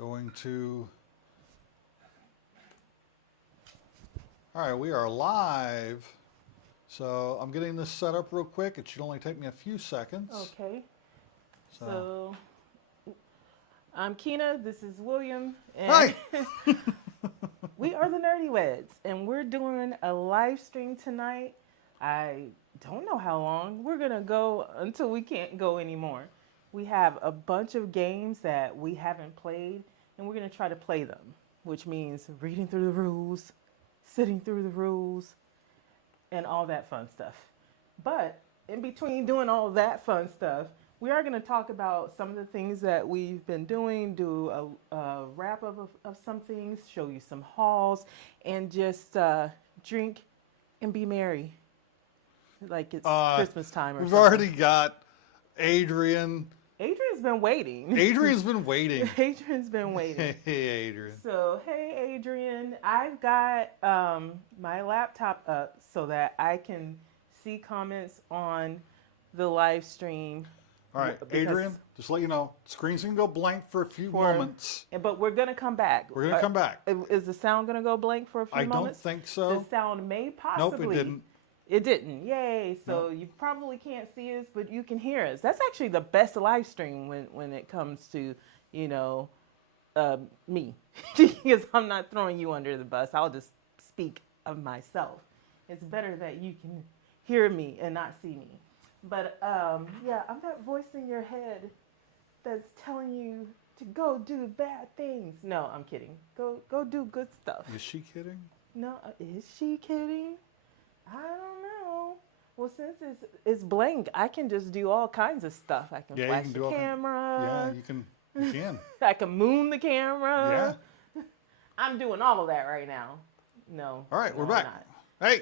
Going to... All right, we are live. So I'm getting this set up real quick. It should only take me a few seconds. Okay. So I'm Kina. This is William. And Hi. we are the Nerdy Weds, and we're doing a live stream tonight. I don't know how long. We're going to go until we can't go anymore. We have a bunch of games that we haven't played, and we're going to try to play them, which means reading through the rules, sitting through the rules, and all that fun stuff. But in between doing all that fun stuff, we are going to talk about some of the things that we've been doing, do a wrap up of some things, show you some hauls, and just drink and be merry. Like it's Christmas time or we've something. already got Adrian. Adrian's been waiting. Adrian's been waiting. Adrian's been waiting. Hey, Adrian. So, hey, Adrian. I've got my laptop up so that I can see comments on the live stream. All right, Adrian, just to let you know, screen's going to go blank for a few moments. But we're going to come back. We're going to come back. Is the sound going to go blank for a few moments? I don't think so. The sound may possibly. Nope, it didn't. It didn't. Yay. So you probably can't see us, but you can hear us. That's actually the best live stream when it comes to, me. Because I'm not throwing you under the bus. I'll just speak of myself. It's better that you can hear me and not see me. But, I'm that voice in your head that's telling you to go do bad things. No, I'm kidding. Go do good stuff. Is she kidding? No, is she kidding? I don't know. Well, since it's blank, I can just do all kinds of stuff. I can flash the camera. Yeah, you can. I can moon the camera. Yeah. I'm doing all of that right now. No. All right, no, we're back. Hey.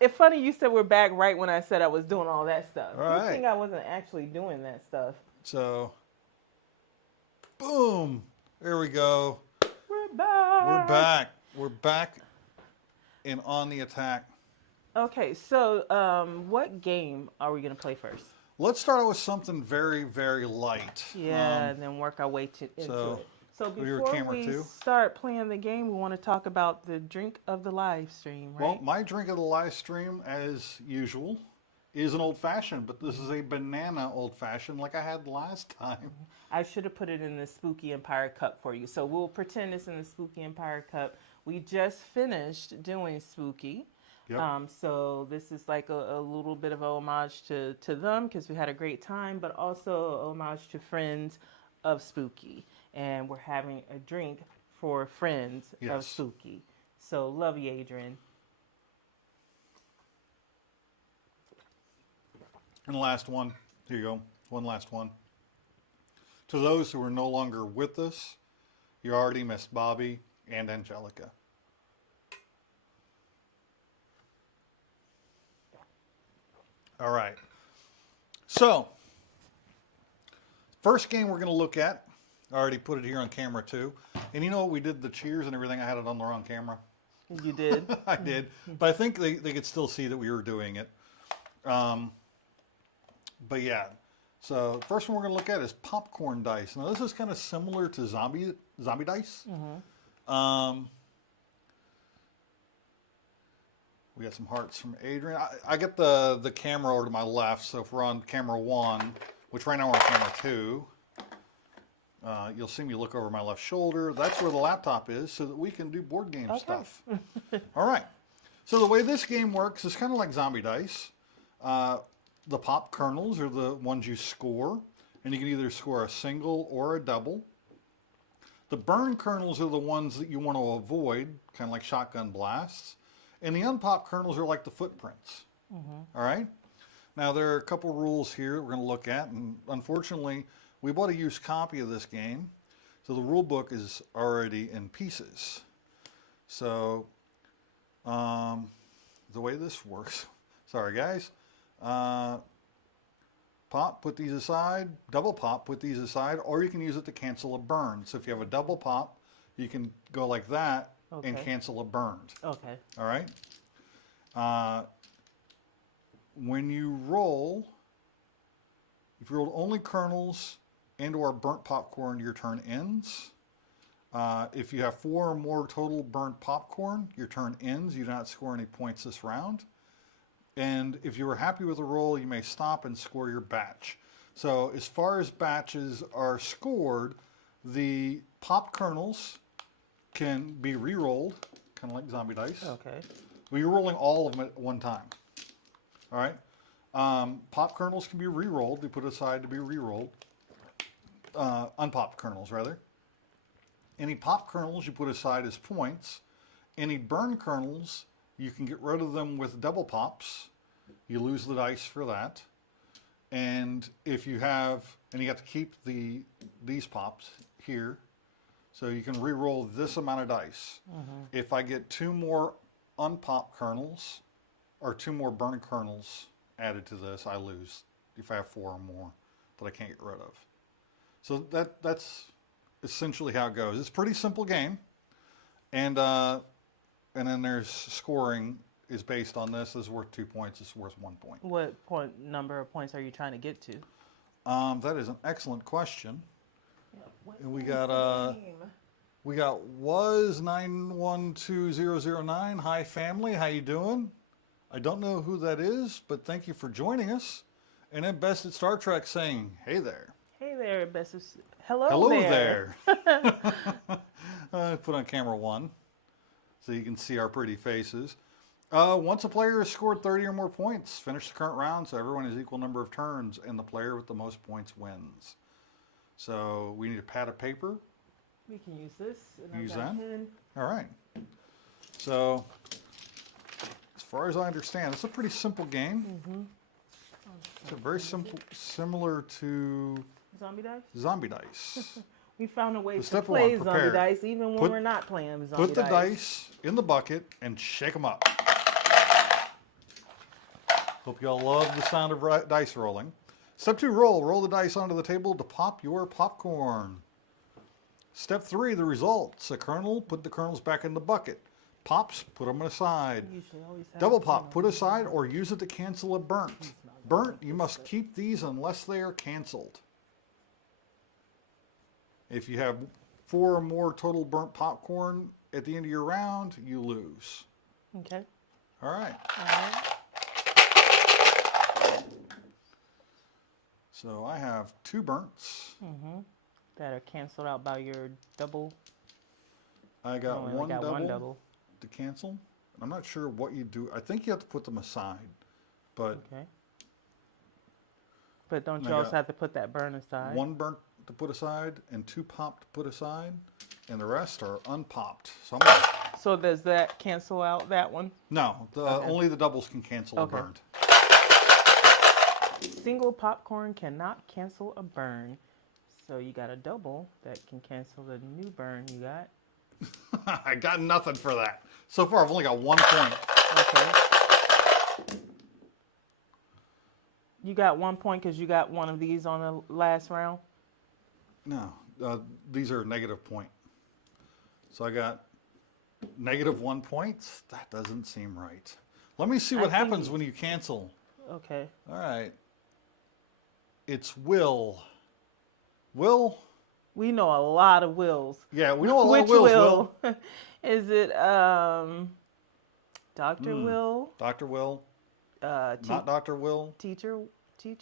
It's funny you said we're back right when I said I was doing all that stuff. All right. You think I wasn't actually doing that stuff. So, boom. There we go. We're back. We're back. We're back and on the attack. Okay, so what game are we going to play first? Let's start out with something very, very light. Yeah, and then work our way into it. So before we start playing the game, we want to talk about the drink of the live stream, right? Well, my drink of the live stream, as usual, is an old-fashioned, but this is a banana old-fashioned like I had last time. I should have put it in the Spooky Empire cup for you. So we'll pretend it's in the Spooky Empire cup. We just finished doing Spooky. Yep. So this is like a little bit of a homage to them because we had a great time, but also a homage to friends of Spooky. And we're having a drink for friends of Spooky. So love you, Adrian. And the last one. Here you go. One last one. To those who are no longer with us, you already missed Bobby and Angelica. All right. So, first game we're going to look at, I already put it here on camera too. And you know what, we did the cheers and everything, I had it on the wrong camera. You did? I did. But I think they could still see that we were doing it. But yeah. So, first one we're going to look at is popcorn dice. Now, this is kind of similar to zombie dice. Mm-hmm. We got some hearts from Adrian. I get the camera over to my left, so if we're on camera 1, which right now we're on camera 2, you'll see me look over my left shoulder. That's where the laptop is, so that we can do board game stuff. All right. So the way this game works is kind of like zombie dice. The pop kernels are the ones you score, and you can either score a single or a double. The burn kernels are the ones that you want to avoid, kind of like shotgun blasts. And the unpopped kernels are like the footprints. Mm-hmm. All right? Now, there are a couple rules here we're going to look at. And unfortunately, we bought a used copy of this game. So the rule book is already in pieces. So the way this works, sorry guys, pop, put these aside, double pop, put these aside, or you can use it to cancel a burn. So if you have a double pop, you can go like that. Okay. And cancel a burned. Okay. All right. When you roll, if you roll only kernels and or burnt popcorn, your turn ends. If you have 4 or more total burnt popcorn, your turn ends. You do not score any points this round. And if you are happy with the roll, you may stop and score your batch. So as far as batches are scored, the pop kernels can be re-rolled, kind of like zombie dice. Okay. Well, you're rolling all of them at one time. All right. Pop kernels can be re-rolled. They put aside to be re-rolled. Unpopped kernels, rather. Any pop kernels you put aside as points. Any burn kernels, you can get rid of them with double pops. You lose the dice for that. And if you have, and you have to keep these pops here, so you can re-roll this amount of dice. If I get 2 more unpopped kernels, or 2 more burn kernels added to this, I lose. If I have 4 or more that I can't get rid of. So that's essentially how it goes. It's a pretty simple game, and then there's scoring is based on this. This is worth 2 points. This is worth 1 point. What number of points are you trying to get to? That is an excellent question. And we got was 912009. Hi family, how you doing? I don't know who that is, but thank you for joining us. And then Best at Star Trek saying, hey there. Hey there, Best of... Hello there. Put on camera 1 so you can see our pretty faces. Once a player has scored 30 or more points, finish the current round so everyone has equal number of turns, and the player with the most points wins. So we need a pad of paper. We can use this. And Use I've got that? a pen. All right. So as far as I understand, it's a pretty simple game. It's a very simple, similar to Zombie dice? zombie dice. We found a way to step play one, zombie prepare. dice even when Put- we're not playing zombie Put the dice in the bucket and shake them up. Hope you all love the sound of dice rolling. Step 2, roll. Roll the dice onto the table to pop your popcorn. Step 3, the results. A kernel, put the kernels back in the bucket. Pops, put them aside. Usually always have Double a pop, kernel. put aside or use it to cancel a burnt. Burnt, you must keep these unless they are canceled. If you have 4 or more total burnt popcorn at the end of your round, you lose. Okay. All right. All right. So I have 2 burnts. That are canceled out by your double. I got, Oh, and one, got double one double. to cancel. I'm not sure what you do. I think you have to put them aside. But Okay. But don't I you also got have to put that burn aside? 1 burnt to put aside and 2 popped to put aside. And the rest are unpopped. So I'm gonna, So does that cancel out that one? no, only the doubles can cancel a Okay. burnt. Single popcorn cannot cancel a burn. So you got a double that can cancel the new burn you got. I got nothing for that. So far, I've only got 1 point. Okay. You got 1 point because you got one of these on the last round? No, these are negative point. So I got negative 1 point. That doesn't seem right. Let me see what I think happens you- when you cancel. Okay. All right. It's Will. Will? We know a lot of wills. Yeah, we know a lot Which of Wills. will? Is it Dr. Will? Dr. Will. Te- Not Dr. Will. Teacher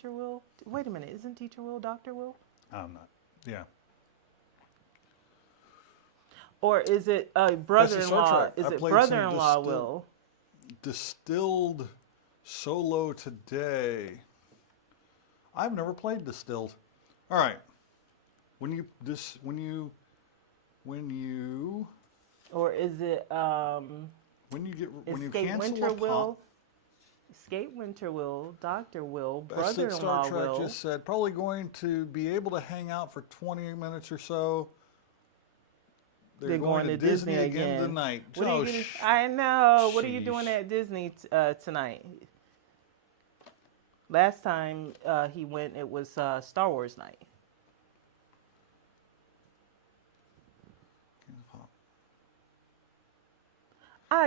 Will? Wait a minute, isn't Teacher Will Dr. Will? I'm not. Yeah. Or is it brother-in-law? Trek. Is I it played some brother-in-law Will? Distilled solo today. I've never played Distilled. All right. When you Or is it when you Escape cancel Winter a Will? pop, Escape Winter Will, Dr. Will, Best at Star brother-in-law Trek Will. just said probably going to be able to hang out for 20 minutes or so. They're going to Disney again tonight. What are Oh, you I know. What are you sheesh. doing at Disney tonight? Last time he went, it was Star Wars night.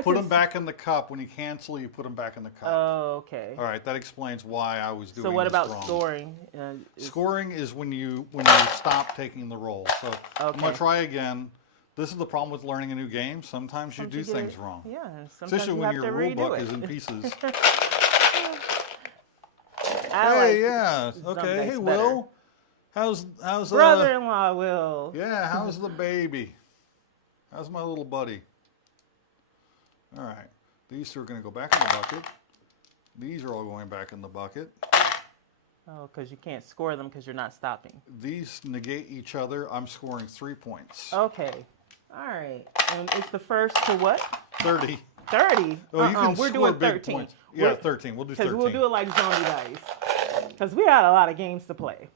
Put them back in the cup. When you cancel, you put them back in the cup. Oh, okay. All right, that explains why I was doing So what this about wrong. scoring? Scoring is when you stop taking the roll. So I'm Okay. going to try again. This is the problem with learning a new game. Sometimes you do get things it- wrong. Yeah, sometimes Especially you when have your to rule redo book it. is in pieces. I Hey, like yeah. some Okay. dice Hey, better. Will. How's Brother-in-law Will. Yeah, how's the baby? How's my little buddy? All right. These two are going to go back in the bucket. These are all going back in the bucket. Oh, because you can't score them because you're not stopping. These negate each other. I'm scoring 3 points. Okay. All right. And it's the first to what? 30. 30. Oh, you can We're score doing big 13. points. Yeah, 13. We'll do 13. Because we'll do it like zombie dice. Because we had a lot of games to play.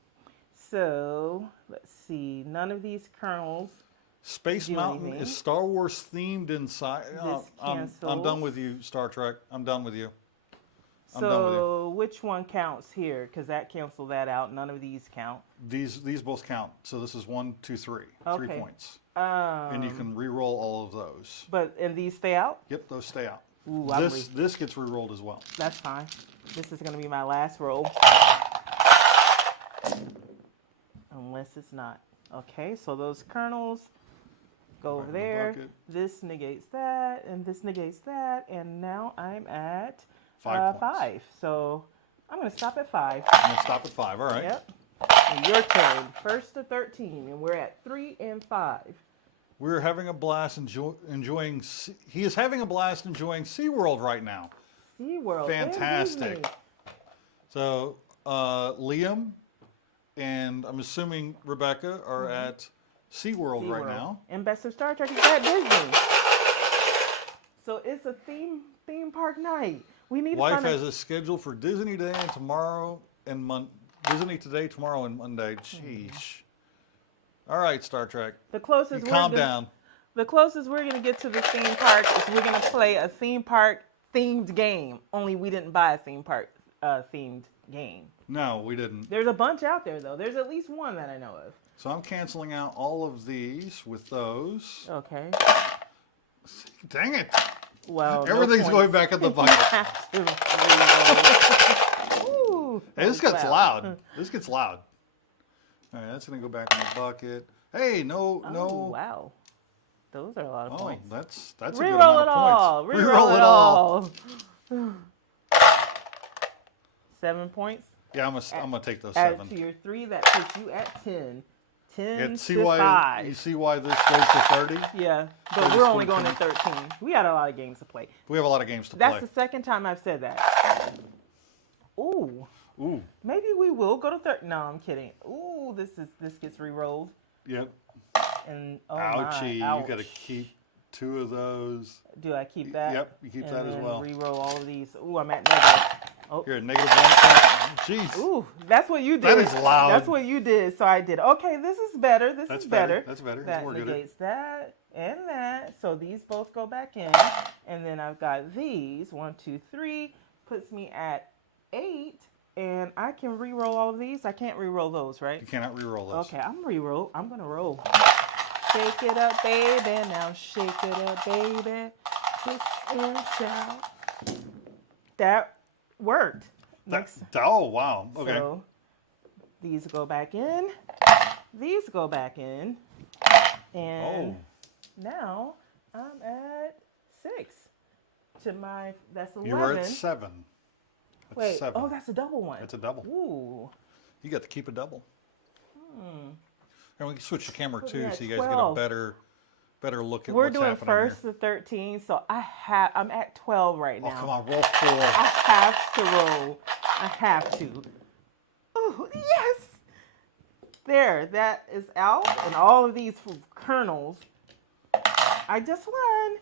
So, let's see. None of these kernels. Space do Mountain anything. is Star Wars themed inside. Oh, I'm cancels. done with you, Star Trek. I'm done with you. I'm done with you. So, which one counts here? Because that canceled that out. None of these count. These both count. So this is 1, 2, 3. 3 Okay. points. And you can re-roll all of those. And these stay out? Yep, those stay out. Ooh, This gets re-rolled as well. That's fine. This is going to be my last roll. Unless it's not. Okay, so those kernels go over Right in the there. bucket. This negates that, and this negates that, and now I'm at 5 points. 5. So I'm going to stop at 5. I'm going to stop at 5. All right. Yep. And your turn. First to 13, and we're at 3 and 5. We're having a blast enjoying. He is having a blast enjoying SeaWorld right now. SeaWorld. Fantastic. So Liam and I'm assuming Rebecca are at SeaWorld right now. And Best of Star Trek is at Disney. So it's a theme park night. We need Wife to find has a schedule for Disney today and tomorrow and Disney today, tomorrow, and Monday. Sheesh. All right, Star Trek. the closest. Calm down. The closest we're gonna get to the theme park is we're gonna play a theme park themed game. Only we didn't buy a theme park themed game. No, we didn't. There's a bunch out there though. There's at least one that I know of. So I'm canceling out all of these with those. Okay. Dang it. Well, no Everything's points. going back in the bucket. Have to reroll. Ooh, Hey, this that was gets loud. This gets loud. All right, that's going to go back in the bucket. Hey, no. Oh, wow. Those are a lot of Oh, points. that's a good Reroll amount it of all. points. Reroll it all. 7 points. Yeah, I'm gonna take those Add 7. to your 3. That puts you at 10. 10 See to why 5. you see why this goes to 30? Yeah, but Those we're only scored going to 13. We had a lot of games to play. We have a lot of games to That's play. the second time I've said that. Ooh. Ooh, Maybe we will go to 30. No, I'm kidding. Ooh, this gets re-rolled. yep. And oh Ouchie, my, ouch. you got to keep 2 of those. Do I keep that? Yep, you keep and that as then well. Re-roll all of these. Ooh, I'm at negative. Oh. You're at -1 point. Jeez. Ooh, that's what you did. That is loud. That's what you did. So I did. Okay, this is better. This That's is better. That's better. That We're good. negates that and that. So these both go back in. And then I've got these. 1, 2, 3. Puts me at 8. And I can re-roll all of these. I can't re-roll those, right? You cannot re-roll those. Okay, I'm going to roll. Shake it up, baby. Now shake it up, baby. Kiss and shout. That worked. Next. Oh, wow. Okay. So these go back in. These go back in. And now I'm at 6. That's 11. You were at 7. That's Wait, 7. oh, that's a double one. That's a double. Ooh. You got to keep a double. And we can switch the camera Put too, me at so you guys 12. get a better look at We're what's doing happening first here. to 13, so I'm at 12 right now. Oh, come on, roll 4. I have to roll. I have to. Oh, yes! There, that is out. And all of these kernels. I just won.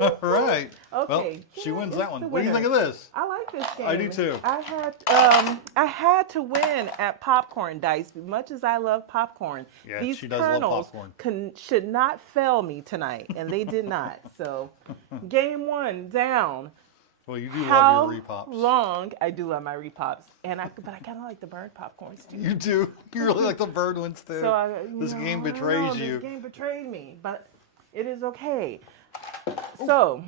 All right. Okay. Well, she Kina wins is that one. the What do you think of winner. this? I like this game. I do too. I had to win at popcorn dice. Much as I love popcorn, Yeah, these she does love kernels popcorn. should not fail me tonight, and they did not. So, game 1 down. Well, you do How love your repops. long? I do love my repops, but I kind of like the bird popcorns too. You do. You really like the bird ones too. So This game I don't betrays know, you. This game betrayed me, but it is okay. So,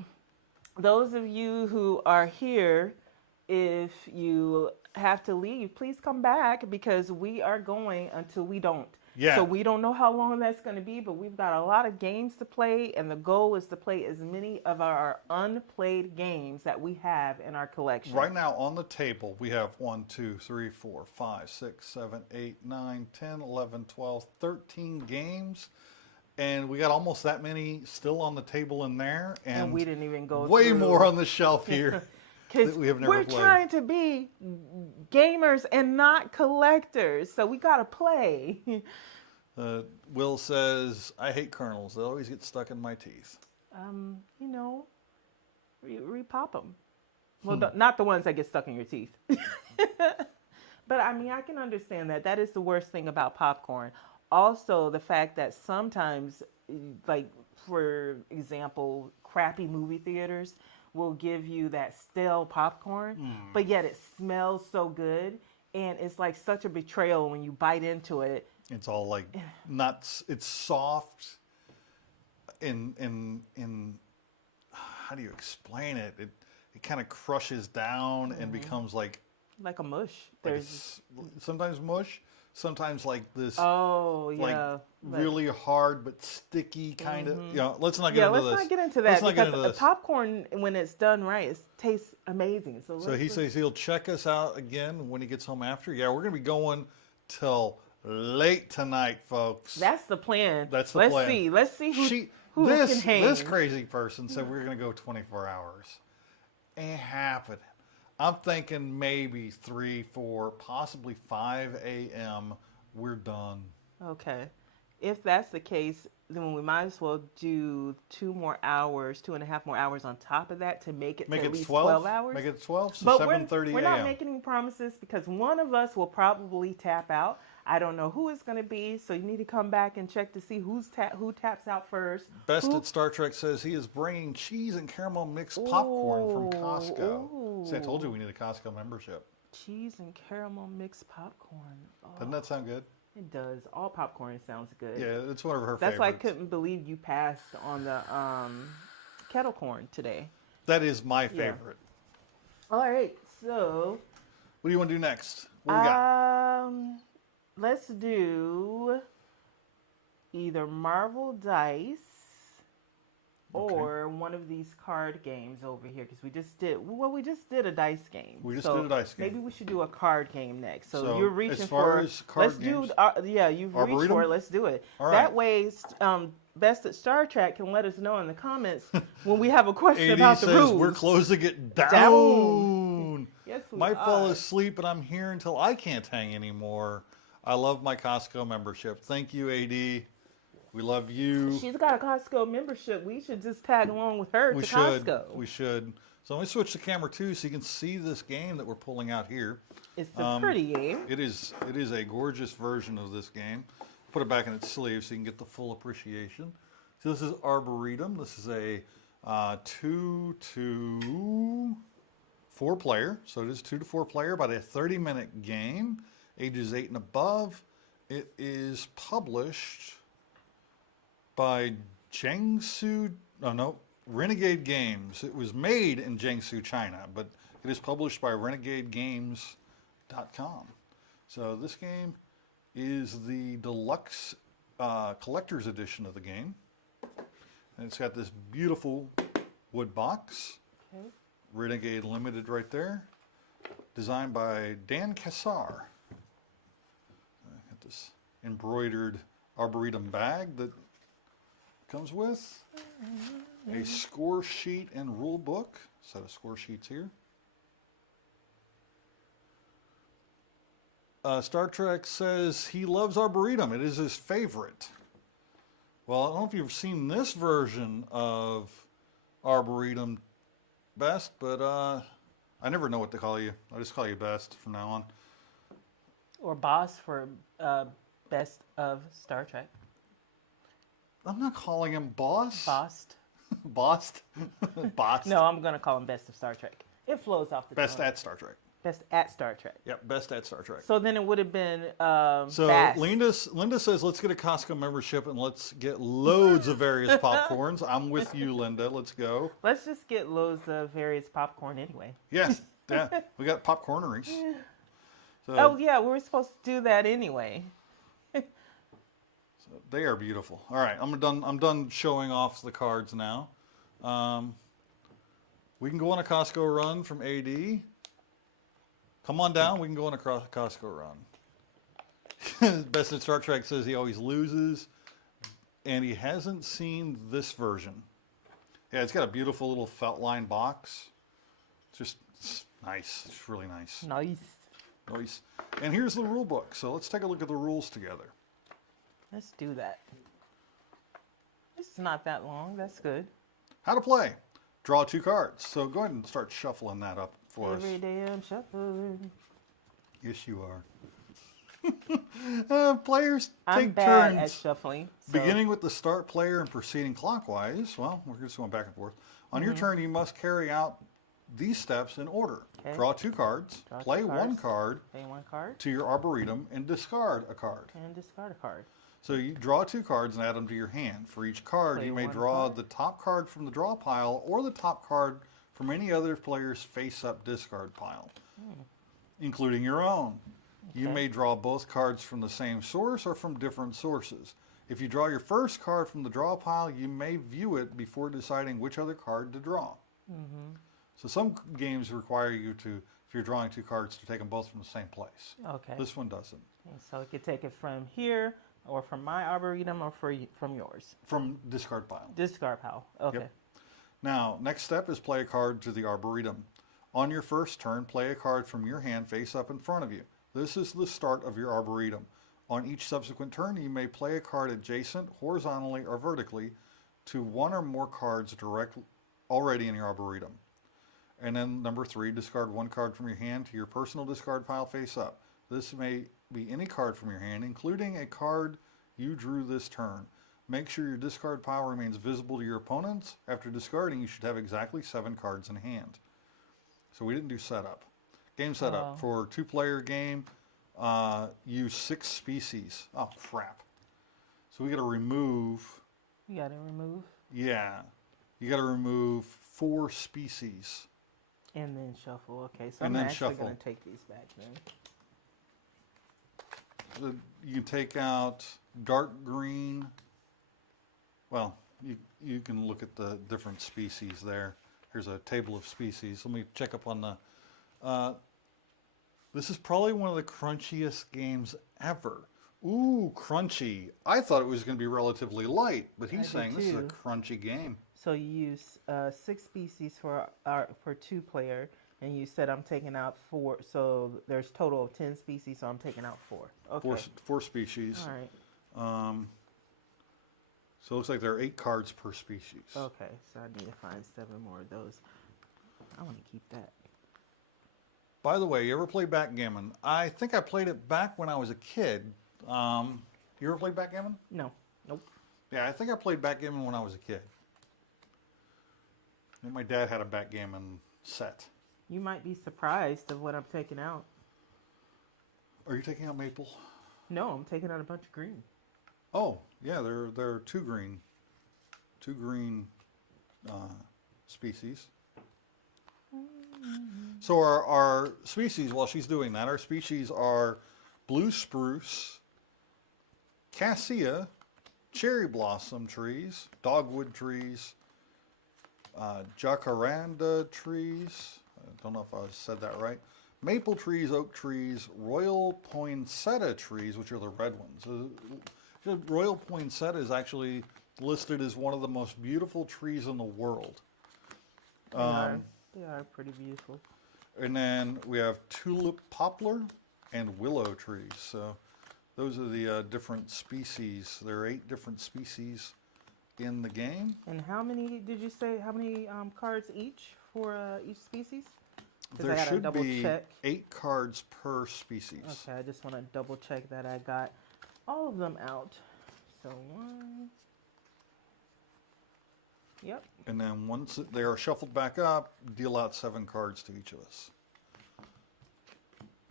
those of you who are here, if you have to leave, please come back because we are going until we don't. Yeah. So we don't know how long that's going to be, but we've got a lot of games to play, and the goal is to play as many of our unplayed games that we have in our collection. Right now on the table, we have 1, 2, 3, 4, 5, 6, 7, 8, 9, 10, 11, 12, 13 games. And we got almost that many still on the table in there. And we didn't even go way through. more on the shelf here Because that we have never we're played. trying to be gamers and not collectors, so we got to play. Will says, I hate kernels. They always get stuck in my teeth. You know, repop them. Well, not the ones that get stuck in your teeth. But I mean, I can understand that. That is the worst thing about popcorn. Also, the fact that sometimes, like, for example, crappy movie theaters will give you that stale popcorn, but yet it smells so good. And it's like such a betrayal when you bite into it. It's all like nuts. It's soft. In how do you explain it? It kind of crushes down and becomes like a mush. There's sometimes mush, sometimes like this. Oh yeah, really hard but sticky kind of. You know, let's not get into this. Let's not get into that because popcorn, when it's done right, it tastes amazing. So he says he'll check us out again when he gets home after. Yeah, we're gonna be going till late tonight, folks. That's the plan. That's the plan. Let's see who can hang. This crazy person said we're going to go 24 hours. Ain't happening. I'm thinking maybe 3, 4, possibly 5 a.m. We're done. Okay. If that's the case, then we might as well do 2.5 more hours on top of that to make it at least 12 hours. Make it 12, so but 7:30 a.m. We're not making any promises because one of us will probably tap out. I don't know who it's going to be, so you need to come back and check to see who taps out first. Best at Star Trek says he is bringing cheese and caramel mixed popcorn from Costco. See, I told you we need a Costco membership. Cheese and caramel mixed popcorn. Oh, doesn't that sound good? It does. All popcorn sounds good. Yeah, it's one of her That's favorites. why I couldn't believe you passed on the kettle corn today. That is my favorite. All right, so what do you want to do next? What do we got? Let's do either Marvel Dice or one of these card games over here because we just did a dice game. We just did a dice game. Maybe we should do a card game next. So you're reaching as far for. As card let's games, do. You've reached for it. Let's do it. All right. That way, Best at Star Trek can let us know in the comments when we have a question about the rules. We're closing it down. Yes, we Might are. fall asleep, but I'm here until I can't hang anymore. I love my Costco membership. Thank you, AD. We love you. She's got a Costco membership. We should just tag along with her to Costco. We should. So let me switch to camera 2 so you can see this game that we're pulling out here. It's a pretty game. It is a gorgeous version of this game. Put it back in its sleeve so you can get the full appreciation. So this is Arboretum. This is a 2 to 4 player. So it is 2 to 4 player, about a 30-minute game. Ages 8 and above. It is published by Renegade Games. It was made in Jiangsu, China, but it is published by RenegadeGames.com. So this game is the deluxe collector's edition of the game. And it's got this beautiful wood box. Okay. Renegade Limited right there. Designed by Dan Kassar. Got this embroidered Arboretum bag that comes with a score sheet and rule book. Set of score sheets here. Star Trek says he loves Arboretum. It is his favorite. Well, I don't know if you've seen this version of Arboretum, Best, but I never know what to call you. I just call you Best from now on. Or Boss for Best of Star Trek. I'm not calling him Boss. Bossed. Bossed? Bossed. No, I'm going to call him Best of Star Trek. It flows off the tongue. Best at Star Trek. Best at Star Trek. Yep, best at Star Trek. So then it would have been So Bass. Linda says, let's get a Costco membership and let's get loads of various popcorns. I'm with you, Linda. Let's go. Let's just get loads of various popcorn anyway. Yes, yeah, we got popcorneries. So, Oh yeah, we were supposed to do that anyway. they are beautiful. All right, I'm done showing off the cards now. We can go on a Costco run from AD. Come on down. We can go on a Costco run. Best at Star Trek says he always loses, and he hasn't seen this version. Yeah, it's got a beautiful little felt line box. It's nice. It's really nice. Nice. Nice. And here's the rule book. So let's take a look at the rules together. Let's do that. It's not that long. That's good. How to play. Draw 2 cards. So go ahead and start shuffling that up for us. Every day I'm shuffling. Yes, you are. Players I'm take bad turns. at shuffling. So. Beginning with the start player and proceeding clockwise. Well, we're just going back and forth. On your turn, you must carry out these steps in order. Okay. Draw 2 cards. Draw Play 2 one cards. card Play 1 card to your arboretum and discard a card. and discard a card. So you draw 2 cards and add them to your hand. For each card, Play you may one draw card. the top card from the draw pile or the top card from any other player's face-up discard pile, including your own. You Okay. may draw both cards from the same source or from different sources. If you draw your first card from the draw pile, you may view it before deciding which other card to draw. So some games require you to, if you're drawing 2 cards, to take them both from the same place. Okay. This one doesn't. And so I could take it from here or from my arboretum or from yours. From discard pile. Discard pile. Okay. Now, next step is play a card to the arboretum. On your first turn, play a card from your hand face up in front of you. This is the start of your arboretum. On each subsequent turn, you may play a card adjacent, horizontally, or vertically to one or more cards already in your arboretum. And then number 3, discard 1 card from your hand to your personal discard pile face up. This may be any card from your hand, including a card you drew this turn. Make sure your discard pile remains visible to your opponents. After discarding, you should have exactly 7 cards in hand. So we didn't do setup. Game setup. For a 2-player game, use 6 species. Oh, crap. So we got to remove... You got to remove. Yeah. You got to remove 4 species. And then shuffle. Okay, so And I'm then actually shuffle. going to take these back then. You can take out dark green. Well, you can look at the different species there. Here's a table of species. Let me check up on the... this is probably one of the crunchiest games ever. Ooh, crunchy. I thought it was going to be relatively light, but he's saying this is a too. crunchy game. So you use 6 species for 2-player, and you said I'm taking out 4. So there's total of 10 species, so I'm taking out 4. Okay. 4 species. All right. So it looks like there are 8 cards per species. Okay, so I need to find 7 more of those. I want to keep that. By the way, you ever play backgammon? I think I played it back when I was a kid. You ever played backgammon? No. Nope. Yeah, I think I played backgammon when I was a kid. I think my dad had a backgammon set. You might be surprised of what I'm taking out. Are you taking out maple? No, I'm taking out a bunch of green. Oh, yeah, there are 2 green species. So our species, while she's doing that, our species are blue spruce, cassia, cherry blossom trees, dogwood trees, jacaranda trees. I don't know if I said that right. Maple trees, oak trees, royal poinsettia trees, which are the red ones. Royal poinsettia is actually listed as one of the most beautiful trees in the world. They are pretty beautiful. And then we have tulip poplar and willow trees. So those are the different species. There are 8 different species in the game. And how many did you say? How many cards each for each species? 'Cause I There gotta should double be check. 8 cards per species. Okay, I just want to double check that I got all of them out. So 1. Yep. And then once they are shuffled back up, deal out 7 cards to each of us.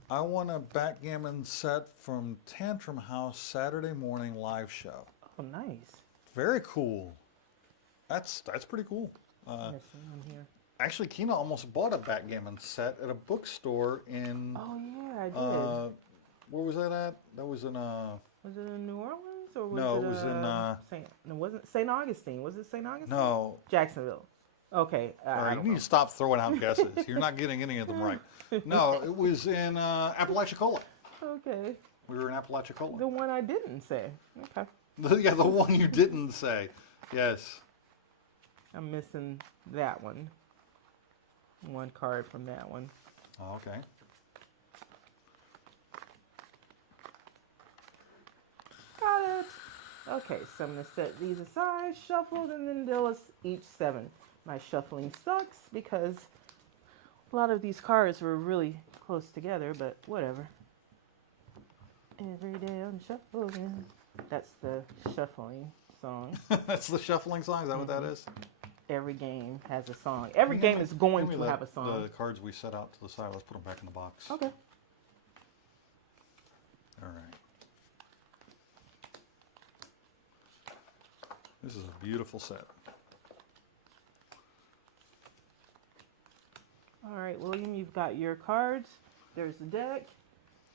I won a backgammon set from Tantrum House Saturday morning live show. Oh, nice. Very cool. That's pretty cool. Missing one here. Actually, Kina almost bought a backgammon set at a bookstore in. Oh yeah, I did. Where was that at? That was in Was it in New Orleans or was No, it it was in Saint? No, wasn't Saint Augustine? Was it Saint Augustine? no. Jacksonville. Okay. All I right, you don't need know. to stop throwing out guesses. You're not getting any of them right. No, it was in Apalachicola. Okay. We were in Apalachicola. The one I didn't say. Okay. Yeah, the one you didn't say. Yes. I'm missing that one. One card from that one. Oh, okay. Got it. Okay, so I'm going to set these aside, shuffled, and then deal us each 7. My shuffling sucks because a lot of these cards were really close together, but whatever. Every day I'm shuffling. That's the shuffling song. That's the shuffling song. Is that what that is? Every game has a song. Every game is going to have a song. The cards we set out to the side. Let's put them back in the box. Okay. All right. This is a beautiful set. All right, William, you've got your cards. There's the deck.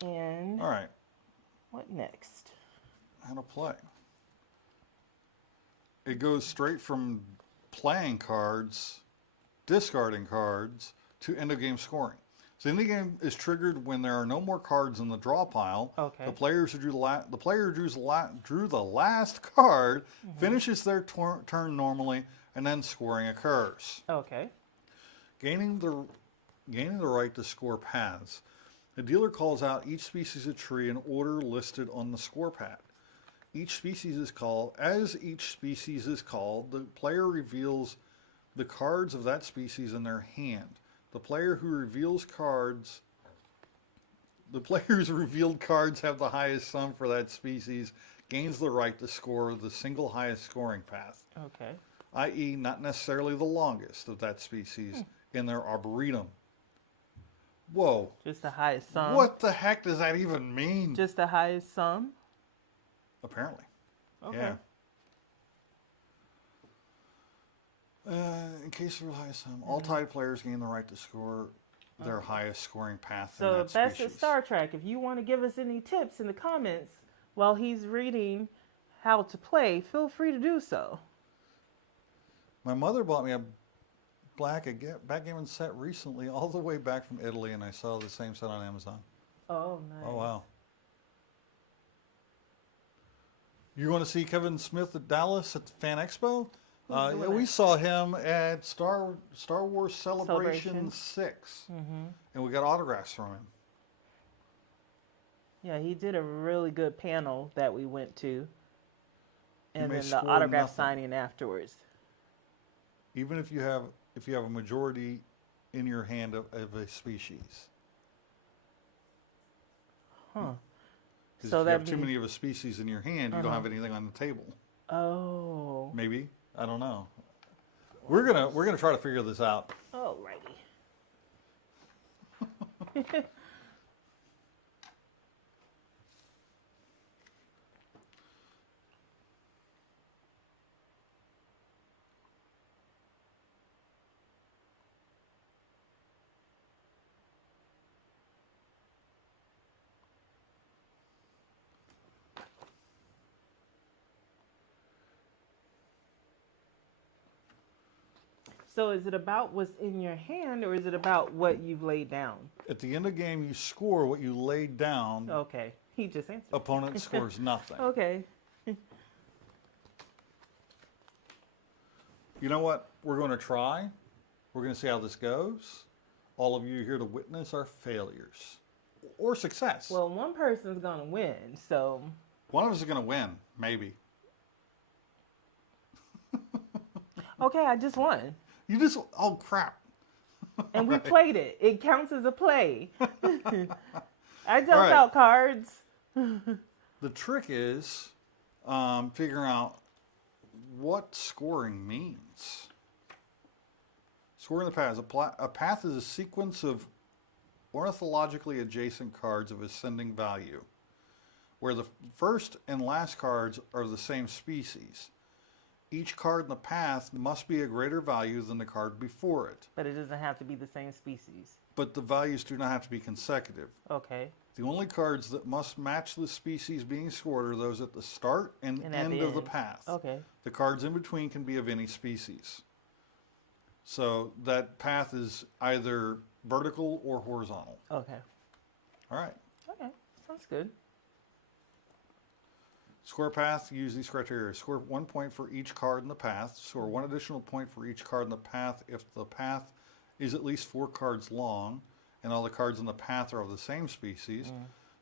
And All right. what next? How to play. It goes straight from playing cards, discarding cards, to end of game scoring. So the end of game is triggered when there are no more cards in the draw pile. Okay. The players who drew the player drew the last card finishes their turn normally, and then scoring occurs. Okay. Gaining the right to score paths. The dealer calls out each species of tree in order listed on the score pad. Each species is called. As each species is called, the player reveals the cards of that species in their hand. The player who reveals cards. The player's revealed cards have the highest sum for that species, gains the right to score the single highest scoring path, Okay. i.e., not necessarily the longest of that species in their arboretum. Whoa. Just the highest sum. What the heck does that even mean? Just the highest sum? Apparently. Okay. Yeah. In case of the highest sum, all tied players gain the right to score their highest scoring path in So that that's species. at Star Trek. If you want to give us any tips in the comments while he's reading how to play, feel free to do so. My mother bought me a backgammon set recently, all the way back from Italy, and I saw the same set on Amazon. Oh, nice. Oh, wow. You want to see Kevin Smith at Dallas at the Fan Expo? Who's doing We that? saw him at Star Wars Celebration 6, and we got autographs from him. Yeah, he did a really good panel that we went to. And may then the score autograph nothing. signing afterwards. Even if you have a majority in your hand of a species. Huh. Because So if you that have too many of a species in your hand, you don't have anything on the table. Oh. Maybe. I don't know. We're gonna try to figure this out. Alrighty. So is it about what's in your hand or is it about what you've laid down? At the end of the game, you score what you laid down. Okay. He just answered. Opponent scores nothing. Okay. You know what? We're going to try. We're going to see how this goes. All of you here to witness our failures or success. Well, one person's going to win, so. One of us is going to win, maybe. Okay, I just won. You just, oh crap. And we Right. played it. It counts as a play. I dealt right. out cards. The trick is figuring out what scoring means. Scoring the paths. A path is a sequence of ornithologically adjacent cards of ascending value, where the first and last cards are the same species. Each card in the path must be a greater value than the card before it, But it doesn't have to be the same species. but the values do not have to be consecutive. Okay. The only cards that must match the species being scored are those at the start and And at end the of the end. path. Okay. The cards in between can be of any species. So that path is either vertical or horizontal. Okay. All right. Okay. Sounds good. Score path, use these criteria. Score 1 point for each card in the path. Score 1 additional point for each card in the path if the path is at least 4 cards long and all the cards in the path are of the same species.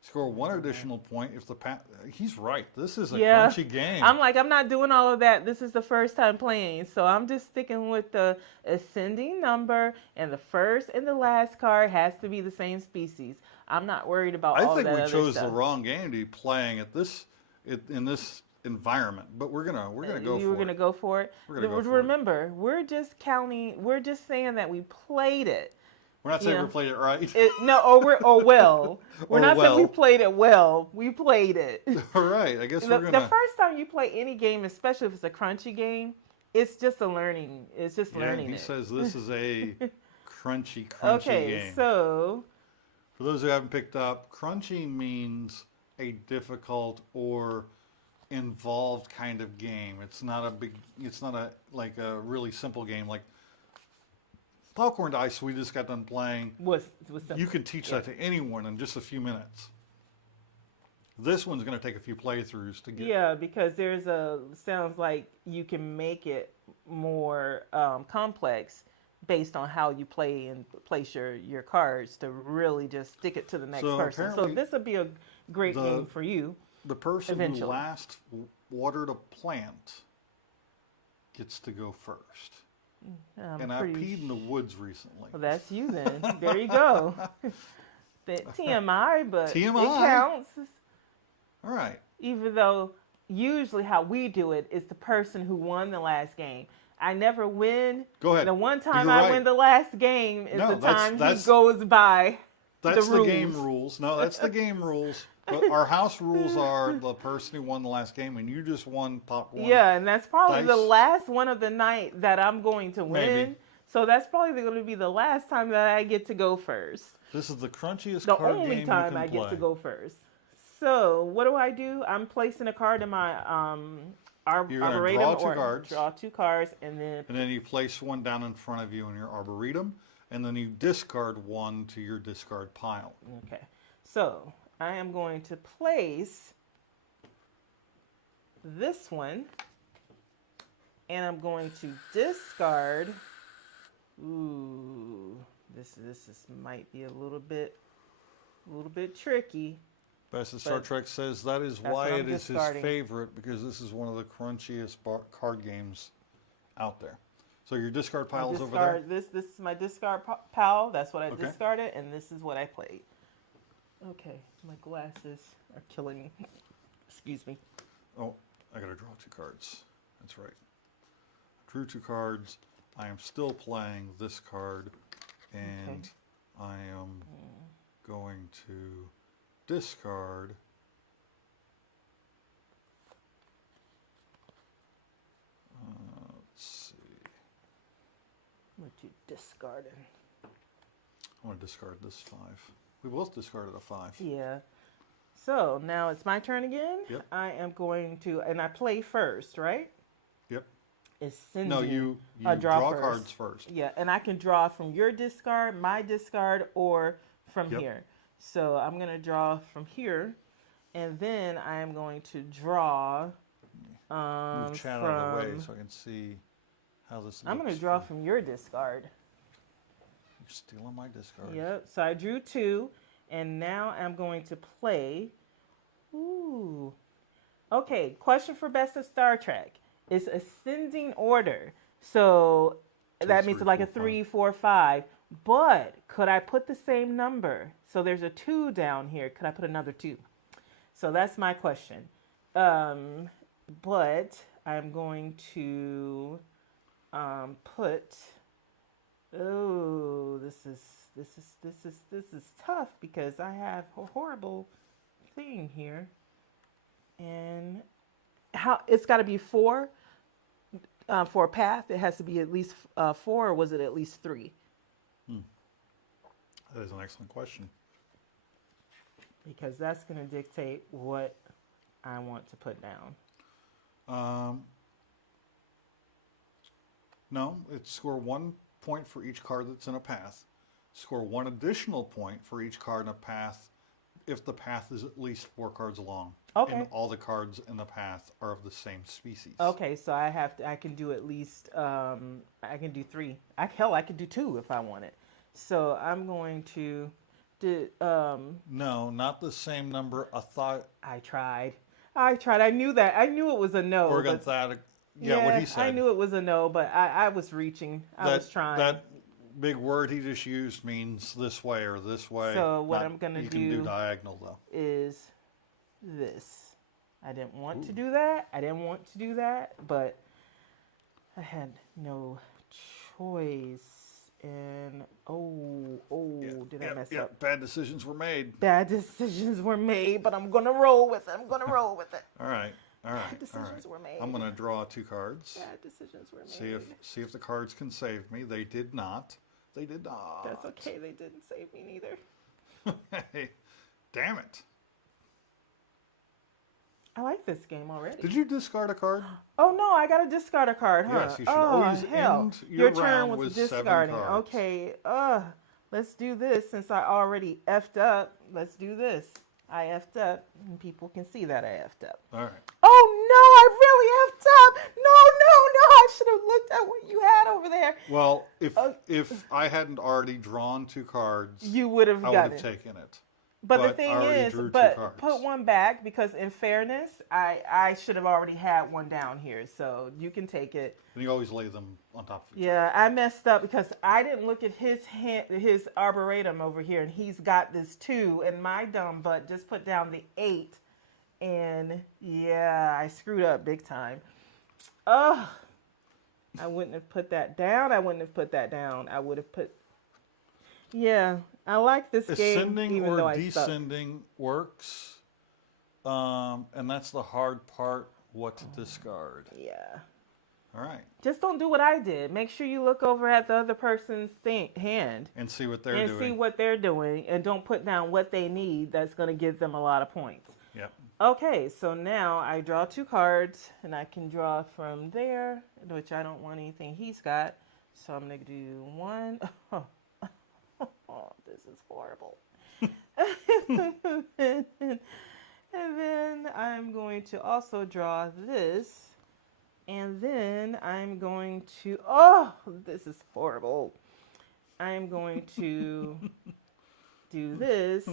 Score 1 additional point if the path... He's right. This is a crunchy game. I'm not doing all of that. This is the first time playing. So I'm just sticking with the ascending number, and the first and the last card has to be the same species. I'm not worried about all I that think we other chose stuff. the wrong game to be playing at this in this environment, but we're gonna go for it. You were gonna go for it. We're gonna go for it. Remember, we're just counting. We're just saying that we played it. We're not saying we played it right. We're not saying we played it well. We played it. All right. I guess The we're gonna. first time you play any game, especially if it's a crunchy game, it's just a learning. It's just learning He it. says this is a crunchy Okay, game. so For those who haven't picked up, crunchy means a difficult or involved kind of game. It's not a really simple game like Popcorn Dice we just got done playing. was simple. You can teach that to anyone in just a few minutes. This one's going to take a few playthroughs to get. Yeah, because sounds like you can make it more complex based on how you play and place your cards to really just stick it to the next person. So this would be a great game for you. The person eventually. who last watered a plant gets to go first. And I peed in the woods recently. Well, that's you then. There you go. TMI, but TMI. it counts. All right. Even though usually how we do it is the person who won the last game. I never win. Go ahead. The one time You're I right. win the last game is the time he goes by That's the the rules. game rules. No, that's the game rules. But our house rules are the person who won the last game, and you just won popcorn. Yeah, and that's probably Dice. the last one of the night that I'm going to win. Maybe. So that's probably going to be the last time that I get to go first. This is the crunchiest The card only game time you I can get play. to go first. So what do? I'm placing a card in my You're gonna arboretum draw two or cards. draw 2 cards, and then you place one down in front of you in your arboretum, and then you discard one to your discard pile. okay. So I am going to place this one, and I'm going to discard. Ooh, this might be a little bit tricky. Best of Star But Trek says that is that's why what it I'm is his discarding. favorite, because this is one of the crunchiest card games out there. So your discard pile is over there? This is my discard pile. That's what I Okay. discarded, and this is what I played. Okay, my glasses are killing me. Excuse me. Oh, I gotta draw 2 cards. That's right. Drew 2 cards. I am still playing this card, and I am going to discard. Let's see. What you discarded? I want to discard this 5. We both discarded a 5. Yeah. So now it's my turn again. Yep. I am going to, and I play first, right? Yep. Ascending. No, you draw draw cards first. Yeah, and I can draw from your discard, my discard, or from Yep. here. So I'm going to draw from here, and then I am going to draw Move chat out of the way so I can see how this looks. I'm going to draw from your discard. You're stealing my discard. Yep. So I drew 2, and now I'm going to play. Ooh. Okay. Question for Best of Star Trek. It's ascending order. So that means 3, like a 4, 3, 4, 5. But could I put the same number? So there's a 2 down here. Could I put another 2? So that's my question. But I'm going to put. Oh, this this is tough because I have a horrible thing here, and how it's got to be four for a path. It has to be at least four, or was it at least three? That is an excellent question. Because that's going to dictate what I want to put down. No, it's score 1 point for each card that's in a path. Score 1 additional point for each card in a path if the path is at least 4 cards long. Okay. And all the cards in the path are of the same species. Okay, so I can do at least, I can do 3. Hell, I could do 2 if I wanted. So I'm going to do, No, not the same number. I tried. I knew that. I knew it was a no. Orthogonal. Yeah, what he said. I knew it was a no, but I was reaching. I was trying. That big word he just used means this way or this way. So what I'm going to do. You can do diagonal, though. Is this. I didn't want to do that. But I had no choice. And did I mess up? Bad decisions were made. Bad decisions were made, but I'm gonna roll with it. All right. Bad decisions were made. I'm gonna draw 2 cards. Bad decisions were made. See if the cards can save me. They did not. That's okay. They didn't save me neither. Hey, damn it! I like this game already. Did you discard a card? Oh no, I gotta discard a card, huh? Yes, you should always end your turn round was with discarding. 7 cards. Okay, let's do this since I already effed up. Let's do this. I effed up, and people can see that I effed up. All right. Oh no, I really effed up. No, I should have looked at what you had over there. Well, if I hadn't already drawn 2 cards, you would have I would have taken it. But the thing is, put one back because in fairness, I should have already had one down here, so you can take it. And you always lay them on top of each other. I messed up because I didn't look at his arboretum over here, and he's got this 2, and my dumb butt just put down the 8, and yeah, I screwed up big time. I wouldn't have put that down. I would have put. Yeah, I like this game. Ascending even or though descending works, and that's the hard part. What to discard? Yeah. All right. Just don't do what I did. Make sure you look over at the other person's hand and see what they're doing. And don't put down what they need. That's going to give them a lot of points. Yep. Okay, so now I draw 2 cards, and I can draw from there, which I don't want anything he's got. So I'm going to do 1. Oh, this is horrible. And then I'm going to also draw this. And then I'm going to, this is horrible. I'm going to do this.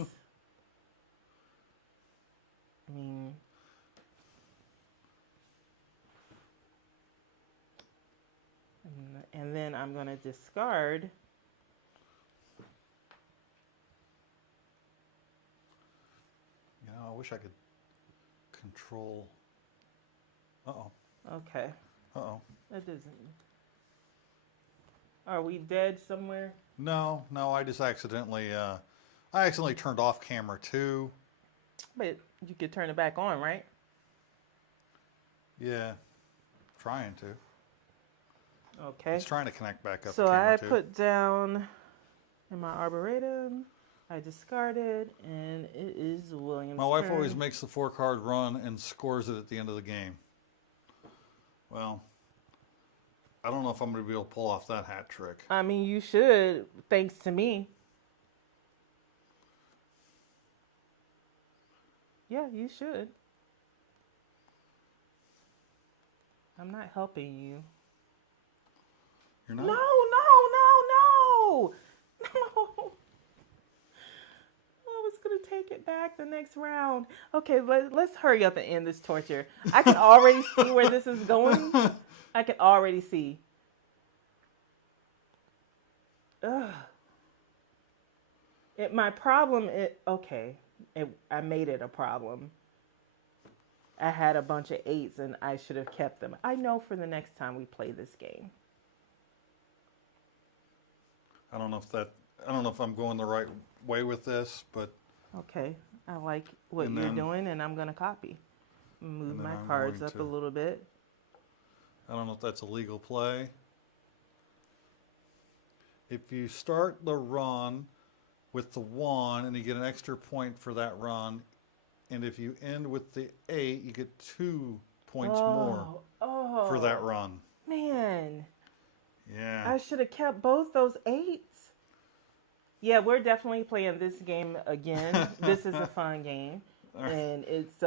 And then I'm going to discard. I wish I could control. Uh-oh. Okay. Uh-oh. That doesn't. Are we dead somewhere? No, I just accidentally turned off camera 2. But you could turn it back on, right? Yeah. Trying to. Okay. It's trying to connect back up so to camera I 2. Put down in my arboretum. I discarded, and it is William's My wife turn. always makes the 4-card run and scores it at the end of the game. Well, I don't know if I'm going to be able to pull off that hat trick. I mean, you should, thanks to me. Yeah, you should. I'm not helping you. You're not? No. I was going to take it back the next round. Okay, let's hurry up and end this torture. I can already see where this is going. I can already see. Ugh. My problem is, I made it a problem. I had a bunch of 8s and I should have kept them. I know for the next time we play this game. I don't know if that I don't know if I'm going the right way with this, but Okay, I like what And you're then- doing, and I'm gonna copy. Move and then my I'm cards going up to- a little bit. I don't know if that's a legal play. If you start the run with the 1 and you get an extra point for that run, and if you end with the 8, you get 2 points more for that run. Man, Yeah. I should have kept both those 8s. Yeah, we're definitely playing this game again. This is a fun game, and it's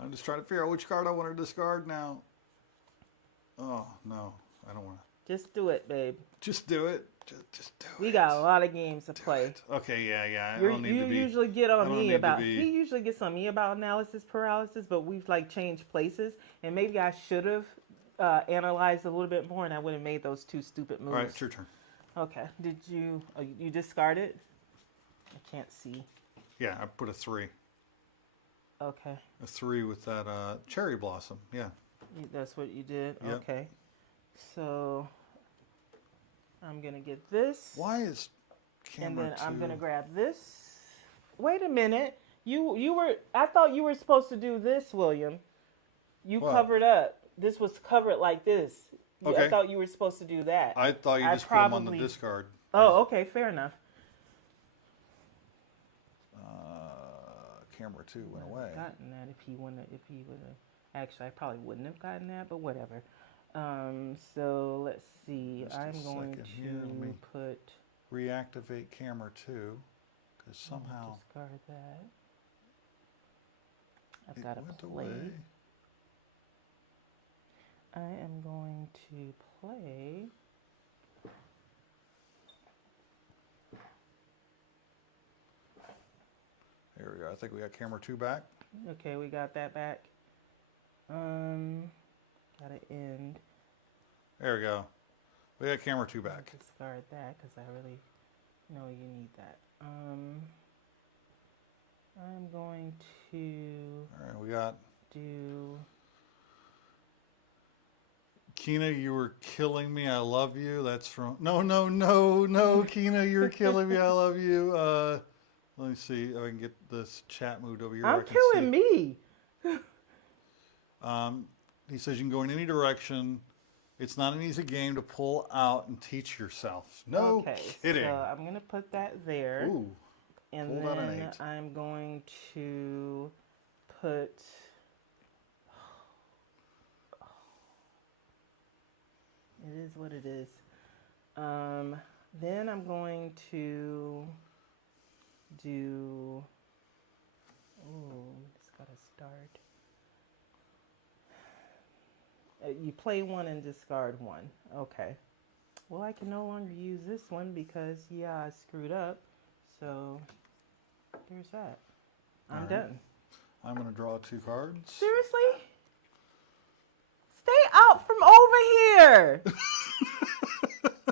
I'm just trying to figure out which card I want to discard now. Oh, no. I don't want to. just do it, babe. Just do it. Just do it. We got a lot of games to play. it. Okay, yeah. I You don't need to be. usually get I on don't me need to about be- he usually gets on me about analysis paralysis, but we've like changed places, and maybe I should have analyzed a little bit more, and I would have made those 2 stupid moves. All right, it's your turn. Okay, did you you discard it? I can't see. Yeah, I put a 3. Okay, A 3 with that cherry blossom. Yeah. that's what you did. Yep. Okay, so I'm gonna get this. Why is And camera then 2? I'm gonna grab this. Wait a minute. You were. I thought you were supposed to do this, William. You What? covered up. This was covered like this. I Okay. thought you were supposed to do that. I thought you I just put them on the probably- discard. Oh, okay, fair enough. Camera 2 went away. Gotten that if he would have. Actually, I probably wouldn't have gotten that, but whatever. So let's see. Just a I'm going second here, let me- to put. Reactivate camera 2 because somehow Discard that. I've it got to went play. away. I am going to play. There we go. I think we got camera 2 back. Okay, we got that back. Gotta end. There we go. We got camera 2 back. Discard that because I really know you need that. I'm going to All right, we got do. Kina, you were killing me. I love you. That's from no, Kina, you were killing me. I love you. Let me see if I can get this chat moved over here. I'm killing me. He says you can go in any direction. It's not an easy game to pull out and teach yourself. No Okay, kidding. so I'm gonna put that there, Ooh, and pulled out an then 8. I'm going to put. It is what it is. Then I'm going to do. Oh, just gotta start. You play 1 and discard 1. Okay. Well, I can no longer use this one because, yeah, I screwed up. So, there's that. I'm Alright. done. I'm going to draw 2 cards. Seriously? Stay out from over here.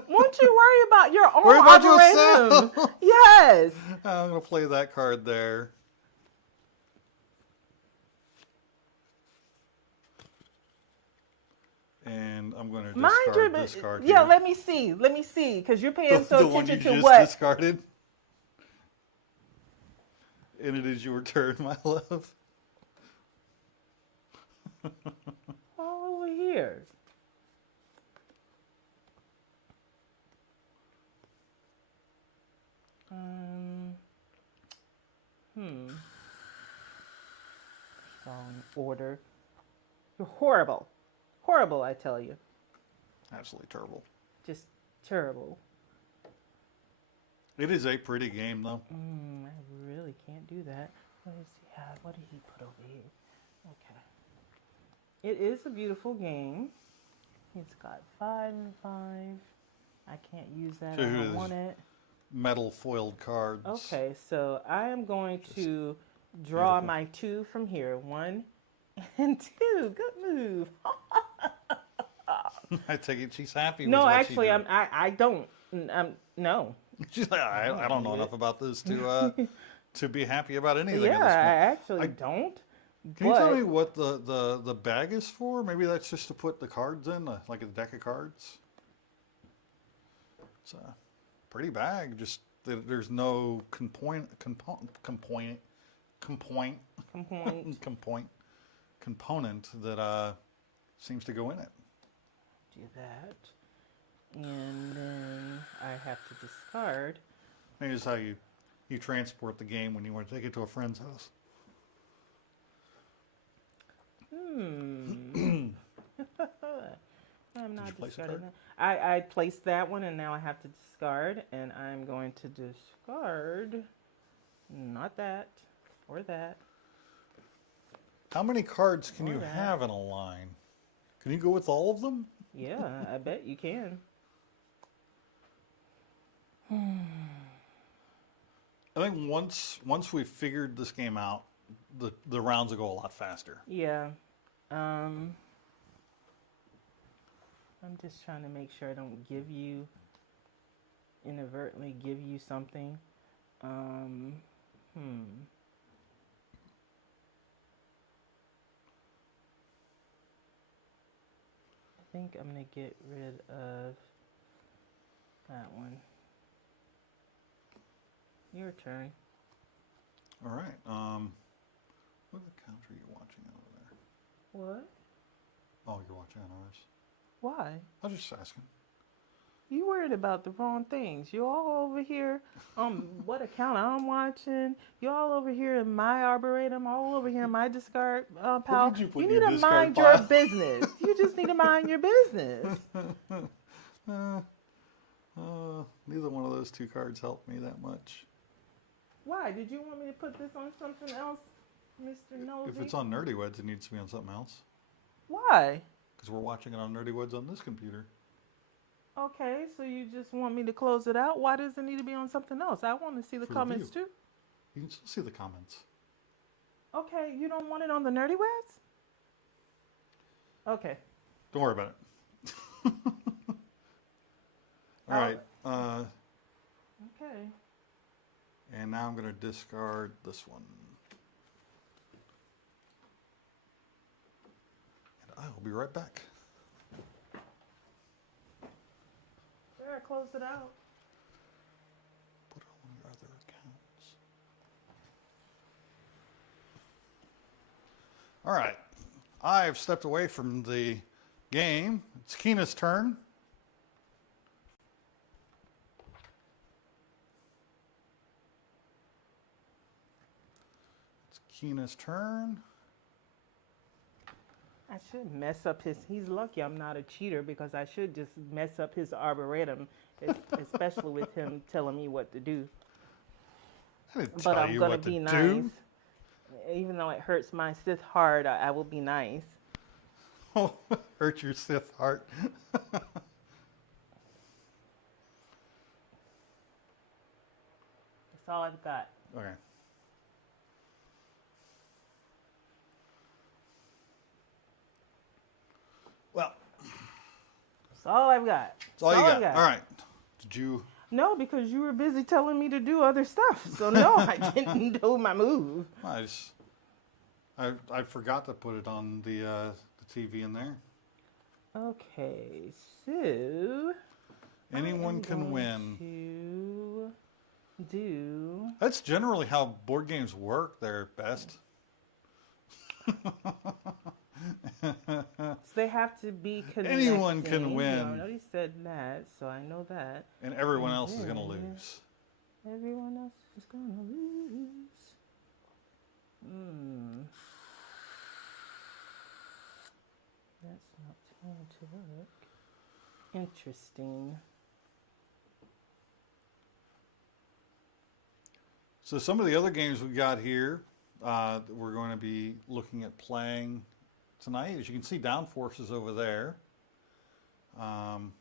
Won't you worry about your own Worry about arboretum? yourself. Yes. I'm going to play that card there. And I'm going to Mind discard your this card yeah. here. Let me see. Let me see, because you're paying the so one you attention to just what. discarded. And it is your turn, my love. All over here. It's all in order. You're horrible. Horrible, I tell you. Absolutely terrible. Just terrible. It is a pretty game, though. I really can't do that. What does he have? What did he put over here? Okay. It is a beautiful game. It's got 5 and 5. I can't use that. So I who don't is- want it. Metal foiled cards. Okay, so I am going to draw beautiful. my 2 from here. 1 and 2. Good move. I take it she's happy. No, with what she actually, did. I don't. No. She's like, I don't know enough about this to to be happy about anything. Yeah, at this I point. actually don't. Can you tell but- me what the bag is for? Maybe that's just to put the cards in, like a deck of cards. It's a pretty bag. Just there's no component that seems to go in it. Do that. And then I have to discard. Maybe it's how you transport the game when you want to take it to a friend's house. I'm not Did you place a discarding card? that. I placed that one and now I have to discard. And I'm going to discard not that or that. How many cards can Or you that. have in a line? Can you go with all of them? Yeah, I bet you can. I think once we've figured this game out, the rounds will go a lot faster. Yeah. I'm just trying to make sure I don't inadvertently give you something. I think I'm going to get rid of that one. Your turn. All right. What account are you watching over there? What? Oh, you're watching on ours. Why? I was just asking. You worried about the wrong things. You all over here what account I'm watching. You all over here in my arboretum, all over here in my discard pile. did you put You in need your to discard mind your pile? business. You just need to mind your business. Neither one of those two cards helped me that much. Why? Did you want me to put this on something else, Mr. Nosy? If it's on Nerdy Weds, it needs to be on something else. Why? Because we're watching it on Nerdy Weds on this computer. Okay, so you just want me to close it out? Why does it need to be on something else? I want to see the For the comments view. too. You can still see the comments. Okay, you don't want it on the Nerdy Weds? Okay. Don't worry about it. All right. Okay. And now I'm going to discard this one. And I will be right back. There, I closed it out. Put it on your other accounts. All right. I've stepped away from the game. It's Kina's turn. Kina's turn. I should mess up he's lucky I'm not a cheater because I should just mess up his arboretum, especially with him telling me what to do. I didn't But tell I'm you going what to be do. nice. Even though it hurts my Sith heart, I will be nice. Oh, hurt your Sith heart. That's all I've got. Okay. Well, That's all I've got. that's all you got. All right. Did you? No, because you were busy telling me to do other stuff. So no, I didn't do my move. I forgot to put it on the TV in there. Okay, so Anyone can win. To do That's generally how board games work. They're best. so they have to be connecting. Anyone can win. I already said that, so I know that. And everyone else is going to lose. Everyone else is gonna lose. That's not going to work. Interesting. So some of the other games we got here that we're going to be looking at playing tonight. As you can see, Downforce is over there. Bum,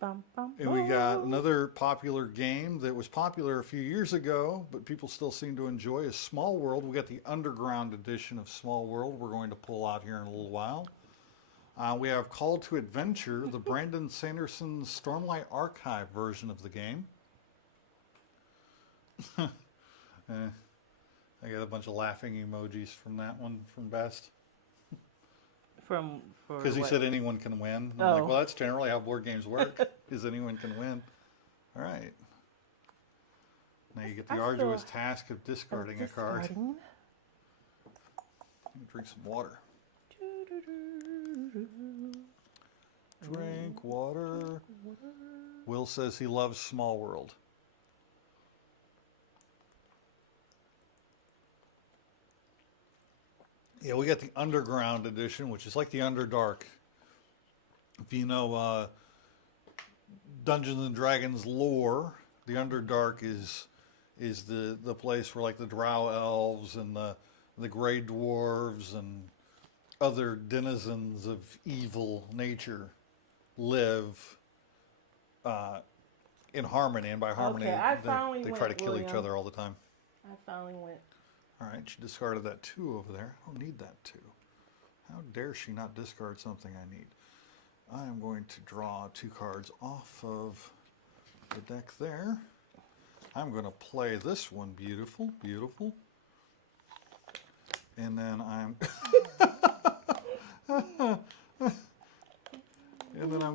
bum, And we got bum. another popular game that was popular a few years ago, but people still seem to enjoy is Small World. We got the Underground edition of Small World we're going to pull out here in a little while. We have Call to Adventure, the Brandon Sanderson's Stormlight Archive version of the game. I got a bunch of laughing emojis from that one from Best. For Because he what? said anyone can win. I'm Oh. like, well, that's generally how board games work. as anyone can win. All right. Now you get the I arduous still- task of discarding a card. Discarding. Drink some water. Drink water. Will says he loves Small World. Yeah, we got the Underground edition, which is like the Underdark. If you know Dungeons and Dragons lore, the Underdark is the place where like the Drow elves and the Grey Dwarves and other denizens of evil nature live in harmony, and by harmony, Okay, I finally they went, try to kill each William. other all the time. I finally went. All right, she discarded that 2 over there. I don't need that 2. How dare she not discard something I need? I am going to draw 2 cards off of the deck there. I'm going to play this one, beautiful, beautiful. And then I'm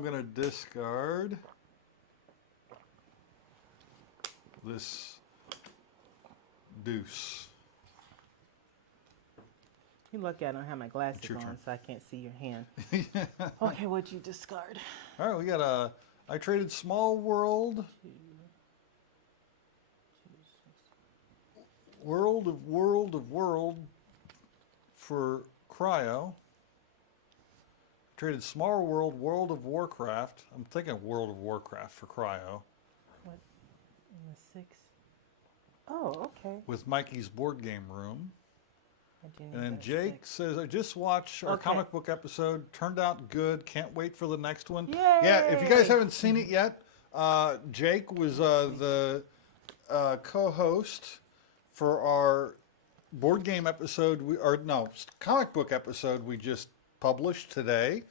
going to discard this deuce. You lucky I don't have my glasses It's your on, turn. so I can't see your hand. Okay, what'd you discard? All right, we got I traded Small World, World of for Cryo. Traded Small World, World of Warcraft. I'm thinking World of Warcraft for Cryo. What? In the 6? Oh, okay. With Mikey's Board Game Room. I do need And then that Jake 6. says, I just watched our Okay. comic book episode. Turned out good. Can't wait for the next one. Yay! Yeah, if you guys haven't seen it yet, Jake was the co-host for our board game episode, comic book episode we just published today.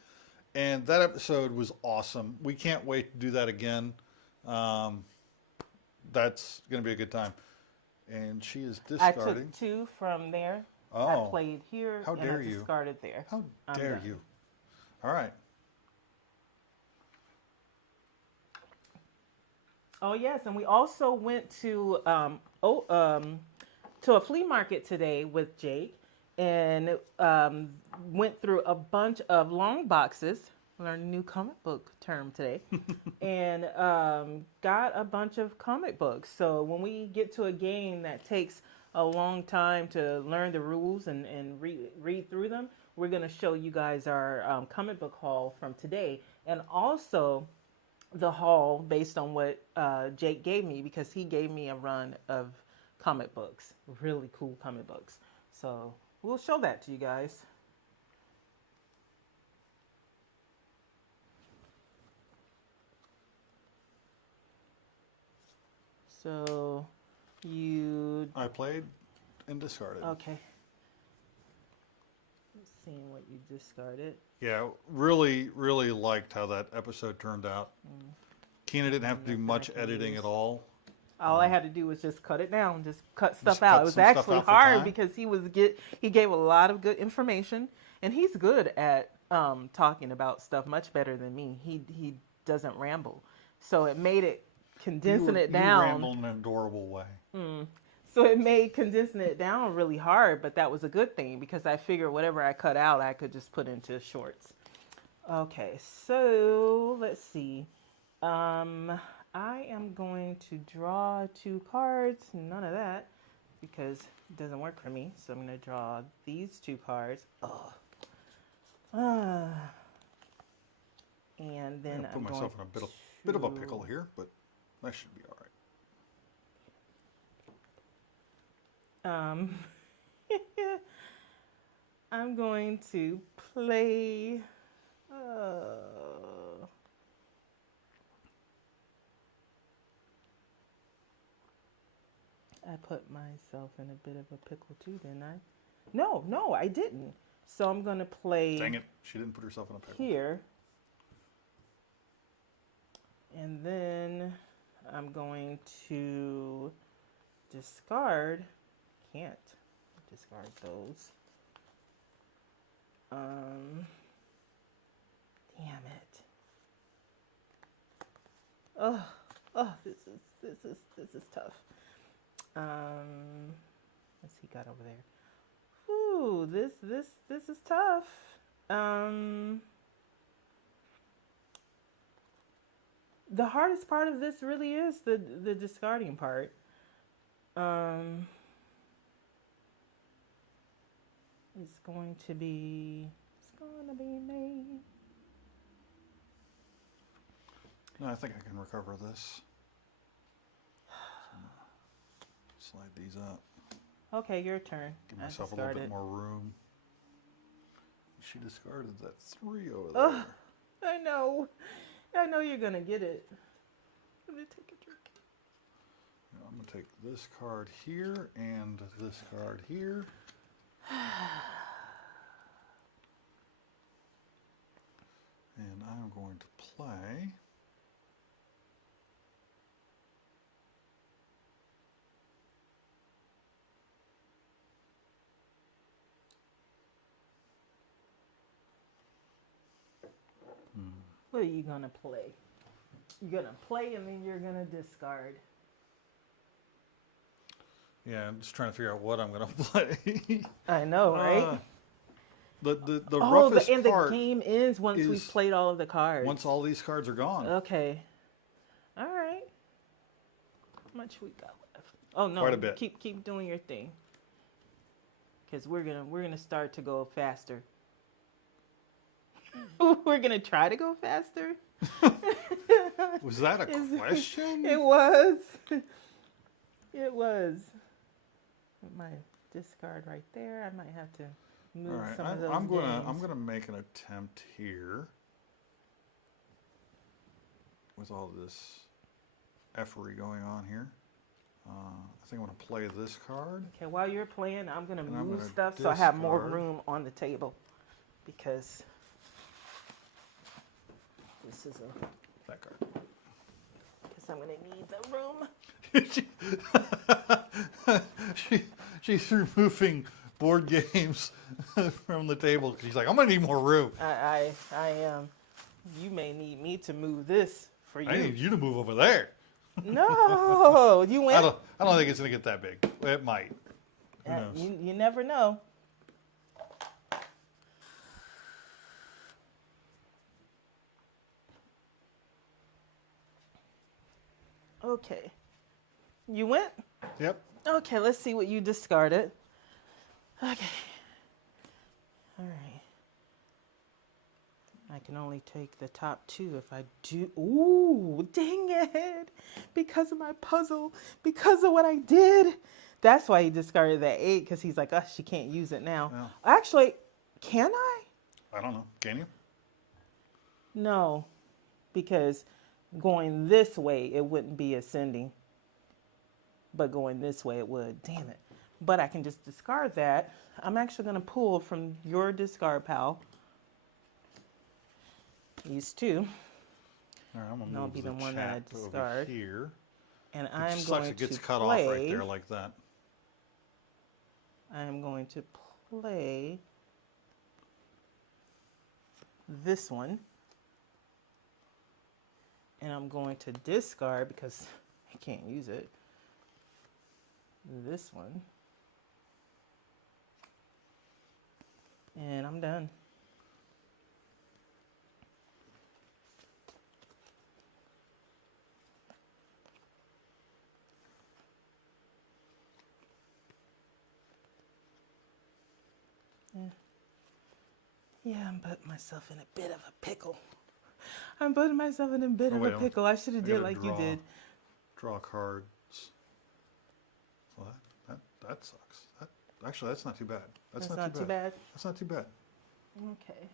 And that episode was awesome. We can't wait to do that again. That's going to be a good time. And she is I discarding. took 2 from there. Oh. I played here How and dare I you. discarded there. How I'm dare done. you? All right. Oh yes, and we also went to a flea market today with Jake, and went through a bunch of long boxes. Learned a new comic book term today, and got a bunch of comic books. So when we get to a game that takes a long time to learn the rules and read through them, we're going to show you guys our comic book haul from today, and also the haul based on what Jake gave me, because he gave me a run of comic books, really cool comic books. So we'll show that to you guys. So you I played and discarded. okay? Seeing what you discarded. Yeah, really, really liked how that episode turned out. Kina didn't have to do Nothing I much can editing use. at all. All I had to do was just cut it down, just cut stuff Just out. cut It was some stuff actually out for hard time? because he gave a lot of good information, and he's good at talking about stuff much better than me. He doesn't ramble, so it made it condensing it You down. ramble in an adorable way. So it made condensing it down really hard, but that was a good thing because I figured whatever I cut out, I could just put into shorts. Okay, so let's see. I am going to draw 2 cards. None of that because it doesn't work for me. So I'm going to draw these 2 cards. And then I I'm put myself in going a bit of a to- pickle here, but that should be all right. I'm going to play. I put myself in a bit of a pickle too, didn't I? No, I didn't. So I'm going to play Dang it, she didn't put herself in a pickle. here. And then I'm going to discard. Can't discard those. Damn it. This is tough. What's he got over there? Ooh, this is tough. The hardest part of this really is the discarding part. It's going to be me. No, I think I can recover this. Slide these up. Okay, your turn. Give I myself a little bit discarded. more room. She discarded that 3 over there. Ugh, I know you're gonna get it. I'm gonna take a drink. I'm going to take this card here and this card here. And I'm going to play. What are you gonna play? You're gonna play and then you're gonna discard. Yeah, I'm just trying to figure out what I'm going to play. I know, right? The roughest and part the game ends once is we've played all of the cards. once all these cards are gone. Okay. All right. How much we got left? Oh no! Quite a bit. Keep doing your thing. Because we're gonna start to go faster. We're gonna try to go faster. Was that a question? It was. It was. My discard right there. I might have to move All right, some of those. I'm gonna make an attempt here with all this effery going on here. I think I'm gonna play this card. Okay, while you're playing, I'm gonna And I'm move gonna stuff so I have more discard. room on the table because this is That card. because I'm gonna need the room. She's removing board games from the table. She's like, I'm gonna need more room. I am. You may need me to move this for you. I need you to move over there. No, you went. I don't think it's gonna get that big. It might. Who knows? You never know. Okay. You went? Yep. Okay, let's see what you discarded. Okay. All right. I can only take the top 2 if I do. Ooh, dang it. Because of my puzzle. Because of what I did. That's why he discarded that 8, because he's like, oh, she can't use it now. Yeah. Actually, can I? I don't know. Can you? No. Because going this way, it wouldn't be ascending. But going this way, it would. Damn it. But I can just discard that. I'm actually going to pull from your discard pile. These 2. All right, I'm gonna And I'll move be the the one that I chat over discard. here. And It I'm sucks going it gets to cut play. off right there like that. I am going to play this one. And I'm going to discard because I can't use it. This one. And I'm done. Yeah, I'm putting myself in a bit of a pickle. I'm putting myself in a bit of wait, a pickle. I should have I did gotta like you did. Draw cards. Well, that sucks. Actually, that's not too bad. That's not too bad. That's not too bad. Okay.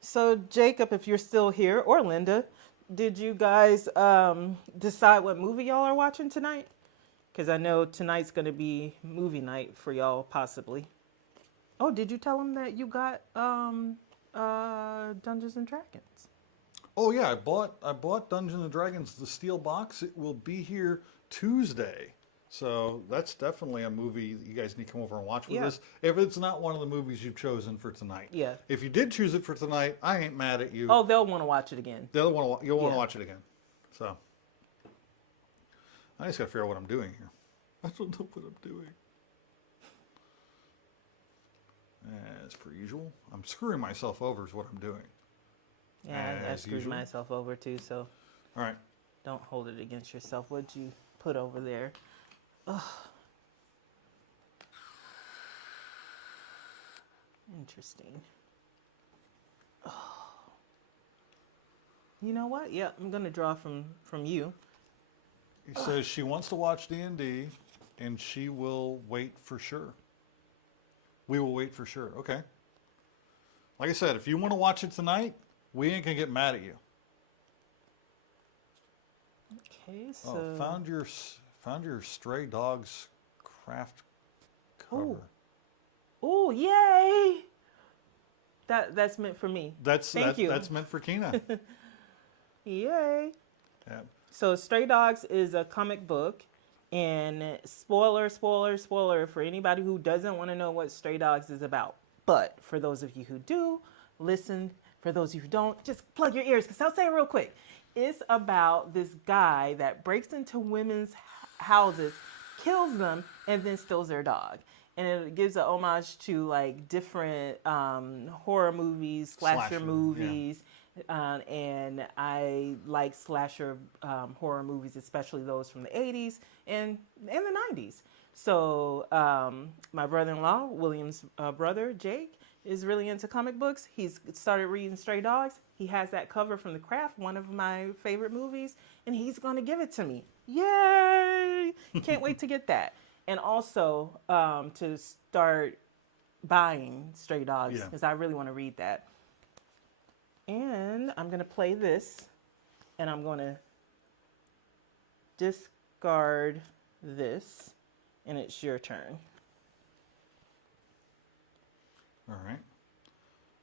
So Jacob, if you're still here, or Linda, did you guys decide what movie y'all are watching tonight? Because I know tonight's going to be movie night for y'all, possibly. Oh, did you tell them that you got Dungeons and Dragons? Oh yeah, I bought Dungeons and Dragons the steel box. It will be here Tuesday, So that's definitely a movie that you guys need to come over and watch with Yeah. us. If it's not one of the movies you've chosen for tonight. Yeah. If you did choose it for tonight, I ain't mad at you. Oh, they'll want to watch it again. The other one, you'll want to Yeah. watch it again. So I just got to figure out what I'm doing here. I don't know what I'm doing. As per usual, I'm screwing myself over is what I'm doing. Yeah, I As screwed usual. myself over too, so All right. don't hold it against yourself. What'd you put over there? Ugh. Interesting. Oh. You know what? Yeah, I'm gonna draw from you. He says she wants to watch D&D, and she will wait for sure. We will wait for sure. Okay. Like I said, if you want to watch it tonight, we ain't gonna get mad at you. Okay, so Oh, found your stray dog's craft cover. Ooh. Oh, yay! That's meant for me. Thank you. That's meant for Kina. Yay! Yeah. So Stray Dogs is a comic book, and spoiler for anybody who doesn't want to know what Stray Dogs is about. But for those of you who do, listen. For those of you who don't, just plug your ears, because I'll say it real quick. It's about this guy that breaks into women's houses, kills them, and then steals their dog. And it gives an homage to like different horror movies, slasher Yeah. movies. And I like slasher horror movies, especially those from the 80s and the 90s. So my brother-in-law, William's brother, Jake, is really into comic books. He's started reading Stray Dogs. He has that cover from The Craft, one of my favorite movies, and he's going to give it to me. Yay! Can't wait to get that. And also to start buying Stray Dogs, Yeah. because I really want to read that. And I'm going to play this, and I'm going to discard this, and it's your turn. All right.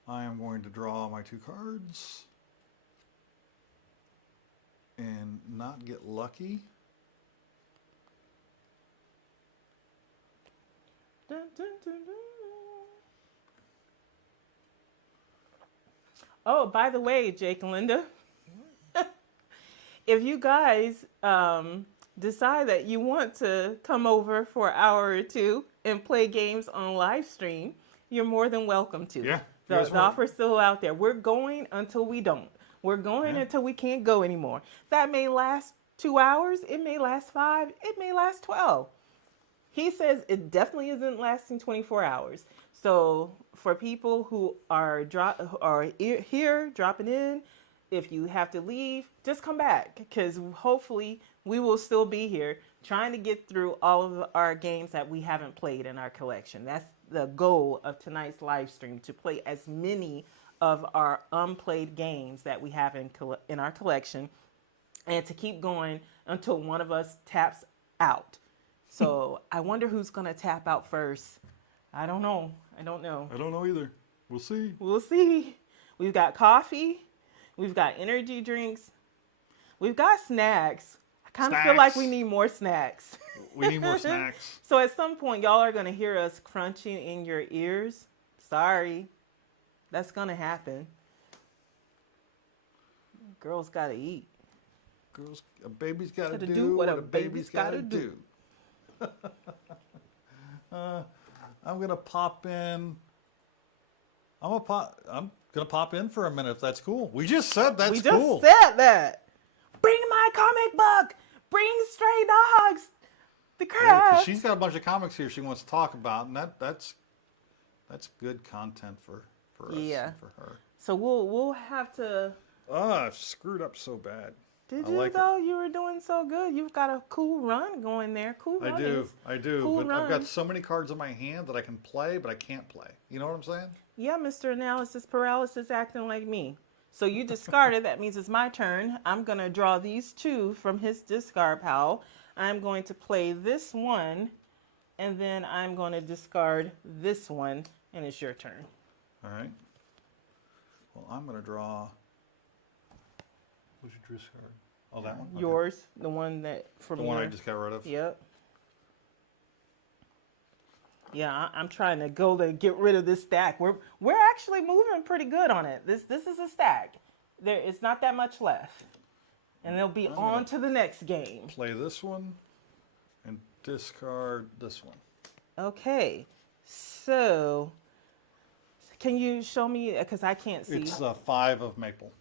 I am going to draw my 2 cards and not get lucky. Dun, dun, dun, dun. Oh, by the way, Jake and Linda, if you guys decide that you want to come over for an hour or two and play games on live stream, you're more than welcome to. Yeah. The offer's still out there. We're going until we don't. We're going until we can't go anymore. That may last 2 hours. It may last 5. It may last 12. He says it definitely isn't lasting 24 hours. So for people who are here dropping in, if you have to leave, just come back, because hopefully we will still be here trying to get through all of our games that we haven't played in our collection. That's the goal of tonight's live stream, to play as many of our unplayed games that we have in our collection, and to keep going until one of us taps out. So I wonder who's going to tap out first. I don't know. I don't know either. We'll see. We'll see. We've got coffee. We've got energy drinks. We've got snacks. I kind of feel like we need more snacks. We need more snacks. So at some point, y'all are going to hear us crunching in your ears. Sorry. That's going to happen. Girls got to eat. Girls, a baby's got to Gotta do what a baby's got to do. I'm going to pop in. I'm gonna pop in for a minute if that's cool. We just said that's we cool. just said that. Bring my comic book. Bring Stray Dogs. The Yeah, Craft. she's got a bunch of comics here she wants to talk about, and that's good content for us and for her. So we'll have to. Oh, I've screwed up so bad. Did I you like though? You were doing so good. You've got a cool run going there. Cool I runnings. do. Cool But I've got runs. so many cards in my hand that I can play, but I can't play. You know what I'm saying? Yeah, Mr. Analysis Paralysis acting like me. So you discarded. That means it's my turn. I'm going to draw these 2 from his discard pile. I'm going to play this one, and then I'm going to discard this one, and it's your turn. All right. Well, I'm going to draw. What's your discard? Oh, that one? Okay. Yours, the one that from The one I just got rid of? Yep. Yeah, I'm trying to go to get rid of this stack. We're actually moving pretty good on it. This is a stack. It's not that much left, and they'll be on to the next game. Play this one and discard this one. Okay, so can you show me, because I can't see. It's 5 of maple.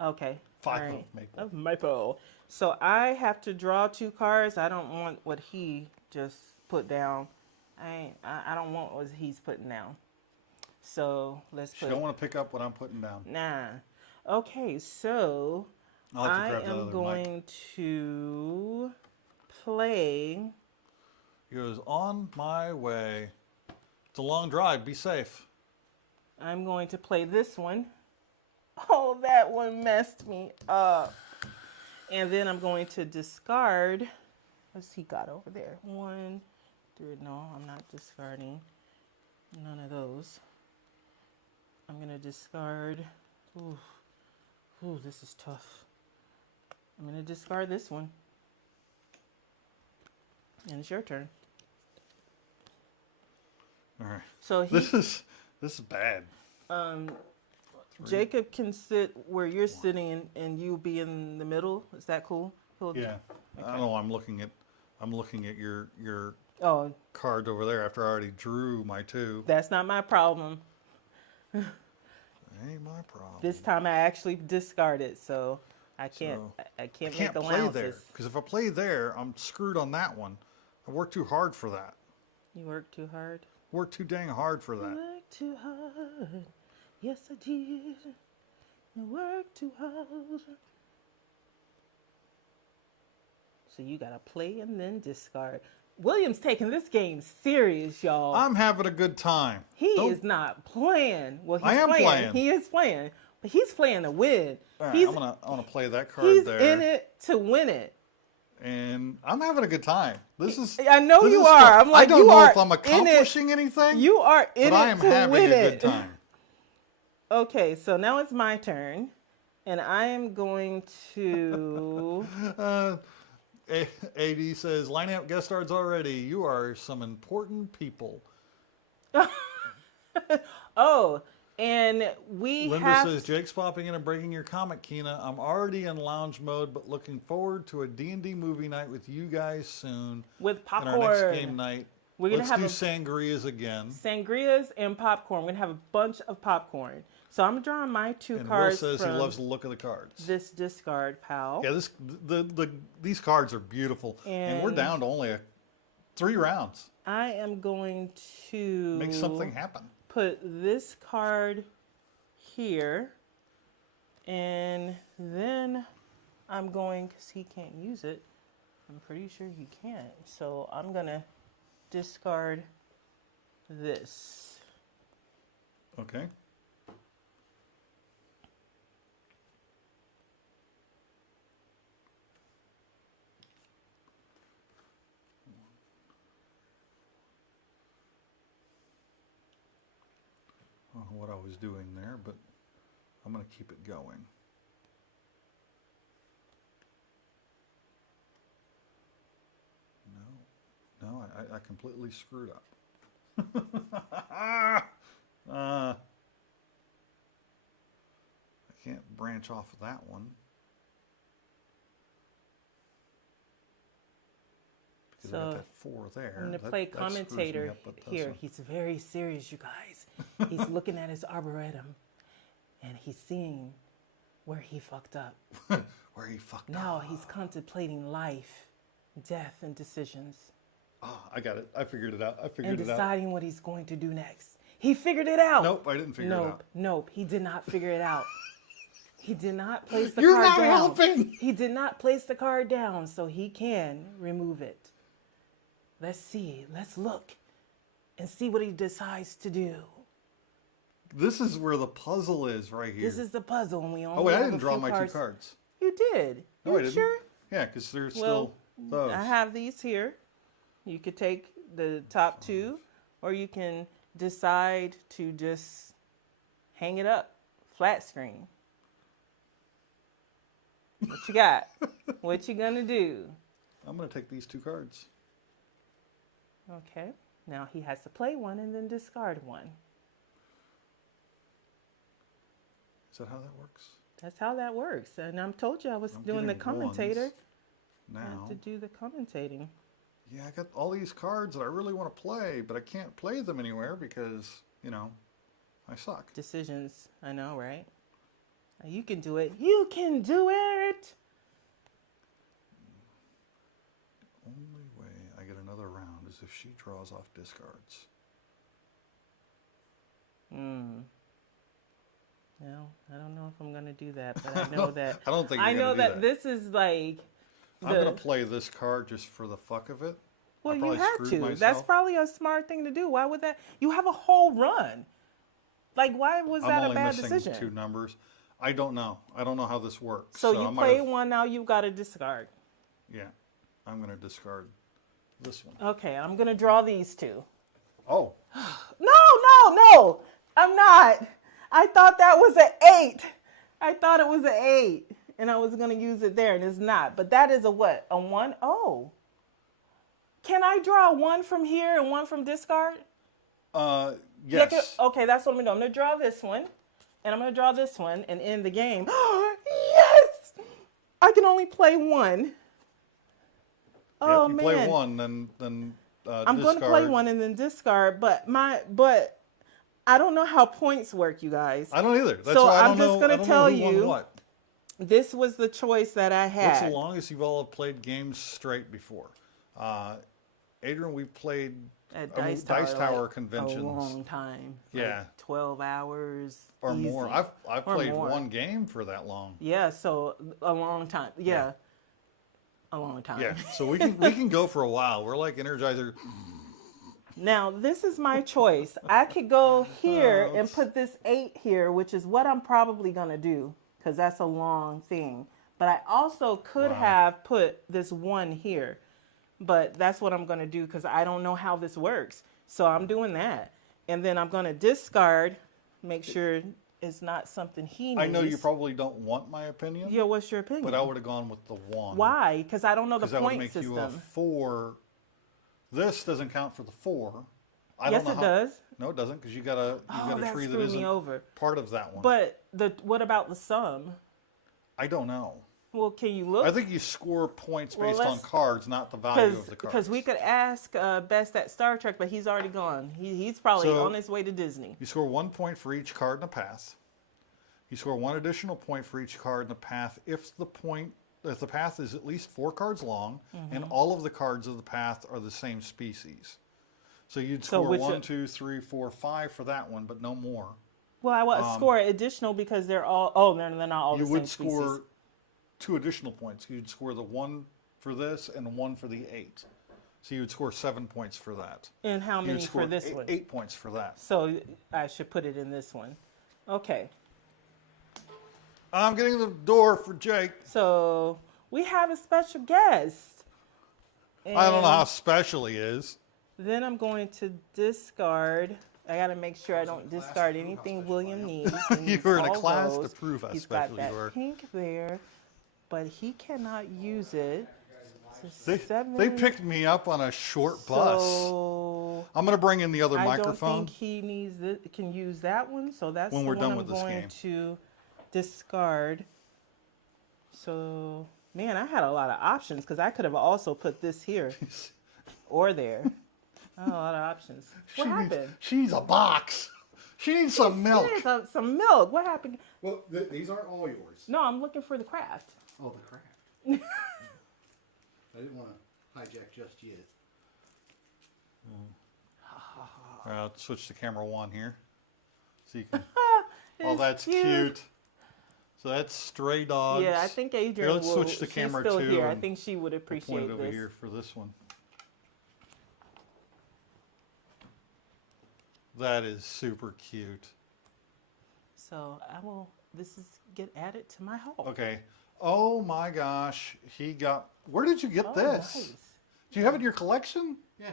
Okay. 5 all right. of maple. Of maple. So I have to draw 2 cards. I don't want what he just put down. I don't want what he's putting down. So let's put. You don't want to pick up what I'm putting down. Nah. Okay, so I am going to play. He goes, on my way. It's a long drive. Be safe. I'm going to play this one. Oh, that one messed me up. And then I'm going to discard. What's he got over there? 1, 3. No, I'm not discarding none of those. I'm going to discard. Ooh, this is tough. I'm going to discard this one. And it's your turn. All right. So this is bad. Jacob can sit where you're sitting, and you be in the middle. Is that cool? Yeah. Okay. I know. I'm looking at your oh card over there after I already drew my 2. That's not my problem. Ain't my problem. This time I actually discarded, so I can't make allowances. Play there, because if I play there, I'm screwed on that one. I worked too hard for that. You worked too hard? Worked too dang hard for that. I worked too hard. Yes, I did. I worked too hard. So you gotta play and then discard. William's taking this game serious, y'all. I'm having a good time. He is not playing. Well, he's I am playing. He is playing, but he's playing to win. All right, he's, I'm gonna play that card he's there. He's in it to win it. And I'm having a good time. I know you are. Fun. I'm like, I don't know if I'm accomplishing anything. You are in it to win it. But I am having a good time. Okay, so now it's my turn, and I am going to. AD says, line out guest stars already. You are some important people. Oh, and Linda says, Jake's popping in and breaking your comic, Kina. I'm already in lounge mode, but looking forward to a D&D movie night with you guys soon. With popcorn. And our next game night. Let's do sangrias again. Sangrias and popcorn. We're going to have a bunch of popcorn. So I'm drawing my 2 cards. Will says he loves the look of the cards. This discard pal. Yeah, these cards are beautiful. And we're down to only 3 rounds. I am going to make something happen. Put this card here, and then I'm going, because he can't use it, I'm pretty sure he can't, so I'm gonna discard this. Okay. I don't know what I was doing there, but I'm going to keep it going. No, I completely screwed up. I can't branch off of that one. Because I got that 4 there. I'm going to play commentator here. He's very serious, you guys. He's looking at his arboretum, and he's seeing where he fucked up. Where he fucked up. Now he's contemplating life, death, and decisions. Oh, I got it. I figured it out. And deciding what he's going to do next. He figured it out. Nope, I didn't figure it out. Nope, he did not figure it out. He did not place the You're card not down. helping. He did not place the card down, so he can remove it. Let's see. Let's look and see what he decides to do. This is where the puzzle is right here. This is the puzzle, and we only Oh, wait, have I didn't draw my cards. 2 cards. You did. No, You I didn't. sure? Yeah, because there's still those. I have these here. You could take the top 2, or you can decide to just hang it up, flat screen. What you got? What you gonna do? I'm gonna take these 2 cards. Okay. Now he has to play one and then discard one. Is that how that works? That's how that works. And I told you I was I'm doing the getting commentator. ones I now. have to do the commentating. Yeah, I got all these cards that I really want to play, but I can't play them anywhere because, you know, I suck. Decisions. I know, right? You can do it. You can do it. Only way I get another round is if she draws off discards. No, I don't know if I'm gonna do that, but I know that I don't think I you're know gonna do that this is like I'm gonna play this card just for the fuck of it. well, I you probably have screwed to. myself. That's probably a smart thing to do. Why would that? You have a whole run. Like, why was I'm that a only bad missing decision? 2 numbers. I don't know. I don't know how this works. So you I might play have- one now. You've got to discard. Yeah, I'm gonna discard this one. Okay, I'm gonna draw these two. Oh, No! I'm not. I thought that was an 8. I thought it was an 8, and I was gonna use it there, and it's not. But that is a what? A 1? Oh. Can I draw 1 from here and 1 from discard? yes. Yeah, okay, that's what I'm gonna do. I'm gonna draw this one, and I'm gonna draw this one, and end the game. Yes! I can only play 1. Yeah, Oh if you man. play 1, then I'm going to play 1 and then discard, but I don't know how points work, you guys. I don't either. That's So why I I'm don't just know. gonna I don't tell know who won you- what. This was the choice that I What's the had. longest you've all played games straight before? Adrian, we've played At Dice Dice Tower like, conventions. a long time. Yeah. Like 12 hours. or easy. more. I've Or played more. one game for that long. Yeah, so a long time. Yeah. A long time. Yeah, so we can go for a while. We're like Energizer. Now, this is my choice. I could go here Oh. and put this 8 here, which is what I'm probably going to do because that's a long thing. But I also could Wow. have put this 1 here. But that's what I'm going to do because I don't know how this works. So I'm doing that. And then I'm going to discard, make sure it's not something he needs. I know you probably don't want my opinion, Yeah, what's your opinion? but I would have gone with the 1. Why? Because I don't know the Because that would point make system. you a 4. This doesn't count for the 4. I Yes, don't know it does. No, it doesn't, because you got a That tree that screwed isn't me over. part of that one. But what about the sum? I don't know. Well, can you look? I think you score points Well, based on let's- cards, not the value of the cards. Because we could ask Best at Star Trek, but he's already gone. He's probably So- on his way to Disney. You score 1 point for each card in the path. You score 1 additional point for each card in the path if the path is at least 4 cards long and all of the cards of the path are the same species. So you'd So score which- 1, 2, 3, 4, 5 for that one, but no more. Well, I would score additional because they're all. Oh, they're not all You the would same score species. 2 additional points. You'd score the 1 for this and 1 for the 8. So you would score 7 points for that. And how You'd many score for this eight, one? 8 points for that. So I should put it in this one. Okay. I'm getting the door for Jake. So we have a special guest. I don't know And how special he is. Then I'm going to discard. I got to make sure I don't discard anything William needs. He You needs were in a all class those. to prove how He's special got that you are. pink there, but he cannot use it. They picked me up on a short bus. So I'm going to bring in the other I microphone. don't think he needs can use that one. So that's When the we're one done I'm with this going game. to discard. So man, I had a lot of options because I could have also put this here or there. I had a lot of options. What happened? She needs a box. She needs some milk. There's some milk. What happened? Well, these aren't all yours. No, I'm looking for the craft. Oh, the crap. I didn't want to hijack just yet. I'll switch to camera 1 here. So you can. Oh, It's that's cute. So that's Stray Dogs. Yeah, I think Adrian Here, let's will. switch to she's camera still 2 here. I and think she would We'll appreciate point it over this. here for this one. That is super cute. So I will. This is get added to my haul. Okay. Oh my gosh, he got. Where did you get Oh, this? nice. Do you have it in your collection? Yeah.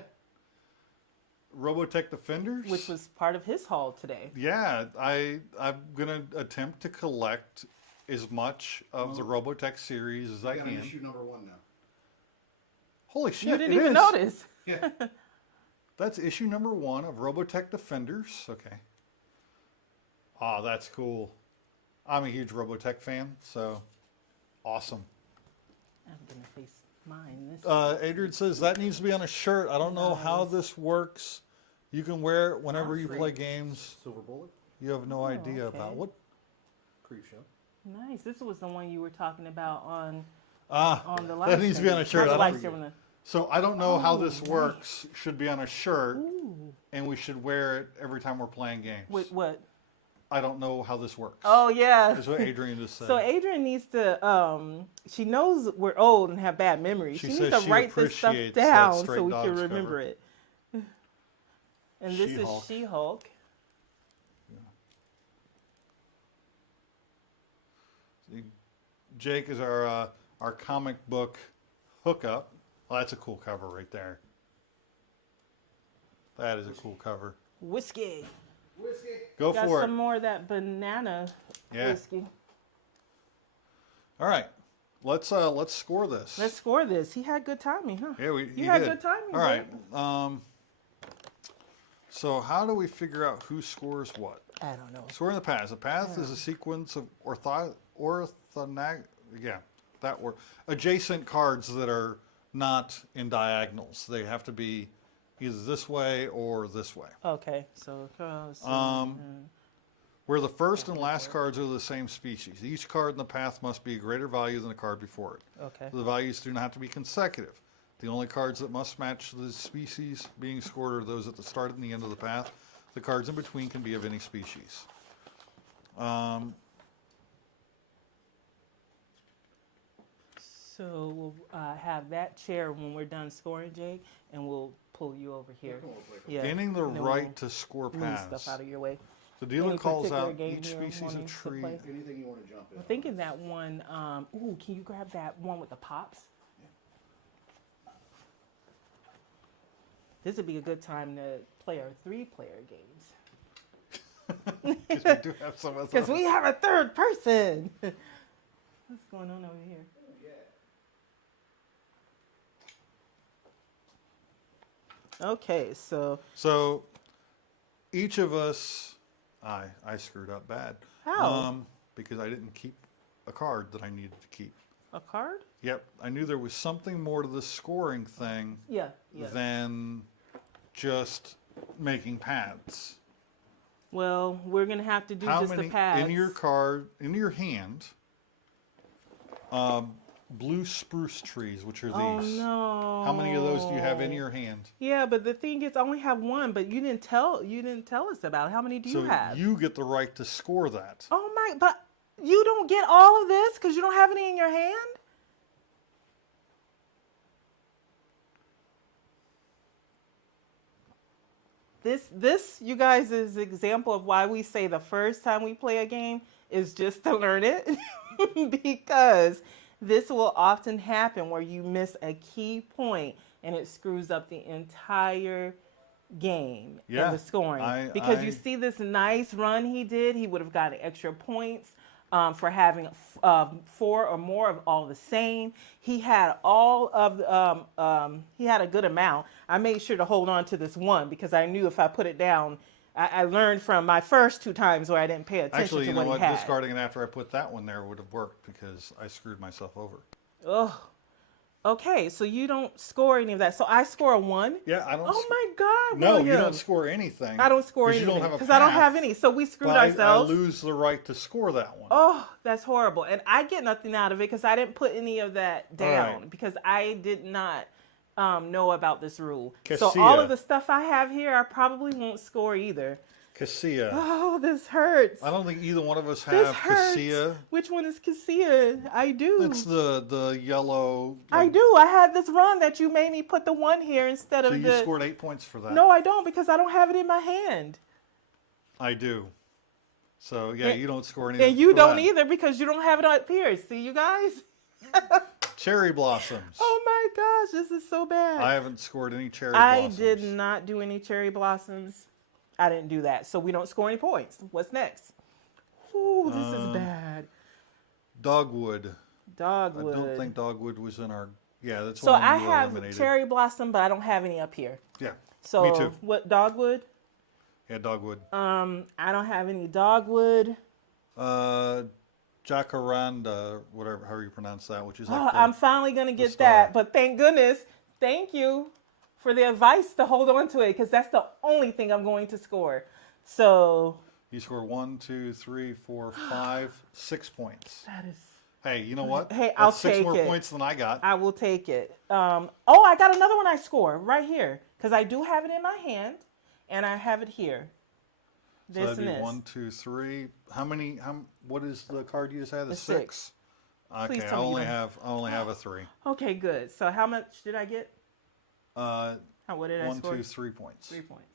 Robotech Defenders? Which was part of his haul today. Yeah, I'm gonna attempt to collect as much of the Robotech series as I I got an can. issue number 1 now. Holy shit! You didn't it even is. notice. Yeah. That's issue number 1 of Robotech Defenders. Okay. Ah, that's cool. I'm a huge Robotech fan, so awesome. I'm gonna face mine this way. Adrian says that needs to be on a shirt. I don't know how Nice. this works. You can wear it whenever you Free. play games. Silver bullet, You have no idea okay. about what. creep show. Nice. This was the one you were talking about on the live that needs to be on a shirt. Not the I live don't- stream, So I don't know how this nice. works. Should be on a shirt, Ooh. and we should wear it every time we're playing games. Wait, what? I don't know how this works. Oh yeah. Is what Adrian just said. So Adrian needs to. She knows we're old and have bad memory. She She says needs to she write this stuff appreciates that down Stray so we can Dogs remember cover. it. And this She-Hulk. is She-Hulk. Jake is our comic book hookup. Well, that's a cool cover right there. That is a cool cover. Whiskey. Whiskey. Go Got for some it. more of that banana Yeah. whiskey. All right. Let's score this. Let's score this. He had good timing, huh? Yeah, You had good timing. All right. Jake. So how do we figure out who scores what? I don't know. Scoring the path. A path is a sequence of that word. Adjacent cards that are not in diagonals. They have to be either this way or this way. Okay, so Where the first and last cards are the same species. Each card in the path must be a greater value than the card before it. okay. The values do not have to be consecutive. The only cards that must match the species being scored are those at the start and the end of the path. The cards in between can be of any species. So we'll have that chair when we're done scoring, Jake, and we'll pull you over here. Yeah. Gaining the and then right we'll to score move paths. stuff out of your way. The dealer Any calls particular out game each you're species wanting of to tree. play? Anything you want to jump in. I'm thinking that one. Ooh, can you grab that one with the pops? This would be a good time to play our 3-player games. Because we do have some of Because those. we have a third person. What's going on over here? Okay, so So each of us, I screwed up bad. How? Because I didn't keep a card that I needed to keep. a card? Yep, I knew there was something more to the scoring thing Yeah. than just making paths. Well, we're gonna have to do How just many the pads. in your hand? Blue spruce trees, which are these. Oh no! How many of those do you have in your hand? Yeah, but the thing is, I only have one. But you didn't tell us about it. How many do you So have? you get the right to score that. Oh my! But you don't get all of this because you don't have any in your hand. This, you guys, is an example of why we say the first time we play a game is just to learn it, because this will often happen where you miss a key point and it screws up the entire game Yeah, and the scoring. Because you see this nice run he did, he would have gotten extra points for having 4 or more of all the same. He had all of he had a good amount. I made sure to hold on to this one because I knew if I put it down, I learned from my first 2 times where I didn't pay attention Actually, to you know what what? he had. Discarding it after I put that one there would have worked because I screwed myself over. Oh, okay. So you don't score any of that. So I score a 1. Yeah, I don't. Oh my God, No, William. you don't score anything. I don't score 'cause anything you don't have a because I don't have path, any. So we screwed but ourselves. I lose the right to score that one. Oh, that's horrible. And I get nothing out of it because I didn't put any of that down right. because I did not know about this rule. So Cassia. all of the stuff I have here, I probably won't score either. Cassia. Oh, this hurts. I don't think either one of us This have hurts. Cassia. Which one is Cassia? I do. It's the yellow. I do. I had this run that you made me put the 1 here instead So of you the... scored 8 points for that. No, I don't because I don't have it in my hand. I do. So yeah, And- you don't score anything. And you for don't that. either because you don't have it up here. See, you guys? Cherry blossoms. Oh my gosh, this is so bad. I haven't scored any cherry I blossoms. did not do any cherry blossoms. I didn't do that. So we don't score any points. What's next? Ooh, this is bad. Dogwood. Dogwood. I don't think dogwood was in our. Yeah, that's So one I you have eliminated. cherry blossom, but I don't have any up here. Yeah. So Me too. what dogwood? Yeah, dogwood. I don't have any dogwood. Jacaranda, whatever, however you pronounce that, which is Oh, like the, I'm finally gonna get star. that, but thank goodness, thank you for the advice to hold on to it because that's the only thing I'm going to score. So you score 1, 2, 3, 4, 5, 6 points. that is. Hey, you know what? Hey, That's I'll 6 take more it. points than I got. I will take it. Oh, I got another one I score right here because I do have it in my hand, and I have it here. So This that'd and be this. 1, 2, 3. How many? What is the card you just had? The A 6. six. Okay, Please I tell me you only don't- have a 3. Okay, good. So how much did I get? What did I 1, score? 2, 3 points. 3 points.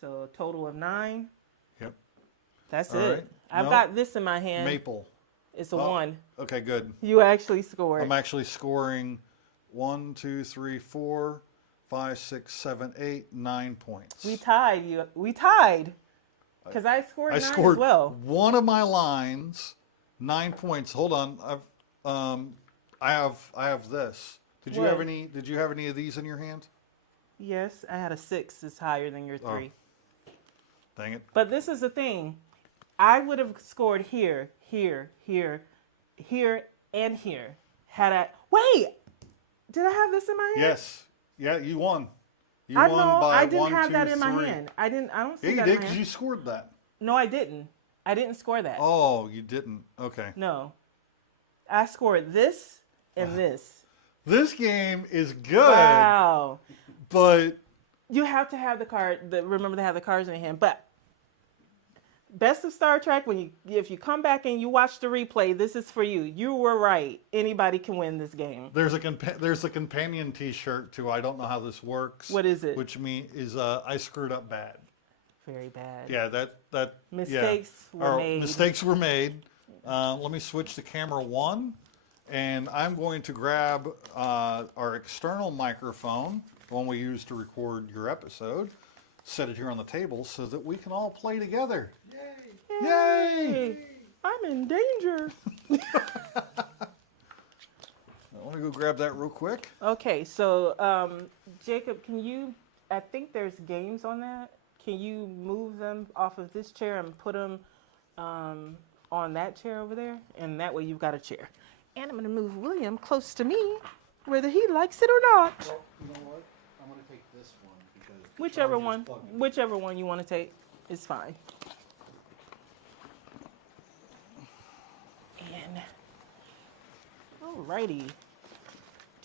So a total of 9. Yep. That's All it. right. I've No. got this in my hand. Maple. It's a Oh. 1. Okay, good. You actually scored. I'm actually scoring 1, 2, 3, 4, 5, 6, 7, 8, 9 points. We tied. We tied. Because I scored 9 I scored as well. one of my lines, 9 points. Hold on, I have this. Did you What? have any? Did you have any of these in your hand? Yes, I had a 6. It's higher than your 3. Dang it! But this is the thing. I would have scored here, here, here, here, and here. Had I... Wait! Did I have this in my hand? Yes, yeah, you won. You I won know. by I didn't 1, have 2, that in my 3. hand. I don't see Yeah, you that did in my because hand. you scored that. No, I didn't. I didn't score that. Oh, you didn't. Okay. No. I scored this and this. This game is good, Wow. but You have to have the card. Remember to have the cards in your hand. But best of Star Trek, if you come back and you watch the replay, this is for you. You were right. Anybody can win this game. there's a companion T-shirt too. I don't know how this works. What is it? Which is I screwed up bad. Very bad. Yeah, that Mistakes yeah. were made. Mistakes were made. Let me switch to camera 1, and I'm going to grab our external microphone, the one we use to record your episode, set it here on the table so that we can all play together. Yay! Yay! I'm in danger. Let me go grab that real quick. Okay, so Jacob, I think there's games on that. Can you move them off of this chair and put them on that chair over there? And that way you've got a chair. And I'm going to move William close to me, whether he likes it or not. Well, you know what? I'm gonna take this one because the Whichever charger's one, plugged in. whichever one you want to take is fine. And alrighty,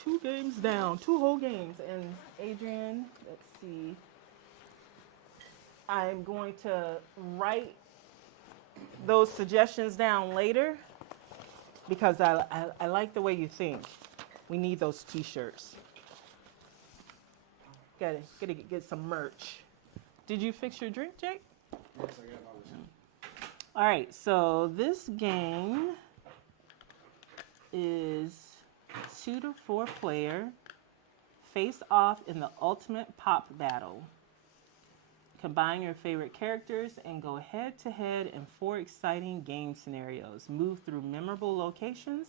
2 games down, 2 whole games. And Adrian, let's see. I'm going to write those suggestions down later because I like the way you think. We need those T-shirts. Gotta get some merch. Did you fix your drink, Jake? Yes, I got all this. All right, so this game is 2 to 4 player, face off in the ultimate pop battle. Combine your favorite characters and go head to head in 4 exciting game scenarios. Move through memorable locations,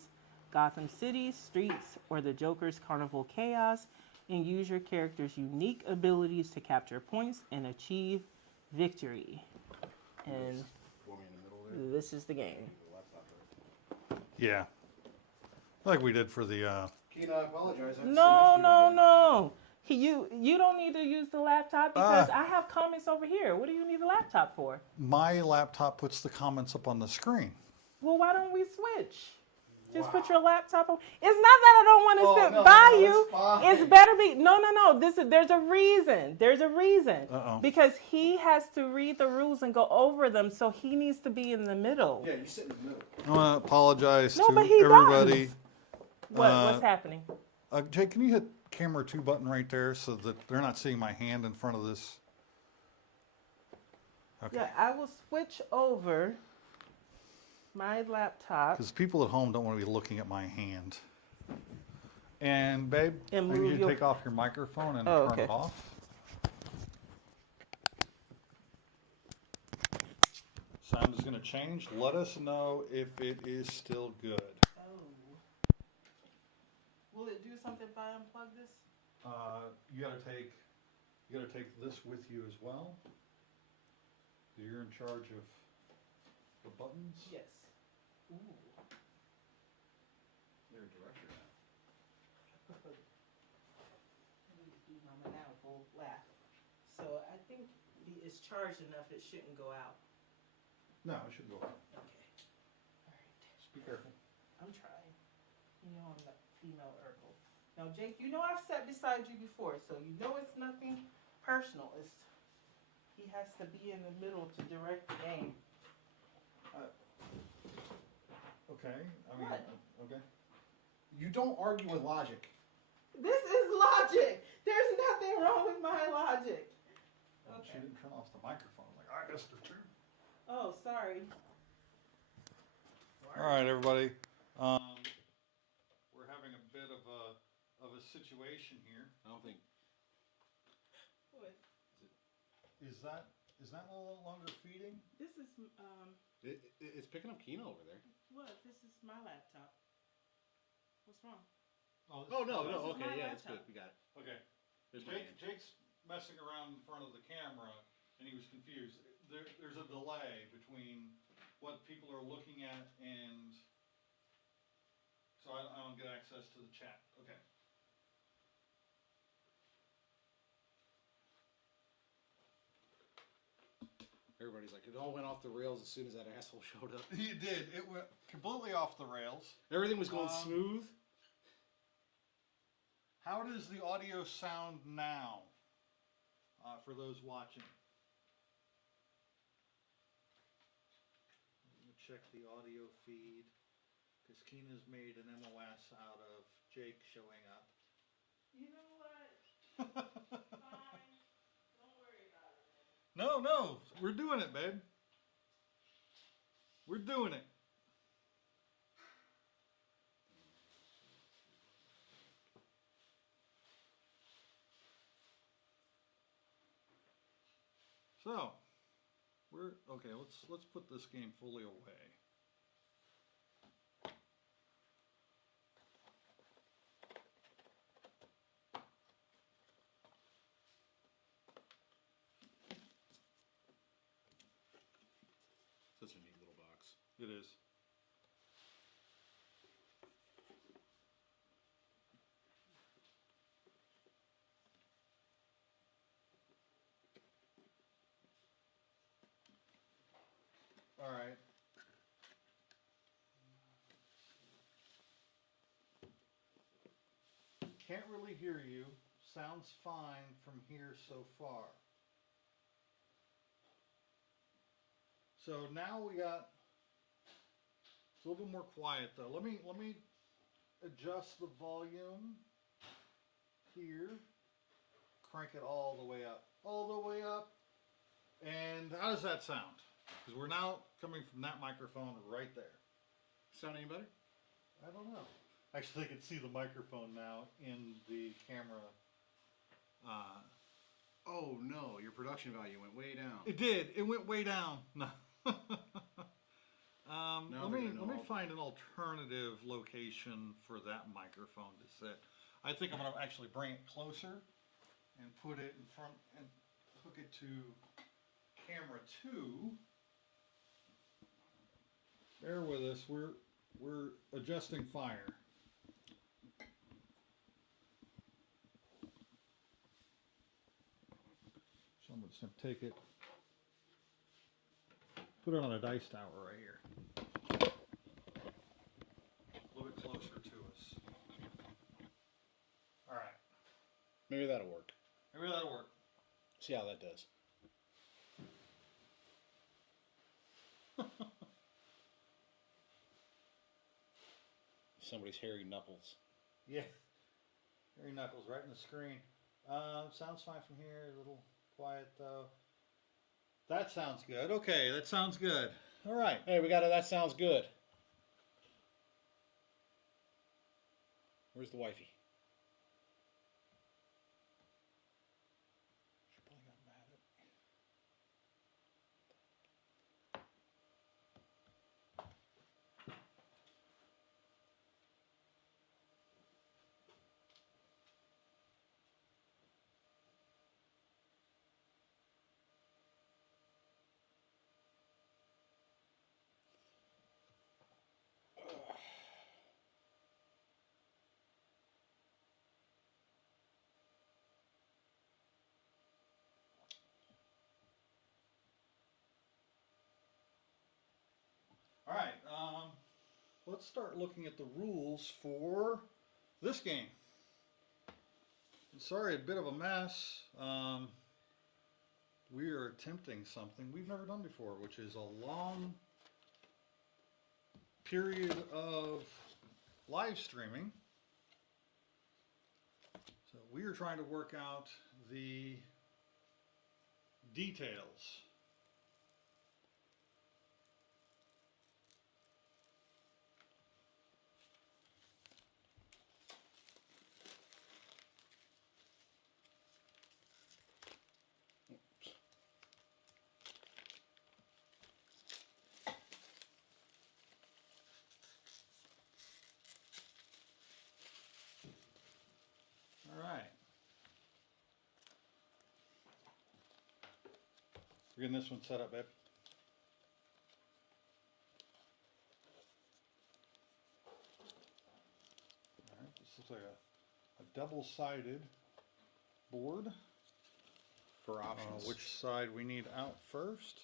Gotham City, streets, or the Joker's Carnival Chaos, and use your character's unique abilities to capture points and achieve victory. And Want me in the middle there? this is the game. The laptop, right? Yeah, like we did for the. Kina, I apologize. I have to sit next No, to you no, again. no. You don't need to use the laptop because I have comments over here. What do you need the laptop for? My laptop puts the comments up on the screen. Well, why don't we switch? Just put Wow. your laptop on. It's not that I don't want to Oh, sit no, by no, you. it's fine. It's better be no. There's a reason. There's a reason. Uh-oh. Because he has to read the rules and go over them, so he needs to be in the middle. Yeah, you sit in the middle. I want to apologize No, to but he everybody. does. What's happening? Jake, can you hit camera 2 button right there so that they're not seeing my hand in front of this? Okay. Yeah, I will switch over my laptop. Because people at home don't want to be looking at my hand. And babe, And I need move you to your- take off your microphone and Oh, turn okay. it off. Sound is going to change. Let us know if it is still good. Oh. Will it do something if I unplug this? You got to take You got to take this with you as well. You're in charge of the buttons. Yes. Ooh. You're a director now. Mama now will laugh. So I think it's charged enough. It shouldn't go out. No, it should go out. Okay. All right. Just be careful. I'm trying. You know I'm the female Urkel. Now, Jake, you know I've sat beside you before, so you know it's nothing personal. He has to be in the middle to direct the game. Okay. I mean, What? okay. You don't argue with logic. This is logic. There's nothing wrong with my logic. Well, Okay. she didn't turn off the microphone. Like, I guess the truth. Oh, sorry. All right, everybody. We're having a bit of a situation here. I don't think. What? Is that no longer feeding? This is It's picking up Kina over there. what? This is my laptop. What's wrong? Oh no, This is okay, my yeah, it's laptop. good. We got it. Okay. There's my hand. Jake's messing around in front of the camera, and he was confused. There's a delay between what people are looking at and so I don't get access to the chat. Okay. Everybody's like, it all went off the rails as soon as that asshole showed up. It did. It went completely off the rails. Everything was going smooth. How does the audio sound now for those watching? Let me check the audio feed because Kina's made an MOS out of Jake showing up. You know what? Fine. Don't worry about it. No, we're doing it, babe. We're doing it. So, we're okay. Let's put this game fully away. Such a neat little box. It is. All right. Can't really hear you. Sounds fine from here so far. So now we got it's a little bit more quiet though. Let me adjust the volume here. Crank it all the way up. All the way up. And how does that sound? Because we're now coming from that microphone right there. Sound any better? I don't know. Actually, I can see the microphone now in the camera. Oh no, your production value went way down. It did. It went way down. No. Now let they're me gonna know. find an alternative location for that microphone to sit. I think I'm going to actually bring it closer and put it in front and hook it to camera 2. Bear with us. We're adjusting fire. So I'm just going to take it, put it on a dice tower right here. A little bit closer to us. All right. Maybe that'll work. Maybe that'll work. See how that does. Somebody's hairy knuckles. Yeah. Hairy knuckles right in the screen. Sounds fine from here. A little quiet though. That sounds good. Okay, that sounds good. All right. Hey, we got it. That sounds good. Where's the wifey? She probably got mad at me. let's start looking at the rules for this game. Sorry, a bit of a mess. We are attempting something we've never done before, which is a long period of live streaming. So we are trying to work out the details. All right. We're getting this one set up, babe. All right, this looks like a double-sided board. For options. Which side we need out first?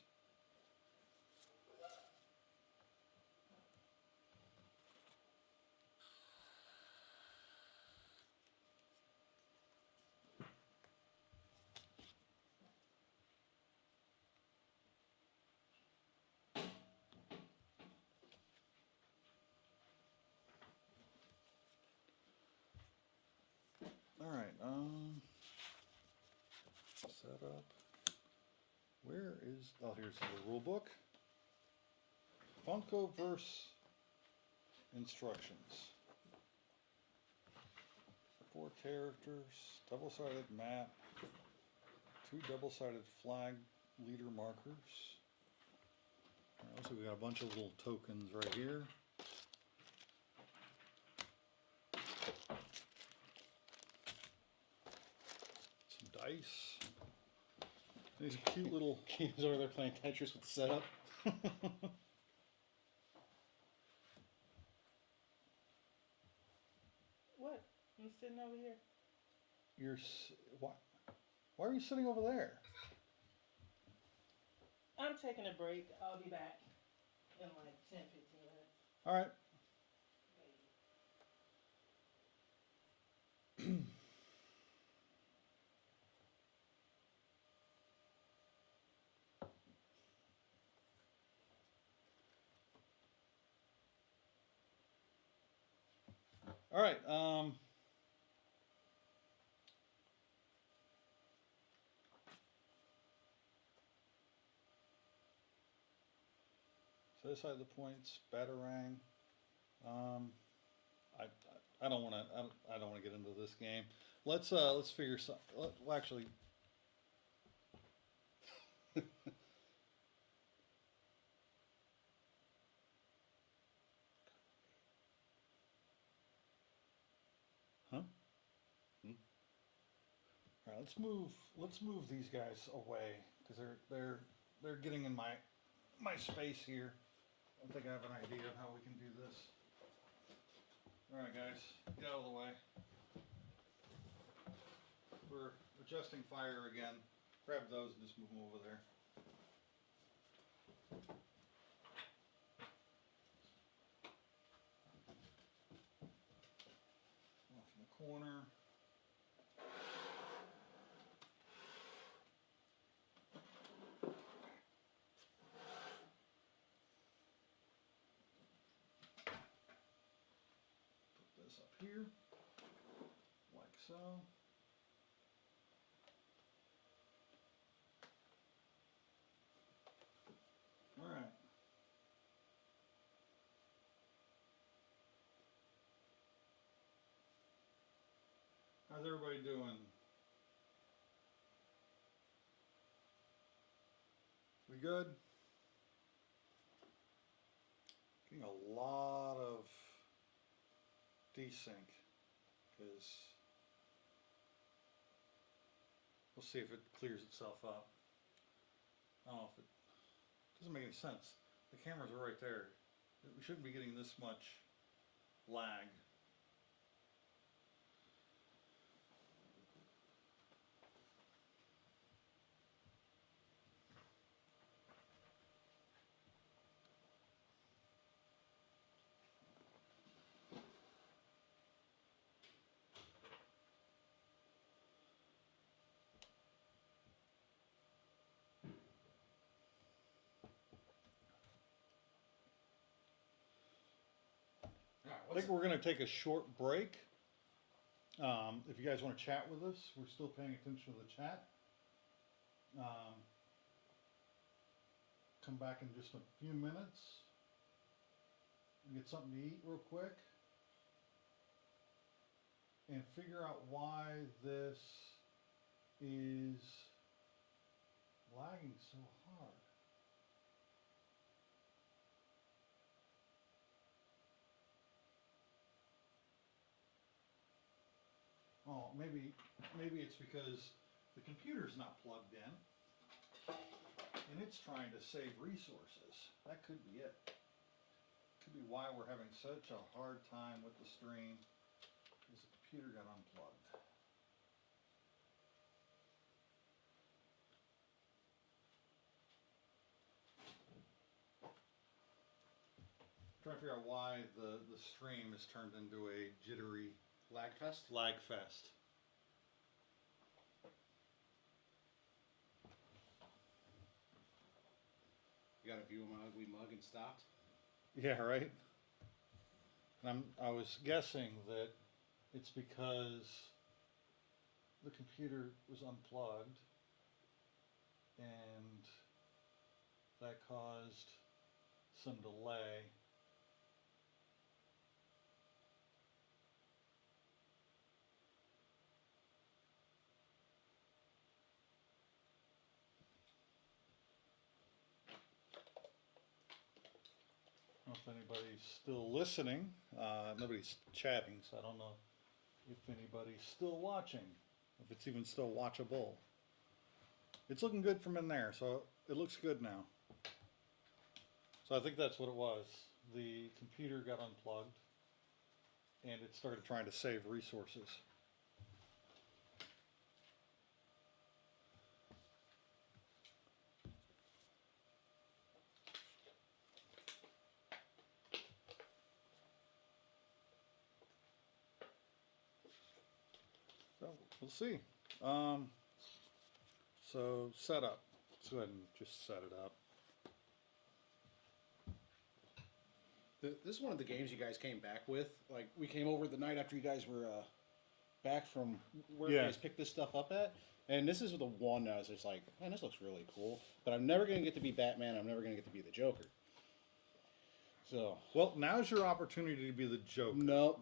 All right, set up. Where is, oh, here's the rule book. Funkoverse instructions. 4 characters, double-sided map, 2 double-sided flag leader markers. All right, also we got a bunch of little tokens right here. Some dice. These cute little Kina's over there playing Tetris with the setup. What? I'm sitting over here. Why are you sitting over there? I'm taking a break. I'll be back in like 10, 15 minutes. All right. All right. Set aside the points, Batarang. I don't want to. I don't want to get into this game. Let's figure some. Well, actually, huh? All right. Let's move these guys away because they're getting in my space here. I think I have an idea of how we can do this. All right, guys, get out of the way. We're adjusting fire again. Grab those and just move them over there. Off in the corner. Put this up here, like so. All right. How's everybody doing? We good? Getting a lot of desync because we'll see if it clears itself up. I don't know if it doesn't make any sense. The cameras are right there. We shouldn't be getting this much lag. I think we're going to take a short break. If you guys want to chat with us, we're still paying attention to the chat. Come back in just a few minutes. Get something to eat real quick. And figure out why this is lagging so hard. Oh, maybe it's because the computer's not plugged in and it's trying to save resources. That could be it. Could be why we're having such a hard time with the stream, is the computer got unplugged. Trying to figure out why the stream has turned into a jittery Lag fest? lag fest. You got to view my ugly mug and stopped? Yeah, right. And I was guessing that it's because the computer was unplugged and that caused some delay. I don't know if anybody's still listening. Nobody's chatting, so I don't know if anybody's still watching, if it's even still watchable. It's looking good from in there, so it looks good now. So I think that's what it was. The computer got unplugged and it started trying to save resources. So we'll see. So setup. Let's go ahead and just set it up. This is one of the games you guys came back with. Like, we came over the night after you guys were back from where you Yeah. guys picked this stuff up at. And this is the one I was just like, man, this looks really cool. But I'm never going to get to be Batman. I'm never going to get to be the Joker. So, Well, now's your opportunity to be the Joker. no,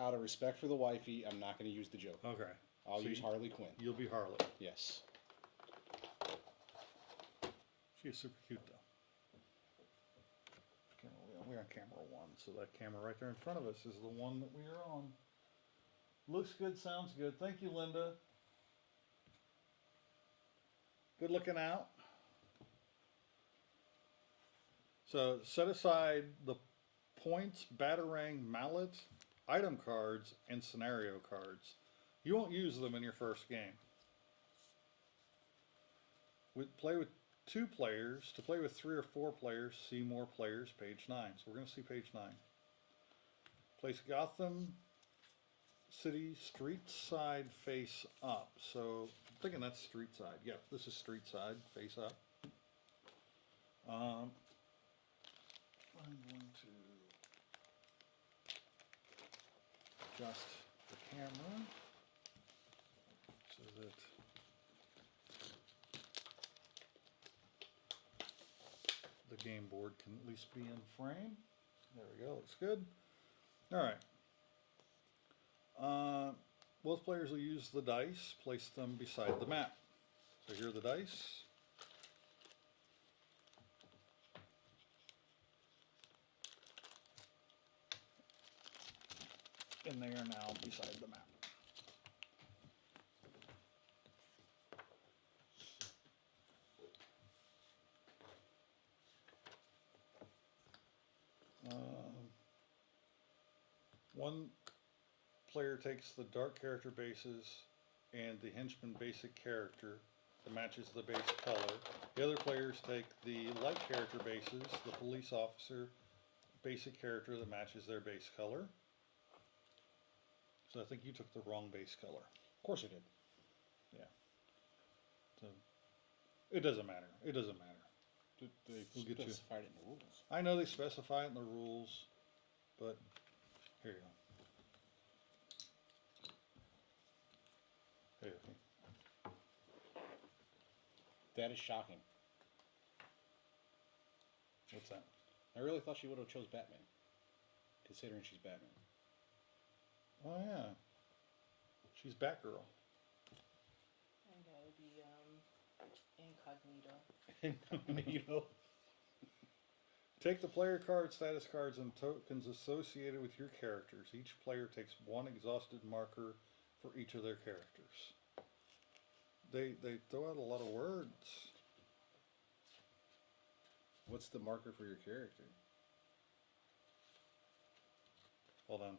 out of respect for the wifey, I'm not going to use the Joker. Okay. I'll So use Harley Quinn. You'll be Harley. Yes. She's super cute though. We're on camera 1, so that camera right there in front of us is the one that we are on. Looks good, sounds good. Thank you, Linda. Good looking out. So set aside the points, batarang, mallet, item cards, and scenario cards. You won't use them in your first game. Play with 2 players. To play with 3 or 4 players, see more players, page 9. So we're going to see page 9. Place Gotham City street side face up. So I'm thinking that's street side. Yep, this is street side, face up. I'm going to adjust the camera so that the game board can at least be in frame. There we go, looks good. Alright. Both players will use the dice, place them beside the map. So here are the dice. And they are now beside the map. One player takes the dark character bases and the henchman basic character that matches the base color. The other players take the light character bases, the police officer basic character that matches their base color. So I think you took the wrong base color. Of course I did. Yeah. So it doesn't matter. It doesn't matter. They We'll get you. specified it in the rules. I know they specify it in the rules, but Here you go. Here you go. That is shocking. What's that? I really thought she would have chose Batman, considering she's Batman. Oh yeah, she's Batgirl. And that would be incognito. Incognito. Take the player card, status cards, and tokens associated with your characters. Each player takes one exhausted marker for each of their characters. They throw out a lot of words. What's the marker for your character? Hold on.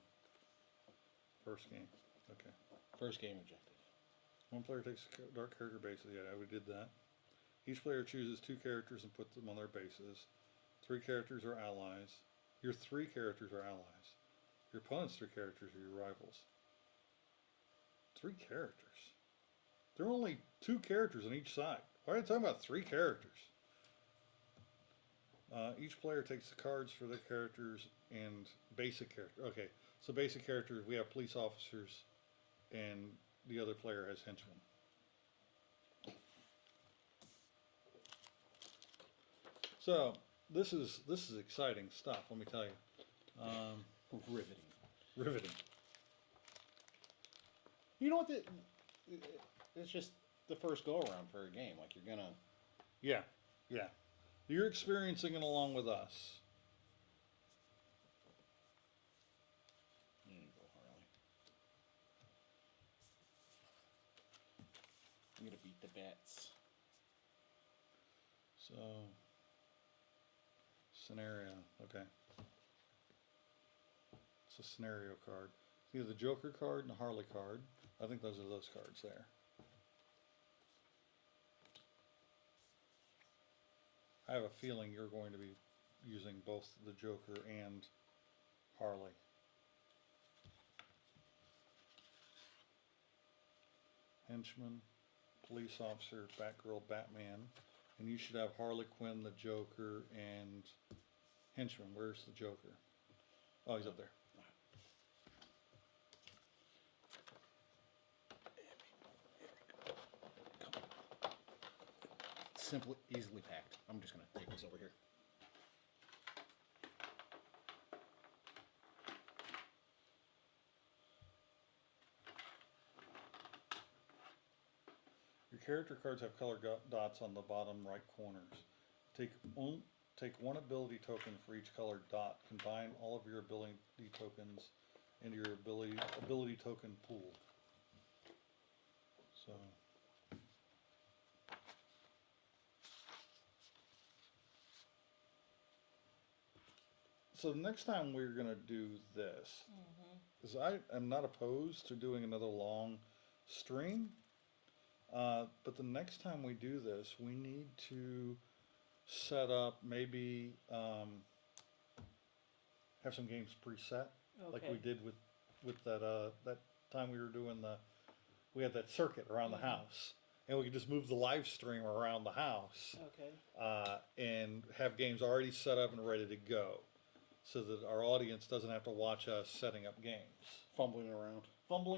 First game. Okay. First game objective. One player takes a dark character base. Yeah, we did that. Each player chooses 2 characters and puts them on their bases. 3 characters are allies. Your 3 characters are allies. Your opponent's 3 characters are your rivals. 3 characters. There are only 2 characters on each side. Why are you talking about 3 characters? Each player takes the cards for their characters and basic character. Okay, so basic characters, we have police officers, and the other player has henchmen. So this is exciting stuff. Let me tell you. Riveting. Riveting. You know what? It's just the first go around for a game. Like you're gonna. Yeah, yeah. You're experiencing it along with us. There you go, Harley. I'm gonna beat the bats. So, scenario. Okay. It's a scenario card. It's either the Joker card and the Harley card. I think those are those cards there. I have a feeling you're going to be using both the Joker and Harley. Henchman, police officer, Batgirl, Batman, and you should have Harley Quinn, the Joker, and Henchman. Where's the Joker? Oh, he's up there. Simply, easily packed. I'm just gonna take this over here. Your character cards have colored dots on the bottom right corners. Take one ability token for each colored dot. Combine all of your ability tokens into your ability token pool. So the next time we're going to do this, is I am not opposed to doing another long stream, but the next time we do this, we need to set up maybe have some games preset, like we did with that that time we were doing we had that circuit around the house, and we could just move the live stream around the house, and have games already set up and ready to go, so that our audience doesn't have to watch us setting up games. Fumbling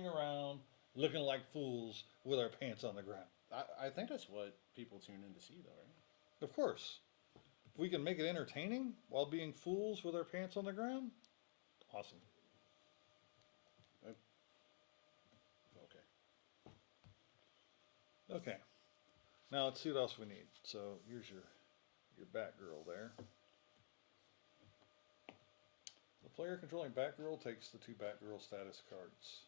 around, Looking like fools with our pants on the ground. I think that's what people tune in to see, though, right? Of course. If we can make it entertaining while being fools with our pants on the ground, awesome. Okay. Okay. Now let's see what else we need. So here's your Batgirl there. The player controlling Batgirl takes the 2 Batgirl status cards.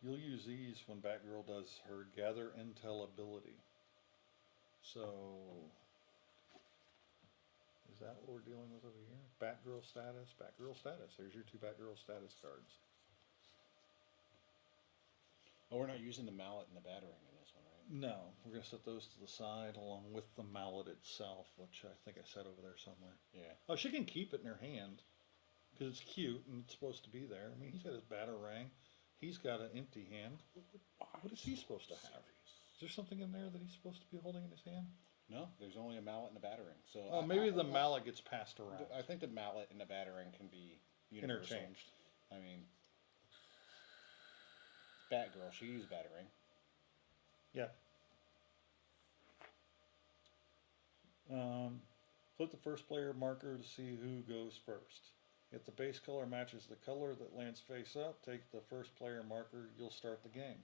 You'll use these when Batgirl does her Gather Intel ability. So, is that what we're dealing with over here? Batgirl status, Batgirl status. There's your 2 Batgirl status cards. Oh, we're not using the mallet and the battering in this one, right? No, we're going to set those to the side along with the mallet itself, which I think I set over there somewhere. Yeah. Oh, she can keep it in her hand because it's cute and it's supposed to be there. I mean, he's got his batarang. He's got an empty hand. What is he supposed to have? Is there something in there that he's supposed to be holding in his hand? No, there's only a mallet and a battering. So Oh, maybe the mallet gets passed around. I think the mallet and the battering can be universal. Interchanged. I mean, Batgirl, she used Batarang. Yeah. Flip the first player marker to see who goes first. If the base color matches the color that lands face up, take the first player marker, you'll start the game.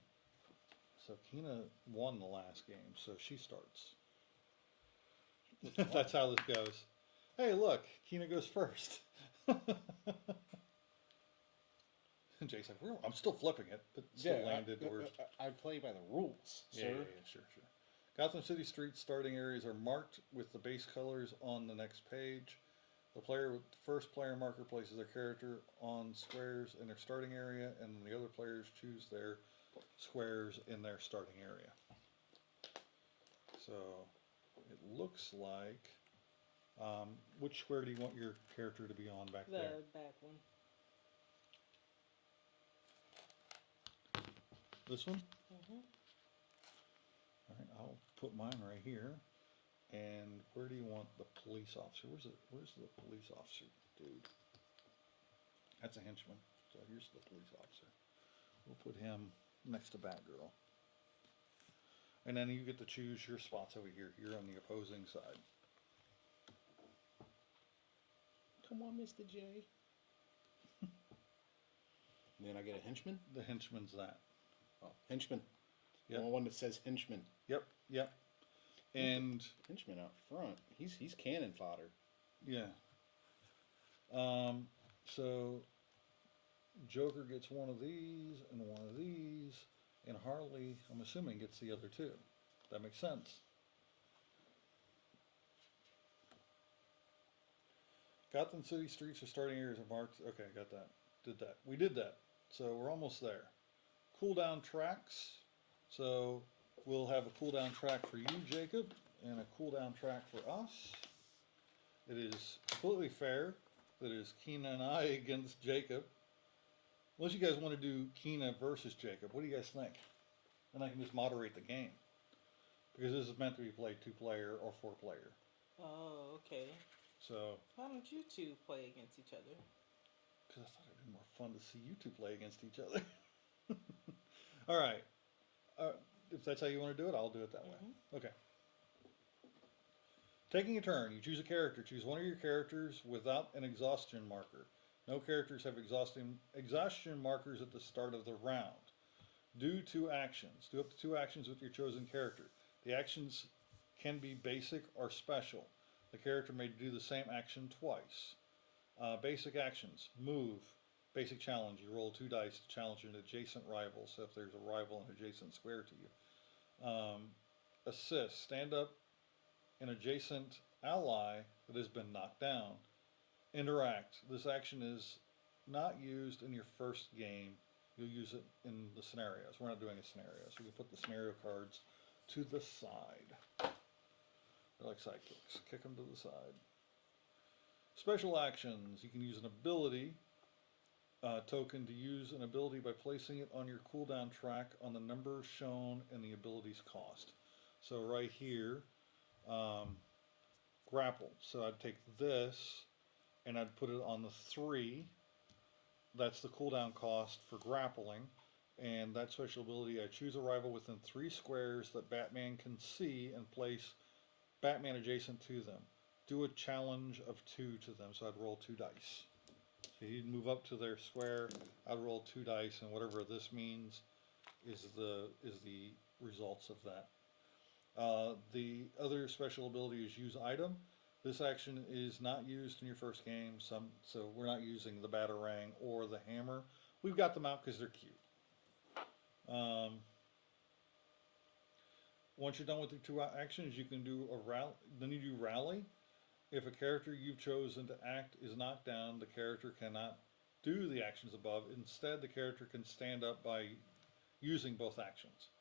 So Kina won the last game, so she starts. That's how this goes. Hey, look, Kina goes first. Jay's like, I'm still flipping it, but still landed. I play by the rules, Yeah, sir. yeah, sure. Gotham City streets starting areas are marked with the base colors on the next page. The player with the first player marker places their character on squares in their starting area, and the other players choose their squares in their starting area. So it looks like, which square do you want your character to be on back there? The back one. This one? Mm-hmm. All right, I'll put mine right here. And where do you want the police officer? Where's the police officer dude? That's a henchman. So here's the police officer. We'll put him next to Batgirl. And then you get to choose your spots over here. You're on the opposing side. Come on, Mr. J. Then I get a henchman? The henchman's that. Oh, henchman. Yep. The one that says henchman. Yep. And henchman out front. He's cannon fodder. yeah. So Joker gets one of these and one of these, and Harley, I'm assuming, gets the other two. That makes sense. Gotham City streets are starting areas are marked. Okay, got that. Did that. We did that. So we're almost there. Cooldown tracks. So we'll have a cooldown track for you, Jacob, and a cooldown track for us. It is completely fair. That is Kina and I against Jacob. Unless you guys want to do Kina versus Jacob. What do you guys think? And I can just moderate the game. Because this is meant to be played 2-player or 4-player. Oh, okay. So. Why don't you two play against each other? Because I thought it'd be more fun to see you two play against each other. All right. If that's how you want to do it, I'll do it that way. Okay. Taking a turn, you choose a character. Choose one of your characters without an exhaustion marker. No characters have exhaustion markers at the start of the round. Do 2 actions. Do up to 2 actions with your chosen character. The actions can be basic or special. The character may do the same action twice. Basic actions. Move. Basic challenge. You roll 2 dice to challenge an adjacent rival. So if there's a rival and adjacent square to you. Assist. Stand up an adjacent ally that has been knocked down. Interact. This action is not used in your first game. You'll use it in the scenarios. We're not doing a scenario, so you can put the scenario cards to the side. They're like sidekicks. Kick them to the side. Special actions. You can use an ability token to use an ability by placing it on your cooldown track on the number shown in the ability's cost. So right here, grapple. So I'd take this and I'd put it on the 3. That's the cooldown cost for grappling. And that special ability, I choose a rival within 3 squares that Batman can see and place Batman adjacent to them. Do a challenge of 2 to them. So I'd roll 2 dice. So he'd move up to their square. I'd roll 2 dice, and whatever this means is the results of that. The other special ability is use item. This action is not used in your first game, so we're not using the Batarang or the hammer. We've got them out because they're cute. Once you're done with the 2 actions, you can do a rally. Then you do rally. If a character you've chosen to act is knocked down, the character cannot do the actions above. Instead, the character can stand up by using both actions.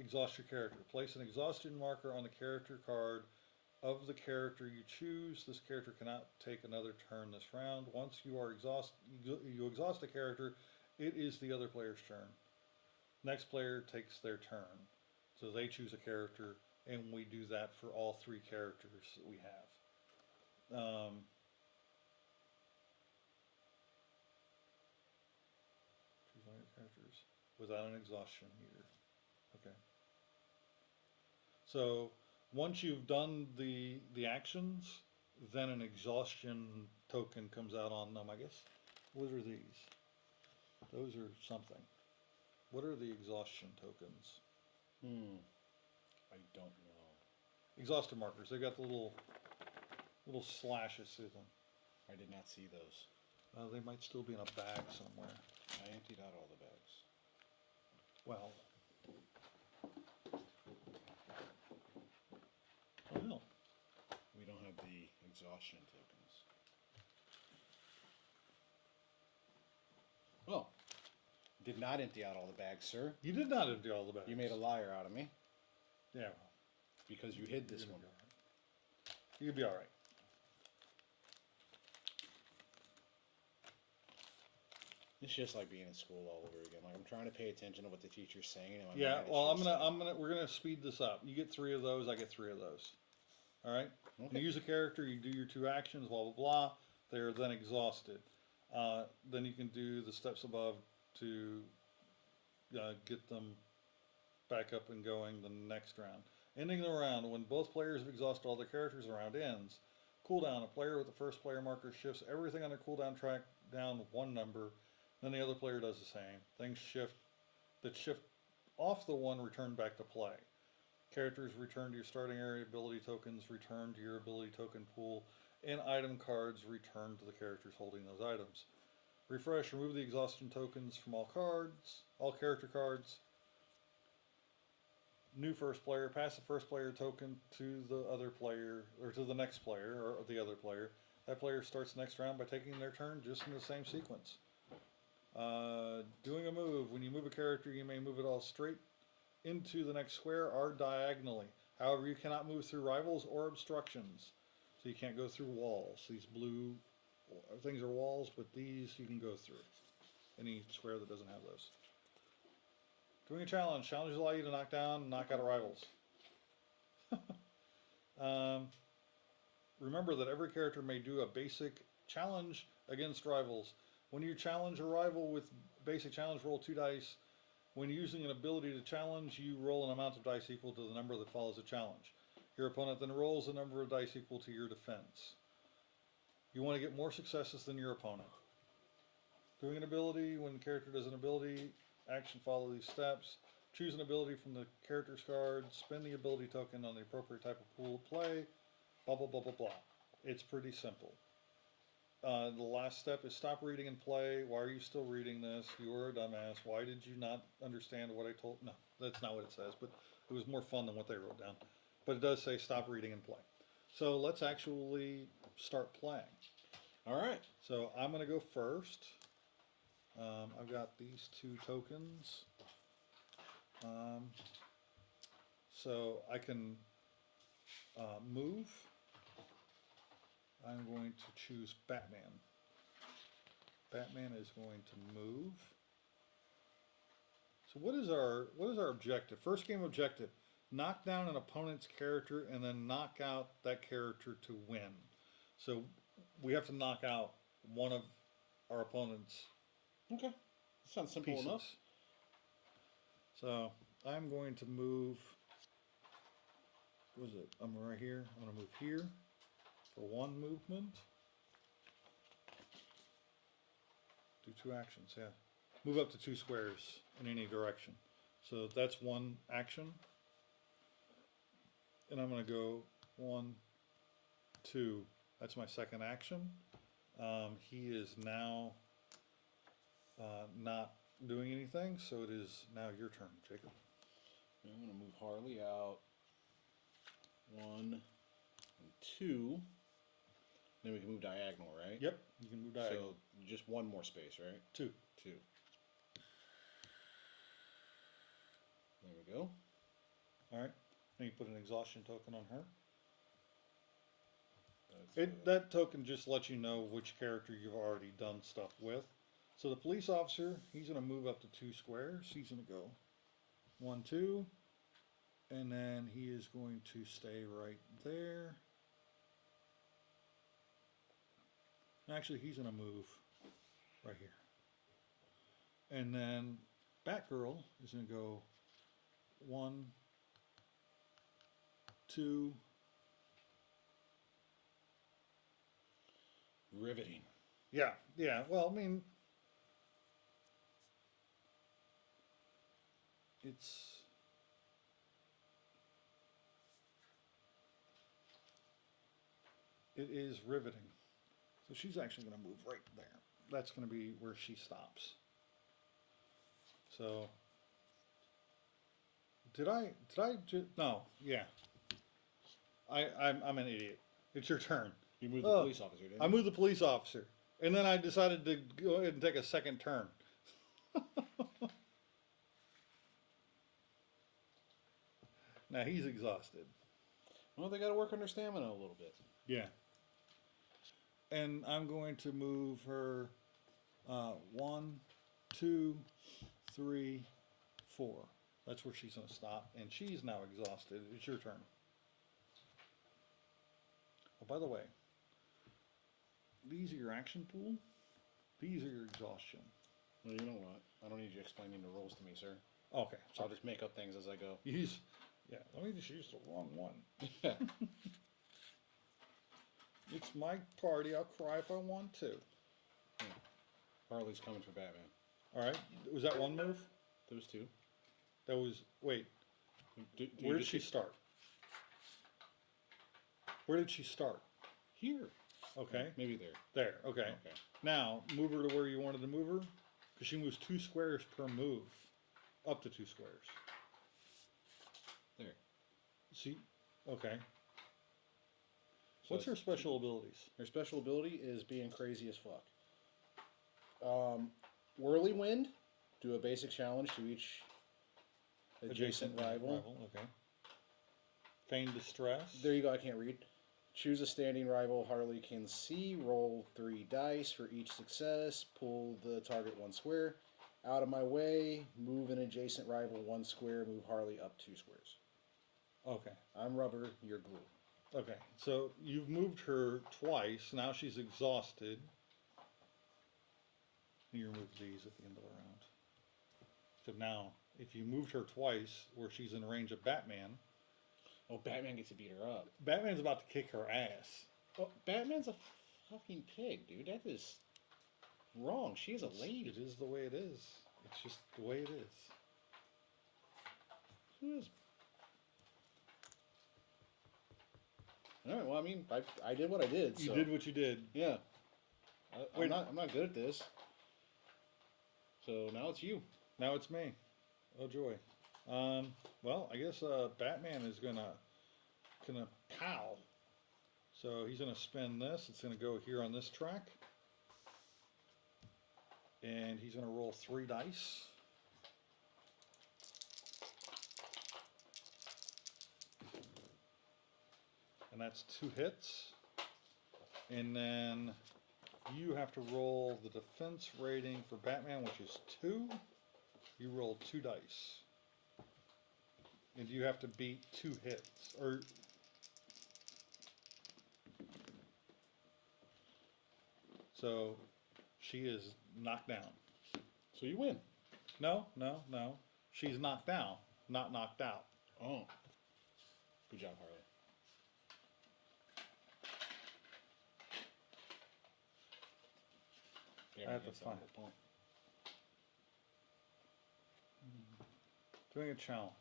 Exhaust your character. Place an exhaustion marker on the character card of the character you choose. This character cannot take another turn this round. Once you are you exhaust a character, it is the other player's turn. Next player takes their turn. So they choose a character, and we do that for all 3 characters that we have. characters without an exhaustion meter. Okay. So once you've done the actions, then an exhaustion token comes out on them, I guess. What are these? Those are something. What are the exhaustion tokens? I don't know. Exhaustion markers. They've got the little slashes through them. I did not see those. They might still be in a bag somewhere. I emptied out all the bags. Well. Oh no. We don't have the exhaustion tokens. Well, did not empty out all the bags, sir. You did not empty all the bags. You made a liar out of me Yeah, well, because you hid this you're one. gonna be all right. You'd be all right. It's just like being in school all over again. Like I'm trying to pay attention to what the teacher's saying. And my Yeah, mind is well, just- we're gonna speed this up. You get 3 of those, I get 3 of those. All right. Okay. You use a character, you do your 2 actions, blah blah blah. They're then exhausted. Then you can do the steps above to get them back up and going the next round. Ending the round when both players have exhausted all their characters. The round ends. Cooldown: a player with the first player marker shifts everything on their cooldown track down 1 number. Then the other player does the same. Things that shift off the 1 return back to play. Characters return to your starting area, ability tokens return to your ability token pool, and item cards return to the characters holding those items. Refresh, remove the exhaustion tokens from all character cards. New first player, pass the first player token to the other player, or to the next player, or the other player. That player starts the next round by taking their turn just in the same sequence. Doing a move. When you move a character, you may move it all straight into the next square or diagonally. However, you cannot move through rivals or obstructions. So you can't go through walls. These blue things are walls, but these you can go through. Any square that doesn't have those. Doing a challenge. Challenges allow you to knock down and knock out rivals. Remember that every character may do a basic challenge against rivals. When you challenge a rival with basic challenge, roll 2 dice. When using an ability to challenge, you roll an amount of dice equal to the number that follows the challenge. Your opponent then rolls a number of dice equal to your defense. You want to get more successes than your opponent. Doing an ability: when the character does an ability action, follow these steps. Choose an ability from the character's card. Spend the ability token on the appropriate type of pool to play. Blah blah blah blah blah. It's pretty simple. The last step is stop reading and play. Why are you still reading this? You're a dumbass. Why did you not understand what I told? No, that's not what it says, but it was more fun than what they wrote down. But it does say stop reading and play. So let's actually start playing. All right. So I'm going to go first. I've got these 2 tokens. So I can move. I'm going to choose Batman. Batman is going to move. So what is our objective? First game objective: knock down an opponent's character and then knock out that character to win. So we have to knock out one of our opponent's Okay. That sounds simple pieces. enough. So I'm going to move. What is it? I'm right here. I'm going to move here for 1 movement. Do 2 actions. Yeah. Move up to 2 squares in any direction. So that's 1 action. And I'm going to go 1, 2. That's my second action. He is now not doing anything, so it is now your turn, Jacob. I'm going to move Harley out. 1 and 2. Then we can move diagonal, right? Yep, you can move diagonal. So just 1 more space, right? 2. 2. There we go. All right. Then you put an exhaustion token on her. That's, That token just lets you know which character you've already done stuff with. So the police officer, he's going to move up to 2 squares. He's going to go 1, 2, and then he is going to stay right there. Actually, he's going to move right here. And then Batgirl is going to go 1, 2. Riveting. Yeah, yeah. Well, I mean, it's it is riveting. So she's actually going to move right there. That's going to be where she stops. So no, yeah. I'm an idiot. It's your turn. You moved the Oh, police officer, didn't I you? moved the police officer, and then I decided to go ahead and take a second turn. Now he's exhausted. Well, they got to work on their stamina a little bit. Yeah. And I'm going to move her 1, 2, 3, 4. That's where she's going to stop, and she's now exhausted. It's your turn. Oh, by the way, these are your action pool. These are your exhaustion. Well, you know what? I don't need you explaining the rules to me, sir. Okay, So I'll just make up things as I go. yeah. Let me just use the wrong one. It's my party. I'll cry if I want to. Harley's coming for Batman. All right. Was that one move? Those two. That was wait. Do Where did she start? Where did she start? Here. Okay. Maybe there. There. Okay. Okay. Now move her to where you wanted to move her, because she moves 2 squares per move, up to 2 squares. There. See? Okay. So What's her it's- special abilities? Her special ability is being crazy as fuck. Whirlwind. Do a basic challenge to each adjacent rival. Okay. Feign distress. There you go. I can't read. Choose a standing rival Harley can see. Roll 3 dice for each success. Pull the target 1 square. Out of my way. Move an adjacent rival 1 square. Move Harley up 2 squares. Okay. I'm rubber. You're glue. Okay. So you've moved her twice. Now she's exhausted. You remove these at the end of the round. So now, if you moved her twice, where she's in range of Batman, Oh, Batman gets to beat her up. Batman's about to kick her ass. Oh, Batman's a fucking pig, dude. That is wrong. She is a lady. It is the way it is. It's just the way it is. Who is? All right. Well, I mean, I did what I did. You So. did what you did. Yeah. Wait. I'm not good at this. So now it's you. Now it's me. Oh joy. Well, I guess Batman is gonna pow. So he's gonna spin this. It's gonna go here on this track, and he's gonna roll 3 dice. And that's 2 hits. And then you have to roll the defense rating for Batman, which is 2. You roll 2 dice. And you have to beat 2 hits. Or so she is knocked down. So you win. No. She's knocked down, not knocked out. Oh. Good job, Harley. I have to find it. Doing a challenge.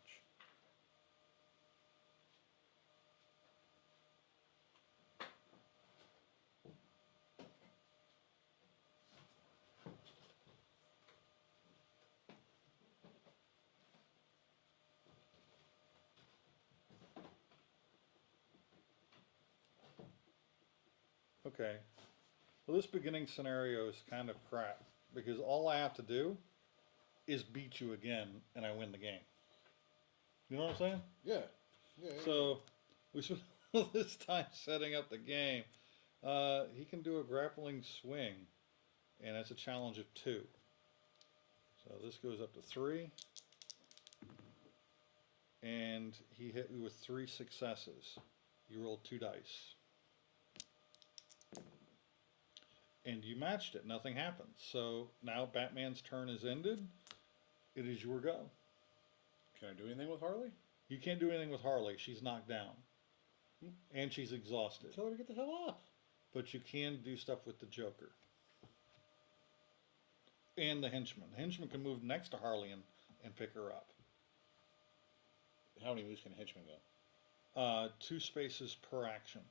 Okay. Well, this beginning scenario is kind of crap because all I have to do is beat you again and I win the game. You know what I'm saying? Yeah. So we spent all this time setting up the game. He can do a grappling swing, and that's a challenge of 2. So this goes up to 3, and he hit me with 3 successes. You rolled 2 dice. And you matched it. Nothing happened. So now Batman's turn is ended. It is your go. Can I do anything with Harley? You can't do anything with Harley. She's knocked down. And she's exhausted. Tell her to get the hell up. But you can do stuff with the Joker. And the henchman. The henchman can move next to Harley and pick her up. How many moves can a henchman go? 2 spaces per action.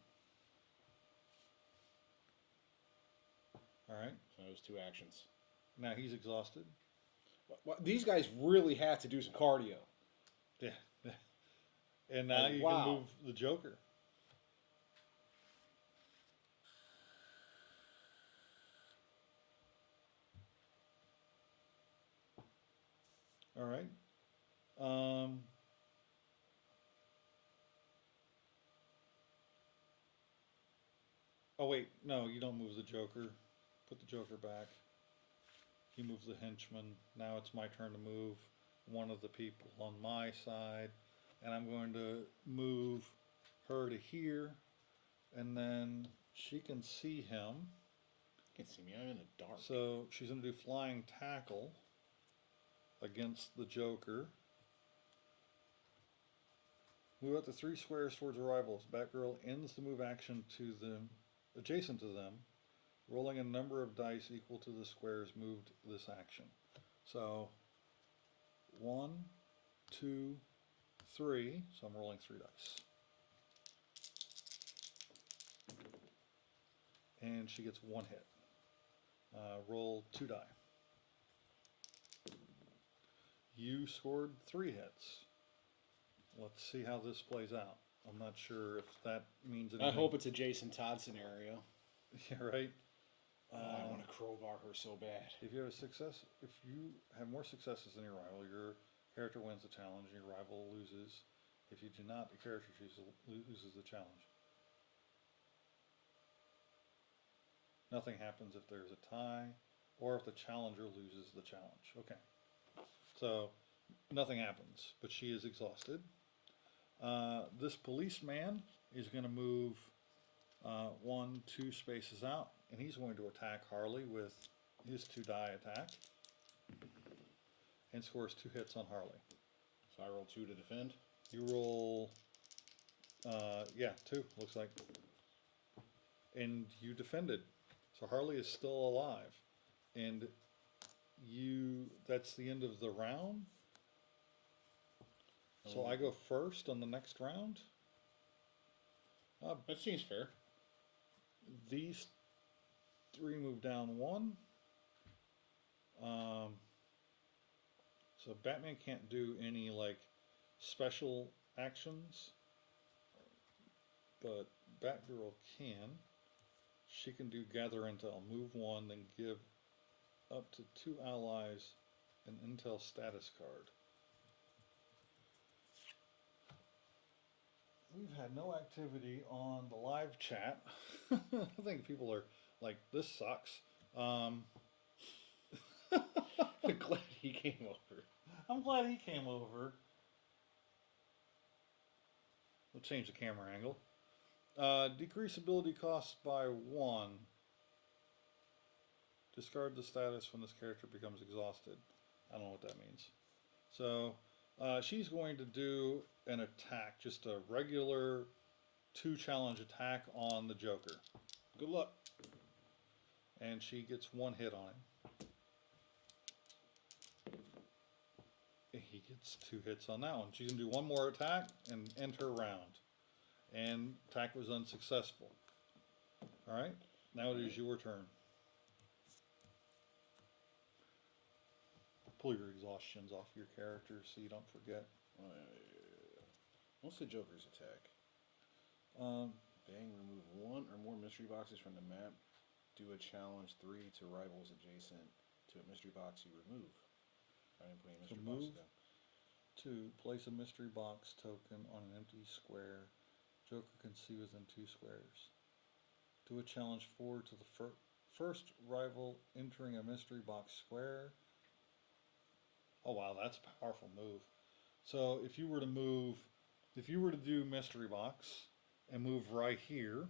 Alright. So those 2 actions. Now he's exhausted. Well, these guys really have to do some cardio. Yeah. And now you wow. can move the Joker. Alright. Oh wait, no, you don't move the Joker. Put the Joker back. You move the henchman. Now it's my turn to move one of the people on my side. And I'm going to move her to here. And then she can see him. You can't see me, I'm in the dark. So she's going to do flying tackle against the Joker. Move up to 3 squares towards a rival. Batgirl ends the move action to them, adjacent to them, rolling a number of dice equal to the squares moved this action. So 1, 2, 3. So I'm rolling 3 dice. And she gets 1 hit. Roll 2 die. You scored 3 hits. Let's see how this plays out. I'm not sure if that means anything. I hope it's a Jason Todd scenario. Yeah, right. I want to crowbar her so bad. If you have more successes than your rival, your character wins the challenge and your rival loses. If you do not, the character loses the challenge. Nothing happens if there's a tie or if the challenger loses the challenge. Okay. So nothing happens, but she is exhausted. This policeman is going to move 1, 2 spaces out, and he's going to attack Harley with his 2 die attack and scores 2 hits on Harley. So I roll 2 to defend. You roll, 2, looks like. And you defended. So Harley is still alive. And that's the end of the round. So I go first on the next round. That seems fair. These 3 move down 1. So Batman can't do any like special actions, but Batgirl can. She can do gather intel, move 1, then give up to 2 allies an intel status card. We've had no activity on the live chat. I think people are like, this sucks. I'm glad he came over. I'm glad he came over. We'll change the camera angle. Decrease ability cost by 1. Discard the status when this character becomes exhausted. I don't know what that means. So she's going to do an attack, just a regular 2 challenge attack on the Joker. Good luck. And she gets 1 hit on him. He gets 2 hits on that one. She's going to do 1 more attack and end her round. And attack was unsuccessful. Alright, now it is your turn. Pull your exhaustions off your character so you don't forget. What's the Joker's attack? Bang, remove 1 or more mystery boxes from the map. Do a challenge 3 to rivals adjacent to a mystery box you remove. I didn't put any mystery boxes down. 2. Place a mystery box token on an empty square. Joker can see within 2 squares. Do a challenge 4 to the first rival entering a mystery box square. Oh wow, that's a powerful move. So if you were to do mystery box and move right here.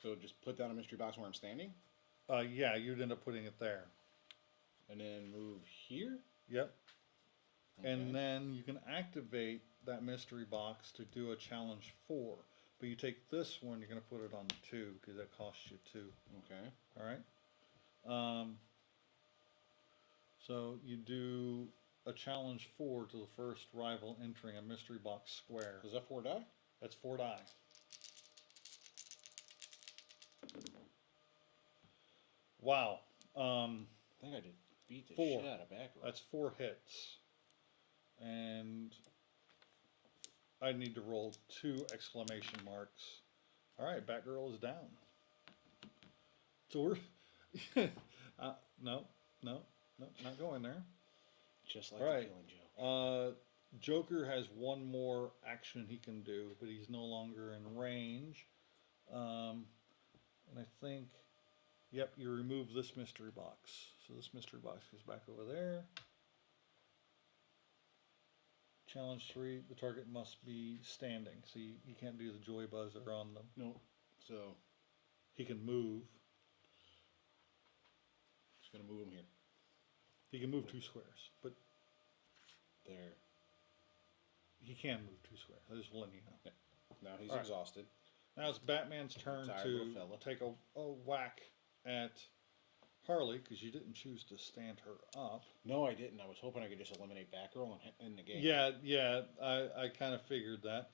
So just put down a mystery box where I'm standing? Yeah, you'd end up putting it there. And then move here? Yep. And Okay. then you can activate that mystery box to do a challenge 4. But you take this one, you're going to put it on 2 because that costs you 2. Okay. All right. So you do a challenge 4 to the first rival entering a mystery box square. Is that 4 die? That's 4 die. Wow. I think I did beat the 4. shit out of back row. That's 4 hits. And I need to roll 2 exclamation marks. All right, Batgirl is down. So we're no, not going there. Just like All the right. Killing Joke. Joker has one more action he can do, but he's no longer in range. And I think, yep, you remove this mystery box. So this mystery box goes back over there. Challenge 3, the target must be standing. So you can't do the joy buzzer on them. No. So, He can move. just going to move him here. He can move 2 squares, but There. he can move 2 squares. I just letting you know. Now he's All right. exhausted. Now it's Batman's turn Tired to little fella. take a whack at Harley because you didn't choose to stand her up. No, I didn't. I was hoping I could just eliminate Batgirl and end the game. Yeah, I kind of figured that.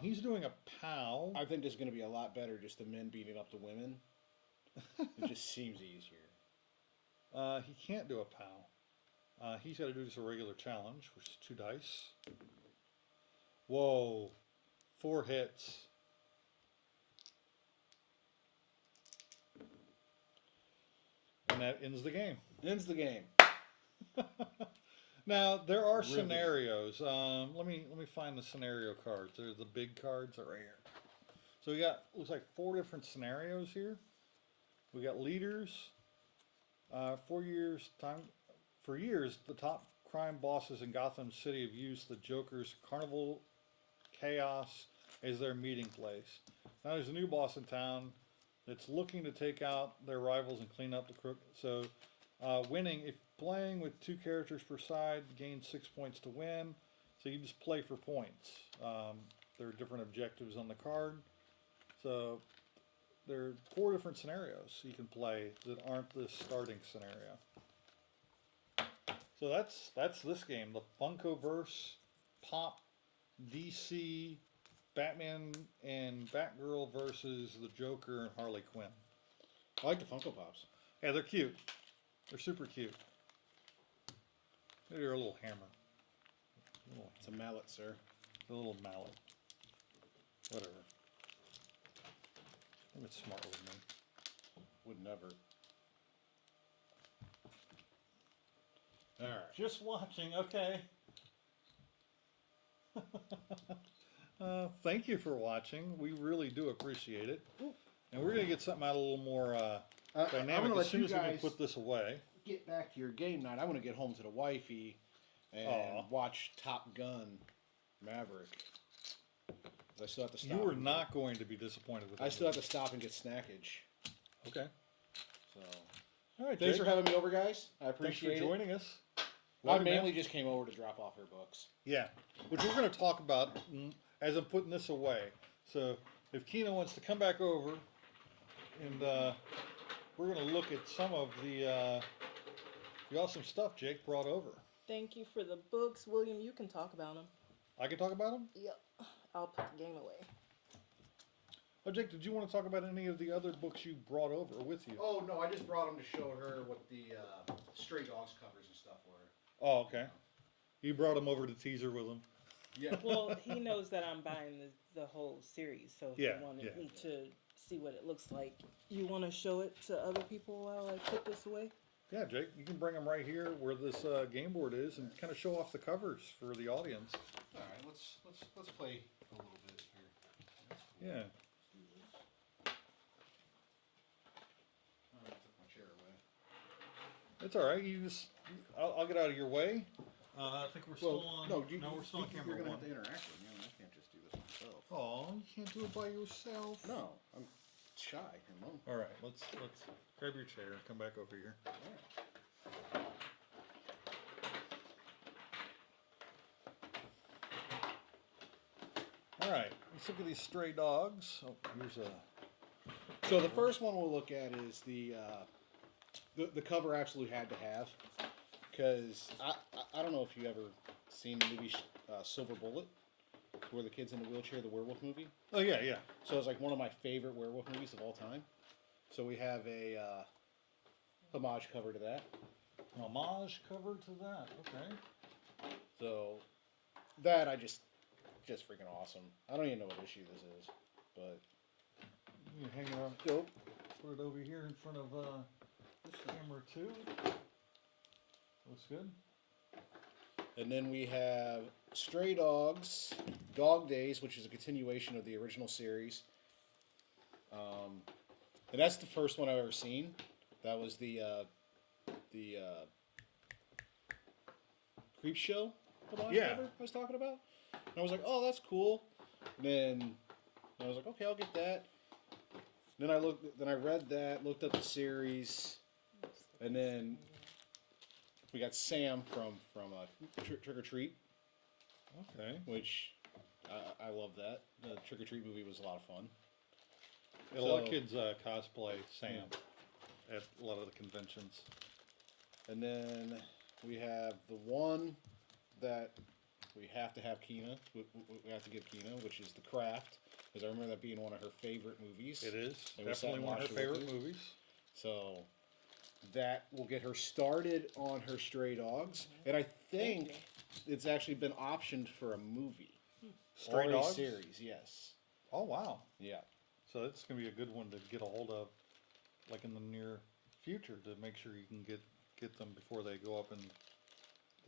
He's doing a POW. I think this is going to be a lot better, just the men beating up the women. It just seems easier. He can't do a POW. He's got to do just a regular challenge, which is 2 dice. Whoa, 4 hits. And that ends the game. Ends the game. Now there are Riveting. scenarios. Let me find the scenario cards. They're the big cards are right here. So we got looks like 4 different scenarios here. We got leaders. 4 years time. For years, the top crime bosses in Gotham City have used the Joker's Carnival Chaos as their meeting place. Now there's a new boss in town that's looking to take out their rivals and clean up the crook. So winning, if playing with 2 characters per side, gain 6 points to win. So you just play for points. There are different objectives on the card. So there are 4 different scenarios you can play that aren't the starting scenario. So that's this game, the Funkoverse Pop DC Batman and Batgirl versus the Joker and Harley Quinn. I like the Funko Pops. Yeah, they're cute. They're super cute. They're a little hammer. It's a mallet, sir. A little mallet. Whatever. I think it's smart with me. Would never. Alright. Just watching, okay. Thank you for watching. We really do appreciate it. And we're going to get something out a little more I'm dynamic gonna let as soon you as we can guys put this away. get back to your game night. I want to get home to the wifey and Aw. watch Top Gun Maverick. 'Cause I still have to stop. You are not going to be disappointed with I that still have movie. to stop and get snackage. Okay. So, All right, thanks Jake. for having me over, guys. I Thanks for appreciate it. joining us. I Love you, man. mainly just came over to drop off her books. Yeah, which we're going to talk about as I'm putting this away. So if Kina wants to come back over, and we're going to look at some of the awesome stuff Jake brought over. Thank you for the books, William. You can talk about them. I can talk about them? Yep. I'll put the game away. Oh, Jake, did you want to talk about any of the other books you brought over with you? Oh, no, I just brought them to show her what the Stray Dogs covers and stuff were. Oh, okay. You brought them over to tease her with them. Yeah. Well, he knows that I'm buying the whole series, so if Yeah, he wanted yeah. me to see what it looks like. You want to show it to other people while I put this away? Yeah, Jake, you can bring them right here where this game board is and kind of show off the covers for the audience. All right, let's play a little bit here. Yeah. Let's do this. All right, I took my chair away. It's all right. You just, I'll get out of your way. I think we're still on. no, we're still on camera You're gonna one. have to interact with me. I mean, I can't just do this myself. Oh, you can't do it by yourself. No, I'm shy. I'm alone. All right, let's grab your chair and come back over here. All right. Let's look at these stray dogs. Oh, here's a. So the first one we'll look at is the cover absolutely had to have, because I don't know if you ever seen the movie Silver Bullet, where the kid's in the wheelchair, the werewolf movie. Oh yeah, yeah. So it's like one of my favorite werewolf movies of all time. So we have a homage cover to that. Homage cover to that. Okay. So that I just freaking awesome. I don't even know what issue this is, but You hang it up. dope. Put it over here in front of this camera too. Looks good. And then we have Stray Dogs, Dog Days, which is a continuation of the original series. And that's the first one I've ever seen. That was the Creep Show homage Yeah. cover I was talking about. And I was like, oh, that's cool. And then I was like, okay, I'll get that. Then I read that, looked up the series, and then we got Sam from Trick or Treat, Okay. which I love that. The Trick or Treat movie was a lot of fun. A lot of kids cosplay Sam at a lot of the conventions. And then we have the one that we have to have Kina. We have to give Kina, which is The Craft, because I remember that being one of her favorite movies. It is And we sat definitely and one of her watched it with favorite you. movies. So that will get her started on her Stray Dogs, and I think it's actually been optioned for a movie. Stray or Dogs? a series, yes. Oh wow! Yeah. So it's gonna be a good one to get a hold of, like in the near future, to make sure you can get them before they go up and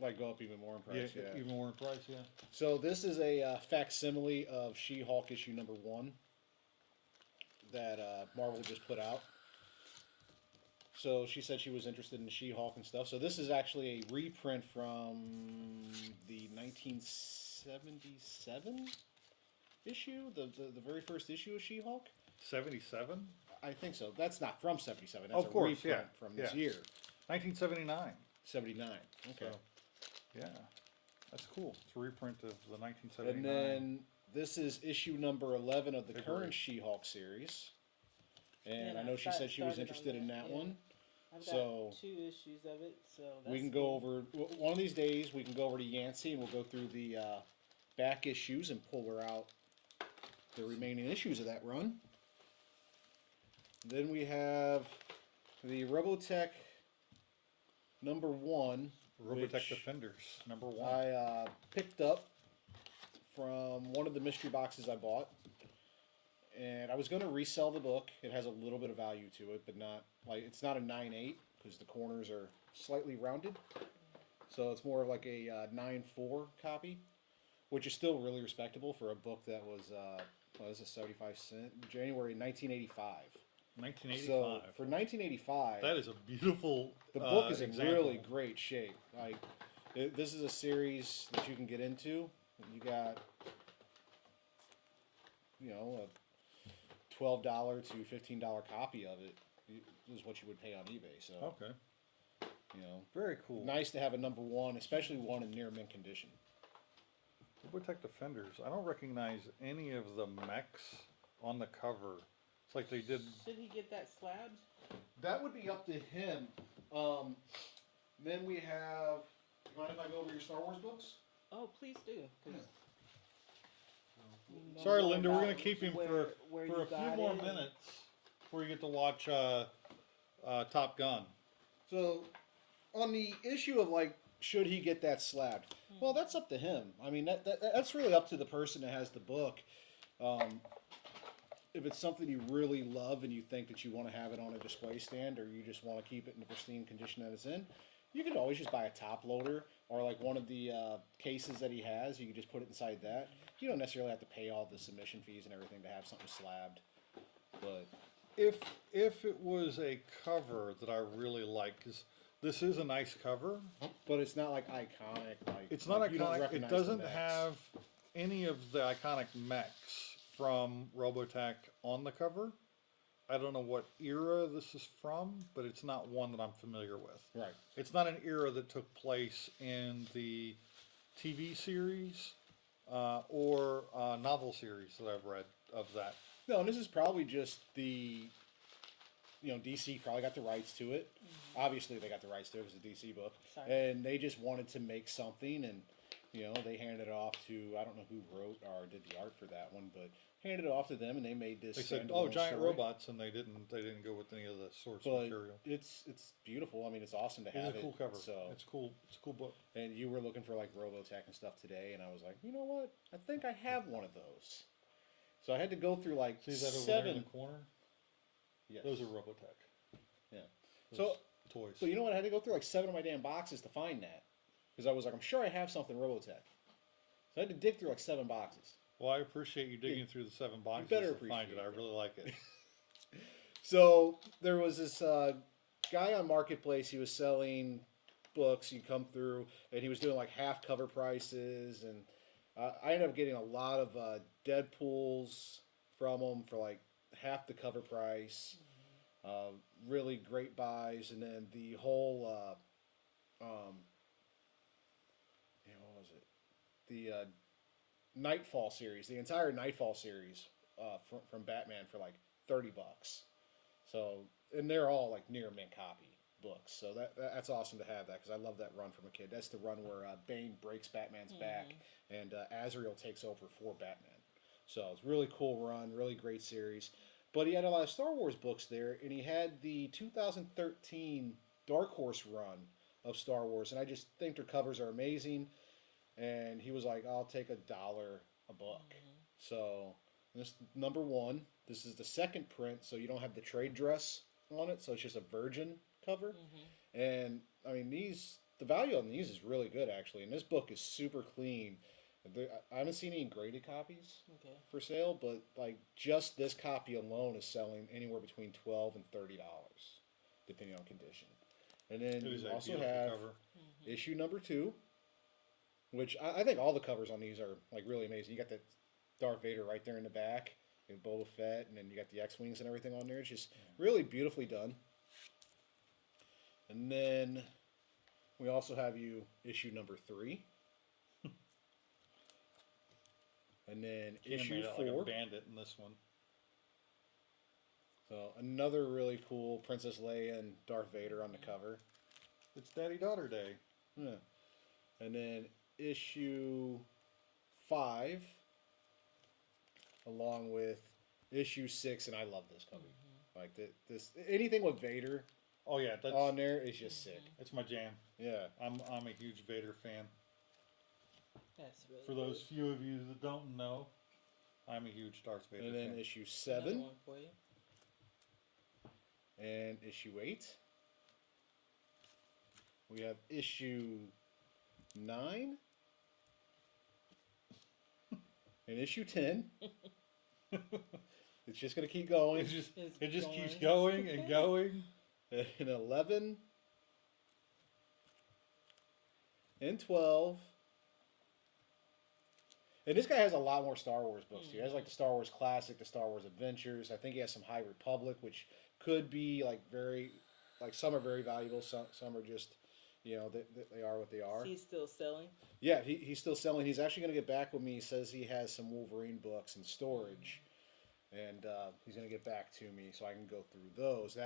Like go up even more in price, yeah. even more in price. Yeah. So this is a facsimile of She-Hulk issue number 1 that Marvel just put out. So she said she was interested in She-Hulk and stuff. So this is actually a reprint from the 1977 issue, the very first issue of She-Hulk. 77. I think so. That's not from 77. That's Of course, a reprint yeah, from this yeah. year, 1979. 79. Okay. So, yeah, that's cool. It's a reprint of the And 1979. then this is issue number 11 of the February. current She-Hulk series. And Yeah, I know she said she was started on interested in that yeah. one. I've So- got 2 issues of it, so that's We can go over one of these days. We can go over to Yancey and we'll go through the back issues and pull her out the remaining issues of that run. Then we have the Robotech number 1, Robotech which Defenders #1. I picked up from one of the mystery boxes I bought. And I was going to resell the book. It has a little bit of value to it, but not like it's not a 9.8 because the corners are slightly rounded. So it's more of like a 9.4 copy, which is still really respectable for a book that was what is it, 75 cents, January 1985. 1985. So for 1985, that is a beautiful. the book is in example. really great shape. Like this is a series that you can get into. You got, you know, a $12 to $15 copy of it is what you would pay on eBay. So Okay. you know, Very cool. nice to have a number 1, especially one in near mint condition. Robotech Defenders. I don't recognize any of the mechs on the cover. It's like they did. Should he get that slabbed? That would be up to him. Then we have. You mind if I go over your Star Wars books? Oh, please do. 'Cause we know Sorry, more Linda. We're about gonna keep him where for you a few got more it. minutes before you get to watch Top Gun. So, on the issue of like, should he get that slabbed? Well, that's up to him. I mean, that's really up to the person that has the book. If it's something you really love and you think that you want to have it on a display stand, or you just want to keep it in the pristine condition that it's in, you can always just buy a top loader or like one of the cases that he has. You can just put it inside that. You don't necessarily have to pay all the submission fees and everything to have something slabbed. But If it was a cover that I really like, because this is a nice cover. it's not like iconic. Like It's not like you don't iconic. It recognize the doesn't mechs. have any of the iconic mechs from Robotech on the cover. I don't know what era this is from, but it's not one that I'm familiar with. Right. It's not an era that took place in the TV series or novel series that I've read of that. No, and this is probably just the, DC probably got the rights to it. Obviously, they got the rights to it. It was a DC book. Sorry. And they just wanted to make something, and, they handed it off to, I don't know who wrote or did the art for that one, but handed it off to them, and they made this. They said, standalone giant story. robots, and they didn't go with any of the source But material. it's beautiful. I mean, it's awesome to have It's a cool cover. So, It's cool. It's a cool book. and you were looking for like Robotech and stuff today, and I was like, you know what? I think I have one of those. So I had to go through like See that over there in 7. the corner? Yes. Those are Robotech. Yeah. Those So toys. So you know what? I had to go through like 7 of my damn boxes to find that, because I was like, I'm sure I have something Robotech. So I had to dig through like 7 boxes. Well, I appreciate you digging through the 7 boxes better to find it. appreciate I it. really like it. So there was this guy on Marketplace. He was selling books. You come through, and he was doing like half cover prices, and I ended up getting a lot of Deadpools from him for like half the cover price. Really great buys, and then the whole what was it? The Nightfall series, the entire Nightfall series from Batman for like $30. So, and they're all like near mint copy books. So that's awesome to have that, because I love that run from a kid. That's the run where Bane breaks Batman's back and Azrael takes over for Batman. So it's really cool run, really great series. But he had a lot of Star Wars books there, and he had the 2013 Dark Horse run of Star Wars, and I just think their covers are amazing. And he was like, I'll take $1 a book. So this number 1. This is the second print, so you don't have the trade dress on it, so it's just a virgin cover. And I mean, the value on these is really good actually, and this book is super clean. I haven't seen any graded copies for sale, but like just this copy alone is selling anywhere between $12 and $30, depending on condition. And then It is you a also beautiful have cover. issue number 2, which I think all the covers on these are like really amazing. You got that Darth Vader right there in the back, and Boba Fett, and then you got the X-Wings and everything on there. It's just really beautifully done. And then we also have you issue number 3. And then Kina issue made out 4. like a bandit in this one. So another really cool Princess Leia and Darth Vader on the cover. It's Daddy-Daughter Day. Yeah. And then issue 5, along with issue 6, and I love this cover. Like this, anything with Vader Oh yeah, that's on there is just sick. it's my jam. Yeah. I'm a huge Vader fan. That's really For those few of you that don't know, I'm a huge Darth Vader And then fan. issue Another 7 one for you. and issue 8. We have issue 9 and issue 10. It's just gonna keep going. It just keeps going and going. And 11 and 12. And this guy has a lot more Star Wars books too. He has like the Star Wars Classic, the Star Wars Adventures. I think he has some High Republic, which could be like some are very valuable. Some are just, they are what they are. He's still selling. Yeah, he's still selling. He's actually going to get back with me. He says he has some Wolverine books in storage. And he's going to get back to me so I can go through those.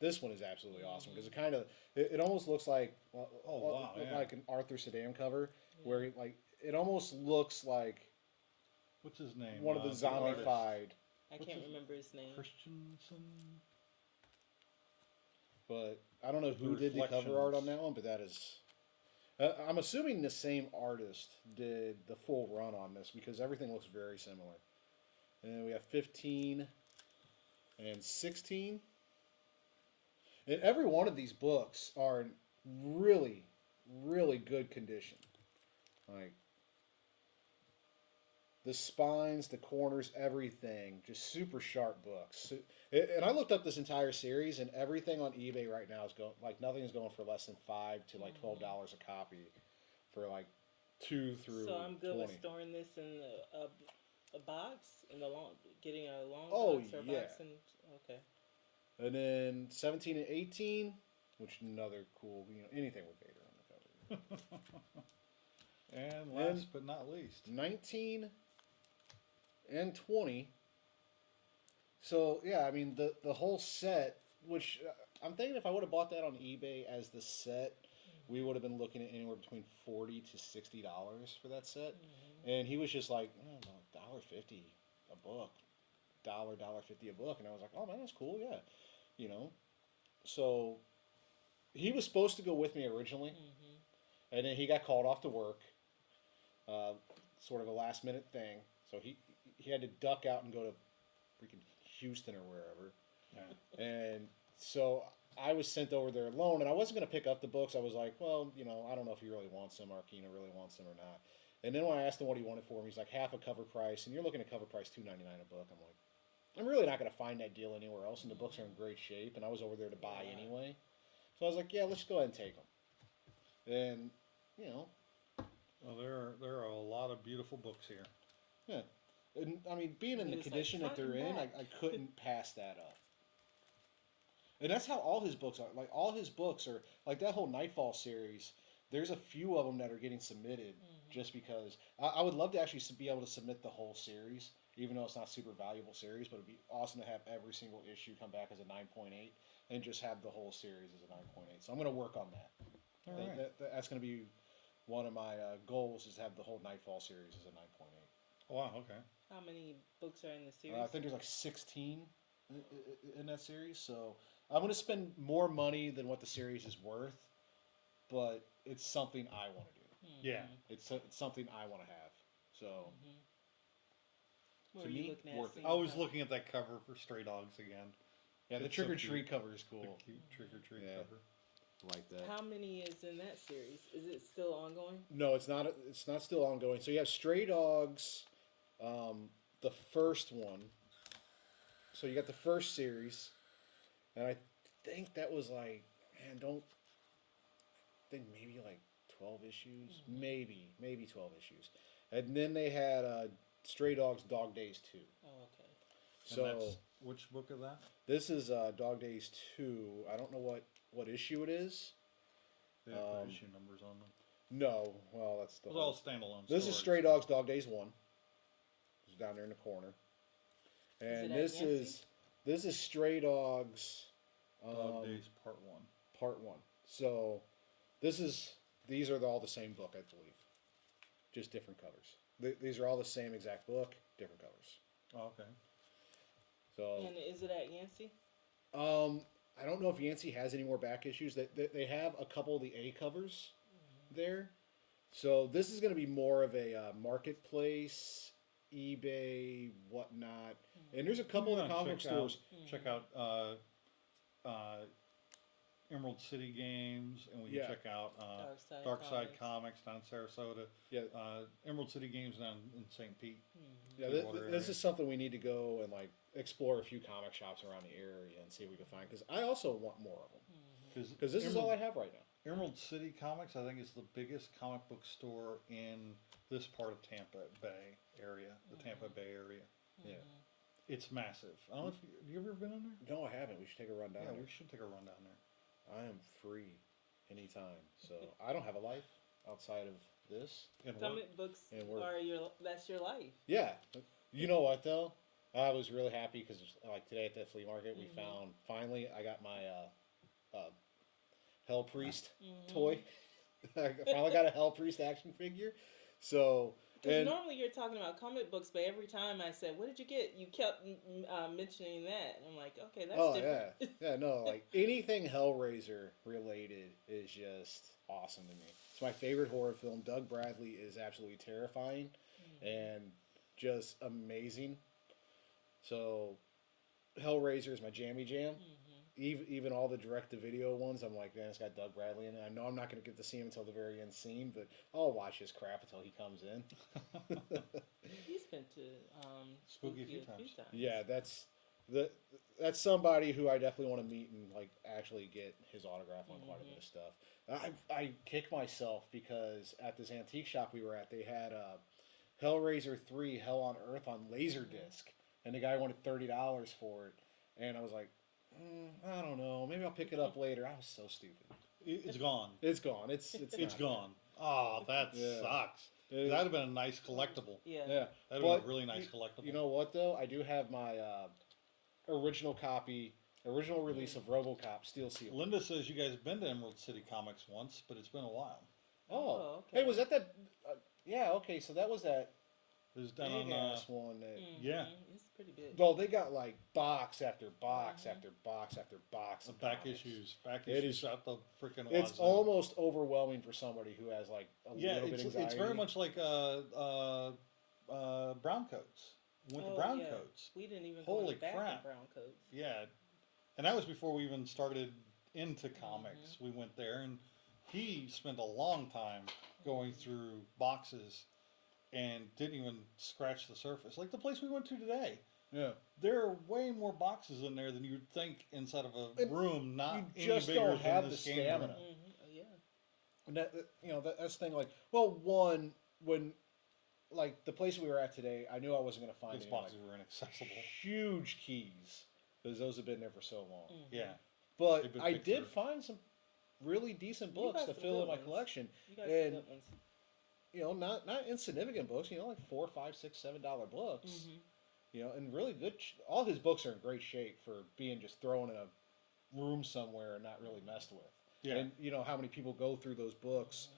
This one is absolutely awesome, because it almost looks like like an Arthur Saddam cover, where it almost looks like What's his name? one of the zombified. I can't remember his name. Christensen. But I don't know who did the cover art on that one, but that is. I'm assuming the same artist did the full run on this, because everything looks very similar. And then we have 15 and 16. And every one of these books are in really, really good condition. Like the spines, the corners, everything, just super sharp books. And I looked up this entire series, and everything on eBay right now is nothing is going for less than $5 to $12 a copy for 2 through. So I'm good 20. with storing this in a box, getting a long box or a box, and okay. And then 17 and 18, which another cool, anything with Vader on the cover. And last but not least, 19 and 20. So yeah, I mean the whole set, which I'm thinking if I would have bought that on eBay as the set, we would have been looking at anywhere between $40 to $60 for that set. And he was just like, I don't know, $1.50 a book, $1.50 a book, and I was like, oh man, that's cool, yeah, you know. So he was supposed to go with me originally, and then he got called off to work, sort of a last minute thing. So he had to duck out and go to freaking Houston or wherever. yeah. And so I was sent over there alone, and I wasn't going to pick up the books. I was like, well, I don't know if he really wants them or Kina really wants them or not. And then when I asked him what he wanted for them, he's like half a cover price, and you're looking at cover price $2.99 a book. I'm like, I'm really not going to find that deal anywhere else, and the books are in great shape, and I was over there to buy anyway. So I was like, yeah, let's go ahead and take them. And Well, there are a lot of beautiful books here. yeah. And I mean, being in He the was like, condition that "Front they're and in, back." I couldn't pass that up. And that's how all his books are. Like all his books are like that whole Nightfall series. There's a few of them that are getting submitted just because I would love to actually be able to submit the whole series, even though it's not super valuable series. But it'd be awesome to have every single issue come back as a 9.8 and just have the whole series as a 9.8. So I'm going to work on that. All right. That's going to be one of my goals is to have the whole Nightfall series as a 9.8. Wow. Okay. How many books are in the series? I think there's like 16 in that series. So I'm going to spend more money than what the series is worth, but it's something I want to do. Yeah. It's something I want to have. So What to were you me, looking at? worth it. Seeing I was how- looking at that cover for Stray Dogs again. Yeah, the It's so Trick or cute. Treat cover is The cool. cute Trick or Treat Yeah. cover. Like that. How many is in that series? Is it still ongoing? No, it's not. It's not still ongoing. So you have Stray Dogs, the first one. So you got the first series, and I think that was like, man, don't think maybe like 12 issues, maybe 12 issues, and then they had Stray Dogs Dog Days 2. Oh, okay. So And that's, which book is that? this is Dog Days 2. I don't know what issue it is. They have the issue numbers on them. No, well that's the It was all standalone. This is stories. Stray Dogs Dog Days 1. It's down there in the corner. And it this at is Stray Dogs Dog Days Part 1. Part 1. So these are all the same book, I believe. Just different covers. These are all the same exact book, different covers. Oh, okay. So And is it at Yancey? I don't know if Yancey has any more back issues. They have a couple of the A covers there. So this is going to be more of a marketplace, eBay, whatnot. And there's a couple of the comic book stores. Check out Emerald City Games, and we can Yeah. check out Dark Side Comics down in Sarasota. Yeah, Emerald City Games down in St. Pete. yeah. Clearwater This area. is something we need to go and like explore a few comic shops around the area and see if we can find. Because I also want more of them. Because this is all I have right now. Emerald City Comics, I think, is the biggest comic book store in this part of Tampa Bay area, the Tampa Bay area. Yeah. It's massive. I don't know if you ever been in there? No, I haven't. We should take a run down Yeah, there. we should take a run down there. I am free anytime. So I don't have a life outside of this. And work. Comic books And work. are that's your life. Yeah. You know what though? I was really happy because like today at the flea market we found finally I got my Hell Priest toy. I finally got a Hell Priest action figure. So Because normally you're talking about comic books, but every time I said, "What did you get?" you kept mentioning that. And I'm like, okay, that's different. yeah, no, like anything Hellraiser related is just awesome to me. It's my favorite horror film. Doug Bradley is absolutely terrifying and just amazing. So Hellraiser is my jammy jam. Even all the direct-to-video ones, I'm like, man, it's got Doug Bradley in it. I know I'm not going to get to see him until the very end scene, but I'll watch his crap until he comes in. He's been to Spooky a few times. Yeah, that's somebody who I definitely want to meet and like actually get his autograph on quite a bit of stuff. I kick myself because at this antique shop we were at, they had Hellraiser 3 Hell on Earth on Laserdisc, and the guy wanted $30 for it, and I was like, I don't know, maybe I'll pick it up later. I was so stupid. It's gone. It's gone. It's It's not gone. Oh, that Yeah. sucks. It- That'd have been a nice collectible. Yeah. there. Yeah, That'd have but been a really nice collectible. you know what though? I do have my original release of RoboCop Steel Seal. Linda says you guys have been to Emerald City Comics once, but it's been a while. Oh, okay. hey, was that that? Yeah, okay, so that was that It was down big on. ass one. That, Yeah. It's pretty big. Well, they got like box after box after box after box. The of back comics. issues. Back It issues is- out the freaking It's wazoo. almost overwhelming for somebody who has like a Yeah, little bit anxiety. it's very much like brown coats. Went to brown coats. We didn't even Holy go back crap. in brown coats. Yeah, and that was before we even started into comics. We went there, and he spent a long time going through boxes and didn't even scratch the surface. Like the place we went to today. Yeah, There are way more boxes in there than you'd think inside of a And room. Not you any just bigger don't than have this the game stamina. room. Yeah. and that's the thing. Like, well, one when like the place we were at today, I knew I wasn't going to find Those any boxes like, were inaccessible. huge keys because those have been there for so long. Yeah, But They've been I picked did through. find some really decent You books got to some fill good in my ones. collection. You got some And good ones. not insignificant books. Like $4, $5, $6, $7 books. And really good. All his books are in great shape for being just thrown in a room somewhere and not really messed with. Yeah. And how many people go through those books,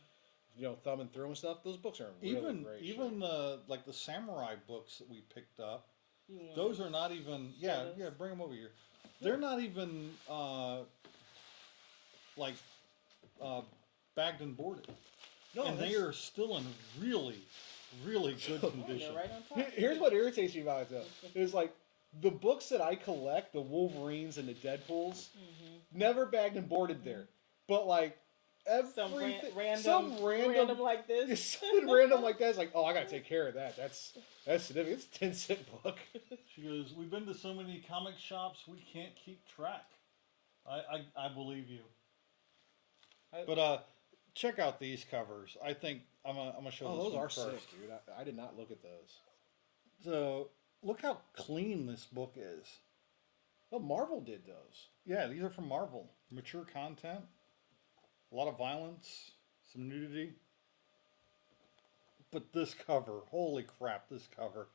thumbing through and stuff. Those books are in really great shape. even like the samurai books that we picked up. You want Those are not even. Yeah, those? yeah. Bring them over here. They're not even like bagged and boarded, No, and they that's- are still in really, really good they're condition. right on top. Here's what irritates me about it though. Is like the books that I collect, the Wolverines and the Deadpools, never bagged and boarded there. But like Some everything, random, some random like this. something random like that is like, oh, I gotta take care of that. That's significant. It's a 10-cent book. She goes, "We've been to so many comic shops, we can't keep track." I believe you. But check out these covers. I think I'm gonna show Oh, this those one are first. sick, dude. I did not look at those. So look how clean this book is. Oh, Marvel did those. Yeah, these are from Marvel. Mature content, a lot of violence, some nudity. But this cover, holy crap, this cover.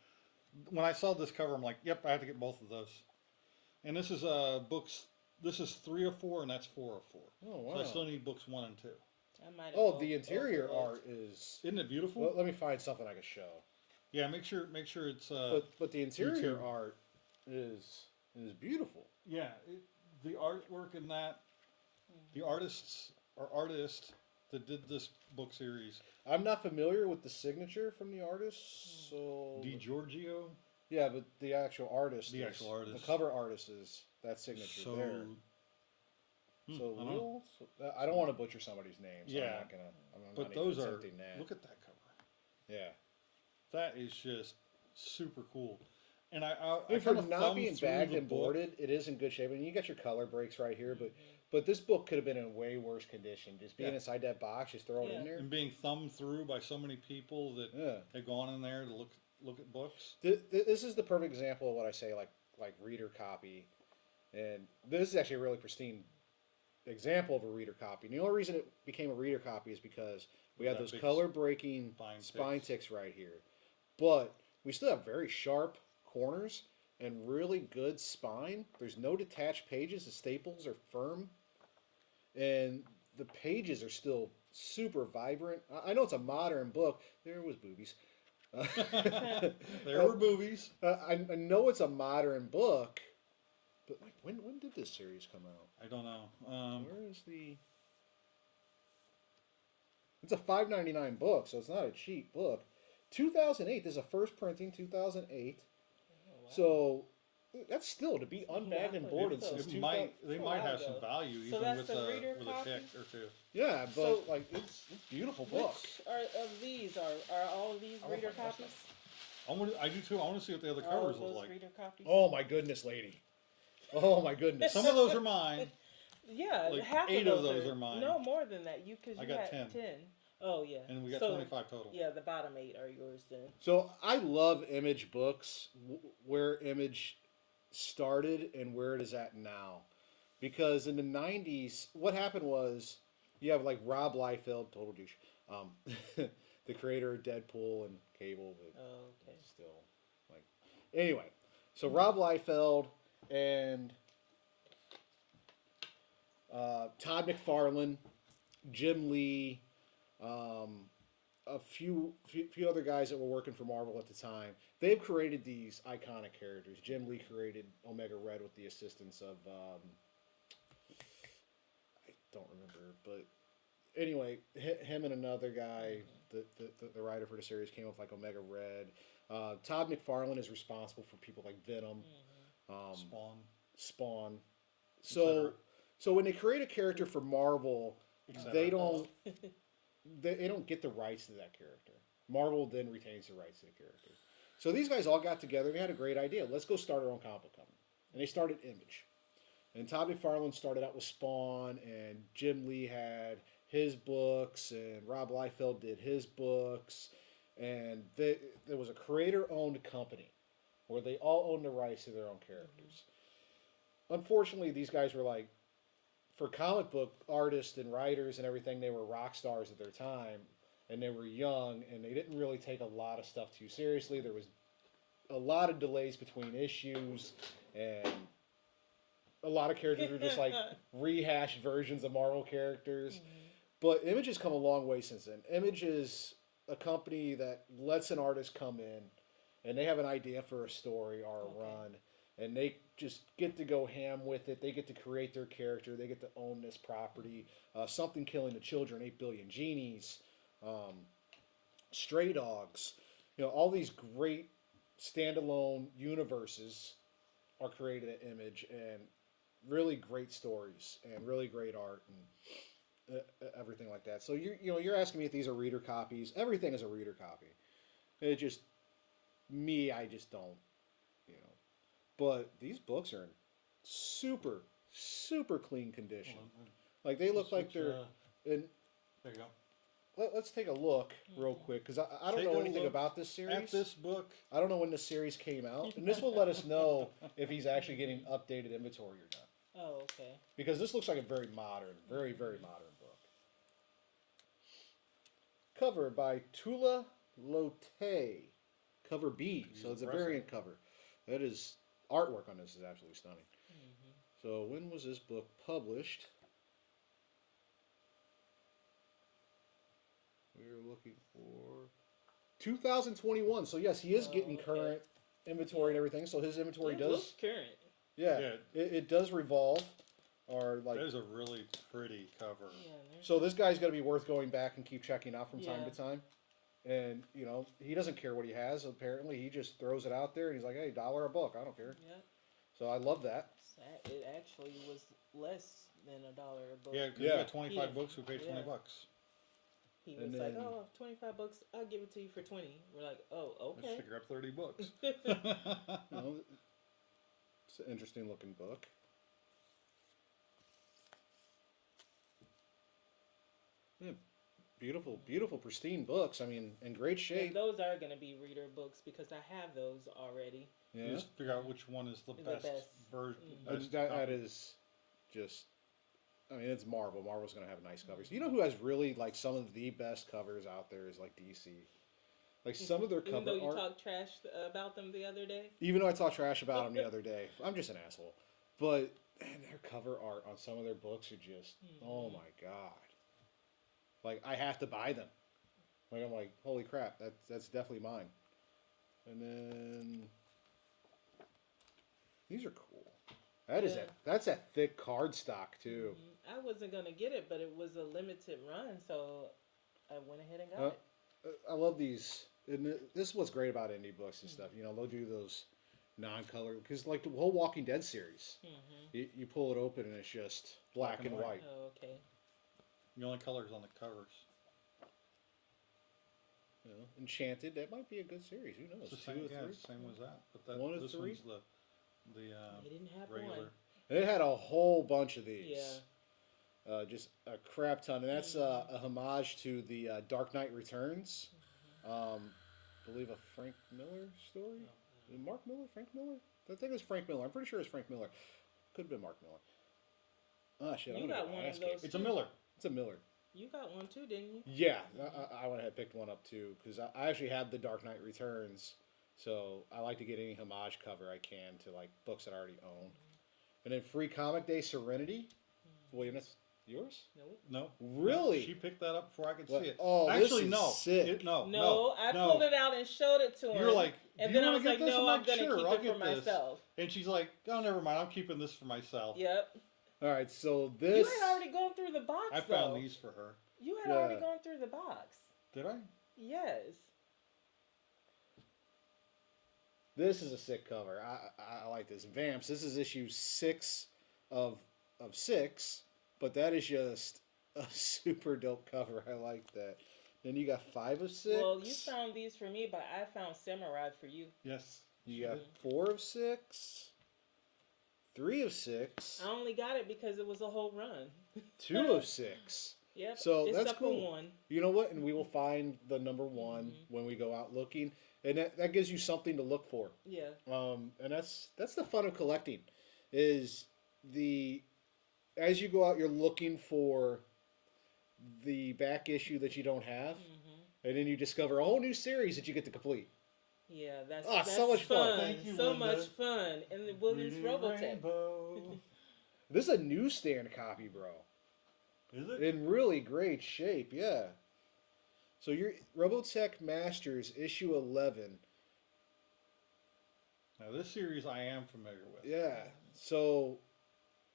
When I saw this cover, I'm like, yep, I have to get both of those. And this is books, this is 3 of 4, and that's 4 of 4. Oh, wow. So I still need books 1 and 2. I might have Oh, both- the interior both of art is. Isn't it beautiful? Well, let me find something I can show. Yeah, make sure it's But the interior YouTube. art is beautiful. yeah, the artwork in that, the artists that did this book series, I'm not familiar with the signature from the artist, so Di Giorgio. yeah, but the actual artist, The is- actual artist. the cover artist is that signature So, there. I So don't know. I don't want to butcher somebody's name. So Yeah. I'm not gonna. I'm But not those even are, attempting that. look at that cover. Yeah. That is just super cool. And I I mean, for kinda not thumbed being through bagged the and book. boarded, it is in good shape. I mean, you got your color breaks right here, but this book could have been in way worse condition. Just being Yeah. inside that box, just throw it in Yeah. there. And being thumbed through by so many people that Yeah. had gone in there to look at books. This is the perfect example of what I say, like reader copy, and this is actually a really pristine example of a reader copy. And the only reason it became a reader copy is because we had That those big color breaking spine ticks right here, but we still have very sharp corners and really good spine. There's no detached pages. The staples are firm, and the pages are still super vibrant. I know it's a modern book. There was boobies. There were boobies. I know it's a modern book, but like when did this series come out? I don't know. Where is the? It's a $5.99 book, so it's not a cheap book. 2008. This is a first printing, 2008. So that's still to be unbagged and boarded since It 2000. they a might while have some ago. value So even that's with the reader a copy? tick or two. Yeah, but So- like it's a beautiful book. Which of these are all of these I wanna reader find this copies? I do too. I want to see what the other All covers of look those like. reader copies? Oh my goodness, lady. Oh my goodness. Some of those are mine. Yeah, like half 8 of of those are mine. No, more than that. Because I you got had 10. Oh yeah. And we got So, 25 total. Yeah, the bottom 8 are yours then. So I love Image books, where Image started and where it is at now, because in the '90s, what happened was you have like Rob Liefeld, total douche, the creator of Deadpool and Cable, but Oh, okay. still like anyway. So Rob Liefeld and Todd McFarlane, Jim Lee, a few other guys that were working for Marvel at the time. They've created these iconic characters. Jim Lee created Omega Red with the assistance of I don't remember, but anyway, him and another guy, the writer for the series, came up with like Omega Red. Todd McFarlane is responsible for people like Venom, Spawn. Spawn. Etc. So when they create a character for Marvel, Etc. they don't they don't get the rights to that character. Marvel then retains the rights to the character. So these guys all got together and they had a great idea. Let's go start our own comic book company. And they started Image. And Todd McFarlane started out with Spawn, and Jim Lee had his books, and Rob Liefeld did his books. And there was a creator-owned company where they all owned the rights to their own characters. Unfortunately, these guys were like, for comic book artists and writers and everything, they were rock stars at their time, and they were young, and they didn't really take a lot of stuff too seriously. There was a lot of delays between issues, and a lot of characters were just like rehashed versions of Marvel characters. But Image has come a long way since then. Image is a company that lets an artist come in, and they have an idea for a story or a run, and they just get to go ham with it. They get to create their character. They get to own this property. Something Killing the Children, 8 Billion Genies, Stray Dogs. You know, all these great standalone universes are created at Image, and really great stories and really great art and everything like that. So you're asking me if these are reader copies. Everything is a reader copy. It just I just don't, you know. But these books are in super clean condition. Like they look like they're in. There you go. Let's take a look real quick because I don't Take know a anything look about this series. At this book. I don't know when the series came out, and this will let us know if he's actually getting updated inventory or not. Oh, okay. Because this looks like a very modern, very modern book. Cover by Tula Lotte. Cover B, so it's a variant cover. That is artwork on this is absolutely stunning. So when was this book published? We're looking for 2021. So yes, he is getting current inventory and everything. So his inventory It looks current. Yeah. It does revolve. Or like That is a really pretty cover. Yeah, so this guy's got to be worth going back and keep checking out from time to time. And you know he doesn't care what he has. Apparently, he just throws it out there and he's like, "Hey, $1 a book. I don't care." Yep. So I love that. It actually was less than $1 a book. Yeah, because we got 25 Yeah. books. We paid 20 Yeah. bucks. He And was like, then- "Oh, 25 bucks. I'll give it to you for 20." We're like, "Oh, Let's okay." figure out 30 books. You know, it's an interesting looking book. Yeah, beautiful, pristine books. I mean, in great And shape. those are going to be reader books because I have those already. Yeah, You just figure out which one is the best, best. version. that is just. I mean, it's Marvel. Marvel's gonna have nice covers. You know who has really like some of the best covers out there is like DC. Like some of their Even cover though you art. talked trash about them the other day. Even though I talked trash about them the other day, I'm just an asshole. But man, their cover art on some of their books are just, oh my god. Like I have to buy them. Like I'm like, holy crap, that's definitely mine. And then these are cool. That's a thick cardstock too. I wasn't going to get it, but it was a limited run, so I went ahead and got it. I love these. And this is what's great about indie books and stuff. You know, they'll do those non-color because like the whole Walking Dead series, you pull it open and it's just black and white. Oh, okay. The only colors on the covers. You know, Enchanted, that might be a good series. Who knows? It's the same, yeah, it's the same as that. But One of this three? one's the They didn't have regular. one. It had a whole bunch of these. Yeah. Just a crap ton. And that's a homage to the Dark Knight Returns. I believe a Frank Miller story. Mark Miller? Frank Miller? I think it was Frank Miller. I'm pretty sure it's Frank Miller. Could have been Mark Miller. Oh, shit. You I'm got gonna one of ask those. It's a Miller. It's a Miller. You got one too, didn't you? Yeah, I went ahead and picked one up too because I actually had the Dark Knight Returns, so I like to get any homage cover I can to like books that I already own. And then Free Comic Day Serenity, William, that's yours? Nope. No. Really? No, she picked that up before I could What? see it. Oh, Actually, this is no. sick. No, I pulled it out and showed it to him. You're like, and do then you I want was to get like, this? no, I'm like, gonna sure, keep I'll it for get this. myself. And she's like, oh, never mind. I'm keeping this for myself. Yep. All right, so You this. had already gone through the box. I though. found these for her. You had Yeah. already gone through the box. Did I? Yes. This is a sick cover. I like this. Vamps. This is issue 6 of 6, but that is just a super dope cover. I like that. Then you got 5 of 6. Well, you found these for me, but I found Samurai for you. Yes. You got 4 of 6, 3 of 6, I only got it because it was a whole run. 2 of 6. Yep. So except that's cool. for one. You know what? And we will find the number 1 when we go out looking, and that gives you something to look for. Yeah. And that's the fun of collecting, is as you go out, you're looking for the back issue that you don't have, and then you discover a whole new series that you get to complete. Yeah, that's so much fun. Thank you, so Linda. much fun. And the Williams Reading Robotech. Rainbow. This is a newsstand copy, bro. Is it? In really great shape, yeah. So your Robotech Masters issue 11. Now, this series I am familiar with. Yeah. So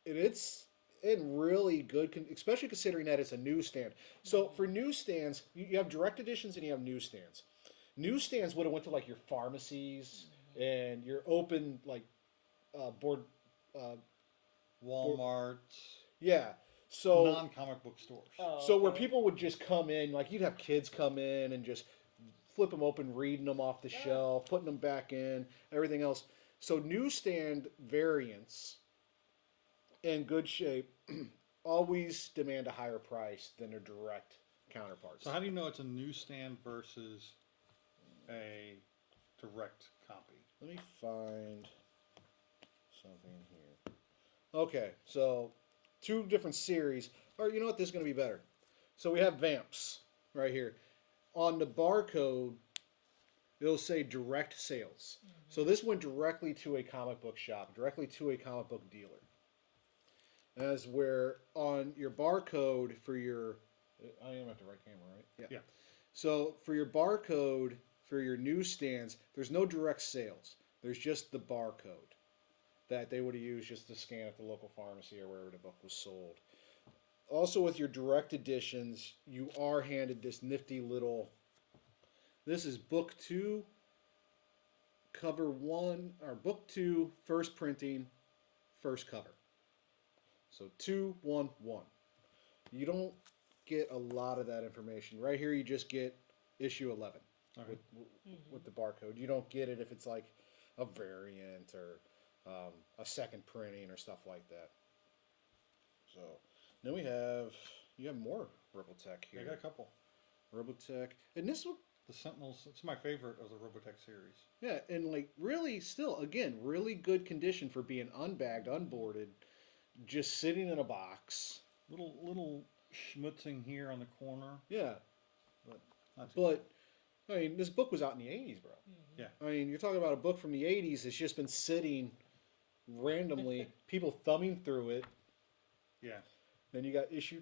it's in really good, especially considering that it's a newsstand. So for newsstands, you have direct editions and you have newsstands. Newsstands would have went to like your pharmacies and your open like board. Walmart. Yeah. So Non-comic book stores. Oh, so where okay. people would just come in, like you'd have kids come in and just flip them open, reading them off the shelf, putting them back in, everything else. So newsstand variants in good shape always demand a higher price than their direct counterparts. So how do you know it's a newsstand versus a direct copy? Let me find something here. Okay, so 2 different series. Or you know what? This is going to be better. So we have Vamps right here. On the barcode, it'll say direct sales. So this went directly to a comic book shop, directly to a comic book dealer. As where on your barcode for your, I am at the right camera, right? Yeah. So for your barcode for your newsstands, there's no direct sales. There's just the barcode that they would have used just to scan at the local pharmacy or wherever the book was sold. Also with your direct editions, you are handed this nifty little, this is book 2, cover 1, or book 2, first printing, first cover. So 2, 1, 1. You don't get a lot of that information. Right here you just get issue 11 with the barcode. You don't get it if it's like a variant or a second printing or stuff like that. So then you have more Robotech here. I got a couple. Robotech, and this one, The Sentinels, it's my favorite of the Robotech series. yeah, and like really still, again, really good condition for being unbagged, unboarded, just sitting in a box. Little schmutzing here on the corner. Yeah, But not too but I mean, this book was out in the 80s, bro. Yeah. I mean, you're talking about a book from the 80s that's just been sitting randomly, people thumbing through it. Yeah. Then you got issue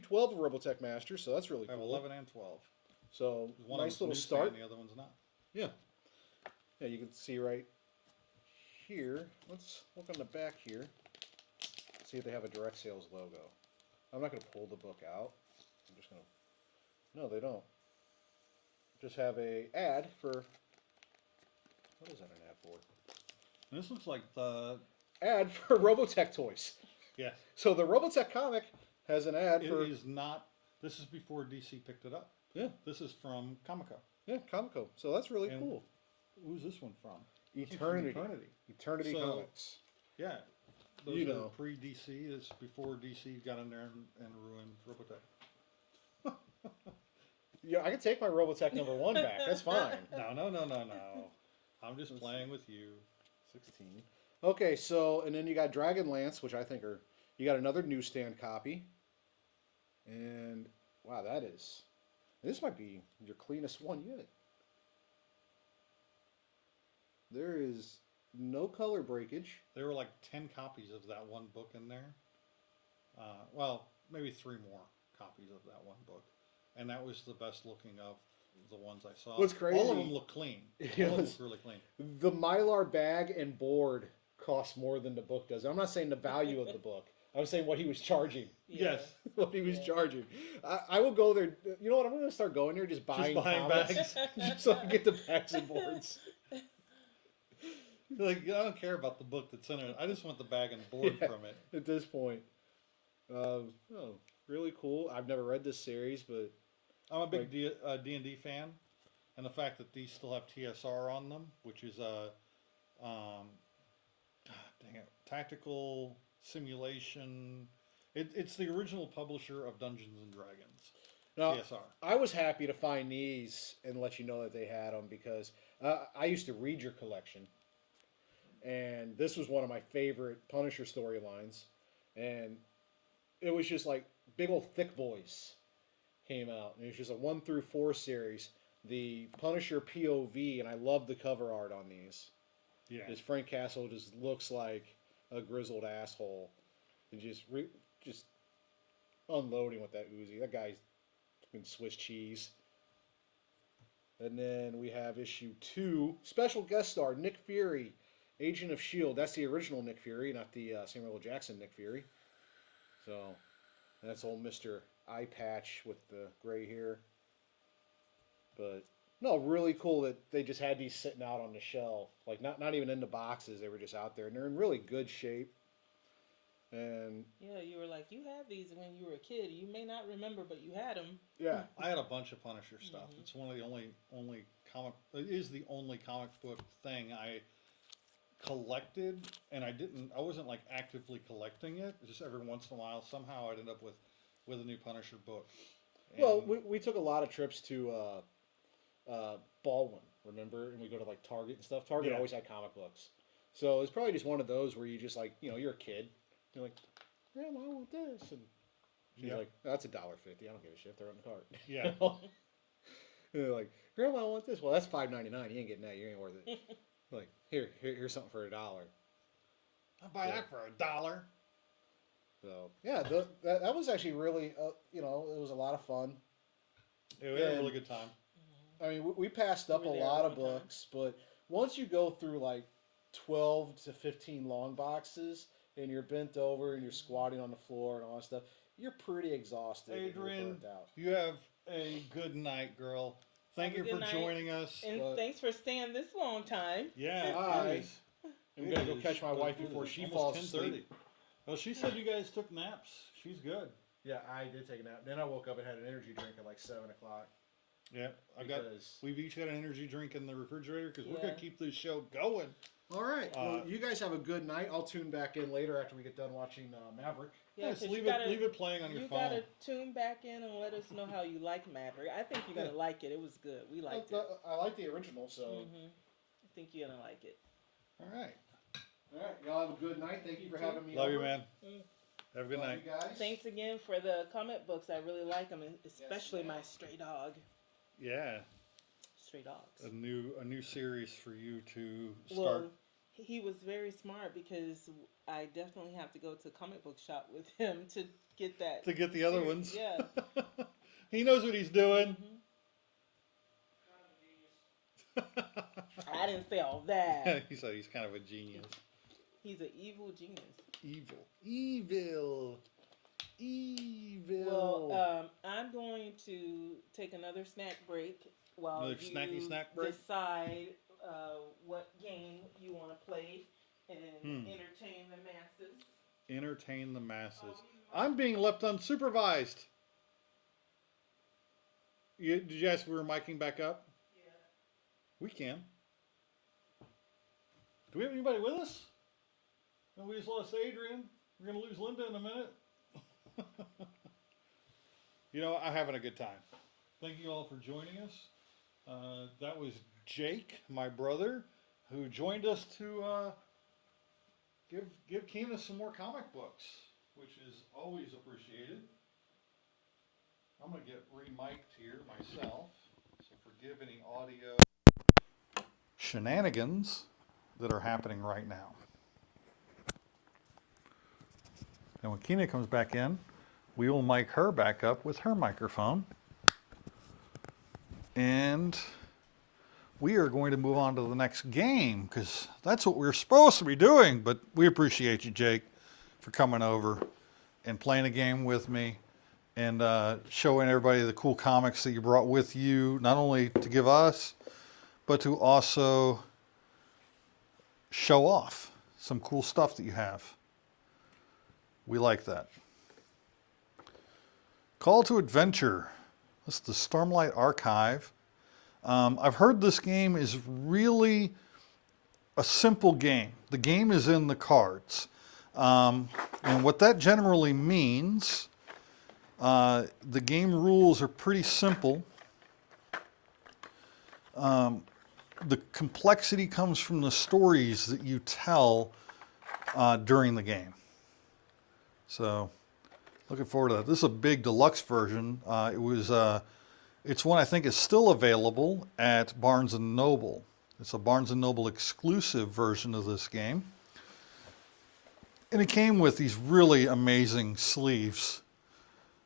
12 of Robotech Master, so that's really I have cool. 11 and 12. So One nice of little them's start. newsstand, the other one's not. Yeah. Yeah, you can see right here. Let's look on the back here. See if they have a direct sales logo. I'm not going to pull the book out. I'm just going to... No, they don't. Just have a ad for... What is that an ad for? And this looks like the... Ad for Robotech toys. Yes. So the Robotech comic has an ad It for... is not... This is before DC picked it up. Yeah, This is from Comico. yeah, Comico. So that's really And cool. Who's this one from? Eternity. Eternity. Eternity So- Comics. Yeah. Those You are know. pre-DC. It's before DC got in there and ruined Robotech. Yeah, I can take my Robotech #1 back. That's fine. No. I'm just playing with you. 16. Okay, so, and then you got Dragonlance, which I think are, you got another newsstand copy. And wow, this might be your cleanest one yet. There is no color breakage. There were like 10 copies of that one book in there. Well, maybe 3 more copies of that one book. And that was the best looking of the ones I saw. What's crazy? All of them look clean. All of them look really clean. The Mylar bag and board costs more than the book does. I'm not saying the value of the book. I'm saying what he was charging. Yeah. Yes. What he was charging. I will go there. You know what? I'm going to start going there, just buying comics, bags. just so I get the bags and boards. Like, I don't care about the book that's in it. I just want the bag and board Yeah. from it. At this point, oh, really cool. I've never read this series, but I'm a big D&D fan, and the fact that these still have TSR on them, which is a, tactical simulation. It's the original publisher of Dungeons and Dragons. now, TSR. I was happy to find these and let you know that they had them because I used to read your collection, and this was one of my favorite Punisher storylines, and it was just like big old thick boys came out, and it was just a 1 through 4 series. The Punisher POV, and I love the cover art on these. Yeah. Because Frank Castle just looks like a grizzled asshole, and just unloading with that Uzi. That guy's fucking Swiss cheese. And then we have issue 2, special guest star Nick Fury, Agent of Shield. That's the original Nick Fury, not the Samuel L. Jackson Nick Fury. So that's old Mr. Eye Patch with the gray hair. But no, really cool that they just had these sitting out on the shelf, like not even in the boxes. They were just out there, and they're in really good shape. And Yeah, you were like, you had these when you were a kid. You may not remember, but you had them. yeah, I had a bunch of Punisher stuff. It's one of the only comic. It is the only comic book thing I collected, and I wasn't like actively collecting it. Just every once in a while, somehow I'd end up with a new Punisher book. well, And- we took a lot of trips to Baldwin, remember? And we go to like Target and stuff. Target Yeah. always had comic books, so it's probably just one of those where you just like, you're a kid, you're like, Grandma, I want this, and she's Yep. like, that's $1.50. I don't give a shit. They're on the cart. Yeah. And they're like, Grandma, I want this. Well, that's $5.99. You ain't getting that. You ain't worth it. Like, here's something for $1. I'll buy that for $1. So yeah, that was actually really, it was a lot of fun. Yeah, we had a really good time. I mean, we passed up a Were there lot all of the time? books, but once you go through like 12 to 15 long boxes and you're bent over and you're squatting on the floor and all that stuff, you're pretty exhausted. and you're Adrian, burnt out. you have a good night, girl. Thank Have you a for good night. joining us. And But- thanks for staying this long time. Yeah, Bye. it is. I'm It gonna go is. catch my But wife it before is she almost falls 10:30. asleep. Well, she said you guys took naps. She's good. Yeah, I did take a nap. Then I woke up and had an energy drink at like 7 o'clock. Yeah, Because- we've each got an energy drink in the refrigerator because we're Yeah. gonna keep this show going. All right. Well, Uh, you guys have a good night. I'll tune back in later after we get done watching Maverick. Yeah, Just 'cause leave you gotta- leave it playing on your You phone. gotta tune back in and let us know how you like Maverick. I think you're gonna Yeah. like it. It was good. We liked it. I like the original, so. I think you're gonna like it. All right. All right. Y'all have a good night. Thank you for having me. Love you, over. man. Mm. Have a good Love night. you guys. Thanks again for the comic books. I really like them, especially ma'am. my stray dog. Yeah, Stray dogs. a new series for you to start. Well, he was very smart because I definitely have to go to a comic book shop with him to get that. To get the other series. ones. Yeah. He knows what he's doing. I didn't say all that. He said he's kind of a genius. He's an evil genius. Evil. Well, I'm going to take another snack break while Another you snacky snack break? decide what game you want to play and Hmm. entertain the masses. Entertain the masses. I'm being left unsupervised. Did you ask if we were miking back up? Yeah. We can. Do we have anybody with us? No, we just lost Adrian. We're going to lose Linda in a minute. I'm having a good time. Thank you all for joining us. That was Jake, my brother, who joined us to give Kina some more comic books, which is always appreciated. get re-mic'd here myself, so forgive any audio shenanigans that are happening right now. And when Kina comes back in, we will mic her back up with her microphone. And we are going to move on to the next game because that's what we're supposed to be doing. But we appreciate you, Jake, for coming over and playing a game with me and showing everybody the cool comics that you brought with you, not only to give us, but to also show off some cool stuff that you have. We like that. Call to Adventure. This is the Stormlight Archive. I've heard this game is really a simple game. The game is in the cards. And what that generally means, the game rules are pretty simple. The complexity comes from the stories that you tell during the game. So, looking forward to that. This is a big deluxe version. It's one I think is still available at Barnes & Noble. It's a Barnes & Noble exclusive version of this game. And it came with these really amazing sleeves.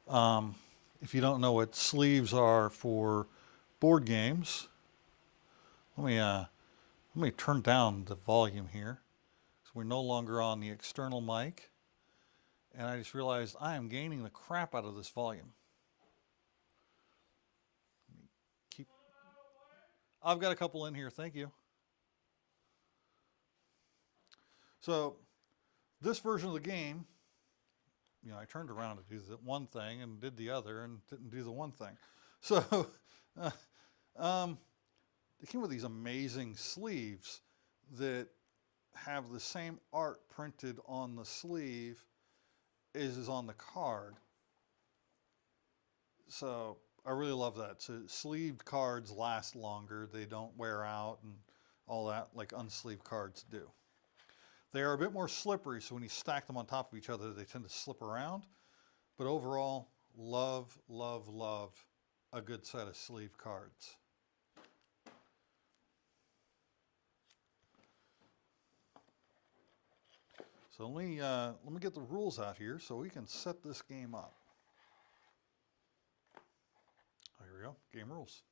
If you don't know what sleeves are for board games, let me turn down the volume here. So we're no longer on the external mic. And I just realized I am gaining the crap out of this volume. I've got a couple in here, thank you. So, this version of the game, I turned around to do the one thing and did the other and didn't do the one thing. So, they came with these amazing sleeves that have the same art printed on the sleeve as is on the card. So, I really love that. So sleeved cards last longer. They don't wear out and all that like unsleeved cards do. They are a bit more slippery, so when you stack them on top of each other, they tend to slip around. But overall, love, love, love a good set of sleeve cards. So let me get the rules out here so we can set this game up. Here we go, game rules.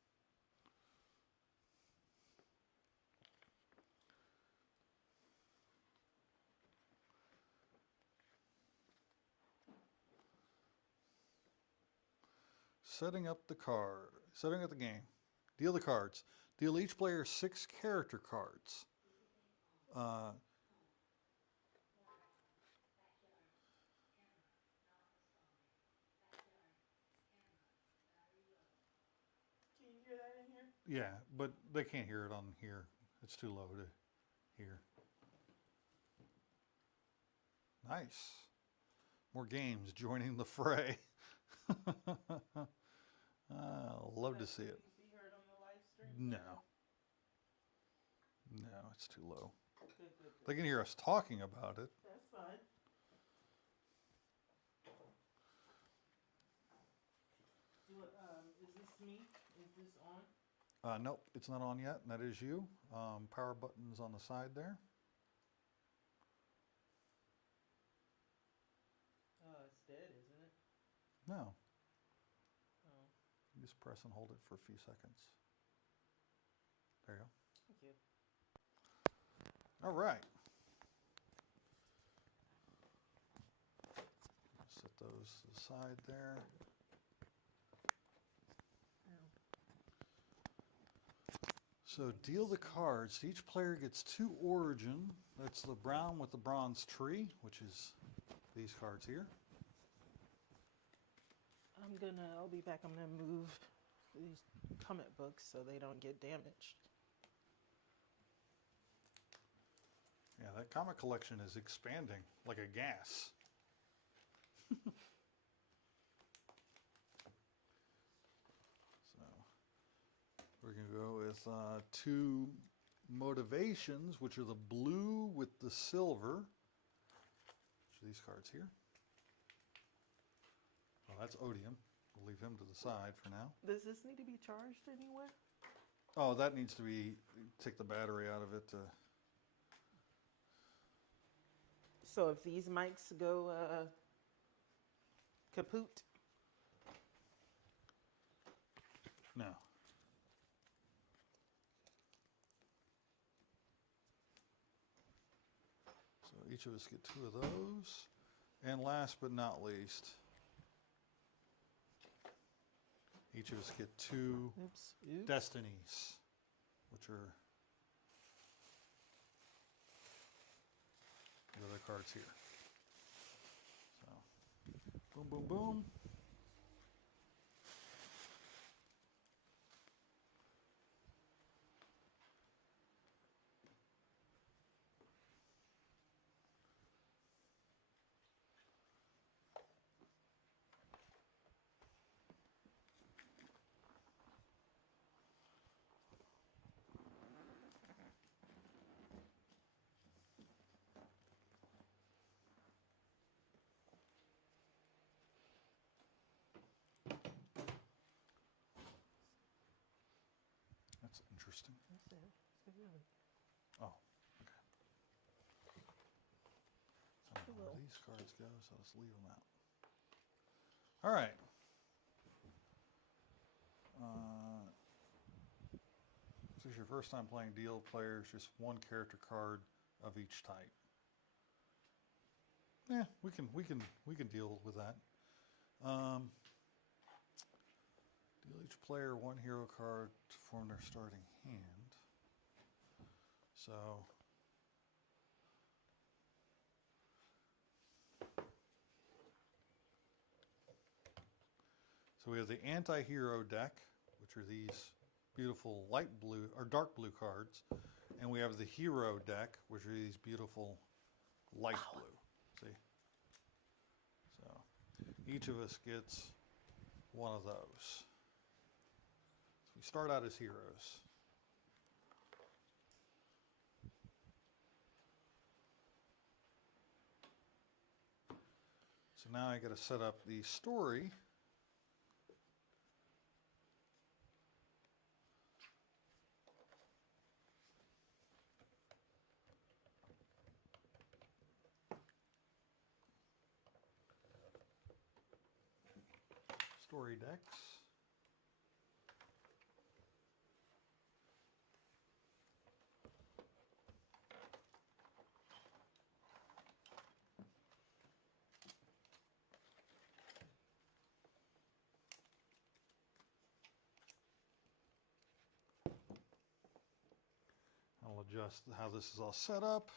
Setting up the game. Deal the cards. Deal each player 6 character cards. Can you hear that in here? Yeah, but they can't hear it on here. It's too low to hear. Nice. More games joining the fray. I'll love to see it. Be heard on the live stream? No. No, it's too low. Good. They can hear us talking about it. That's fine. Is this me? Is this on? Nope, it's not on yet, and that is you. Power button's on the side there. Oh, it's dead, isn't it? No. Oh, You just press and hold it for a few seconds. There you go. thank you. All right. Set those to the side there. So deal the cards. Each player gets 2 origin. That's the brown with the bronze tree, which is these cards here. I'll be back. I'm gonna move these comic books so they don't get damaged. Yeah, that comic collection is expanding like a gas. So we're going to go with 2 motivations, which are the blue with the silver. Which are these cards here. Oh, that's Odium We'll leave him to the side for now. Does this need to be charged anywhere? Oh, that needs to be, take the battery out of it to, So if these mics go kaput, no. So each of us get 2 of those. And last but not least, each of us get 2 oops. destinies, which are the other cards here. So, boom, boom, boom. That's interesting. That's it. So really, Oh, okay. So I don't know where these cards go, so let's leave them out. All right. If this is your first time playing deal players, just 1 character card of each type. Yeah, we can deal with that. Deal each player 1 hero card to form their starting hand. So we have the anti-hero deck, which are these beautiful light blue or dark blue cards, and we have the hero deck, which are these beautiful light blue. See? So each of us gets 1 of those. So we start out as heroes. So now I got to set up the story. Story decks. I'll adjust how this is all set up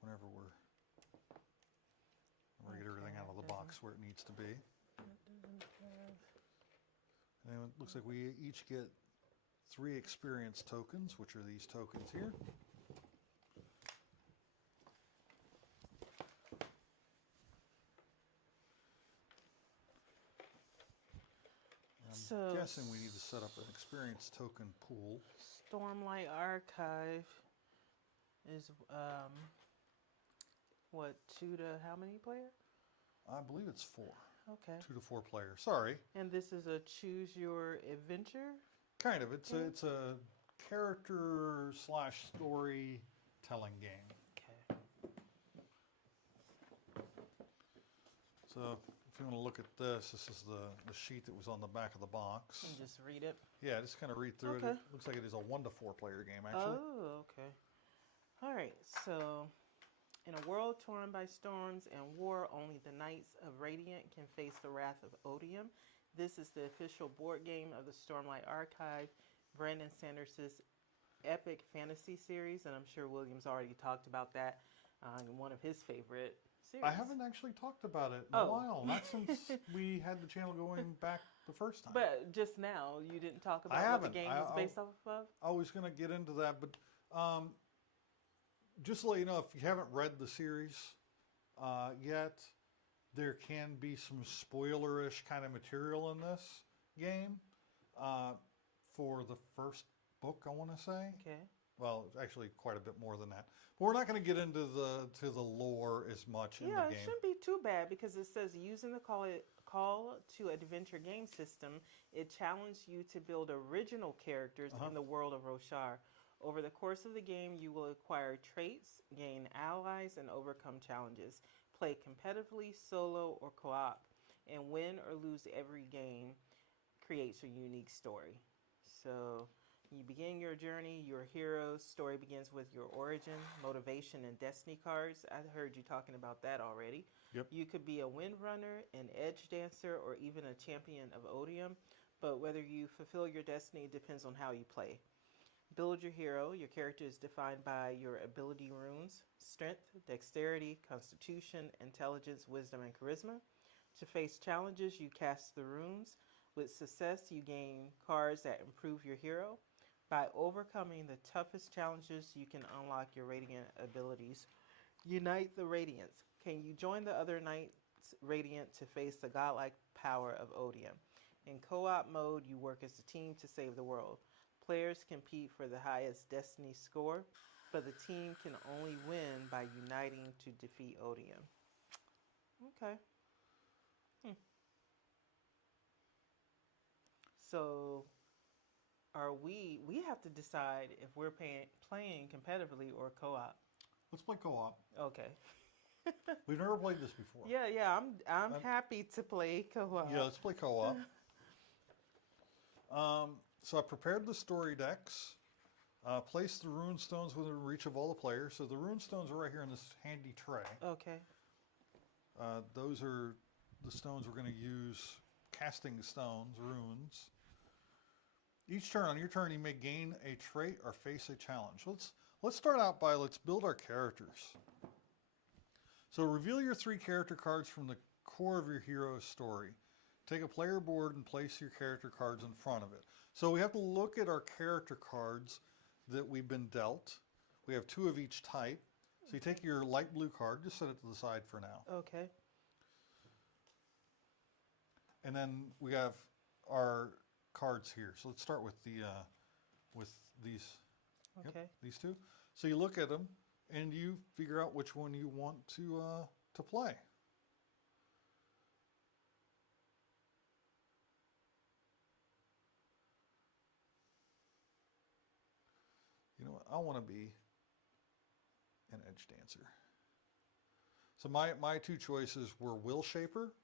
whenever we get everything out of the box where it needs to be. And it looks like we each get 3 experience tokens, which are these tokens here. I'm guessing we need to set up an experience token pool. Stormlight Archive is what, 2 to how many player? I believe it's 4. Okay. 2 to 4 players. Sorry. And this is a choose your adventure? Kind of. It's a character / storytelling game. Okay. So if you want to look at this, this is the sheet that was on the back of the box. And just read it. Yeah, just kind of read through it. Okay. It looks like it is a 1 to 4 player game, actually. Oh, okay. All right. So, in a world torn by storms and war, only the Knights of Radiant can face the wrath of Odium. This is the official board game of the Stormlight Archive, Brandon Sanders's epic fantasy series, and I'm sure William's already talked about that in one of his favorite series. I haven't actually talked about it in a while, not since we had the channel going back the first time. But just now, you didn't talk about what the game was based off of? I was going to get into that, but just to let you know, if you haven't read the series yet, there can be some spoilerish kind of material in this game for the first book, I want to say. Okay. Well, actually, quite a bit more than that. But we're not going to get into the lore as much in the Yeah, it game. shouldn't be too bad because it says using the call to adventure game system, it challenged you to build original characters in the world of Roshar. Over the course of the game, you will acquire traits, gain allies, and overcome challenges. Play competitively, solo, or co-op, and win or lose every game creates a unique story. So you begin your journey, your hero's story begins with your origin, motivation, and destiny cards. I heard you talking about that already. Yep. You could be a windrunner, an edge dancer, or even a champion of Odium, but whether you fulfill your destiny depends on how you play. Build your hero. Your character is defined by your ability runes: strength, dexterity, constitution, intelligence, wisdom, and charisma. To face challenges, you cast the runes. With success, you gain cards that improve your hero. By overcoming the toughest challenges, you can unlock your radiant abilities. Unite the Radiants. Can you join the other Knights Radiant to face the godlike power of Odium? In co-op mode, you work as a team to save the world. Players compete for the highest destiny score, but the team can only win by uniting to defeat Odium. Okay. So we have to decide if we're playing competitively or co-op. Let's play co-op. Okay. We've never played this before. Yeah, I'm happy to play co-op. Yeah, let's play co-op. So I prepared the story decks. Placed the rune stones within reach of all the players. So the rune stones are right here in this handy tray. Okay. Those are the stones we're going to use casting stones, runes. Each turn, on your turn, you may gain a trait or face a challenge. Let's start out by, let's build our characters. So reveal your 3 character cards from the core of your hero's story. Take a player board and place your character cards in front of it. So we have to look at our character cards that we've been dealt. We have 2 of each type. So you take your light blue card, just set it to the side for now. Okay. And then we have our cards here. So let's start with these. Okay. Yep, these 2. So you look at them and you figure out which one you want to play. You know what? I want to be an edge dancer. So my 2 choices were Will Shaper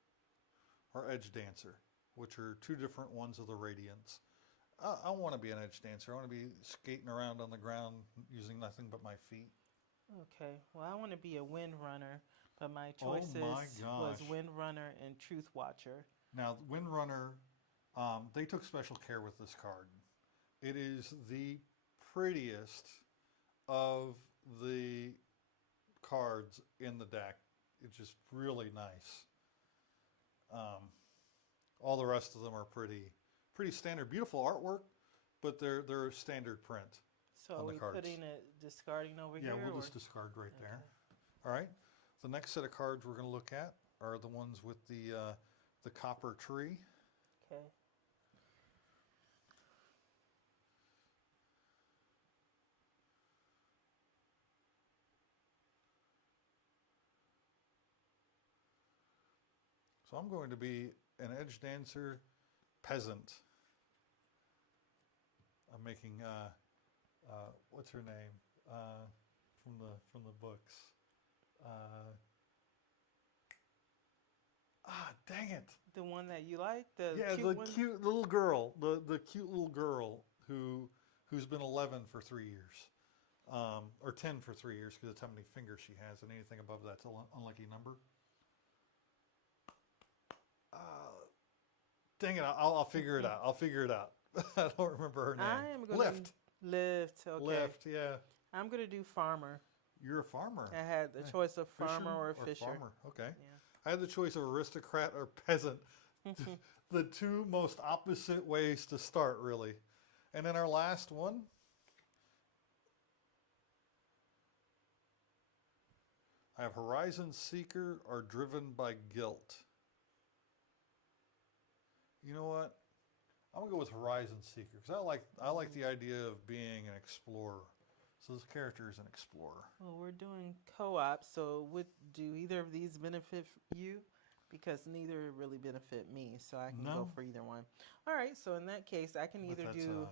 or Edge Dancer, which are 2 different ones of the Radiance. I want to be an Edge Dancer. I want to be skating around on the ground using nothing but my feet. Okay. Well, I want to be a Windrunner, but my choices was Windrunner and Truth Watcher. Now, Windrunner, they took special care with this card. It is the prettiest of the cards in the deck. It's just really nice. All the rest of them are pretty standard, beautiful artwork, but they're standard print. So on are the we cards. putting it discarding over Yeah, here? we'll or- just discard right there. All right. The next set of cards we're going to look at are the ones with the copper tree. Okay. So I'm going to be an edge dancer peasant. I'm making what's her name from the books? Dang it! The one that you like, the Yeah, cute the one? cute little girl, the cute little girl who's been 11 for 3 years, or 10 for 3 years because that's how many fingers she has, and anything above that's an unlucky number. Dang it! I'll figure it out. I'll figure it out. I don't remember her name. I am going Lift. Lift. Okay. Lift. Yeah. I'm gonna do farmer. You're a farmer. I had the choice of farmer or fisher. Farmer. Okay. Yeah. I had the choice of aristocrat or peasant. The 2 most opposite ways to start, really. And then our last one. I have Horizon Seeker or Driven by Guilt. You know what? I'm gonna go with Horizon Seeker because I like the idea of being an explorer. So this character is an explorer. Well, we're doing co-op, so do either of these benefit you? Because neither really benefit me, so I can go No. for either one. All right, so in that case, I can But either that's do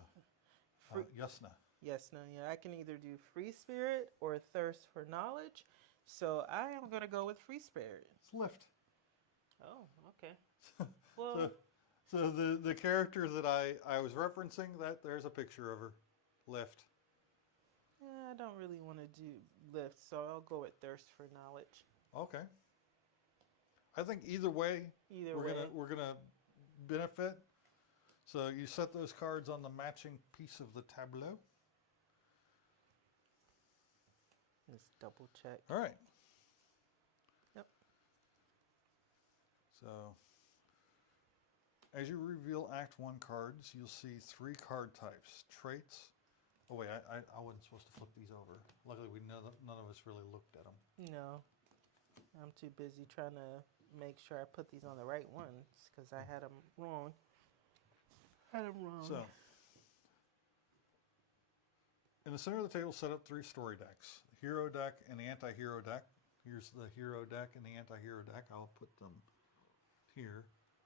free, Yasna. yes, no, yeah, I can either do free spirit or thirst for knowledge. So I am gonna go with free spirit. It's lift. Oh, okay. Well, So, so the character that I was referencing, that there's a picture of her. Lift. I don't really want to do lift, so I'll go with thirst for knowledge. Okay. I think either way, Either we're way, we're gonna benefit. So you set those cards on the matching piece of the tableau. let's double check. All right. Yep. So as you reveal Act 1 cards, you'll see 3 card types. Traits. Oh wait, I wasn't supposed to flip these over. Luckily, none of us really looked at them. No, I'm too busy trying to make sure I put these on the right ones because I had them wrong. So, in the center of the table, set up 3 story decks. Hero deck and the anti-hero deck. Here's the hero deck and the anti-hero deck. I'll put them here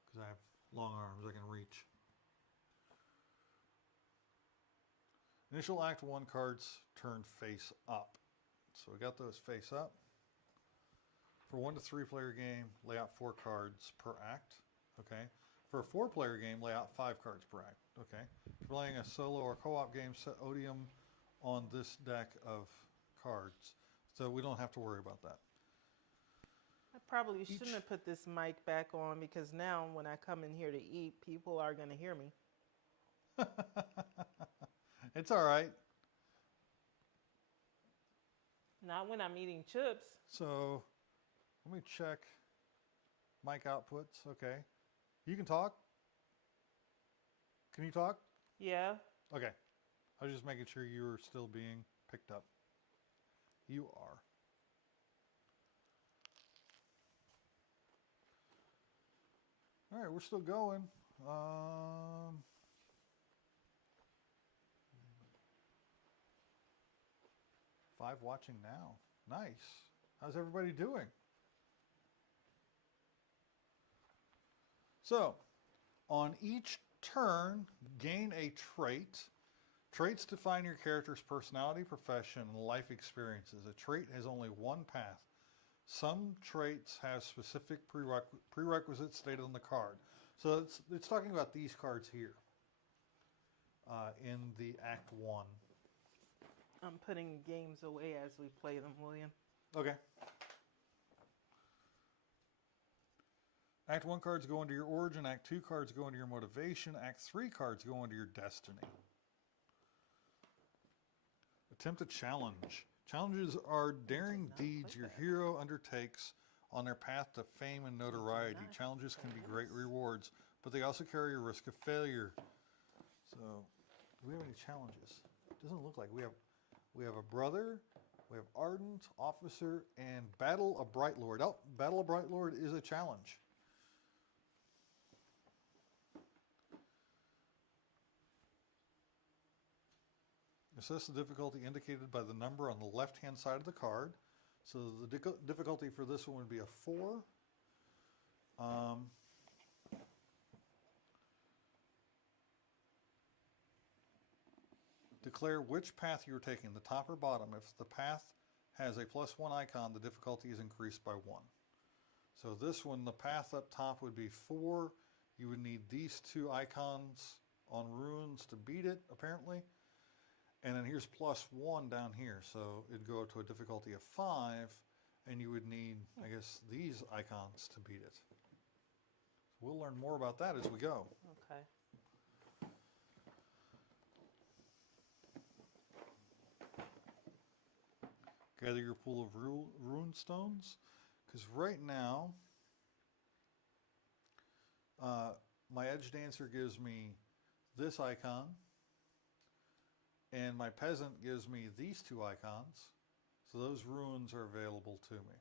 because I have long arms I can reach. Initial Act 1 cards turn face up. So we got those face up. For 1 to 3 player game, lay out 4 cards per act. Okay. For a 4 player game, lay out 5 cards per act. Okay. If you're playing a solo or co-op game, set Odium on this deck of cards. So we don't have to worry about that. I probably shouldn't have put this mic back on because now when I come in here to eat, people are going to hear me. It's all right. Not when I'm eating chips. So let me check mic outputs. Okay. You can talk? Can you talk? Yeah. Okay. I was just making sure you were still being picked up. You are. All right, we're still going. 5 watching now. Nice. How's everybody doing? So, on each turn, gain a trait. Traits define your character's personality, profession, and life experiences. A trait has only one path. Some traits have specific prerequisites stated on the card. So it's talking about these cards here in the Act 1. I'm putting games away as we play them, William. Okay. Act 1 cards go into your origin. Act 2 cards go into your motivation. Act 3 cards go into your destiny. Attempt a challenge. Challenges are daring deeds your hero undertakes on their path to fame and notoriety. Challenges can be great rewards, but they also carry a risk of failure. So, do we have any challenges? Doesn't look like we have a brother, we have ardent, officer, and battle a bright lord. Oh, battle a bright lord is a challenge. Assess the difficulty indicated by the number on the left-hand side of the card. So the difficulty for this one would be a 4. Declare which path you're taking, the top or bottom. If the path has a +1 icon, the difficulty is increased by 1. So this one, the path up top would be 4. You would need these 2 icons on runes to beat it, apparently. And then here's +1 down here, so it'd go to a difficulty of 5, and you would need, I guess, these icons to beat it. We'll learn more about that as we go. Okay. Gather your pool of rune stones, because right now, my edge dancer gives me this icon, and my peasant gives me these 2 icons, so those runes are available to me.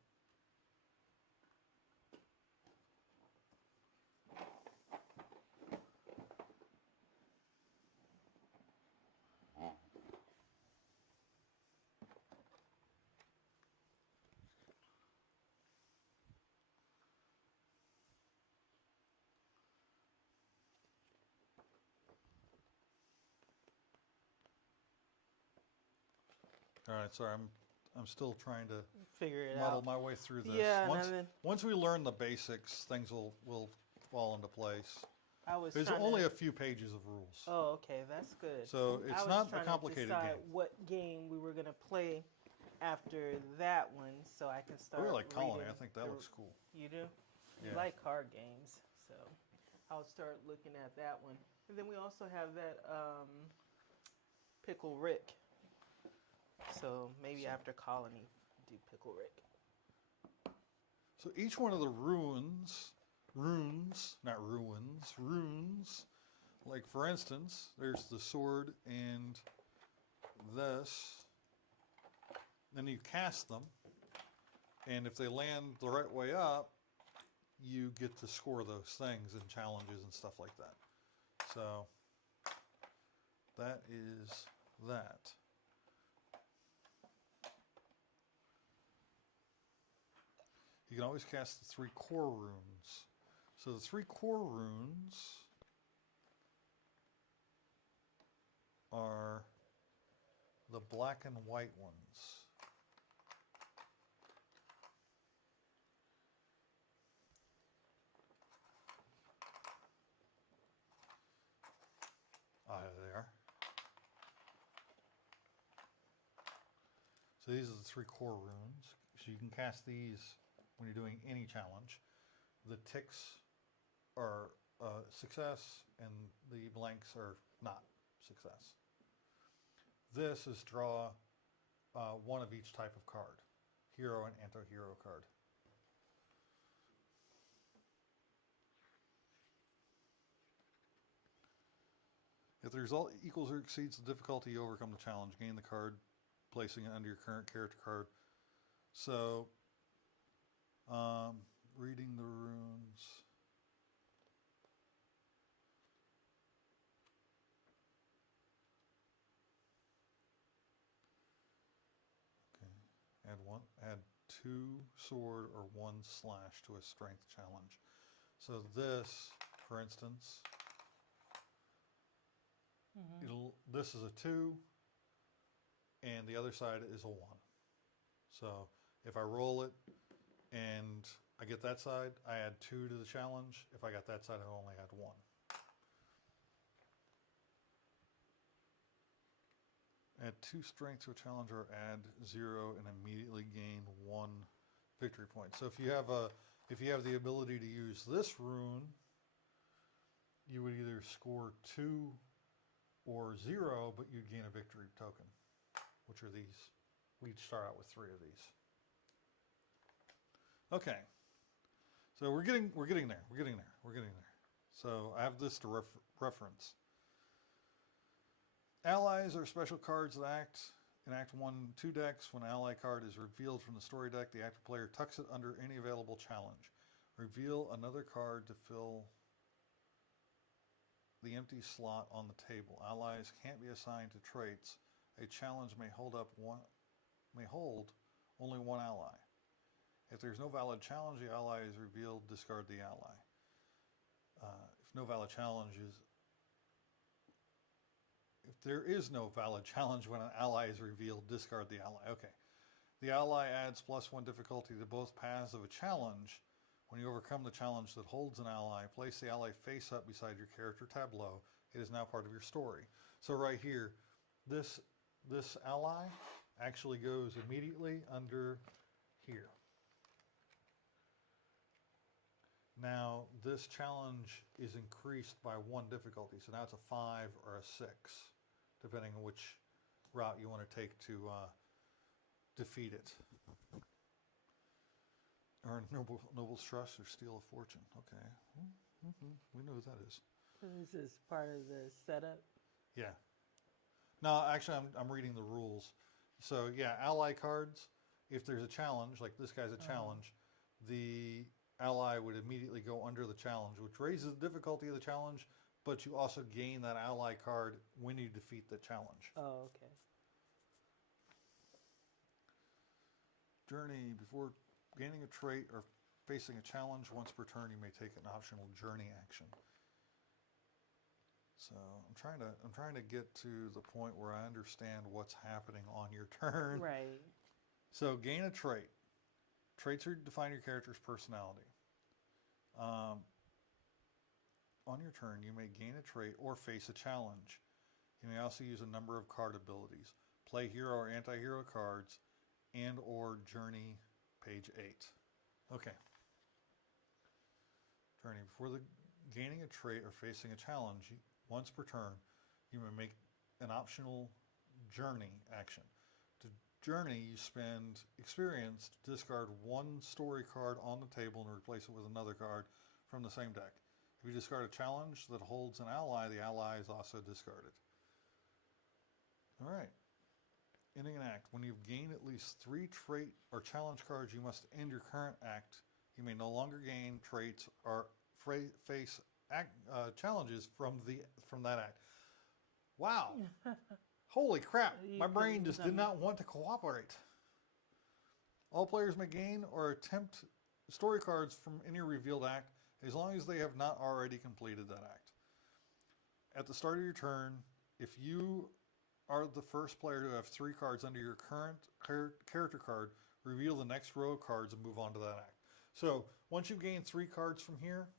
All right, sorry, I'm still trying to Figure it muddle out. my way through this. Yeah, Once, and then once we learn the basics, things will fall into place. I was There's trying only to, a few pages of rules. Oh, okay, that's good. So I it's was not a trying complicated to decide game. what game we were gonna play after that one, so I can I start. really like Colony. I reading think that the- looks cool. You do? You Yeah. like card games, so I'll start looking at that one. And then we also have that Pickle Rick. So maybe after Colony, do Pickle Rick. So each one of the runes, not ruins, runes, like for instance, there's the sword and this. Then you cast them, and if they land the right way up, you get to score those things and challenges and stuff like that. So that is that. You can always cast the 3 core runes. So the 3 core runes are the black and white ones. Ah, there they are. So these are the 3 core runes. So you can cast these when you're doing any challenge. The ticks are success and the blanks are not success. This is draw one of each type of card. Hero and anti-hero card. If the result equals or exceeds the difficulty, you overcome the challenge. Gain the card, placing it under your current character card. So, reading the runes. Okay. Add 2 sword or 1 slash to a strength challenge. So this, for instance, this is a 2, and the other side is a 1. So if I roll it and I get that side, I add 2 to the challenge. If I got that side, I only add 1. Add 2 strength to a challenge or add 0 and immediately gain 1 victory point. So if you have the ability to use this rune, you would either score 2 or 0, but you'd gain a victory token, which are these. We'd start out with 3 of these. Okay, so we're getting there. So I have this to reference. Allies are special cards that act in Act 1, 2 decks. When an ally card is revealed from the story deck, the active player tucks it under any available challenge. Reveal another card to fill the empty slot on the table. Allies can't be assigned to traits. A challenge may hold only one ally. If there's no valid challenge, the ally is revealed, discard the ally. If there is no valid challenge when an ally is revealed, discard the ally. Okay. The ally adds +1 difficulty to both paths of a challenge. When you overcome the challenge that holds an ally, place the ally face up beside your character tableau. It is now part of your story. So right here, this ally actually goes immediately under here. Now, this challenge is increased by 1 difficulty, so now it's a 5 or a 6, depending on which route you want to take to defeat it. Earn Noble's Trust or Steal a Fortune. Okay. We know who that is. Is this part of the setup? Yeah. No, actually, I'm reading the rules. So, yeah, ally cards, if there's a challenge, like this guy's a challenge, the ally would immediately go under the challenge, which raises the difficulty of the challenge, but you also gain that ally card when you defeat the challenge. Oh, okay. Journey. Before gaining a trait or facing a challenge once per turn, you may take an optional journey action. So I'm trying to get to the point where I understand what's happening on your turn. Right. So gain a trait. Traits are define your character's personality. On your turn, you may gain a trait or face a challenge. You may also use a number of card abilities. Play hero or anti-hero cards and or journey page 8. Okay. Journey. Before the gaining a trait or facing a challenge, once per turn, you may make an optional journey action. To journey, you spend experience to discard one story card on the table and replace it with another card from the same deck. If you discard a challenge that holds an ally, the ally is also discarded. All right. Ending an act. When you've gained at least 3 trait or challenge cards, you must end your current act. You may no longer gain traits or face challenges from that act. Wow. Holy crap. My brain just did not want to cooperate. All players may gain or attempt story cards from any revealed act as long as they have not already completed that act. At the start of your turn, if you are the first player to have 3 cards under your current character card, reveal the next row of cards and move on to that act. So once you've gained 3 cards from here,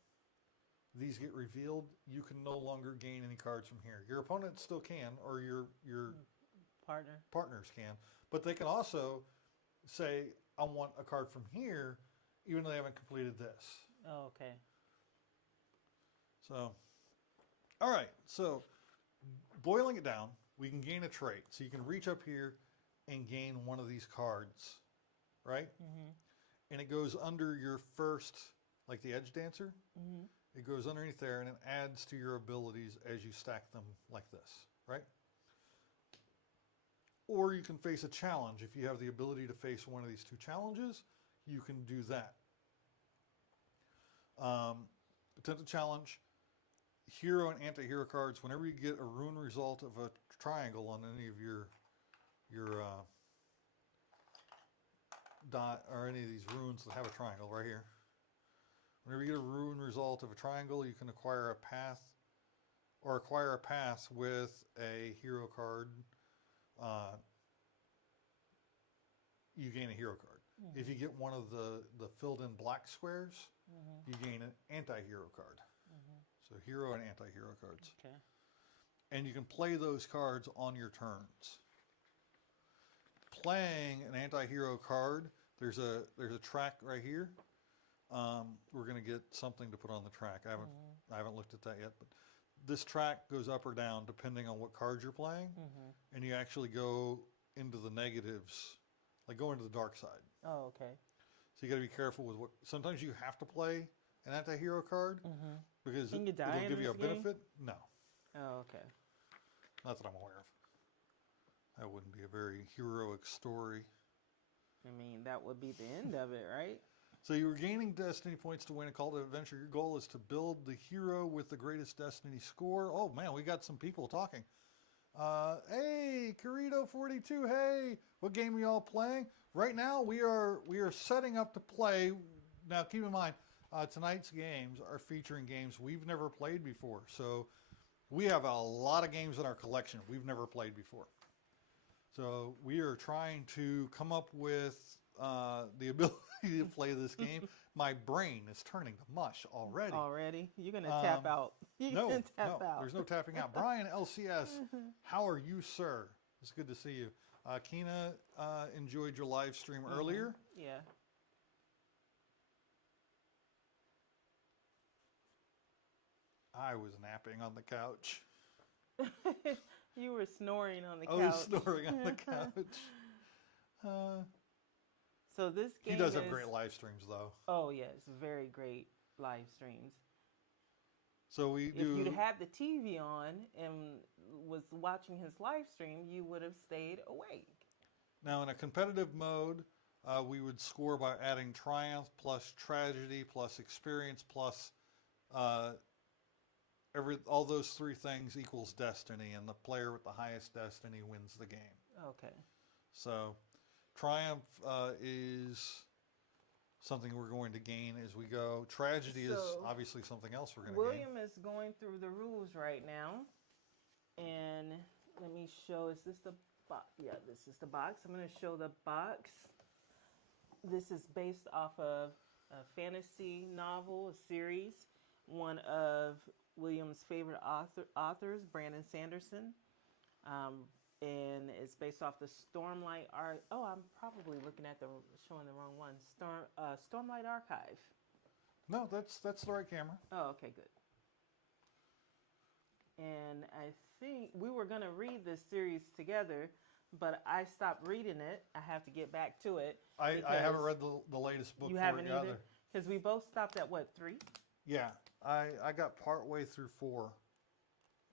these get revealed. You can no longer gain any cards from here. Your opponent still can, or your partners can, but they can also say, I want a card from here, even though they haven't completed this. Oh, okay. So, all right. So boiling it down, we can gain a trait. So you can reach up here and gain one of these cards, right? Mm-hmm. And it goes under your first, like the Edge Dancer. Mm-hmm. It goes underneath there and it adds to your abilities as you stack them like this, right? Or you can face a challenge. If you have the ability to face one of these 2 challenges, you can do that. Attempt a challenge. Hero and anti-hero cards, whenever you get a rune result of a triangle on any of your dot or any of these runes that have a triangle right here. Whenever you get a rune result of a triangle, you can acquire a path with a hero card. You gain a hero card. Mm-hmm. If you get one of the filled in black squares, mm-hmm. you gain an anti-hero card. Mm-hmm. So hero and anti-hero cards. Okay. And you can play those cards on your turns. Playing an anti-hero card, there's a track right here. We're going to get something to put on the track. I haven't looked at that yet, but this track goes up or down depending on what cards you're playing, mm-hmm. and you actually go into the negatives, like go into the dark side. Oh, okay. So you got to be careful with what. Sometimes you have to play an anti-hero card because it'll give you a benefit. No. Oh, okay. Not that I'm aware of. That wouldn't be a very heroic story. I mean, that would be the end of it, right? So you were gaining destiny points to win a call to adventure. Your goal is to build the hero with the greatest destiny score. Oh man, we got some people talking. Hey, Corito42. Hey, what game are y'all playing? Right now, we are setting up to play. Now, keep in mind, tonight's games are featuring games we've never played before. So we have a lot of games in our collection we've never played before. So we are trying to come up with the ability to play this game. My brain is turning to mush already. Already? You're going to tap out. No, there's no tapping out. Brian LCS, how are you, sir? It's good to see you. Kina enjoyed your live stream earlier. Yeah. I was napping on the couch. You were snoring on the couch. I was snoring on the couch. So this game He does have great live streams, though. Oh, yes. Very great live streams. So we do... If you'd had the TV on and was watching his live stream, you would have stayed awake. Now, in a competitive mode, we would score by adding triumph plus tragedy plus experience plus... all those 3 things equals destiny, and the player with the highest destiny wins the game. Okay. So, triumph is something we're going to gain as we go. Tragedy is So, obviously something else we're going to gain. William is going through the rules right now. And let me show, is this the box? Yeah, this is the box. I'm going to show the box. This is based off of a fantasy novel, a series. One of William's favorite authors, Brandon Sanderson. And it's based off the Stormlight Art. Oh, I'm probably showing the wrong one. Stormlight Archive. No, that's the right camera. Oh, okay, good. And I think we were going to read this series together, but I stopped reading it. I have to get back to it. I haven't read the latest book. You for haven't it either? Because we both stopped at what, 3? Yeah, I got part way through 4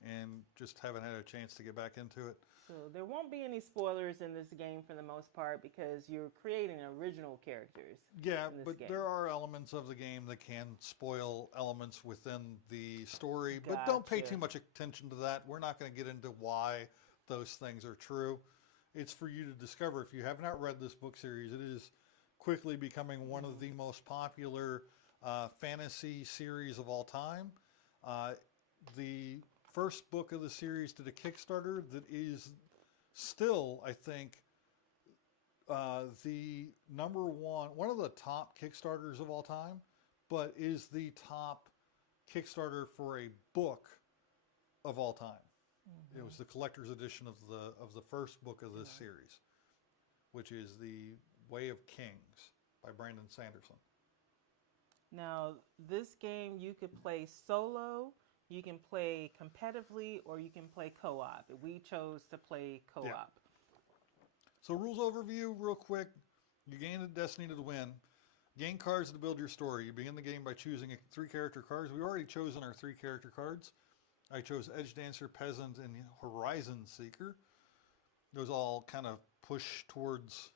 and just haven't had a chance to get back into it. So there won't be any spoilers in this game for the most part because you're creating original characters. Yeah, in this but game. there are elements of the game that can spoil elements within the story. But don't pay Gotcha. too much attention to that. We're not going to get into why those things are true. It's for you to discover. If you have not read this book series, it is quickly becoming one of the most popular fantasy series of all time. The first book of the series did a Kickstarter that is still, I think, the one of the top Kickstarters of all time, but is the top Kickstarter for a book of all time. Mm-hmm. It was the collector's edition of the first book of this series, which is The Way of Kings by Brandon Sanderson. Now, this game you could play solo, you can play competitively, or you can play co-op. We chose to play co-op. Yeah. So rules overview, real quick. You gain a destiny to win. Gain cards to build your story. You begin the game by choosing 3 character cards. We've already chosen our 3 character cards. I chose Edge Dancer, Peasant, and Horizon Seeker. Those all kind of push towards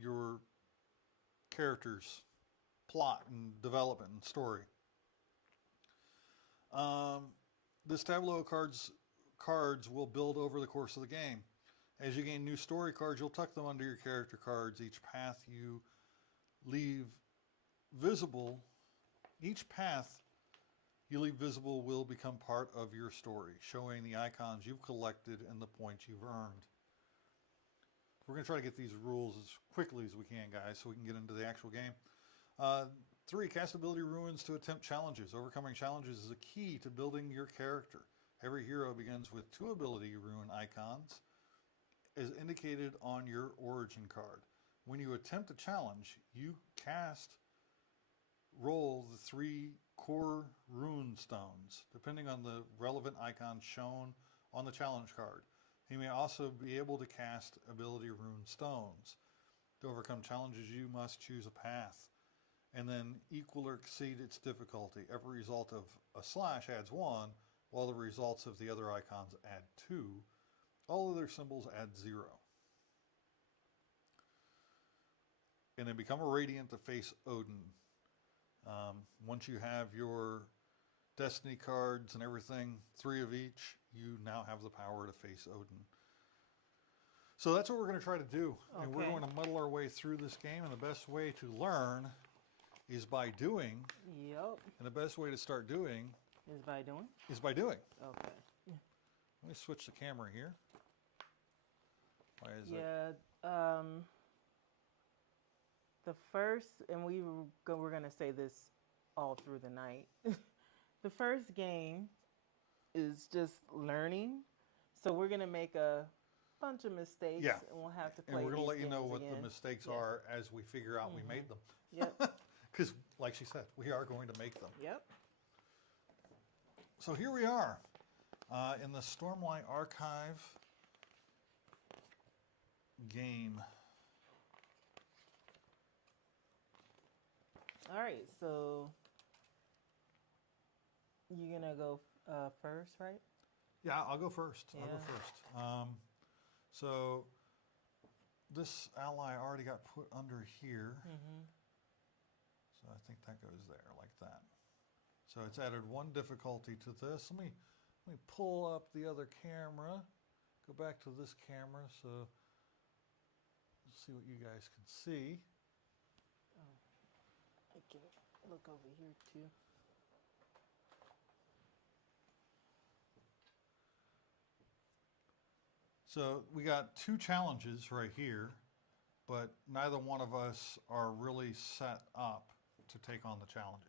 your character's plot and development and story. This tableau of cards will build over the course of the game. As you gain new story cards, you'll tuck them under your character cards. Each path you leave visible will become part of your story, showing the icons you've collected and the points you've earned. We're going to try to get these rules as quickly as we can, guys, so we can get into the actual game. 3, cast ability ruins to attempt challenges. Overcoming challenges is a key to building your character. Every hero begins with 2 ability rune icons as indicated on your origin card. When you attempt a challenge, you roll the 3 core rune stones, depending on the relevant icon shown on the challenge card. You may also be able to cast ability rune stones. To overcome challenges, you must choose a path and then equal or exceed its difficulty. Every result of a slash adds 1, while the results of the other icons add 2. All other symbols add 0. And then become a Radiant to face Odin. Once you have your destiny cards and everything, 3 of each, you now have the power to face Odin. So that's what we're going to try to do. Okay. And we're going to muddle our way through this game, and the best way to learn is by doing. Yep. And the best way to start doing is by doing? Is by doing. Okay. Let me switch the camera here. Why is it? The first, and we're going to say this all through the night. The first game is just learning. So we're going to make a bunch of mistakes, and we'll have to play. And we're going to let you know what the mistakes are as we figure out we made them. Yep. Because, like she said, we are going to make them. Yep. So here we are in the Stormlight Archive game. All right, so you're going to go first, right? Yeah, I'll go first. Yeah. I'll go first. So this ally already got put under here. Mm-hmm. So I think that goes there like that. So it's added 1 difficulty to this. Let me pull up the other camera. Go back to this camera. So see what you guys can see. I can look over here too. So we got 2 challenges right here, but neither one of us are really set up to take on the challenges.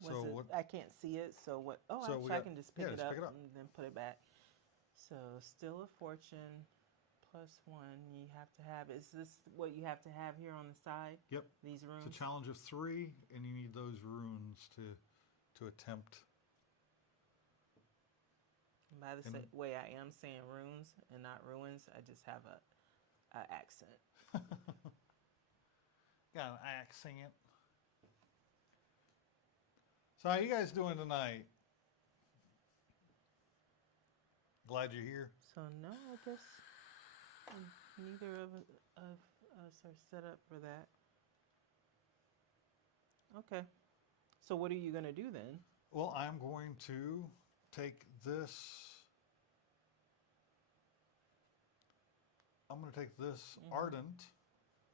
So what? I can't see it. So what? Oh, So we actually, I got- can just yeah, pick it just up pick it up. and then put it back. So, Still of Fortune +1. You have to have. Is this what you have to have here on the side? Yep. These runes. It's a challenge of 3, and you need those runes to attempt. By the And- way, I am saying runes and not ruins. I just have a accent. Got an accent. So how you guys doing tonight? Glad you're here. So no, I guess neither of us are set up for that. Okay. So what are you gonna do then? Well, I'm going to take this. I'm going to take this Ardent,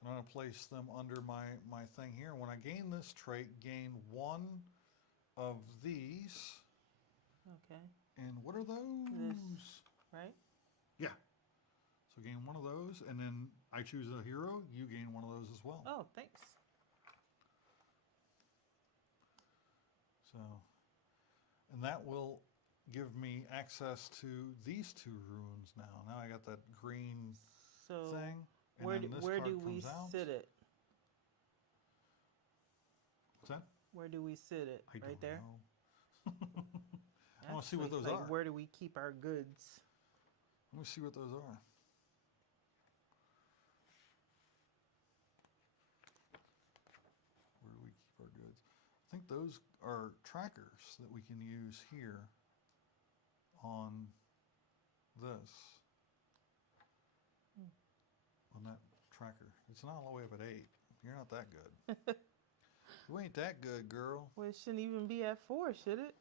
and I'm going to place them under my thing here. When I gain this trait, gain 1 of these. Okay. And what are those? Right? Yeah. So gain 1 of those, and then I choose a hero. You gain 1 of those as well. Oh, thanks. So, and that will give me access to these 2 runes now. Now I got that green So thing. And where then this where card do we comes out. sit it? What's that? Where do we sit it? I Right don't there. know. I want to see what Actually, those like, are. where do we keep our goods? Let me see what those are. Where do we keep our goods? I think those are trackers that we can use here on this. On that tracker. It's not all the way up at 8. You're not that good. You ain't that good, girl. Well, it shouldn't even be at 4, should it?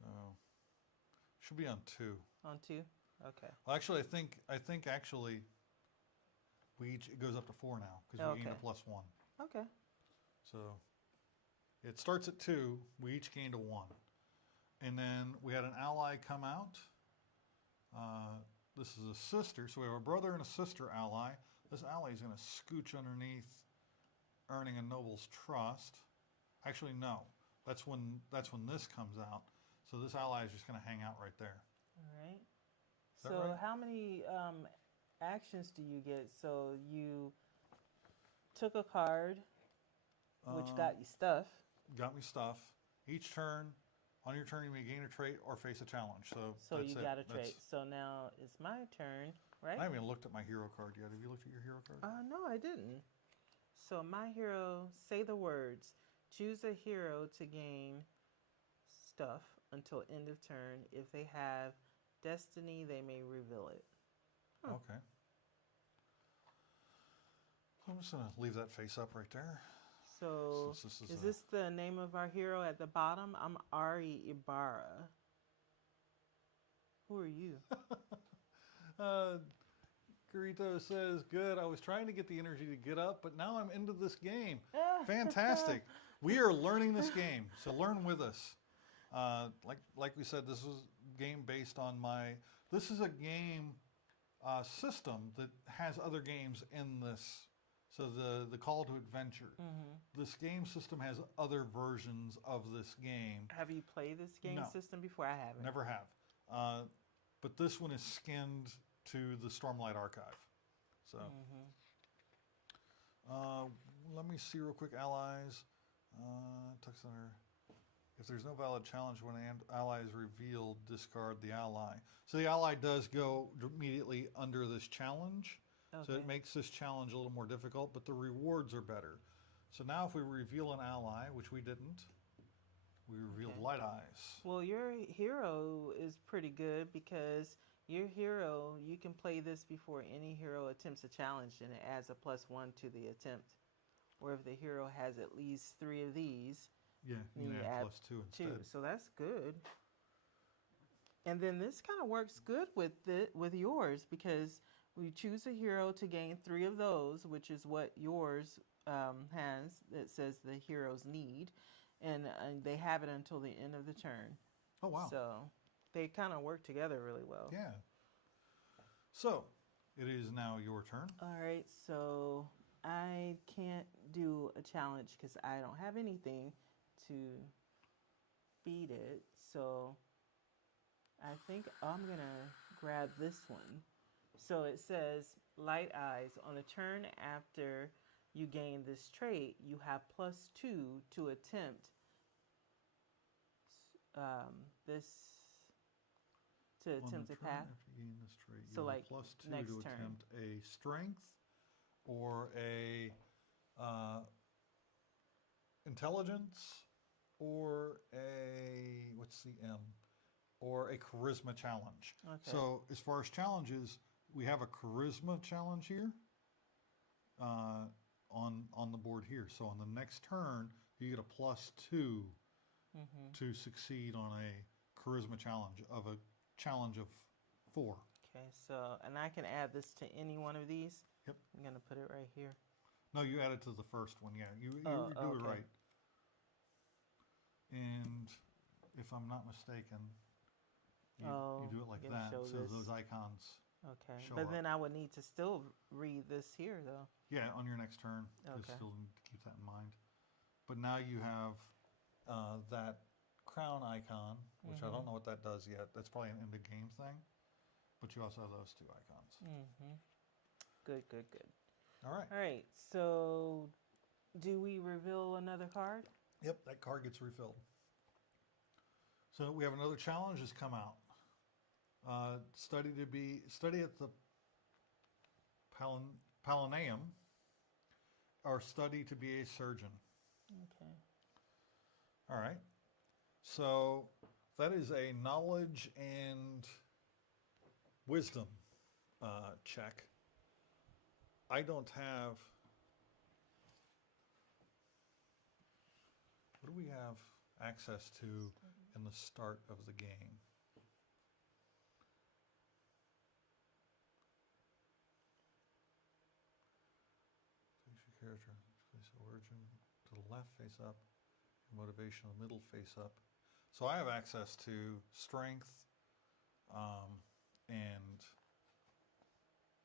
So should be on 2. On 2. Okay. Well, actually, I think actually we each, it goes up to 4 now because we gained a Okay. +1. Okay. So it starts at 2. We each gained a 1, and then we had an ally come out. This is a sister, so we have a brother and a sister ally. This ally is going to scooch underneath, earning a noble's trust. Actually, no. That's when this comes out. So this ally is just going to hang out right there. All right. that So right? how many actions do you get? So you took a card, which got you stuff. Got me stuff. Each turn, on your turn, you may gain a trait or face a challenge. So So that's you it. got a That's- trait. So now it's my turn, right? I haven't even looked at my hero card yet. Have you looked at your hero card? No, I didn't. So my hero, say the words. Choose a hero to gain stuff until end of turn. If they have destiny, they may reveal it. Okay. So I'm just going to leave that face up right there. So Since this is is this the name of our hero at the bottom? I'm Ari Ibarra. Who are you? Garito says, good. I was trying to get the energy to get up, but now I'm into this game. Fantastic. We are learning this game, so learn with us. Like we said, this is a game based on this is a game system that has other games in this. So the Call to Adventure. This game system has other versions of this game. Have you played this game No. system before? I haven't. Never have. But this one is skinned to the Stormlight Archive. So let me see real quick. Allies. Tuxedo. If there's no valid challenge when an ally is revealed, discard the ally. So the ally does go immediately under this challenge. So it Okay. makes this challenge a little more difficult, but the rewards are better. So now if we reveal an ally, which we didn't, we revealed Okay. Light Eyes. Well, your hero is pretty good because your hero, you can play this before any hero attempts a challenge and it adds a +1 to the attempt. Or if the hero has at least 3 of these, Yeah, then you you can add add +2 2. instead. So that's good. And then this kind of works good with yours because we choose a hero to gain 3 of those, which is what yours has. That says the heroes need, and they have it until the end of the turn. Oh, wow. So they kind of work together really well. Yeah. So it is now your turn. All right, so I can't do a challenge because I don't have anything to beat it. So I think I'm gonna grab this one. So it says Light Eyes. On the turn after you gain this trait, you have +2 to attempt this to On attempt the a turn path. after you gain this trait, So, you have like, +2 next to turn. attempt a strength or a intelligence or a, what's the M? Or a charisma challenge. Okay. So as far as challenges, we have a charisma challenge here on the board here. So on the next turn, you get a +2 to succeed on a charisma challenge of 4. Okay, so and I can add this to any one of these. Yep. I'm gonna put it right here. No, you add it to the first one. Yeah, you Oh, do okay. it right. And if I'm not mistaken, you do it like you gotta that. show So this. those icons. Okay, show but up. then I would need to still read this here though. Yeah, on your next turn, you Okay. still need to keep that in mind. But now you have that crown icon, which I don't know what that does yet. That's probably an end of game thing. But you also have those 2 icons. Good. All right. All right, so do we reveal another card? Yep, that card gets refilled. So we have another challenge that's come out. Study at the Palaneum, or study to be a surgeon. Okay. All right. So that is a knowledge and wisdom check. I don't have. What do we have access to in the start of the game? Face your character, face origin to the left, face up. Your motivation, the middle, face up. So I have access to strength and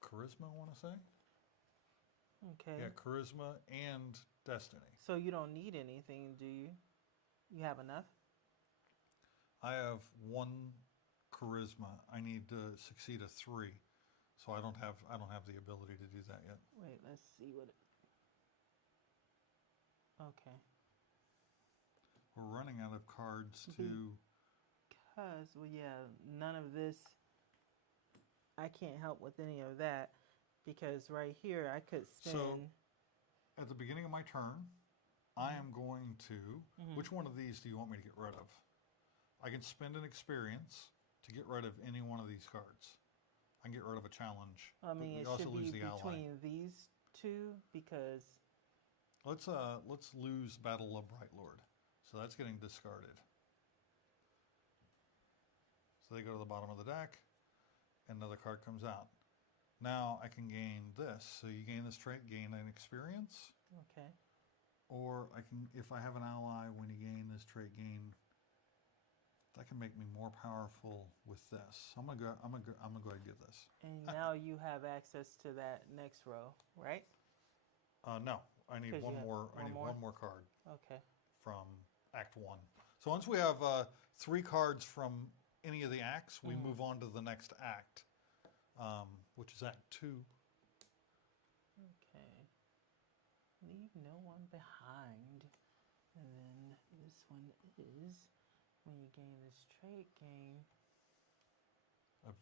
charisma, I want to say. Okay. Yeah, charisma and destiny. So you don't need anything, do you? You have enough? I have 1 charisma. I need to succeed a 3. So I don't have the ability to do that yet. Wait, let's see what it. Okay. We're running out of cards to. Because, well, yeah, none of this, I can't help with any of that because right here I could spend. So at the beginning of my turn, I am going to. Which one of these do you want me to get rid of? I can spend an experience to get rid of any one of these cards. I can get rid of a challenge. I mean, but it we also should lose be the ally. between these 2 because. Let's lose Battle of Bright Lord. So that's getting discarded. So they go to the bottom of the deck, and another card comes out. Now I can gain this. So you gain this trait, gain an experience. Okay. Or I can, if I have an ally, when you gain this trait, gain. That can make me more powerful with this. I'm gonna go ahead and give this. And now you have access to that next row, right? No, I need 'Cause one you have more. I one need more? one more card Okay. from Act 1. So once we have 3 cards from any of the acts, we move on to the next act, which is Act 2. Okay. Leave no one behind. And then this one is when you gain this trait, gain. A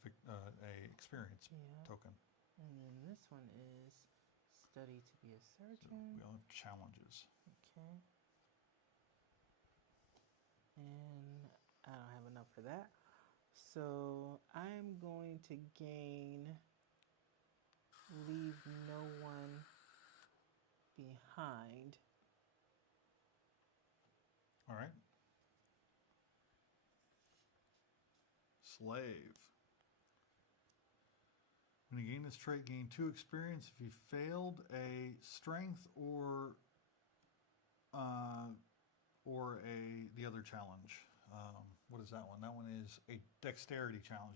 experience Yeah. token. And then this one is study to be a So surgeon. we all have challenges. Okay. And I don't have enough for that. So I'm going to gain leave no one behind. All right. Slave. When you gain this trait, gain 2 experience. If you failed a strength or the other challenge. What is that one? That one is a dexterity challenge.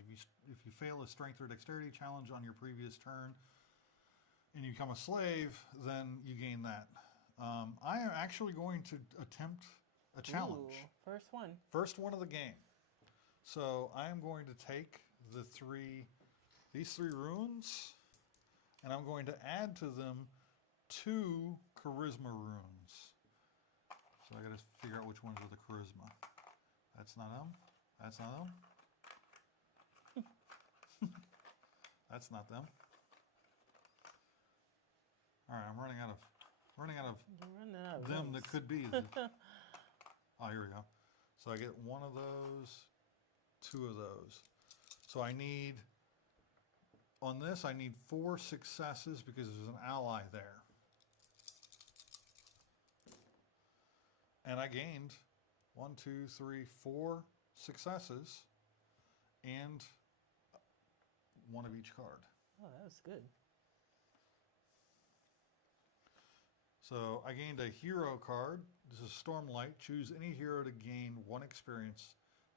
If you fail a strength or dexterity challenge on your previous turn, and you become a slave, then you gain that. I am actually going to attempt a challenge. Ooh, first one. First one of the game. So I am going to take these 3 runes, and I'm going to add to them 2 charisma runes. So I got to figure out which ones are the charisma. That's not them. That's not them. That's not them. All right, I'm running out of You're running out of them runes. that could be. Oh, here we go. So I get one of those, 2 of those. So I need, on this, I need 4 successes because there's an ally there. And I gained 1, 2, 3, 4 successes and 1 of each card. Oh, that was good. So I gained a hero card. This is Stormlight. Choose any hero to gain 1 experience.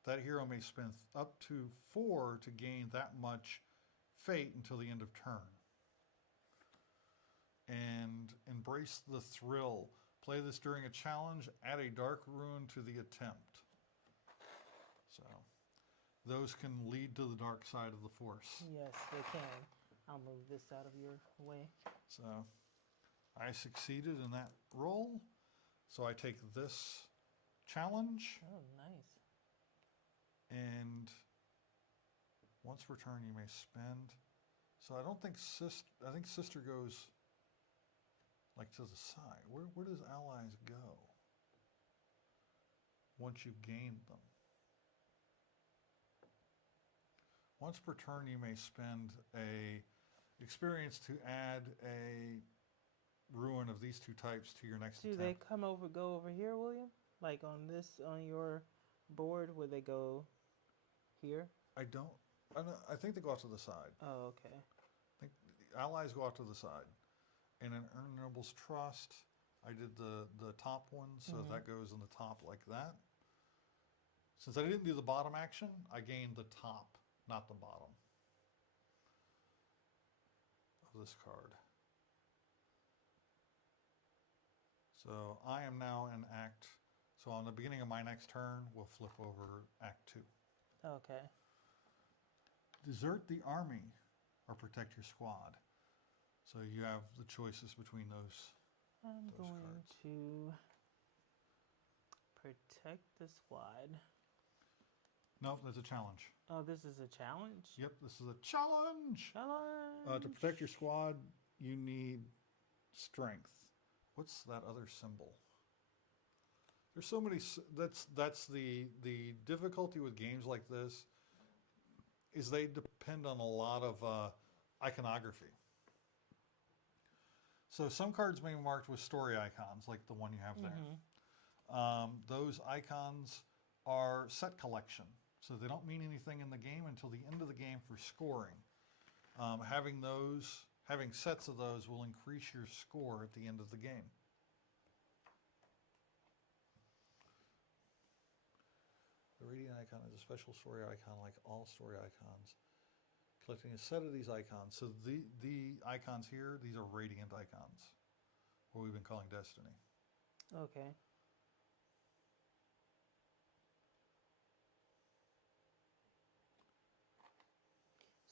That hero may spend up to 4 to gain that much fate until the end of turn. And Embrace the Thrill. Play this during a challenge. Add a dark rune to the attempt. So those can lead to the dark side of the Force. Yes, they can. I'll move this out of your way. So I succeeded in that roll. So I take this challenge, Oh, nice. and once per turn you may spend. So I don't think I think sister goes like to the side. Where does allies go once you've gained them? Once per turn you may spend a experience to add a ruin of these 2 types to your next Do attempt. they go over here, William? Like on your board, would they go here? I think they go off to the side. Oh, okay. I think the allies go off to the side. And in Earn Noble's Trust, I did the top one, so that goes in the top like that. Since I didn't do the bottom action, I gained the top, not the bottom of this card. So I am now in Act. So on the beginning of my next turn, we'll flip over Act 2. Okay. Desert the army or protect your squad. So you have the choices between those. I'm Those going cards. to protect the squad. No, that's a challenge. Oh, this is a challenge? Yep, this is a challenge. Challenge. To protect your squad, you need strength. What's that other symbol? There's so many. That's the difficulty with games like this. Is they depend on a lot of iconography. So some cards may be marked with story icons, like the one you have there. Those icons are set collection, so they don't mean anything in the game until the end of the game for scoring. Having sets of those will increase your score at the end of the game. The radiant icon is a special story icon like all story icons. Collecting a set of these icons. So the icons here, these are radiant icons, what we've been calling Destiny. Okay.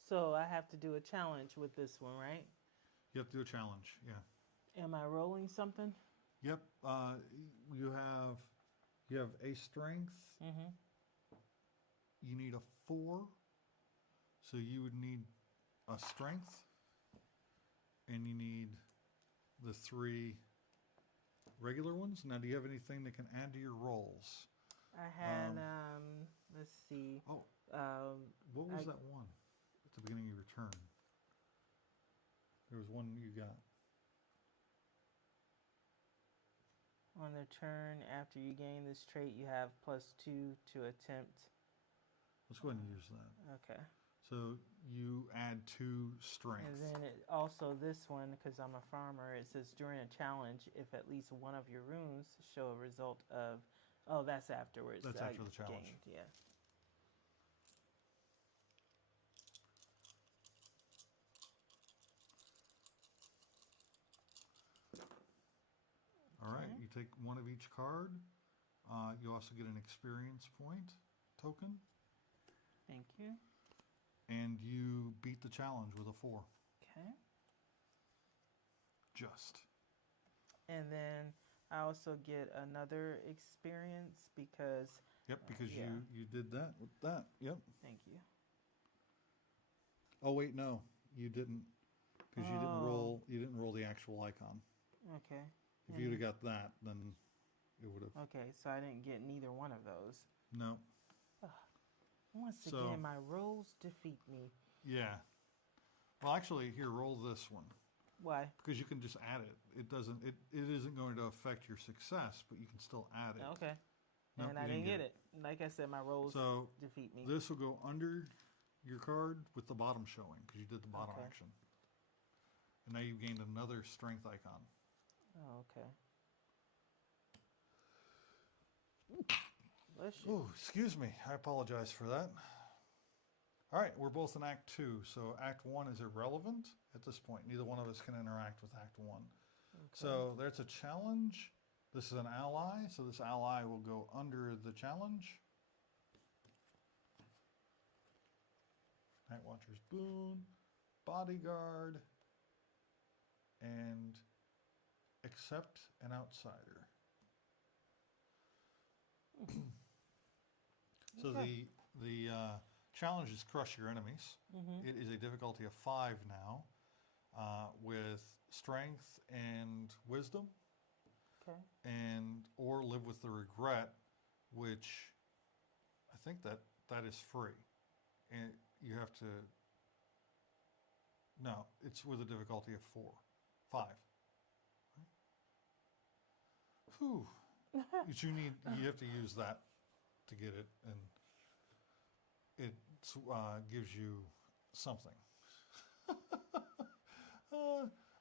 So I have to do a challenge with this one, right? You have to do a challenge, yeah. Am I rolling something? Yep. You have a strength. Mm-hmm. You need a 4, so you would need a strength, and you need the 3 regular ones. Now, do you have anything that can add to your rolls? I had, let's see. Oh, what was that one at the beginning of your turn? There was one you got. On the turn after you gain this trait, you have +2 to attempt. Let's go ahead and use that. Okay. So you add 2 strength. And then it also this one, because I'm a farmer, it says during a challenge, if at least one of your runes show a result of, oh, that's afterwards. That's I after the challenge. gained, yeah. All right, Okay. you take 1 of each card. You also get an experience point token, Thank you. and you beat the challenge with a 4. Okay. Just. And then I also get another experience because, Yep, because yeah. you did that with that. Yep. thank you. Oh wait, no, you didn't, because you didn't Oh. roll. You didn't roll the actual icon. Okay. If you'd have got that, then it would have. Okay, so I didn't get neither one of those. No. Once So- again, my rolls defeat me. Yeah. Well, actually, here, roll this one. Why? Because you can just add it. It doesn't. It isn't going to affect your success, but you can still add it. Okay. Nope, And you I didn't get it. Like I said, my rolls So defeat me. this will go under your card with the bottom showing because you did the bottom Okay. action. And now you've gained another strength icon. Oh, okay. Bless you. Oh, excuse me. I apologize for that. All right, we're both in Act 2, so Act 1 is irrelevant at this point. Neither one of us can interact with Act 1. So there's a challenge. This is an ally, so this ally will go under the challenge. Night Watcher's Boon, Bodyguard, and Accept an Outsider. So Okay. the challenge is crush your enemies. It is a difficulty of 5 now, with strength and wisdom, Okay. and or live with the regret, which I think that is free, and you have to. No, it's with a difficulty of 5. Whew. But you have to use that to get it, and it gives you something.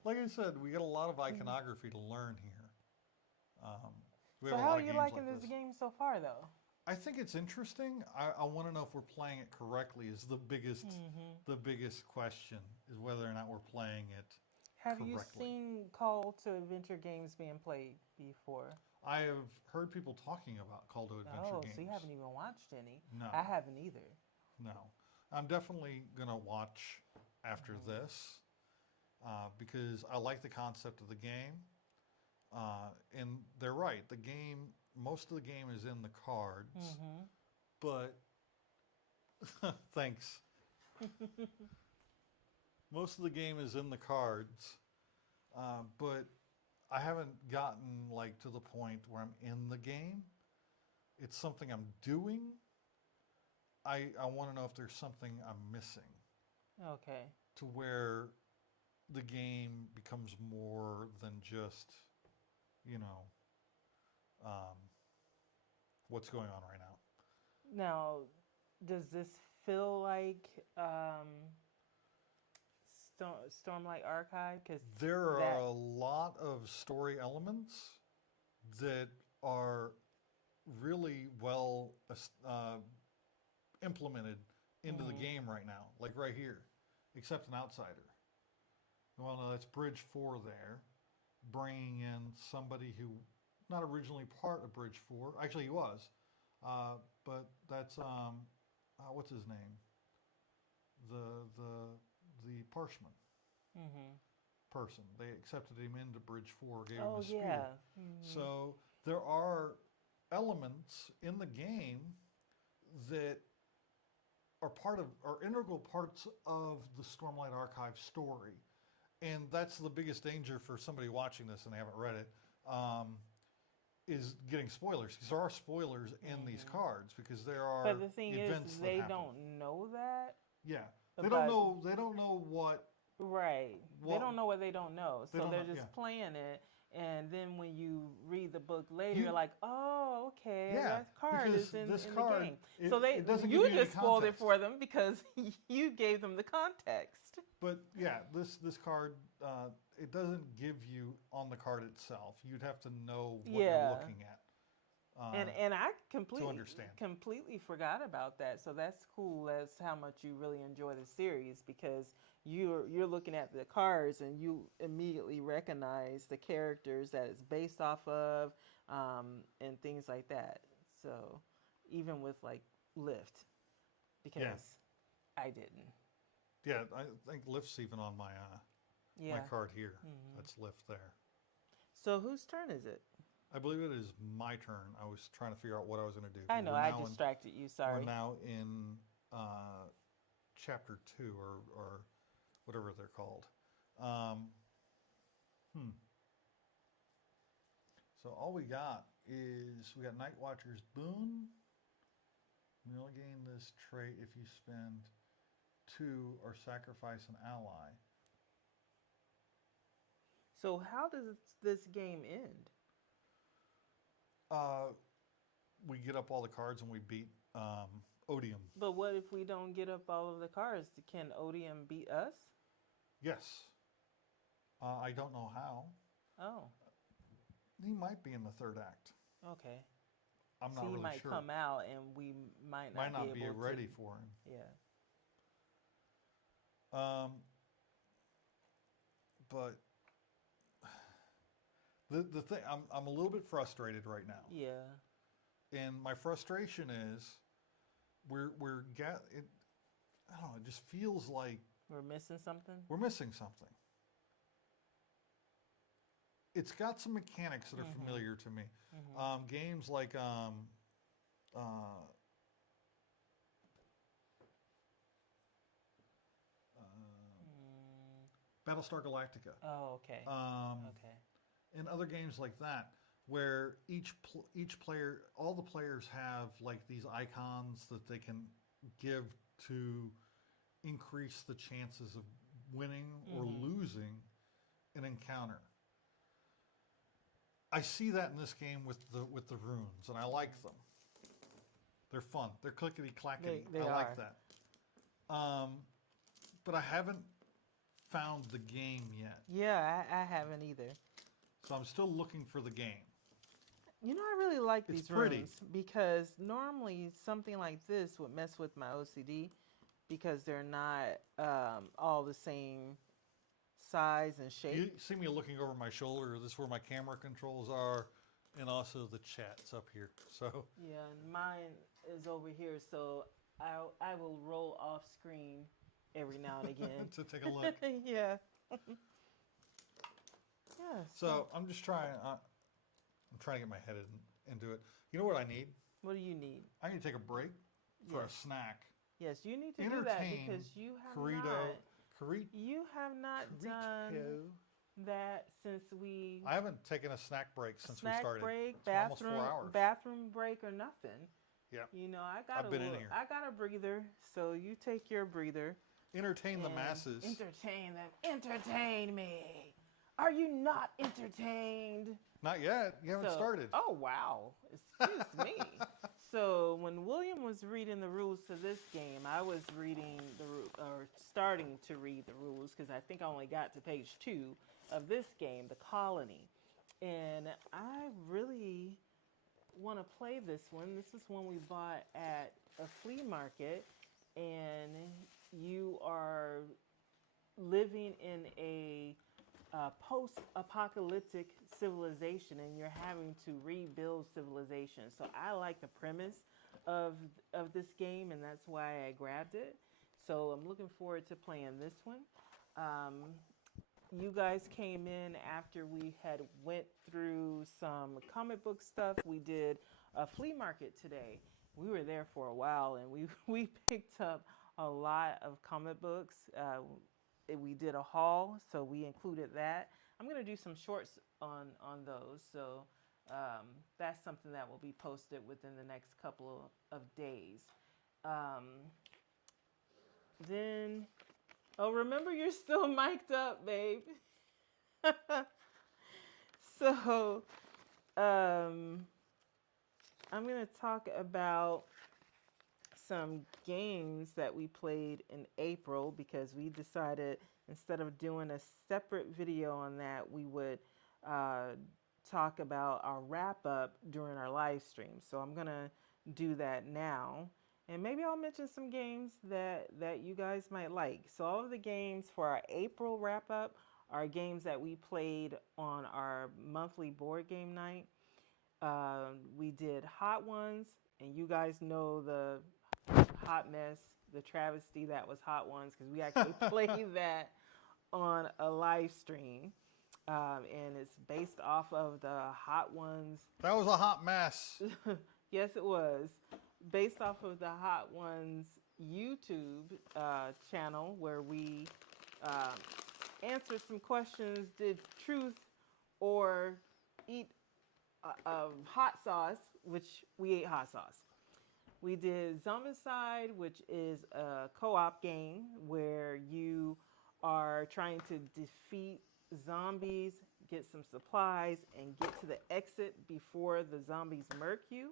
Like I said, we got a lot of iconography to learn here. We So have a how lot are of you games liking like this game so far, though? I think it's interesting. I want to know if we're playing it correctly. Is the biggest question is whether or not we're playing it. Have you correctly. seen Call to Adventure games being played before? I have heard people talking about Call to Adventure games. So you haven't even watched any. No. I haven't either. No, I'm definitely gonna watch after this because I like the concept of the game, and they're right. The game, most of the game is in the cards, but thanks. Most of the game is in the cards, but I haven't gotten like to the point where I'm in the game. It's something I'm doing. I want to know if there's something I'm missing Okay. to where the game becomes more than just, what's going on right now. Now, does this feel like Stormlight Archive? Because There are a lot of story elements that are really well implemented into the game right now, like right here, except an outsider. Well, no, that's Bridge 4 there, bringing in somebody who not originally part of Bridge 4. Actually, he was, but that's what's his name? The Parchman person. They accepted him into Bridge 4, gave him a spear. yeah. So there are elements in the game that are integral parts of the Stormlight Archive story, and that's the biggest danger for somebody watching this and they haven't read it, is getting spoilers, because there are spoilers in these cards, because there are But the thing events is, that they happen. don't know that. Yeah, they But- don't know. They don't know what. Right. They Well, don't know what they don't know. So don't they're know, just yeah. playing it. And then when you read read the book later, you're like, oh, okay, Yeah, that card because is in this the card, game. it- So it doesn't give you you any just spoiled it context. for them because you gave them the context. But yeah, this card, it doesn't give you on the card itself. You'd have to know what Yeah. you're looking at. And I completely understand. completely forgot about that. So that's cool. That's how much you really enjoy the series because you're looking at the cards and you immediately recognize the characters that it's based off of, and things like that. So even with like Lift, because I didn't. Yeah, I think Lift's even on my Yeah. my card here. That's Lift there. So whose turn is it? I believe it is my turn. I was trying to figure out what I was going to do. I know We're I now in- distracted you. We're Sorry. now in chapter 2 or whatever they're called. So all we got is we got Night Watcher's Boon. You only gain this trait if you spend 2 or sacrifice an ally. So how does this game end? We get up all the cards and we beat Odium. But what if we don't get up all of the cards? Can Odium beat us? Yes. I don't know how. Oh, He might be in the third act. okay. I'm So not he really might sure. come out and we might Might not not be able ready to. for him. Yeah. But the thing, I'm a little bit frustrated right now, Yeah. and my frustration is I don't know. It just feels like We're missing something? we're missing something. It's got some mechanics that are familiar to me. Games like Battlestar Galactica. Oh, okay. Um, Okay. and other games like that, where each player, all the players have like these icons that they can give to increase the chances of winning or losing an encounter. I see that in this game with the runes, and I like them. They're fun. They're clickety clackety. They I are. like that. But I haven't found the game yet, Yeah, I haven't either. so I'm still looking for the game. You know, I really like It's these pretty. rooms because normally something like this would mess with my OCD because they're not all the same size and shape. You see me looking over my shoulder. This is where my camera controls are, and also the chat's up here. So Yeah, and mine is over here, so I will roll off screen every now and again. to take a look. Yeah. Yeah. So I'm just trying. I'm trying to get my head into it. You know what I need? What do you need? I need to take a break for a Yes. snack. Yes, you need to do that Entertain because you have Carito. not. Carito. You have not done that since we I haven't taken a snack break since we snack started. break, It's been almost 4 bathroom hours. bathroom break or nothing. Yeah. You know, I got I've been in little, here. I got a breather, so you take your breather. Entertain the and masses. Entertain them. Entertain me. Are you not entertained? Not yet. You haven't So- started. Oh, wow. Excuse me. So when William was reading the rules to this game, I was reading starting to read the rules because I think I only got to page 2 of this game, The Colony. And I really want to play this one. This is one we bought at a flea market, and you are living in a post-apocalyptic civilization, and you're having to rebuild civilization. So I like the premise of this game, and that's why I grabbed it. So I'm looking forward to playing this one. You guys came in after we had went through some comic book stuff. We did a flea market today. We were there for a while, and we picked up a lot of comic books. We did a haul, so we included that. I'm going to do some shorts on those, so that's something that will be posted within the next couple of days. Then, remember you're still mic'd up, babe. So I'm going to talk about some games that we played in April because we decided instead of doing a separate video on that, we would uh, talk about our wrap up during our live stream. So I'm going to do that now. And maybe I'll mention some games that you guys might like. So all of the games for our April wrap up are games that we played on our monthly board game night. We did Hot Ones, and you guys know the hot mess, the travesty that was Hot Ones, because we actually played that on a live stream. And it's based off of the Hot Ones. That was a hot mess. Yes, it was. Based off of the Hot Ones YouTube channel where we answered some questions, did truth or eat hot sauce, which we ate hot sauce. We did Zombicide, which is a co-op game where you are trying to defeat zombies, get some supplies, and get to the exit before the zombies murk you.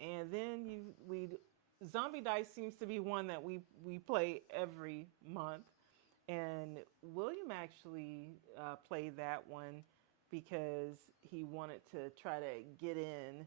And then Zombie Dice seems to be one that we play every month. And William actually played that one because he wanted to try to get in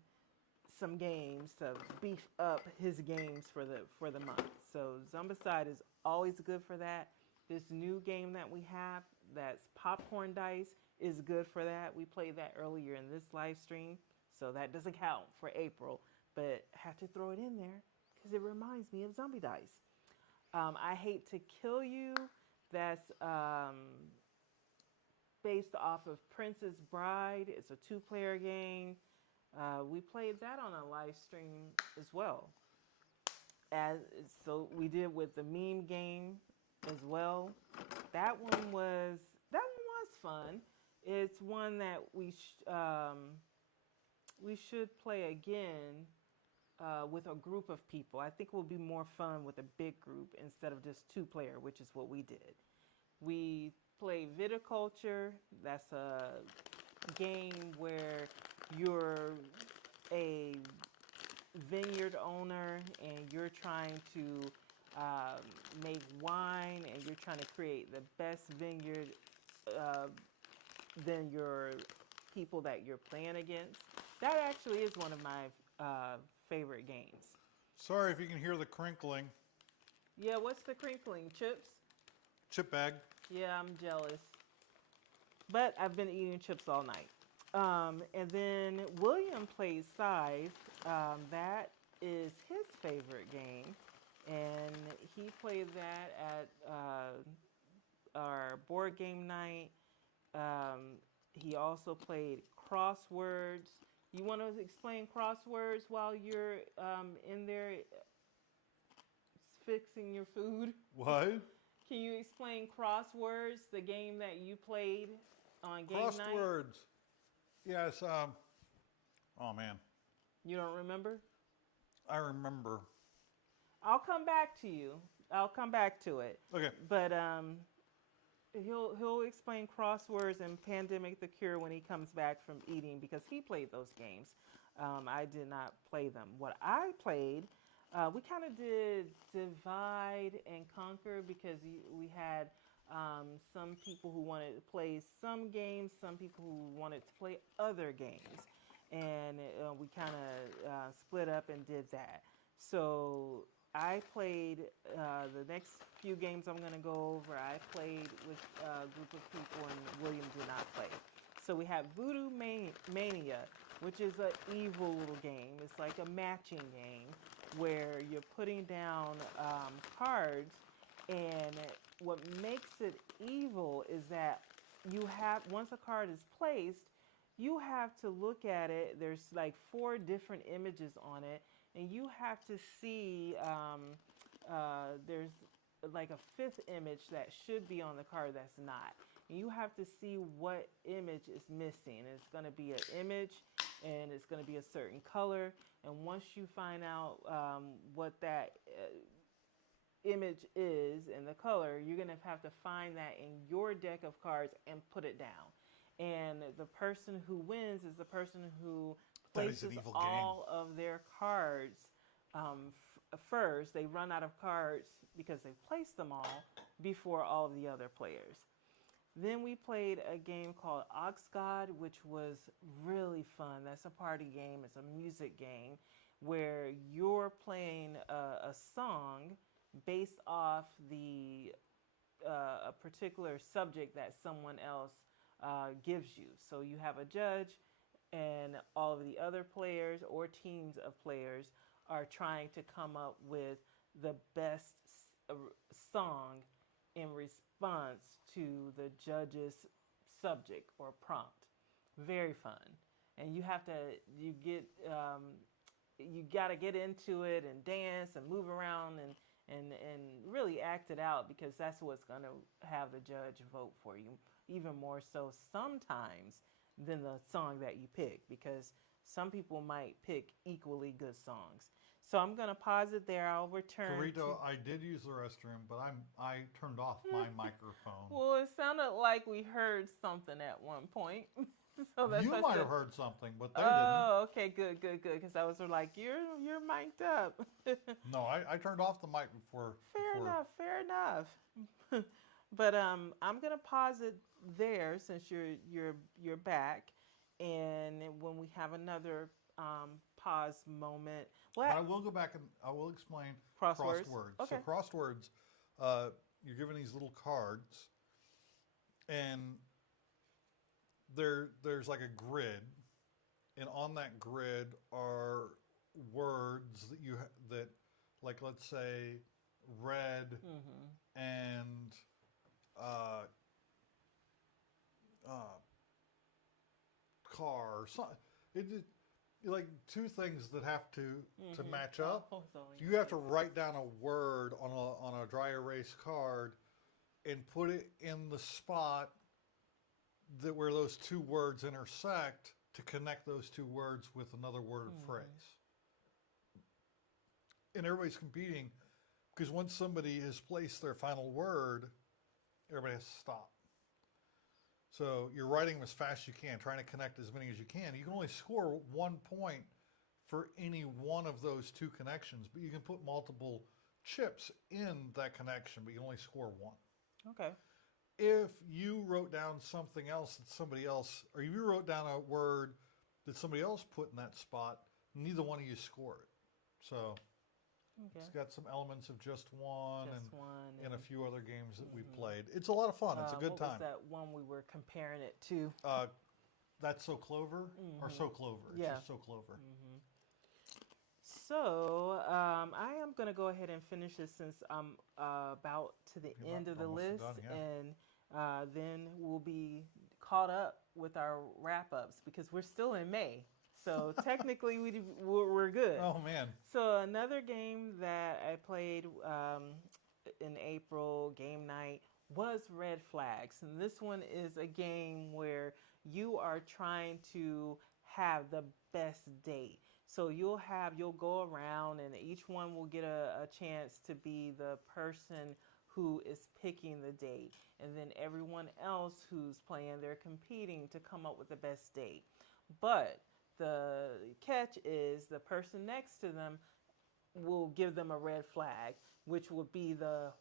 some games to beef up his games for the month. So Zombicide is always good for that. This new game that we have, that's Popcorn Dice, is good for that. We played that earlier in this live stream, so that doesn't count for April, but I have to throw it in there because it reminds me of Zombie Dice. I Hate to Kill You, that's based off of Princess Bride. It's a 2-player game. We played that on a live stream as well. So we did with the meme game as well. That one was fun. It's one that we should play again with a group of people. I think it will be more fun with a big group instead of just 2-player, which is what we did. We played Viticulture. That's a game where you're a vineyard owner and you're trying to make wine and you're trying to create the best vineyard than your people that you're playing against. That actually is one of my favorite games. Sorry if you can hear the crinkling. Yeah, what's the crinkling? Chips? Chip bag. Yeah, I'm jealous. But I've been eating chips all night. And then William plays Scythe. That is his favorite game. And he played that at our board game night. He also played Crosswords. You want to explain Crosswords while you're in there fixing your food? What? Can you explain Crosswords, the game that you played on game night? Crosswords. Yes. Oh man. You don't remember? I remember. I'll come back to you. I'll come back to it. Okay. But he'll explain Crosswords and Pandemic the Cure when he comes back from eating because he played those games. I did not play them. What I played, we kind of did divide and conquer because we had some people who wanted to play some games, some people who wanted to play other games. And we kind of split up and did that. So I played the next few games I'm going to go over. I played with a group of people and William did not play. So we have Voodoo Mania, which is an evil little game. It's like a matching game where you're putting down cards, and what makes it evil is that you have, once a card is placed, you have to look at it. There's like 4 different images on it, and you have to see, there's like a 5th image that should be on the card that's not. And you have to see what image is missing. It's going to be an image, and it's going to be a certain color. And once you find out what that image is and the color, you're going to have to find that in your deck of cards and put it down. and the person who wins is the person who That is an places evil all of their cards first. They run out of cards because they placed them all before all of the other players. Then we played a game called Ox God, which was really fun. That's a party game. It's a music game where you're playing a song based off a particular subject that someone else gives you. So you have a judge, and all of the other players or teams of players are trying to come up with the best song in response to the judge's subject or prompt. Very fun, and you got to get into it and dance and move around and really act it out, because that's what's going to have the judge vote for you, even more so sometimes than the song that you pick, because some people might pick equally good songs. So I'm going to pause it there. I'll return. Carito, I did use the restroom, but I turned off my microphone. Well, it sounded like we heard something at one point. So that's You why I might said- have heard something, but they Oh, okay, good. Because I was like, you're mic'd up. didn't. No, I turned off the mic before. Fair enough. But I'm gonna pause it there since you're back, and when we have another pause moment, But I will go back and I will explain Crosswords? crosswords. Okay. So crosswords, you're given these little cards, and there's like a grid, and on that grid are words that like, let's say red and car. So like two things that have to match up. Oh, so You have to write down a word on a dry erase card and put it in the spot where those two words intersect to connect those two words with another word or phrase. And everybody's competing because once somebody has placed their final word, everybody has to stop. So you're writing them as fast as you can, trying to connect as many as you can. You can only score 1 point for any one of those two connections, but you can put multiple chips in that connection, but you only score one. okay. If you wrote down something else that somebody else, or you wrote down a word that somebody else put in that spot, neither one of you score it. So it's got some elements of just one, Just one and a few other games that we've played. It's a lot of fun. It's a good what time. was that one we were comparing it to? That's So Clover or So Clover. It's Yeah. just So Clover. So I am going to go ahead and finish this since I'm about to the You're end of the almost list, done, yeah. and then we'll be caught up with our wrap-ups because we're still in May. So technically we're good. Oh man, So another game that I played in April, game night, was Red Flags. And this one is a game where you are trying to have the best date. So you'll go around and each one will get a chance to be the person who is picking the date. And then everyone else who's playing, they're competing to come up with the best date. But the catch is the person next to them will give them a red flag, which would be the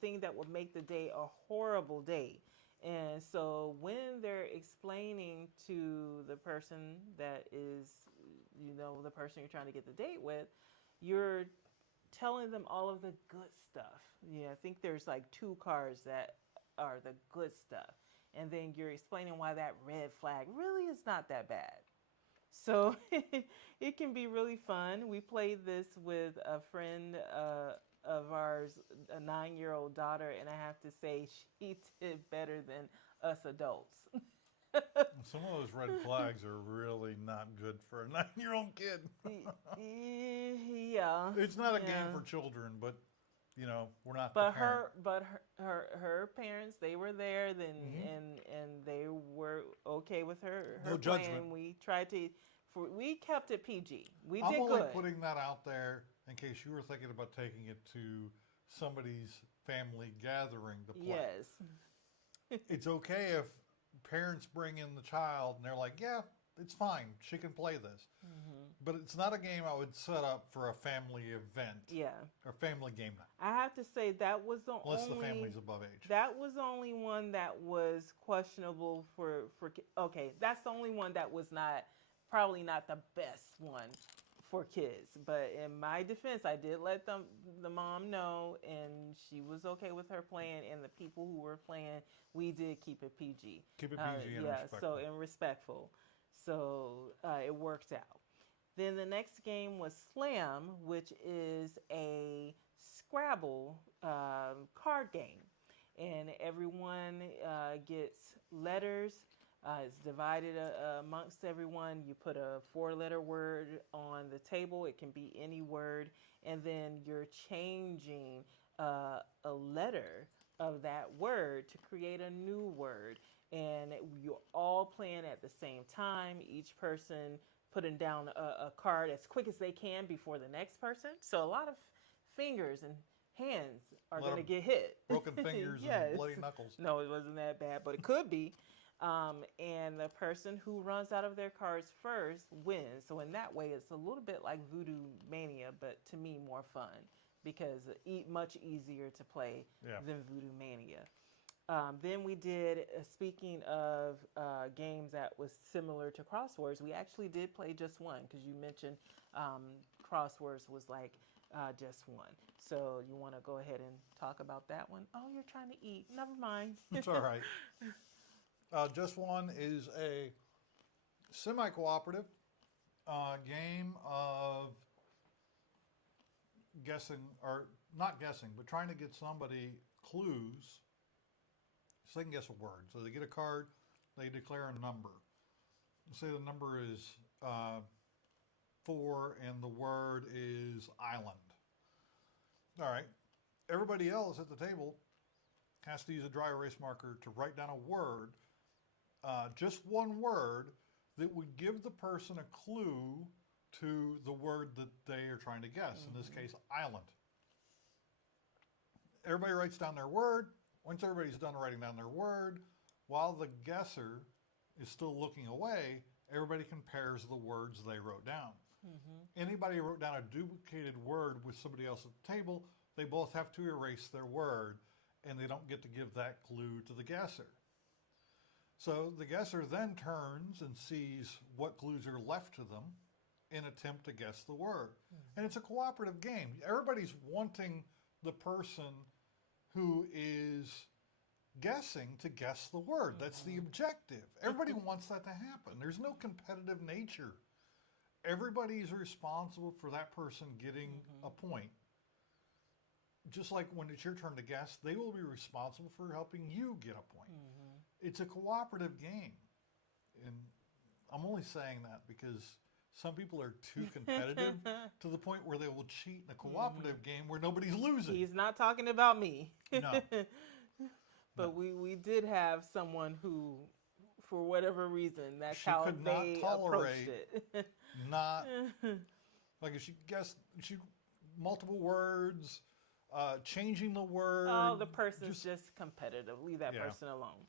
thing that would make the day a horrible day. And so when they're explaining to the person that is, the person you're trying to get the date with, you're telling them all of the good stuff. I think there's like 2 cards that are the good stuff. And then you're explaining why that red flag really is not that bad. So it can be really fun. We played this with a friend of ours, a 9-year-old daughter, and I have to say she did better than us adults. some of those red flags are really not good for a 9-year-old kid. Yeah. It's not a game for children, but we're not. But the parent. her parents, they were there then, and they were okay with her No playing. judgment. We tried we kept it PG. We I'm did only good. putting that out there in case you were thinking about taking it to somebody's family gathering to play. Yes. It's okay if parents bring in the child and they're like, yeah, it's fine. She can play this. But it's not a game I would set up for a family event Yeah. or family game night. I have to say that was the Unless only the family's above age. that was the only one that was questionable for okay, that's the only one that was probably not the best one for kids. But in my defense, I did let the mom know, and she was okay with her playing, and the people who were playing, we did keep it PG. Keep it PG and respectful. So and respectful. So it worked out. Then the next game was Slam, which is a Scrabble card game. And everyone gets letters. It's divided amongst everyone. You put a 4-letter word on the table. It can be any word. And then you're changing a letter of that word to create a new word. And you're all playing at the same time. Each person putting down a card as quick as they can before the next person. So a lot of fingers and hands are going to get hit. Broken fingers and bloody knuckles. No, it wasn't that bad, but it could be. And the person who runs out of their cards first wins. So in that way, it's a little bit like Voodoo Mania, but to me, more fun because much easier to play than Voodoo Mania. Then we did, speaking of games that was similar to crosswords, we actually did play Just One because you mentioned crosswords was like Just One. So you want to go ahead and talk about that one? Oh, you're trying to eat. Never mind. It's all right. Just One is a semi-cooperative game of guessing, or not guessing, but trying to get somebody clues so they can guess a word. So they get a card, they declare a number. Say the number is 4 and the word is island. All right. Everybody else at the table has to use a dry erase marker to write down a word, just one word that would give the person a clue to the word that they are trying to guess. In this case, island. Everybody writes down their word. Once everybody's done writing down their word, while the guesser is still looking away, everybody compares the words they wrote down. Anybody who wrote down a duplicated word with somebody else at the table, they both have to erase their word, and they don't get to give that clue to the guesser. So the guesser then turns and sees what clues are left to them and attempt to guess the word. And it's a cooperative game. Everybody's wanting the person who is guessing to guess the word. That's the objective. Everybody wants that to happen. There's no competitive nature. Everybody's responsible for that person getting a point. Just like when it's your turn to guess, they will be responsible for helping you get a point. It's a cooperative game. And I'm only saying that because some people are too competitive to the point where they will cheat in a cooperative game where nobody's losing. He's not talking about me. No. But we did have someone who, for whatever reason, that's She how could they not approached tolerate it. Not, like if she guessed multiple words, changing the word. Oh, the person's just competitive. Leave that Yeah. person alone.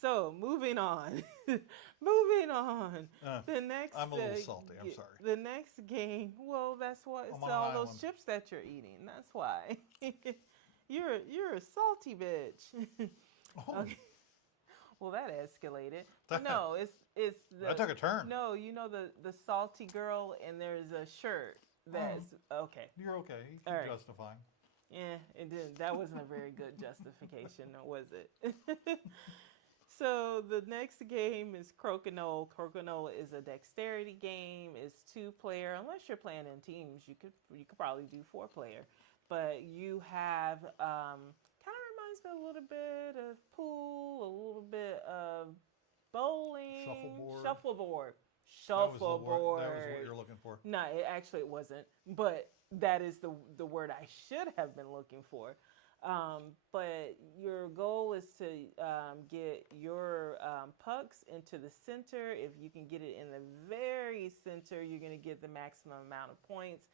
So, moving on. Moving on. The next. I'm a little salty. I'm sorry. The next game. Well, that's why it's I'm on all an those island. chips that you're eating. That's why. You're a salty bitch. Oh, Okay. Well, that escalated. No, it's the. that took a turn. No, you know the salty girl, and there's a shirt that's okay. You're okay. You All can right. justify. Yeah, it didn't. That wasn't a very good justification, was it? So the next game is Crokinole. Crokinole is a dexterity game. It's 2-player. Unless you're playing in teams, you could probably do 4-player. But you have kind of reminds me a little bit of pool, a little bit of bowling, Shuffleboard. Shuffleboard. That was what you're looking for. No, it wasn't. But that is the word I should have been looking for. But your goal is to get your pucks into the center. If you can get it in the very center, you're going to get the maximum amount of points.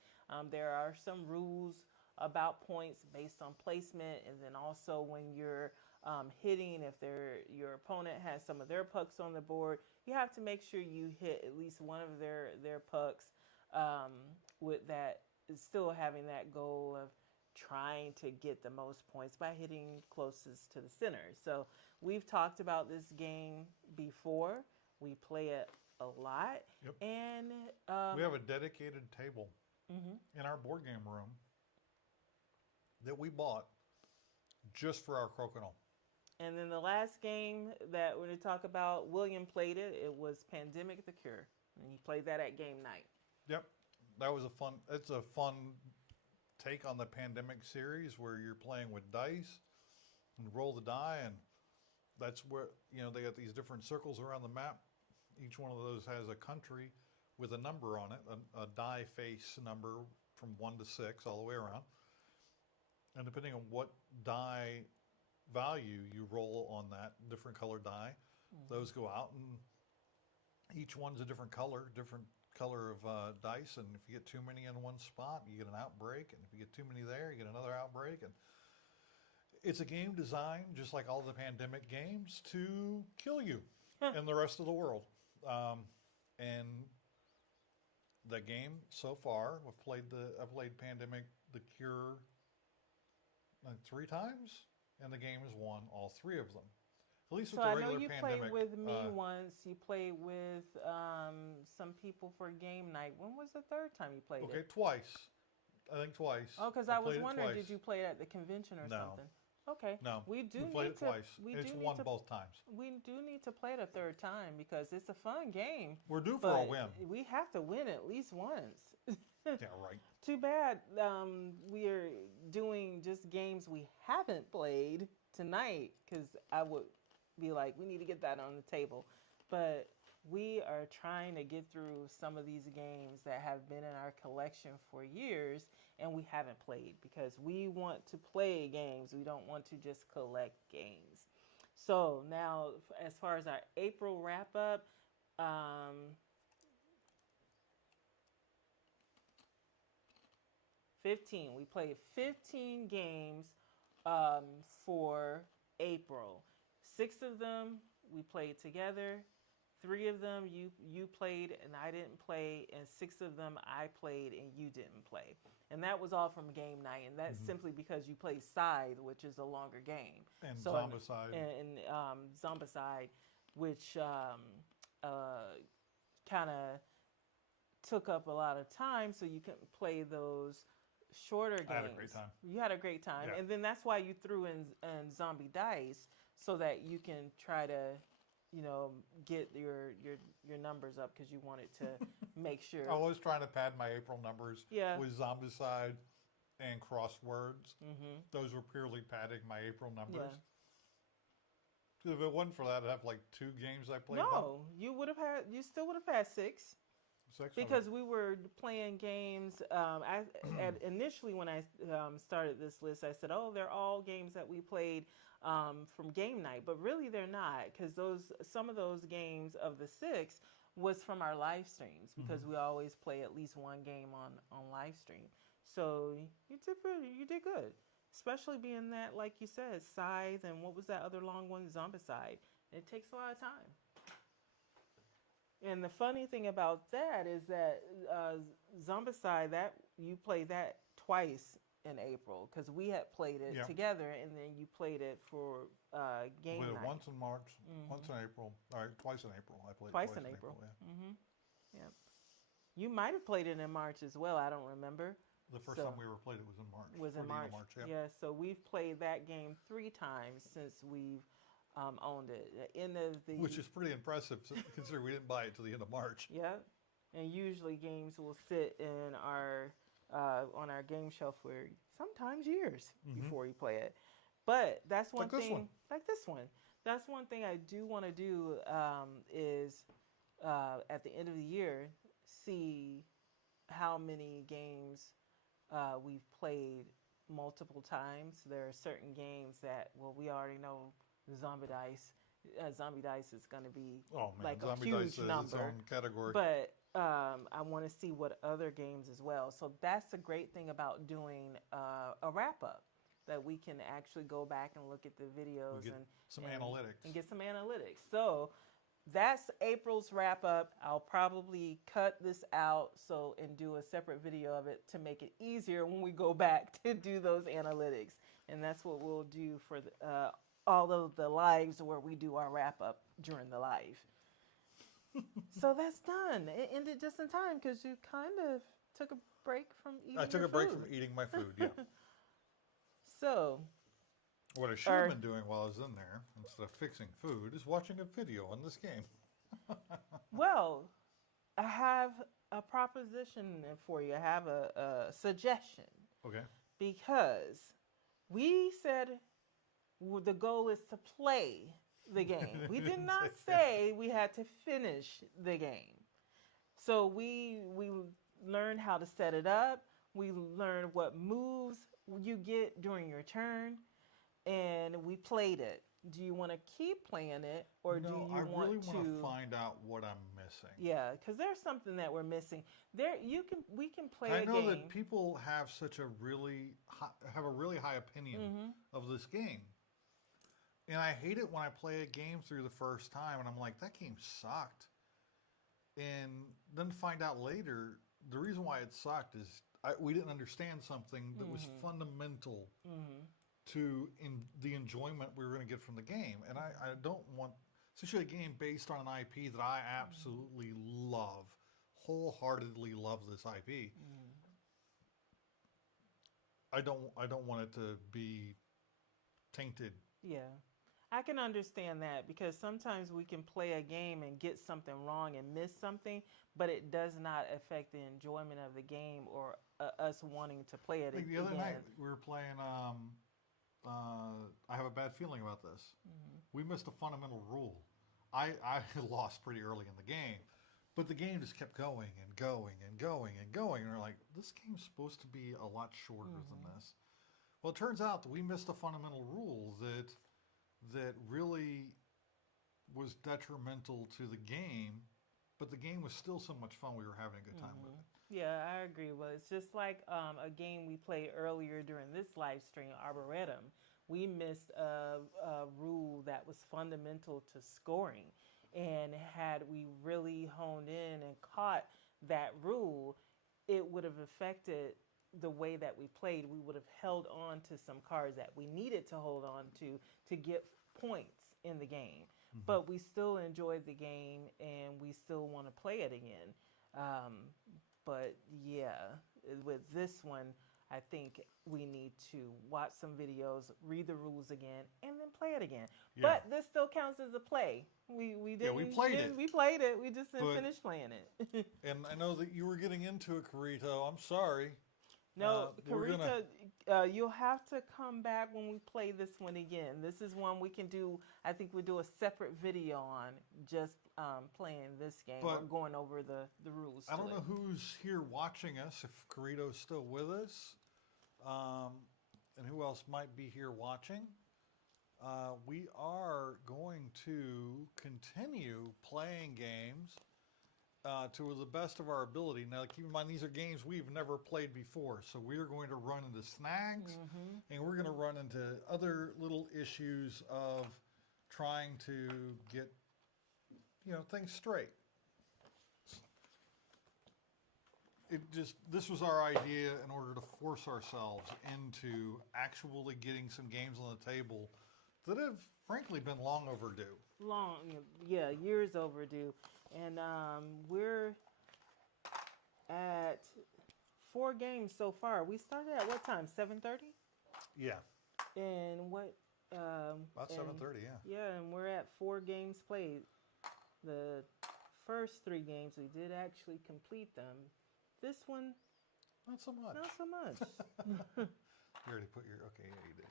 There are some rules about points based on placement, and then also when you're hitting. If your opponent has some of their pucks on the board, you have to make sure you hit at least one of their pucks, with that still having that goal of trying to get the most points by hitting closest to the center. So we've talked about this game before. We play it a lot, Yep. and We have a dedicated table in our board game room that we bought just for our crokinole. and then the last game that we're going to talk about, William played it. It was Pandemic: The Cure, and he played that at game night. Yep, that was it's a fun take on the Pandemic series where you're playing with dice and roll the die, and that's where they got these different circles around the map. Each one of those has a country with a number on it, a die face number from 1 to 6 all the way around, and depending on what die value you roll on that different colored die, those go out, and each one's a different color of dice, and if you get too many in one spot, you get an outbreak, and if you get too many there, you get another outbreak. And it's a game designed, just like all the Pandemic games, to kill you and the rest of the world. And the game so far, I've played Pandemic: The Cure 3 times, and the game has won all 3 of them. At least So with the I regular know you Pandemic. played with me once. You played with some people for game night. When was the third time you played Okay, it? twice. I think twice. Oh, because I was played it wondering, twice. did you play it at the convention or No. something? Okay. No, We do played need it to. twice. We It's do won need to. both times. We do need to play it a third time because it's a fun game. We're due for a But win. we have to win at least once. Yeah, right. Too bad we are doing just games we haven't played tonight, because I would be like, we need to get that on the table. But we are trying to get through some of these games that have been in our collection for years and we haven't played, because we want to play games. We don't want to just collect games. So now, as far as our April wrap up, 15. We played 15 games for April. 6 of them we played together. 3 of them you played and I didn't play, and 6 of them I played and you didn't play. And that was all from game night, and that's simply because you played Scythe, which is a longer game. And So, Zombicide. And Zombicide, which kind of took up a lot of time, so you couldn't play those shorter games. I had a great time. You had a great time, Yeah. and then that's why you threw in zombie dice, so that you can try to, get your numbers up, because you wanted to make sure. I was trying to pad my April numbers Yeah. with Zombicide and crosswords. Mm-hmm. Those were purely padding my April numbers. Yeah. 'Cause if it wasn't for that, I'd have like 2 games I played. No, you still would have had 6. 6 Because we were playing games. Initially, when I started this list, I said, "Oh, they're all games that we played from game night," but really they're not, because some of those games of the 6 was from our live streams, because we always play at least one game on live stream. So you did good, especially being that, like you said, Scythe, and what was that other long one, Zombicide. It takes a lot of time. And the funny thing about that is that Zombicide, that you played that twice in April, because we had played it Yeah. together, and then you played it for game Played it night. once in March, once in April, or twice in April. I played it Twice in April. Yeah. Yep. You might have played it in March as well. I don't remember. The first So- time we ever played it was in March. Was in toward the end March. of yeah. So we've played that game 3 times since we've owned it. The end of the Which is pretty impressive, considering we didn't buy it till the end of March. Yeah, and usually games will sit in our on our game shelf for sometimes years before you play it. But that's one Like this thing. one. Like this one. That's one thing I do want to do is at the end of the year see how many games we've played multiple times. There are certain games that, well, we already know Zombie Dice. Zombie Dice is going to be Oh man, like Zombie a huge Dice is its number. own category. But I want to see what other games as well. So that's the great thing about doing a wrap up, that we can actually go back and look at the videos get and some analytics. and get some analytics. So that's April's wrap up. I'll probably cut this out and do a separate video of it to make it easier when we go back to do those analytics. And that's what we'll do for all of the lives where we do our wrap up during the live. So that's done. It ended just in time because you kind of took a break from eating. I took your a break food. from eating my food, yeah. So, What I should have been doing while I was in there, instead of fixing food, is watching a video on this game. well, I have a proposition for you. I have a suggestion Okay. because we said the goal is to play the game. We did not say we had to finish the game. So we learned how to set it up. We learned what moves you get during your turn, and we played it. Do you want to keep playing it, or do you I really want want to find out what I'm missing. Yeah, because there's something that we're missing. We can play I a know game. that people have such a really high opinion Mm-hmm. of this game, and I hate it when I play a game through the first time and I'm like, that game sucked, and then find out later the reason why it sucked is we didn't understand something that was fundamental to the enjoyment we were going to get from the game. And I don't want, especially a game based on an IP that I absolutely love, wholeheartedly love this IP. I don't want it to be tainted. Yeah. I can understand that because sometimes we can play a game and get something wrong and miss something, but it does not affect the enjoyment of the game or us wanting to play it Like again. the other night, we were playing. I have a bad feeling about this. We missed a fundamental rule. I lost pretty early in the game, but the game just kept going and going and going and going. And we're like, this game's supposed to be a lot shorter than this. Well, it turns out that we missed a fundamental rule that really was detrimental to the game, but the game was still so much fun. We were having a good time with it. Yeah, I agree. Well, it's just like a game we played earlier during this live stream, Arboretum. We missed a rule that was fundamental to scoring. And had we really honed in and caught that rule, it would have affected the way that we played. We would have held on to some cards that we needed to hold on to get points in the game. But we still enjoyed the game and we still want to play it again. But yeah, with this one, I think we need to watch some videos, read the rules again, and then play it again. Yeah. But this still counts as a play. We didn't. we played it. We played it. We just didn't But- finish playing it. And I know that you were getting into it, Carito. I'm sorry. No, we're Karita, you'll have to come back when we play this one again. This is one we can do. I think we'll do a separate video on just playing this game or But going over the rules. I don't to know it. who's here watching us, if Carito's still with us, and who else might be here watching. We are going to continue playing games to the best of our ability. Now, keep in mind, these are games we've never played before, so we are going to run into snags, and we're going to run into other little issues of trying to get, things straight. This was our idea in order to force ourselves into actually getting some games on the table that have frankly been long overdue. Years overdue. And we're at 4 games so far. We started at what time? 7:30? Yeah, And what? about 7:30. Yeah. Yeah, and we're at 4 games played. The first 3 games we did actually complete them. This one, Not so much. not so much. You already put your. Okay, yeah, you did.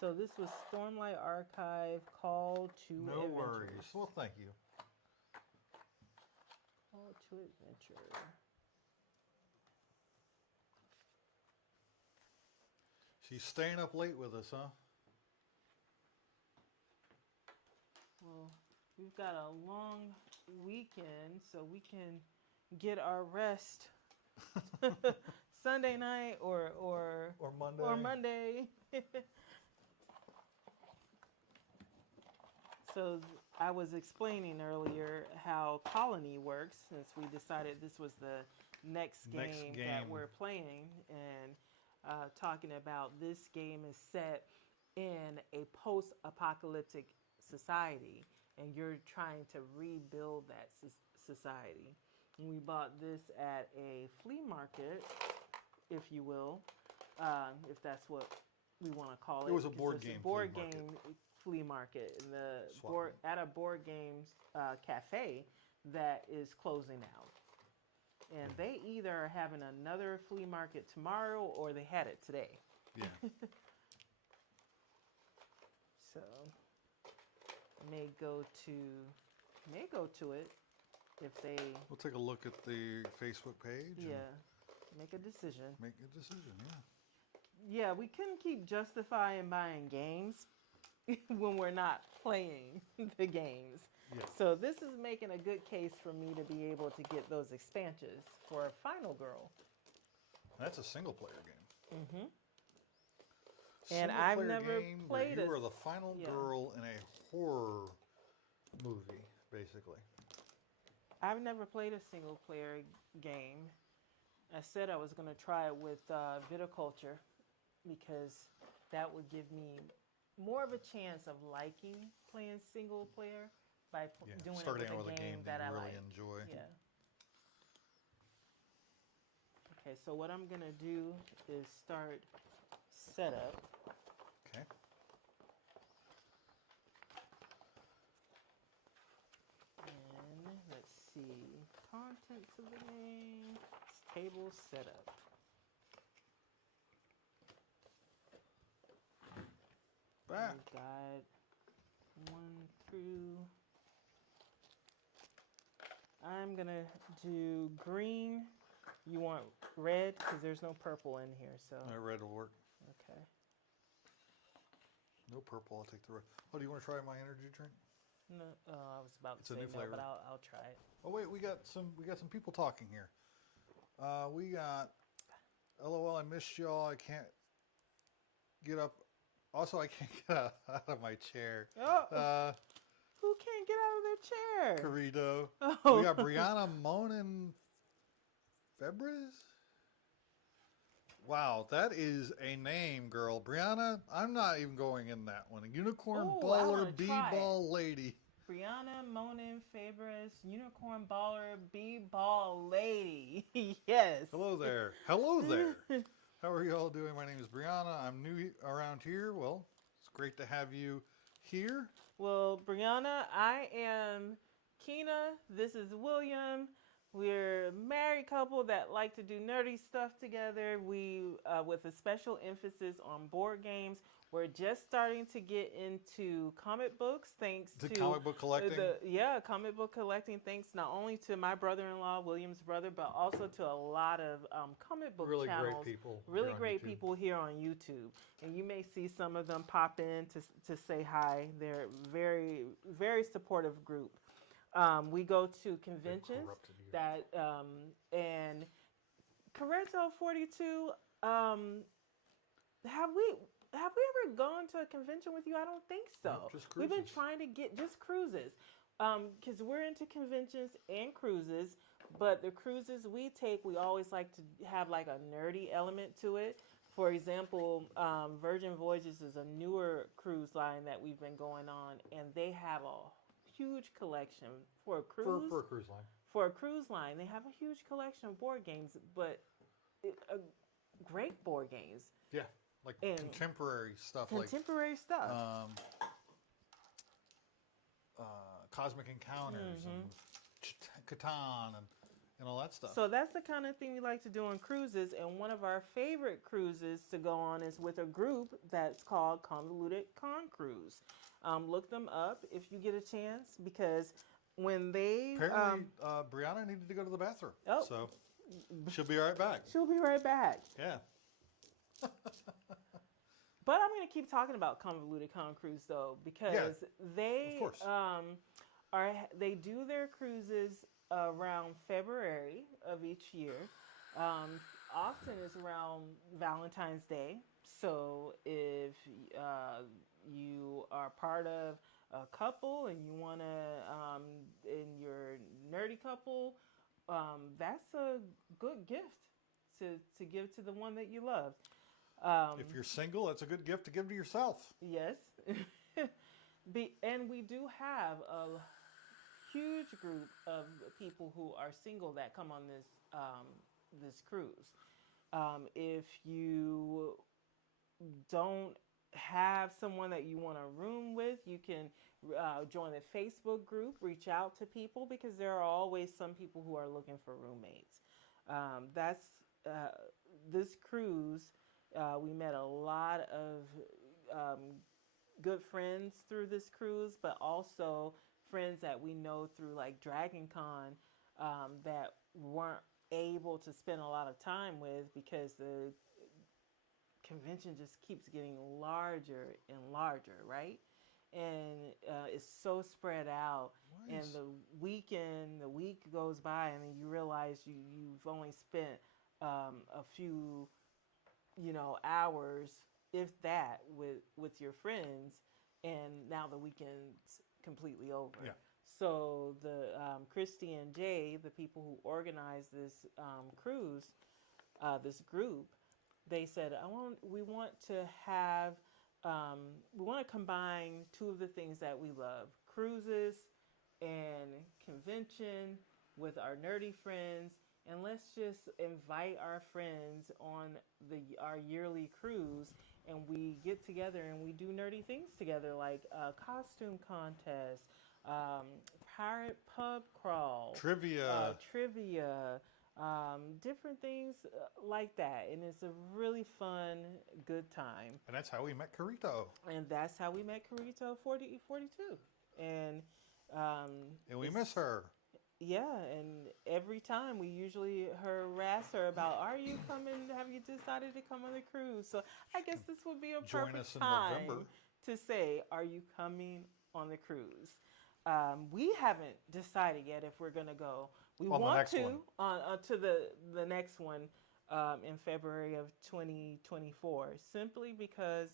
So this was Stormlight Archive Call to No Adventure. worries. Well, thank you. Call to Adventure. She's staying up late with us, huh? Well, we've got a long weekend, so we can get our rest Sunday night or Monday. Or Monday. So I was explaining earlier how Colony works, since we decided this was the next game that we're playing, and talking about this game is set in a post-apocalyptic society, and you're trying to rebuild that society. And we bought this at a flea market, if you will, if that's what we want to call it. It was a 'cause board it's game board flea market. game flea market, and the Swap board meet. at a board games cafe that is closing out. And they either are having another flea market tomorrow or they had it today. Yeah. So may go to it if they We'll take a look at the Facebook page. and make a decision. Make a decision. Yeah. Yeah, we couldn't keep justifying buying games when we're not playing the games. Yeah. So this is making a good case for me to be able to get those expansions for Final Girl. That's a single player game. Mm-hmm. And I've never played You a are the final yeah. girl in a horror movie, basically. I've never played a single player game. I said I was going to try it with viticulture because that would give me more of a chance of liking playing single player by Yeah. doing Starting it out with with a game that you I really like. enjoy. Yeah. Okay, so what I'm going to do is start setup. Okay. And let's see, contents of the game, table setup. Back. We've got 1 through. I'm gonna do green. You want red because there's no purple in here. So Red will work. okay. No purple. I'll take the red. Oh, do you want to try my energy drink? No, I was about It's to a say new no, flavor. but I'll try it. Oh wait, we got some people talking here. We got LOL. I missed y'all. I can't get up. Also, I can't get out of my chair. Oh, who can't get out of their chair? Corrido. Oh. We got Brianna Monin Febres. Wow, that is a name, girl. Brianna, I'm not even going in that one. A unicorn Ooh, I wanna baller try it. b-ball lady. Brianna Monin Fabris, Unicorn Baller, B-Ball Lady. Yes. Hello there. Hello there. How are you all doing? My name is Brianna. I'm new around here. Well, it's great to have you here. Well, Brianna, I am Kina. This is William. We're a married couple that like to do nerdy stuff together. We, with a special emphasis on board games. We're just starting to get into comic books, thanks to comic book collecting? Comic book collecting. Thanks not only to my brother-in-law, William's brother, but also to a lot of comic book Really great channels. people Really here on great YouTube. people here on YouTube, and you may see some of them pop in to say hi. They're very, very supportive group. We go to conventions corrupted you. that and Corretto 42. Have we ever gone to a convention with you? I don't think so. Nope, just We've been cruises. trying to get just cruises, because we're into conventions and cruises. But the cruises we take, we always like to have like a nerdy element to it. For example, Virgin Voyages is a newer cruise line that we've been going on, and they have a huge collection for a cruise. For a cruise line. For a cruise line, they have a huge collection of board games, but great board games. Yeah, like And contemporary stuff Contemporary stuff. like Cosmic Encounters and Catan and all that stuff. So that's the kind of thing we like to do on cruises. And one of our favorite cruises to go on is with a group that's called Convoluted Con Cruise. Look them up if you get a chance, because when they... Apparently, Brianna needed to go to the bathroom. Oh. So she'll be right back. she'll be right back. Yeah. But I'm going to keep talking about Convoluted Con Cruise, though, because they of course. they do their cruises around February of each year. often is around Valentine's Day. So if you are part of a couple and you want to, in your nerdy couple, that's a good gift to give to the one that you love. If you're single, that's a good gift to give to yourself. Yes. And we do have a huge group of people who are single that come on this cruise. If you don't have someone that you want to room with, you can join the Facebook group, reach out to people because there are always some people who are looking for roommates. That's this cruise. We met a lot of good friends through this cruise, but also friends that we know through like Dragon Con that weren't able to spend a lot of time with because the convention just keeps getting larger and larger, right? And it's so spread out. And the week goes by, and then you realize you've only spent a few, hours, if that, with your friends, and now the weekend's completely over. Yeah. So the Christy and Jay, the people who organized this cruise, this group, they said, we want to combine two of the things that we love, cruises and convention, with our nerdy friends, and let's just invite our friends on our yearly cruise, and we get together and we do nerdy things together, like costume contests, pirate pub crawl, Trivia. different things like that. And it's a really fun, good time. And that's how we met Carito. And that's how we met Carito 42. And we miss her. yeah, and every time we usually harass her about, are you coming? Have you decided to come on the cruise? So I guess this would be a Join perfect us in time November. to say, are you coming on the cruise? We haven't decided yet if we're going to go. We On the want next to to the next one in February of 2024, simply because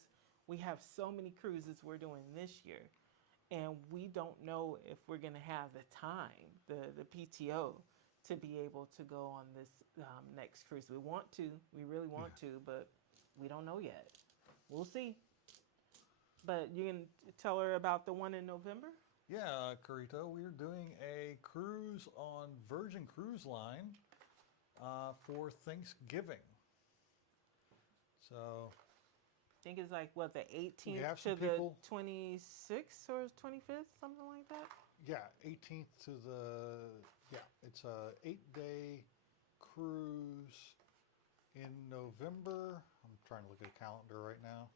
we have so many cruises we're doing this year. And we don't know if we're going to have the time, the PTO, to be able to go on this next cruise. We want to. We really want to, but we don't know yet. We'll see. But you can tell her about the one in November? Yeah, Carito, we're doing a cruise on Virgin Cruise Line for Thanksgiving. So I think it's like, what, the have 18th some to the people- 26th or 25th, something like that? yeah, 18th to it's a 8-day cruise in November. I'm trying to look at a calendar right now.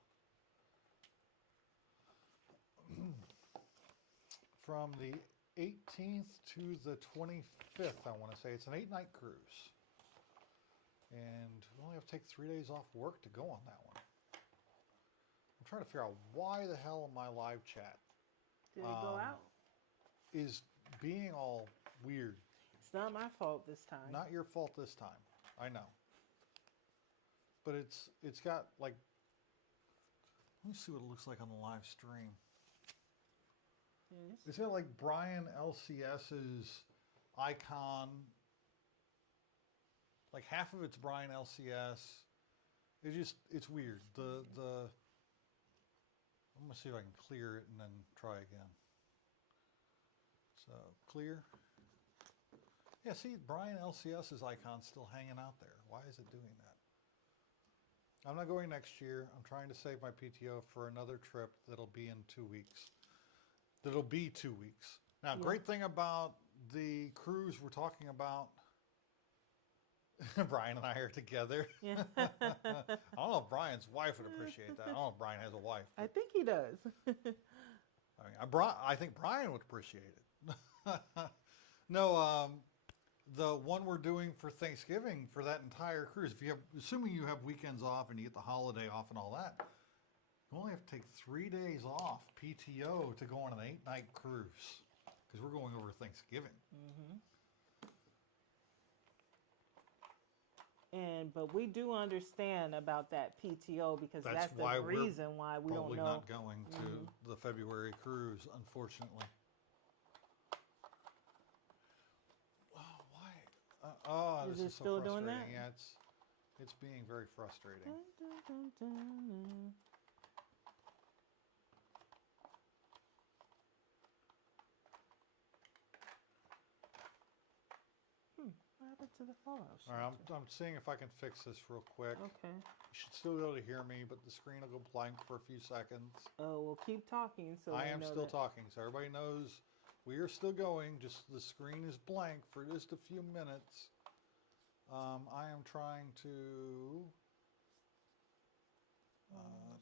From the 18th to the 25th, I want to say. It's an 8-night cruise. And we only have to take 3 days off work to go on that one. I'm trying to figure out why the hell my live chat Did it go out? is being all weird. It's not my fault this time. Not your fault this time. I know. But it's got like, let me see what it looks like on the live stream. Yes. It's got like Brian LCS's icon. Like half of it's Brian LCS. It's weird. I'm gonna see if I can clear it and then try again. So clear. Yeah, see, Brian LCS's icon's still hanging out there. Why is it doing that? I'm not going next year. I'm trying to save my PTO for another trip that'll be in 2 weeks. That'll be 2 weeks. Now, great thing about the cruise we're talking about, Brian and I are together. Yeah. I don't know if Brian's wife would appreciate that. I don't know if Brian has a wife. I think he does. I think Brian would appreciate it. No, the one we're doing for Thanksgiving for that entire cruise, assuming you have weekends off and you get the holiday off and all that, you only have to take 3 days off PTO to go on an 8-night cruise because we're going over Thanksgiving. Mm-hmm. But we do understand about that PTO because that's the why reason why we don't probably know. not going to the February cruise, unfortunately. Oh, why? Is this it is so still doing frustrating. that? Yeah, it's being very frustrating. Dun, dun, dun, dun. What happened to the fallout All right, shelter? I'm seeing if I can fix this real quick. Okay. You should still be able to hear me, but the screen will go blank for a few seconds. Oh, well, keep talking so I they am know still that. talking, so everybody knows we are still going. Just the screen is blank for just a few minutes. I am trying to.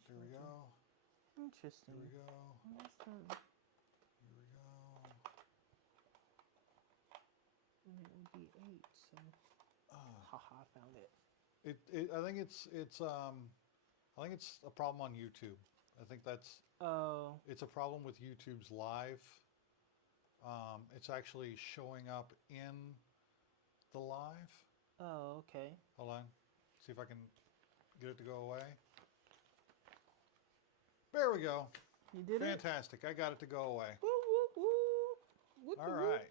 There we go. Interesting. Here we go. What's the- Here we go. And it would be 8, so. Haha, I found it. I think I think it's a problem on YouTube. I think Oh, it's a problem with YouTube's live. It's actually showing up in the live. oh, okay. Hold on. See if I can get it to go away. There we go. You did it? Fantastic. I got it to go away. Woo, woo, woo. Whoop, All whoop. right.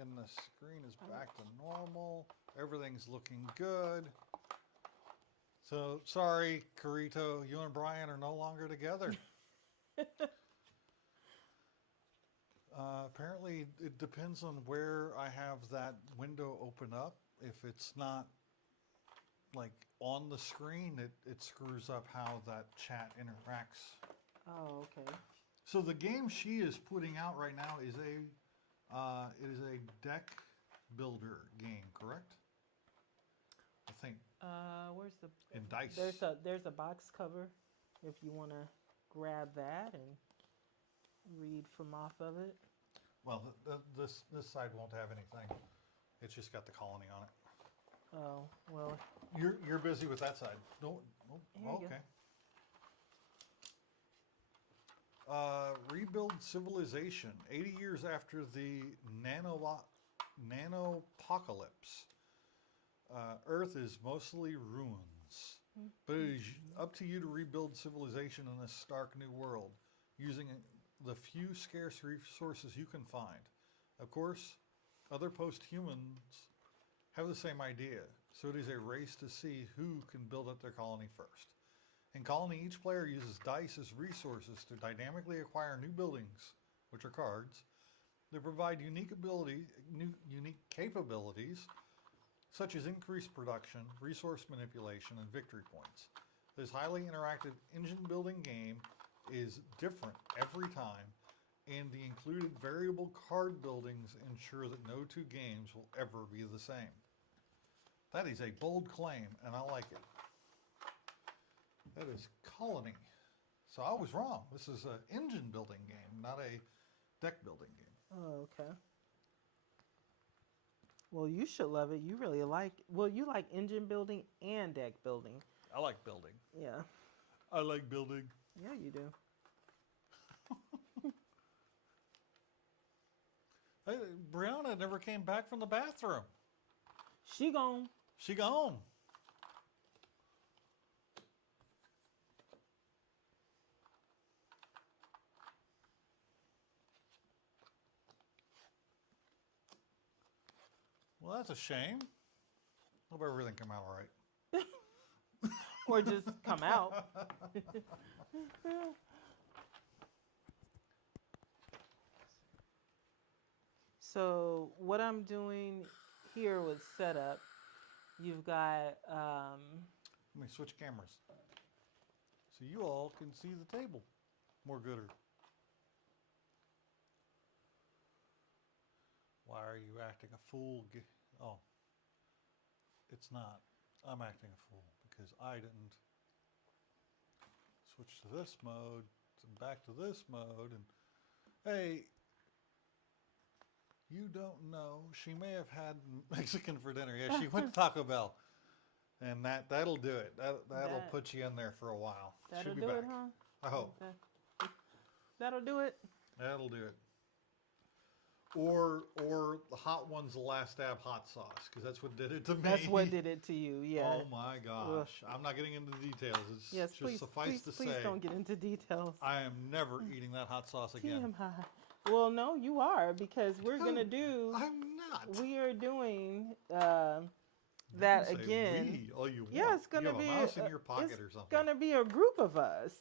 And the screen is back to normal. Everything's looking good. So, sorry, Carito, you and Brian are no longer together. Apparently, it depends on where I have that window open up. If it's not like on the screen, it screws up how that chat interacts. Oh, okay. So the game she is putting out right now is it is a deck builder game, correct? I think Where's the? in dice. There's a box cover, if you want to grab that and read from off of it. Well, this side won't have anything. It's just got the colony on it. Oh, well, You're busy with that side. No, Here you go. okay. Rebuild civilization. 80 years after the nanopocalypse, Earth is mostly ruins. But it is up to you to rebuild civilization in this stark new world, using the few scarce resources you can find. Of course, other post-humans have the same idea, so it is a race to see who can build up their colony first. In Colony, each player uses dice as resources to dynamically acquire new buildings, which are cards. They provide unique capabilities, such as increased production, resource manipulation, and victory points. This highly interactive engine building game is different every time, and the included variable card buildings ensure that no two games will ever be the same. That is a bold claim, and I like it. That is Colony. So I was wrong. This is an engine building game, not a deck building game. oh, okay. Well, you should love it. You really like. Well, you like engine building and deck building. I like building. Yeah. I like building. Yeah, you do. Hey, Brianna never came back from the bathroom. She gone. She gone. Well, that's a shame. Hope everything came out all right. Or just come out. So what I'm doing here with setup, you've got Let me switch cameras so you all can see the table more gooder. Why are you acting a fool? Oh, it's not. I'm acting a fool because I didn't switch to this mode and back to this mode. And hey, you don't know. She may have had Mexican for dinner. Yeah, she went to Taco Bell, and that'll do it. That'll That- put you in there for a while. that'll She'll be do back. it, huh? I hope That'll do it. that'll do it. Or the hot one's last dab hot sauce, because that's what did it to me. That's what did it to you. Yeah. Oh my gosh! I'm not getting into the details. It's Yes, just please, suffice please, to please say, don't get into details. I am never eating that hot sauce again. TMI. Well, no, you are, because we're gonna do. I'm not. We are doing You that can say again. we all you want. Yeah, it's gonna you have be a mouse in your pocket it's or something. gonna be a group of us,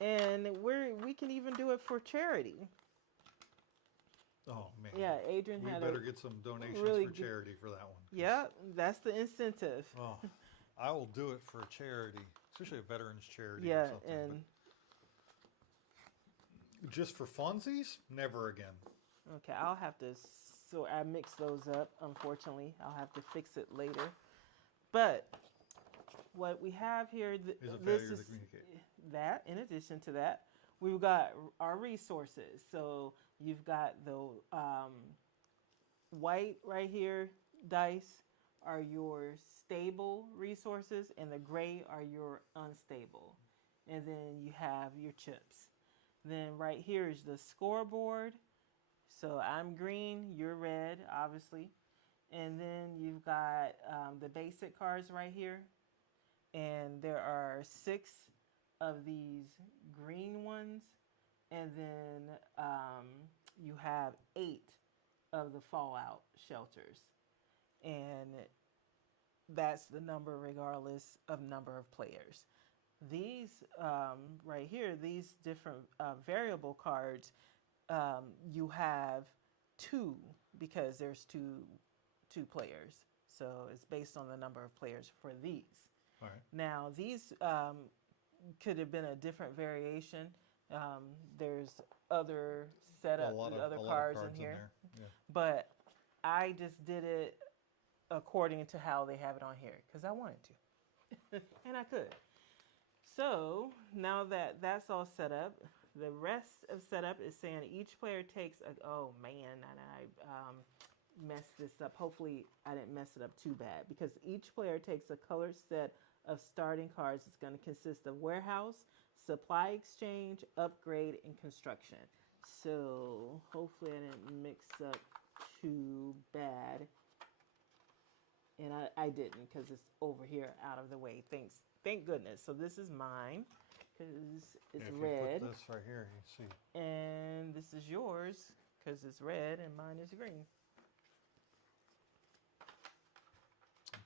and we can even do it for charity. Oh man. Yeah, Adrian We had better a get some donations really for good- charity for that one. Yeah, that's the incentive. Oh, I will do it for a charity, especially a veterans charity or Yeah, something. and but just for funsies, never again. okay, I'll have to. So I mixed those up. Unfortunately, I'll have to fix it later. But what we have here, Is a this failure to is communicate. that. In addition to that, we've got our resources. So you've got the white right here dice are your stable resources, and the gray are your unstable. And then you have your chips. Then right here is the scoreboard. So I'm green, you're red, obviously. And then you've got the basic cards right here. And there are 6 of these green ones. And then you have 8 of the fallout shelters. And that's the number regardless of number of players. These right here, these different variable cards, you have 2 because there's two players. So it's based on the number of players for these. All right. Now these could have been a different variation. There's other setup, other cards in here, Yeah. but I just did it according to how they have it on here because I wanted to, and I could. So now that that's all set up, the rest of setup is saying each player takes a. Oh man, and I messed this up. Hopefully, I didn't mess it up too bad because each player takes a colored set of starting cards. It's going to consist of warehouse, supply exchange, upgrade, and construction. So hopefully, I didn't mix up too bad. And I didn't because it's over here out of the way. Thank goodness. So this is mine because it's If red. you put this right here, you see. And this is yours because it's red and mine is green.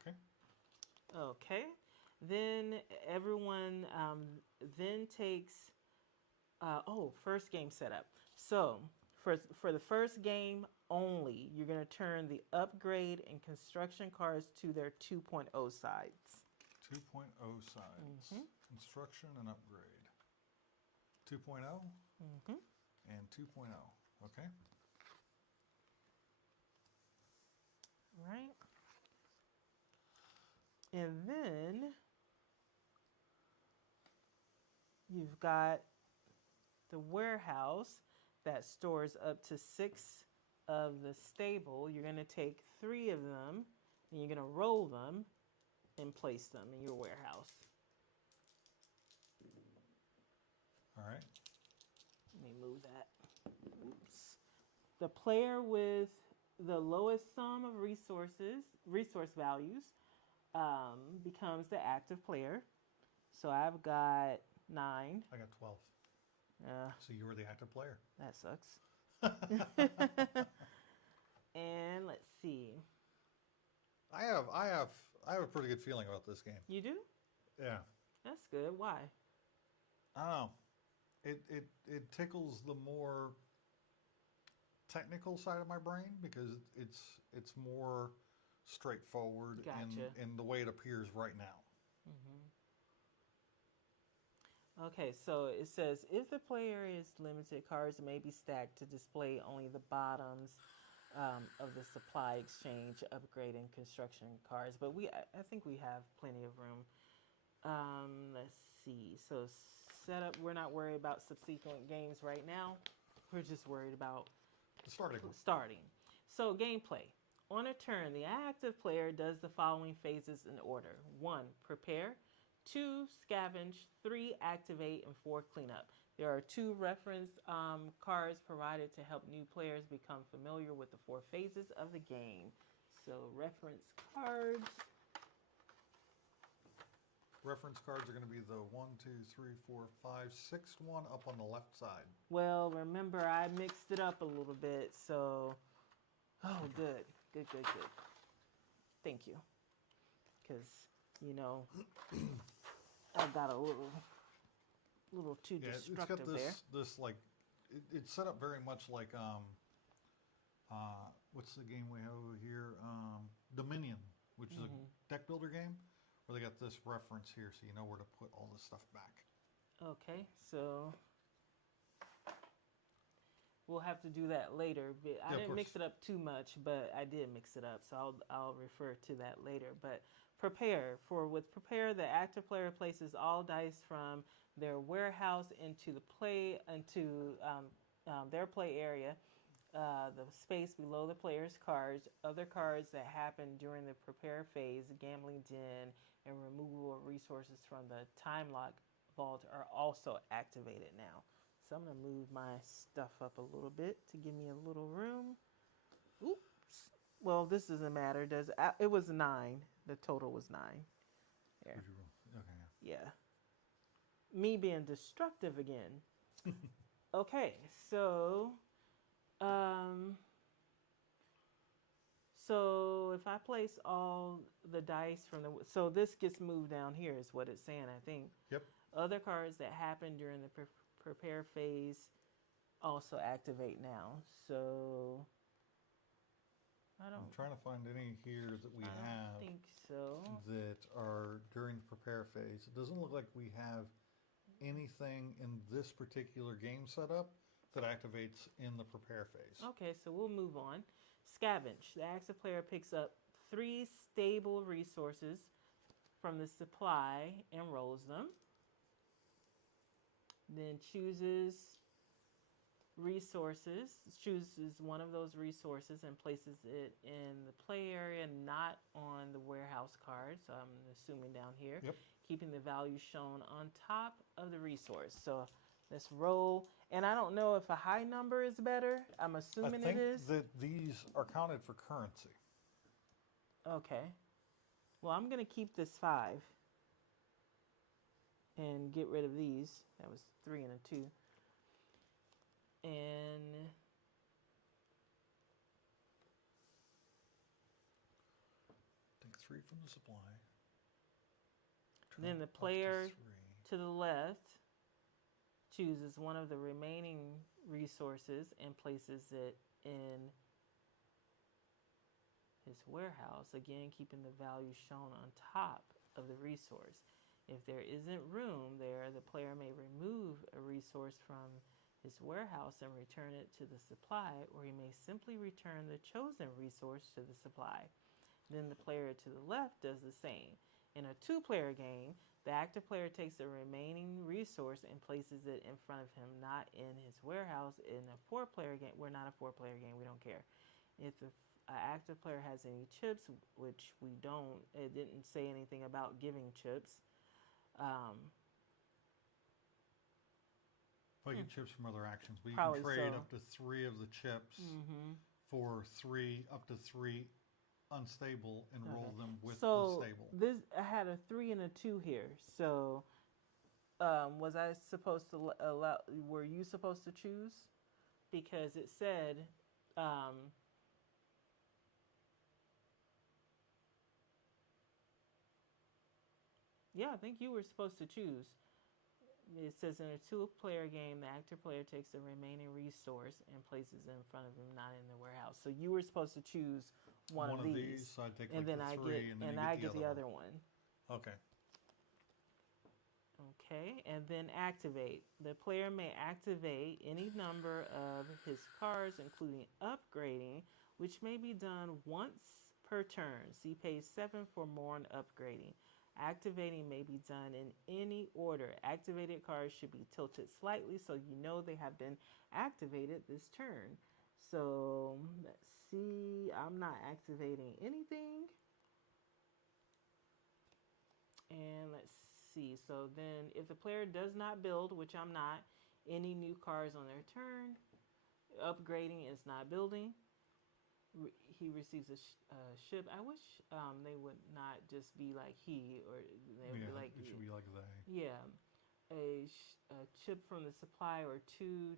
Okay. Okay. Then everyone then takes, first game setup. So for the first game only, you're going to turn the upgrade and construction cards to their 2.0 sides. 2.0 sides. Construction and upgrade. 2.0 and 2.0. Okay. Right. And then you've got the warehouse that stores up to 6 of the stable. You're going to take 3 of them and you're going to roll them and place them in your warehouse. All right. Let me move that. Oops. The player with the lowest sum of resource values becomes the active player. So I've got 9. I got 12. Uh, So you were the active player. that sucks. And let's see. I have a pretty good feeling about this game. You do? Yeah. That's good. Why? I don't know. It tickles the more technical side of my brain because it's more straightforward Gotcha. in the way it appears right now. Okay, so it says if the player is limited, cards may be stacked to display only the bottoms of the supply exchange, upgrade, and construction cards. But I think we have plenty of room. Let's see. So setup, we're not worried about subsequent games right now. We're just worried about starting. So gameplay. On a turn, the active player does the following phases in order. 1, prepare. 2, scavenge. 3, activate. And 4, clean up. There are 2 reference cards provided to help new players become familiar with the 4 phases of the game. So reference cards. Reference cards are going to be the 1, 2, 3, 4, 5, 6 one up on the left side. Well, remember I mixed it up a little bit, so good. Thank you. Because, you know, I got a little too Yeah, it's destructive got there. this like, it's set up very much like, what's the game we have over here? Dominion, which is a deck builder game, where they got this reference here, so you know where to put all this stuff back. Okay, so we'll have to do that later. But I didn't mix it up too much, but I did mix it up, so I'll refer to that later. But prepare. With prepare, the active player places all dice from their warehouse into their play area, the space below the player's cards. Other cards that happen during the prepare phase, gambling den, and removal of resources from the time lock vault are also activated now. So I'm going to move my stuff up a little bit to give me a little room. Oops. Well, this doesn't matter. It was 9. The total was 9. There. Okay. Yeah. Me being destructive again. Okay, so if I place all the dice so this gets moved down here is what it's saying, I think. Yep. Other cards that happen during the prepare phase also activate now. So I'm trying to find any here that we I have don't think so. that are during the prepare phase. It doesn't look like we have anything in this particular game setup that activates in the prepare phase. Okay, so we'll move on. Scavenge. The active player picks up 3 stable resources from the supply and rolls them. Then chooses one of those resources and places it in the play area, not on the warehouse card. So I'm assuming down here. Yep. Keeping the value shown on top of the resource. So let's roll. And I don't know if a high number is better. I'm assuming it is. I think that these are counted for currency. Okay. Well, I'm going to keep this 5 and get rid of these. That was 3 and a 2. And Take 3 from the supply. then the player to the left chooses one of the remaining resources and places it in his warehouse, again keeping the value shown on top of the resource. If there isn't room there, the player may remove a resource from his warehouse and return it to the supply, or he may simply return the chosen resource to the supply. Then the player to the left does the same. In a 2-player game, the active player takes the remaining resource and places it in front of him, not in his warehouse. In a 4-player game, we're not a 4-player game, we don't care. If the active player has any chips, which we don't, it didn't say anything about giving chips. Well, you get chips from other actions, but you Probably can trade so. up to 3 of the chips for 3, up to 3 unstable, and roll them with the stable. I had a 3 and a 2 here. So, was I supposed to allow? Were you supposed to choose? Because it said, yeah, I think you were supposed to choose. It says in a 2-player game, the active player takes the remaining resource and places it in front of him, not in the warehouse. So you were supposed to choose one of these. So I'd take and like then the 3, and then I you get the other one. Okay. Okay, and then activate. The player may activate any number of his cards, including upgrading, which may be done once per turn. See page 7 for more on upgrading. Activating may be done in any order. Activated cards should be tilted slightly so you know they have been activated this turn. So let's see, I'm not activating anything. And let's see, so then if the player does not build, which I'm not, Any new cards on their turn. Upgrading is not building. He receives a ship. I wish they would not just be like he, or they would Yeah, be like it should be like they. yeah, a chip from the supply or two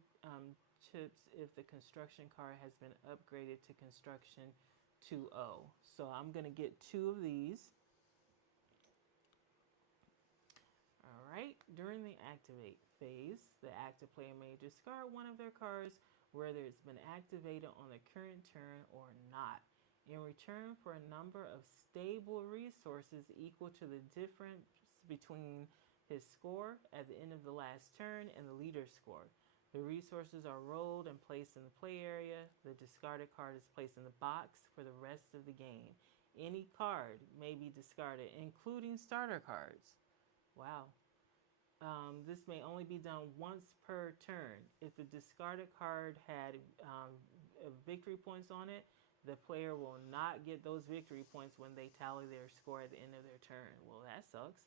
chips if the construction card has been upgraded to construction 2.0. So I'm gonna get 2 of these. All right. During the activate phase, the active player may discard one of their cards, whether it's been activated on the current turn or not, in return for a number of stable resources equal to the difference between his score at the end of the last turn and the leader's score. The resources are rolled and placed in the play area. The discarded card is placed in the box for the rest of the game. Any card may be discarded, including starter cards. Wow. This may only be done once per turn. If the discarded card had victory points on it, the player will not get those victory points when they tally their score at the end of their turn. Well, that sucks.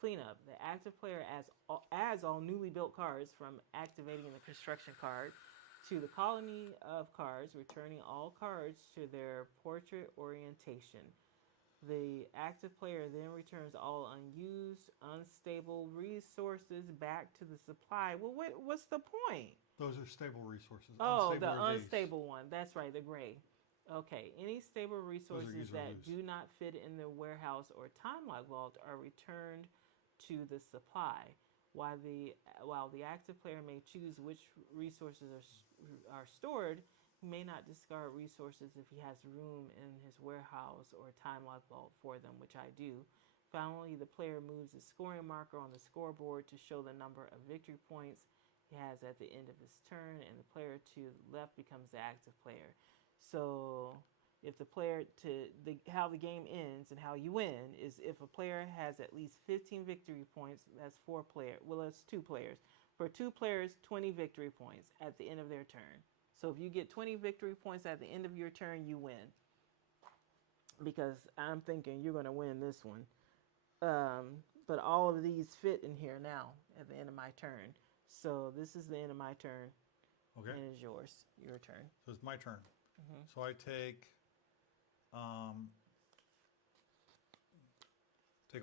Cleanup. The active player adds all newly built cards from activating the construction card to the colony of cards, returning all cards to their portrait orientation. The active player then returns all unused, unstable resources back to the supply. Well, what's the point? Those are stable resources. Oh, Unstable the are these. unstable one. That's right, the gray. Okay. Any stable resources use or that lose. do not fit in the warehouse or time lock vault are returned to the supply. While the active player may choose which resources are stored, he may not discard resources if he has room in his warehouse or time lock vault for them, which I do. Finally, the player moves a scoring marker on the scoreboard to show the number of victory points he has at the end of his turn, and the player to the left becomes the active player. So if the player how the game ends and how you win is if a player has at least 15 victory points. That's 4 players. Well, that's 2 players. For 2 players, 20 victory points at the end of their turn. So if you get 20 victory points at the end of your turn, you win. Because I'm thinking you're going to win this one. But all of these fit in here now at the end of my turn. So this is the end of my turn. Okay. And it's yours. Your turn. So it's my turn. So I take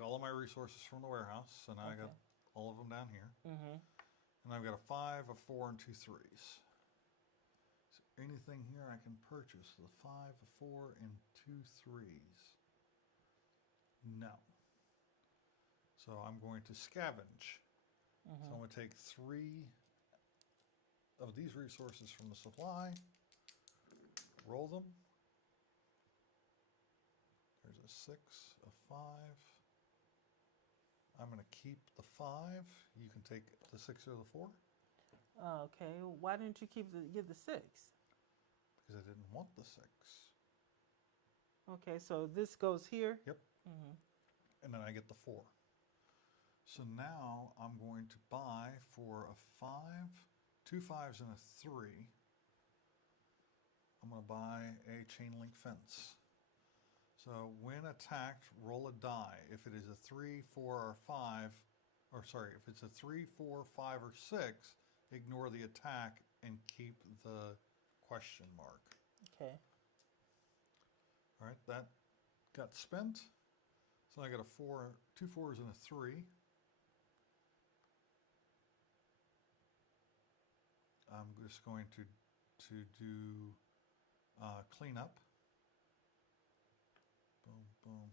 all of my resources from the warehouse, and I got all of them down here. And I've got a 5, a 4, and 2 3s. Is there anything here I can purchase? The 5, a 4, and 2 3s. No. So I'm going to scavenge. So I'm going to take 3 of these resources from the supply, roll them. There's a 6, a 5. I'm going to keep the 5. You can take the 6 or the 4. Okay. Why didn't you give the 6? Because I didn't want the 6. Okay, so this goes here. Yep. And then I get the 4. So now I'm going to buy for a 5, 2 5s and a 3. I'm going to buy a chain link fence. So when attacked, roll a die. If it is a 3, 4, or 5, or sorry, if it's a 3, 4, 5, or 6, ignore the attack and keep the question mark. Okay. All right, that got spent. So I got a 4, 2 4s and a 3. I'm just going to do cleanup. Boom, boom.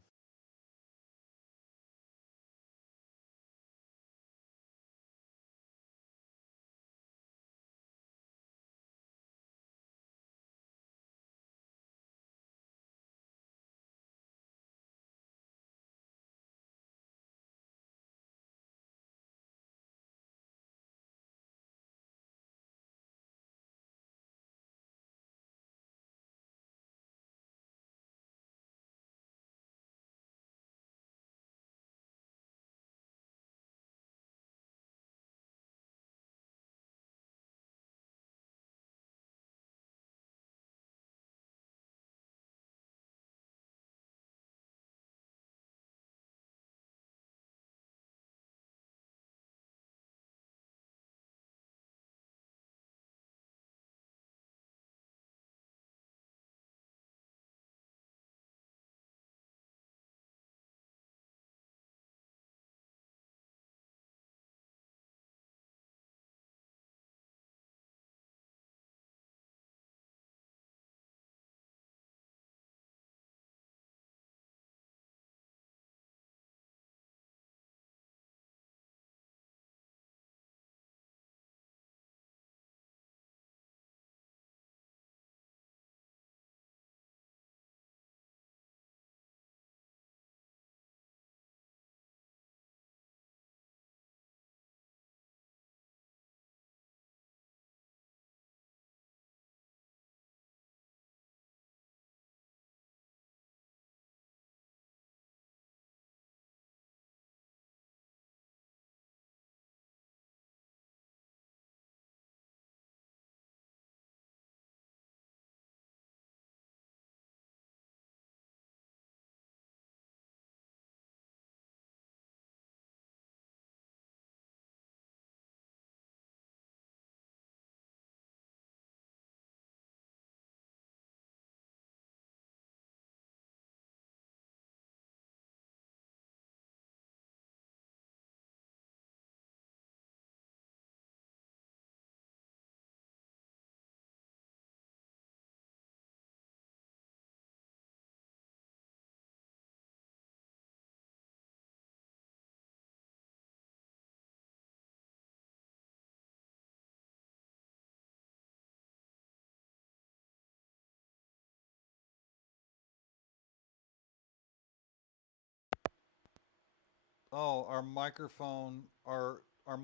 Oh, our microphone, our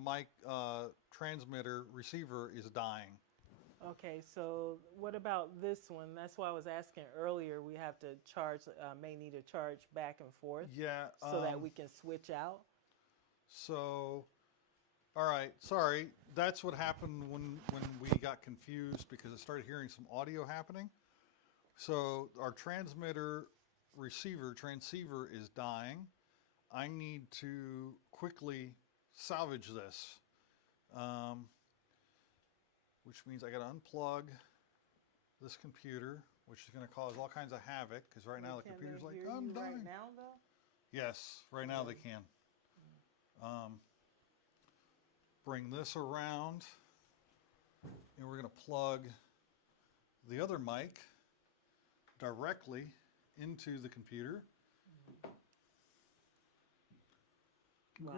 mic transmitter receiver is dying. Okay, so what about this one? That's why I was asking earlier. We have to charge, may need to charge back and forth Yeah. so that we can switch out. So, all right. Sorry, that's what happened when we got confused because I started hearing some audio happening. So our transmitter transceiver is dying. I need to quickly salvage this, which means I got to unplug this computer, which is going to cause all kinds of havoc because right now the Can computer's they like, hear I'm you dying. right now, though? Yes, right now they can. Bring this around, and we're going to plug the other mic directly into the computer. Wow,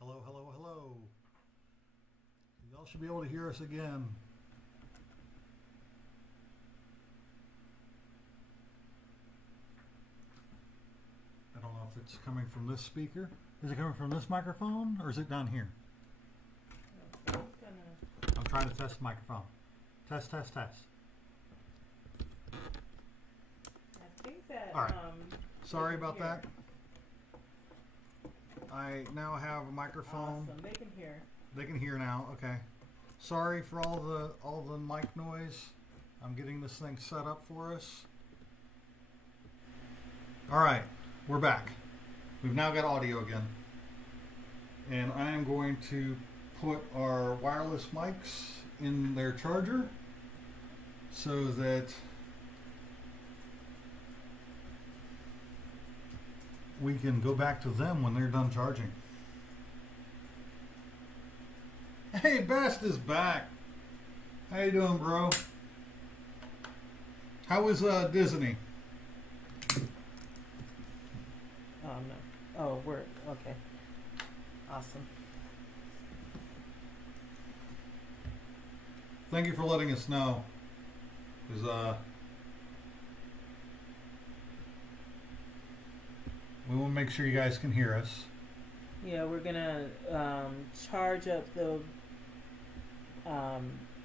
Hello, hello, hello. Y'all should be able to hear us again. I don't know if it's coming from this speaker. Is it coming from this microphone or is it down here? I'm trying to test the microphone. Test, test, test. I think that. All right. Sorry about here. that. I now have a microphone. Awesome. They can hear. They can hear now. Okay. Sorry for all the mic noise. I'm getting this thing set up for us. All right, we're back. We've now got audio again. And I am going to put our wireless mics in their charger so that we can go back to them when they're done charging. Hey, Best is back. How you doing, bro? How was Disney? Oh no. Oh, we're okay. Awesome. Thank you for letting us know. 'Cause, we want to make sure you guys can hear us. Yeah, we're gonna charge up the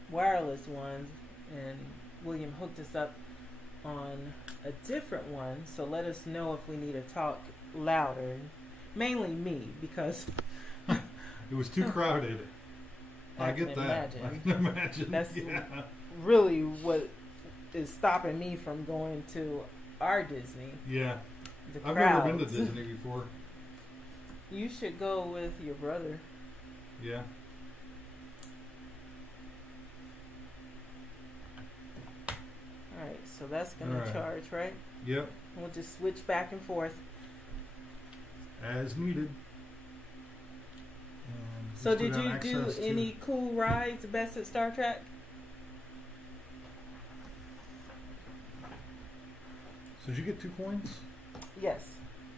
wireless ones, and William hooked us up on a different one. So let us know if we need to talk louder. Mainly me, because It was too crowded. I can get that. imagine. I can imagine. That's yeah. really what is stopping me from going to our Disney. Yeah. The I've crowds. never been to Disney before. You should go with your brother. Yeah. All right, so that's gonna All right. charge, right? Yep. We'll just switch back and forth. As needed. And So just go did down you do access to- any cool rides best at Star Trek? So did you get 2 coins? Yes.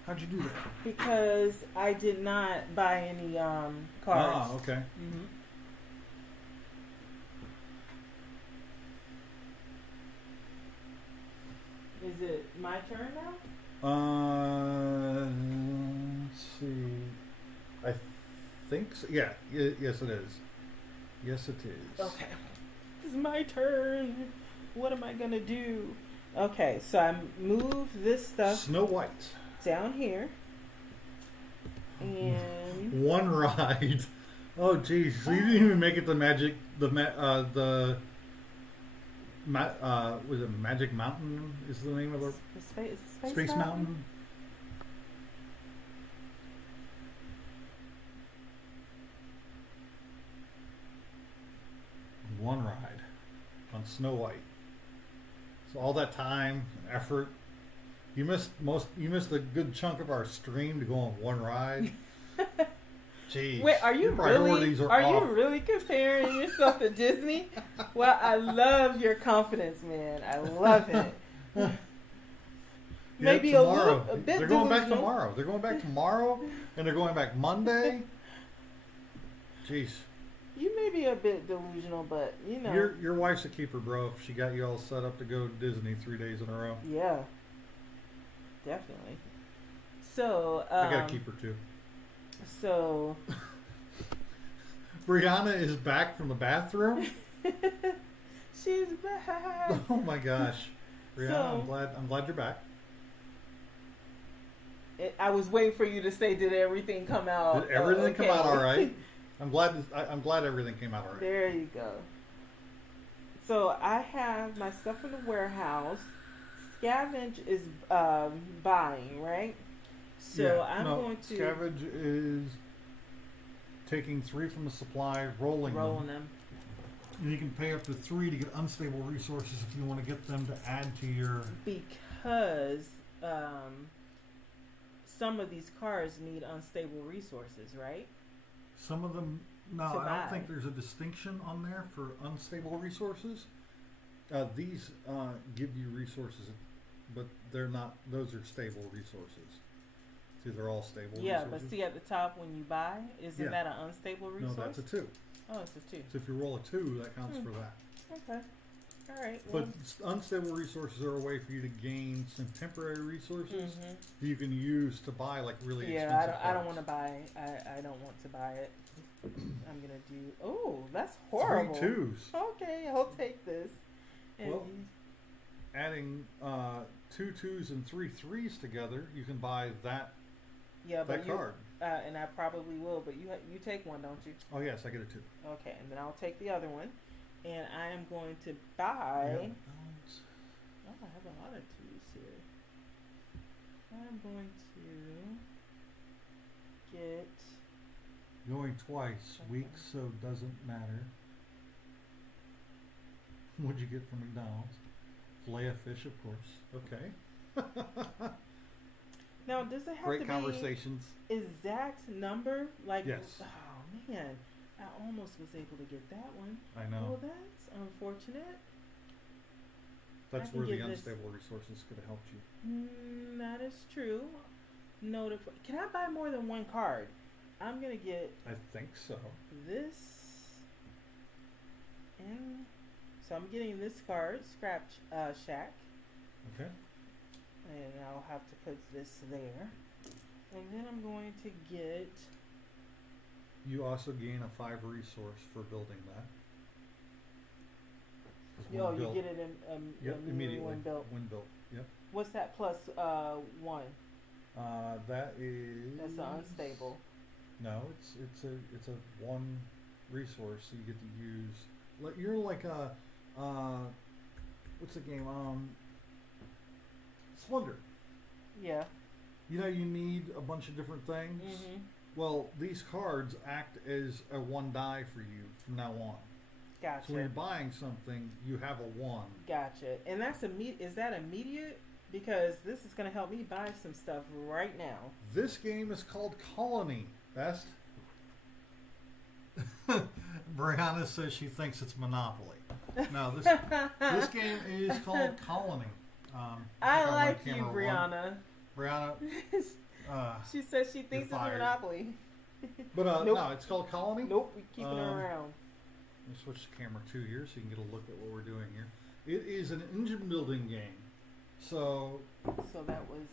How'd you do that? Because I did not buy any cards. Ah, okay. Mm-hmm. Is it my turn now? Let's see. I think so. Yeah. Yes, it is. Yes, it is. Okay. It's my turn. What am I gonna do? Okay, so I move this stuff Snow White. down here, and One ride. Oh, geez. So you didn't even make it to Magic. Was it Magic Mountain? Is the name of the Space Mountain? One ride on Snow White. So all that time and effort, you missed a good chunk of our stream to go on one ride. Jeez. Wait, are you your priorities really? are Are off. you really comparing yourself to Disney? Well, I love your confidence, man. I love it. Maybe Yeah, a tomorrow. little, a bit. They're going back delusional. tomorrow. They're going back tomorrow, and they're going back Monday. Jeez. You may be a bit delusional, but you know. Your wife's a keeper, bro. If she got you all set up to go to Disney 3 days in a row. Yeah. Definitely. So. I gotta keep her too. So. Brianna is back from the bathroom. She's back. Oh my gosh, Brianna, So- I'm glad you're back. I was waiting for you to say, "Did everything come out? Did everything come okay?" out all right? I'm glad everything came out all right. There you go. So I have my stuff in the warehouse. Scavenge is buying, right? So Yeah, I'm no, going to Scavenge is taking 3 from the supply, rolling them. and you can pay up to 3 to get unstable resources if you want to get them to add to your. Because some of these cars need unstable resources, right? Some of them, no, To I buy. don't think there's a distinction on there for unstable resources. These give you resources, but they're not. Those are stable resources. See, they're all stable. Yeah, resources. but see at the top when you buy, isn't Yeah. that an unstable No, resource? that's a 2. Oh, it's a 2. So if you roll a 2, that counts for that. Okay. All right. But unstable resources are a way for you to gain some temporary resources Mhm. that you can use to buy like really Yeah, expensive I don't cards. want to buy. I don't want to buy it. I'm gonna do. Oh, that's horrible. 3 2s. Okay, I'll take this. And Well, adding 2 2s and 3 3s together, you can buy that yeah, but that you, card. and I probably will. But you take one, don't you? Oh yes, I get a 2. Okay, and then I'll take the other one, and I am going to buy. Yep. Oh, I have a lot of 2s here. I'm going to get. Going twice, Okay. weak, so doesn't matter. What'd you get from McDonald's? Filet of fish, of course. Okay. Now, does it have Great to conversations. be exact number? Like, Yes. oh man, I almost was able to get that one. I know. Well, that's unfortunate. That's can where the give this- unstable resources could have helped you. That is true. Can I buy more than one card? I'm gonna get I think so. this, and so I'm getting this card, Scrap Shack, Okay. and I'll have to put this there, and then I'm going to get. You also gain a 5 resource for building that. 'Cause Oh, when you built- get it in Yep, immediately. when built. When built. Yep. What's that plus 1? That is. That's the unstable. No, it's a 1 resource so you get to use. You're like a what's the game? Splendor. Yeah. You know, you need a bunch of different things. Mhm. Well, these cards act as a 1 die for you from now on. Gotcha. So when you're buying something, you have a 1. Gotcha. And that's is that immediate? Because this is going to help me buy some stuff right now. This game is called Colony. Best. Brianna says she thinks it's Monopoly. No, this game is called Colony. I think like went you, camera Brianna. one. Brianna, She says she thinks it's a fired. Monopoly. but Nope. no, it's called Colony. Nope, we keeping her around. Let me switch to camera 2 here so you can get a look at what we're doing here. It is an engine building game. So So that was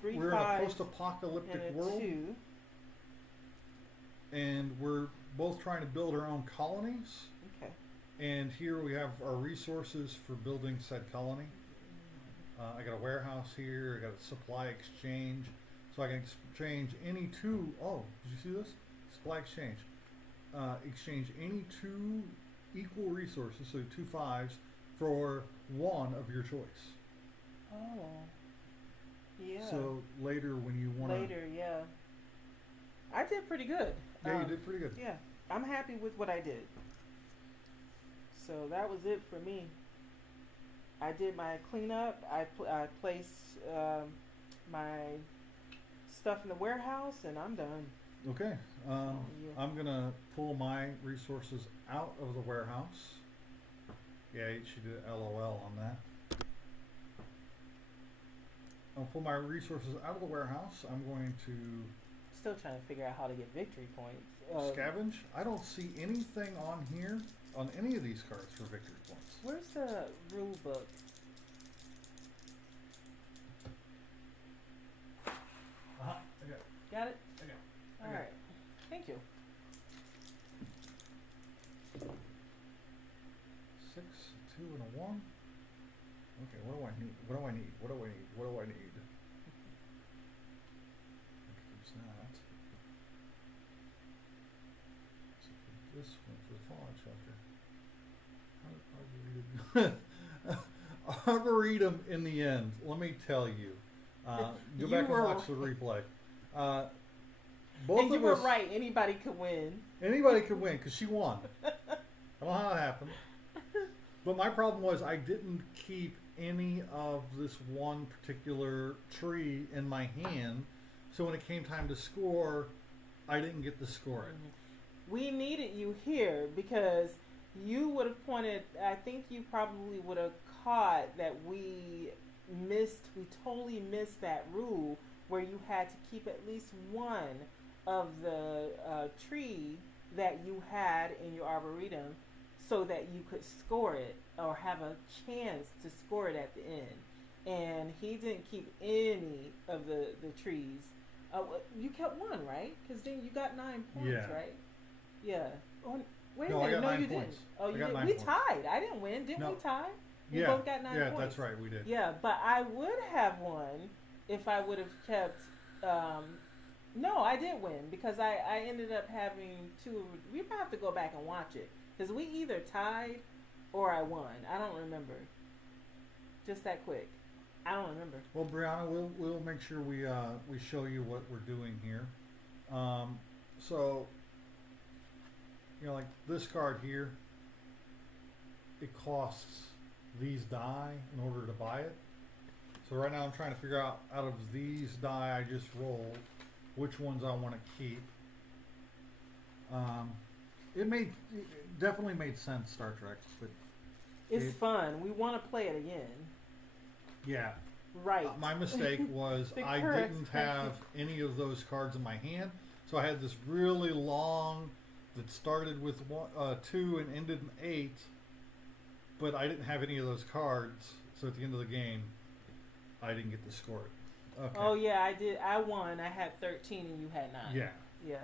three we're in a fives post-apocalyptic and a world, 2. and we're both trying to build our own colonies. Okay. And here we have our resources for building said colony. I got a warehouse here. I got a supply exchange, so I can exchange any two. Oh, did you see this? Supply exchange. Exchange any 2 equal resources, so 2 fives, for 1 of your choice. Oh. Yeah. So later, when you want to, Later, yeah. I did pretty good. yeah, you did pretty good. Yeah, I'm happy with what I did. So that was it for me. I did my cleanup. I placed my stuff in the warehouse, and I'm done. Okay. Yeah. I'm gonna pull my resources out of the warehouse. Yeah, she did LOL on that. I'll pull my resources out of the warehouse. I'm going to Still trying to figure out how to get victory points. scavenge. I don't see anything on here on any of these cards for victory points. Where's the rule book? Okay. Got it? Okay. All right. Thank you. 6, 2, and a 1. Okay, what do I need? What do I need? What do I need? What do I need? There's that. So for this one, for the fallout shelter, Arboretum in the end. Let me tell you. Go You back and were watch the replay. Both And you of were us, right. Anybody could win. anybody could win because she won. I don't know how it happened. But my problem was I didn't keep any of this one particular tree in my hand. So when it came time to score, I didn't get to score it. We needed you here because you would have pointed. I think you probably would have caught that we totally missed that rule where you had to keep at least one of the tree that you had in your arboretum so that you could score it or have a chance to score it at the end. And he didn't keep any of the trees. You kept one, right? Because then you got 9 points, Yeah. right? Yeah. Oh, wait No, a I minute. got No, 9 you points. didn't. Oh, I you got did. 9 We points. tied. I didn't win. Didn't No. we tie? We Yeah, both got 9 yeah, points. that's right. We did. Yeah, but I would have won if I would have kept. No, I did win because I ended up having 2. We might have to go back and watch it because we either tied or I won. I don't remember. Just that quick. I don't remember. Well, Brianna, we'll make sure we show you what we're doing here. So, you know, like this card here, it costs these die in order to buy it. So right now I'm trying to figure out of these die I just rolled, which ones I want to keep. It definitely made sense, Star Trek, but It's fun. We want to play it again. yeah. Right. My mistake was The I correct didn't have any of those cards in my hand, so I had this really long that started with 2 and ended in 8, but I didn't have any of those cards. So at the end of the game, I didn't get to score it. Okay. Oh yeah, I did. I won. I had 13 and you had 9. Yeah. Yeah.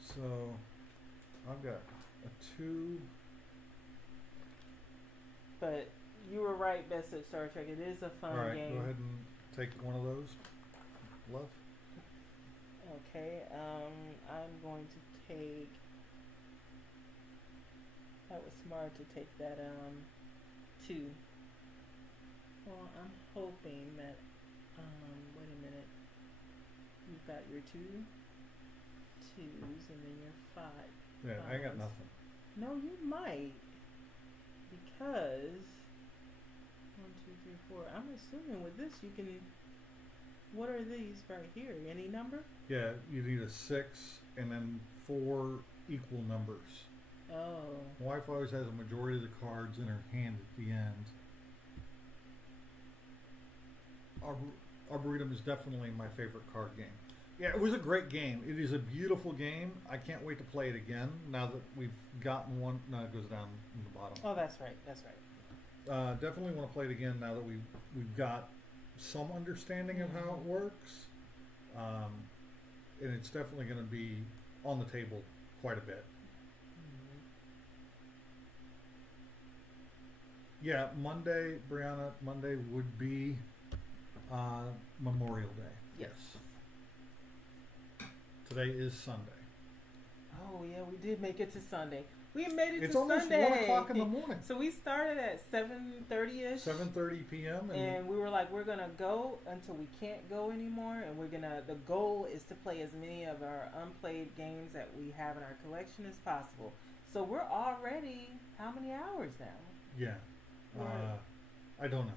So I've got a 2. But you were right, Best at Star Trek. It is a fun All right, game. go ahead and take one of those. Love. Okay. I'm going to take. That was smart to take that 2. Well, I'm hoping that. Wait a minute. You've got your 2 twos and then your 5. Yeah, I got nothing. No, you might. Because 1, 2, 3, 4. I'm assuming with this you can. What are these right here? Any number? Yeah, you need a 6 and then 4 equal numbers. Oh. My wife always has a majority of the cards in her hand at the end. Arboretum is definitely my favorite card game. Yeah, it was a great game. It is a beautiful game. I can't wait to play it again now that we've gotten one. No, it goes down in the bottom. Oh, that's right. That's right. Definitely want to play it again now that we've got some understanding of how it works. And it's definitely going to be on the table quite a bit. Yeah, Monday, Brianna, Monday would be Memorial Day. Yes. Today is Sunday. Oh yeah, we did make it to Sunday. We made it It's to almost Sunday. 1 o'clock in the morning. So we started at 7:30ish. 7:30 p.m. And we were like, we're gonna go until we can't go anymore, and the goal is to play as many of our unplayed games that we have in our collection as possible. So we're already how many hours now? Yeah. I don't know.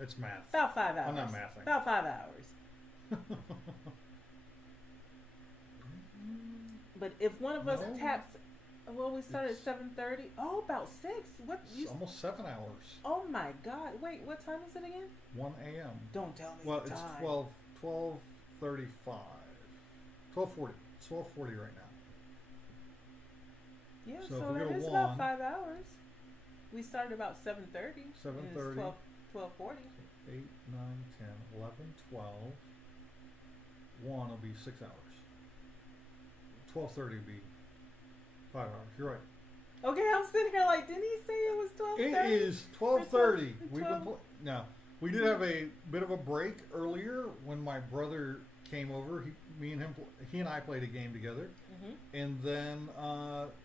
It's math. About 5 hours. I'm not mathing. About 5 hours. But if one of us No. taps, well, we started It's- at 7:30. Oh, about 6. What? It's almost 7 hours. Oh my God! Wait, what time is it again? 1 a.m. Don't tell me. Well, the it's time. 12:35. 12:40. It's 12:40 right now. Yeah, so so, if we it go to is about 1, 5 hours. We started about 7:30. 7:30. 12:40. 8, 9, 10, 11, 12. 1 will be 6 hours. 12:30 will be 5 hours. You're right. Okay, I'm sitting here like, didn't he say it was 12:30? It is 12:30. It's We've been 12. now. We did have a bit of a break earlier when my brother came over. He and I played a game together, and then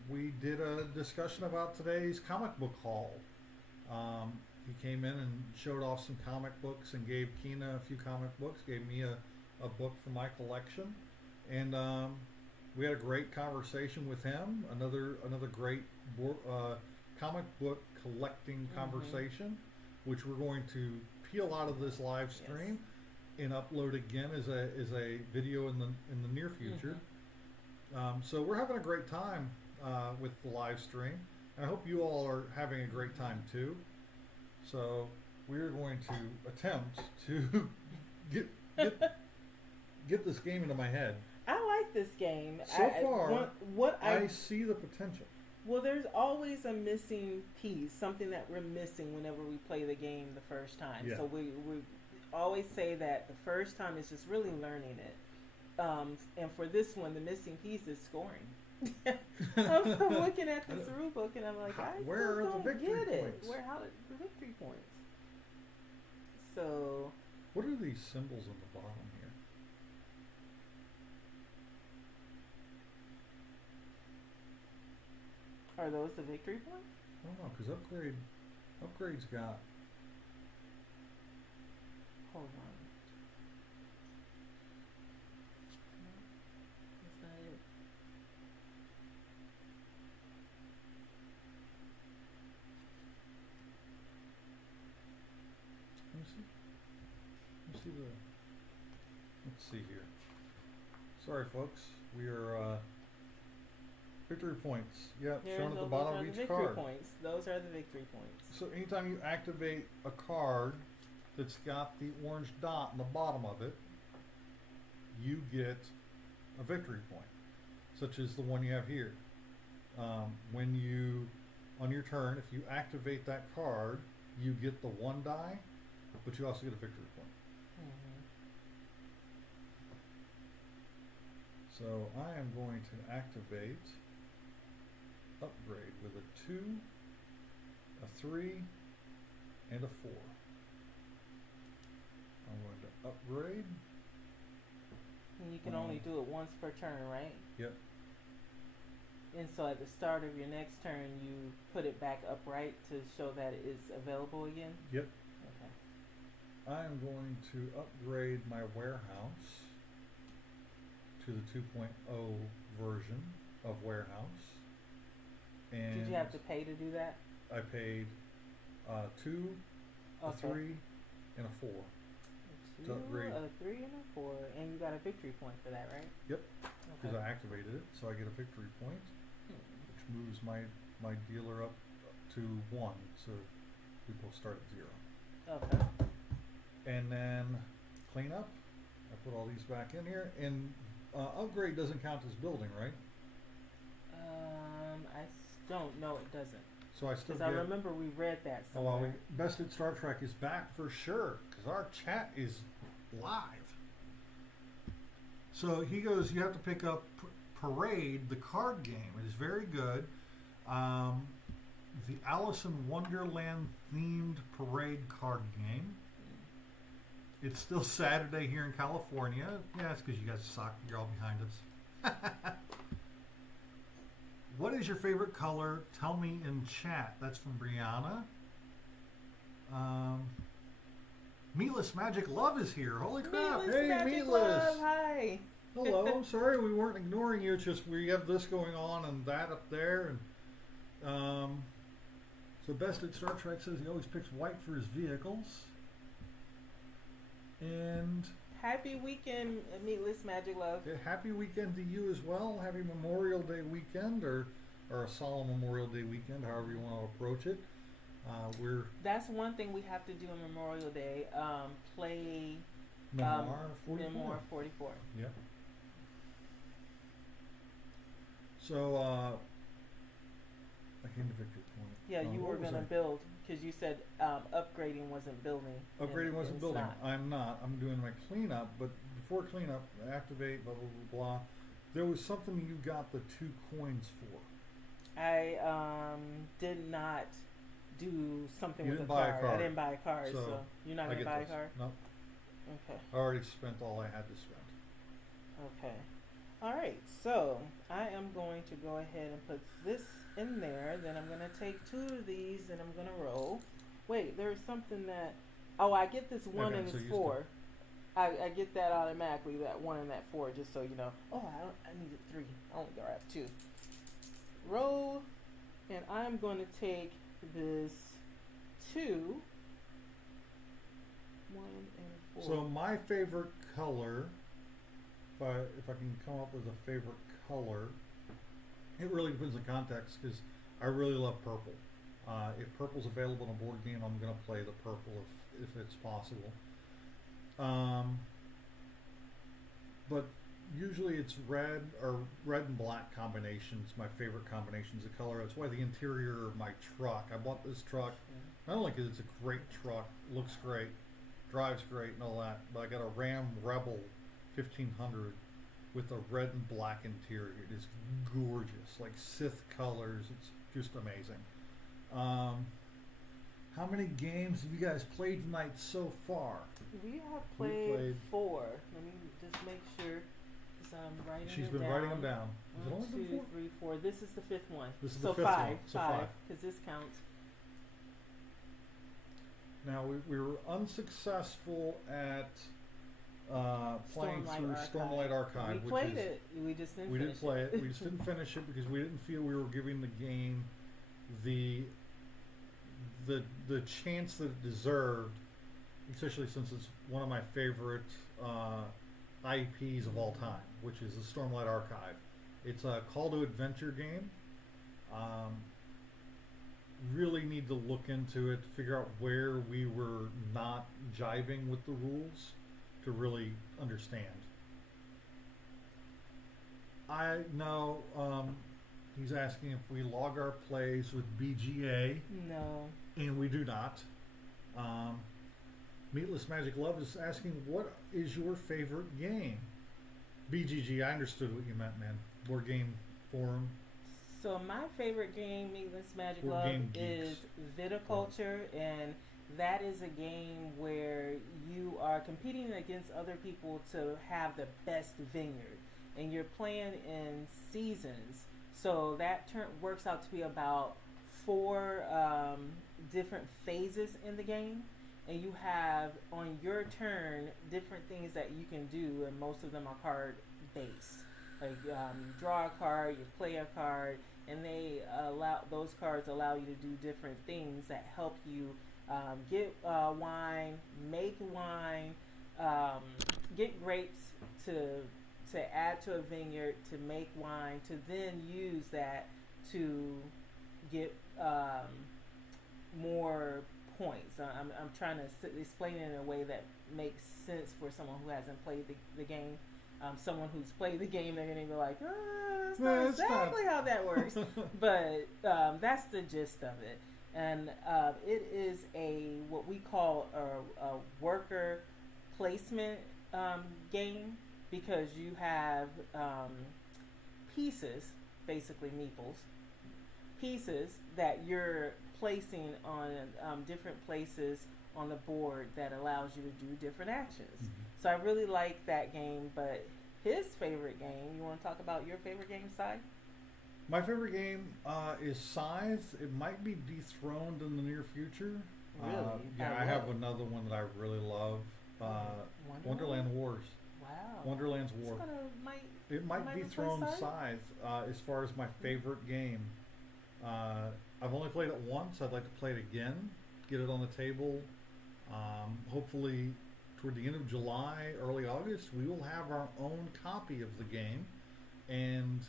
we did a discussion about today's comic book haul. He came in and showed off some comic books and gave Kina a few comic books. Gave me a book from my collection, and we had a great conversation with him. Another great comic book collecting conversation, which we're going to peel out of this live stream and upload again as a video in the near future. So we're having a great time with the live stream, and I hope you all are having a great time too. So we're going to attempt to get this game into my head. I like this game. So far, I I see the potential. well, there's always a missing piece, something that we're missing whenever we play the game the first time. Yeah. So we always say that the first time is just really learning it. And for this one, the missing piece is scoring. I'm looking at this rule book and I'm like, Where are the don't victory get it. points? How did the victory points? So What are these symbols on the bottom here? are those the victory points? I don't know, because upgrade's got. Hold on. No, that's not it. Let me see the. Let's see here. Sorry, folks. We are victory points. Yep, shown at the bottom of each victory card. points. Those are the victory points. So anytime you activate a card that's got the orange dot in the bottom of it, you get a victory point, such as the one you have here. When you, on your turn, if you activate that card, you get the 1 die, but you also get a victory point. So I am going to activate upgrade with a 2, a 3, and a 4. I'm going to upgrade. And you can only do it once per turn, right? Yep. And so at the start of your next turn, you put it back upright to show that it is available again? Yep. Okay. I am going to upgrade my warehouse to the 2.0 version of warehouse. And Did you have to pay to do that? I paid 2, a Okay. 3, and a 4. A To 2, upgrade. a 3, and a 4. And you got a victory point for that, right? Yep. Because Okay. I activated it, so I get a victory point, which moves my dealer up to 1, so we both start at 0. Okay. And then cleanup. I put all these back in here, and upgrade doesn't count as building, right? I don't know. It doesn't. So I still Because get. I remember we read that Oh, well, somewhere. Bested Star Trek is back for sure because our chat is live. So he goes, you have to pick up Parade, the card game. It is very good. The Alice in Wonderland themed Parade card game. It's still Saturday here in California. Yeah, it's because you guys suck. You're all behind us. What is your favorite color? Tell me in chat. That's from Brianna. Meatless Magic Love is here. Holy crap. Meatless Hey, Magic Meatless. Love, hi. Hello. I'm sorry we weren't ignoring you. It's just we have this going on and that up there. And so Bested Star Trek says he always picks white for his vehicles. And Happy weekend, Meatless Magic Love. happy weekend to you as well. Happy Memorial Day weekend or a solemn Memorial Day weekend, however you want to approach it. That's one thing we have to do on Memorial Day. Play Memoir 44. Memoir 44. Yeah. So, I came to Victory Point. Yeah, you what were was going to I? build because you said upgrading wasn't building. Upgrading and wasn't it's building. not. I'm not. I'm doing my cleanup, but before cleanup, activate, blah, blah, blah, blah. There was something you got the 2 coins for. I did not do something You with a didn't buy a card. card. I didn't buy a card, So, so you're not I going to get buy this. a card? No, Okay. I already spent all I had to spend. Okay. All right. So I am going to go ahead and put this in there. Then I'm going to take 2 of these and I'm going to roll. Wait, there's something that. Oh, I get this 1 Okay, and so it's you 4. I get that automatically, that 1 and that 4, just so you know. Oh, I needed 3. I only grabbed 2. Roll, and I'm going to take this 2. 1 and 4. So my favorite color, if I can come up with a favorite color, it really depends on context because I really love purple. If purple's available in a board game, I'm going to play the purple if it's possible. But usually it's red or red and black combinations. My favorite combinations of color. That's why the interior of my truck. I bought this truck not only because it's a great truck, looks great, drives great, and all that, but I got a Ram Rebel 1500 with a red and black interior. It is gorgeous, like Sith colors. It's just amazing. How many games have you guys played tonight so far? We have We played played- 4. Let me just make sure, because I'm writing She's it been down. writing them down. Has it 1, only been 2, four? 3, 4. This is the 5th one. This is so the fifth 5, one. So 5, five. because this counts. Now we were unsuccessful at playing Stormlight through Archive. Stormlight Archive. We which played is, it. We just didn't We finish didn't play it. We just didn't finish it because we didn't feel we were giving the game the chance that it deserved, especially since it's one of my favorite IPs of all time, which is the Stormlight Archive. It's a call to adventure game. Really need to look into it, figure out where we were not jiving with the rules to really understand. I know he's asking if we log our plays with BGA, No. and we do not. Meatless Magic Love is asking, what is your favorite game? BGG, I understood what you meant, man. Board Game Forum. So my favorite game, Meatless Magic Board Love, game is geeks. Viticulture, and that is a game where you are competing against other people to have the best vineyard, and you're playing in seasons. So that works out to be about 4 different phases in the game, and you have on your turn different things that you can do, and most of them are card based. Like you draw a card, you play a card, and those cards allow you to do different things that help you get wine, make wine, get grapes to add to a vineyard, to make wine, to then use that to get more points. I'm trying to explain it in a way that makes sense for someone who hasn't played the game. Someone who's played the game, they're going to be like, that's not exactly how that works. But that's the gist of it. And it is what we call a worker placement game, because you have pieces, basically meeples, pieces that you're placing on different places on the board that allows you to do different actions. Mm-hmm. So I really like that game, but his favorite game, you want to talk about your favorite game, Si? My favorite game is Scythe. It might be dethroned in the near future. Really? Yeah, I have another one that I really love. Wonderland Wars. Wow. Wonderland's War. It might dethrone Scythe as far as my favorite game. I've only played it once. I'd like to play it again, get it on the table. Hopefully toward the end of July, early August, we will have our own copy of the game, and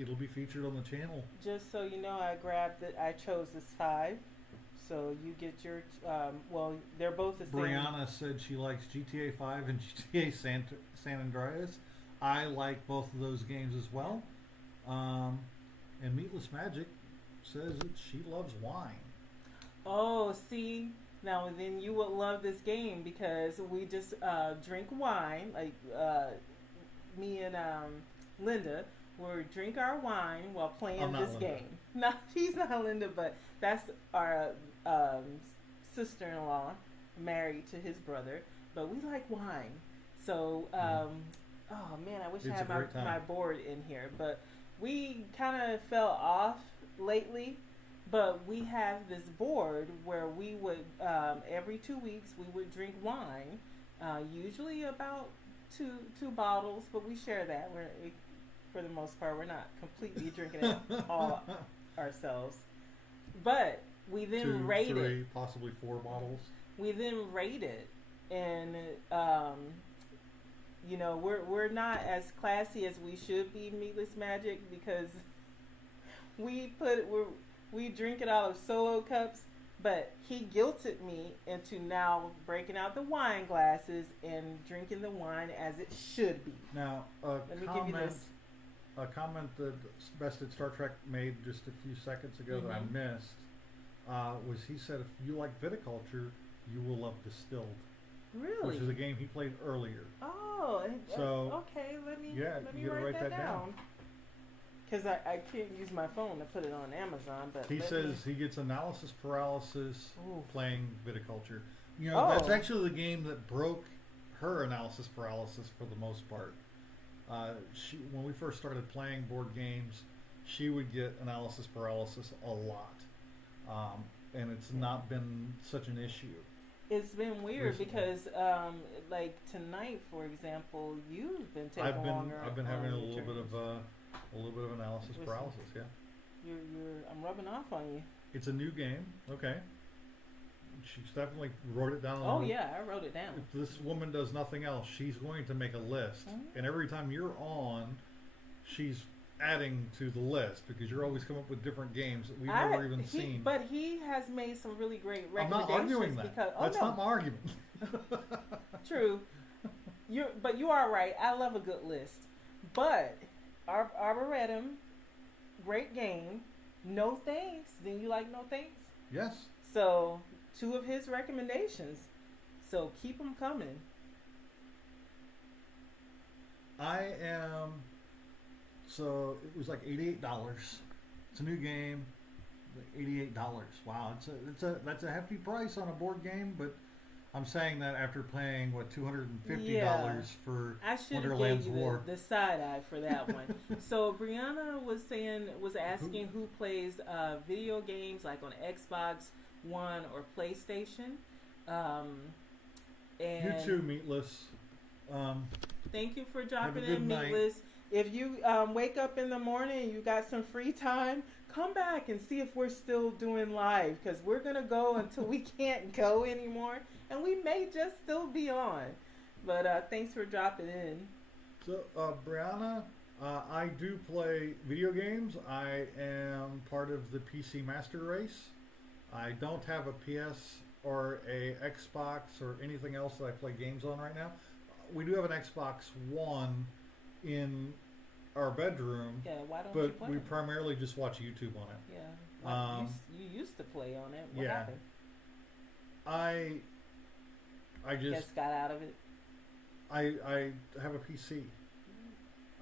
it'll be featured on the channel. Just so you know, I chose this 5. So you get your, they're both the same. Brianna said she likes GTA 5 and GTA San Andreas. I like both of those games as well. And Meatless Magic says that she loves wine. Oh, see, now then you would love this game, because we just drink wine, like me and Linda will drink our wine while playing this game. No, she's not Linda, but that's our sister-in-law married to his brother. But we like wine, so oh man, I wish I had my board in here. But we kind of fell off lately. But we have this board where we would every 2 weeks we would drink wine, usually about two bottles, but we share that. For the most part, we're not completely drinking it all ourselves. But we then rate 3, possibly 4 bottles. We then rate it, and we're not as classy as we should be, Meatless Magic, because we drink it out of solo cups, but he guilted me into now breaking out the wine glasses and drinking the wine as it should be. Now, Let me give you this. A comment that Bested Star Trek made just a few seconds ago that I missed was he said, if you like viticulture, you will love Distilled. Really? Which is a game he played earlier. Oh, so okay. Let me write that down. Because I can't use my phone to put it on Amazon. But he says he gets analysis paralysis playing viticulture. That's actually the game that broke her analysis paralysis for the most part. When we first started playing board games, she would get analysis paralysis a lot, and it's not been such an issue. It's been weird because, like tonight, for example, you've been taking longer. I've been having a little bit of analysis paralysis. Yeah. I'm rubbing off on you. It's a new game. Okay. She's definitely wrote it down. Oh yeah, I wrote it down. If this woman does nothing else, she's going to make a list, and every time you're on, she's adding to the list because you're always coming up with different games that we've never even seen. But he has made some really great recommendations. I'm not arguing that. That's not my argument. True. But you are right. I love a good list. But Arboretum, great game. No thanks. Didn't you like No Thanks? Yes. So 2 of his recommendations. So keep them coming. So it was like $88. It's a new game, $88. Wow, that's a hefty price on a board game. But I'm saying that after paying $250 for Wonderland's War. The side eye for that one. So Brianna was asking who plays video games like on Xbox One or PlayStation. And you too, Meatless. Thank you for dropping in, Meatless. If you wake up in the morning and you got some free time, come back and see if we're still doing live, because we're going to go until we can't go anymore, and we may just still be on. But thanks for dropping in. So, Brianna, I do play video games. I am part of the PC Master Race. I don't have a PS or a Xbox or anything else that I play games on right now. We do have an Xbox One in our bedroom, Yeah, why don't you but play? we primarily just watch YouTube on it. Yeah, like you used to play on it. What yeah. happened? I just Just got out of it. I have a PC.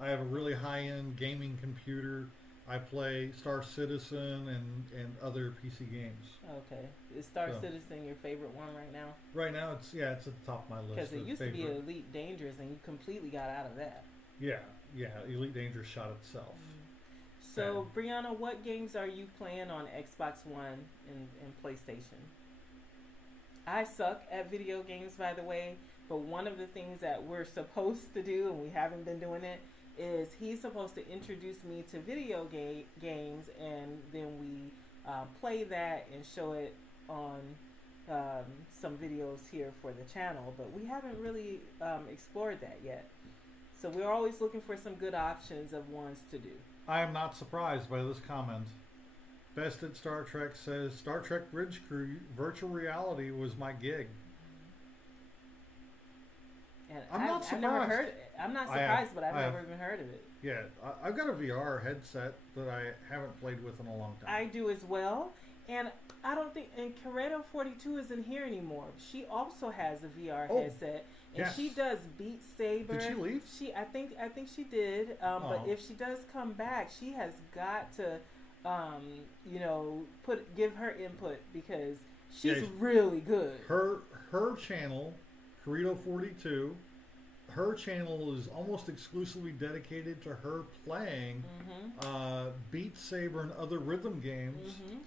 I have a really high-end gaming computer. I play Star Citizen and other PC games. Okay, is Star So. Citizen your favorite one right now? Right now, it's at the top of my list. Because it of used to be favorite. Elite Dangerous, and you completely got out of that. Yeah, Elite Dangerous shot itself. So, Brianna, what games are you playing on Xbox One and PlayStation? I suck at video games, by the way, but one of the things that we're supposed to do, and we haven't been doing it, is he's supposed to introduce me to video games, and then we play that and show it on some videos here for the channel, but we haven't really explored that yet. So we're always looking for some good options of ones to do. I am not surprised by this comment. Best at Star Trek says, Star Trek Bridge Crew, virtual reality was my gig. And I'm not I've never surprised. heard it. I'm not surprised, but I've never even heard of it. Yeah, I've got a VR headset that I haven't played with in a long time. I do as well. And I don't think, and Corretto 42 isn't here anymore. She also has a VR headset, and yes. she does Beat Saber. Did she leave? I think she did. But if she does come back, she has got to, give her input because she's really good. Her channel, Corretto 42. Her channel is almost exclusively dedicated to her playing Beat Saber and other rhythm games. Mm-hmm.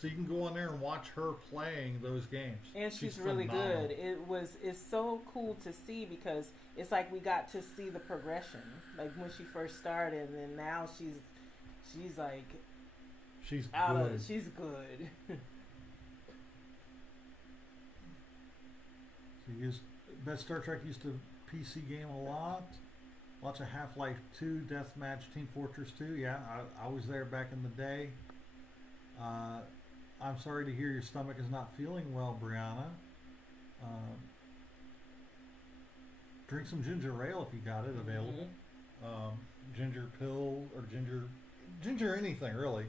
So you can go on there and watch her playing those games. And she's really phenomenal. good. It's so cool to see because it's like we got to see the progression. Like when she first started, and then now she's like she's out good. of she's good. Best Star Trek used to PC game a lot. Lots of Half-Life 2, Deathmatch, Team Fortress 2. Yeah, I was there back in the day. I'm sorry to hear your stomach is not feeling well, Brianna. Drink some ginger ale if you got it available. Ginger pill or ginger anything really.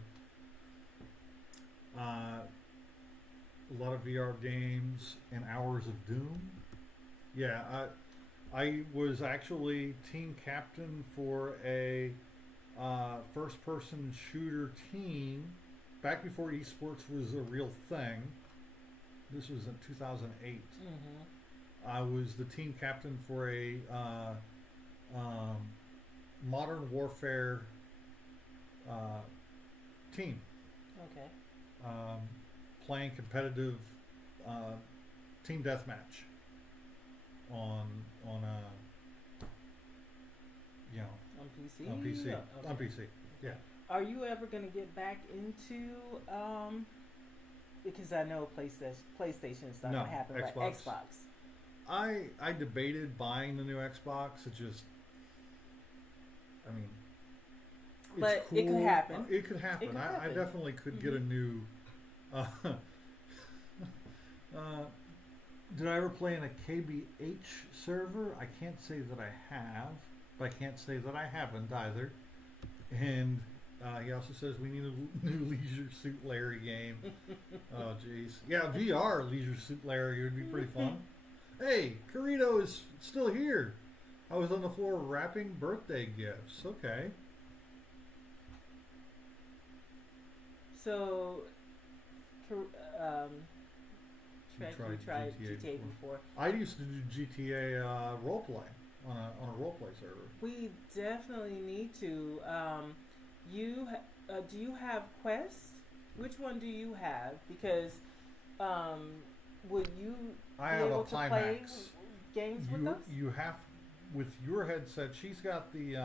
A lot of VR games and Hours of Doom. Yeah, I was actually team captain for a first-person shooter team back before esports was a real thing. This was in 2008. I was the team captain for a Modern Warfare team. Okay. Playing competitive team deathmatch on On PC. Yeah, Oh, okay. on PC. Yeah. Are you ever going to get back into because I know PlayStation is not going to happen, Xbox. but Xbox. I debated buying the new Xbox. It just, I mean, it's But cool. it could happen. It could happen. It could I happen. definitely could get a new. Did I ever play in a KBH server? I can't say that I have, but I can't say that I haven't either. And he also says we need a new Leisure Suit Larry game. Oh, jeez. Yeah, VR Leisure Suit Larry would be pretty fun. Hey, Corretto is still here. I was on the floor wrapping birthday gifts. Okay. So, You you tried GTA before. I used to do GTA roleplay on a roleplay server. We definitely need to. Do you have Quest? Which one do you have? Because would you I be have able a to play Climax. games with us? You have with your headset. She's got the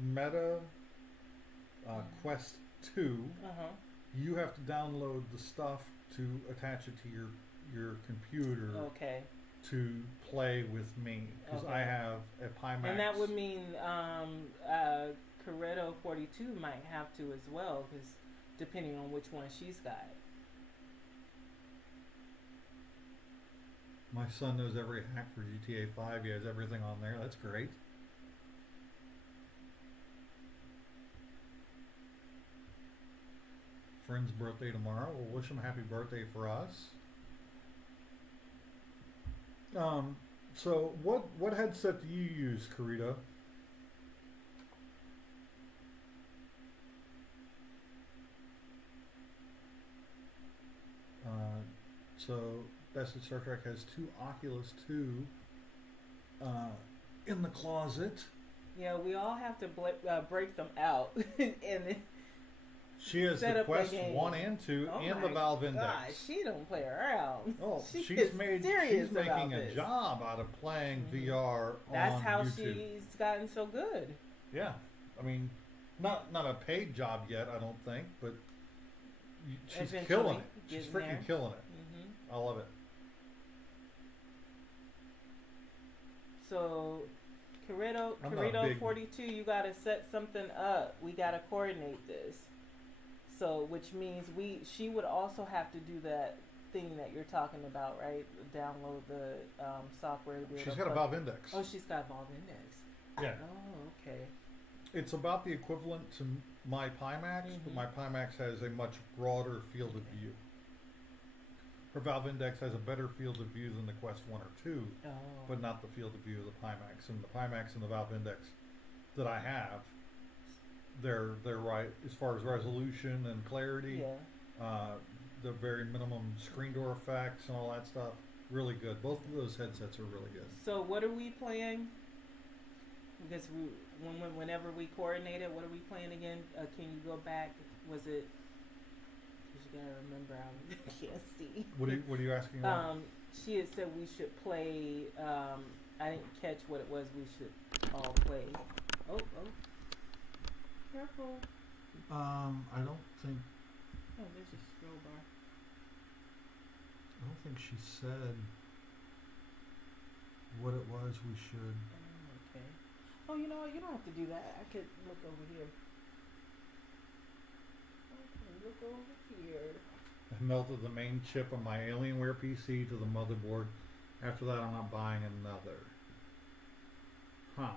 Meta Quest 2. You have to download the stuff to attach it to your computer Okay. to play with me because I Okay. have a Pimax. And that would mean Corretto 42 might have to as well because depending on which one she's got. My son knows every hack for GTA 5. He has everything on there. That's great. Friend's birthday tomorrow. We'll wish him happy birthday for us. So what headset do you use, Karita? So Best of Star Trek has two Oculus 2 in the closet. Yeah, we all have to break them out and then She has set the up a Quest game. 1 and 2 Oh and my the Valve Index. God, she don't play around. Oh, She she's is making serious about a this. job out of playing Mhm. VR That's on how YouTube. she's gotten so good. Yeah, I mean, not a paid job yet, I don't think, but she's Eventually, killing it. She's getting freaking there. killing it. Hmm I love it. So, I'm not a Corrido big- 42, you gotta set something up. We gotta coordinate this. So, which means she would also have to do that thing that you're talking about, right? Download the software to be able She's to got a plug- Valve Index. Oh, she's got Valve Index. Yeah. Oh, okay. It's about the equivalent to my Pimax, but Mhm. my Pimax has a much broader field of view. Her Valve Index has a better field of view than the Quest 1 or 2, Oh. but not the field of view of the Pimax. And the Pimax and the Valve Index that I have, they're right as far as resolution and clarity. Yeah. The very minimum screen door effects and all that stuff. Really good. Both of those headsets are really good. So, what are we playing? Because whenever we coordinate it, what are we playing again? Can you go back? Was it? Because you gotta remember, I can't see. What are you asking about? She had said we should play. I didn't catch what it was. We should all play. Oh, careful! I don't think Oh, there's a scroll bar. she said what it was we should. Oh, okay. Oh, you know what? You don't have to do that. I could look over here. Okay, look over here. I melted the main chip on my Alienware PC to the motherboard. After that, I'm not buying another. Huh.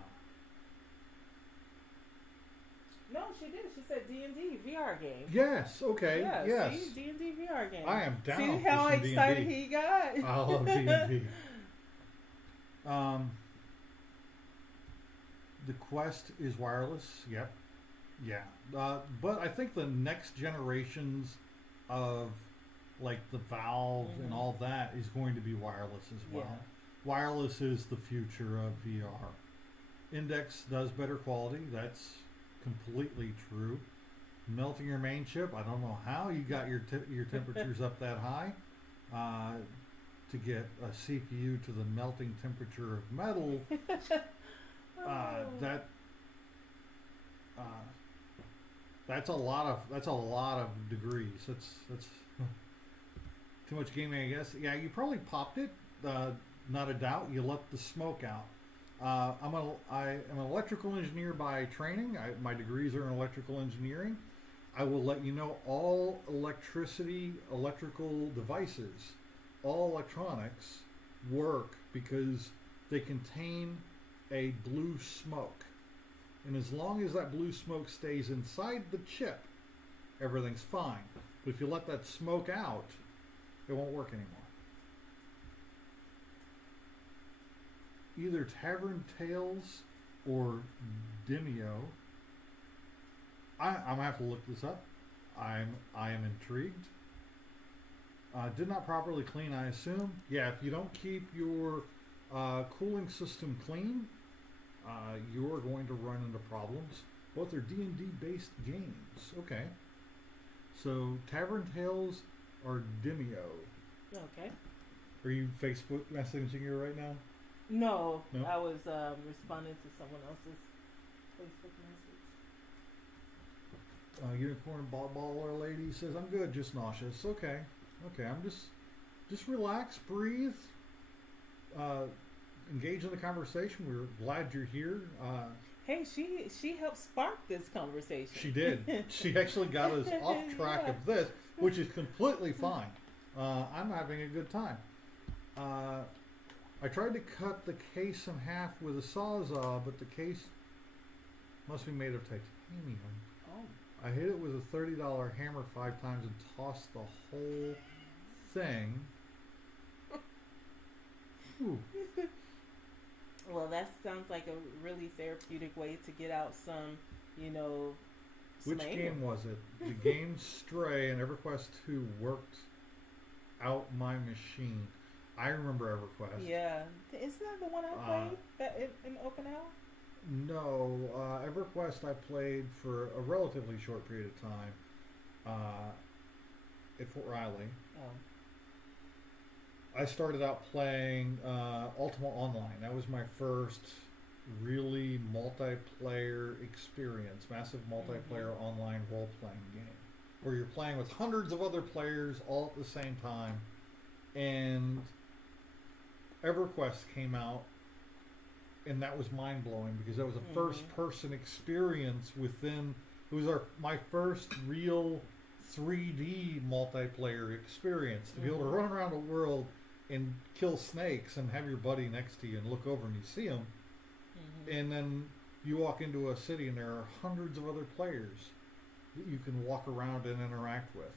No, she did. She said D&D VR game. Yes. Okay. Yeah, yes. see? D&D VR game. I am down See for how some excited D&D. he got? I love D&D. The Quest is wireless. Yep. Yeah. But I think the next generations of like the Valve and Mhm. all that is going to be wireless as well. Yeah. Wireless is the future of VR. Index does better quality. That's completely true. Melting your main chip. I don't know how you got your temperatures up that high. To get a CPU to the melting temperature of metal, Oh. that's a lot of degrees. That's too much gaming, I guess. Yeah, you probably popped it. Not a doubt. You let the smoke out. I am an electrical engineer by training. My degrees are in electrical engineering. I will let you know all electrical devices, all electronics work because they contain a blue smoke. And as long as that blue smoke stays inside the chip, everything's fine. But if you let that smoke out, it won't work anymore. Either Tavern Tales or Demio. I'm gonna have to look this up. I am intrigued. Did not properly clean, I assume. Yeah, if you don't keep your cooling system clean, you're going to run into problems. Both are D&D based games. Okay. So Tavern Tales or Demio. Okay. Are you Facebook messaging her right now? No, No? I was responding to someone else's Facebook message. Unicorn baller lady says, I'm good, just nauseous. Okay. I'm just relax, breathe, engage in the conversation. We're glad you're here. Hey, she helped spark this conversation. She did. She actually got us off track Yeah. of this, which is completely fine. I'm having a good time. I tried to cut the case in half with a sawzall, but the case must be made of titanium. Oh. I hit it with a $30 hammer 5 times and tossed the whole thing. Ooh. Well, that sounds like a really therapeutic way to get out some, Which some anger. game was it? The game Stray and EverQuest 2 worked out my machine. I remember EverQuest. Yeah. Isn't that the one I played that in Open Hour? No, EverQuest I played for a relatively short period of time at Fort Riley. Oh. I started out playing Ultima Online. That was my first really multiplayer experience, massive multiplayer online role-playing game, where you're playing with hundreds of other players all at the same time. And EverQuest came out, and that was mind-blowing because that was a first-person experience within. It was my first real 3D multiplayer experience to be able to run around the world and kill snakes and have your buddy next to you and look over and you see him, and then you walk into a city and there are hundreds of other players that you can walk around and interact with.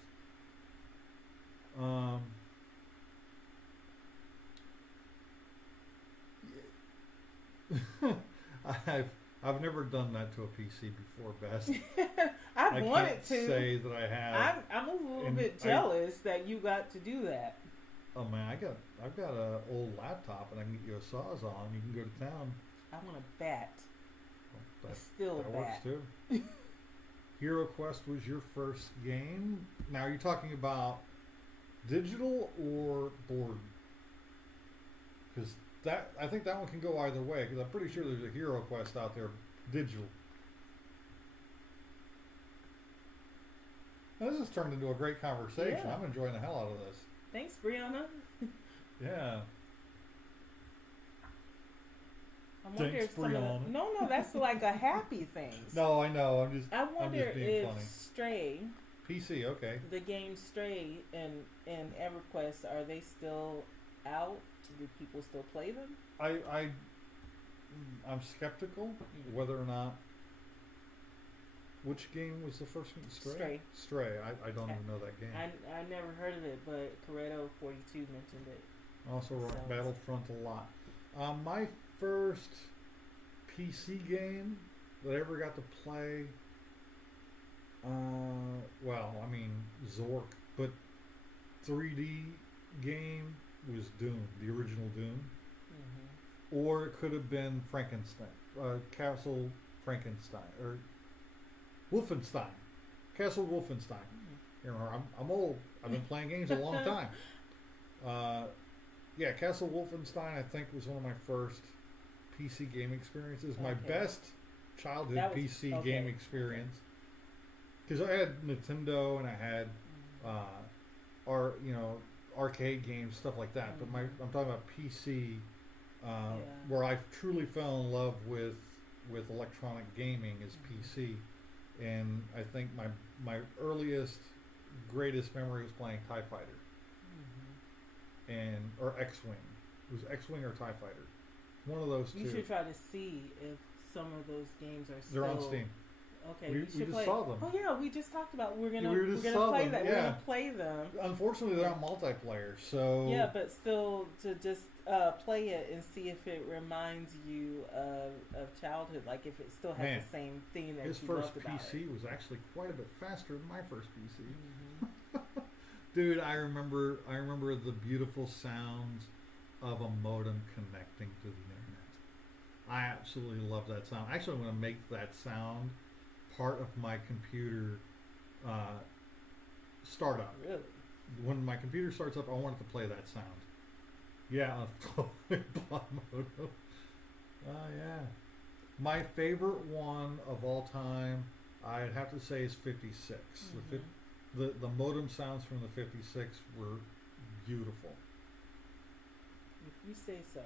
I've never done that to a PC before, Bess. I've I wanted can't to. say that I have. I'm a little And bit jealous that you got to do that. Oh man, I've got an old laptop and I can get you a sawzall and you can go to town. I want a bat. That, Still that bat. works too. Hero Quest was your first game. Now you're talking about digital or board? Because I think that one can go either way. Because I'm pretty sure there's a Hero Quest out there digital. Now, this has turned into a great conversation. Yeah. I'm enjoying the hell out of this. Thanks, Brianna. Yeah. I wonder Thanks, if some of Brianna. the, no, that's like a happy thing. No, I know. I wonder just being if funny. Stray, PC, okay. the game Stray and EverQuest, are they still out? Do people still play them? I'm skeptical whether or not. Which game was the first one? Stray. Stray. I don't even know that game. I never heard of it, but Corretto 42 mentioned it. Also, So- Battlefront a lot. My first PC game that I ever got to play. Well, I mean Zork, but 3D game was Doom, the original Doom, or it could have been Frankenstein, Castle Frankenstein, or Wolfenstein, Castle Wolfenstein. You know, I'm old. I've been playing games a long time. Yeah, Castle Wolfenstein I think was one of my first PC game experiences. My Okay. best childhood That was- PC okay. game experience, because I had Nintendo and I had arcade games, stuff like that. But I'm talking about PC, where I truly fell in love with electronic gaming is PC, and I think my earliest, greatest memory was playing TIE Fighter, or X-Wing. It was X-Wing or TIE Fighter. One of those two. You should try to see if some of those games are still. They're on Steam. Okay, We you should just play. saw them. Oh yeah, we just talked about we're We gonna just we're saw gonna play them, that. yeah. We're gonna play them. Unfortunately, they're not multiplayer, so Yeah, but still to just play it and see if it reminds you of childhood, like if it still has Man, the same thing that his you first loved about PC it. was actually quite a bit faster than my first PC. Mhm. Dude, I remember the beautiful sounds of a modem connecting to the internet. I absolutely love that sound. Actually, I'm going to make that sound part of my computer startup. Really? When my computer starts up, I want it to play that sound. Yeah, modem. Yeah. My favorite one of all time, I'd have to say, is 56. The modem sounds from the 56 were beautiful. If you say so.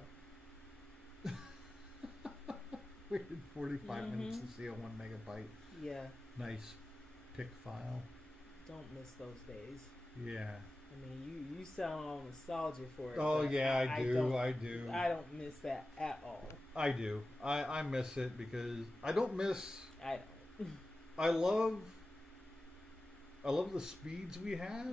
waited 45 minutes to see a 1 megabyte Yeah, nice pic file. don't miss those days. Yeah. I mean, you sound all nostalgic for it. Oh but yeah, I do. I don't miss that at all. I do. I miss it because I don't miss. I don't. I love the speeds we have,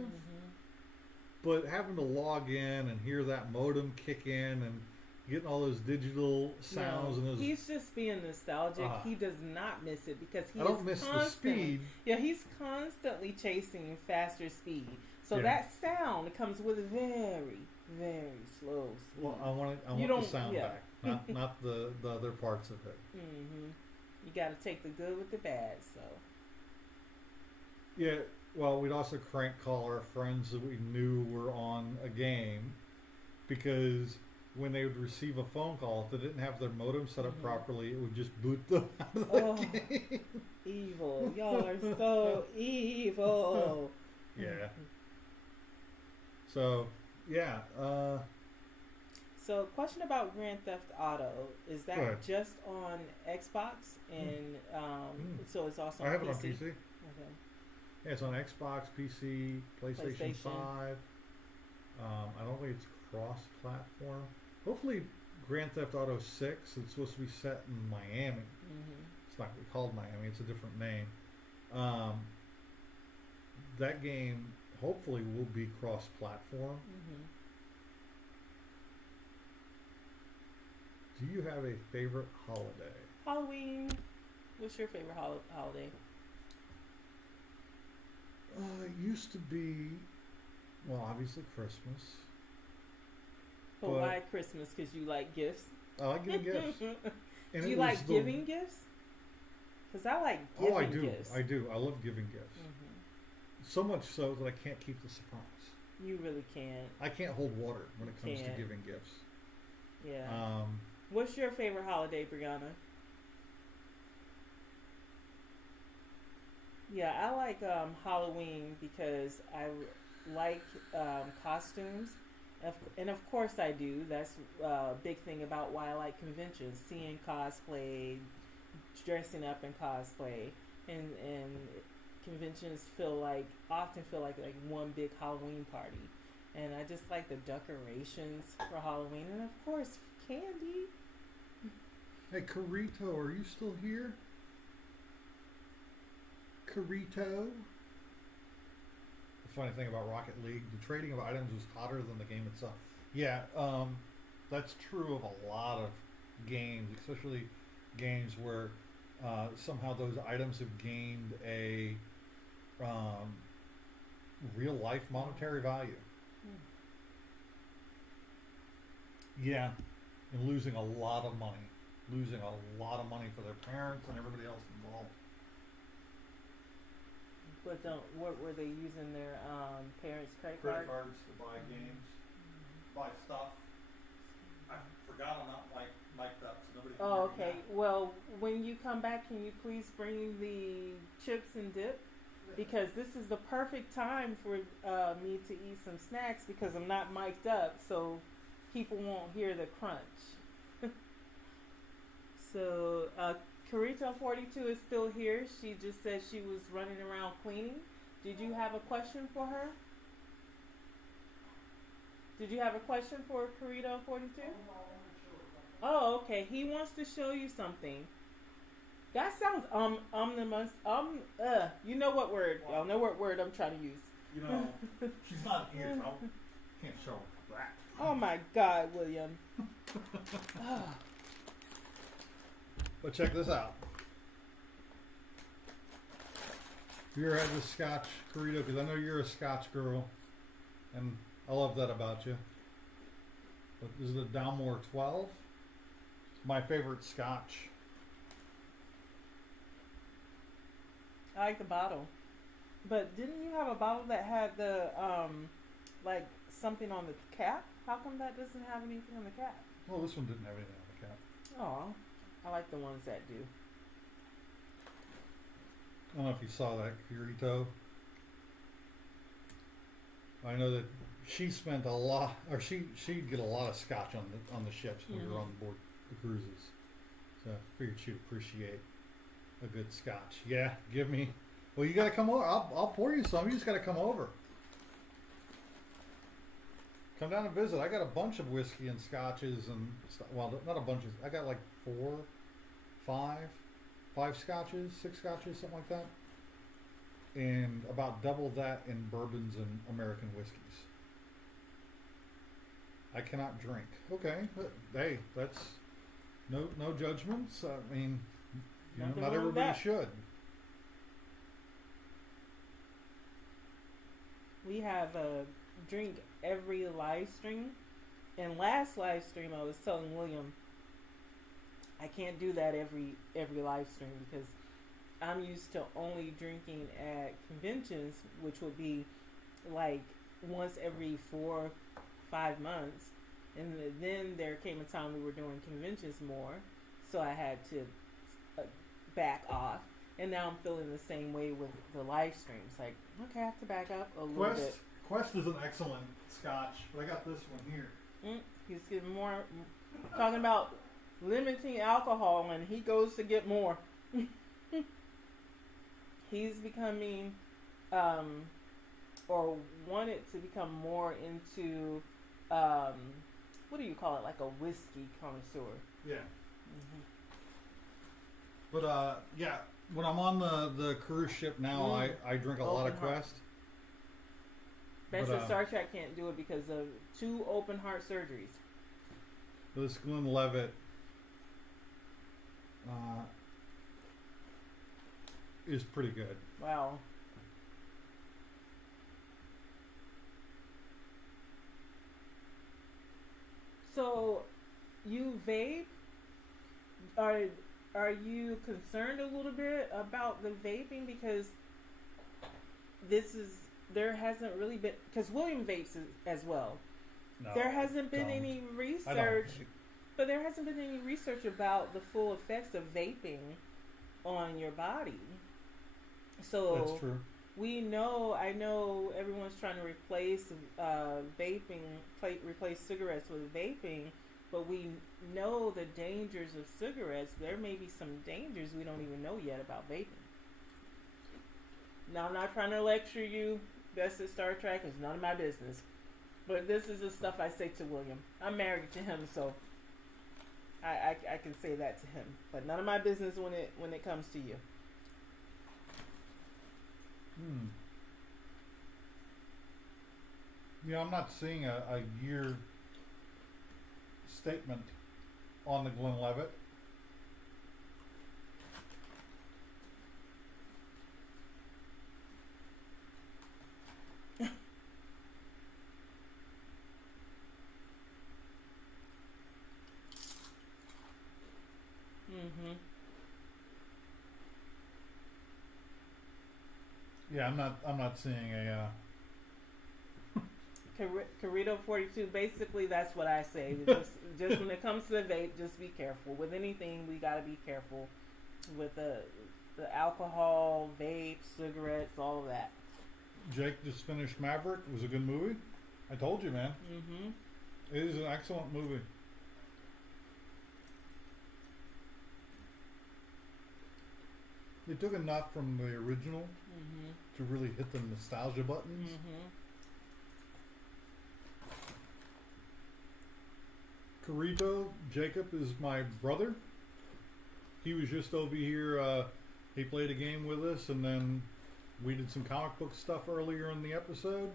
but having to log in and hear that modem kick in and getting all those digital sounds and those. He's just being nostalgic. He does not miss it because I don't miss the speed. Yeah, he's constantly chasing faster speed. So Yeah. that sound comes with a very, very slow speed. Well, I want the sound back, not the other parts of it. You got to take the good with the bad. So. Yeah. Well, we'd also crank call our friends that we knew were on a game, because when they would receive a phone call, if they didn't have their modem set up properly, it would just boot them out of the game. Evil. Y'all are so evil. Yeah. So, yeah. So, question about Grand Theft Auto. Is Go ahead. that just on Xbox? And so it's also I on have it on PC? PC. Okay. Yeah, it's on Xbox, PC, PlayStation 5. I don't think it's cross-platform. Hopefully, Grand Theft Auto 6. It's supposed to be set in Miami. It's not called Miami. It's a different name. That game hopefully will be cross-platform. Do you have a favorite holiday? Halloween. What's your favorite holiday? It used to be, well, obviously Christmas. But why Christmas? Because you like gifts? I like giving gifts. And Do you like giving gifts? Because I like giving gifts. I do. I love giving gifts. So much so that I can't keep the surprise. You really can't. I can't hold water when it comes to giving gifts. Yeah. What's your favorite holiday, Brianna? Yeah, I like Halloween because I like costumes. And of course I do. That's a big thing about why I like conventions. Seeing cosplay, dressing up in cosplay. And conventions often feel like one big Halloween party. And I just like the decorations for Halloween. And of course, candy. Hey, Carito, are you still here? Carito? The funny thing about Rocket League, the trading of items was hotter than the game itself. Yeah, that's true of a lot of games, especially games where somehow those items have gained a real life monetary value. Yeah, and losing a lot of money. Losing a lot of money for their parents and everybody else involved. But what were they using their parents' credit Credit card? cards to buy games, buy stuff. I forgot I'm not mic'd up, so nobody can Oh, hear me okay. now. Well, when you come back, can you please bring the chips and dip? Because this is the perfect time for me to eat some snacks because I'm not mic'd up, so people won't hear the crunch. So, Carito42 is still here. She just said she was running around cleaning. Did you have a question for her? Did you have a question for Carito42? Oh, okay. He wants to show you something. That sounds omnibus. You know what word? Y'all know what word I'm trying to use. You know, she's not here, so I can't show her that. Oh my God, William. But check this out. Have you ever had this scotch, Carito? Because I know you're a scotch girl, and I love that about you. But this is a Dalmore 12. My favorite scotch. I like the bottle. But didn't you have a bottle that had the, like something on the cap? How come that doesn't have anything on the cap? Well, this one didn't have anything on the cap. Oh, I like the ones that do. I don't know if you saw that, Carito. I know that she spent a lot, or she'd get a lot of scotch on the ships when we were on board the cruises. So I figured you'd appreciate a good scotch. Yeah, give me. Well, you gotta come over. I'll pour you some. You just gotta come over. Come down and visit. I got a bunch of whiskey and scotches and stuff. Well, not a bunch of. I got like 5 scotches, 6 scotches, something like that, and about double that in bourbons and American whiskeys. I cannot drink. Okay, but hey, that's no judgments. I mean, you know, Nothing not wrong with everybody that. should. We have a drink every live stream. And last live stream, I was telling William, I can't do that every live stream because I'm used to only drinking at conventions, which would be like once every 4, 5 months. And then there came a time we were doing conventions more, so I had to back off. And now I'm feeling the same way with the live streams. Like, okay, I have to back up a little bit. Quest is an excellent scotch, but I got this one here. He's getting more, talking about limiting alcohol, and he goes to get more. He's becoming, or wanted to become more into, what do you call it, like a whiskey connoisseur. Yeah. Mm-hmm. But yeah, when I'm on the cruise ship now, I drink a lot of Open heart. Quest. Best But, of Star Trek can't do it because of 2 open heart surgeries. This Glenlivet is pretty good. Wow. So, you vape? Are you concerned a little bit about the vaping because there hasn't really been, because William vapes as well. No, There hasn't been don't. any I don't. research, but there hasn't been any research about the full effects of vaping on your body. So That's true. I know everyone's trying to replace replace cigarettes with vaping, but we know the dangers of cigarettes. There may be some dangers we don't even know yet about vaping. Now, I'm not trying to lecture you. Best at Star Trek is none of my business. But this is the stuff I say to William. I'm married to him, so I can say that to him. But none of my business when it comes to you. Yeah, I'm not seeing a year statement on the Glenlivet. Mm-hmm. Yeah, I'm not seeing a. Carrito 42. Basically, that's what I say. Just when it comes to the vape, just be careful. With anything, we gotta be careful. With the alcohol, vape, cigarettes, all of that. Jake just finished Maverick. It was a good movie. I told you, man. Mm-hmm. It is an excellent movie. They took enough from the original to really hit the nostalgia buttons. Carito, Jacob is my brother. He was just over here. He played a game with us, and then we did some comic book stuff earlier in the episode,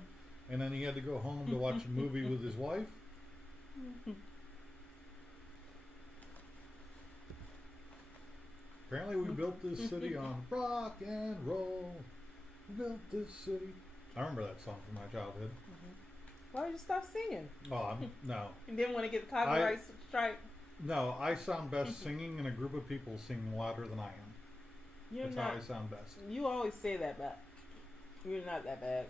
and then he had to go home to watch a movie with his wife. Apparently we built this city on rock and roll. We built this city. I remember that song from my childhood. Why don't you stop singing? Oh, no. You didn't want to get the copyright strike? No, I sound best singing in a group of people singing louder than I am. You're That's not. how I sound best. You always say that, but you're not that bad.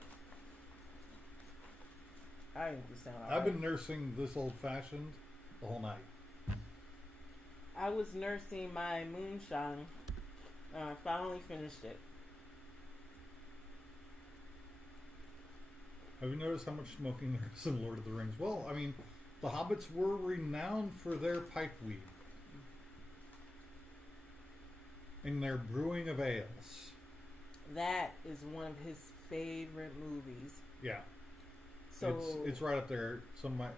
I think you sound alright. I've been nursing this old fashioned the whole night. I was nursing my moonshine. Finally finished it. Have you noticed how much smoking there is in Lord of the Rings? Well, I mean, the hobbits were renowned for their pipe weed. and they're brewing of ales. That is one of his favorite movies. Yeah. So It's right up there. Some of my,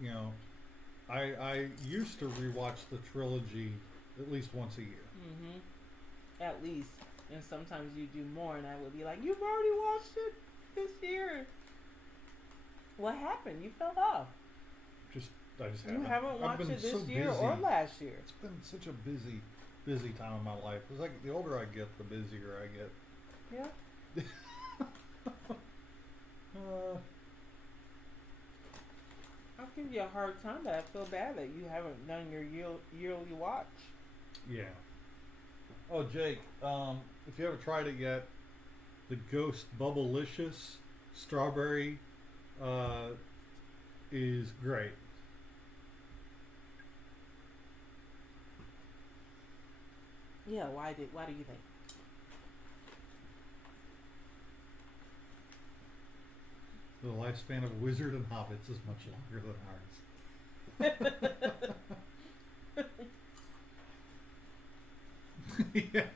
you know, I used to rewatch the trilogy at least once a year. Mm-hmm. At least. And sometimes you do more, and I would be like, "You've already watched it this year. What happened? You fell off. I just You haven't watched been it this so year busy. or last year." It's been such a busy time in my life. It's like the older I get, the busier I get. Yeah. I'll give you a hard time, but I feel bad that you haven't done your yearly watch. Yeah. Oh, Jake, if you haven't tried it yet, the Ghost Bubblicious strawberry is great. Yeah. Why do you think? The lifespan of wizard and hobbits is much longer than ours. Yeah.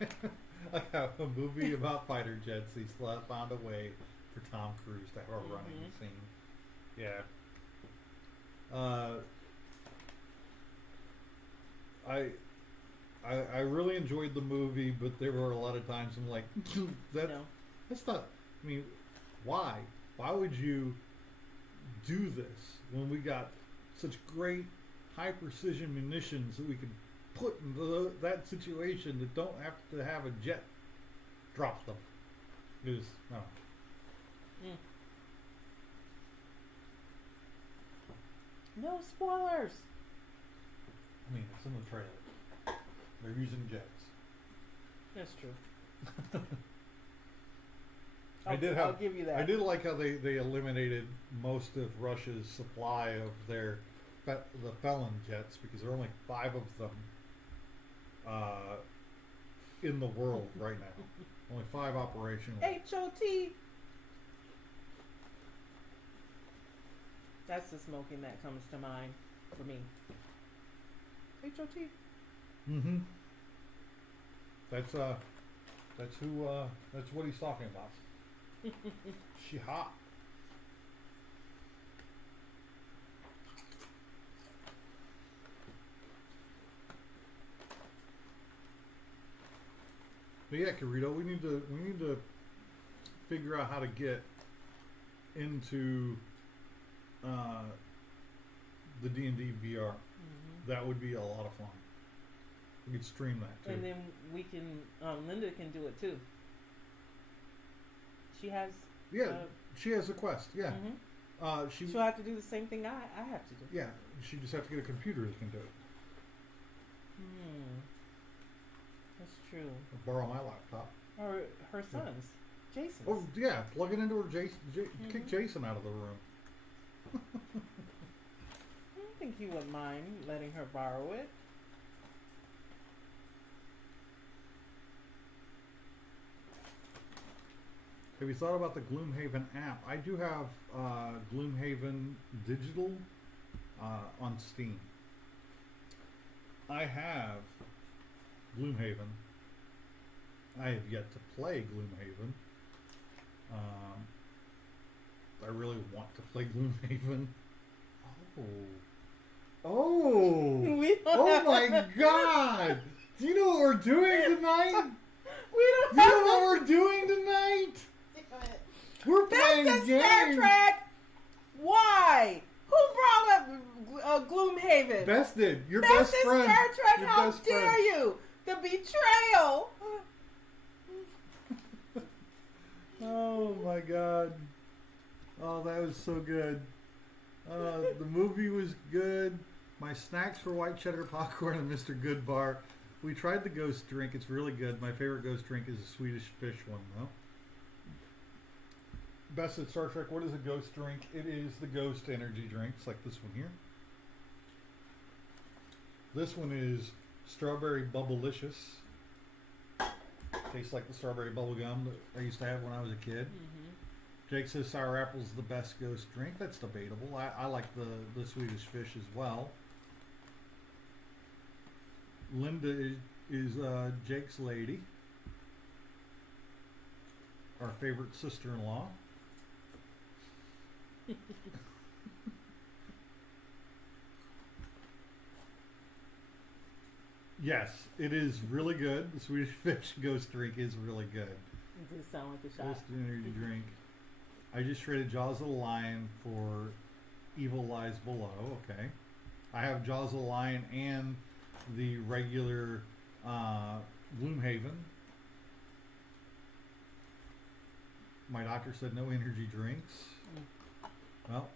I have a movie about fighter jets. He still found a way for Tom Cruise to have a running scene. Yeah. I really enjoyed the movie, but there were a lot of times I'm like, that's not. I mean, why? Why would you do this when we got such great high precision munitions that we could put in that situation that don't have to have a jet drop them? It was no. No spoilers. I mean, it's in the trailer. They're using jets. That's true. I'll give you that. I did like how they eliminated most of Russia's supply of their the Felon jets, because there are only 5 of them in the world right now. Only 5 operational. HOT. That's the smoking that comes to mind for me. HOT. Mm-hmm. That's what he's talking about. She hot. But yeah, Carito, we need to figure out how to get into the D&D VR. Mm-hmm. That would be a lot of fun. We could stream that too. And then we can, Linda can do it too. She has. She has a Quest. Yeah. Mm-hmm. She'll have to do the same thing I have to do. Yeah, she just have to get a computer that can do it. That's true. Or borrow my laptop. Or her son's, Jason's. Oh yeah, plug it into her. Kick Jason out of the room. I don't think he would mind letting her borrow it. Have you thought about the Gloomhaven app? I do have Gloomhaven digital on Steam. I have Gloomhaven. I have yet to play Gloomhaven. I really want to play Gloomhaven. Oh my God! Do you know what we're doing tonight? We don't You know what we're doing tonight? We're playing This is games. Star Trek. Why? Who brought up Gloomhaven? Best did. Your This best is friend. Star Trek. Your How best dare friend. you? The betrayal. Oh my God. Oh, that was so good. The movie was good. My snacks were white cheddar popcorn and Mr. Goodbar. We tried the ghost drink. It's really good. My favorite ghost drink is a Swedish fish one, though. Best at Star Trek, what is a ghost drink? It is the ghost energy drink. It's like this one here. This one is strawberry bubblicious. Tastes like the strawberry bubble gum that I used to have when I was a kid. Jake says sour apple's the best ghost drink. That's debatable. I like the Swedish fish as well. Linda is Jake's lady, our favorite sister-in-law. Yes, it is really good. The Swedish Fish Ghost drink is really good. It does sound like a shot. Ghost energy drink. I just traded Jaws of the Lion for Evil Lies Below. Okay. I have Jaws of the Lion and the regular Gloomhaven. My doctor said no energy drinks. Well,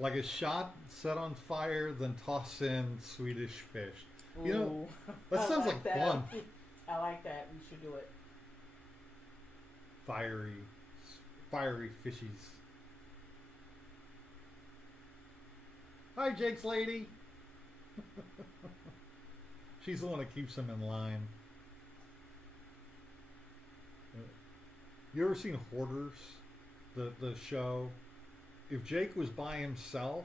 like a shot set on fire, then toss in Swedish Fish. You know, Ooh, that I sounds like that. fun. I like that. We should do it. Fiery fishies. Hi, Jake's lady. She's the one that keeps him in line. You ever seen Hoarders? The show? If Jake was by himself,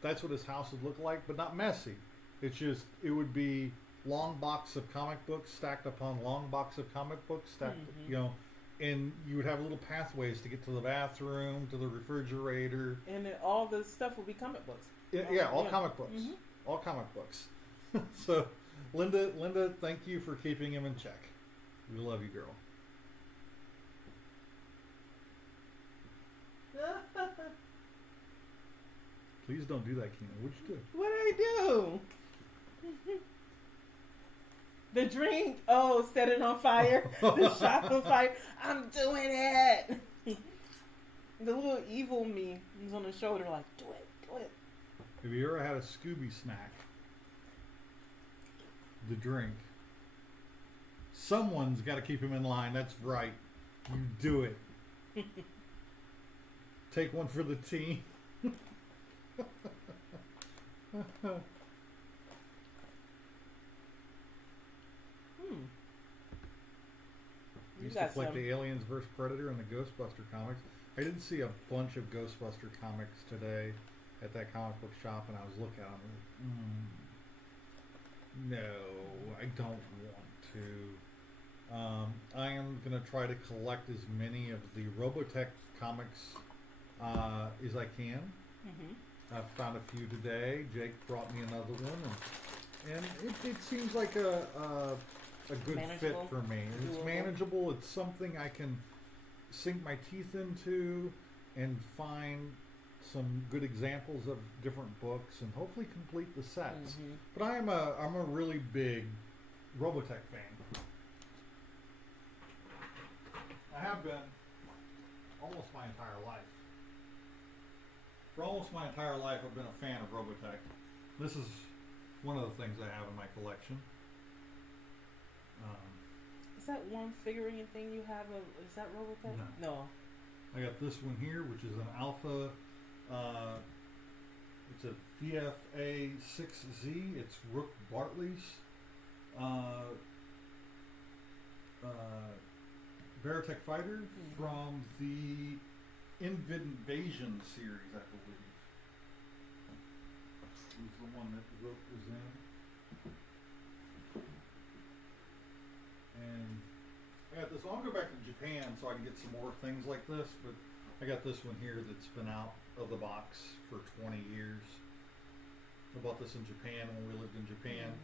that's what his house would look like, but not messy. It's just, it would be long box of comic books stacked upon long box of comic books stacked, you know, and you would have little pathways to get to the bathroom, to the refrigerator. And then all the stuff will be comic books. Yeah, all comic books. All comic books. So, Linda, thank you for keeping him in check. We love you, girl. Please don't do that, Kina. What'd you do? What'd I do? The drink, set it on fire. The shot on fire. I'm doing it. The little evil me is on the shoulder like, do it. Have you ever had a Scooby snack? The drink. Someone's got to keep him in line. That's right. You do it. Take one for the team. I used to collect the Aliens vs. Predator and the Ghostbuster comics. I did see a bunch of Ghostbuster comics today at that comic book shop, and I was looking at them. No, I don't want to. I am going to try to collect as many of the Robotech comics as I can. I've found a few today. Jake brought me another one, and it seems like a good fit for me. It's manageable. It's something I can sink my teeth into and find some good examples of different books and hopefully complete the sets. But I'm a really big Robotech fan. I have been almost my entire life. For almost my entire life, I've been a fan of Robotech. This is one of the things I have in my collection. Is that one figurine thing you have? Is that Robotech? No. I got this one here, which is an Alpha. It's a VFA 6Z. It's Rook Bartley's Veritech fighter from the Invasion series, I believe. It was the one that Rook was in. And I got this. I'll go back to Japan so I can get some more things like this, but I got this one here that's been out of the box for 20 years. I bought this in Japan when we lived in Japan.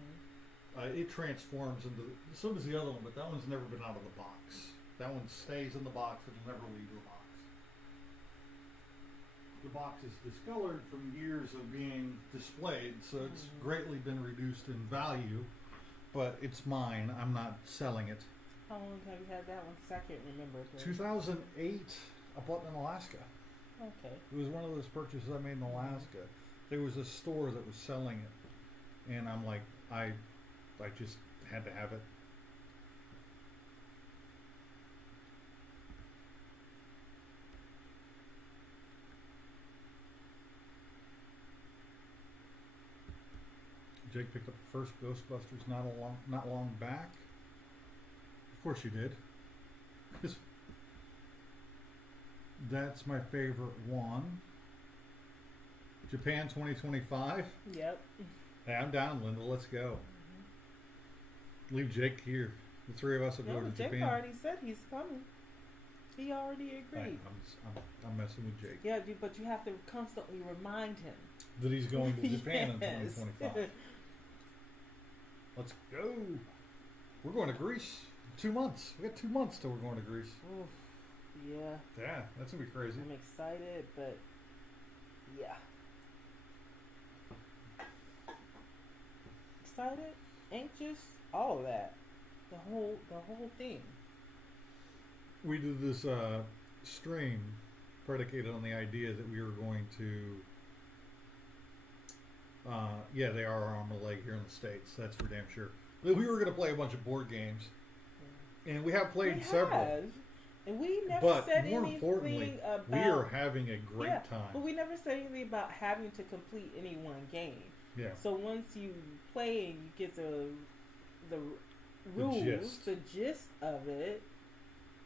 It transforms into, so does the other one, but that one's never been out of the box. That one stays in the box. It'll never leave the box. The box is discolored from years of being displayed, so it's greatly been reduced in value, but it's mine. I'm not selling it. How long have you had that one? Because I can't remember. 2008, I bought it in Alaska. Okay. It was one of those purchases I made in Alaska. There was a store that was selling it, and I'm like, I just had to have it. Jake picked up the first Ghostbusters not long back. Of course you did. Because that's my favorite one. Japan 2025. Yep. Hey, I'm down, Linda. Let's go. Leave Jake here. The three of us will go No, to Jake Japan. already said he's coming. He already agreed. I'm messing with Jake. Yeah, but you have to constantly remind him. That he's going to Japan in Yes. 2025. Let's go. We're going to Greece. 2 months. We got 2 months till we're going to Greece. Oof. Yeah, Yeah, that's gonna be crazy. I'm excited, but yeah. Excited, anxious, all of that. The whole thing. We did this stream predicated on the idea that we were going to. Yeah, they are our arm and leg here in the States. That's for damn sure. We were going to play a bunch of board games, and we have played several. And we never But said more anything importantly, about. we are having a great yeah, time. But we never said anything about having to complete any one game. Yeah. So once you play and you get the rules, the gist of it,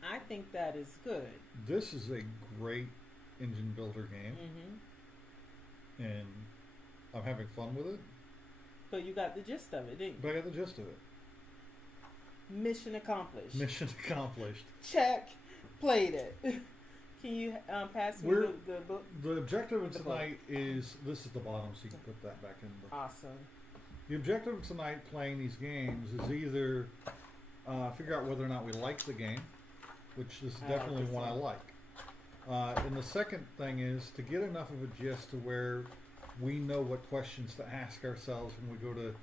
I think that is good. This is a great engine builder game, and I'm having fun with it. But you got the gist of it, didn't you? But I got the gist of it. Mission accomplished. Mission accomplished. Check. Played it. Can you pass me the book? The objective of The tonight is, this is the bottom, so you can put that back in. Awesome. The objective of tonight playing these games is either figure out whether or not we like the game, which is definitely one I like. And the second thing is to get enough of a gist to where we know what questions to ask ourselves when we go to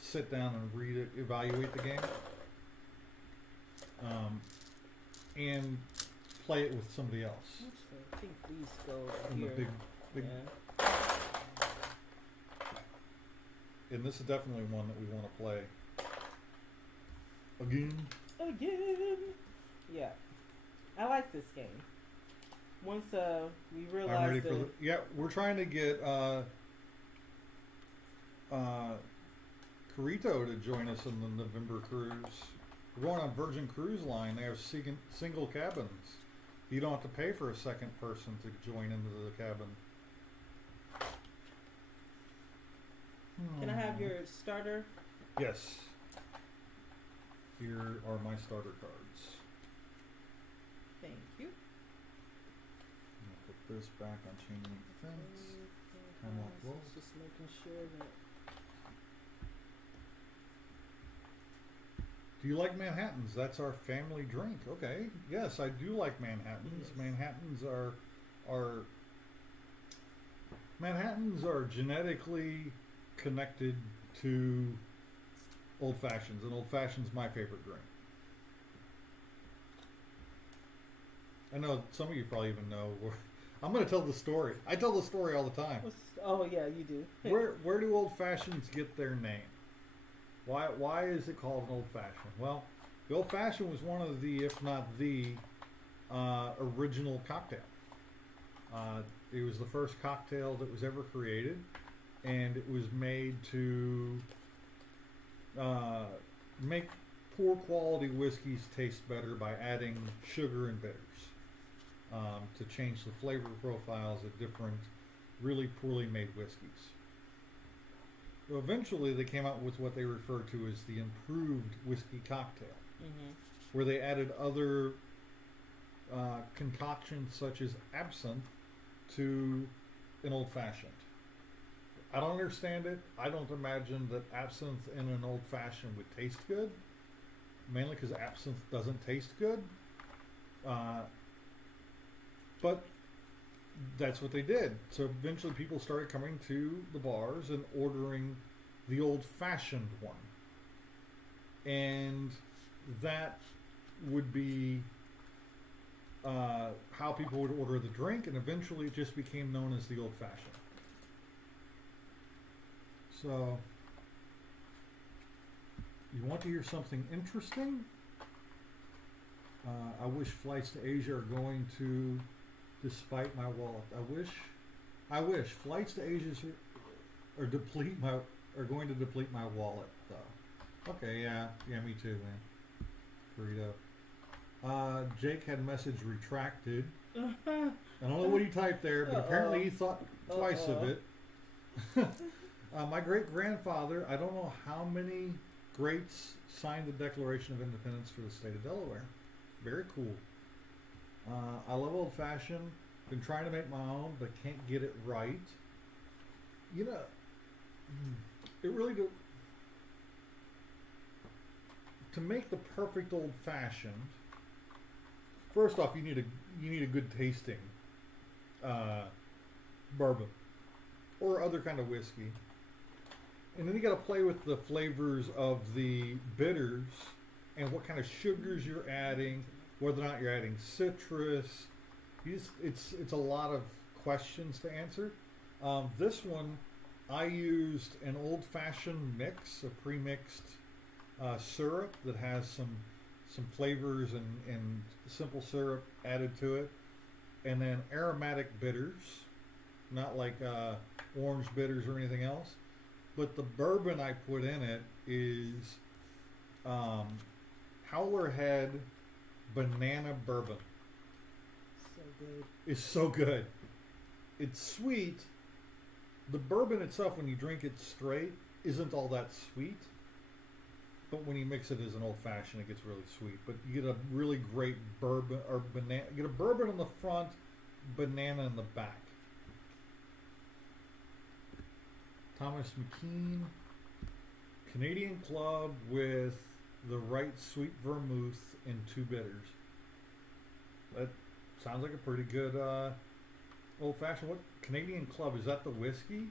sit down and read it, evaluate the game. And play it with somebody else. Actually, I think these go And here. the big, Yeah. and this is definitely one that we want to play again. Again. Yeah. I like this game. Once we I'm realize ready for the. Yeah, we're trying to get Carito to join us in the November cruise. We're going on Virgin Cruise Line. They have single cabins. You don't have to pay for a second person to join into the cabin. Can I have your starter? Yes. Here are my starter cards. Thank you. I'm gonna put this back on chain link fence. Time out close. Just making sure that. Do you like Manhattans? That's our family drink. Okay. Yes, I do like Manhattans. Yes. Manhattans are genetically connected to Old Fashions, and Old Fashion's my favorite drink. I know some of you probably even know. I'm going to tell the story. I tell the story all the time. Oh yeah, you do. Where do Old Fashions get their name? Why is it called an Old Fashioned? Well, the Old Fashioned was one of the, if not the, original cocktail. It was the first cocktail that was ever created, and it was made to make poor quality whiskeys taste better by adding sugar and bitters to change the flavor profiles of different really poorly made whiskeys. So eventually they came out with what they refer to as the improved whiskey cocktail, where they added other concoctions such as absinthe to an Old Fashioned. I don't understand it. I don't imagine that absinthe in an Old Fashioned would taste good, mainly because absinthe doesn't taste good. But that's what they did. So eventually people started coming to the bars and ordering the old-fashioned one. And that would be how people would order the drink, and eventually it just became known as the old-fashioned. So, you want to hear something interesting? I wish flights to Asia are going to, despite my wallet. I wish flights to Asia are going to deplete my wallet though. Okay, yeah, me too, man. Burrito. Jake had message retracted. I don't know what he typed there, but apparently he thought twice of it. My great grandfather, I don't know how many greats signed the Declaration of Independence for the state of Delaware. Very cool. I love old fashioned. Been trying to make my own, but can't get it right. You know, it really do. To make the perfect old fashioned, first off, you need a good tasting bourbon or other kind of whiskey, and then you got to play with the flavors of the bitters and what kind of sugars you're adding, whether or not you're adding citrus. It's a lot of questions to answer. This one, I used an old-fashioned mix, a pre-mixed syrup that has some flavors and simple syrup added to it, and then aromatic bitters, not like orange bitters or anything else. But the bourbon I put in it is Howler Head Banana Bourbon. So good. It's so good. It's sweet. The bourbon itself, when you drink it straight, isn't all that sweet. But when you mix it as an old fashioned, it gets really sweet. But you get a really great bourbon or banana. You get a bourbon in the front, banana in the back. Thomas McKean, Canadian Club with the right sweet vermouth and 2 bitters. That sounds like a pretty good old fashioned. What Canadian Club is that? The whiskey?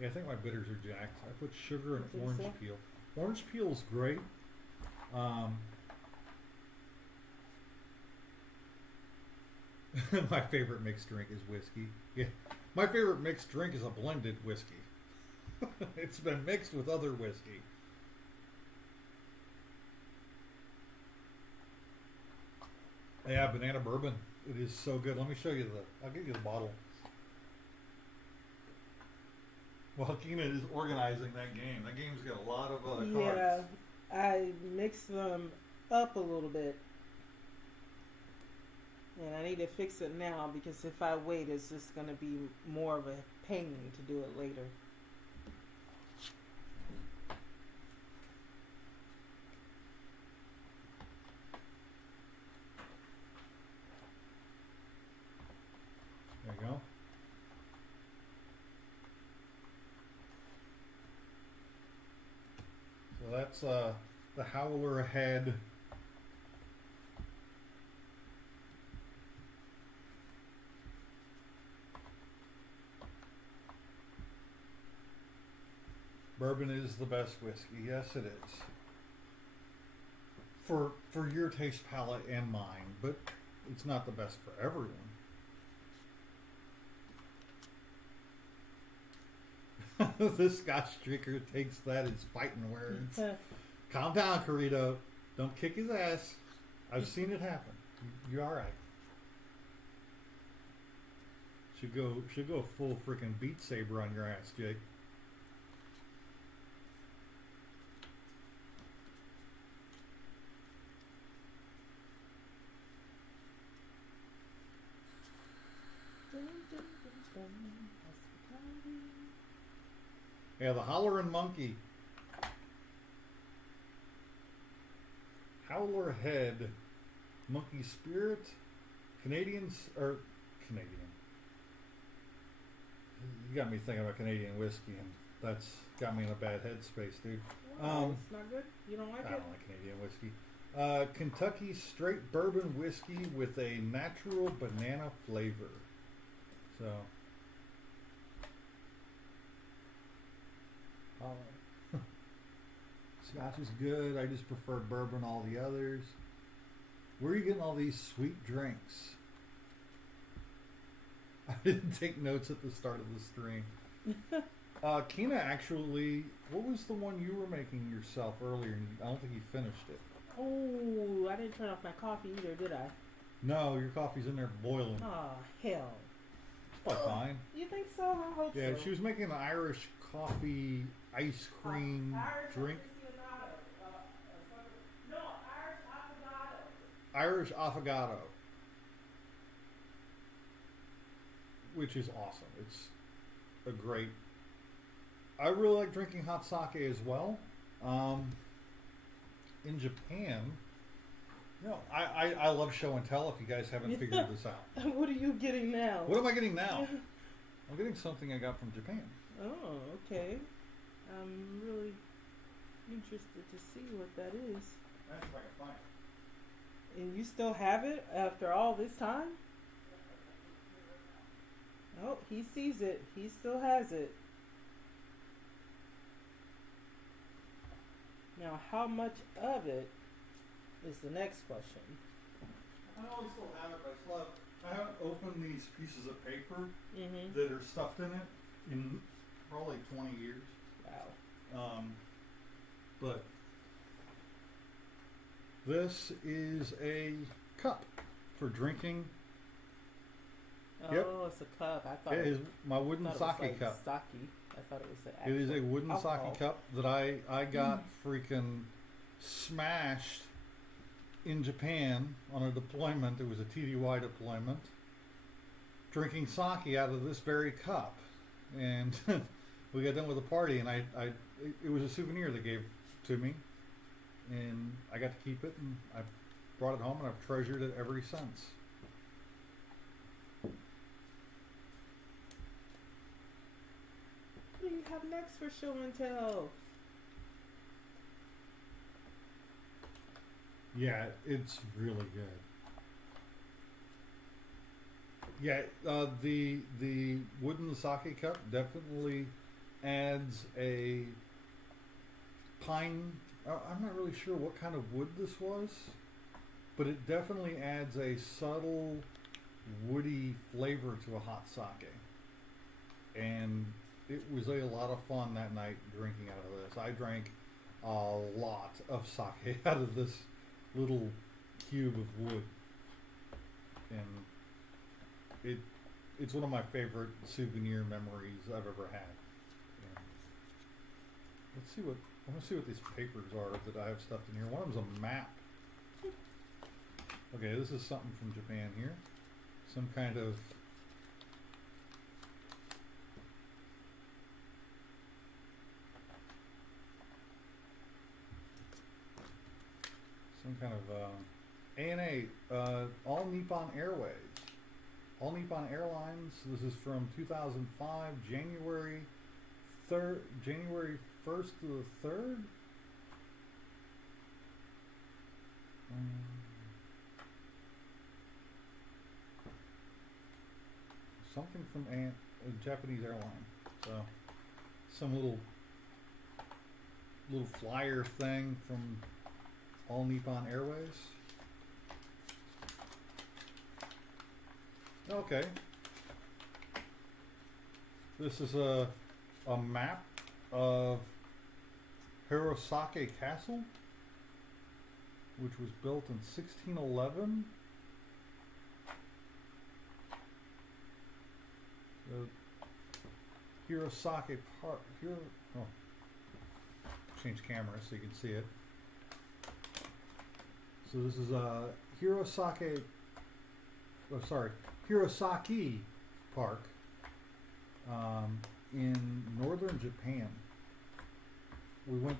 Yeah, I think my bitters are jacked. I put sugar and think orange so. peel. Orange peel is great. My favorite mixed drink is whiskey. Yeah, my favorite mixed drink is a blended whiskey. It's been mixed with other whiskey. Yeah, banana bourbon. It is so good. Let me show you I'll give you the bottle. Well, Kina is organizing that game. That game's got a lot of cards. Yeah, I mixed them up a little bit. And I need to fix it now because if I wait, it's just going to be more of a pain to do it later. There you go. So that's the Howler Head. Bourbon is the best whiskey. Yes, it is. For your taste palette and mine, but it's not the best for everyone. This Scotch drinker takes that as fighting words. Calm down, Carito. Don't kick his ass. I've seen it happen. You're all right. Should go full freaking Beat Saber on your ass, Jake. Yeah, the Hollerin' Monkey. Howler Head, Monkey Spirit, Canadian. You got me thinking about Canadian whiskey, and that's got me in a bad headspace, dude. It's not good? You don't like I it? don't like Canadian whiskey. Kentucky Straight Bourbon Whiskey with a natural banana flavor. So. Scotch is good. I just prefer bourbon all the others. Where are you getting all these sweet drinks? I didn't take notes at the start of the stream. Kina, actually, what was the one you were making yourself earlier? I don't think you finished it. Oh, I didn't turn off my coffee either, did I? No, your coffee's in there boiling. Oh, hell. It's probably fine. You think so? I hope so. Yeah, she was making an Irish coffee ice cream Irish drink. aficionado. No, Irish affogato. Irish affogato, which is awesome. a great. I really like drinking hot sake as well. In Japan, I love show and tell. If you guys haven't figured this out, What are you getting now? what am I getting now? I'm getting something I got from Japan. Oh, okay. I'm really interested to see what that is. That's if I can find it. And you still have it after all this time? Oh, he sees it. He still has it. Now, how much of it is the next question. I know I still have it, but I haven't opened these pieces of paper Mm-hmm. that are stuffed in it in probably 20 years. Wow. But this is a cup for drinking. Oh, Yep. it's a cup. I thought It is my I wooden thought sake it was like cup. Sake. I thought it was an It is a actual wooden alcohol. sake cup that I got freaking smashed in Japan on a deployment. It was a TDY deployment. Drinking sake out of this very cup, and we got done with the party, and it was a souvenir they gave to me, and I got to keep it, and I brought it home, and I've treasured it ever since. What do you have next for show and tell? Yeah, it's really good. Yeah, the wooden sake cup definitely adds a pine. I'm not really sure what kind of wood this was, but it definitely adds a subtle woody flavor to a hot sake. And it was a lot of fun that night drinking out of this. I drank a lot of sake out of this little cube of wood, and it's one of my favorite souvenir memories I've ever had. And I want to see what these papers are that I have stuffed in here. One of them's a map. Okay, this is something from Japan here. Some kind of ANA, All Nippon Airways. All Nippon Airlines. This is from 2005, January 1st to the 3rd. Something from a Japanese airline. So some little flyer thing from All Nippon Airways. Okay. This is a map of Hirosake Castle, which was built in 1611. Hirosake Park. Change camera so you can see it. So this is Hirosaki Park in northern Japan. I went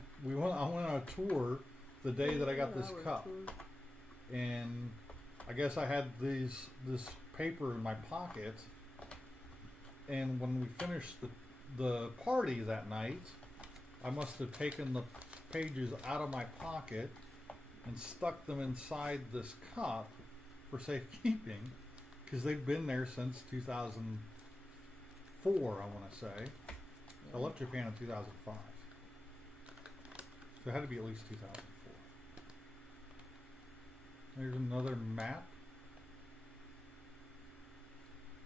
on a tour the day that I got this cup, and I guess I had this paper in my pocket, and when we finished the party that night, I must have taken the pages out of my pocket and stuck them inside this cup for safekeeping, because they've been there since 2004, I want to say. I left Japan in 2005. So it had to be at least 2004. There's another map.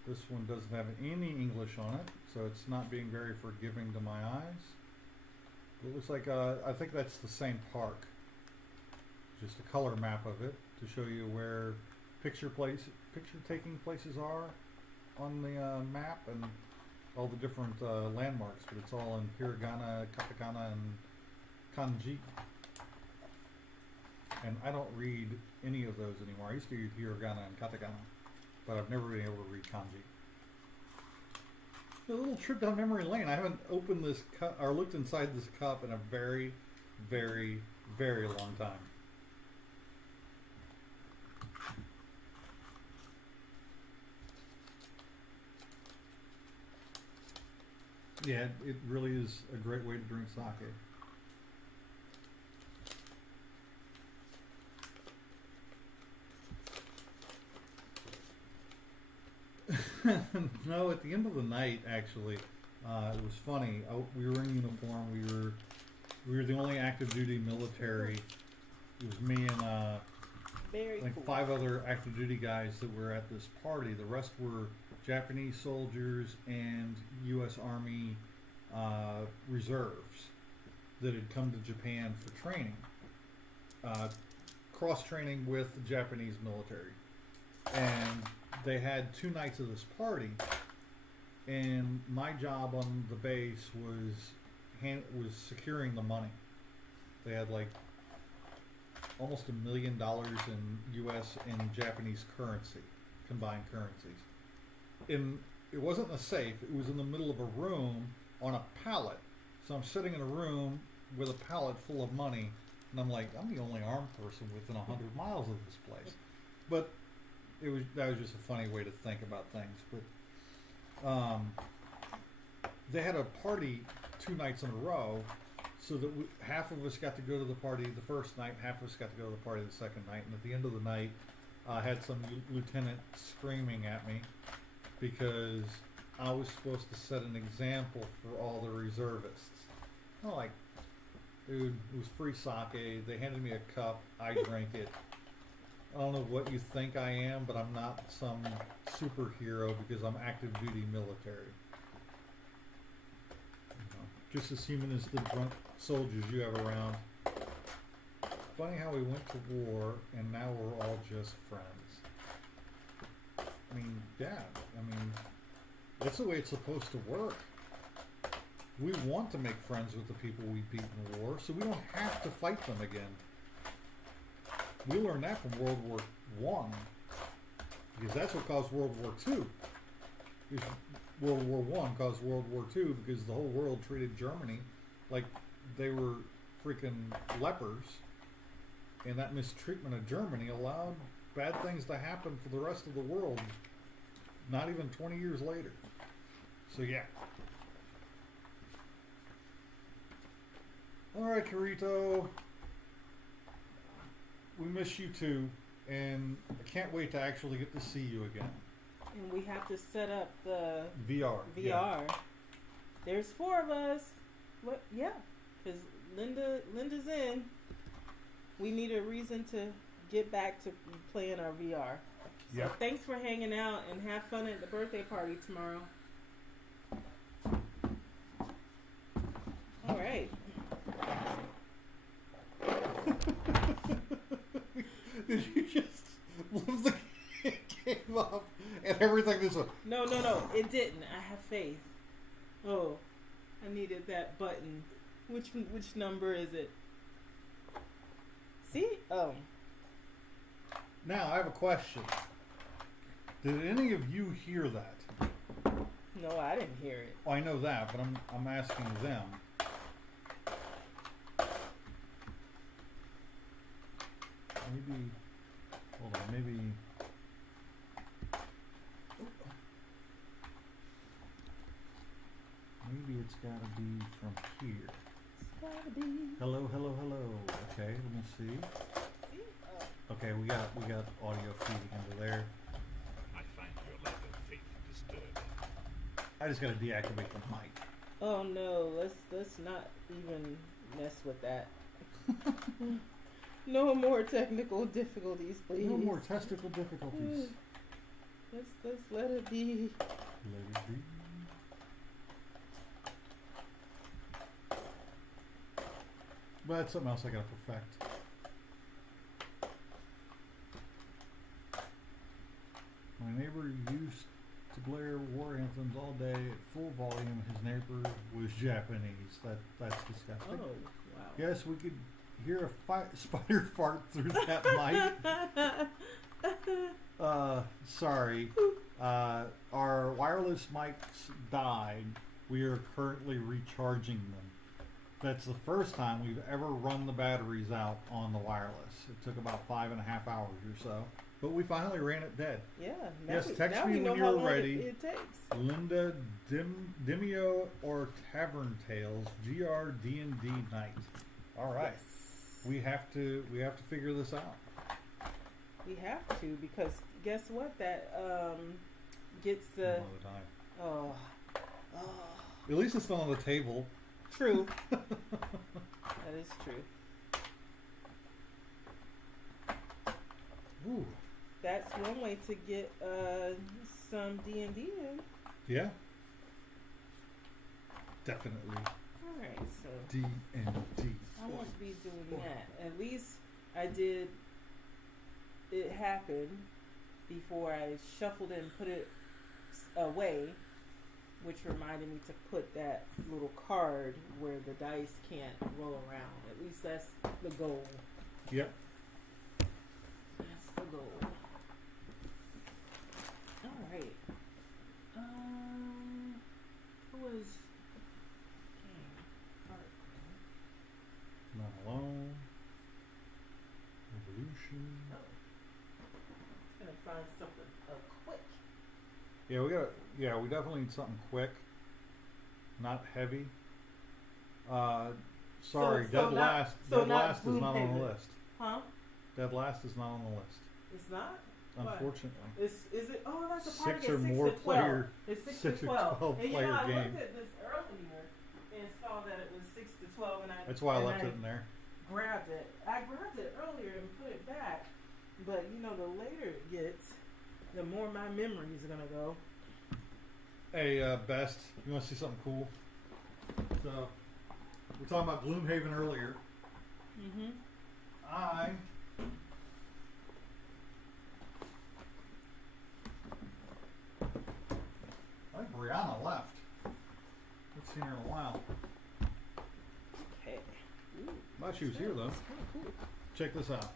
This one doesn't have any English on it, so it's not being very forgiving to my eyes. But it looks like, I think that's the same park. Just a color map of it to show you where picture taking places are on the map, and all the different landmarks, but it's all in hiragana, katakana, and kanji. And I don't read any of those anymore. I used to read hiragana and katakana, but I've never been able to read kanji. A little trip down memory lane. I haven't opened this cup or looked inside this cup in a very, very, very long time. Yeah, it really is a great way to drink sake. No, at the end of the night, actually, it was funny. We were in uniform. We were the only active duty military. It was me and Very like cool. 5 other active duty guys that were at this party. The rest were Japanese soldiers and U.S. Army reserves that had come to Japan for training, cross training with the Japanese military, and they had 2 nights of this party. And my job on the base was securing the money. They had like almost $1 million in U.S. and Japanese currency, combined currencies. And it wasn't in a safe. It was in the middle of a room on a pallet. So I'm sitting in a room with a pallet full of money, and I'm like, I'm the only armed person within 100 miles of this place. But that was just a funny way to think about things. But they had a party 2 nights in a row, so that half of us got to go to the party the first night, half of us got to go to the party the second night. And at the end of the night, I had some lieutenant screaming at me because I was supposed to set an example for all the reservists. I'm like, dude, it was free sake. They handed me a cup. I drank it. I don't know what you think I am, but I'm not some superhero because I'm active duty military. Just as human as the drunk soldiers you have around. Funny how we went to war and now we're all just friends. I mean, yeah, that's the way it's supposed to work. We want to make friends with the people we beat in war, so we don't have to fight them again. We learned that from World War I, because that's what caused World War II. World War I caused World War II because the whole world treated Germany like they were freaking lepers, and that mistreatment of Germany allowed bad things to happen for the rest of the world, not even 20 years later. So yeah. Alright, Carito. We miss you too, and I can't wait to actually get to see you again. And we have to set up the VR. VR. Yeah. There's 4 of us. What? Yeah, because Linda's in. We need a reason to get back to playing our VR. So Yep. thanks for hanging out and have fun at the birthday party tomorrow. All right. Did you just leave the game up and everything this way? No, it didn't. I have faith. Oh, I needed that button. Which number is it? See? Oh. Now I have a question. Did any of you hear that? No, I didn't hear it. Oh, I know that, but I'm asking them. Maybe, hold on, maybe. Maybe it's gotta be from here. It's gotta be. Hello. Okay, let me see. Okay, we got audio feeding into there. I find your lack of faith disturbing. I just gotta deactivate the mic. Oh no, let's not even mess with that. No more technical difficulties, please. No more testicle difficulties. Let's let it be. Let it be. But that's something else I gotta perfect. My neighbor used to blare war anthems all day at full volume. His neighbor was Japanese. That's disgusting. Oh wow. Yes, we could hear a spider fart through that mic. Sorry. Our wireless mics died, we are currently recharging them. That's the first time we've ever run the batteries out on the wireless. It took about 5.5 hours or so, but we finally ran it dead. Yeah. Yes, we, text now me we know when how you're long ready. It takes. Linda Dimio or Tavern Tales VR D&D night. All right, Yes. we have to figure this out. We have to, because guess what? That gets the. One at a time. Oh. At least it's not on the table. True. That is true. Ooh, That's one way to get some D&D in. yeah, definitely All right, so D&D. I won't be doing that. At least I did. It happened before I shuffled it and put it away, which reminded me to put that little card where the dice can't roll around. At least that's the goal. Yep. That's the goal. All right. Who was? Not alone. Evolution. Gonna find something quick. Yeah, we definitely need something quick, not heavy. Sorry, So Dead not- Last. so Dead not Last is not on Gloomhaven. the list. Huh? Dead Last is not on the list, It's not. What? unfortunately. Is it? Oh, that's a part Six of or it. 6 more to 12. player- It's 6 6 to or 12. 12 And player I game. looked at this earlier and saw that it was 6 to 12, and That's why I and left it in there. Grabbed it. I grabbed it earlier and put it back, but you know, the later it gets, the more my memory is gonna go. Hey, Best, you want to see something cool? So, we're talking about Gloomhaven earlier. Mm-hmm. I think Brianna left. Haven't seen her in a while. Okay. Thought she was here though. That's kind of cool. Check this out.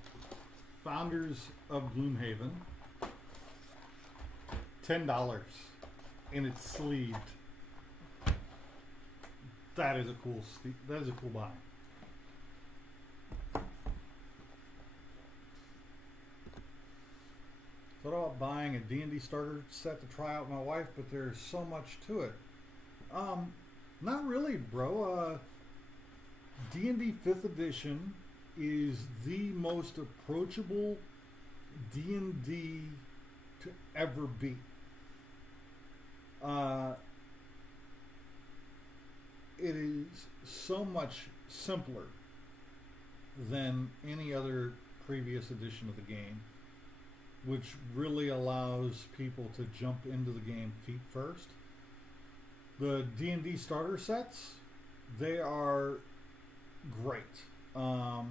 Founders of Gloomhaven. $10, and it's sleeved. That is a cool. That is a cool buy. Thought about buying a D&D starter set to try out with my wife, but there's so much to it. Not really, bro. D&D 5th edition is the most approachable D&D to ever be. It is so much simpler than any other previous edition of the game, which really allows people to jump into the game feet first. The D&D starter sets, they are great. I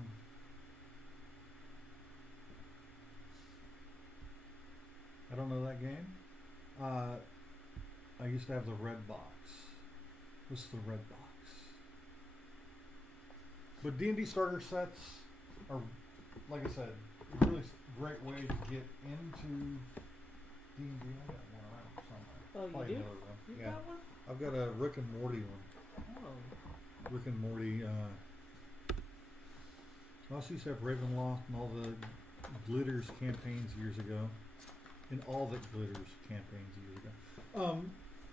don't know that game. I used to have the red box. This is the red box. But D&D starter sets are, like I said, a really great way to get into D&D. I got one around somewhere. Oh, Probably you do? another one. You Yeah, got one? I've got a Rick and Morty one. Oh. Rick and Morty. I also used to have Ravenloft and all the Glitters campaigns years ago. And all the Glitters campaigns years ago.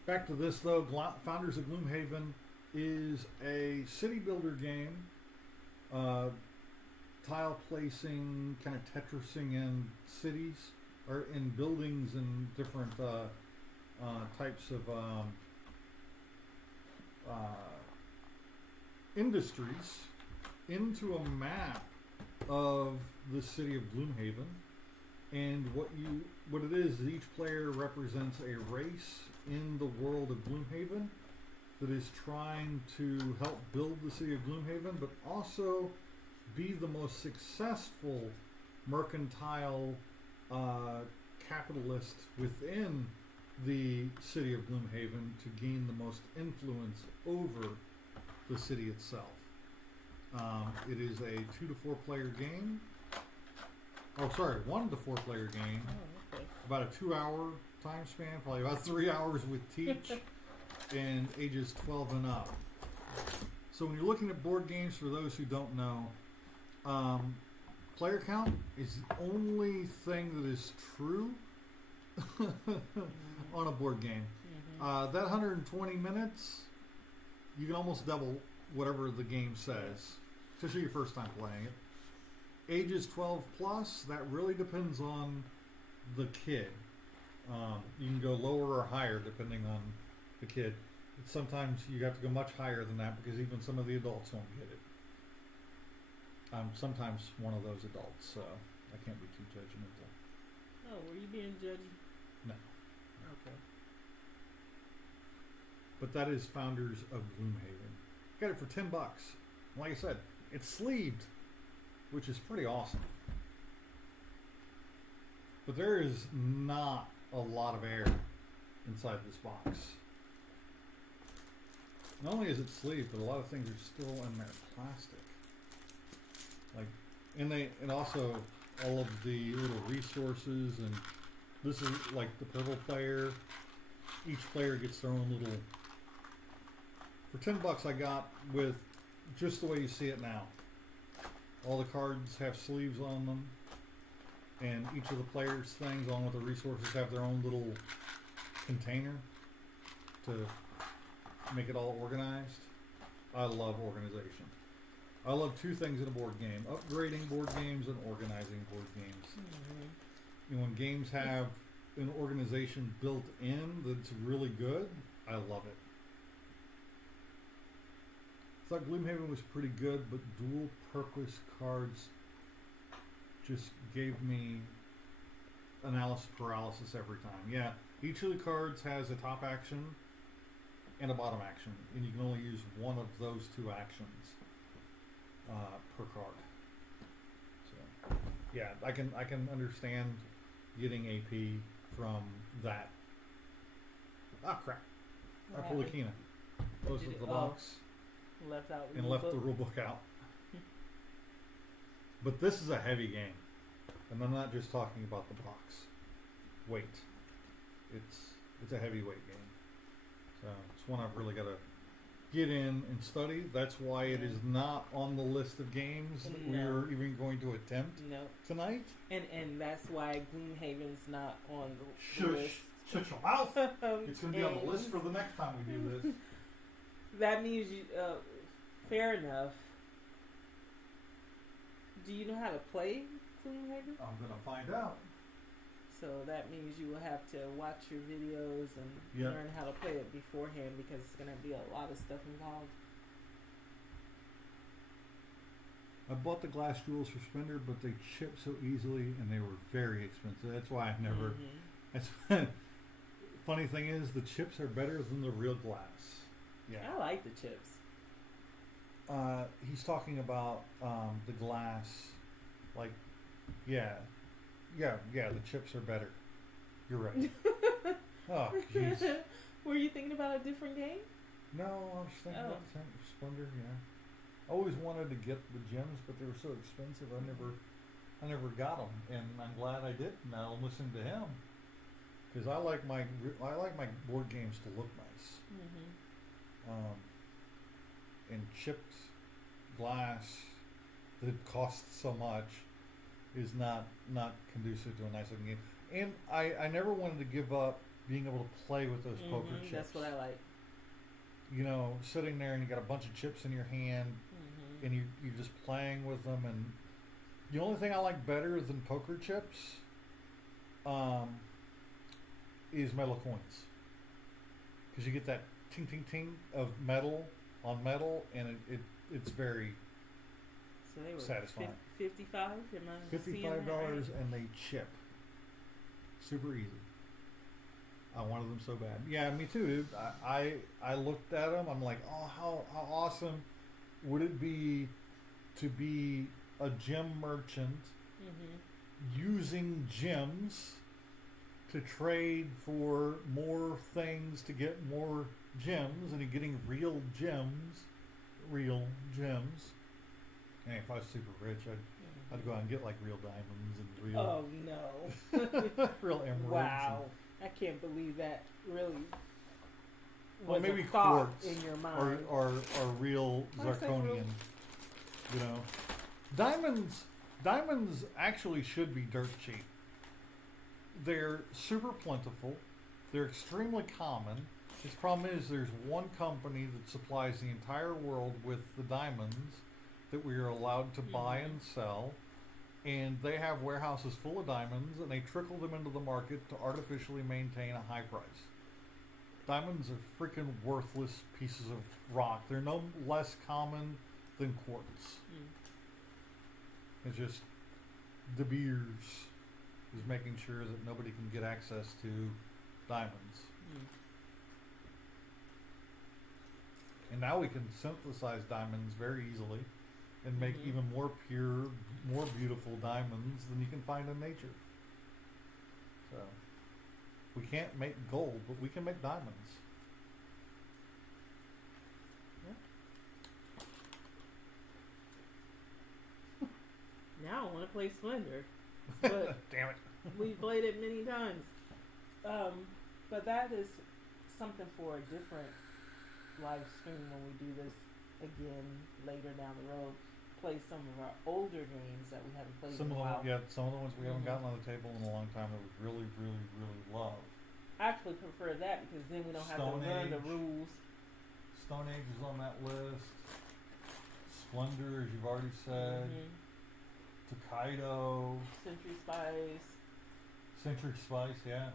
Back to this though. Founders of Gloomhaven is a city builder game. Tile placing, kind of Tetrising in cities or in buildings and different types of industries into a map of the city of Gloomhaven. And what it is each player represents a race in the world of Gloomhaven that is trying to help build the city of Gloomhaven, but also be the most successful mercantile capitalist within the city of Gloomhaven to gain the most influence over the city itself. It is a 2 to 4 player game. Oh, sorry, 1 to 4 player game. Oh, okay. About a 2 hour time span, probably about 3 hours with Teach, and ages 12 and up. So when you're looking at board games, for those who don't know, player count is the only thing that is true on a board game. That 120 minutes, you can almost double whatever the game says, especially your first time playing it. Ages 12 plus, that really depends on the kid. You can go lower or higher depending on the kid. Sometimes you have to go much higher than that because even some of the adults won't get it. I'm sometimes one of those adults, so I can't be too judgmental. Oh, were you being judgy? No. Okay. But that is Founders of Gloomhaven. Got it for $10. Like I said, it's sleeved, which is pretty awesome. But there is not a lot of air inside this box. Not only is it sleeved, but a lot of things are still in there plastic. Like, and also all of the little resources, and this is like the purple player. Each player gets their own little. For $10, I got with just the way you see it now. All the cards have sleeves on them, and each of the players' things, along with the resources, have their own little container to make it all organized. I love organization. I love two things in a board game: upgrading board games and organizing board games. And when games have an organization built in that's really good, I love it. I thought Gloomhaven was pretty good, but dual purpose cards just gave me analysis paralysis every time. Yeah, each of the cards has a top action and a bottom action, and you can only use one of those two actions per card. So, yeah, I can understand getting AP from that. Ah, crap! I pulled a Kina. Closed the box Left out and left the rule book out. But this is a heavy game, and I'm not just talking about the box weight. It's a heavyweight game, so it's one I've really got to get in and study. That's why it is not on the list of games that we are even going to attempt tonight. And that's why Gloomhaven's not on the list. Shut your mouth! It's going to be on the list for the next time we do this. That means you. Fair enough. Do you know how to play Gloomhaven? I'm going to find out. So that means you will have to watch your videos and learn how to play it beforehand, because it's going to be a lot of stuff involved. I bought the glass jewels for Spender, but they chip so easily and they were very expensive. That's why I never. That's funny thing is, the chips are better than the real glass. Yeah, I like the chips. He's talking about the glass, like, the chips are better. You're right. Oh, jeez. Were you thinking about a different game? No, I was thinking about Splendor. Yeah, I always wanted to get the gems, but they were so expensive. I never got them, and I'm glad I did. Now I'm listening to him, because I like my board games to look nice. And chipped glass that costs so much is not conducive to a nice looking game. And I never wanted to give up being able to play with those poker chips. That's what I like. You know, sitting there and you got a bunch of chips in your hand, and you're just playing with them. And the only thing I like better than poker chips is metal coins, because you get that ting ting ting of metal on metal, and it's very so they were satisfying. $55 and they chip. Super easy. I wanted them so bad. Yeah, me too, dude. I looked at them. I'm like, oh, how awesome would it be to be a gem merchant using gems to trade for more things to get more gems, and getting real gems. And if I was super rich, I'd go out and get like real diamonds and real real emeralds. Wow. I can't believe that really Well, was maybe a thought quartz in your or, mind. or, or real I say real. zirconian. You know, diamonds actually should be dirt cheap. They're super plentiful. They're extremely common. Its problem is there's one company that supplies the entire world with the diamonds that we are allowed to buy and sell. And they have warehouses full of diamonds, and they trickle them into the market to artificially maintain a high price. Diamonds are freaking worthless pieces of rock. They're no less common than quartz. It's just De Beers is making sure that nobody can get access to diamonds. And now we can synthesize diamonds very easily and make even more pure, more beautiful diamonds than you can find in nature. So, we can't make gold, but we can make diamonds. Now I want to play Splendor, but Damn it. we've played it many times. But that is something for a different live stream when we do this again later down the road. Play some of our older games that we haven't played Some in a of while. some of the ones we haven't gotten on the table in a long time that we really, really, really love. I actually prefer that because then we don't have Stone to learn the Age. rules. Stone Age is on that list. Splendor, as you've already said. Tokaido. Century Spice. Century Spice, yeah.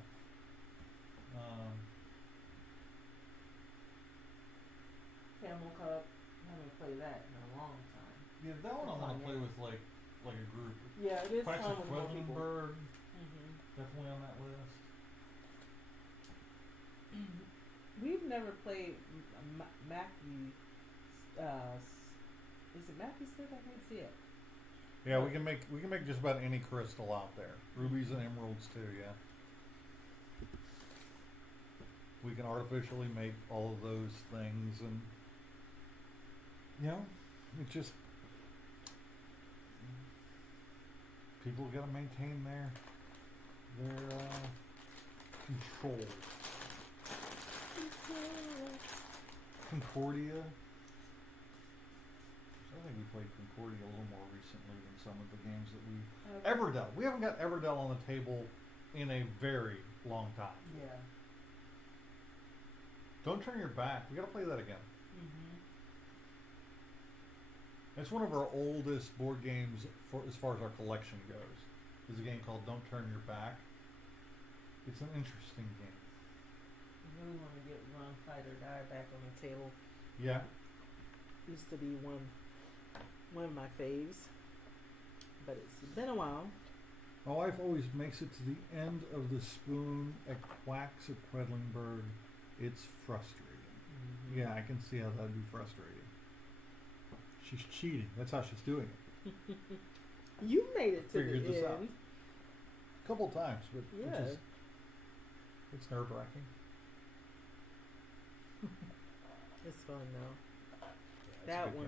Camel Cup. I haven't played that in a long time. Yeah, that one I want to play with like a group. Yeah, it is Quacks fun of with more people. Quedlinburg, definitely on that list. We've never played Mackie. Is it Mackie stick? I can't see it. Yeah, we can make just about any crystal out there. Rubies and emeralds too, yeah. We can artificially make all of those things, and you know, it just people got to maintain their control. Concordia. I think we played Concordia a little more recently than some of the games that we Everdell. We haven't got Everdell on the table in a very long time. Yeah. Don't turn your back. We got to play that again. It's one of our oldest board games for as far as our collection goes. It's a game called Don't Turn Your Back. It's an interesting game. I really want to get Run, Fight, or Die back on the table. Yeah. Used to be one of my faves, but it's been a while. My wife always makes it to the end of the spoon at Quacks at Quedlinburg. It's frustrating. Yeah, I can see how that'd be frustrating. She's cheating. That's how she's doing it. You made it to Figured the this end. out. A couple times, but Yeah. it's nerve wracking. It's fun though. Yeah, That one,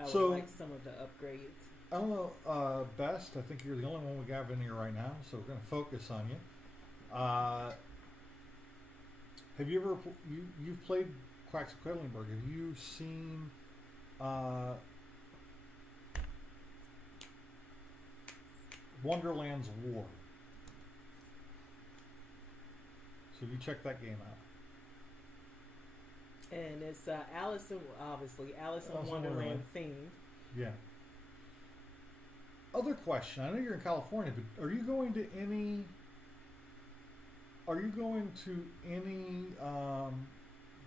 I So- would like some of the upgrades. I don't know, Best. I think you're the only one we got in here right now, so we're going to focus on you. Have you ever you've played Quacks of Quedlinburg? Have you seen Wonderland's War? So you check that game out. And it's Alice in Alice in Wonderland Wonderland. themed. Yeah. Other question. I know you're in California, but are you going to any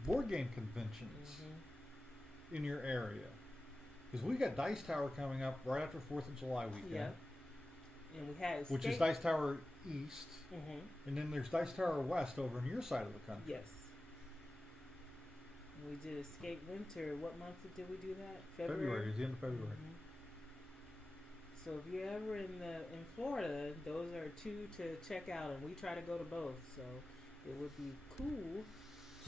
board game conventions in your area? Because we got Dice Tower coming up right after 4th of July weekend, Yeah. And we had which is Escape. Dice Tower East, Mm-hmm. and then there's Dice Tower West over on your side of the country. Yes. We did Escape Winter. What month did we do that? February is the end of February. Mhm. So if you're ever in Florida, those are two to check out, and we try to go to both. So it would be cool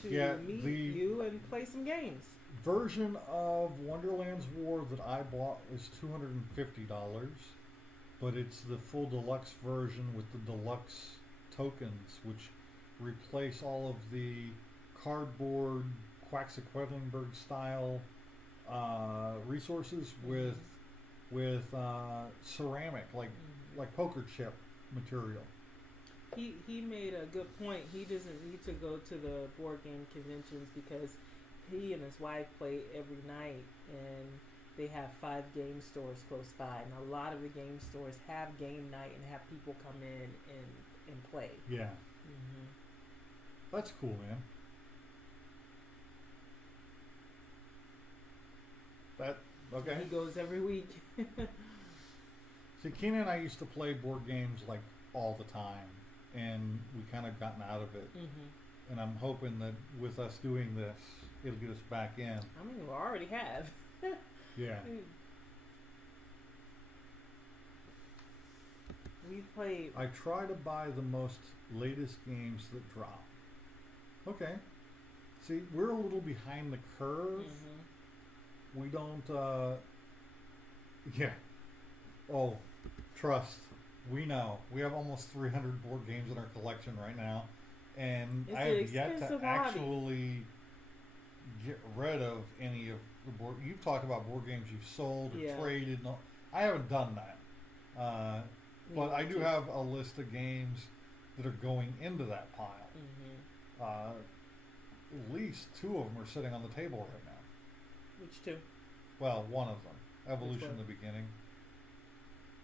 to Yeah, meet the- you and play some games. Version of Wonderland's War that I bought is $250, but it's the full deluxe version with the deluxe tokens, which replace all of the cardboard Quaxaquedlinburg style resources with ceramic, like poker chip material. He made a good point. He doesn't need to go to the board game conventions because he and his wife play every night, and they have 5 game stores close by, and a lot of the game stores have game night and have people come in and play. Yeah, that's cool, man. That okay? He goes every week. See, Kina and I used to play board games like all the time, and we kind of gotten out of it. And I'm hoping that with us doing this, it'll get us back in. I mean, we already have. Yeah. We played. I try to buy the most latest games that drop. Okay. See, we're a little behind the curve. We don't, yeah. Oh, trust. We know. We have almost 300 board games in our collection right now. And It's I an have yet to expensive hobby. actually get rid of any of the board. You've talked about board games you've sold or Yeah. traded. No, I haven't done that. But I do have a list of games that are going into that pile. At least 2 of them are sitting on the table right now. Which 2? Well, one of them, Evolution one? in the beginning.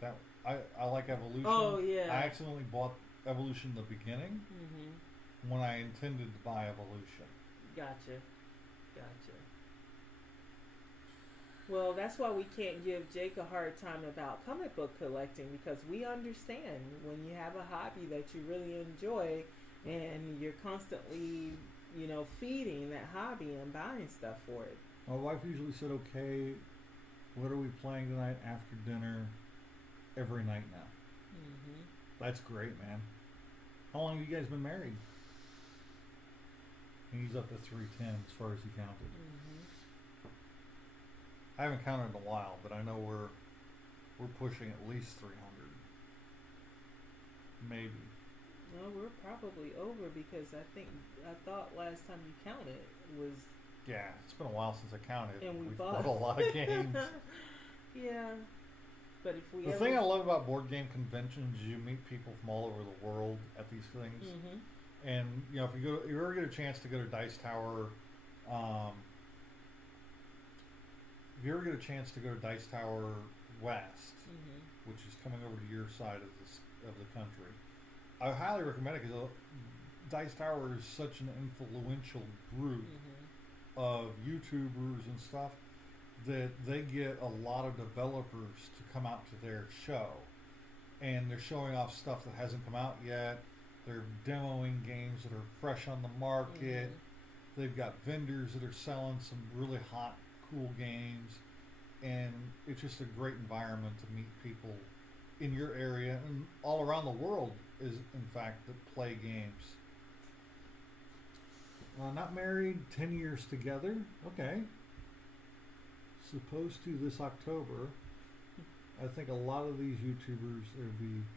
That I like Evolution. Oh, yeah. I accidentally bought Evolution in the beginning when I intended to buy Evolution. Gotcha. Well, that's why we can't give Jake a hard time about comic book collecting, because we understand when you have a hobby that you really enjoy and you're constantly, feeding that hobby and buying stuff for it. My wife usually said, "Okay, what are we playing tonight after dinner?" Every night now. That's great, man. How long have you guys been married? And he's up to 310 as far as he counted. I haven't counted in a while, but I know we're pushing at least 300. Maybe. Well, we're probably over because I thought last time you counted was. Yeah, it's been a while since I counted. And we We've bought bought a lot of games. Yeah, but if we The thing I love about board game conventions is you meet people from all over the world at these things. And if you ever get a chance to go to Dice Tower, if you ever get a chance to go to Dice Tower West, which is coming over to your side of the country, I highly recommend it because Dice Tower is such an influential group of YouTubers and stuff that they get a lot of developers to come out to their show, and they're showing off stuff that hasn't come out yet. They're demoing games that are fresh on the market. They've got vendors that are selling some really hot, cool games, and it's just a great environment to meet people in your area and all around the world, is in fact, that play games. Not married, 10 years together. Okay. Supposed to this October. I think a lot of these YouTubers will be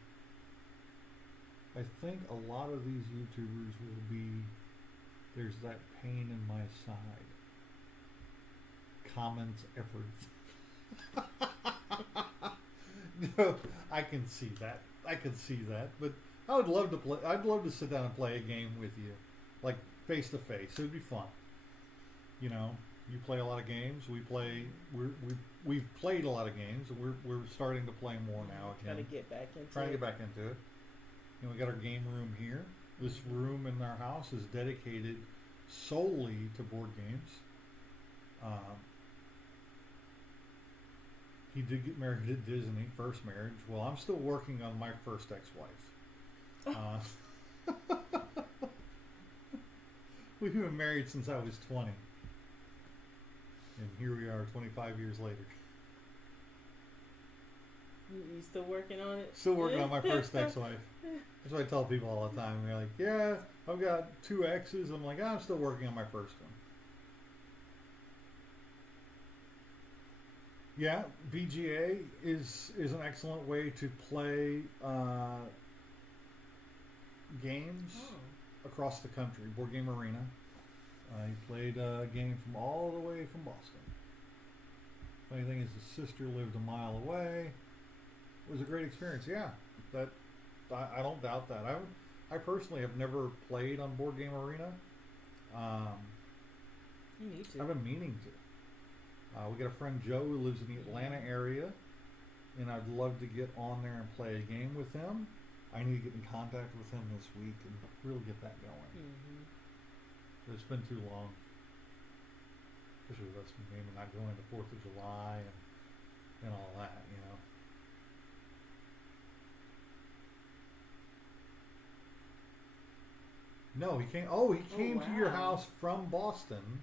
there's that pain in my side. Comments efforts. No, I can see that. But I would love to play. I'd love to sit down and play a game with you, like face to face. It would be fun. You play a lot of games. We've played a lot of games, and we're starting to play more now again. Trying to get back into it. We got our game room here. This room in our house is dedicated solely to board games. He did get married at Disney, first marriage. Well, I'm still working on my first ex-wife. We've been married since I was 20. And here we are 25 years later. You still working on it? Still working on my first ex-wife. That's what I tell people all the time. They're like, "Yeah, I've got 2 exes." I'm like, "I'm still working on my first one." Yeah, BGA is an excellent way to play games Oh. across the country. Board Game Arena. He played a game from all the way from Boston. Funny thing is, his sister lived a mile away. It was a great experience. Yeah, that I don't doubt that. I personally have never played on Board Game Arena. You need to. I've been meaning to. We got a friend Joe who lives in the Atlanta area, and I'd love to get on there and play a game with him. I need to get in contact with him this week and really get that going. Mm-hmm. It's been too long. Especially with us maybe not going to 4th of July and all that, you know. No, he came. Oh, he came to your wow. house from Boston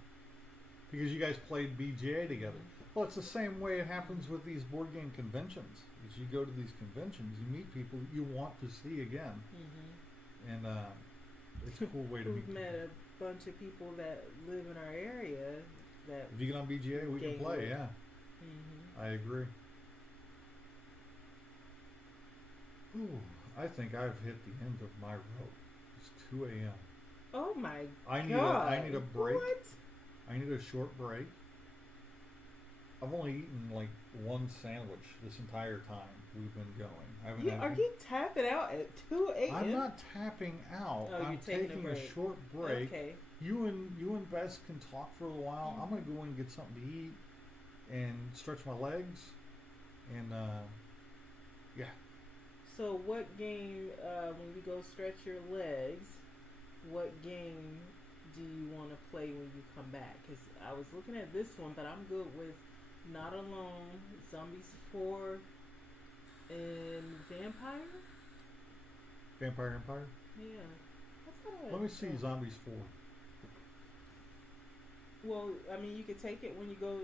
because you guys played BGA together. Well, it's the same way it happens with these board game conventions. As you go to these conventions, you meet people that you want to see again, Mm-hmm. and it's a cool way to meet We've people. met a bunch of people that live in our area that. If you get on BGA, we can Game play. with. Yeah, Mm-hmm. I agree. Ooh, I think I've hit the end of my rope. It's 2 a.m. Oh my I god! need a break. What? I need a short break. I've only eaten like one sandwich this entire time we've been going. I haven't had Are you tapping out at 2 a.m.? I'm not tapping out. Oh, you're I'm taking a taking break. short break. Okay. You and Bess can talk for a while. I'm gonna go and get something to eat and stretch my legs. And yeah. So what game, when you go stretch your legs, what game do you want to play when you come back? Because I was looking at this one, but I'm good with Not Alone, Zombies 4, and Vampire? Vampire Empire. Yeah. I thought Let me see Zombies 4. Well, I mean, you could take it when you go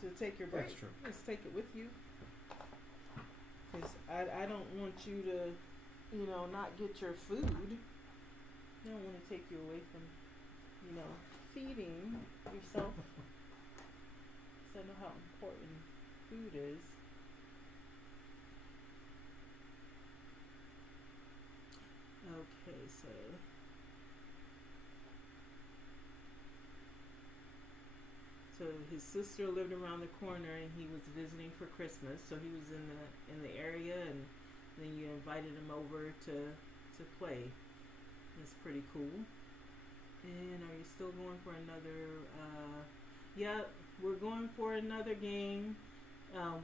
to take your break. That's true. Just take it with you. Because I don't want you to, not get your food. I don't want to take you away from, feeding yourself. Because I know how important food is. Okay, so. So his sister lived around the corner, and he was visiting for Christmas. So he was in the area, and then you invited him over to play. That's pretty cool. And are you still going for another? Yeah, we're going for another game.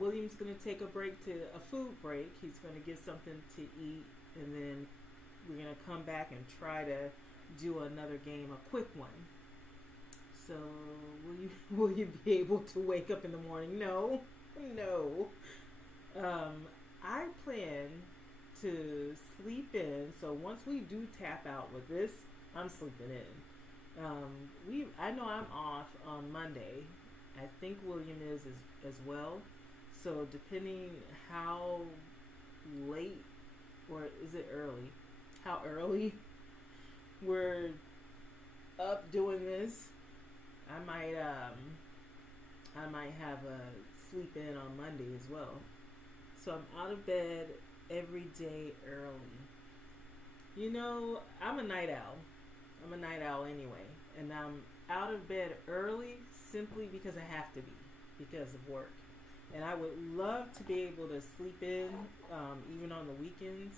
William's gonna take a food break. He's gonna get something to eat, and then we're gonna come back and try to do another game, a quick one. So will you be able to wake up in the morning? No. I plan to sleep in. So once we do tap out with this, I'm sleeping in. I know I'm off on Monday. I think William is as well. So depending how late, or is it early? How early we're up doing this, I might have a sleep in on Monday as well. So I'm out of bed every day early. I'm a night owl. I'm a night owl anyway, and I'm out of bed early simply because I have to be, because of work. And I would love to be able to sleep in even on the weekends,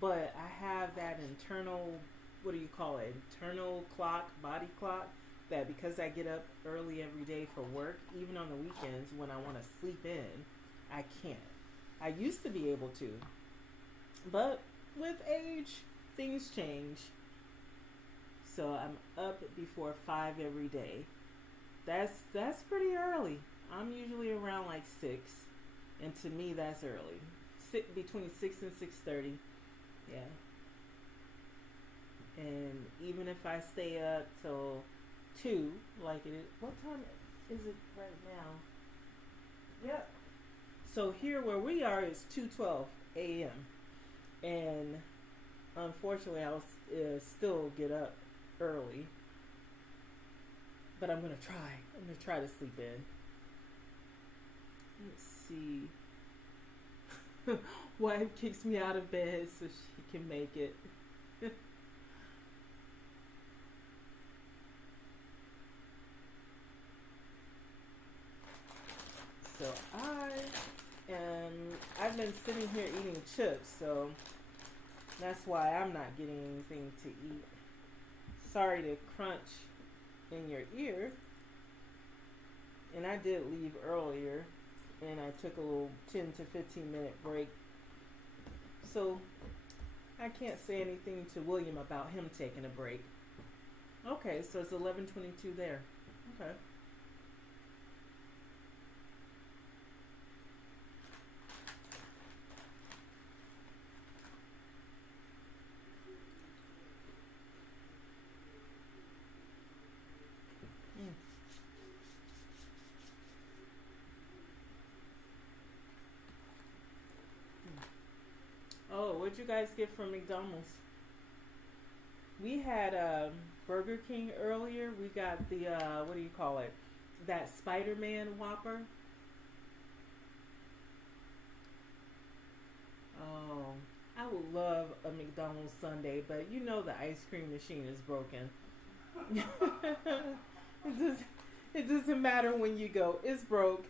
but I have that internal, internal clock, body clock, that because I get up early every day for work, even on the weekends when I want to sleep in, I can't. I used to be able to, but with age, things change. So I'm up before 5 every day. That's pretty early. I'm usually around like 6, and to me that's early. Between 6 and 6:30, yeah. And even if I stay up till 2, like it is. What time is it right now? Yep. So here where we are is 2:12 a.m. And unfortunately I'll still get up early. But I'm going to try. I'm going to try to sleep in. Let's see. Wife kicks me out of bed so she can make it. been sitting here eating chips, so that's why I'm not getting anything to eat. Sorry to crunch in your ear. And I did leave earlier, and I took a little 10 to 15 minute break. So I can't say anything to William about him taking a break. Okay, so it's 11:22 there. Okay. Oh, what'd you guys get from McDonald's? We had Burger King earlier. We got the what do you call it? That Spider-Man Whopper. Oh, I would love a McDonald's sundae, but you know the ice cream machine is broken. It doesn't matter when you go. It's broke.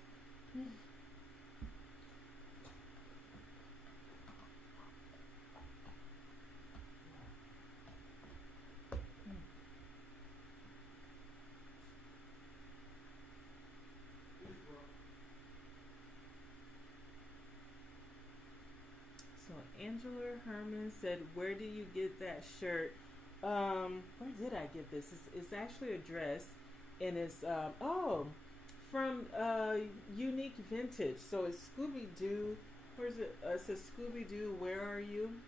So Angela Herman said, "Where do you get that shirt?" Where did I get this? It's actually a dress, and it's from Unique Vintage. So it's Scooby Doo. Where's it? It says Scooby Doo. Where are you?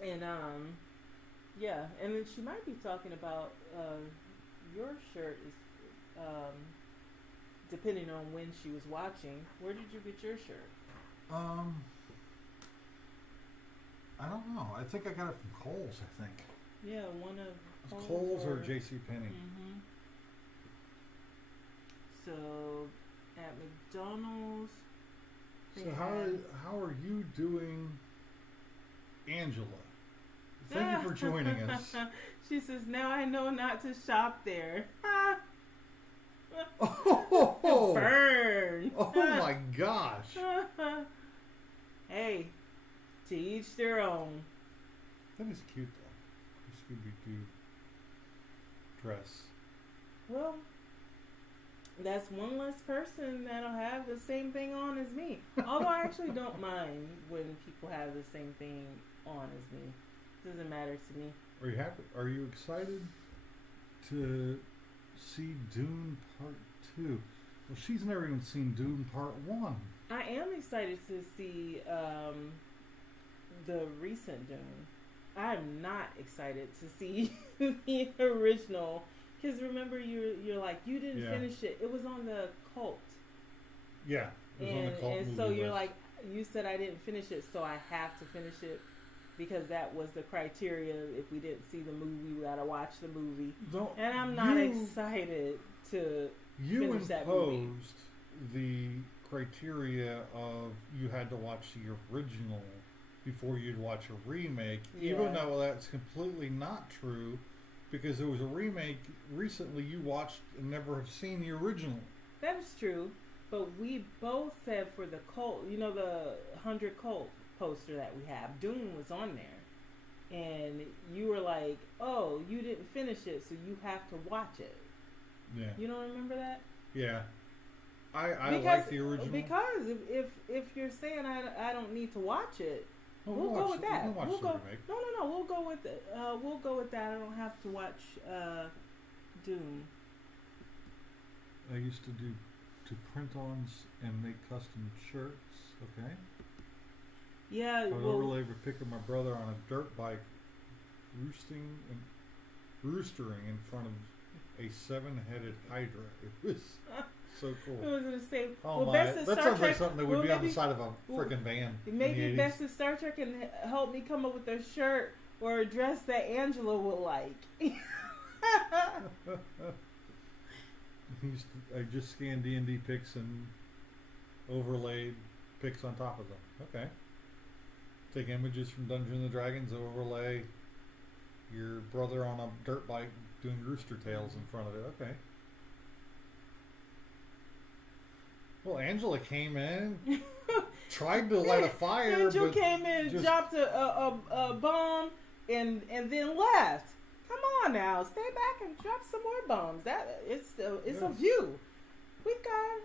And yeah, and then she might be talking about your shirt is depending on when she was watching. Where did you get your shirt? I don't know. I think I got it from Kohl's, I think. Yeah, one of Kohl's or JCPenney. Mm-hmm. So at McDonald's. So how are you doing, Angela? Thank you for joining us. She says, "Now I know not to shop there." Oh, Burn. oh my gosh. Hey, to each their own. That is cute though. The Scooby-Doo dress. Well, that's one less person that'll have the same thing on as me. Although I actually don't mind when people have the same thing on as me. Doesn't matter to me. Are you happy? Are you excited to see Dune Part 2? Well, she's never even seen Dune Part 1. I am excited to see the recent Dune. I'm not excited to see the original, because remember you're like, you didn't finish it. It was on the cult. Yeah, it was on the cult and movie so you're list. like, you said I didn't finish it, so I have to finish it because that was the criteria. If we didn't see the movie, we gotta watch the movie. And I'm not excited to finish that movie. You imposed the criteria of you had to watch the original before you'd watch a remake, even though that's completely not true, because there was a remake recently you watched and never have seen the original. That is true, but we both said for the cult, you know, the 100 cult poster that we have, Dune was on there, and you were like, "Oh, you didn't finish it, so you have to watch it." Yeah. You don't remember that? Yeah. I like the original. Because if you're saying I don't need to watch it, we'll go with that. We'll go. No. We'll go with it. We'll go with that. I don't have to watch Dune. I used to print-ons and make custom shirts. Okay. Yeah. I would overlay a pic of my brother on a dirt bike, roostering in front of a 7-headed hydra. It was so cool. I was gonna say, Oh well, my! Best of That Star sounds like Trek, something that would be on the side of a freaking van. Maybe in the 80s. Best of Star Trek can help me come up with a shirt or a dress that Angela will like. I just scanned D&D pics and overlaid pics on top of them. Okay. Take images from Dungeons and Dragons, overlay your brother on a dirt bike doing rooster tails in front of it. Okay. Well, Angela came in. tried to light a fire, Angel but came in, just- dropped a bomb, and then left. Come on now, stay back and drop some more bombs. It's a Yes. view. We got.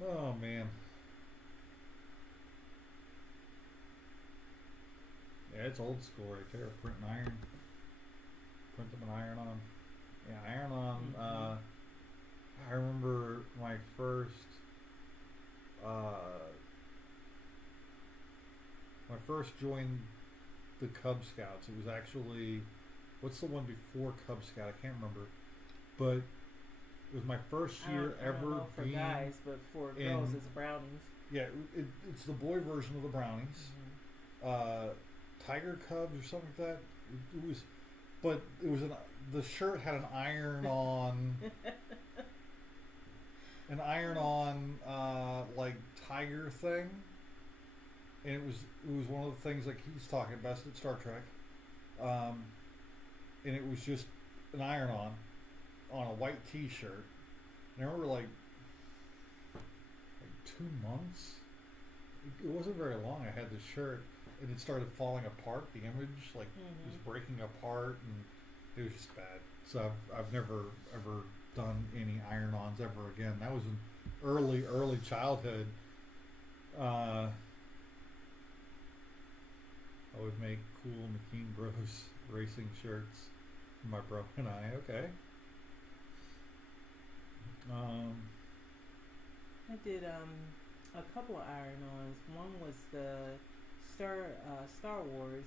Oh man. Yeah, it's old school right there. Print and iron. Print them and iron on. Yeah, iron on. I remember my first. When I first joined the Cub Scouts, it was actually, what's the one before Cub Scout? I can't remember, but it was my first year I don't ever know for being. guys, but for in- girls, it's brownies. Yeah, it's the boy version of the brownies. Tiger Cubs or something like that. It was, but it was the shirt had an iron on, like tiger thing, and it was one of the things like he's talking about at Star Trek, and it was just an iron on a white T-shirt. And I remember like 2 months. It wasn't very long. I had this shirt, and it started falling apart. The image like was breaking apart, and it was just bad. So I've never ever done any iron-ons ever again. That was in early childhood. I would make cool McKean Bros racing shirts for my bro and I. Okay. I did a couple of iron-ons. One was the Star Wars,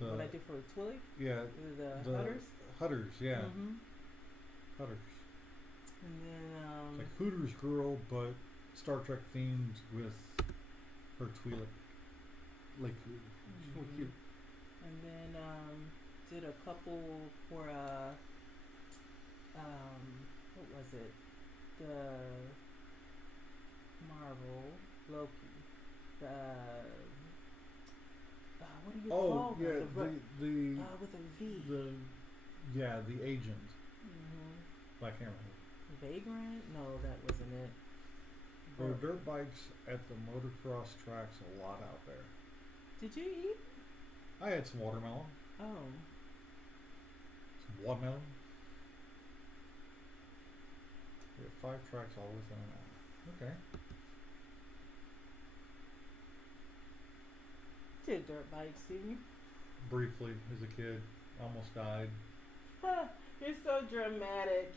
what I did for Twilly, Yeah. the Hutters. Hutters, yeah. Mm-hmm. Hutters. And then Like Hooters girl, but Star Trek themed with her Twi'lek. Like, so cute. and then did a couple for what was it? The Marvel Loki. The what do you call yeah, it? the With a V. the agent. Mm-hmm. I can't remember. Vagrant? No, that wasn't it. There were dirt bikes at the motocross tracks a lot out there. Did you eat? I had some watermelon. Oh. Some watermelon. We have 5 tracks all within an hour. Okay. Did dirt bikes, didn't you? Briefly, as a kid, almost died. You're so dramatic.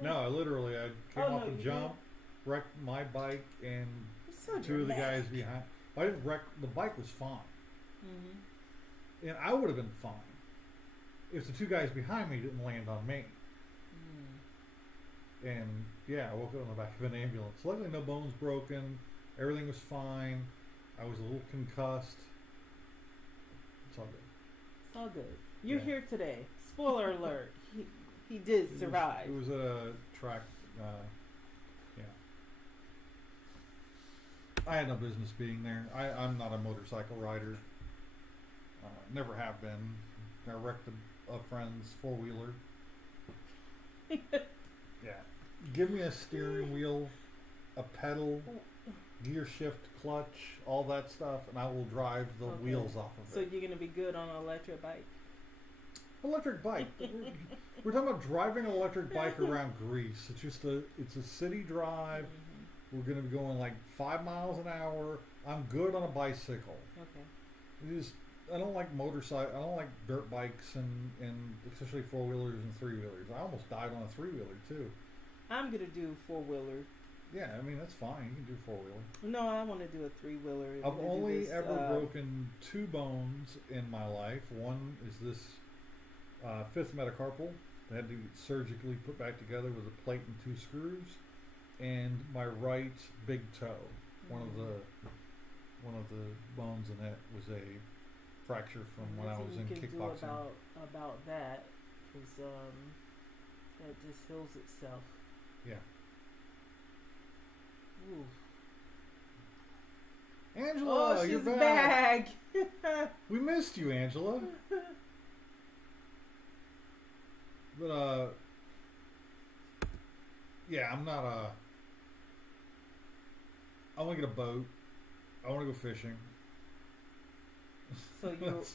No, I literally, I came Oh, off no, a you jump, wrecked my bike, and You're so 2 of the guys dramatic. behind. I didn't wreck, the bike was fine. Mm-hmm. And I would have been fine if the 2 guys behind me didn't land on me. And yeah, I woke up in the back of an ambulance. Luckily, no bones broken. Everything was fine. I was a little concussed. It's all good. It's all good. You're Yeah. here today. Spoiler alert. He did survive. It was a track. Yeah. I had no business being there. I'm not a motorcycle rider. Never have been. I wrecked a friend's 4-wheeler. Yeah. Give me a steering wheel, a pedal, gear shift, clutch, all that stuff, and I will drive the Okay. wheels off of So it. you're gonna be good on an electric bike. Electric bike. We're talking about driving an electric bike around Greece. It's a city drive. We're going to be going like 5 miles an hour. I'm good on a bicycle. Okay. I don't like motorcycle. I don't like dirt bikes and especially 4-wheelers and 3-wheelers. I almost died on a 3-wheeler too. I'm gonna do 4-wheeler. Yeah, I mean that's fine. You can do 4-wheeler. No, I want to do a 3-wheeler. I've only ever broken 2 bones in my life. One is this 5th metacarpal that had to be surgically put back together with a plate and 2 screws, and my right big toe. One of the bones in it was a fracture from when I was in Nothing you can kickboxing. do about that, because that just heals itself. Yeah. Ooh. Angela, Oh, you're she's back. back. We missed you, Angela. But yeah, I'm not a. I want to get a boat. I want to go fishing. So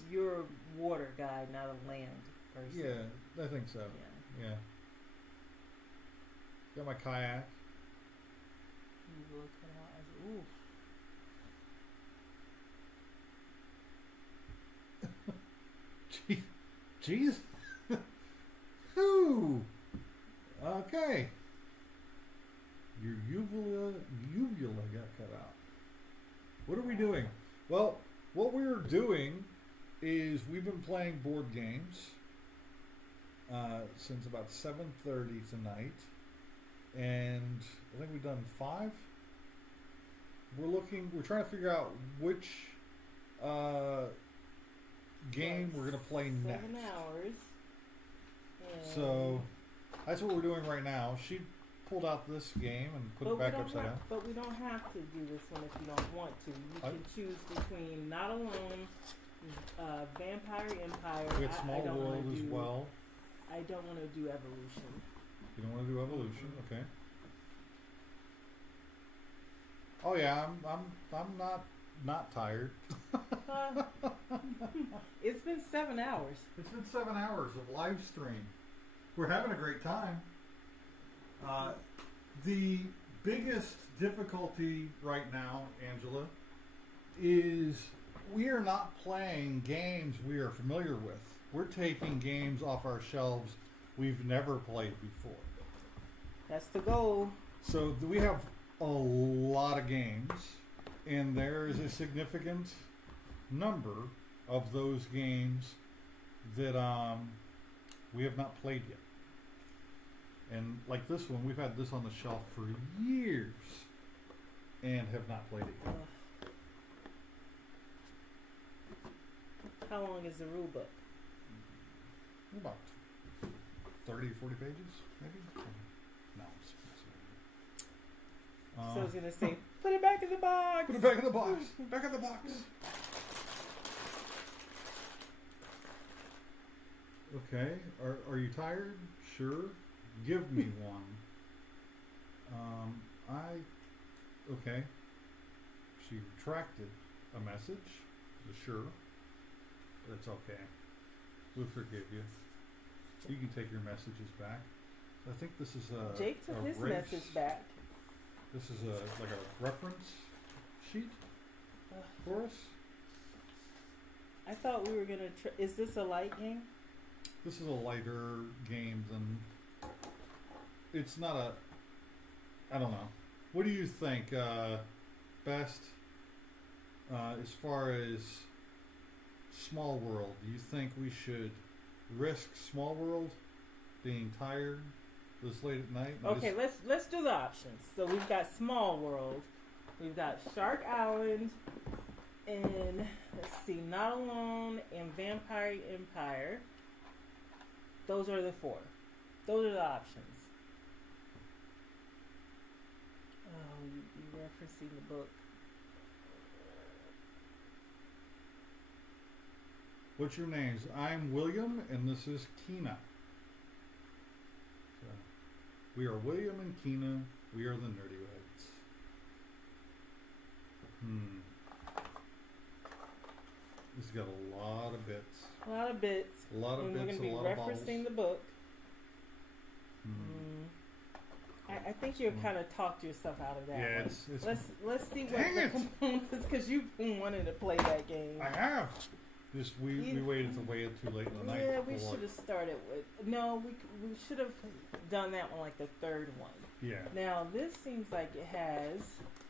you're a water guy, not a land person. Yeah, I think so. Yeah. Yeah. Got my kayak. You look at how I ooh. Jeez. Whew. Okay. Your uvula got cut out. What are we doing? Well, what we're doing is we've been playing board games since about 7:30 tonight, and I think we've done 5. We're trying to figure out which game we're gonna play next. 7 hours. And So that's what we're doing right now. She pulled out this game and put it back upside down. But we don't have to do this one if you don't want to. You can choose between Not Alone, Vampire Empire. We got Small World as well. I don't want to do Evolution. You don't want to do Evolution, okay? Oh yeah, I'm not tired. It's been 7 hours. It's been 7 hours of live stream. We're having a great time. The biggest difficulty right now, Angela, is we are not playing games we are familiar with. We're taking games off our shelves we've never played before. That's the goal. So we have a lot of games, and there is a significant number of those games that we have not played yet. And like this one, we've had this on the shelf for years and have not played it yet. How long is the rule book? About 30 or 40 pages, maybe? No. So I was going to say, put it back in the box. Put it back in the box. Back in the box. Okay. Are you tired? Sure. Give me one. Okay. She retracted a message. Sure. That's okay. We'll forgive you. You can take your messages back. I think this is a Jake took his race. message back. This is like a reference sheet for us. I thought we were going to... is this a light game? This is a lighter game than... It's not a... I don't know. What do you think, Best, as far as Small World? Do you think we should risk Small World being tired this late at night? Okay, let's do the options. So we've got Small World, we've got Shark Island, and let's see, Not Alone and Vampire Empire. Those are the 4. Those are the options. Oh, you're referencing the book. What's your names? I'm William, and this is Kina. So, we are William and Kina. We are the Nerdyweds. This has got a lot of bits. A lot of bits. A lot of and bits, we're a going lot to of be balls. referencing the book. I think you kind of talked yourself out of that Yeah, one. it's Let's see what Dang the it! components, because you've been wanting to play that game. I have. Just we waited till way too late in the night. Yeah, we before. should have started with... No, we should have done that one like the 3rd one. Yeah. Now, this seems like it has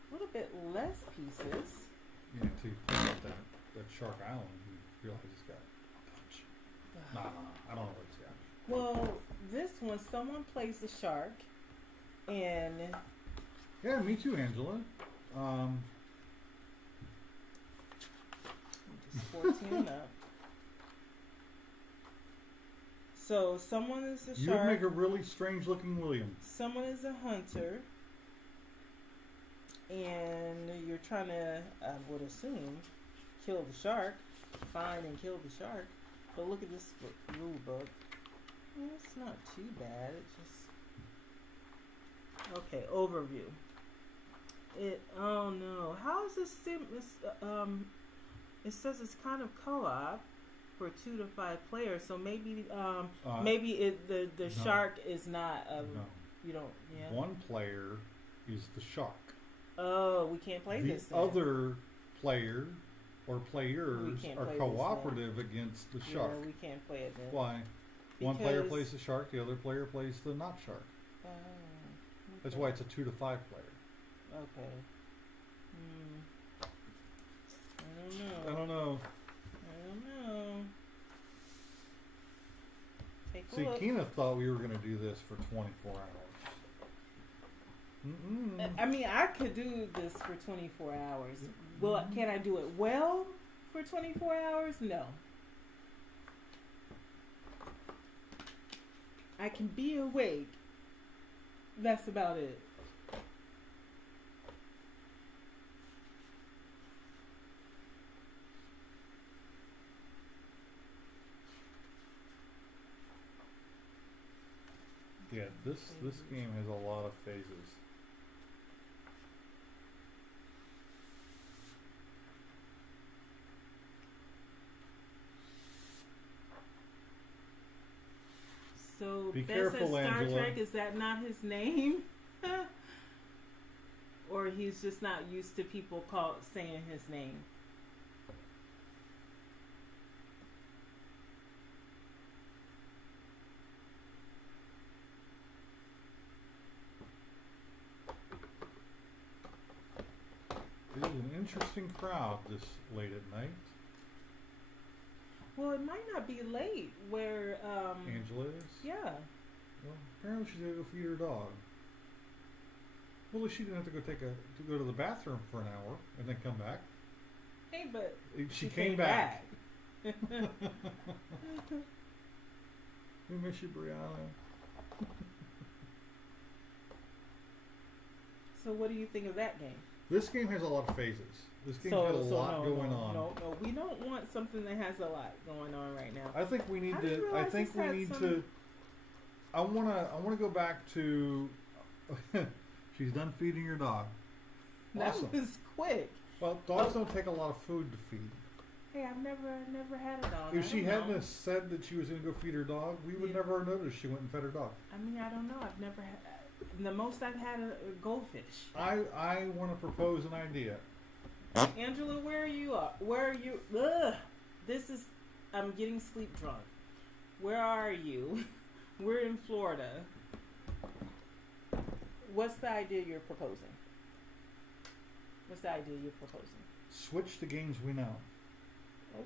a little bit less pieces. Yeah, to pick up that Shark Island, you realize it's got a bunch. Nah, I don't know what it's got. Well, this one, someone plays the shark, and... Yeah, me too, Angela. Just 14 up. So someone is a You shark. would make a really strange looking William. Someone is a hunter, and you're trying to, I would assume, kill the shark, find and kill the shark. But look at this rule book. Well, it's not too bad. It just Okay, overview. Oh no, how is this it says it's kind of co-op for 2 to 5 players, so maybe the no. shark is not No. you don't, yeah. One player is the shark. Oh, we can't play this The then. other player or players can't are play this then. cooperative against the shark. Yeah, we can't play it then. Why? One player Because- plays the shark, the other player plays the not shark. Oh, That's okay. why it's a 2 to 5 player. Okay. I don't know. I don't know. Take a See, look. Kina thought we were going to do this for 24 hours. Mm-mm. I mean, I could do this for 24 hours. Well, can I do it well for 24 hours? No. I can be awake. That's about it. Yeah, this game has a lot of phases. So, Be Bess careful, Star Angela. Trek, is that not his name? Or he's just not used to people saying his name? It is an interesting crowd this late at night. Well, it might not be late where, Angela is. yeah. Well, apparently she's gonna go feed her dog. Well, at least she didn't have to go to the bathroom for an hour and then come back. Hey, but She came back. back. We miss you, Brianna. So what do you think of that game? This game has a lot of phases. This game's got a lot going on. No, we don't want something that has a lot going on right now. I think we need I didn't to. I realize think this we had need some- to. I wanna go back to. She's done feeding your dog. Awesome. That was quick. Well, dogs don't take a lot of food to feed. Hey, I've never had a dog. If I she don't hadn't know. have said that she was going to go feed her dog, we would Yeah. never have noticed she went and fed her dog. I mean, I don't know. I've never had. The most I've had a goldfish. I want to propose an idea. Angela, where are you? Where are you? Ugh. I'm getting sleep drunk. Where are you? We're in Florida. What's the idea you're proposing? Switch the games we know.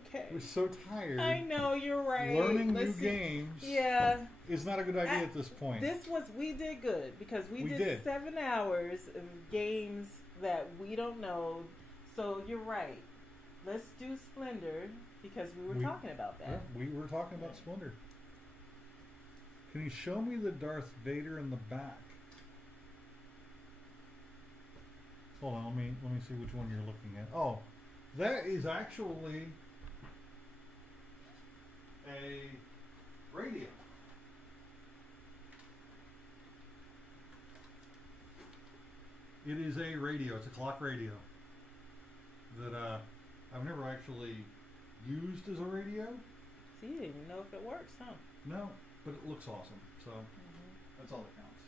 Okay. We're so tired. I know, you're right. Learning Let's new see. games Yeah. is not a good idea at this point. We did good because we We did did. 7 hours of games that we don't know. So you're right. Let's do Splendor because we were talking about Yeah, that. we were talking about Splendor. Can you show me the Darth Vader in the back? Hold on, let me see which one you're looking at. Oh, that is actually a radio. It is a radio. It's a clock radio that I've never actually used as a radio. So you didn't even know if it works, huh? No, but it looks awesome. So that's all that counts.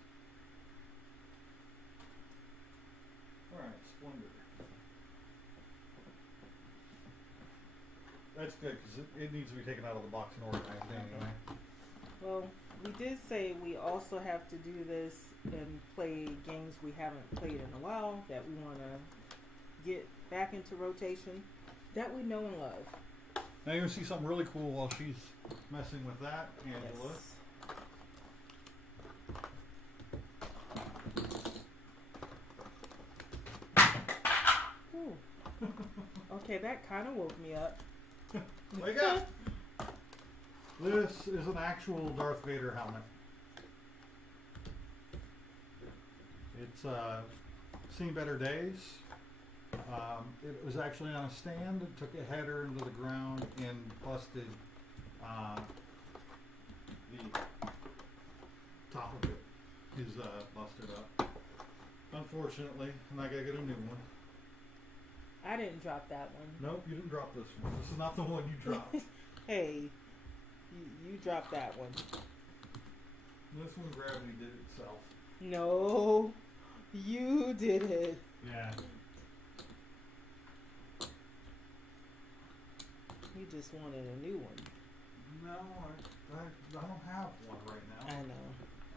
All right, Splendor. That's good because it needs to be taken out of the box and organized anyway. Well, we did say we also have to do this and play games we haven't played in a while that we want to get back into rotation that we know and love. Now you're gonna see something really cool while she's messing with that, Angela. Yes. Ooh. Okay, that kind of woke me up. Wake up! This is an actual Darth Vader helmet. It's seen better days. It was actually on a stand. It took a header into the ground and busted the top of it is busted up. Unfortunately, and I gotta get a new one. I didn't drop that one. Nope, you didn't drop this one. This is not the one you dropped. Hey, you dropped that one. This one gravity did itself. No, you did it. Yeah. You just wanted a new one. No, I don't have one right now. I know.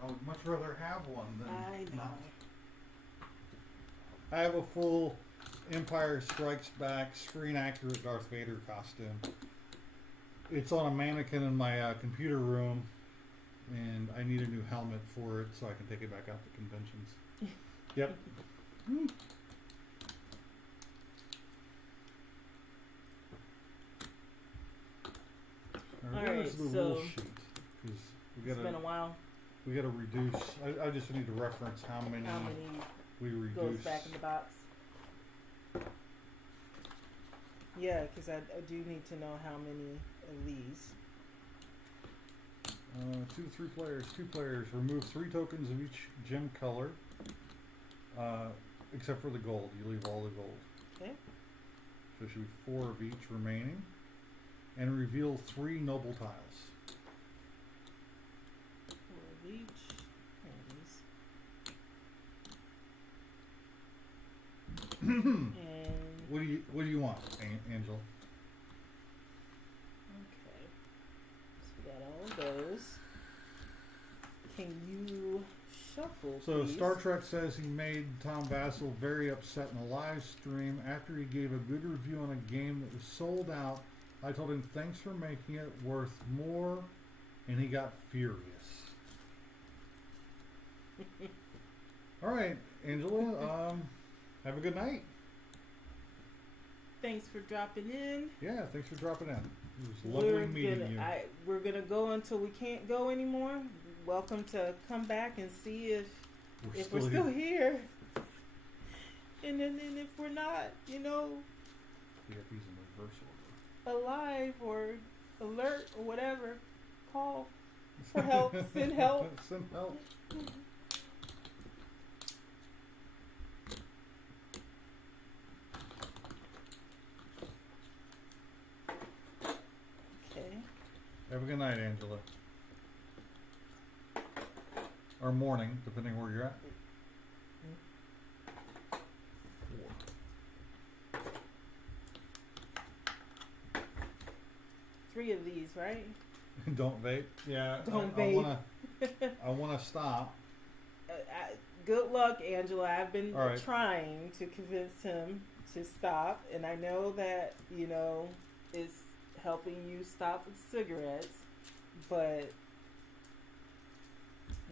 I would much rather have one than I know. not. I have a full Empire Strikes Back screen accurate Darth Vader costume. It's on a mannequin in my computer room, and I need a new helmet for it so I can take it back out to conventions. Yep. All right, the so rule sheet? 'Cause we it's been a gotta while. we gotta reduce. I just need to reference how many we reduce. goes back in the box? Yeah, because I do need to know how many of these. 2 to 3 players. 2 players. Remove 3 tokens of each gem color, except for the gold. You leave all the gold. Okay. So it should be 4 of each remaining, and reveal 3 noble tiles. 4 of each. There it is. And What do you want, Angela? okay, so we got all of those. Can you shuffle? So please? Star Trek says he made Tom Vassell very upset in a live stream after he gave a good review on a game that was sold out. I told him thanks for making it worth more, and he got furious. All right, Angela. Have a good night. Thanks for dropping in. Yeah, thanks for dropping in. It was lovely meeting you. We're gonna go until we can't go anymore. Welcome to come back and see if we're still here. And then if we're not, You got these in reverse order. alive or alert or whatever, call for help. Send help. Send help. Okay. Have a good night, Angela. Or morning, depending where you're at. 3 of these, right? Don't vape. Yeah. Don't I vape. I wanna stop. Good luck, Angela. I've been All right. trying to convince him to stop, and I know that it's helping you stop with cigarettes, but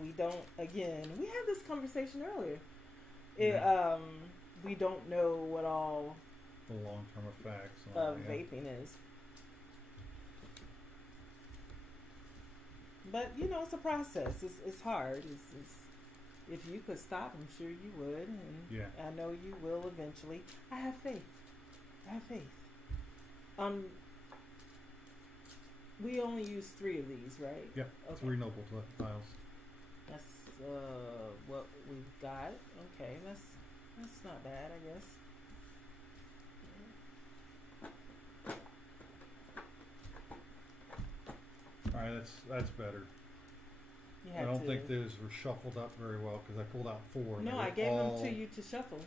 we don't. Again, we had this conversation earlier. We don't know what all The long-term effects. of Yeah. vaping is. But it's a process. It's hard. It's if you could stop, I'm sure you would, and Yeah. I know you will eventually. I have faith. We only use 3 of these, right? Yep. Okay. 3 noble tiles. That's what we've got. Okay, that's not bad, I guess. All right, that's better. You I had don't to. think those were shuffled up very well because I pulled out 4. and No, they I were gave all- them to you to shuffle.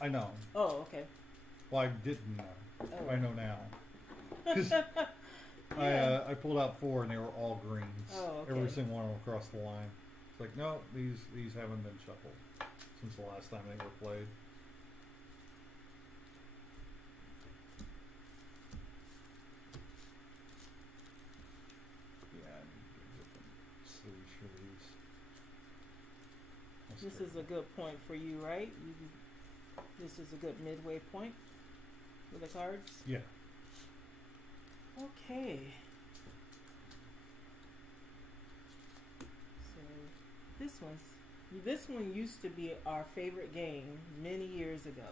I know. Oh, okay. Well, I didn't know. Oh. I know now. 'Cause Yeah. I pulled out 4 and they were all greens. Oh, okay. Every single one of them across the line. It's like, no, these haven't been shuffled since the last time they were played. Yeah, I need to get different sleeves for these. That's This good. is a good point for you, right? This is a good midway point for the cards. Yeah. Okay. So this one used to be our favorite game many years ago.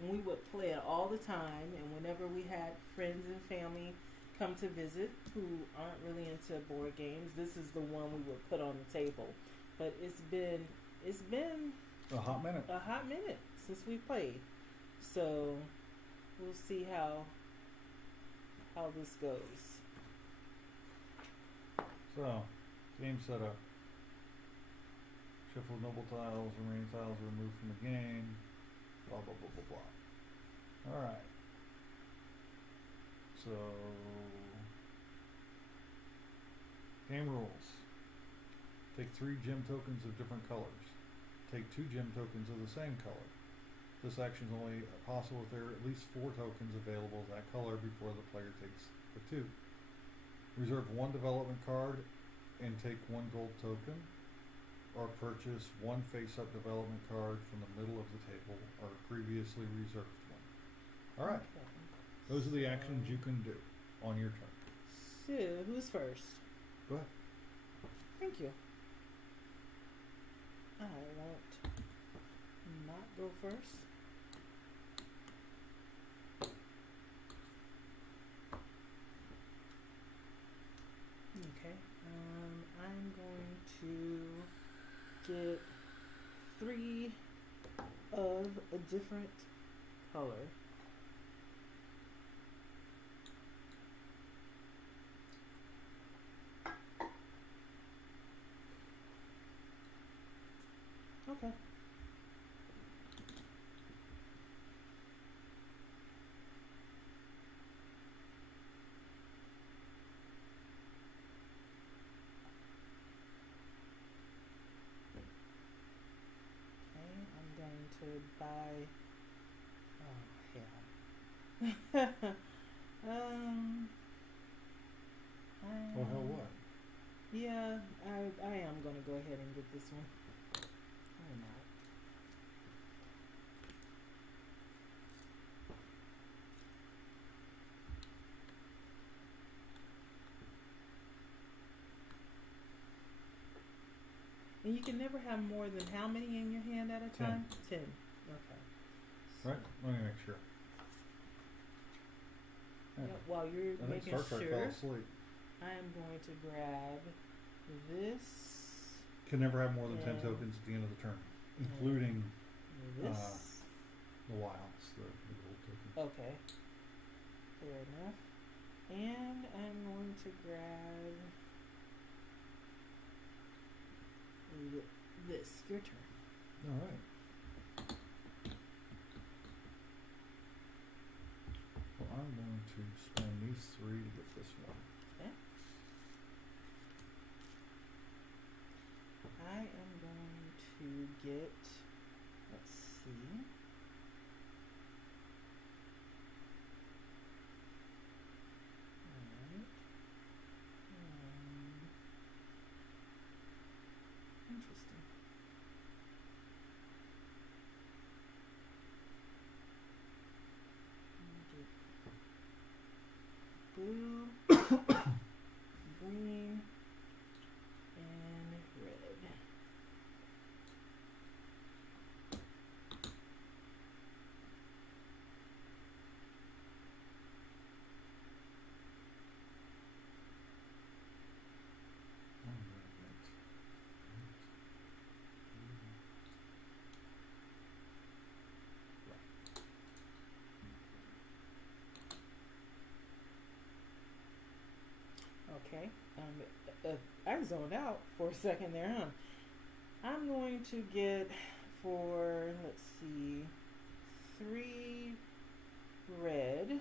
And we would play it all the time, and whenever we had friends and family come to visit who aren't really into board games, this is the one we would put on the table. But it's been A hot minute. a hot minute since we played. So we'll see how this goes. So, game setup. Shuffle noble tiles, remaining tiles are removed from the game. Blah blah blah blah blah. Alright. So game rules. Take 3 gem tokens of different colors. Take 2 gem tokens of the same color. This action is only possible if there are at least 4 tokens available of that color before the player takes the 2. Reserve 1 development card and take 1 gold token, or purchase 1 face-up development card from the middle of the table or previously reserved one. Alright, Okay. those are the actions you can do on your turn. So who's first? Go ahead. Thank you. I won't not go first. Okay. I'm going to get 3 of a different color. Okay. Okay, I'm going to buy. Oh hell. Oh, hell what? Yeah, I am gonna go ahead and get this one. Why not? And you can never have more than how many in your hand at a 10. time? 10. Okay. Right? Let me make sure. Yeah, while you're I think making Star Trek sure, fell asleep. I am going to grab this, Can never have more than 10 Yeah. tokens at the end of the turn, including this. the wilds, the gold tokens. Okay. Fair enough. And I'm going to grab this. Your turn. Alright. Well, I'm going to spend these 3 to get this one. Okay. I am going to get, let's see. Alright. Interesting. Blue, green, and red. I'm gonna get Okay. I zoned out for a second there, huh? I'm going to get for, let's see, 3 red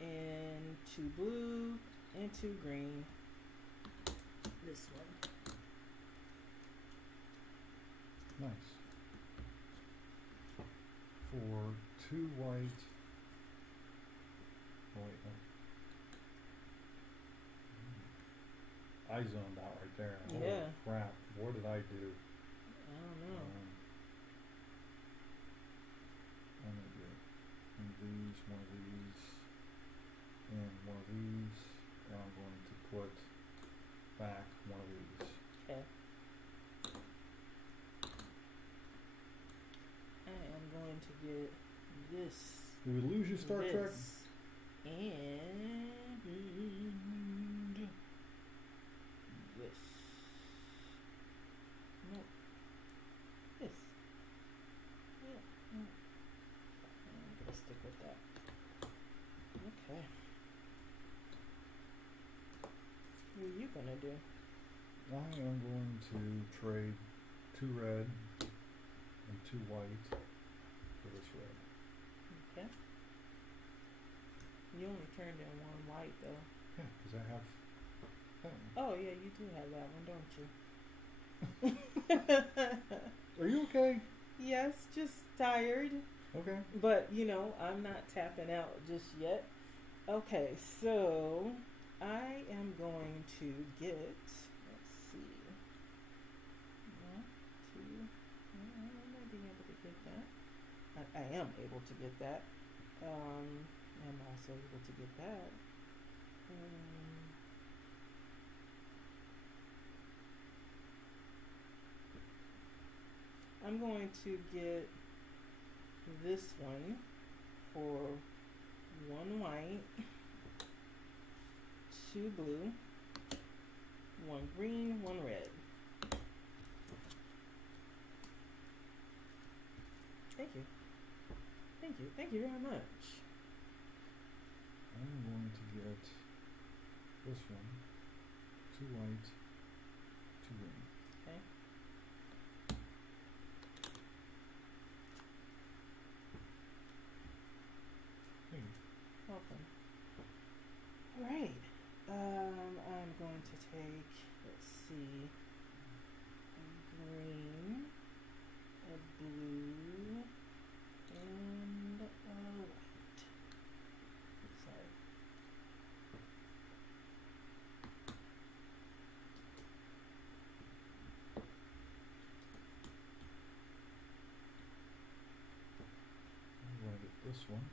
and 2 blue and 2 green. This one. nice. For 2 white. Oh wait, no. I zoned out right there. Holy Yeah. crap. What did I do? I don't know. I'm gonna get one of these, one of these, and one of these, and I'm going to put back one of these. Okay. I am going to get this. Did we lose you, Star Trek? this, and this. Nope. gonna do? I am going to trade 2 red and 2 white for this red. Okay. You only turned in 1 white though. Yeah, because I have that one. Oh yeah, you do have that one, don't you? Are you okay? Yes, just tired. Okay. But you know, I'm not tapping out just yet. Okay, so I am going to get. Let's see. 1, 2. I might be able to get that. I am able to get that. I'm also able to get that. I'm going to get this one for 1 white, 2 blue, 1 green, 1 red. Thank you. Thank you. Thank you very much. I'm going to get this one, 2 white, 2 green. Okay. Hey, Welcome. All right. I'm going to take, let's see, a green, a blue, and a white. Sorry. I'm going to get this one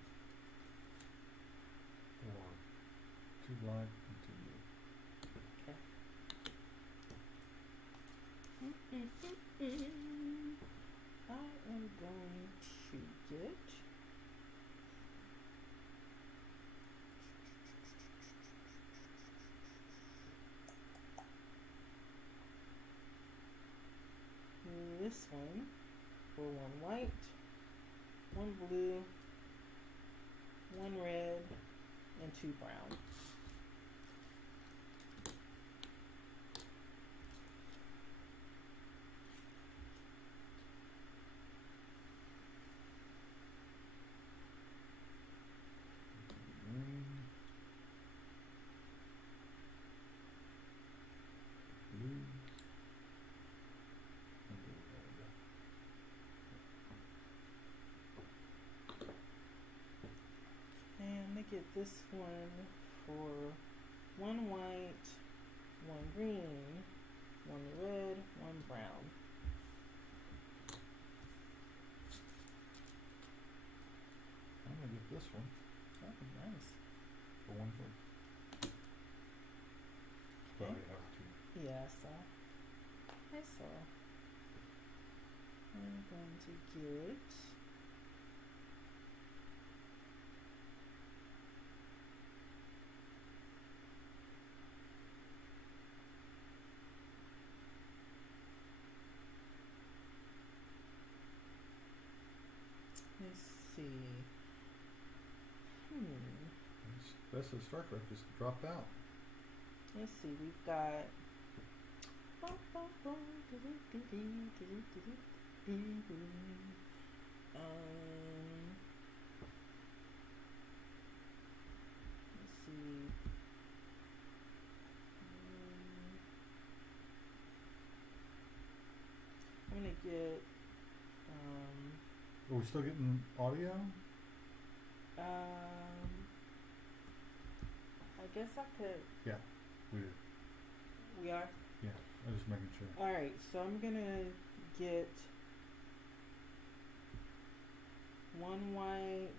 for 2 black and 2 blue. I am going to get this one for 1 white, 1 blue, 1 red, and 2 brown. Green, blue, and the red. And I'm gonna get this one for 1 white, 1 green, 1 red, 1 brown. I'm going to get this one Oh, nice. for 1 blue. Probably have 2. Yeah, I saw. I'm going to get let's see. That's the Star Trek just dropped out. Let's see, we've got let's see. I'm gonna get Are we still getting audio? I guess I could. Yeah, we do. We are. Yeah, I was just making sure. All right, so I'm gonna get 1 white,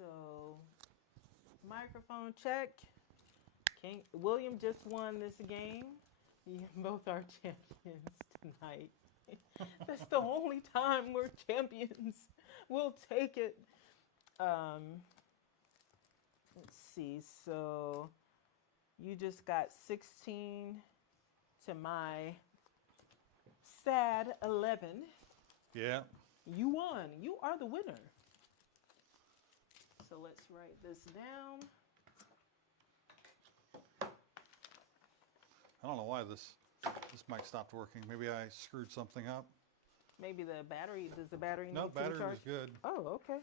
So, microphone check. William just won this game. You both are champions tonight. That's the only time we're champions. We'll take it. Let's see. So, you just got 16 to my sad 11. Yeah. You won. You are the winner. So let's write this down. I don't know why this mic stopped working. Maybe I screwed something up. Maybe the battery. Does the battery No, need to be battery was charged? good. Oh, okay.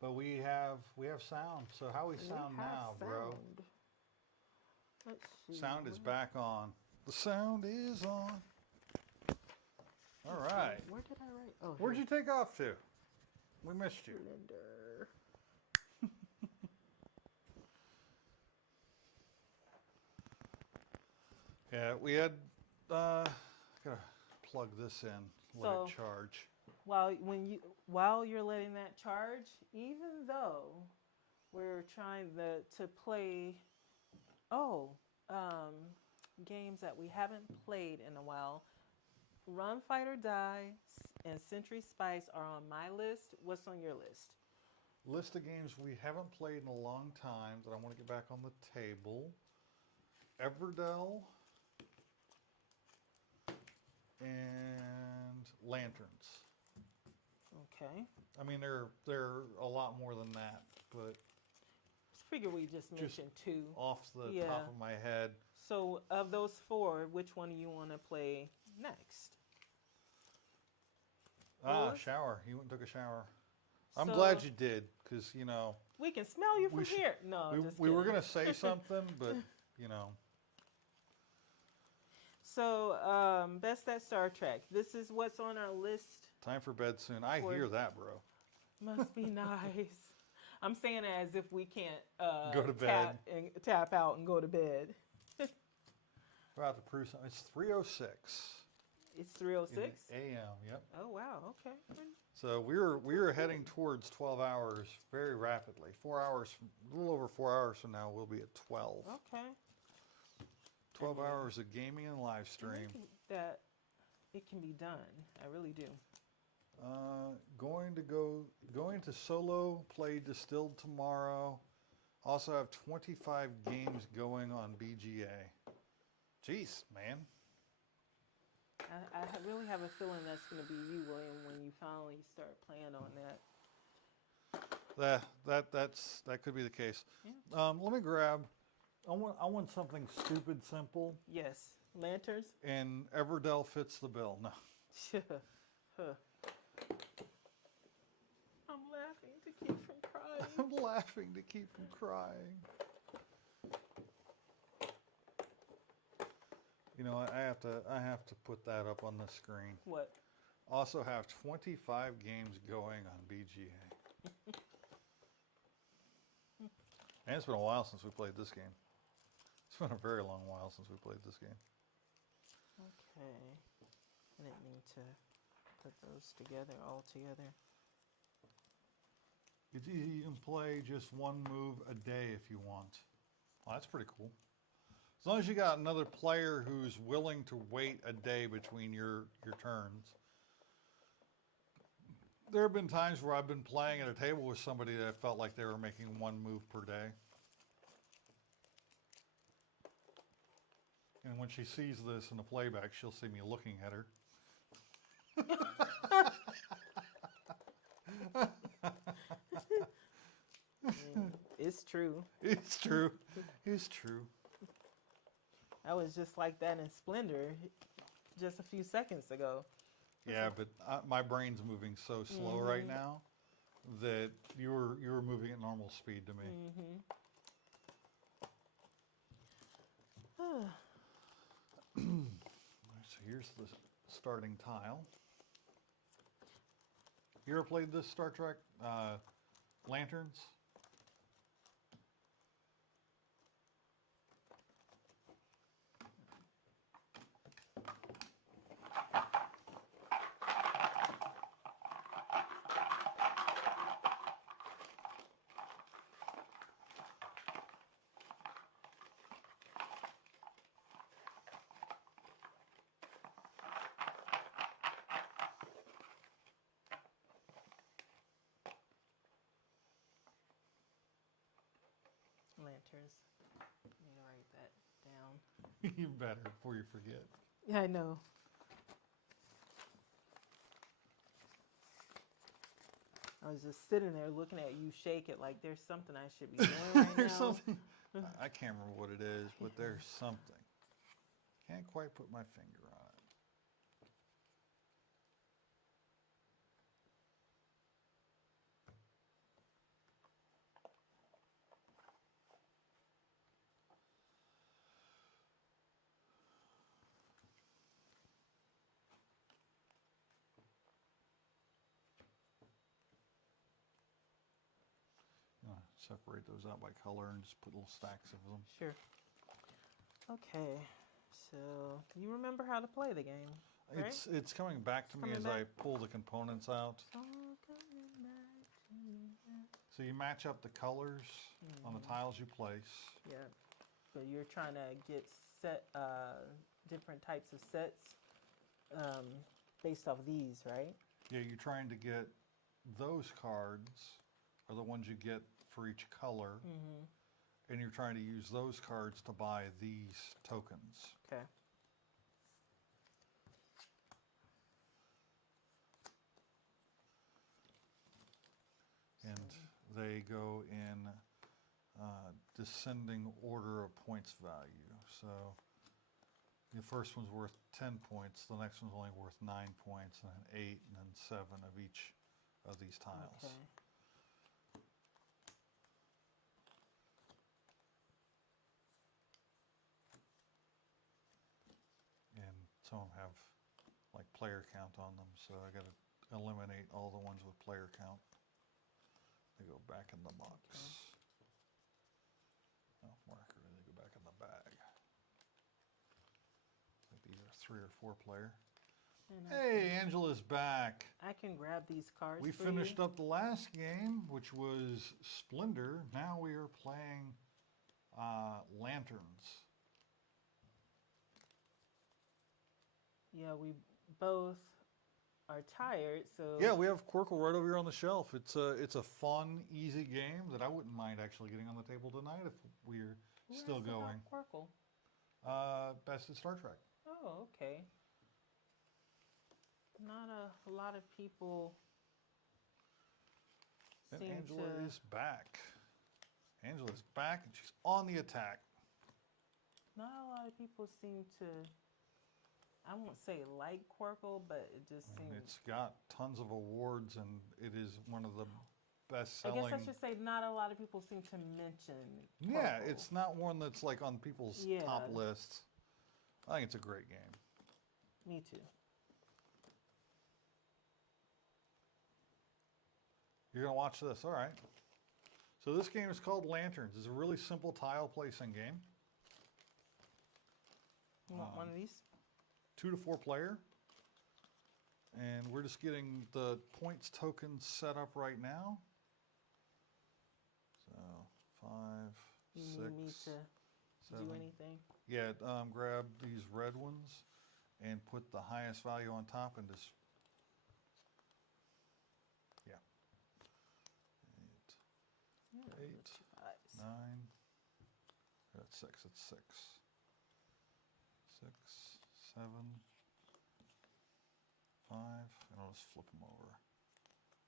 But we have sound. So how we sound We have now, bro? sound. Let's see. Sound is back on. The sound is on. All right. Where did I write? Oh, Where'd you take off to? We missed you. Blender. Yeah, we had. Gotta plug this in. Let So- it charge. While you're letting that charge, even though we're trying to play, games that we haven't played in a while. Run, Fight, or Die and Century Spice are on my list. What's on your list? List of games we haven't played in a long time that I want to get back on the table. Everdell and Lanterns. Okay. I mean, they're a lot more than that, but Just figure we just mentioned two. off the Yeah. top of my head, So of those four, which one do you want to play next? Well, shower. You went and took a shower. I'm So- glad you did, because you know We can smell you from We should- here. No, just we were kidding. gonna say something, but you know. So, best at Star Trek. This is what's on our list. Time for bed soon. I For- hear that, bro. Must be nice. I'm saying it as if we can't Go to bed. tap out and go to bed. We're about to prove something. It's 3:06 It's in 3:06. the a.m. Yep. Oh wow. Okay. So we were heading towards 12 hours very rapidly. 4 hours, a little over 4 hours from now, we'll be at 12. Okay. 12 hours of gaming and live I stream. think that it can be done. I really do. Going to solo play Distilled tomorrow. Also have 25 games going on BGA. Jeez, man. I really have a feeling that's going to be you, William, when you finally start playing on that. That could be the case. Yeah. Let me grab. I want something stupid simple, Yes. Lanterns. and Everdell fits the bill. No. Huh. I'm laughing to keep from crying. I'm laughing to keep from crying. You know, I have to put that up on the screen. What? Also have 25 games going on BGA. And it's been a while since we played this game. It's been a very long while since we played this game. Okay. I didn't mean to put those together all together. You can play just one move a day if you want. Well, that's pretty cool. As long as you got another player who's willing to wait a day between your turns. There have been times where I've been playing at a table with somebody that felt like they were making one move per day. And when she sees this in the playback, she'll see me looking at her. It's true. It's true. It's true. I was just like that in Splendor just a few seconds ago. Yeah, but my brain's moving so slow right now that you were moving at normal speed to me. So here's the starting tile. You ever played this Star Trek Lanterns? lanterns. Let me write that down. You better before you forget. Yeah, I know. I was just sitting there looking at you shake it like there's something I should be doing right There's now. something. I can't remember what it is, but there's something. Can't quite put my finger on it. Separate those out by color and just put little stacks of them. Sure. Okay. So you remember how to play the game, right? It's coming back to me coming as I back? pull the components out. All coming back to me. So you match up the colors on the tiles you place. Yeah. So you're trying to get set different types of sets based off these, right? Yeah, you're trying to get those cards are the ones you get for each color. And you're trying to use those cards to buy these tokens. Okay. And they go in descending order of points value. So the first one's worth 10 points, the next one's only worth 9 points, and then 8, and then 7 of each of these tiles. Okay. And some of them have like player count on them, so I gotta eliminate all the ones with player count. They go back in the box. Oh, marker, they go back in the bag. I think these are 3 or 4 player. And Hey, Angela's back. I can grab these cards. We for finished you. up the last game, which was Splendor. Now we are playing Lanterns. Yeah, we both are tired, so Yeah, we have Quirkle right over here on the shelf. It's a fun, easy game that I wouldn't mind actually getting on the table tonight if we're Who still asked about going. Quirkle? Best of Star Trek. Oh, okay. Not a lot of people And seem Angela to. is back. Angela's back and she's on the attack. Not a lot of people seem to. I won't say like Quirkle, but it just seems. It's got tons of awards and it is one of the best I selling. guess I should say not a lot of people seem to mention. Yeah, Quirkle. it's not one that's like on people's Yeah. top lists. I think it's a great game. Me too. You're gonna watch this, all right. So this game is called Lanterns. It's a really simple tile placing game. You want one of these? 2 to 4 player. And we're just getting the points tokens set up right now. So 5, You 6, need me to 7. do anything? Yeah, grab these red ones and put the highest value on top and just, yeah. 8, Yeah, 8, what you guys. 9, that's 6, it's 6. 6, 7, 5, and I'll just flip them over.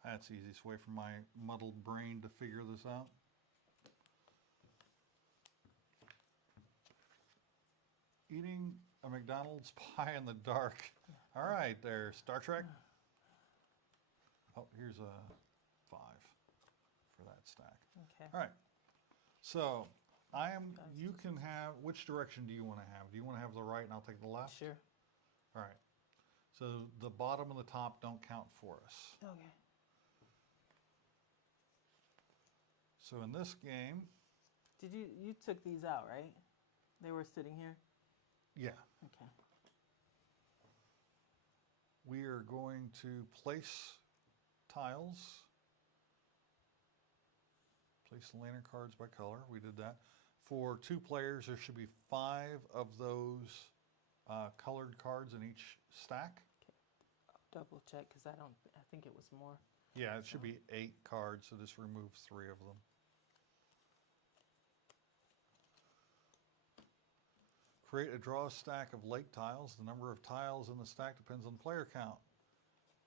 That's the easiest way for my muddled brain to figure this out. Eating a McDonald's pie in the dark. All right, there, Star Trek. Oh, here's a 5 for that stack. Okay. All right. So you can have, which direction do you want to have? Do you want to have the right and I'll take the left? Sure. All right. So the bottom and the top don't count for us. Okay. So in this game, Did you took these out, right? They were sitting here? yeah, Okay. we are going to place tiles. Place the lantern cards by color. We did that. For 2 players, there should be 5 of those colored cards in each stack. Double check because I think it was more. Yeah, it should be 8 cards, so just remove 3 of them. Create a draw stack of lake tiles. The number of tiles in the stack depends on player count.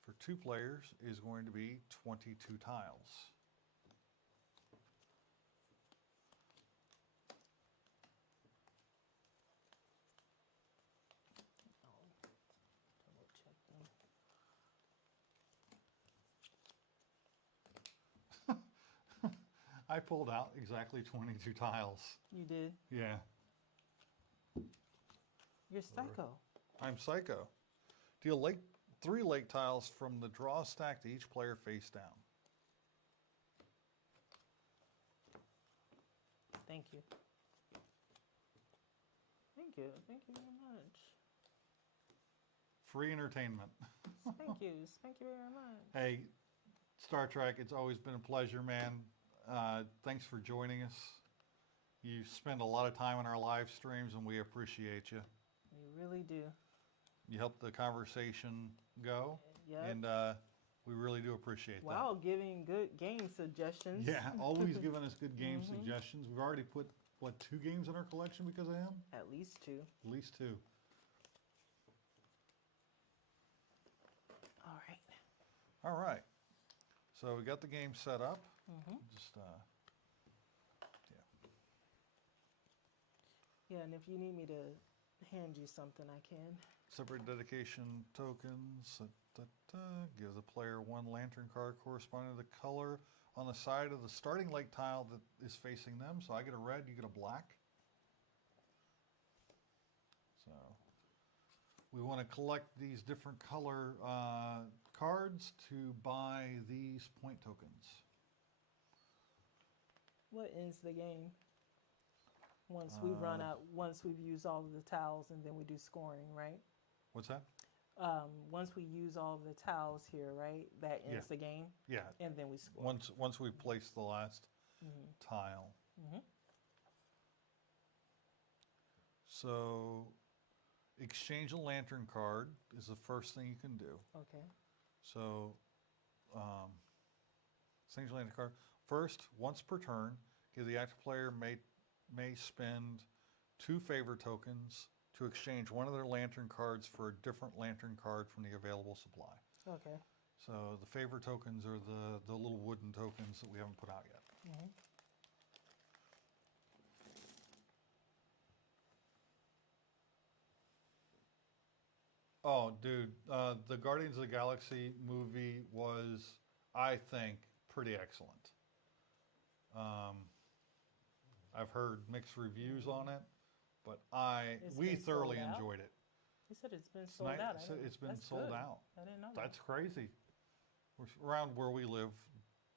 For 2 players is going to be 22 tiles. Oh, double check them. I pulled out exactly 22 tiles. You did. Yeah, You're psycho. I'm psycho. Deal 3 lake tiles from the draw stack to each player face down. Thank you. Thank you. Thank you very much. Free entertainment. Thank you. Thank you very much. Hey, Star Trek, it's always been a pleasure, man. Thanks for joining us. You spend a lot of time on our live streams, and we appreciate you. We really do. You help the conversation go, Yep. and we really do appreciate Wow, giving good game suggestions. that. Yeah, always giving us good game suggestions. We've already put, what, 2 games in our collection because of him? At least 2. At least 2. All right. All right. So we got the game set up. Just, yeah. Yeah, and if you need me to hand you something, I can. Separate dedication tokens. Give the player 1 lantern card corresponding to the color on the side of the starting lake tile that is facing them. So I get a red, you get a black. So we want to collect these different color cards to buy these point tokens. What ends the game? Once we run out, once we've used all of the tiles, and then we do scoring, right? What's that? Once we use all of the tiles here, right? That ends Yeah. the game, Yeah. and then we score. Once we've placed the last tile. So exchange a lantern card is the first thing you can do. Okay. So exchange a lantern card. First, once per turn, the active player may spend 2 favor tokens to exchange one of their lantern cards for a different lantern card from the available supply. Okay. So the favor tokens are the little wooden tokens that we haven't put out yet. Oh, dude, the Guardians of the Galaxy movie was, I think, pretty excellent. I've heard mixed reviews on it, but we been thoroughly sold out? enjoyed it. You said it's been sold out. It's been That's sold good. out. I didn't know that. That's crazy. Around where we live,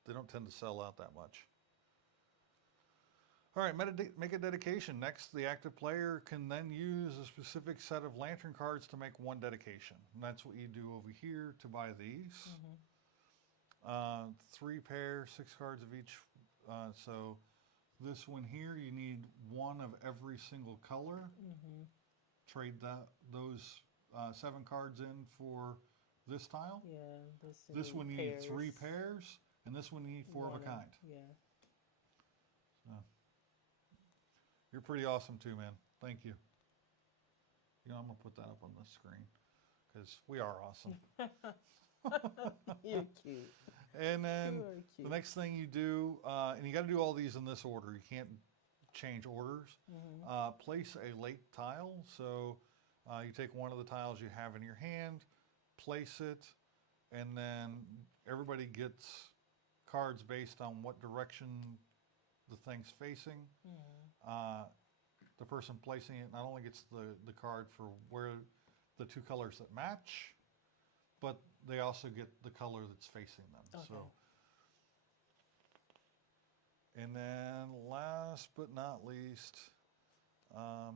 they don't tend to sell out that much. All right, make a dedication. Next, the active player can then use a specific set of lantern cards to make 1 dedication. And that's what you do over here to buy these. 3 pairs, 6 cards of each. So this one here, you need 1 of every single color. Trade those 7 cards in for this tile. Yeah. This one you need 3 pairs, and this one you need 4 of a kind. Yeah. You're pretty awesome too, man. Thank you. You know, I'm gonna put that up on the screen because we are awesome. You're cute. And then You are the cute. next thing you do, and you got to do all these in this order. You can't change orders. Place a lake tile. So you take one of the tiles you have in your hand, place it, and then everybody gets cards based on what direction the thing's facing. The person placing it not only gets the card for where the 2 colors that match, but they also get the color that's facing them. Okay. So, and then last but not least, I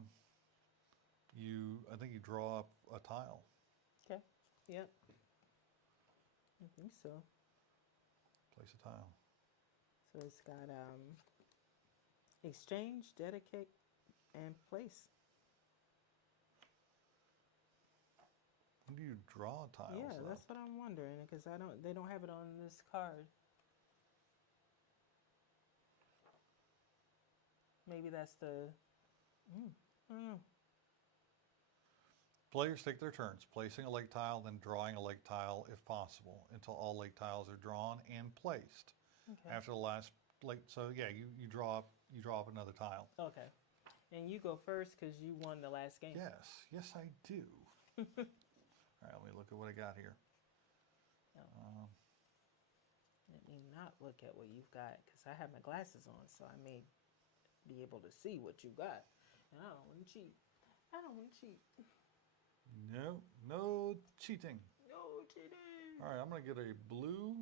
think you draw up a tile. Okay. Yep. I think so. Place a tile. So it's got exchange, dedicate, and place. When do you draw tiles? Yeah, though? that's what I'm wondering because they don't have it on this card. Maybe that's the. I don't know. Players take their turns, placing a lake tile, then drawing a lake tile if possible, until all lake tiles are drawn and placed. Okay. After the last lake, so yeah, you draw up another tile. Okay. And you go first because you won the last game. Yes, I do. All right, let me look at what I got here. Oh. Let me not look at what you've got because I have my glasses on, so I may be able to see what you got. And I don't want to cheat. I don't want to cheat. No cheating. No cheating. All right, I'm gonna get a blue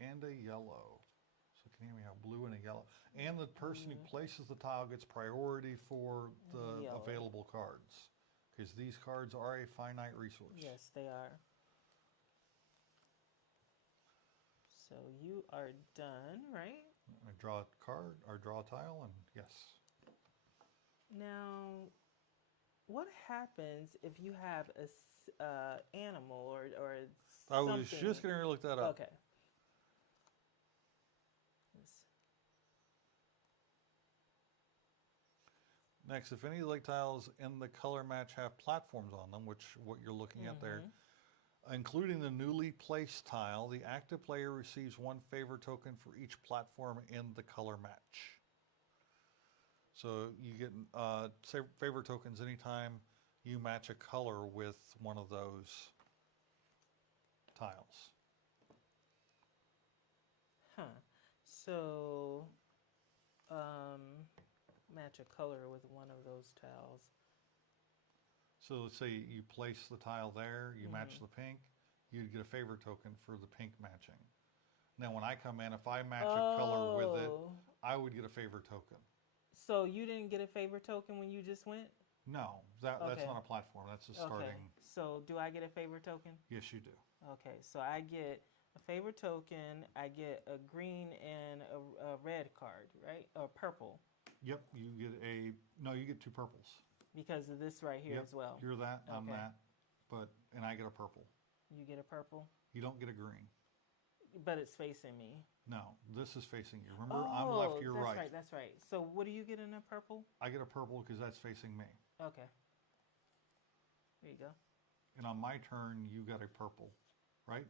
and a yellow. So can you hear me? Have blue and a yellow, and the person who places the tile gets priority for the Yellow. available cards, because these cards are a finite resource. Yes, they are. So you are done, right? I draw a card or draw a tile, and yes. Now, what happens if you have a animal or I something? was just going to look that up. Okay. Yes. Next, if any lake tiles in the color match have platforms on them, which what you're looking at there, including the newly placed tile, the active player receives 1 favor token for each platform in the color match. So you get favor tokens anytime you match a color with one of those tiles. Huh. So, match a color with one of those tiles. So let's say you place the tile there, you match the pink, you'd get a favor token for the pink matching. Now when I come in, if I match a color with it, I would get a favor token. So you didn't get a favor token when you just went? No, that's Okay. not a platform. That's a starting. Okay. So do I get a favor token? Yes, you do. Okay. So I get a favor token. I get a green and a red card, right? Or purple Yep, you get 2 purples. because of this right here Yep, as well. you're that, I'm Okay. that, and I get a purple. You get a purple, You don't get a green. but it's facing me. No, this is facing you. Remember, I'm left, you're that's right. right. That's right. So what do you get in a purple? I get a purple because that's facing me. Okay. There you go. And on my turn, you got a purple, right?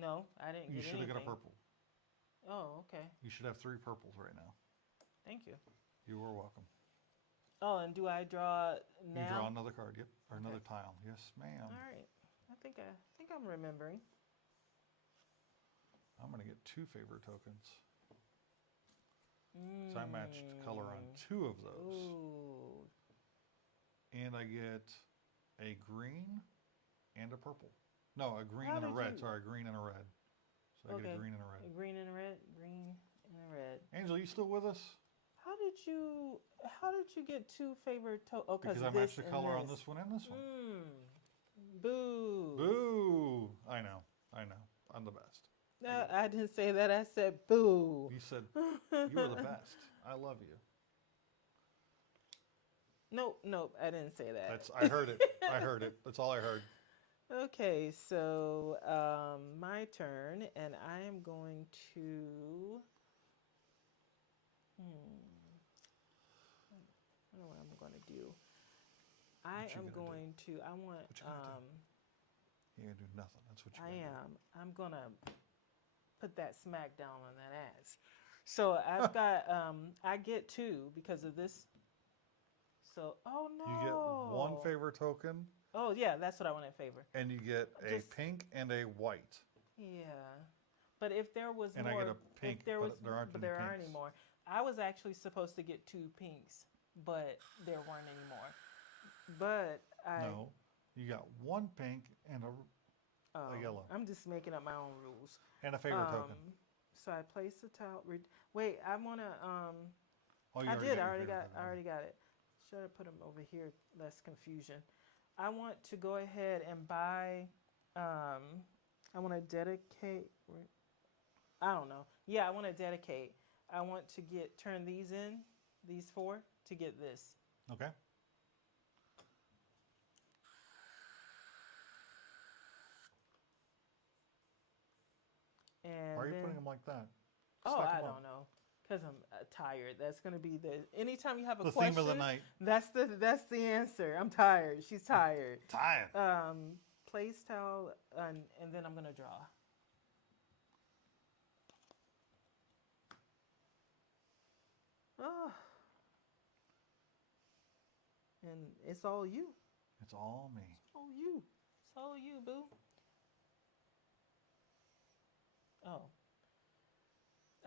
No, I didn't You get should have anything. got a purple. Oh, okay. You should have 3 purples right now. Thank you. You are welcome. Oh, and do I draw now? You draw another card, yep, or another Okay. tile. Yes, ma'am. All right. I think I'm remembering. I'm going to get 2 favor tokens. So I matched color on 2 of those. Ooh. And I get a green and a purple. No, a green How and a did red. you- Sorry, a green and a red. So I get a Okay. green and a A red. green and a red, green and a red. Angela, you still with us? How did you get 2 favor tokens? Oh, Because I matched the color on this one and this one. Boo. Boo! I know. I'm the best. No, I didn't say that. I said boo. You said you were the best. I love you. Nope, I didn't say that. I heard it. That's all I heard. Okay, so my turn, and I am going to. I don't know what I'm going to do. I What you am gonna do? going to. I want. What you gonna You ain't gonna do nothing. That's what you're I gonna do. am. I'm gonna put that smack down on that ass. So I've got. I get 2 because of this. So no. You get 1 favor token, Oh yeah, that's what I want in favor. and you get a Just- pink and a white. Yeah, but if there was And I more, get a pink, if there but was, there aren't but any there aren't pinks. anymore. I was actually supposed to get 2 pinks, but there weren't anymore. But No, you got 1 pink and a yellow I'm just making up my own rules. and a favor token. So I place the tile. Wait, I wanna. Oh, you I did. got I your already favor got. token. I already got it. Should have put them over here. Less confusion. I want to go ahead and buy. I want to dedicate. I don't know. Yeah, I want to dedicate. I want to turn these in, these 4, to get this. Okay. And Why are you then, putting them like that? oh, Stack I 'em up. don't know. Because I'm tired. That's going to be anytime you have a The question. theme of the night. That's the answer. I'm tired. She's tired. Tired. Place towel, and then I'm going to draw. Oh. And it's all you. It's all me. All you. It's all you, boo. Oh.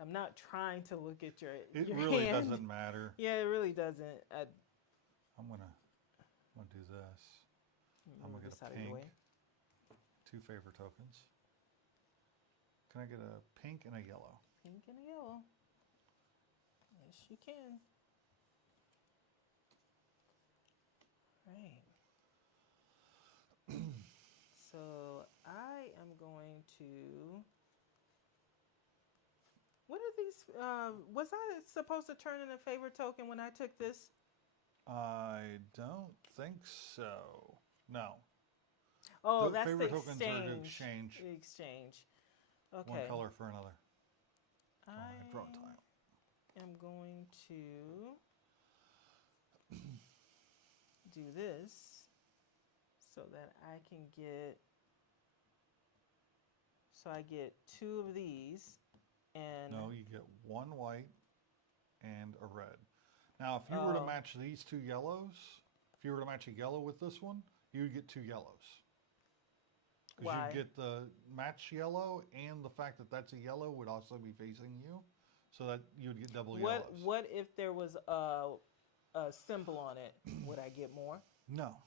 I'm not trying to look at your It your really hand. doesn't matter. Yeah, it really doesn't. I'm gonna do this. I'm gonna Move this get out a of your pink. way. 2 favor tokens. Can I get a pink and a yellow? Pink and a yellow. Yes, you can. Right. So I am going to. What are these? Was I supposed to turn in a favor token when I took this? I don't think so. No. Oh, The that's favor the tokens are to exchange. exchange. The exchange. Okay. One color for another. I Alright, draw a tile. am going to do this so that I can get. So I get 2 of these, and No, you get 1 white and a red. Now, if you were to Oh. match these 2 yellows, if you were to match a yellow with this one, you would get 2 yellows. Because Why? you'd get the match yellow, and the fact that that's a yellow would also be facing you, so that you would get double yellows. What if there was a symbol on it? Would I get more? No.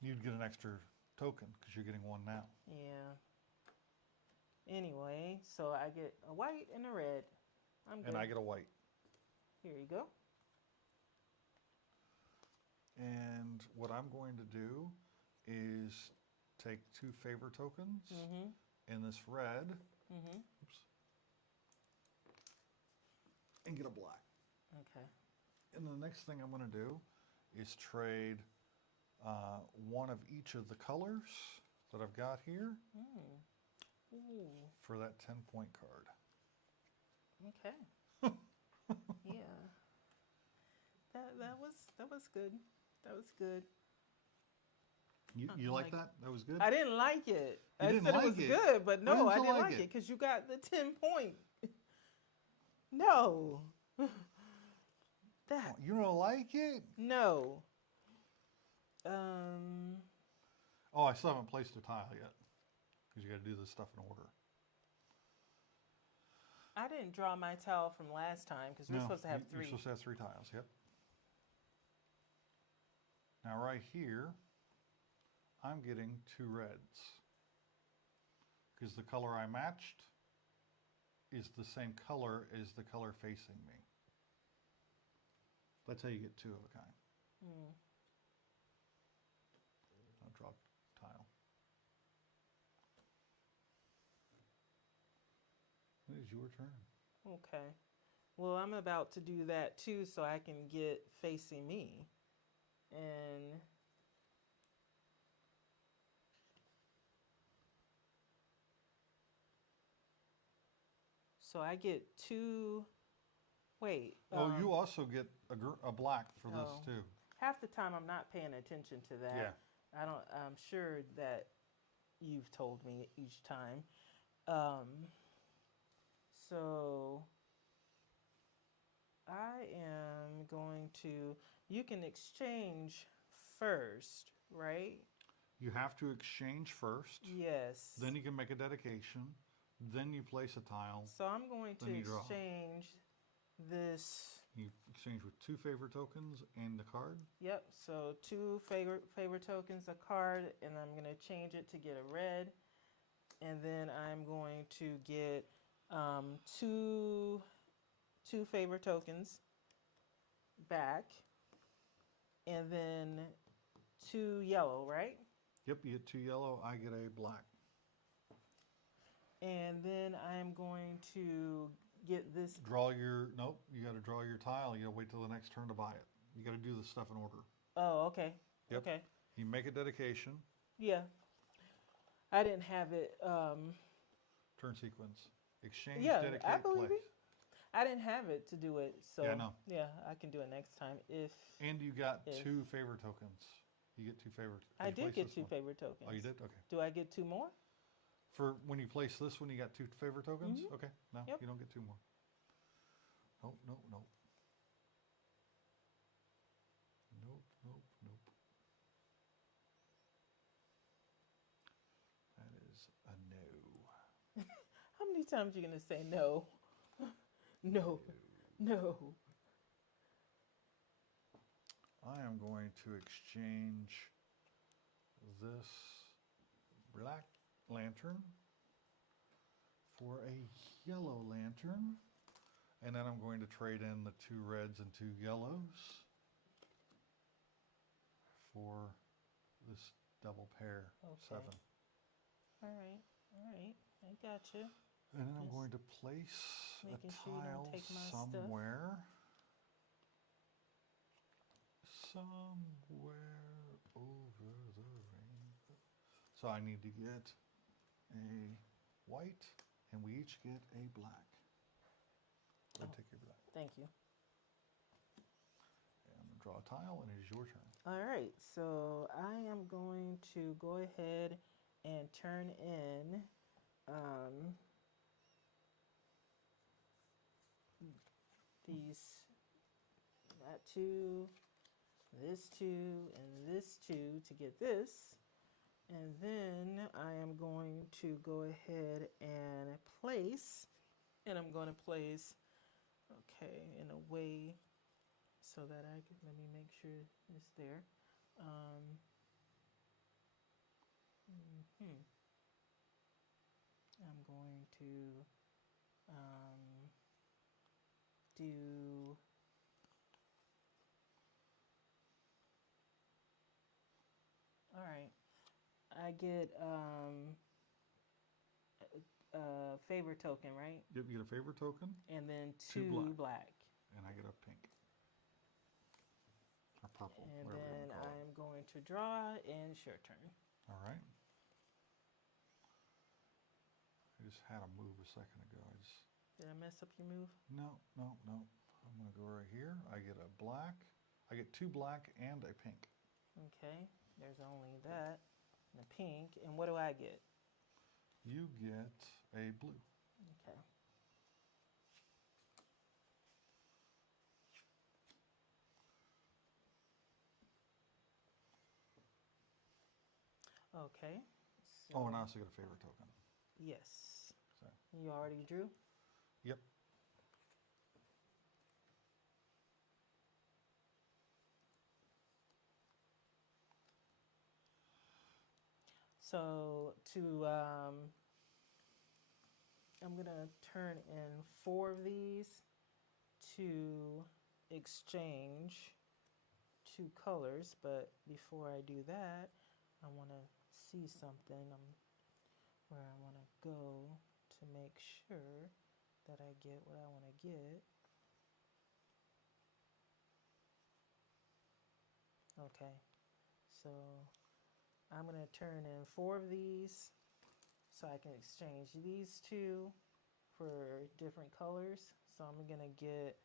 You'd get an extra token because you're getting 1 now. Yeah. Anyway, so I get a white and a red. I'm good. And I get a white. Here you go. And what I'm going to do is take 2 favor tokens in this red. Oops, and get a black. Okay. And the next thing I'm going to do is trade 1 of each of the colors that I've got here Ooh. for that 10-point card. Okay. Yeah. That was good. That was good. You like that? That was good? I didn't like it. You I didn't said like it was it. good, but Why no, I didn't you didn't like like it it? because you got the 10 point. No. That You don't like it? no. Oh, I still haven't placed a tile yet because you got to do this stuff in order. I didn't draw my towel from last time because we're No, supposed to have You're 3. supposed to have 3 tiles, yep. Now right here, I'm getting 2 reds. Because the color I matched is the same color as the color facing me. That's how you get 2 of a kind. I'll draw a tile. It is your turn. Okay. Well, I'm about to do that too so I can get facing me. And so I get 2. Wait. Oh, you also get a black for this oh. too. Half the time I'm not paying attention to that. Yeah. I'm sure that you've told me each time. So I am going to, you can exchange first, right? You have to exchange first. Yes. Then you can make a dedication. Then you place a tile. So I'm going to Then you draw. exchange this. You exchange with 2 favor tokens and the card. Yep. So 2 favor tokens, a card, and I'm going to change it to get a red. And then I'm going to get 2 favor tokens back. And then 2 yellow, right? Yep, you get 2 yellow. I get a black. And then I'm going to get this. Nope, you got to draw your tile. You got to wait till the next turn to buy it. You got to do this stuff in order. Oh, okay. Yep. Okay. You make a dedication. Yeah. I didn't have it. Turn sequence. Exchange, Yeah, dedicate, I believe place. it. I didn't have it to do it, so Yeah, I know. yeah, I can do it next time if And you got If- 2 favor tokens. You get 2 favor. I you did place get this 2 one. favorite tokens. Oh, you did? Okay. Do I get 2 more? For when you place this one, you got 2 favor tokens? Mhm. Okay. No, Yep. you don't get 2 more. Nope, nope, nope. Nope, nope, nope. That is a no. How many times are you gonna say no? No, no. I am going to exchange this black lantern for a yellow lantern. And then I'm going to trade in the 2 reds and 2 yellows for this double pair, Okay. 7. All right. I got you. And then I'm Just going to place a making sure you don't tile take my stuff. somewhere. Somewhere over the rainbow. So I need to get a white, and we each get a black. Go Oh. take your black. Thank you. And I'm going to draw a tile, and it is your turn. All right, so I am going to go ahead and turn in these, that 2, this 2, and this 2 to get this. And then I am going to go ahead and place, and I'm going to place, okay, in a way so that I can, let me make sure it's there. I'm going to do all right. I get a favor token, right? You get a favor token, And then 2 2 black. black. and I get a pink. Or purple, And whatever you then want to call it. I'm going to draw, and it's your turn. All right. I just had a move a second ago. Did I mess up your move? No, no, no. I'm going to go right here. I get a black. I get 2 black and a pink. Okay, there's only that, and a pink. And what do I get? You get a blue. Okay. Okay. So, Oh, and I also get a favor token. yes. So, You already drew? yep. So I'm gonna turn in 4 of these to exchange 2 colors, but before I do that, I want to see something where I want to go to make sure that I get what I want to get. Okay, so I'm going to turn in 4 of these so I can exchange these 2 for different colors. So I'm going to get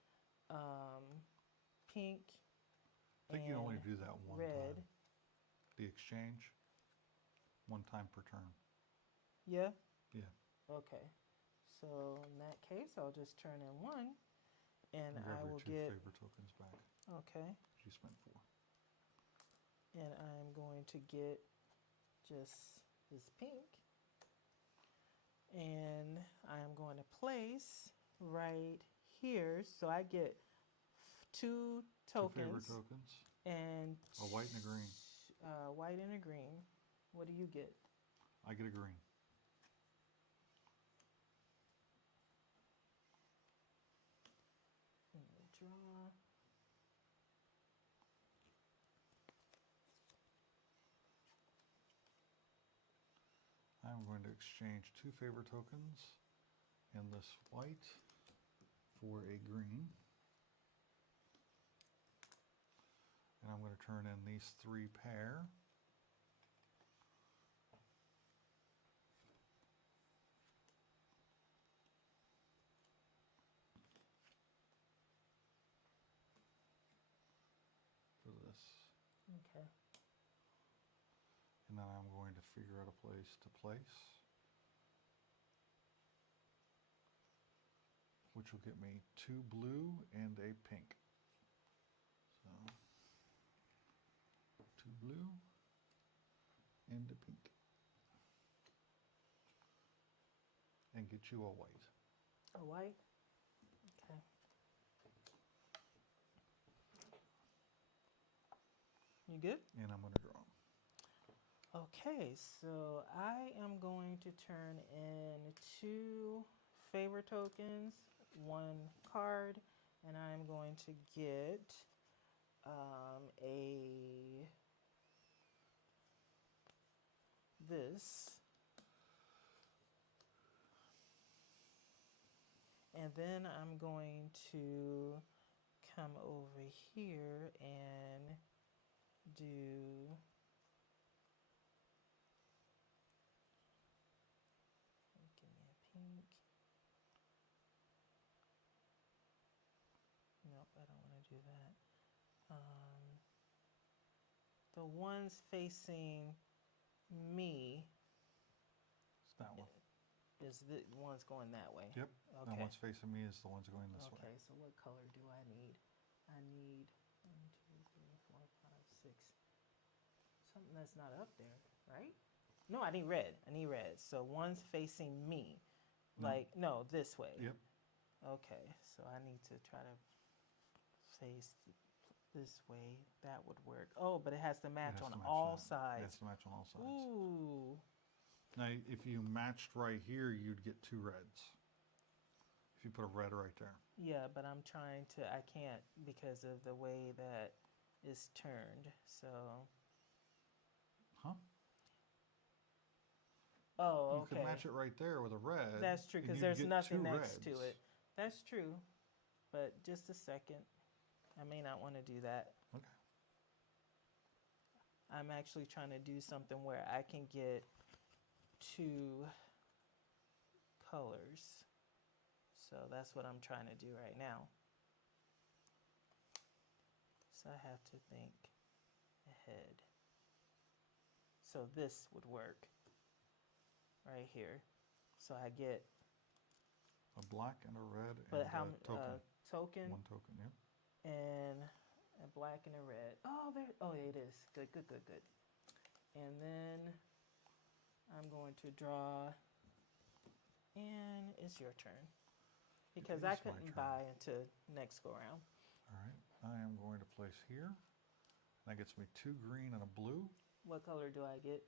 pink I think you only and do that one red. time. The exchange. 1 time per turn. Yeah? Yeah. Okay. So in that case, I'll just turn in 1 and Grab I your will 2 get, favor tokens back. okay, You spent 4. and I'm going to get just this pink. And I'm going to place right here. So I get 2 2 favor tokens tokens. and A white and a green. white and a green. What do you get? I get a green. I'm gonna draw. I'm going to exchange 2 favor tokens and this white for a green. And I'm going to turn in these 3 pair. Okay. And then I'm going to figure out a place to place, which will get me 2 blue and a pink. So 2 blue and a pink. And get you a white. A white? Okay. You good? And I'm going to draw. Okay, so I am going to turn in 2 favor tokens, 1 card, and I'm going to get this. And then I'm going to come over here and do give me a pink. Nope, I don't want to do that. The ones facing me It's that one. is the ones going that way. Yep. Okay. The one's facing me is the ones going this way. Okay, so what color do I need? I need 1, 2, 3, 4, 5, 6. Something that's not up there, right? No, I need red. I need red. So one's facing me. No. Like, no, this way. Yep. Okay, so I need to try to face this way. That would work. Oh, but it has to match It has on to match all that. It sides. has to match on all sides. Ooh. Now, if you matched right here, you'd get 2 reds. If you put a red right there. Yeah, but I'm trying to, I can't because of the way that it's turned. So, Huh? oh, You okay. could match it right there with a red. That's true, and because you'd there's get nothing 2 next to reds. it. That's true. But just a second. I may not want to do that. Okay. I'm actually trying to do something where I can get 2 colors. So that's what I'm trying to do right now. So I have to think ahead. So this would work right here. So I get, A black and a red but and how a token. token 1 token, yep. and a black and a red. Oh, there. Oh, it is. Good, good, good, good. And then I'm going to draw, and it's your turn. Because It I is my couldn't turn. buy into next go round. All right. I am going to place here. That gets me 2 green and a blue. What color do I get?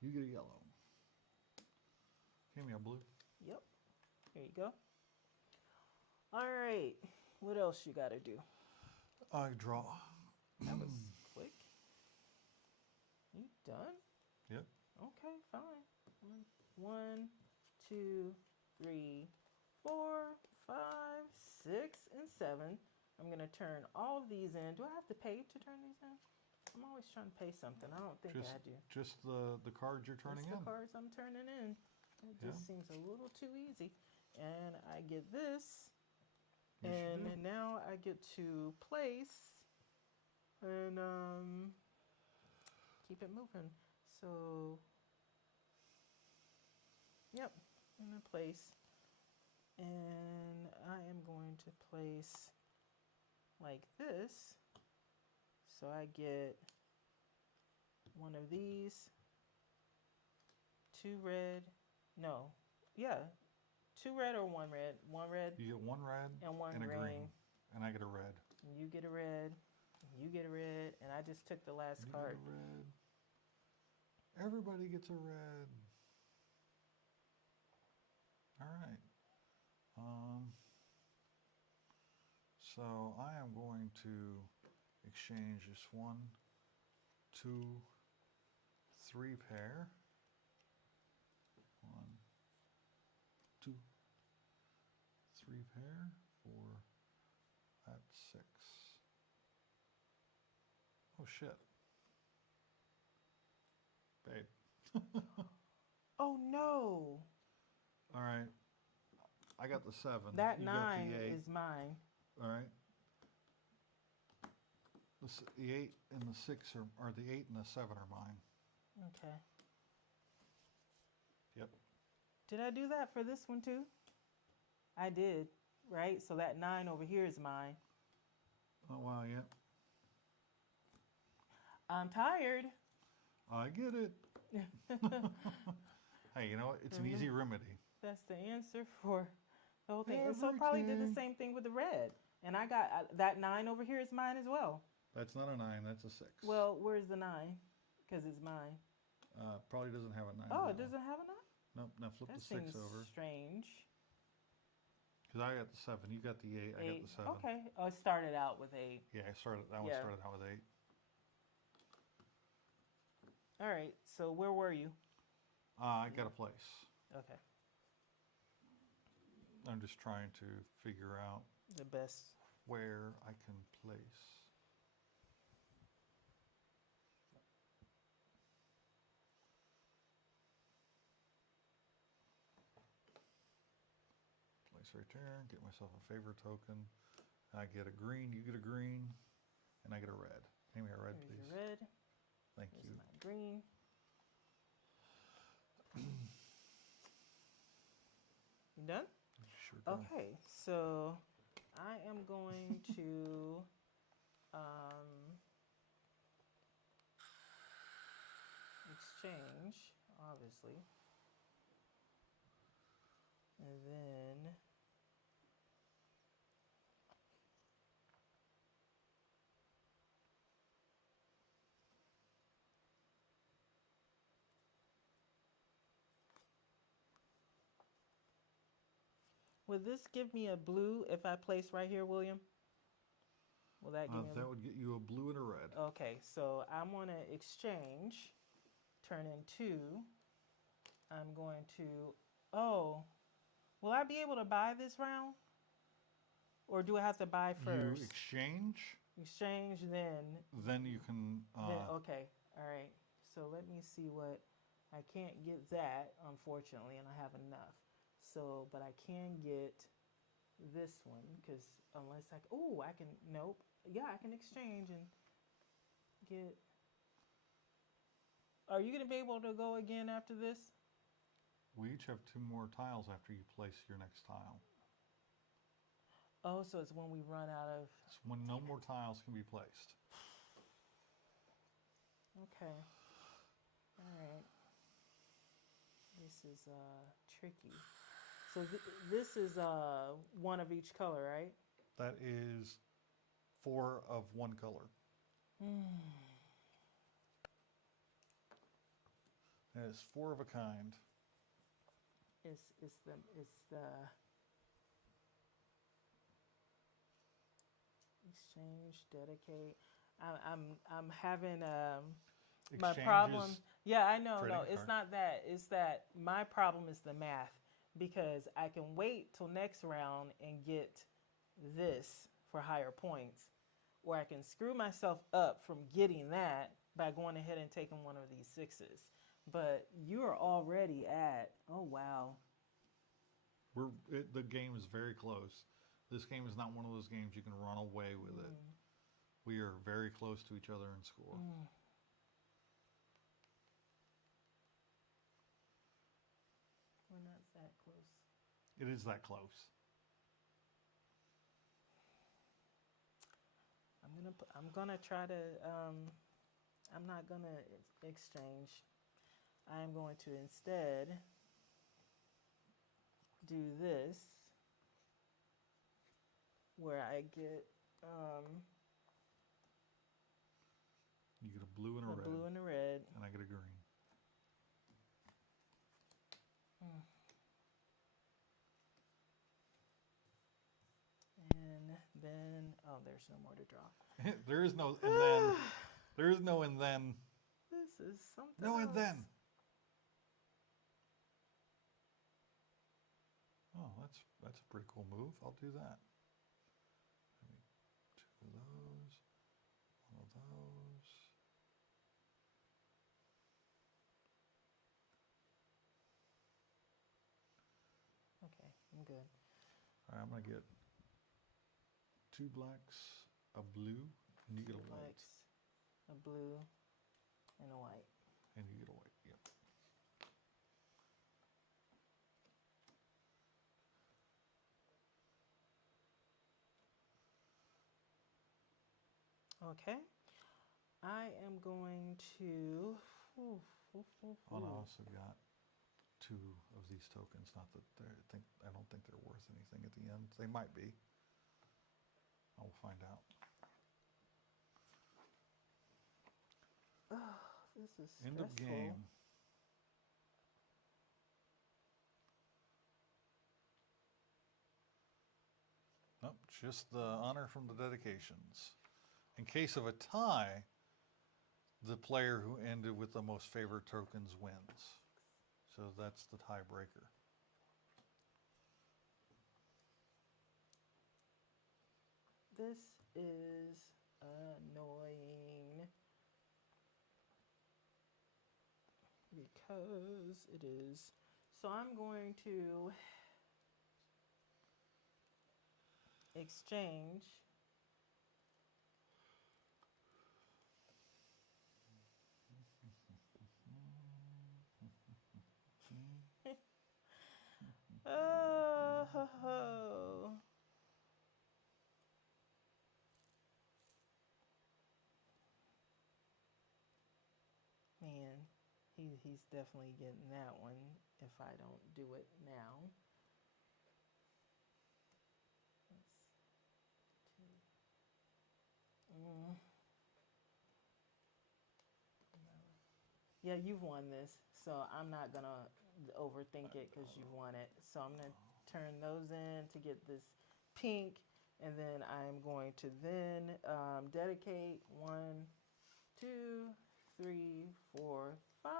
You get a yellow. Give me a blue. Yep. Here you go. All right. What else you got to do? I draw. That was quick. You done? Yep. Okay, fine. 1, 2, 3, 4, 5, 6, and 7. I'm going to turn all of these in. Do I have to pay to turn these in? I'm always trying to pay something. I don't think I do. Just the cards you're turning Just in. the cards I'm turning in. It just Yeah. seems a little too easy. And I get this. Yes, you and do. now I get to place and keep it moving. So, yep, I'm in place. And I am going to place like this. So I get one of these, 2 red, no, yeah, 2 red or 1 red, 1 red You get 1 red and 1 and a green. green. And I get a red. And you get a red, and you get a red, and I just took the last You card. get a red. Everybody gets a red. All right. So I am going to exchange this 1, 2, 3 pair. 1, 2, 3 pair for that 6. Oh shit. Babe. Oh no! All right. I got the 7. That You 9 got the 8. is mine. All right. The 8 and the 6 are the 8 and the 7 are mine. Okay. Yep. Did I do that for this one too? I did, right? So that 9 over here is mine. Oh, wow, yep. I'm tired. I get it. Hey, you know what? It's an easy remedy. That's the answer for the whole thing. And so I probably did the same thing with the red. And I got that 9 over here is mine as well. That's not a 9, that's a 6. Well, where's the 9? Because it's mine. Probably doesn't have a 9. Oh, it doesn't have a 9? Nope, now flip That the 6 seems over. strange. Because I got the 7, you got the 8, I got the 7. Okay. Oh, it started out with 8. Yeah, that one Yeah. started out with 8. All right. So where were you? I got a place. Okay. I'm just trying to figure out The best. where I can place. Place right there, get myself a favor token. I get a green, you get a green, and I get a red. Hand me a red, Here's please. your red. Thank Here's you. my green. You done? Sure do. Okay, so I am going to exchange, obviously. And then would this give me a blue if I place right here, William? Will that give me a That would get you a blue and a red. Okay, so I'm going to exchange, turn in 2. I'm going to, oh, will I be able to buy this round? Or do I have to buy first? You exchange, Exchange, then you can. okay, all right. So let me see what, I can't get that, unfortunately, and I have enough. So, but I can get this one, because unless I can, nope. Yeah, I can exchange and get, are you going to be able to go again after this? We each have 2 more tiles after you place your next tile. Oh, so it's when we run out of, It's when no more tiles can be placed. okay. All right. This is tricky. So this is one of each color, right? That is 4 of one color. That is 4 of a kind. It's the exchange, dedicate. I'm having my Exchange problem. is Yeah, I know. trading No, it's card. not that. It's that my problem is the math, because I can wait till next round and get this for higher points, or I can screw myself up from getting that by going ahead and taking one of these 6s. But you are already at, oh wow. The game is very close. This game is not one of those games you can run away with it. We are very close to each other in score. We're not that close. It is that close. I'm gonna try to. I'm not gonna exchange. I'm going to instead do this, where I get You get a blue and a red. blue and a red. And I get a green. And then, oh, there's no more to draw. There is no and then. There is no and then. This is something. No and else. then. Oh, that's a pretty cool move. I'll do that. Maybe 2 of those. 1 of those. Okay, I'm good. All right, I'm gonna get 2 blacks, a blue, And you get a He white. likes a blue and a white. And you get a white. Yep. Okay. I am going to. Ooh, ooh, ooh, Oh, and I ooh. also got 2 of these tokens. Not that I don't think they're worth anything at the end. They might be. I will find out. This is stressful. End of game. Nope, just the honor from the dedications. In case of a tie, the player who ended with the most favored tokens wins. So that's the tiebreaker. This is annoying because it is. So I'm going to exchange oh, man, he's definitely getting that one if I don't do it now. Let's Yeah, you've won this, so I'm not gonna overthink it because you've won it. So I'm gonna turn those in to get this pink, and then I'm going to then dedicate 1, 2, 3, 4, 5,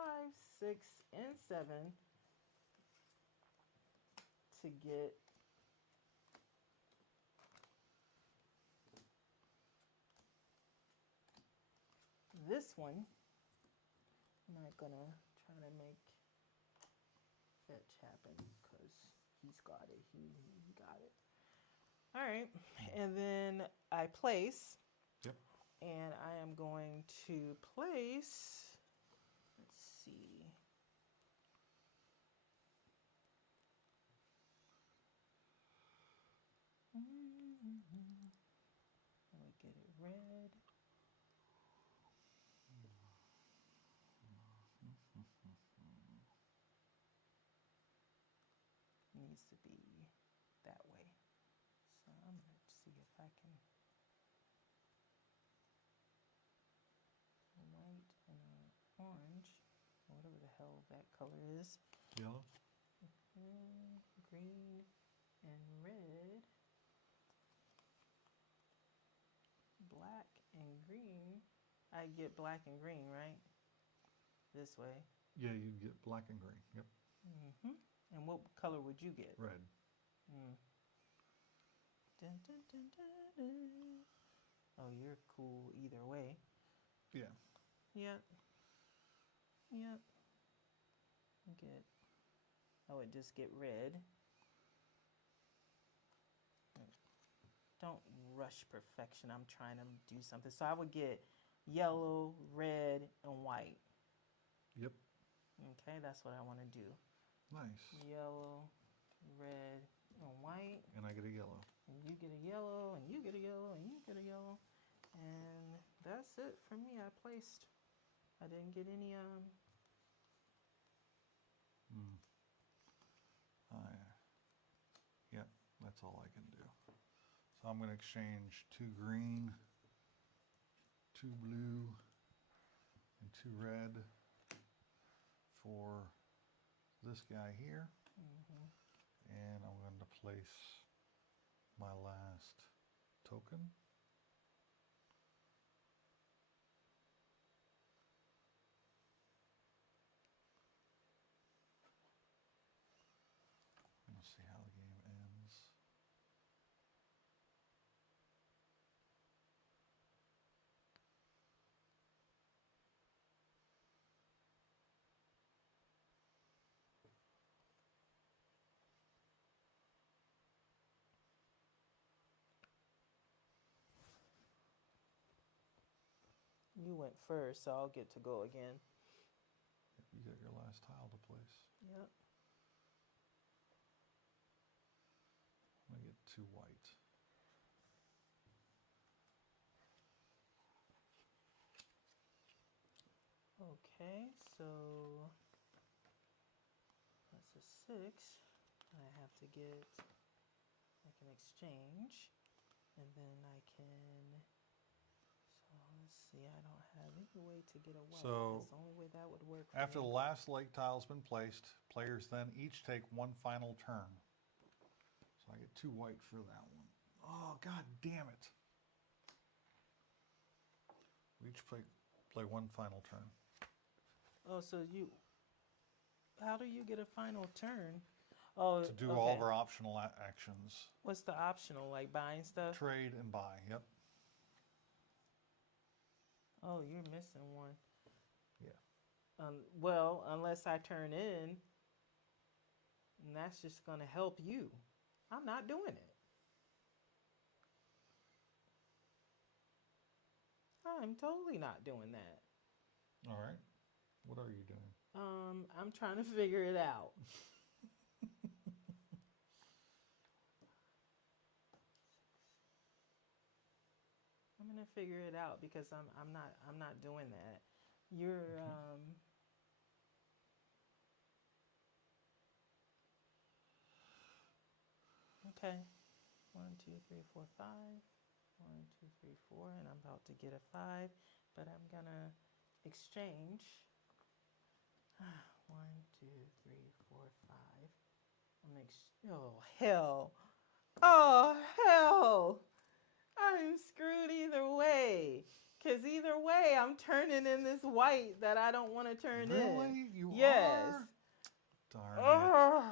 6, and 7 to get this one. I'm not gonna try to make fetch happen because he's got it. He got it. All right, and then I place, Yep. and I am going to place. Let's see. Let me get it red. Needs to be that way. So I'm going to see if I can. White and orange, whatever the hell that color is. Yellow. Green and red. Black and green. I get black and green, right? This way. Yeah, you get black and green. Yep. And what color would you get? Red. Dun, dun, dun, dun, dun. Oh, you're cool either way. Yeah. Yep. Yep. Get. I would just get red. Don't rush perfection. I'm trying to do something. So I would get yellow, red, and white. Yep. Okay, that's what I want to do. Nice. Yellow, red, and white. And I get a yellow. And you get a yellow, and you get a yellow, and you get a yellow. And that's it for me. I placed. I didn't get any Yep, that's all I can do. So I'm going to exchange 2 green, 2 blue, and 2 red for this guy here. And I'm going to place my last token. Let's see how the game ends. You went first, so I'll get to go again. You got your last tile to place. Yep. I'm gonna get 2 white. Okay, so that's a 6. I have to get, I can exchange, and then I can, so let's see, I don't have any way to get a white. So, That's the only way that would work for After me. the last lake tile's been placed, players then each take 1 final turn. So I get 2 white for that one. Oh, god damn it. We each play 1 final turn. Oh, so how do you get a final turn? Oh, To do okay. all of our optional actions. What's the optional, like buying stuff? Trade and buy, yep. Oh, you're missing one. Yeah. Well, unless I turn in, and that's just going to help you. I'm not doing it. I'm totally not doing that. All right. What are you doing? I'm trying to figure it out. I'm gonna figure it out because I'm not doing that. You're okay. 1, 2, 3, 4, 5. 1, 2, 3, 4, and I'm about to get a 5, but I'm gonna exchange. 1, 2, 3, 4, 5. I'm gonna oh hell. Oh hell. I'm screwed either way. Cause either way I'm turning in this white that I don't want to turn in. Really? You yes. are? Darn it. Oh.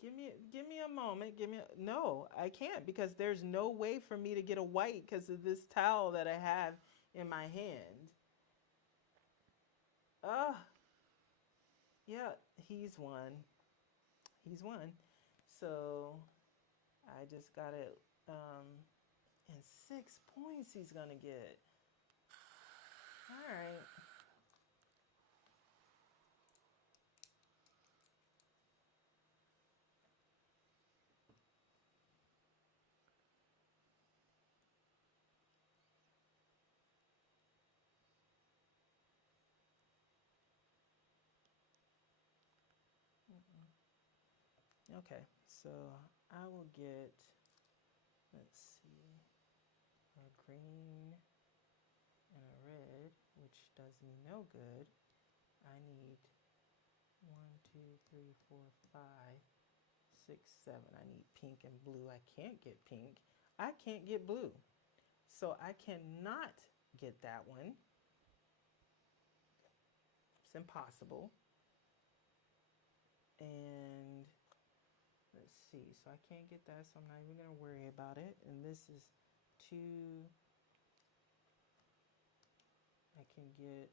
Give me a moment. No, I can't because there's no way for me to get a white because of this towel that I have in my hand. Yeah, he's won. So I just got it. And 6 points he's gonna get. All right. Okay, so I will get, let's see, a green and a red, which does me no good. I need 1, 2, 3, 4, 5, 6, 7. I need pink and blue. I can't get pink. I can't get blue. So I cannot get that one. It's impossible. And let's see, so I can't get that, so I'm not even gonna worry about it. And this is 2. I can get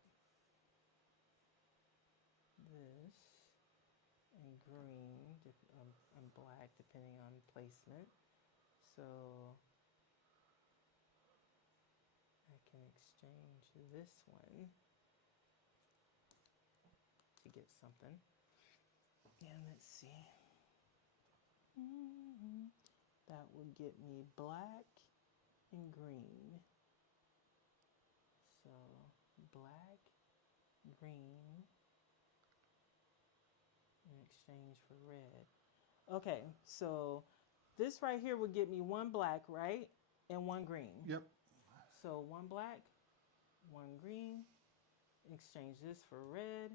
this and green and black depending on placement. So I can exchange this one to get something. And let's see. That would get me black and green. So black, green, in exchange for red. Okay, so this right here would get me 1 black, right? And 1 green. Yep. So 1 black, 1 green, exchange this for red,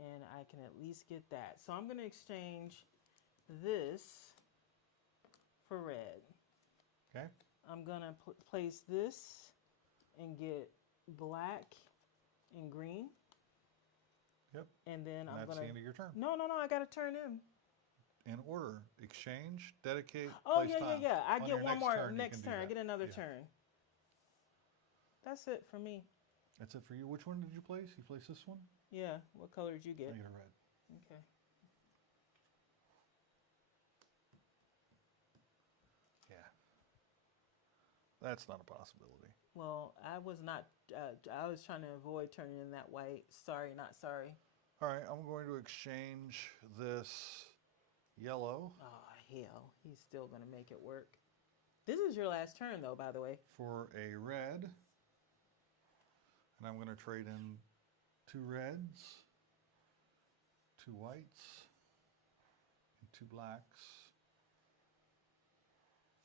and I can at least get that. So I'm going to exchange this for red. Okay. I'm going to place this and get black and green. Yep. And then And I'm that's going the to... end of your turn. No, I got to turn in. In order, exchange, dedicate, Oh, place yeah. tile. I On get your one more you next can do turn. I that. get another Yeah. turn. That's it for me. That's it for you. Which one did you place? You placed this one? Yeah. What color did you I get? get a red. Okay. Yeah. That's not a possibility. Well, I was not. I was trying to avoid turning in that white. Sorry, not sorry. All right, I'm going to exchange this yellow Oh hell, he's still gonna make it work. This is your last turn, though. By the way. for a red. And I'm going to trade in 2 reds, 2 whites, and 2 blacks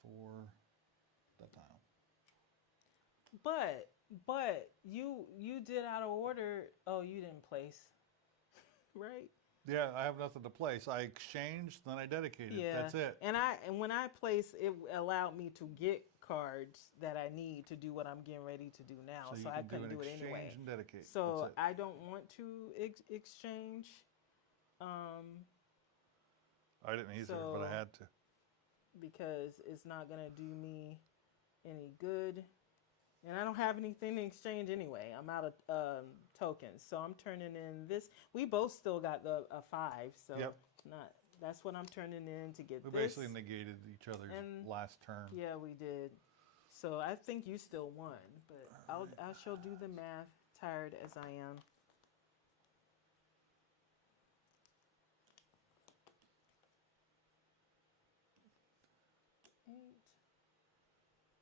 for the tile. But you did out of order. Oh, you didn't place, right? Yeah, I have nothing to place. I exchanged, then I dedicated. Yeah, That's it. And when I place, it allowed me to get cards that I need to do what I'm getting ready to do now. So you So I can do couldn't an do it exchange anyway. and dedicate. So That's it. I don't want to exchange. I didn't either, but I so- had to. Because it's not gonna do me any good, and I don't have anything to exchange anyway. I'm out of tokens, so I'm turning in this. We both still got a 5, so Yep. not. That's what I'm turning in to get We this. basically negated each other's And- last turn. Yeah, we did. So I think you still won, but I shall do the math. Tired as I am. Eight,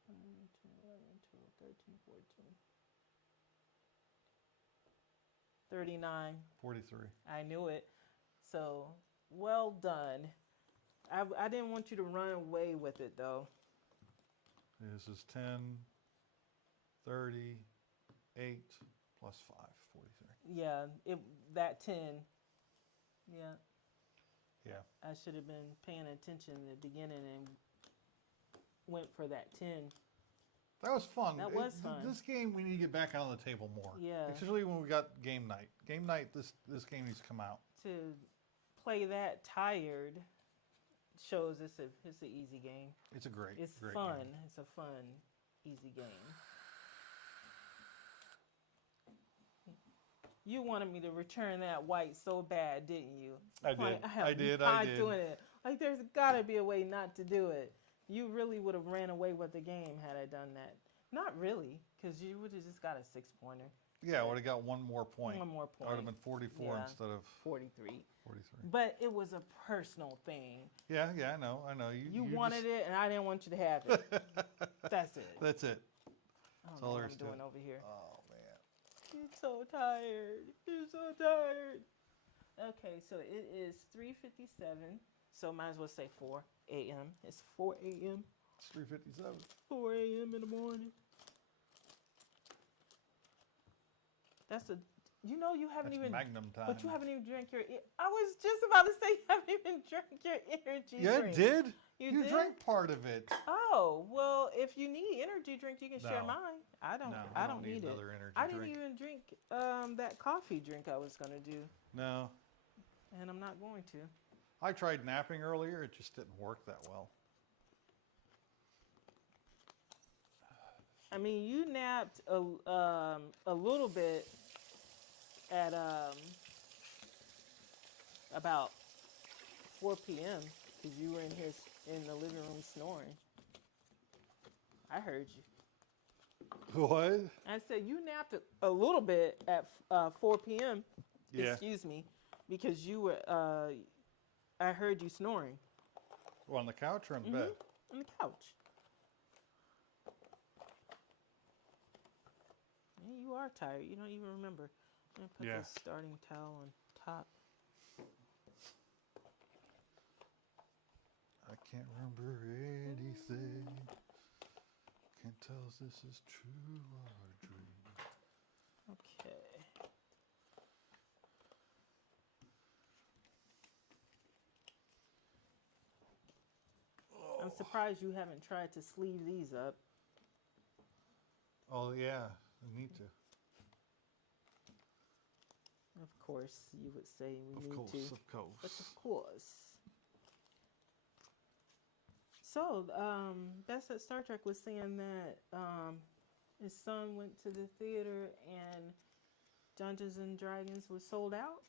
9, 10, 11, 12, 13, 14. 39. 43. I knew it. So, well done. I didn't want you to run away with it, though. This is 10, 30, 8, plus 5, 43. Yeah, that 10. Yeah, Yeah. I should have been paying attention in the beginning and went for that 10. That was fun. That was fun. This game, we need to get back on the table more. Yeah. Especially when we got game night. Game night, this game needs to come out. To play that tired shows it's an easy game. It's a great It's great fun. game. It's a fun, easy game. You wanted me to return that white so bad, didn't you? I did. Like, I did. not doing it. Like, there's got to be a way not to do it. You really would have ran away with the game had I done that. Not really, because you would have just got a 6-pointer. Yeah, I would have got one more point. One more I would have point. been 44 Yeah. instead of 43. 43. But it was a personal thing. Yeah, I know. You wanted it, and I didn't want you to have it. That's it. That's it. I don't all know what there I'm is to doing it. over here. Oh, man. You're so tired. You're so tired. Okay, so it is 3:57. So might as well say 4 a.m. It's 4 a.m. It's 3:57. 4 a.m. in the morning. That's a. You know you haven't That's even. Magnum time. But you haven't even drank your. I was just about to say you haven't even drank your energy Yeah, drink. it did. You did? drank part of it. Oh well, if you need energy drink, you can share No. mine. I don't. No, I don't need it. another energy I didn't drink. even drink that coffee drink I was gonna do, No. and I'm not going to. I tried napping earlier. It just didn't work that well. I mean, you napped a little bit at about 4 p.m. because you were in here in the living room snoring. I heard you. What? I said you napped a little bit at 4 p.m. Yeah. Excuse me, because you were. I heard you snoring Well, on the couch or on the bed? on the couch. Yeah, you are tired. You don't even remember. I'm gonna put Yeah. this starting towel on top. I can't remember anything. Can't tell if this is true or a dream. Okay. I'm surprised you haven't tried to sleeve these up. Oh, yeah. I need to. Of course, you would say we Of need course, to. of But course. of course. So, Best at Star Trek was saying that his son went to the theater and Dungeons and Dragons was sold out.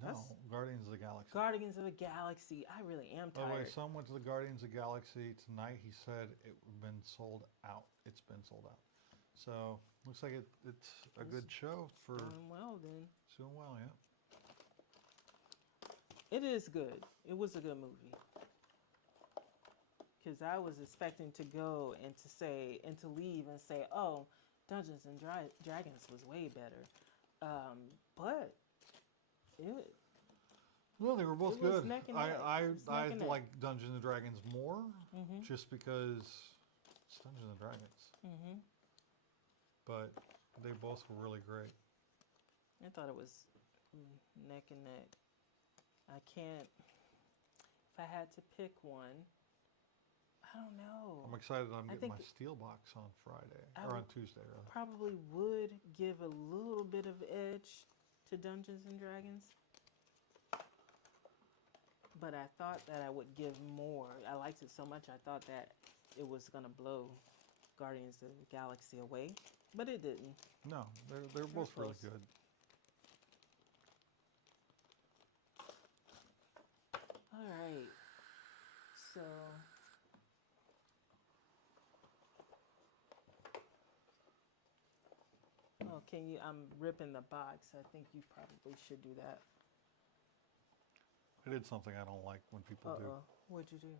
No, That's- Guardians of the Galaxy. Guardians of the Galaxy. I really am By the way, tired. some went to the Guardians of the Galaxy tonight. He said it had been sold out. It's been sold out. So looks like it's a good show for Doing well then. it's doing well, yeah. It is good. It was a good movie. Because I was expecting to go and to say and to leave and say, "Oh, Dungeons and Dragons was way better," but it Well, they were both It was good. neck and neck. I It was neck and neck. like Dungeons and Dragons more, just because it's Dungeons and Dragons. But they both were really great. I thought it was neck and neck. I can't. If I had to pick one, I don't know. I'm excited. I'm I getting my think steel box on Friday I or on would- Tuesday, rather. Probably would give a little bit of edge to Dungeons and Dragons. But I thought that I would give more. I liked it so much, I thought that it was going to blow Guardians of the Galaxy away. But it didn't. No, they're both really close. good. All right. So. Oh, can you? I'm ripping the box. I think you probably should do that. I did something I don't like when people do. What'd you do?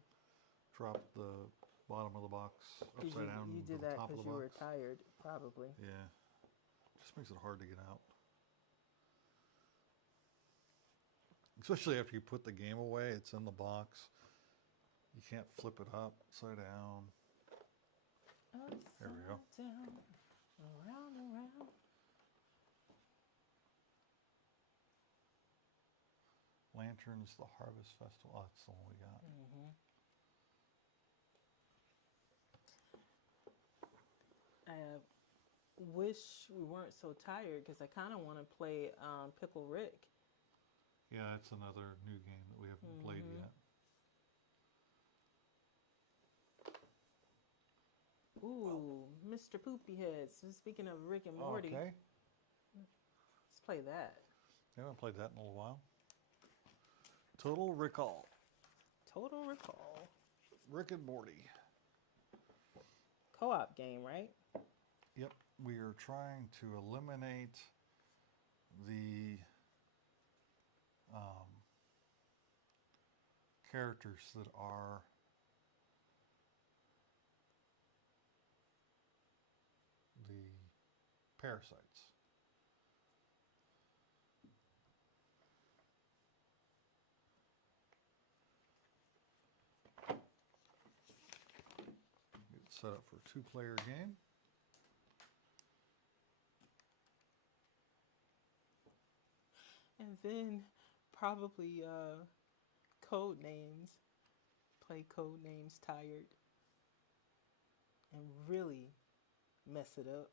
Drop the bottom of the box 'Cause upside down you to did the that top of because the you were box. tired, probably. Yeah, just makes it hard to get out. Especially after you put the game away, it's in the box. You can't flip it up, upside down. There we go. Upside down, around and around. Lanterns, the Harvest Festival. Oh, that's the one we got. I wish we weren't so tired because I kind of want to play Pickle Rick. Yeah, it's another new game that we haven't played yet. Ooh, Mr. Poopy Head. So speaking of Rick and Morty, Okay. let's play that. I haven't played that in a little while. Total Recall. Total Recall. Rick and Morty. Co-op game, right? Yep, we are trying to eliminate the characters that are the parasites. Get it set up for a two-player game. And then probably code names. Play code names tired. And really mess it up.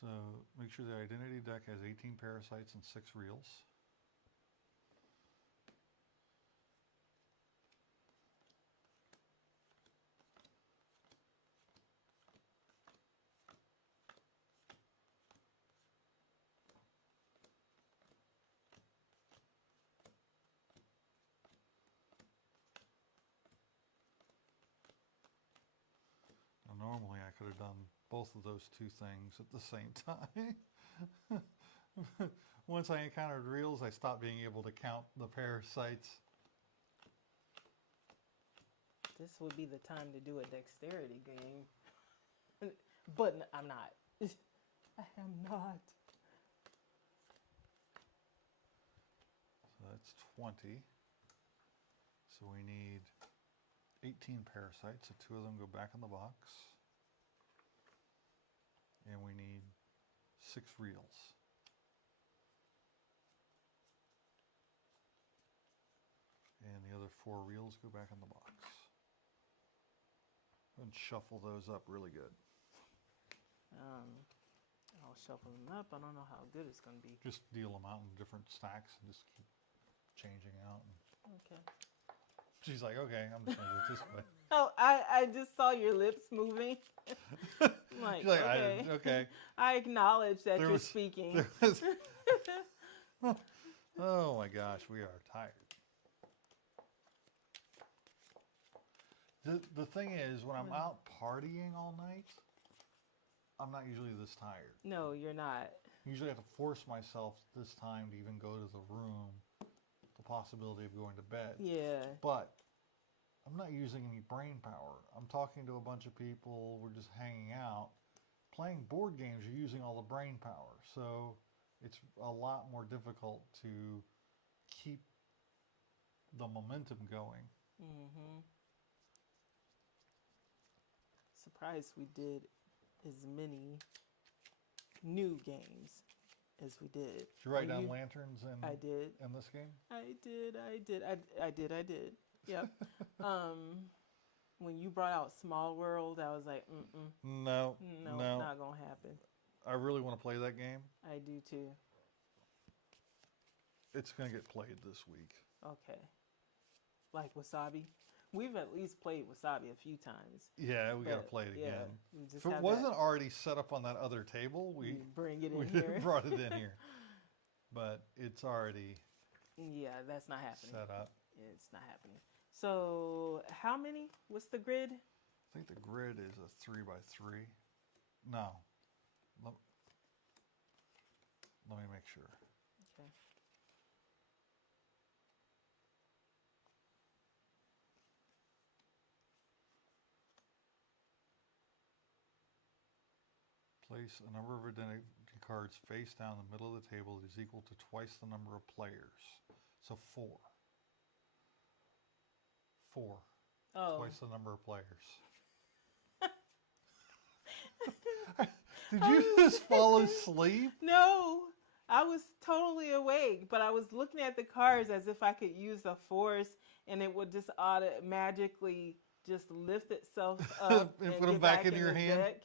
So make sure the identity deck has 18 parasites and 6 reels. Now, normally I could have done both of those two things at the same time. Once I encountered reels, I stopped being able to count the parasites. This would be the time to do a dexterity game. But I'm not. I am not. So that's 20. So we need 18 parasites, so 2 of them go back in the box. And we need 6 reels. And the other 4 reels go back in the box. And shuffle those up really good. I'll shuffle them up. I don't know how good it's going to be. Just deal them out in different stacks and just keep changing out. Okay. She's like, okay, I'm just gonna do it this way. Oh, I just saw your lips moving. I'm like, She's like, okay. okay. I acknowledge that There you're was- speaking. there was- oh my gosh, we are tired. The thing is, when I'm out partying all night, I'm not usually this tired. No, you're not. Usually I have to force myself this time to even go to the room, the possibility of going to bed. Yeah. But I'm not using any brain power. I'm talking to a bunch of people, we're just hanging out. Playing board games, you're using all the brain power. So it's a lot more difficult to keep the momentum going. Mm-hmm. Surprised we did as many new games as we did. Did you write And down lanterns in, I did. in this game? I did. Yep. When you brought out Small World, I was like, No, no, no. not gonna happen. I really want to play that game. I do too. It's going to get played this week. Okay. Like Wasabi. We've at least played Wasabi a few times. Yeah, we got to But, play it yeah, again. we just If it have wasn't that- already set up on that other table, we bring it in we here. brought it in here. But it's already Yeah, that's not happening. set up. It's not happening. So, how many? What's the grid? I think the grid is a 3x3. No. Let me make sure. Okay. Place a number of identity cards face down the middle of the table that is equal to twice the number of players. So 4. 4. Oh, Twice the number of players. Did you just fall asleep? no. I was totally awake, but I was looking at the cards as if I could use the force and it would just magically just lift itself up And and put 'em get back into your the hand? deck.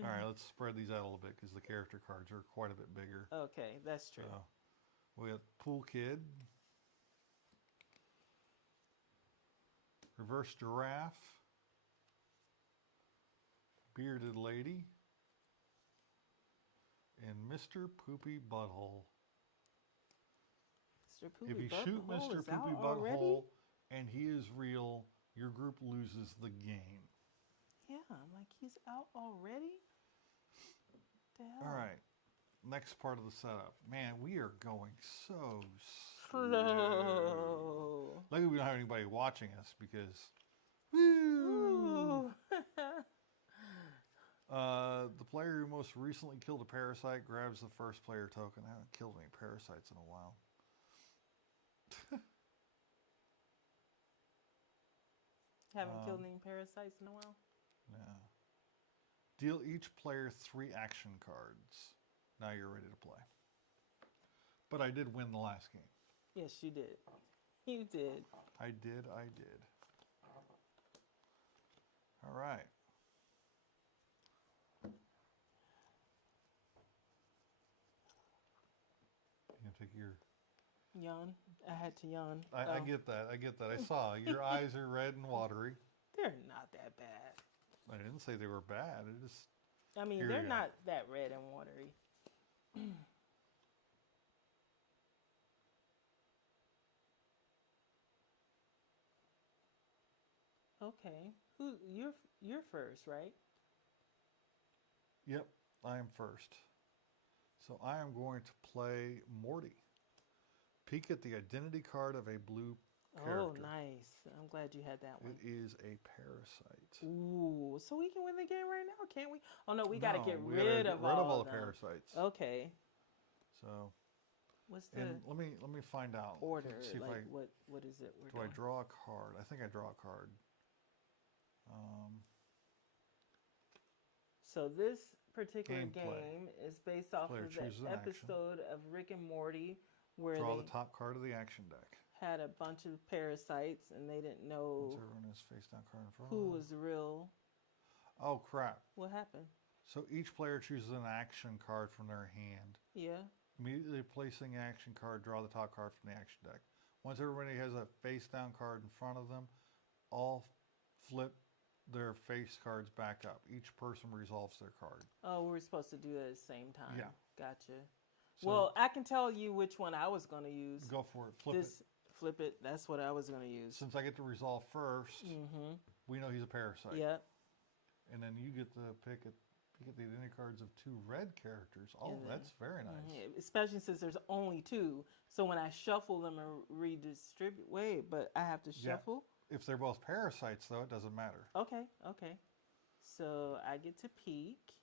All right, let's spread these out a little bit because the character cards are quite a bit bigger. Okay, that's true. So we got Pool Kid, Reverse Giraffe, Bearded Lady, and Mr. Poopy Butthole. Mr. Poopy If you shoot Butthole Mr. is out Poopy already? Butthole and he is real, your group loses the game. Yeah, I'm like, he's out already? What the hell? All right, next part of the setup. Man, we are going so slow. Slow. Luckily, we don't have anybody watching us because. Woo! Ooh. The player who most recently killed a parasite grabs the first player token. I haven't killed any parasites in a while. Haven't killed any parasites in a while? Yeah. Deal each player 3 action cards. Now you're ready to play. But I did win the last game. Yes, you did. You did. I did. All right. You gonna take your... Yawn. I had to yawn. I Oh, get that. I saw. Your eyes are red and watery. They're not that bad. I didn't say they were bad. It just... I mean, Here they're you go. not that red and watery. Okay. You're first, right? Yep, I am first. So I am going to play Morty. Peek at the identity card of a blue character. Oh, nice. I'm glad you had that one. It is a parasite. Ooh, so we can win the game right now, can't we? Oh no, we gotta No, get we gotta rid get of rid all all of the them. parasites. Okay. So, What's the and let me find out. order? See if Like what is it? We're do I doing? draw a card? I think I draw a card. So this particular Gameplay. game is based off Player of chooses the an action. episode of Rick and Morty where Draw they the top card of the action deck. had a bunch of parasites and they didn't Once know everyone has face down card in front. who was real. Oh crap! What happened? So each player chooses an action card from their hand. Yeah. Immediately placing an action card, draw the top card from the action deck. Once everybody has a face down card in front of them, all flip their face cards back up. Each person resolves their card. Oh, we were supposed to do it at the same time. Yeah. Gotcha. So- Well, I can tell you which one I was going to use. Go for it. Flip This it. flip it. That's what I was going to use. Since I get to resolve first, we know he's a parasite. Yep. And then you get to pick it. You get the identity cards of 2 red characters. Oh, And then- that's very nice. Yeah, especially since there's only 2. So when I shuffle them and redistribute, wait, but I have to Yeah. shuffle? If they're both parasites, though, it doesn't matter. Okay, okay. So I get to peek.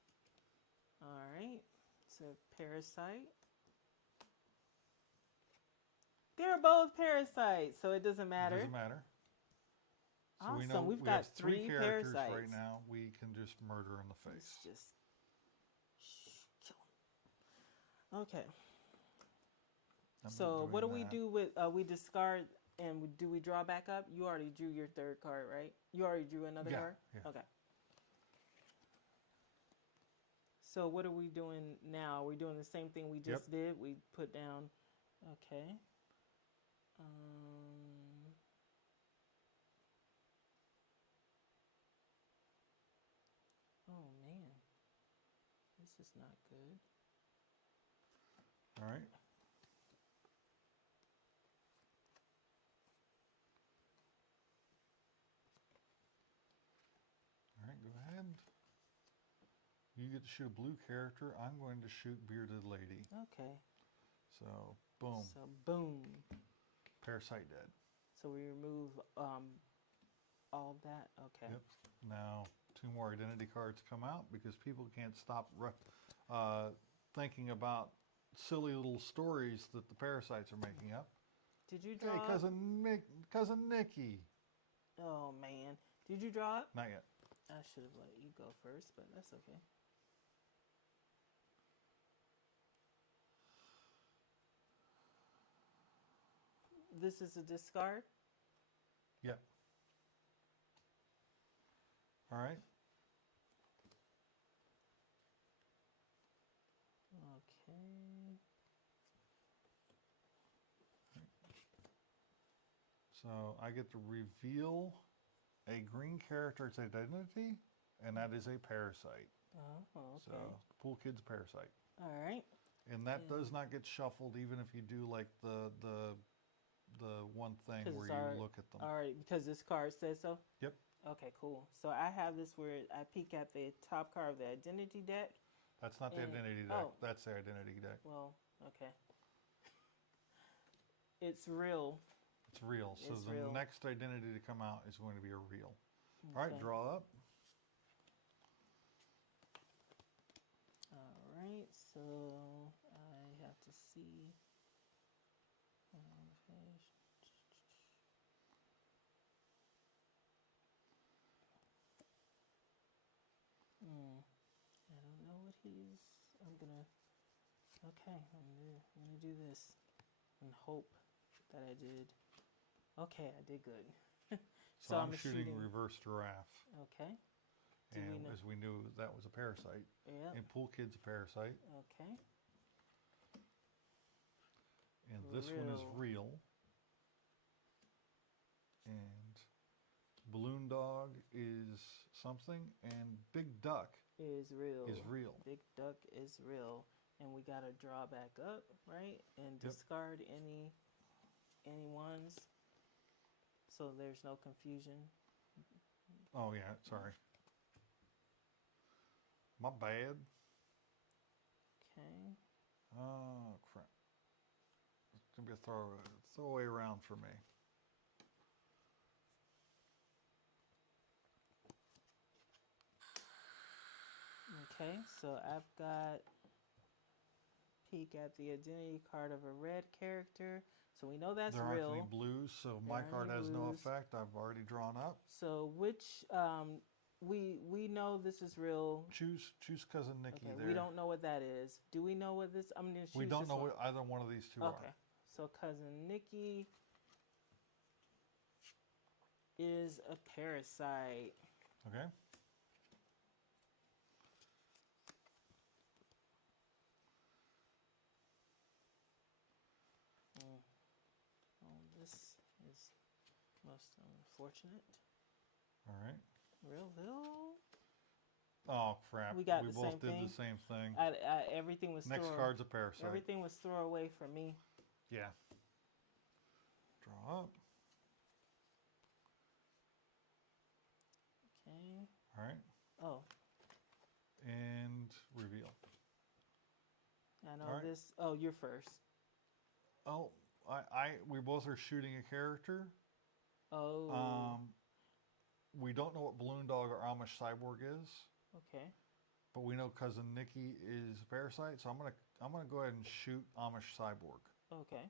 All right. So parasite. They're both parasites, so it doesn't matter. It doesn't matter. So Awesome. we know We've we got have 3 3 characters right parasites. now. We can just murder in the face. Let's just kill 'em. Okay. I'm So not what do doing we that. do with we discard and do we draw back up? You already drew your 3rd card, right? You already drew another Yeah, card? yeah. Okay. So what are we doing now? We're doing the same thing we just did. We put down okay. Oh man. This is not good. All right. All right, go ahead. You get to shoot a blue character. I'm going to shoot bearded lady. Okay. So, boom. So boom. Parasite dead. So we remove all of that. Okay. Yep. Now, 2 more identity cards come out because people can't stop thinking about silly little stories that the parasites are making up. Did you Hey, draw? cousin Nikki. Oh man. Did you draw it? Not yet. I should have let you go first, but that's okay. This is a discard? Yep. All right. Okay. So I get to reveal a green character's identity, and that is a parasite. Oh, okay. So Pool Kid's parasite. All right. And that does not get shuffled even if you do like the one thing 'Cause where it's you look at them. All right, because this card says so? Yep. Okay, cool. So I have this where I peek at the top card of the identity deck. That's not the And- identity deck. oh. That's the identity deck. Well, okay. It's real. It's real. So It's the real. next identity to come out is going to be a real. All right, Okay. draw up. All right, so I have to see. I don't know what he's. I'm gonna. Okay, I'm gonna do this and hope that I did. Okay, I did good. So I'm shooting reverse giraffe. Okay. Do we And know? as we knew, that was a parasite. Yeah. And Pool Kid's a parasite. Okay. And this one is Real. real. And Balloon Dog is something. And Big Duck Is real. is real. Big duck is real, and we gotta draw back up, right? And Yep. discard any ones, so there's no confusion. Oh, yeah, sorry. My bad. Okay. Oh, crap. It's going to be a throwaway round for me. Okay. So I've got peek at the identity card of a red character, so we know that's There aren't real. any blues, so my aren't card any has no blues. effect. I've already drawn up. So which we know this is real. Choose Cousin Nikki Okay, there. we don't know what that is. Do we know what this? I'm gonna choose We don't this know one. what either one of these two Okay, are. so cousin Nikki is a parasite. Okay? Oh, this is most unfortunate. All right. Real little. Oh crap! We got we the both same did thing? the same thing. Everything was Next card's a parasite. Everything was throwaway for me. Yeah. Draw up. Okay. All right. Oh, And reveal. I know All right. this. Oh, you're first. Oh, we both are shooting a character. Oh. We don't know what Balloon Dog or Amish Cyborg is, Okay. but we know Cousin Nikki is a parasite, so I'm gonna go ahead and shoot Amish Cyborg. Okay.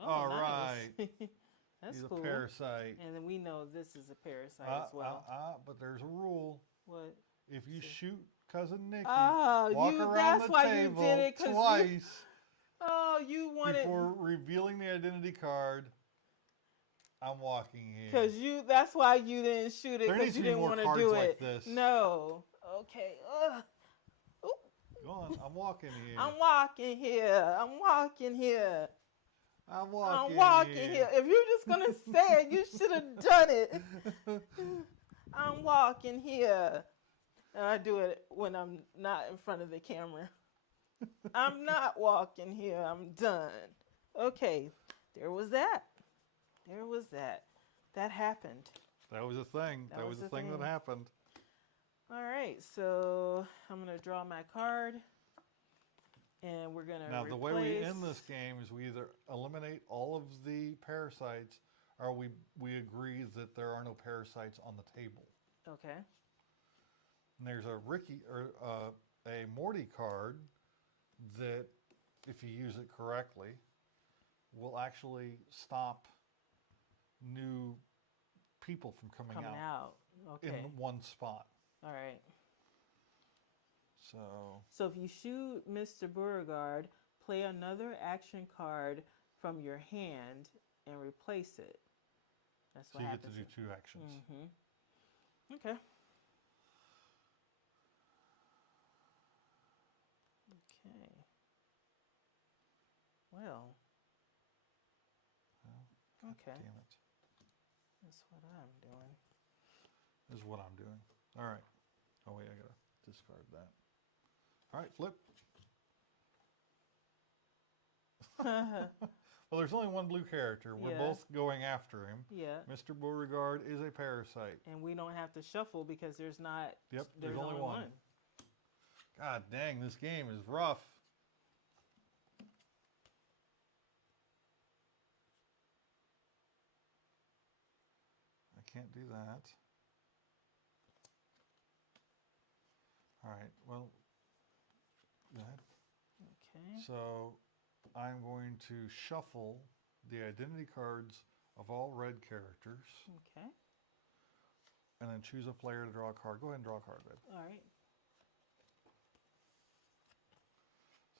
Oh, All nice. right. That's He's cool. a parasite. And then we know this is a parasite as well. But there's a rule. What? If you shoot Cousin Nikki, Oh, walk around that's the why table you did it, 'cause twice Oh, you wanted before revealing the identity card. I'm walking here. that's why you didn't shoot it There needs because you to be didn't more want to cards do like it. this. No. Okay. Ooh. Go on, I'm walking here. I'm walking here. I'm walking here. I'm I'm walking walking here. If you're just gonna say it, you should have done it. I'm walking here. And I do it when I'm not in front of the camera. I'm not walking here. I'm done. Okay. There was that. There was that. That happened. That was a thing. That was a thing that happened. All right. So I'm going to draw my card. And we're going to Now, the way we end this game is we either eliminate all of the parasites or we agree that there are no parasites on the table. Okay. And there's a a Morty card that, if you use it correctly, will actually stop new people from coming out Okay. in one spot. All right. So if you shoot Mr. Beauregard, play another action card from your hand and replace it. That's what you get happens. to do 2 actions. Mm-hmm. Okay. Okay. Well. God Okay. Damn it. That's what I'm doing. This is what I'm doing. All right. Oh, wait, I got to discard that. All right, flip. Well, there's only one blue character. We're Yeah. both going after him. Yeah. Mr. Beauregard is a parasite. And we don't have to shuffle because there's not. Yep, There's only one. God dang, this game is rough. I can't do that. All right, well, go ahead. Okay. So I'm going to shuffle the identity cards of all red characters Okay. and then choose a player to draw a card. Go ahead and draw a card, babe. All right.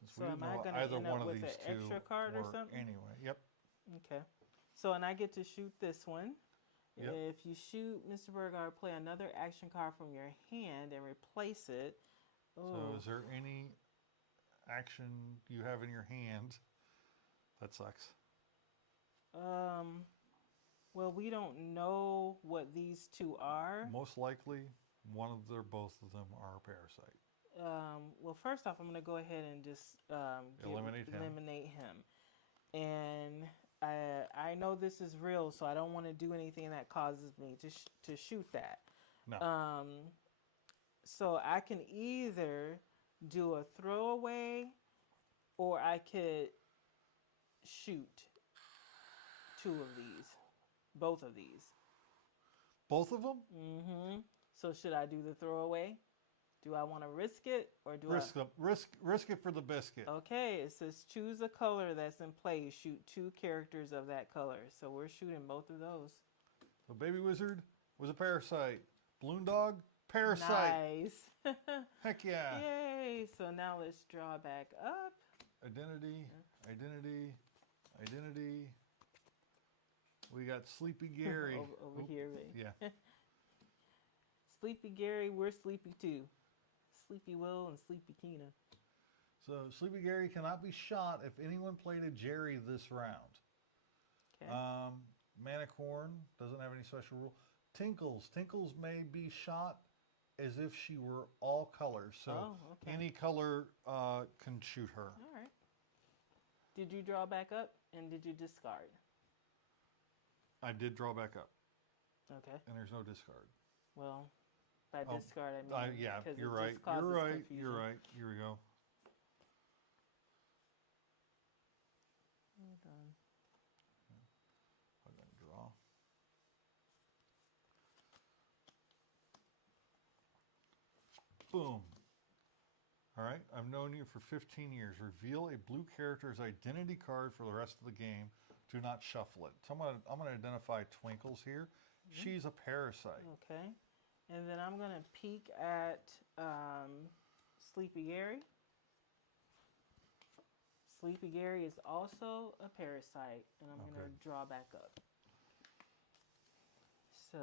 Since So we didn't am I know gonna either end one up of with these an two extra card or were something? anyway. Yep. Okay. So, and I get to shoot this one. Yep. If you shoot Mr. Beauregard, play another action card from your hand and replace it. So Oh, is there any action you have in your hand? That sucks. well, we don't know what these two are. Most likely, both of them are a parasite. Well, first off, I'm going to go ahead and just Eliminate him. eliminate him. And I know this is real, so I don't want to do anything that causes me to shoot that. No. So I can either do a throwaway or I could shoot two of these, both of these. Both of them? Mm-hmm. So should I do the throwaway? Do I want to risk it or do Risk it for the biscuit. Okay, it says choose a color that's in play. Shoot 2 characters of that color. So we're shooting both of those. So Baby Wizard was a parasite. Balloon Dog, parasite. Nice. Heck yeah. Yay. So now let's draw back up. Identity. We got Sleepy Gary. Over here, right? Yeah. Sleepy Gary, we're sleepy too. Sleepy Will and Sleepy Kina. So Sleepy Gary cannot be shot if anyone played a Jerry this round. Okay. Manicorn doesn't have any special rule. Tinkles. Tinkles may be shot as if she were all colors. So okay. any color can shoot her. All right. Did you draw back up and did you discard? I did draw back up, Okay. and there's no discard. Well, by Oh, discard I mean yeah, 'cause you're it right. just causes You're right. confusion. You're right. Here we go. Hold on. I'm going to draw. Boom. All right, I've known you for 15 years. Reveal a blue character's identity card for the rest of the game. Do not shuffle it. So I'm going to identify Twinkles here. She's a parasite. Okay. And then I'm going to peek at Sleepy Gary. Sleepy Gary is also a parasite, and I'm going to draw back up. So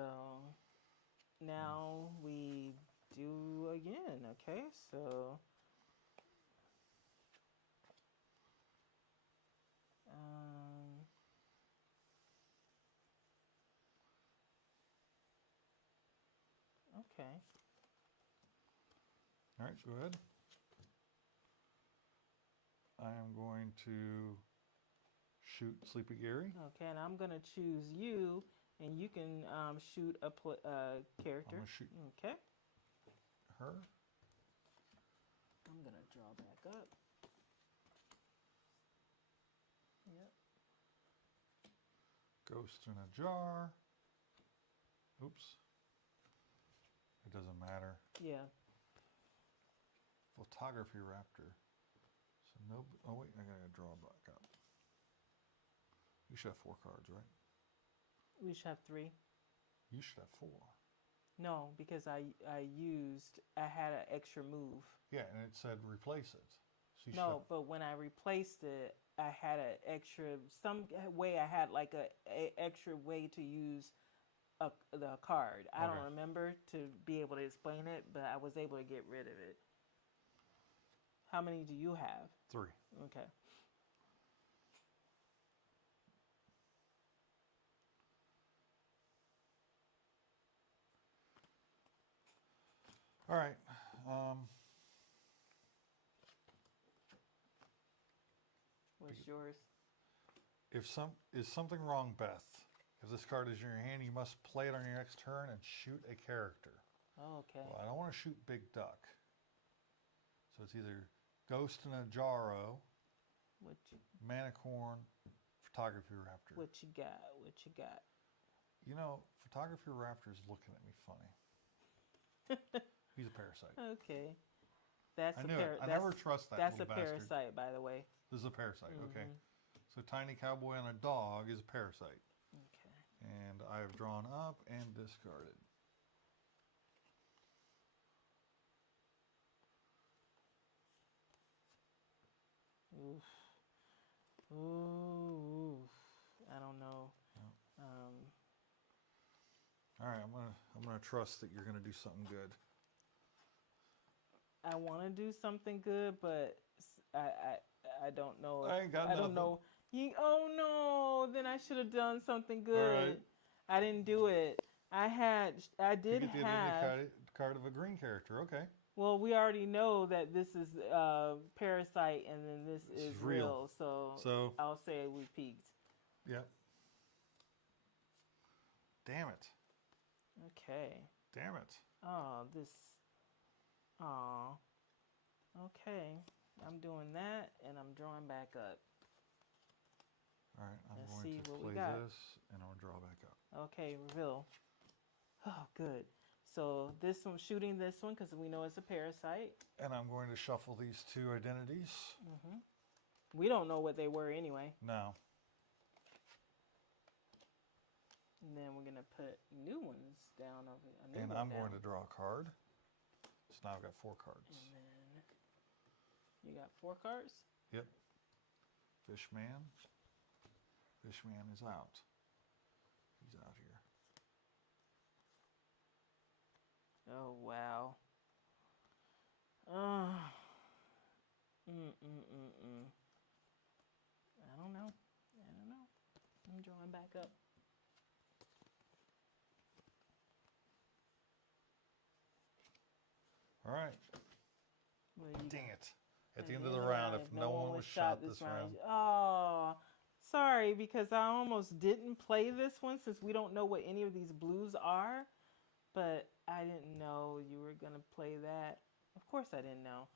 now we do again, okay? So okay. All right, go ahead. I am going to shoot Sleepy Gary. Okay, and I'm going to choose you, and you can shoot a character. I'm going to shoot Okay. her. I'm going to draw back up. Yep. Ghost in a jar. Oops. It doesn't matter. Yeah. Photography Raptor. So no. Oh wait, I gotta draw back up. You should have 4 cards, right? We should have 3. You should have 4. No, because I had an extra move. Yeah, and it said replace it. So you should No, have, but when I replaced it, I had an extra, some way I had like a extra way to use the card. I don't Okay. remember to be able to explain it, but I was able to get rid of it. How many do you have? 3. Okay. All right. What's yours? Is something wrong, Beth? If this card is in your hand, you must play it on your next turn and shoot a character. Okay. Well, I don't want to shoot Big Duck. So it's either Ghost in a Jaro, What you Manicorn, Photography Raptor. what you got? What you got? You know, Photography Raptor is looking at me funny. He's a parasite. Okay. That's I a knew it. I never trust that That's a little bastard. parasite, by the way. This is a parasite, okay. So Tiny Cowboy on a Dog is a parasite. Okay. And I have drawn up and discarded. Oof. Ooh. I don't know. All right, I'm gonna trust that you're gonna do something good. I want to do something good, but I don't know. I ain't got I don't nothing. know. Oh no! Then I should have done something good. right. I didn't do it. I did You get the have. identity card of a green character. Okay. Well, we already know that this is Parasite, and then this is real. real. So I'll say we peaked. Yep. Damn it. Okay. Damn it. Oh, this. Oh. Okay. I'm doing that, and I'm drawing back up. All right, I'm Let's going see to what we play got. this, and I'll draw back up. Okay, reveal. Oh, good. So this one, shooting this one because we know it's a parasite. And I'm going to shuffle these 2 identities. We don't know what they were anyway. Now, And then we're gonna put new ones down over. A new and one I'm down. going to draw a card. So now I've got 4 cards. And then you got 4 cards. Yep. Fishman. Fishman is out. He's out here. Oh wow. I don't know. I'm drawing back up. All right. What do you Dang got? it. At the end of the round, if no one was shot this round. Oh, sorry, because I almost didn't play this one since we don't know what any of these blues are. But I didn't know you were going to play that. Of course I didn't know.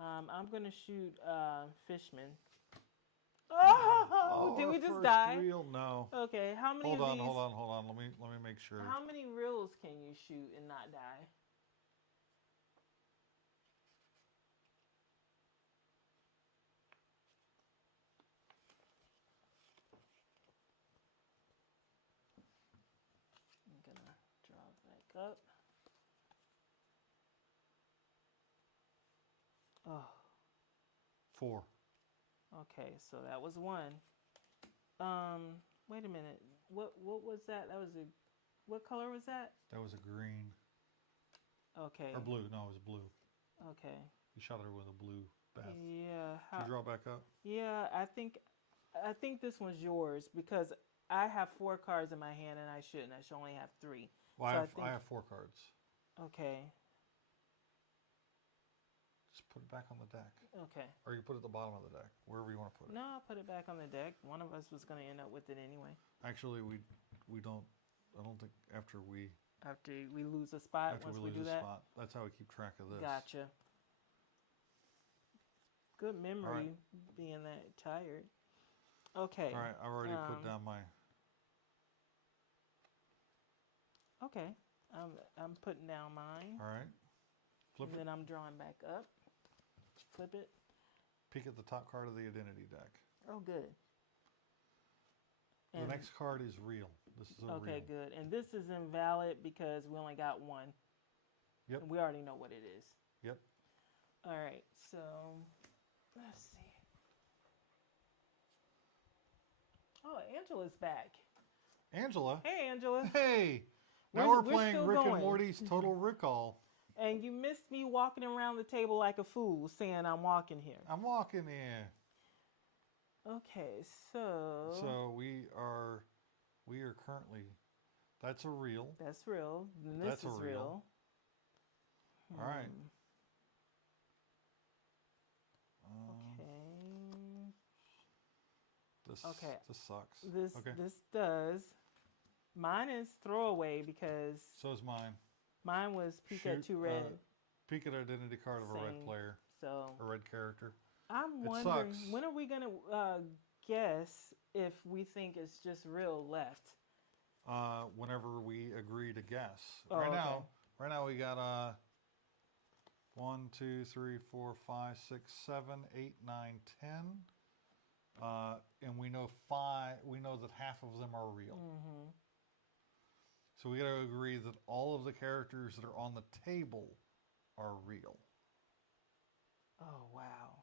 I'm going to shoot Fishman. Oh, did our we just first die? reel? No. Okay, how many Hold of on, these? hold on, hold on. Let me make sure. How many reels can you shoot and not die? I'm gonna draw back up. Oh, 4. okay, so that was one. Wait a minute. What was that? What color was that? That was a green. Okay. Or blue. No, it was blue. Okay. You shot her with a blue bath. Yeah. Did you draw back up? Yeah, I think this one's yours because I have 4 cards in my hand and I shouldn't. I should only have 3. Well, So I have 4 cards. Okay. Just put it back on the deck. Okay. Or you put it at the bottom of the deck, wherever you want to put it. No, I'll put it back on the deck. One of us was going to end up with it anyway. Actually, we don't. I don't think after we After we lose a spot, after once we we lose do a that. spot. That's how we keep track of this. Gotcha. Good memory, right. being that tired. Okay. All right, I've already put down my. Okay. I'm putting down mine. All right. Flip And it. then I'm drawing back up. Flip it. Peek at the top card of the identity deck. Oh, good. The next card is real. This is a real. Okay, good. And this is invalid because we only got one. Yep. And we already know what it is. Yep. All right, so let's see. Oh, Angela's back. Angela. Hey, Angela. Hey. Now We're we're playing still Rick going. and Morty's Total Recall. And you missed me walking around the table like a fool saying I'm walking here. I'm walking in. Okay, so. So we are currently. That's a real. That's real. And this That's a is real. real. All right. Okay. This sucks. This okay. this does. Mine is throwaway because So is mine. mine was peek at 2 red. Peek at identity card of a red Same. player, So a red character. I'm It wondering sucks. when are we gonna guess if we think it's just real left? Whenever we agree to guess. Oh, okay. Right now we got 1, 2, 3, 4, 5, 6, 7, 8, 9, 10. And we know 5. We know that half of them are real. Mm-hmm. So we got to agree that all of the characters that are on the table are real. Oh wow!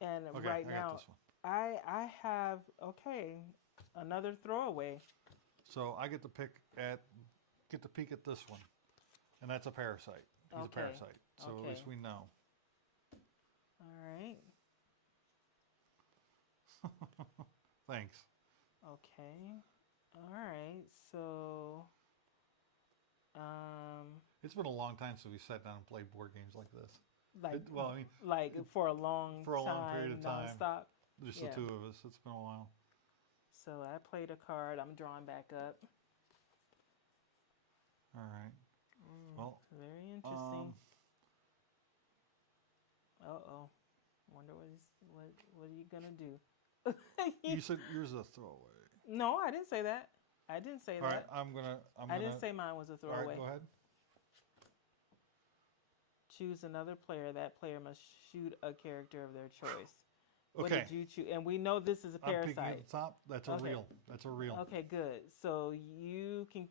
And Okay, right I now, got this one. I have another throwaway. So I get to peek at this one, and that's a parasite. He's a Okay. parasite. So at least Okay. we know. All right. Thanks. Okay. All right. So, It's been a long time since we sat down and played board games like this. like Well, I mean, like for a long period of time. nonstop. just Yeah. the 2 of us. It's been a while. So I played a card. I'm drawing back up. All right. Well, Very interesting. Uh-oh. Wonder what are you gonna do? you said yours is a throwaway. No, I didn't say that. I didn't say All right, that. I didn't say mine was a All throwaway. right, go ahead. Choose another player. That player must shoot a character of their choice. What Okay. did you choose? And we know this is a I'm picking at parasite. the top. That's a Okay. real. That's a real. Okay, good. So you can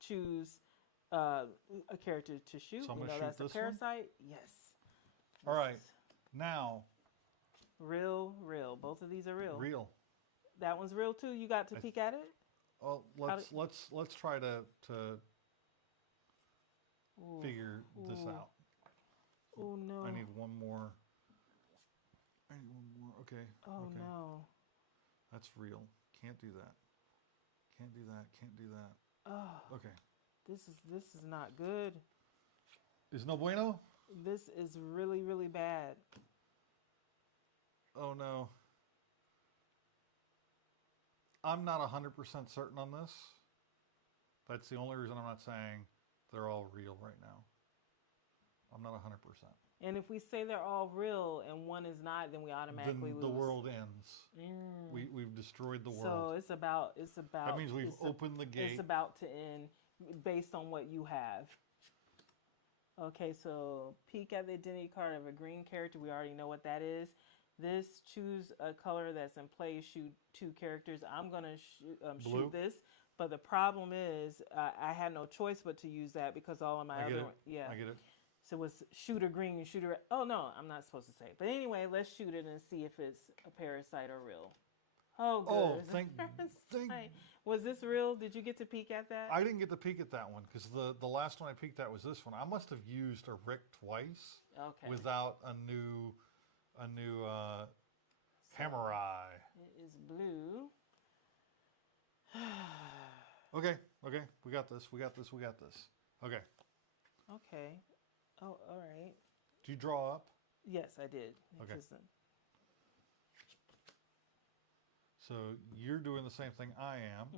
choose a character to shoot. So I'm we gonna know shoot that's a this one? parasite. Yes. All right. Now, Real. Both of these are real. real. That one's real too. You got to peek at it. Oh, let's try to Ooh. figure this Ooh. out. Oh no. I need one more. Okay. Oh okay. no. That's real. Can't do that. Can't do that. Can't do that. Oh, Okay. this is not good. Is no bueno? This is really, really bad. Oh no. I'm not 100% certain on this. That's the only reason I'm not saying they're all real right now. I'm not 100%. And if we say they're all real and one is not, then we automatically Then lose. the world ends. We've destroyed the So world. it's about. That means we've opened the gate. It's about to end based on what you have. Okay, so peek at the identity card of a green character. We already know what that is. This, choose a color that's in play, shoot 2 characters. I'm going to shoot this. But the problem is I had no choice but to use that because all of my other... Yeah. I get it. So it was shooter green, shooter... Oh, no, I'm not supposed to say it. But anyway, let's shoot it and see if it's a parasite or real. Oh, good. Oh, thank... Was this real? Did you get to peek at that? I didn't get to peek at that one because the last one I peeked at was this one. I must have used a Rick twice without a new hammer eye. It is blue. Okay, we got this. Okay. Okay. Oh, all right. Do you draw up? Yes, I did. Okay. So you're doing the same thing I am,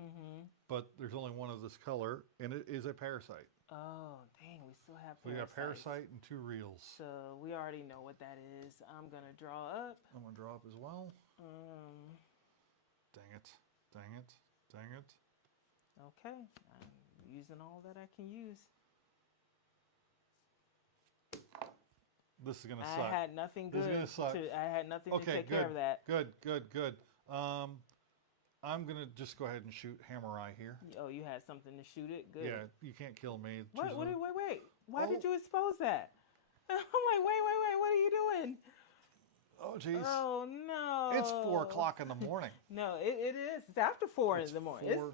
but there's only one of this color, and it is a parasite. Oh, dang, we still have parasites. We got parasite and 2 reels. So we already know what that is. I'm going to draw up. I'm going to draw up as well. Dang it. Okay, I'm using all that I can use. This is going to suck. I had nothing good. This is going to suck. I had nothing to take care of that. Good. I'm going to just go ahead and shoot hammer eye here. Oh, you had something to shoot it? Good. Yeah, you can't kill me. Wait. Why did you expose that? I'm like, wait. What are you doing? Oh, jeez. Oh, no. It's 4 o'clock in the morning. No, it is. It's after 4 in the morning. 4.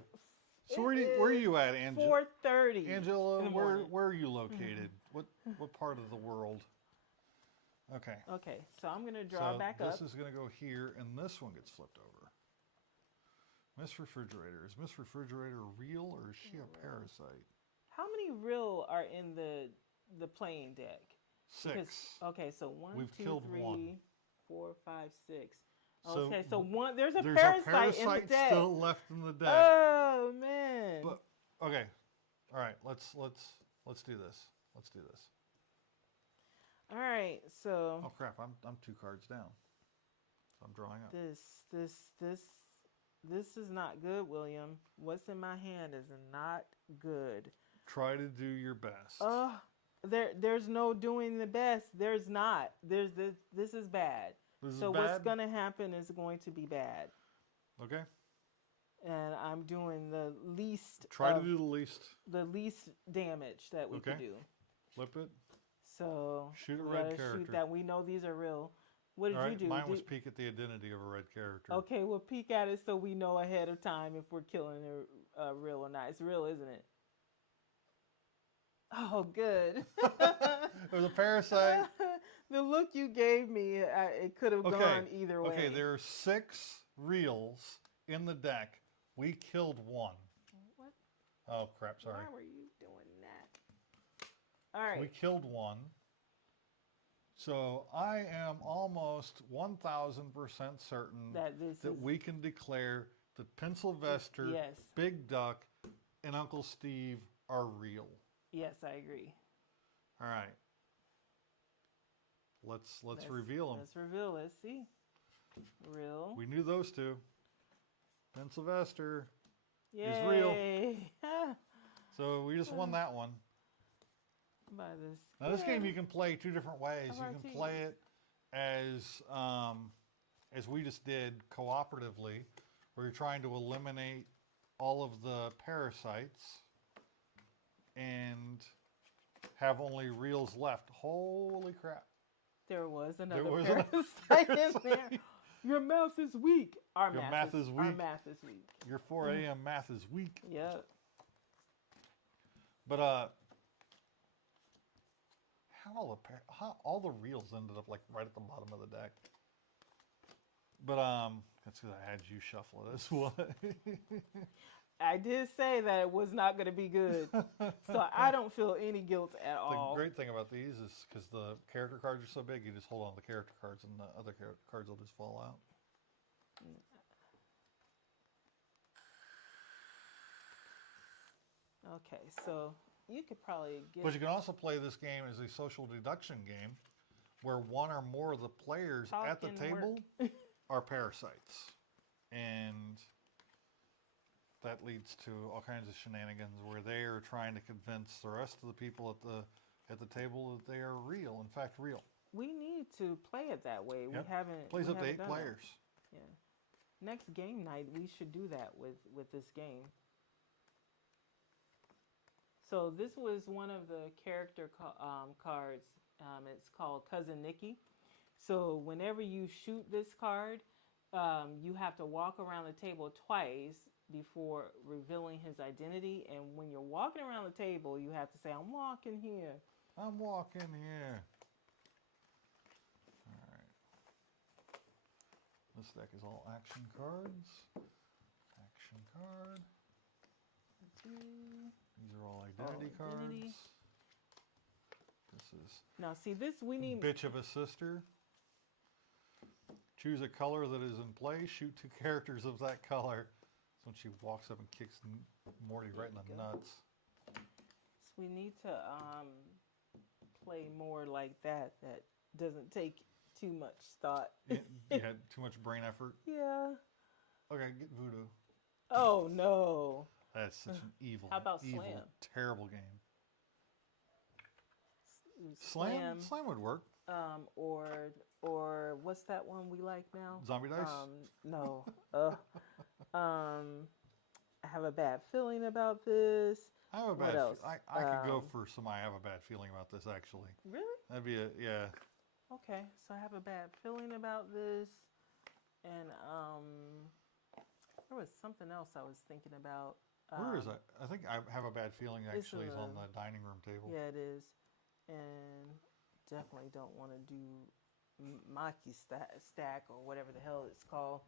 So where are you at, Angela? 4:30. Angela, where are you located? What part of the world? Okay. Okay, so I'm going to draw back up. This is going to go here, and this one gets flipped over. Miss Refrigerator. Is Miss Refrigerator real, or is she a parasite? How many real are in the playing deck? 6. Okay, so 1, We've 2, killed 3, one. 4, 5, 6. So Okay, so one. There's a There's parasite in the deck. still left in the deck. Oh man. But okay, all right. Let's do this. All right, so Oh crap! I'm 2 cards down. So I'm drawing up. this is not good, William. What's in my hand is not good. Try to do your best. There's no doing the best. There's not. This is bad. So what's going to happen is going to be bad. Okay. And I'm doing the least. Try to do the least. The least damage that we can do. Flip it. So shoot a red character. Shoot that. We know these are real. What did you do? Mine was peek at the identity of a red character. Okay, we'll peek at it so we know ahead of time if we're killing a real or not. It's real, isn't it? Oh, good. It was a parasite. The look you gave me, it could have gone either way. Okay, there are 6 reels in the deck. We killed 1. What? Oh, crap, sorry. Why were you doing that? All right. We killed 1. So I am almost 1,000% certain that we can declare that Pencilvester, Big Duck, and Uncle Steve are real. Yes, I agree. All right. Let's reveal them. Let's reveal. Let's see. Real. We knew those 2. Pencilvester is real. So we just won that one. By this. Now this game you can play 2 different ways. You can play it as we just did cooperatively, where you're trying to eliminate all of the parasites and have only reels left. Holy crap. There was another parasite in there. Your math is weak. Our math is weak. Your 4 a.m. math is weak. Yep. But how all the reels ended up like right at the bottom of the deck. But that's because I had you shuffle it as well. I did say that it was not going to be good. So I don't feel any guilt at The all. great thing about these is because the character cards are so big, you just hold on to the character cards and the other cards will just fall out. Okay, so you could probably get. But you can also play this game as a social deduction game where one or more of the players at the Talk and table are parasites. And that leads to all kinds of shenanigans where they are trying to convince the rest of the people at the table that they are real, in fact real. We need to play it that way. Yep. We haven't. Plays we up to haven't 8 done that. players. Yeah. Next game night, we should do that with this game. So this was one of the character cards. It's called Cousin Nikki. So whenever you shoot this card, you have to walk around the table twice before revealing his identity. And when you're walking around the table, you have to say, "I'm walking here." I'm walking here. All right. This deck is all action cards. Action card. These are all identity identity. cards. This is Now, see this. We need. Bitch of a Sister. Choose a color that is in play. Shoot 2 characters of that color. So when she walks up and kicks Morty right in the you go. nuts. So we need to play more like that. That doesn't take too much thought. You had too much brain effort. Yeah. Okay, get Voodoo. Oh no. That's such an evil, How about evil, Slam? terrible game. Slam would work. Or what's that one we like now? Zombie Dice? No. I have a bad feeling about this. I have a What bad. else? I could go for some. I have a bad feeling about this. Actually, Really? that'd be a yeah. Okay. So I have a bad feeling about this, and there was something else I was thinking about. Where is that? I think I have a bad feeling. Actually, in is on the- the dining room table. Yeah, it is, and definitely don't want to do Maki stack or whatever the hell it's called.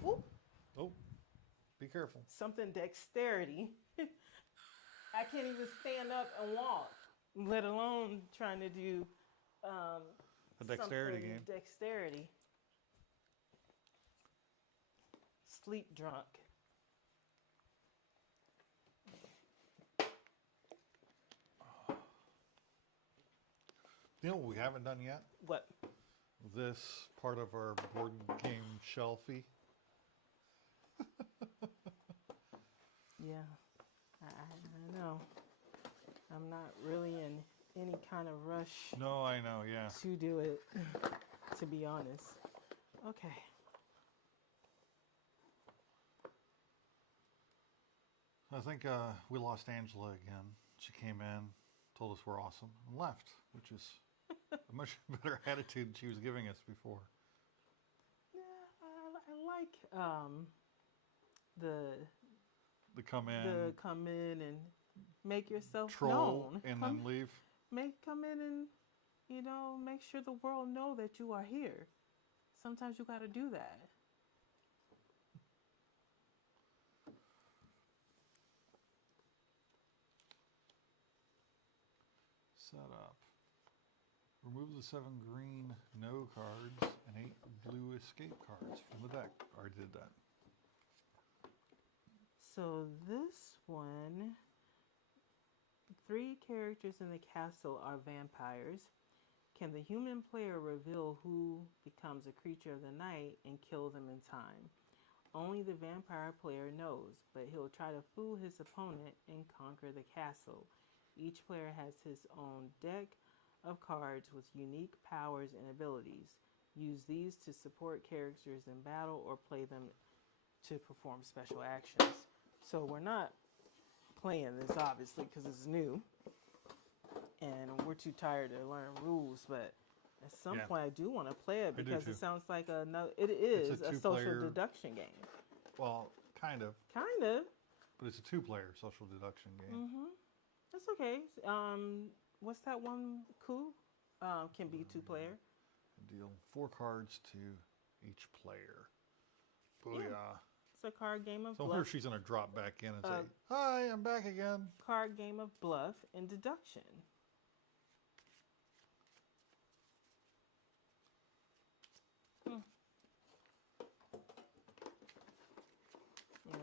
Whoop. Oh, be careful. Something dexterity. I can't even stand up and walk, let alone trying to do A dexterity something game. Dexterity. Sleep drunk. You know what we haven't done yet? What? This part of our board game shelfie. Yeah, I know. I'm not really in any kind of rush No, I know. Yeah. to do it, to be honest. Okay. I think we lost Angela again. She came in, told us we're awesome, and left, which is a much better attitude she was giving us before. Yeah, I like the Come in, come in and make yourself troll, known. and come, then leave. come in and make sure the world know that you are here. Sometimes you got to do that. Set up. Remove the 7 green no cards and 8 blue escape cards from the deck. Already did that. So this one, 3 characters in the castle are vampires. Can the human player reveal who becomes a creature of the night and kill them in time? Only the vampire player knows, but he'll try to fool his opponent and conquer the castle. Each player has his own deck of cards with unique powers and abilities. Use these to support characters in battle or play them to perform special actions. So we're not playing this obviously because it's new and we're too tired to learn rules, but at some Yeah. point I do want to play it do because too. it sounds like it is a social two-player- deduction game. Well, kind of, Kind of. but it's a 2-player social deduction game. That's okay. What's that one? Coup? Can be 2-player. Deal 4 cards to each player. Booyah. It's a card game of So here bluff. she's going to drop back in and say, Uh, "Hi, I'm back again." Card game of bluff and deduction.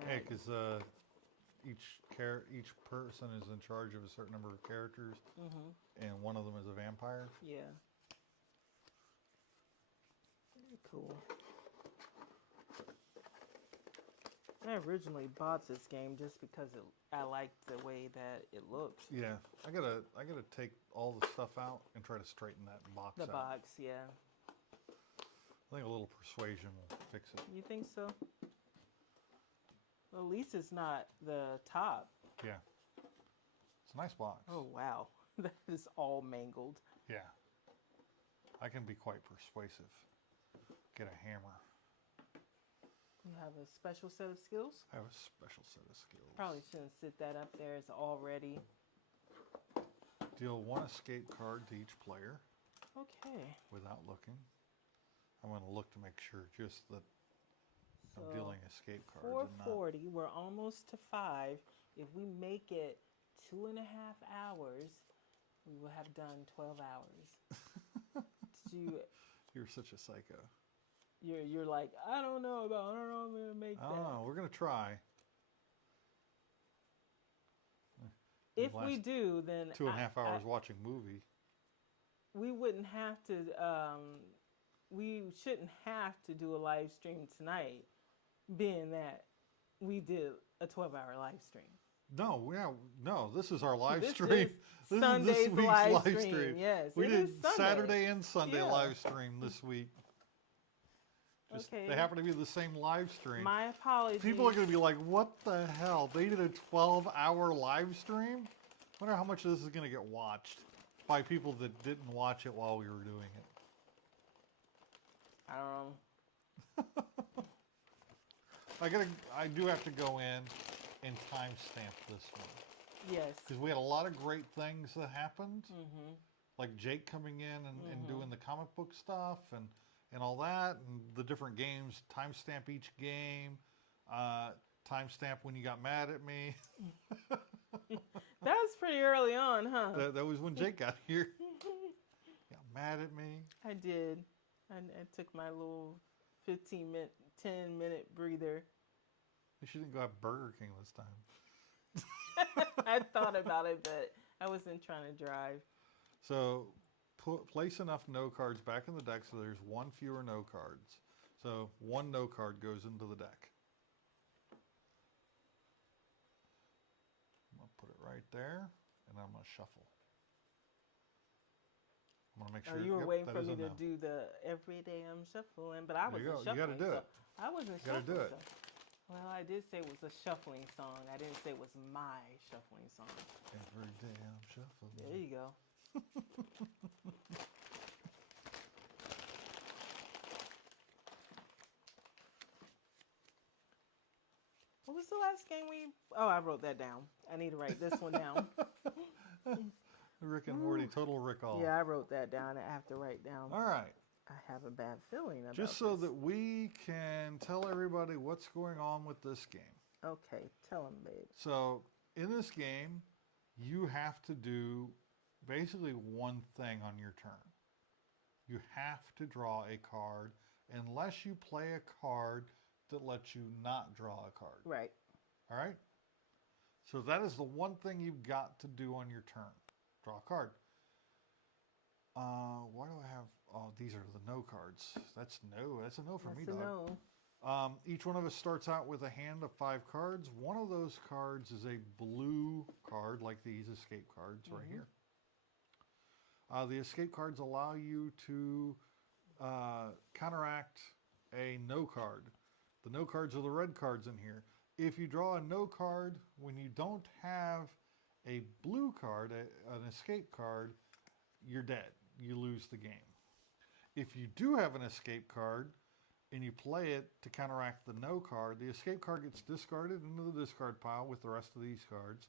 Hey, because each person is in charge of a certain number of characters, and one of them is a vampire. Yeah. Very cool. I originally bought this game just because I liked the way that it looked. Yeah, I gotta take all the stuff out and try to straighten that box The out. box, yeah. I think a little persuasion will fix it. You think so? Well, at least it's not the top. Yeah, it's a nice box. Oh, wow. That is all mangled. Yeah, I can be quite persuasive. Get a hammer. You have a special set of skills? I have a special set of skills. Probably shouldn't sit that up there. It's already. Deal one escape card to each player Okay. without looking. I'm going to look to make sure just that I'm So, dealing escape cards. And not, 440. We're almost to 5. If we make it 2.5 hours, we will have done 12 hours. you're such a psycho. You're like, I don't know if I'm gonna make I that. don't know. We're going to try. If Last we do, then 2.5 hours watching movie. we wouldn't have to. We shouldn't have to do a live stream tonight, being that we did a 12-hour live stream. No, no. This is our live This stream. is This is Sunday's this week's live stream, yes, we it did is Sunday. Saturday and Sunday Yeah. live stream this week. Just, Okay. They happen to be the same live stream. My apologies. People are going to be like, "What the hell? They did a 12-hour live stream." Wonder how much of this is going to get watched by people that didn't watch it while we were doing it. I don't know. I do have to go in and timestamp this one Yes. because we had a lot of great things that happened, like Jake coming in and doing the comic book stuff and all that, and the different games. Timestamp each game. Timestamp when you got mad at me. That was pretty early on, huh? That was when Jake got here. Got mad at me. I did. I took my little 10-minute breather. You shouldn't go have Burger King this time. I thought about it, but I wasn't trying to drive. So place enough no cards back in the deck so there's one fewer no cards. So one no card goes into the deck. I'm going to put it right there, and I'm going to shuffle. I'm going to make sure. Oh, you were yep, waiting that for is me a to no. do the everyday I'm shuffling, but I There you wasn't go. You shuffling. gotta do so it. I wasn't You gotta shuffling. do it. So. Well, I did say it was a shuffling song. I didn't say it was my shuffling song. Every day I'm shuffling. There you go. What was the last game we... Oh, I wrote that down. I need to write this one down. Rick and Morty, total Rick all. Yeah, I wrote that down. I have to write down. All right. I have a bad feeling about Just so this. that we can tell everybody what's going on with this game. Okay, tell them, babe. So in this game, you have to do basically one thing on your turn. You have to draw a card unless you play a card that lets you not draw a card. Right. All right? So that is the one thing you've got to do on your turn. Draw a card. Why do I have... Oh, these are the no cards. That's no. That's a no for me, That's a dog. no. Each one of us starts out with a hand of 5 cards. One of those cards is a blue card, like these escape cards right here. The escape cards allow you to counteract a no card. The no cards are the red cards in here. If you draw a no card when you don't have a blue card, an escape card, you're dead. You lose the game. If you do have an escape card and you play it to counteract the no card, the escape card gets discarded into the discard pile with the rest of these cards.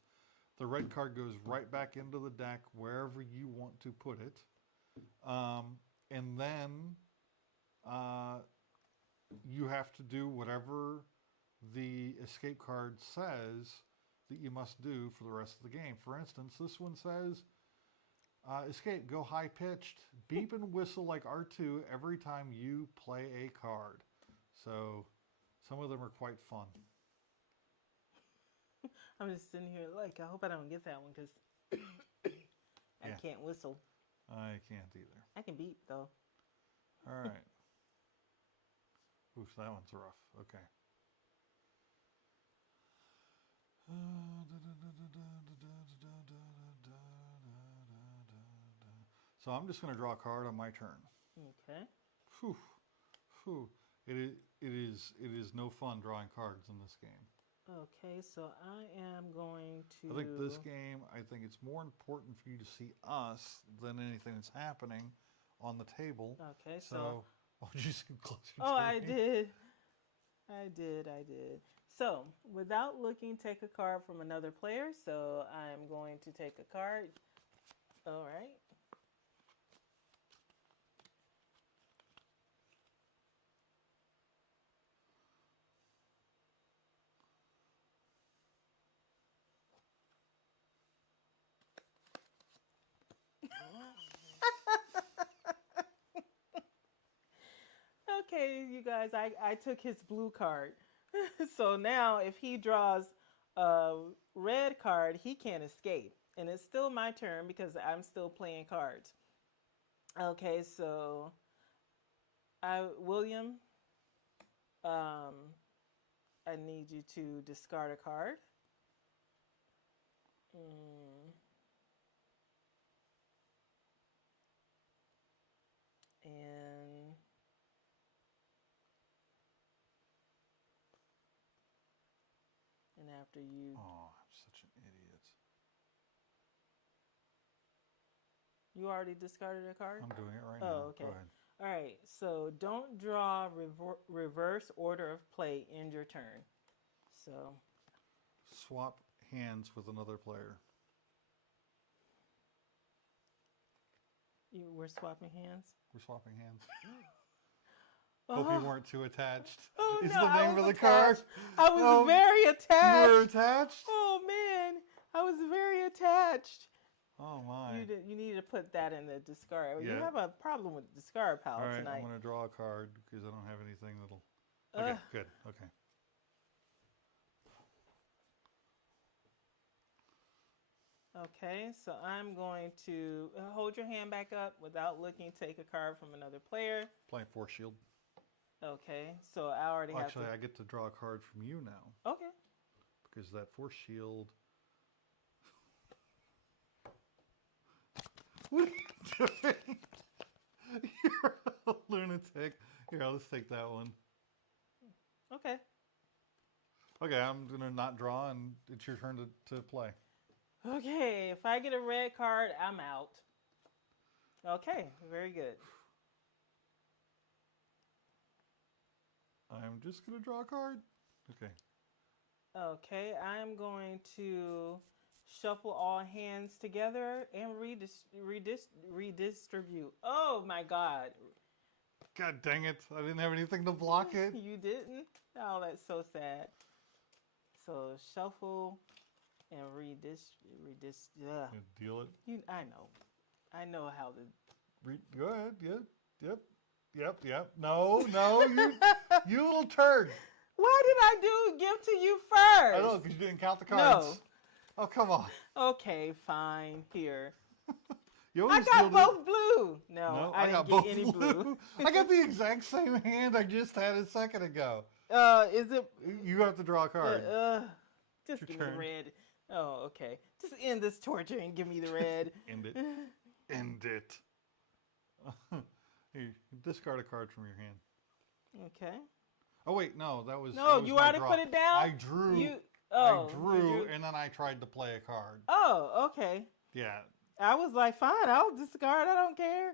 The red card goes right back into the deck wherever you want to put it. And then you have to do whatever the escape card says that you must do for the rest of the game. For instance, this one says, escape, go high-pitched, beep and whistle like R2 every time you play a card. So some of them are quite fun. I'm just sitting here like, I hope I don't get that one because I Yeah. can't whistle. I can't either. I can beep though. All right. Oof, that one's rough. Okay. So I'm just going to draw a card on my turn. Okay. Whew. Whew. It is no fun drawing cards in this game. Okay, so I am going to. I think this game, it's more important for you to see us than anything that's happening on the table. Okay, So, why don't you just close your Oh, I screen? did. So, without looking, take a card from another player. So, I'm going to take a card. All right. Okay, you guys, I took his blue card. So now if he draws a red card, he can't escape. And it's still my turn because I'm still playing cards. Okay, so William, I need you to discard a card. And after you, Oh, I'm such an idiot. you already discarded a card? I'm doing it right Oh, now. okay. Go ahead. All right, so don't draw reverse order of play in your turn. So, Swap hands with another player. we're swapping hands? We're swapping hands. Hope you weren't too attached. Oh, Is no, the I name was of the attached. card? I was Oh, very You attached. were attached? Oh, man. I was very attached. Oh, my. You need to put that in the discard. You Yeah. have a problem with the discard pile All right, tonight. I'm going to draw a card because I don't have anything that'll... Okay, good. Okay. Okay, so I'm going to hold your hand back up without looking, take a card from another player. Playing Force Shield. Okay, so I already have Actually, to... I get to draw a card from you now Okay. because that Force Shield... What are you doing? You're a lunatic. Here, let's take that one. Okay. Okay, I'm going to not draw, and it's your turn to play. Okay, if I get a red card, I'm out. Okay, very good. I'm just going to draw a card. Okay. Okay, I'm going to shuffle all hands together and redistribute. Oh my God. God dang it. I didn't have anything to block it. You didn't? Oh, that's so sad. So shuffle and Yeah, deal it. I know how to. Go ahead. Yep. No, you little turd. Why did I give to you first? I know, because you didn't count the cards. No. Oh, come on. Okay, fine. Here. You I always got deal both blue. No, No, I got didn't get both any blue. I got the exact same hand I just had a second ago. Is it? You have to draw a card. Just Your give me turn. the red. Oh, okay. Just end this torture and give me the red. End it. End it. Here, discard a card from your hand. Okay. Oh wait, no, that was No, that was you my already draw. put it down? I drew. You I drew, and then I tried to play a card. Oh, okay. Yeah. I was like, fine, I'll discard. I don't care.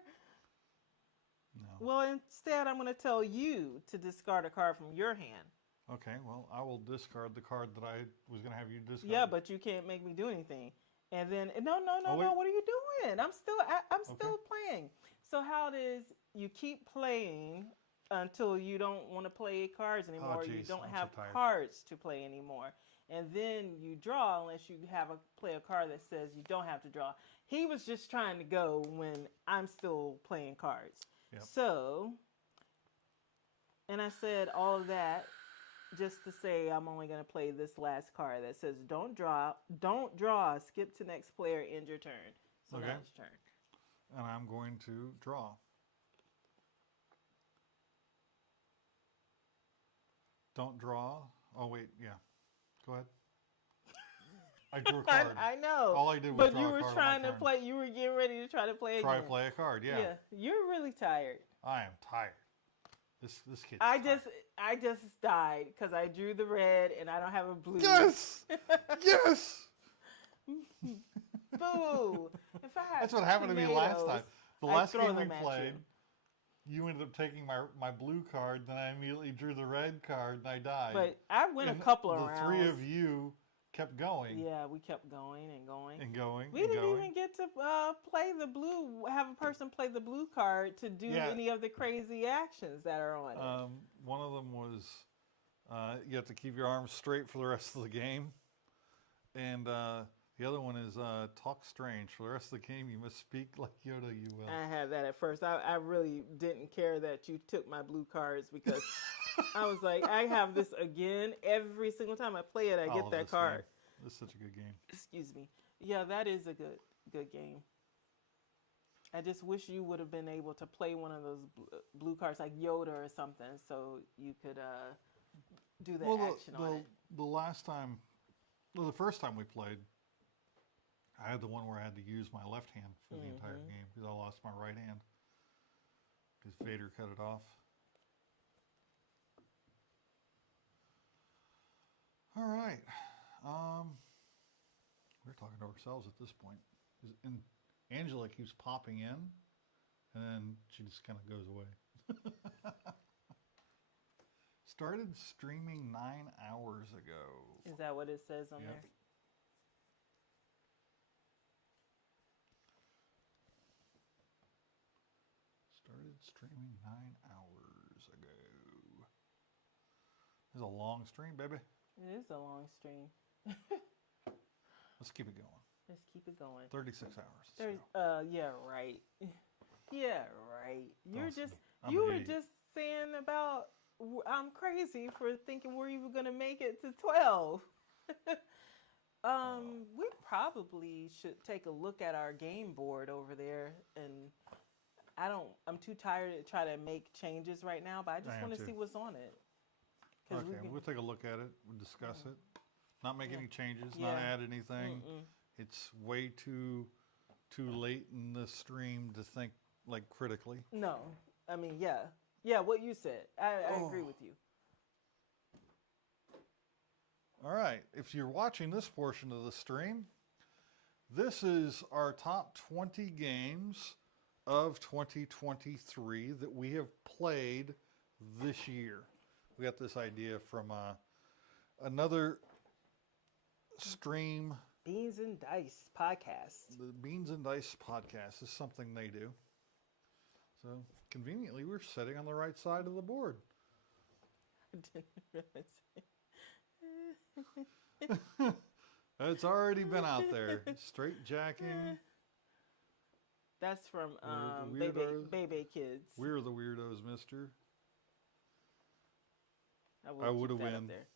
No. Well, instead, I'm going to tell you to discard a card from your hand. Okay. Well, I will discard the card that I was going to have you discard. Yeah, but you can't make me do anything. And then no. Oh, wait. What are you doing? I'm still playing. So how it is? You keep playing until you don't want to play cards anymore. You jeez, don't I'm so have tired. cards to play anymore. And then you draw unless you play a card that says you don't have to draw. He was just trying to go when I'm still playing cards. Yep. So, and I said all of that just to say I'm only going to play this last card that says don't draw, skip to next player, end your turn. So Okay. now it's your turn. And I'm going to draw. Don't draw. Oh, wait, yeah. Go ahead. I drew a card. I know. All I did was but draw you a were card on trying my to turn. play. You were getting ready to try to play Try to again. play a card, yeah. You're really tired. I am tired. This kid's I tired. just died because I drew the red and I don't have a blue. Yes! Yes! Boo! If I had That's what happened to me last tomatoes, time. The I'd last throw game we them at played, you. you ended up taking my blue card, then I immediately drew the red card, and I died. But I went And a couple of the rounds. three of you kept going. Yeah, we kept going and going. And going. We didn't even get to play the blue. Have a person play the blue card to do Yeah. any of the crazy actions that are on it. One of them was you have to keep your arms straight for the rest of the game. And the other one is talk strange. For the rest of the game, you must speak like Yoda, you will. I had that at first. I really didn't care that you took my blue cards because I was like, I have this again. Every single time I play it, I get love that this card. game. This is such a good game. Excuse me. Yeah, that is a good game. I just wish you would have been able to play one of those blue cards like Yoda or something so you could do the action on it. The last time, well, the first time we played, I had the one where I had to use my left hand for the entire game because I lost my right hand because Vader cut it off. All right. We're talking to ourselves at this point. And Angela keeps popping in, and then she just kind of goes away. Started streaming 9 hours ago. Is that what it says on Yep. there? Started streaming 9 hours ago. This is a long stream, baby. It is a long stream. Let's keep it going. Let's keep it going. 36 hours. Yeah, right. Yeah, right. You're Awesome. just I'm you an were idiot. just saying about I'm crazy for thinking we're even gonna make it to 12. We probably should take a look at our game board over there, and I'm too tired to try to make changes right now, but I I just am want to too. see what's on it. 'Cause Okay, we'll take a look at it. We'll discuss it. Not make any changes, not Yeah. add anything. It's way too late in the stream to think like critically. No, I mean, yeah, what you said. I agree with you. All right, if you're watching this portion of the stream, this is our top 20 games of 2023 that we have played this year. We got this idea from another stream. Beans and Dice podcast. The Beans and Dice podcast is something they do. So conveniently, we're sitting on the right side of the board. I didn't realize it. It's already been out there. Straight jacking. That's from the Bebe weirdos. Bebe Kids. We're the weirdos, mister. I I would would've keep that up win. there.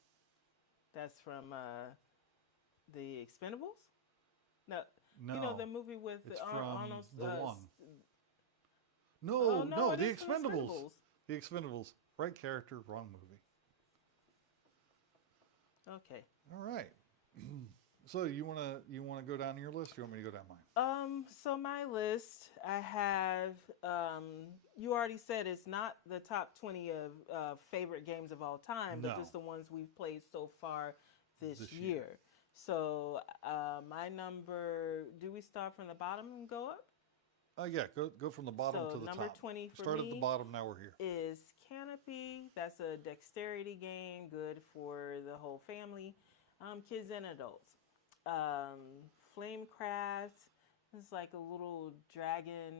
That's from the Expendables. No, No. you know the movie with It's the from Arnold. the one. Oh, No, it the is from Expendables. The Expendables. Right character, wrong movie. Okay. All right. So you wanna go down your list? Or you want me to go down mine? So my list, I have. You already said it's not the top 20 of favorite games of all time, but No. just the ones we've played so far this This year. year. So my number. Do we start from the bottom and go up? Yeah, go from the bottom So to the number top. 20 for Start at me the bottom. Now we're here. Is Canopy. That's a dexterity game, good for the whole family, kids and adults. Flamecraft is like a little dragon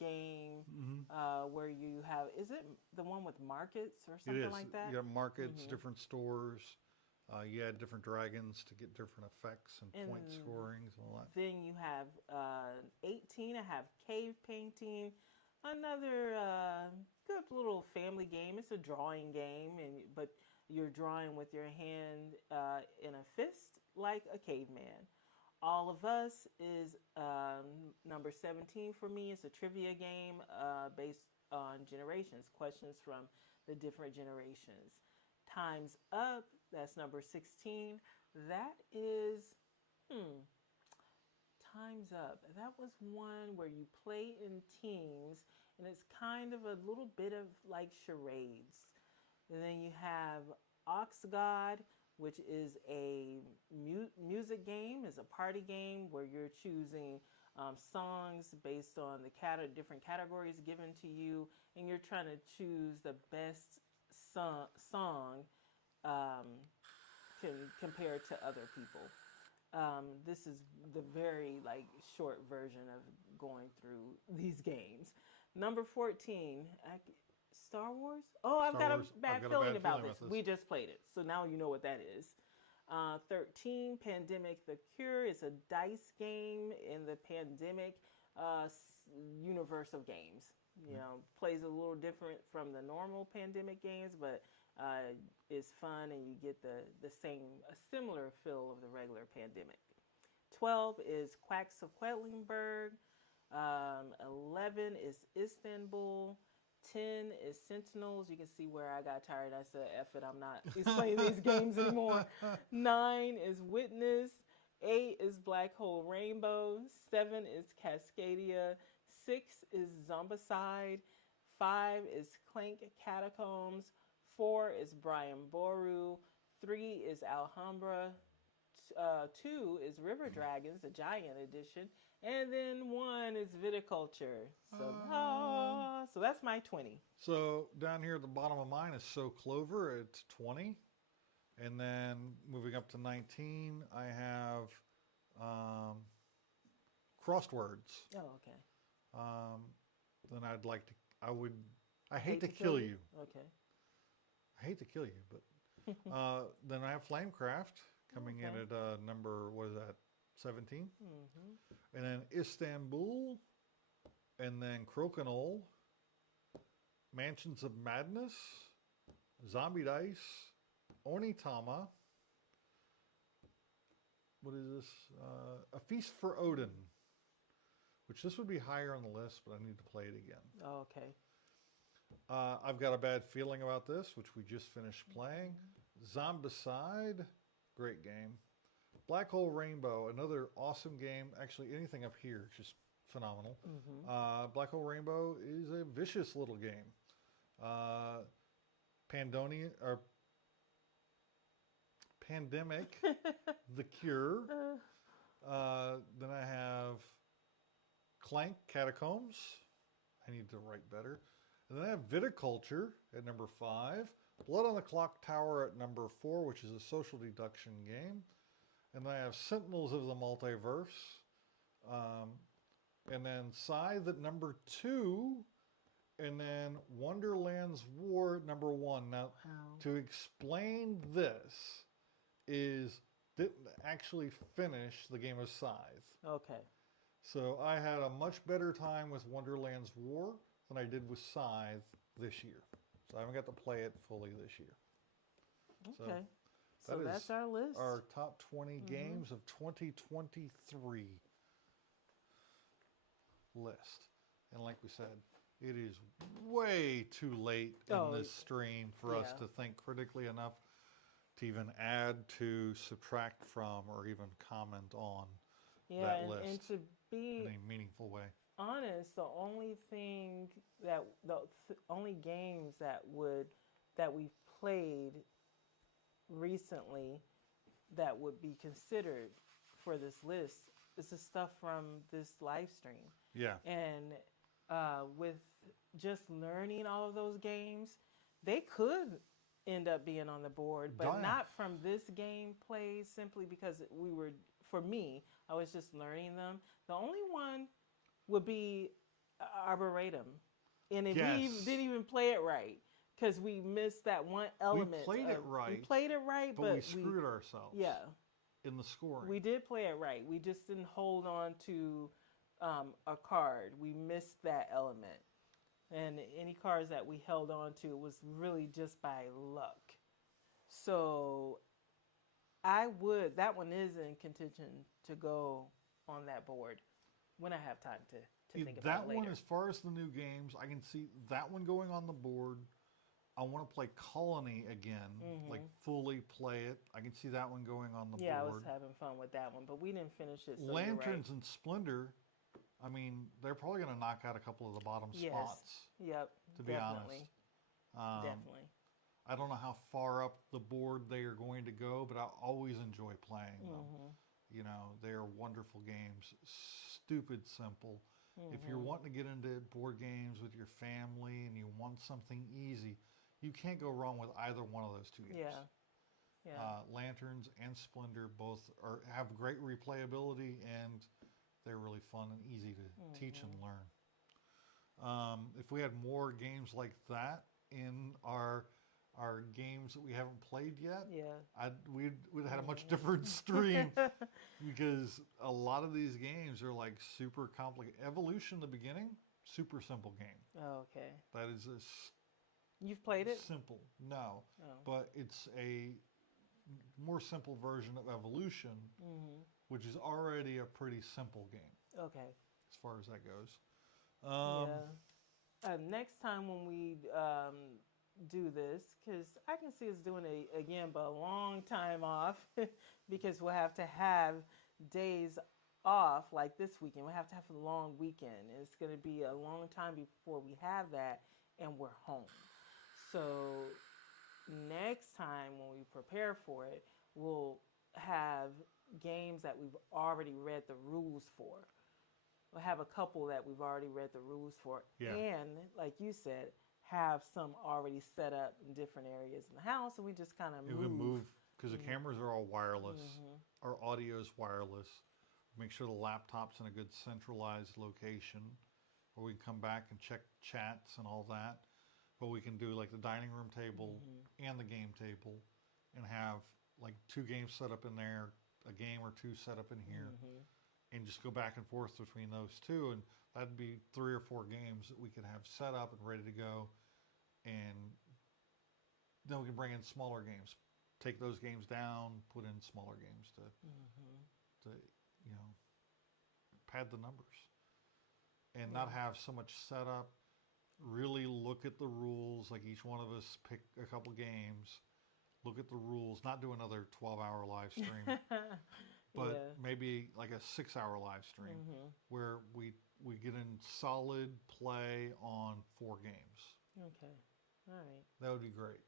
game where you have, is it the one with markets or It something is. like that? You have markets, different stores. You add different dragons to get different effects and point And scorings and all that. Then you have 18, I have cave painting, another good little family game. It's a drawing game, but you're drawing with your hand in a fist like a caveman. All of Us is number 17 for me. It's a trivia game based on generations, questions from the different generations. Time's Up, that's number 16. That is, Time's Up. That was one where you play in teams, and it's kind of a little bit of like charades. And then you have Ox God, which is a music game, is a party game where you're choosing songs based on the different categories given to you, and you're trying to choose the best song compared to other people. This is the very like short version of going through these games. Number 14, Star Wars. Oh, I've Star got Wars. a bad I've got a feeling bad about feeling this. with this. We just played it, so now you know what that is. 13, Pandemic: The Cure is a dice game in the pandemic universe of games. You know, plays a little different from the normal pandemic games, but is fun, and you get a similar feel of the regular pandemic. 12 is Quacks of Quedlinburg. 11 is Istanbul. 10 is Sentinels. You can see where I got tired. I said, F it, I'm not explaining these games anymore. 9 is Witness. 8 is Black Hole Rainbow. 7 is Cascadia. 6 is Zombicide. 5 is Clank Catacombs. 4 is Brian Boru. 3 is Alhambra. 2 is River Dragons, the Giant Edition. And then 1 is Viticulture. So that's my 20. So down here at the bottom of mine is So Clover. It's 20. And then moving up to 19, I have Crosswords. Oh, okay. Then I hate to kill you. Okay. I hate to kill you, but then I have Flamecraft coming in at number, what is that, 17? And then Istanbul, and then Crokinole, Mansions of Madness, Zombie Dice, Onitama, what is this? A Feast for Odin, which this would be higher on the list, but I need to play it again. Oh, okay. I've got a bad feeling about this, which we just finished playing. Zombicide, great game. Black Hole Rainbow, another awesome game. Actually, anything up here is just phenomenal. Black Hole Rainbow is a vicious little game. Pandemic, The Cure. Then I have Clank Catacombs. I need to write better. And then I have Viticulture at number 5. Blood on the Clock Tower at number 4, which is a social deduction game. And then I have Sentinels of the Multiverse. And then Scythe at number 2. And then Wonderland's War at number 1. Now, to explain this is didn't actually finish the game of Scythe. Okay. So I had a much better time with Wonderland's War than I did with Scythe this year. So I haven't got to play it fully this year. Okay. So that that's is our list. Our top 20 games of 2023 list. And like we said, it is way too late in this stream for us to think critically enough to even add to, subtract from, or even comment on that list and to be in a meaningful way. honest, the only games that we've played recently that would be considered for this list is the stuff from this live stream. Yeah. And with just learning all of those games, they could end up being on the board, but not from this gameplay, simply because for me, I was just learning them. The only one would be Arboretum, and we Yes. didn't even play it right because we missed that one element. played it We right, played it right, but we screwed ourselves. Yeah, In the scoring. we did play it right. We just didn't hold on to a card. We missed that element, and any cards that we held on to was really just by luck. So that one is in contention to go on that board when I have time to think about that it later. one, as far as the new games, I can see that one going on the board. I want to play Colony again, like fully play it. I can see that one going on the board. Yeah, I was having fun with that one, but we didn't finish it. So you're Lanterns right. and Splendor, I mean, they're probably going to knock out a couple of the bottom Yes. spots. Yep. To be definitely. honest. Definitely. I don't know how far up the board they are going to go, but I always enjoy playing them. You know, they are wonderful games. Stupid simple. If you're wanting to get into board games with your family and you want something easy, you can't go wrong with either one of those two games. Yeah. Yeah. Lanterns and Splendor both have great replayability, and they're really fun and easy to teach and learn. If we had more games like that in our games that we haven't played yet, Yeah. we'd have had a much different stream because a lot of these games are like super complicated. Evolution in the beginning, super simple game. Oh, okay. That is a You've played it? simple. No, Oh. but it's a more simple version of Evolution, which is already a pretty simple game Okay. as far as that goes. Yeah. Next time when we do this, because I can see us doing it again, but a long time off, because we'll have to have days off like this weekend. We'll have to have a long weekend. It's going to be a long time before we have that, and we're home. So next time when we prepare for it, we'll have games that we've already read the rules for. We'll have a couple that we've already read the rules for. Yeah. And like you said, have some already set up in different areas in the house, and we just kind of You can move because the cameras are all wireless. Our audio is wireless. Make sure the laptop's in a good centralized location where we can come back and check chats and all that. But we can do like the dining room table and the game table and have like 2 games set up in there, a game or 2 set up in here, and just go back and forth between those 2. And that'd be 3 or 4 games that we could have set up and ready to go. And then we can bring in smaller games, take those games down, put in smaller games to you know, pad the numbers and not have so much setup. Really look at the rules, like each one of us pick a couple games, look at the rules, not do another 12-hour live stream, but maybe like a 6-hour live stream where we get in solid play on 4 games. Okay. All right. That would be great.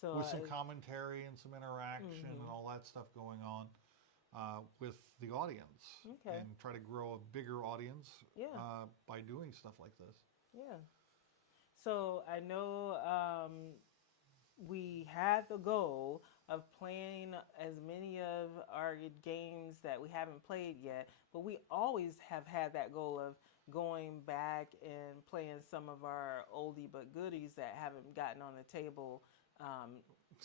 So With some commentary and some interaction and all that stuff going on with the audience. Okay. And try to grow a bigger audience Yeah. by doing stuff like this. Yeah. So I know we had the goal of playing as many of our games that we haven't played yet, but we always have had that goal of going back and playing some of our oldie but goodies that haven't gotten on the table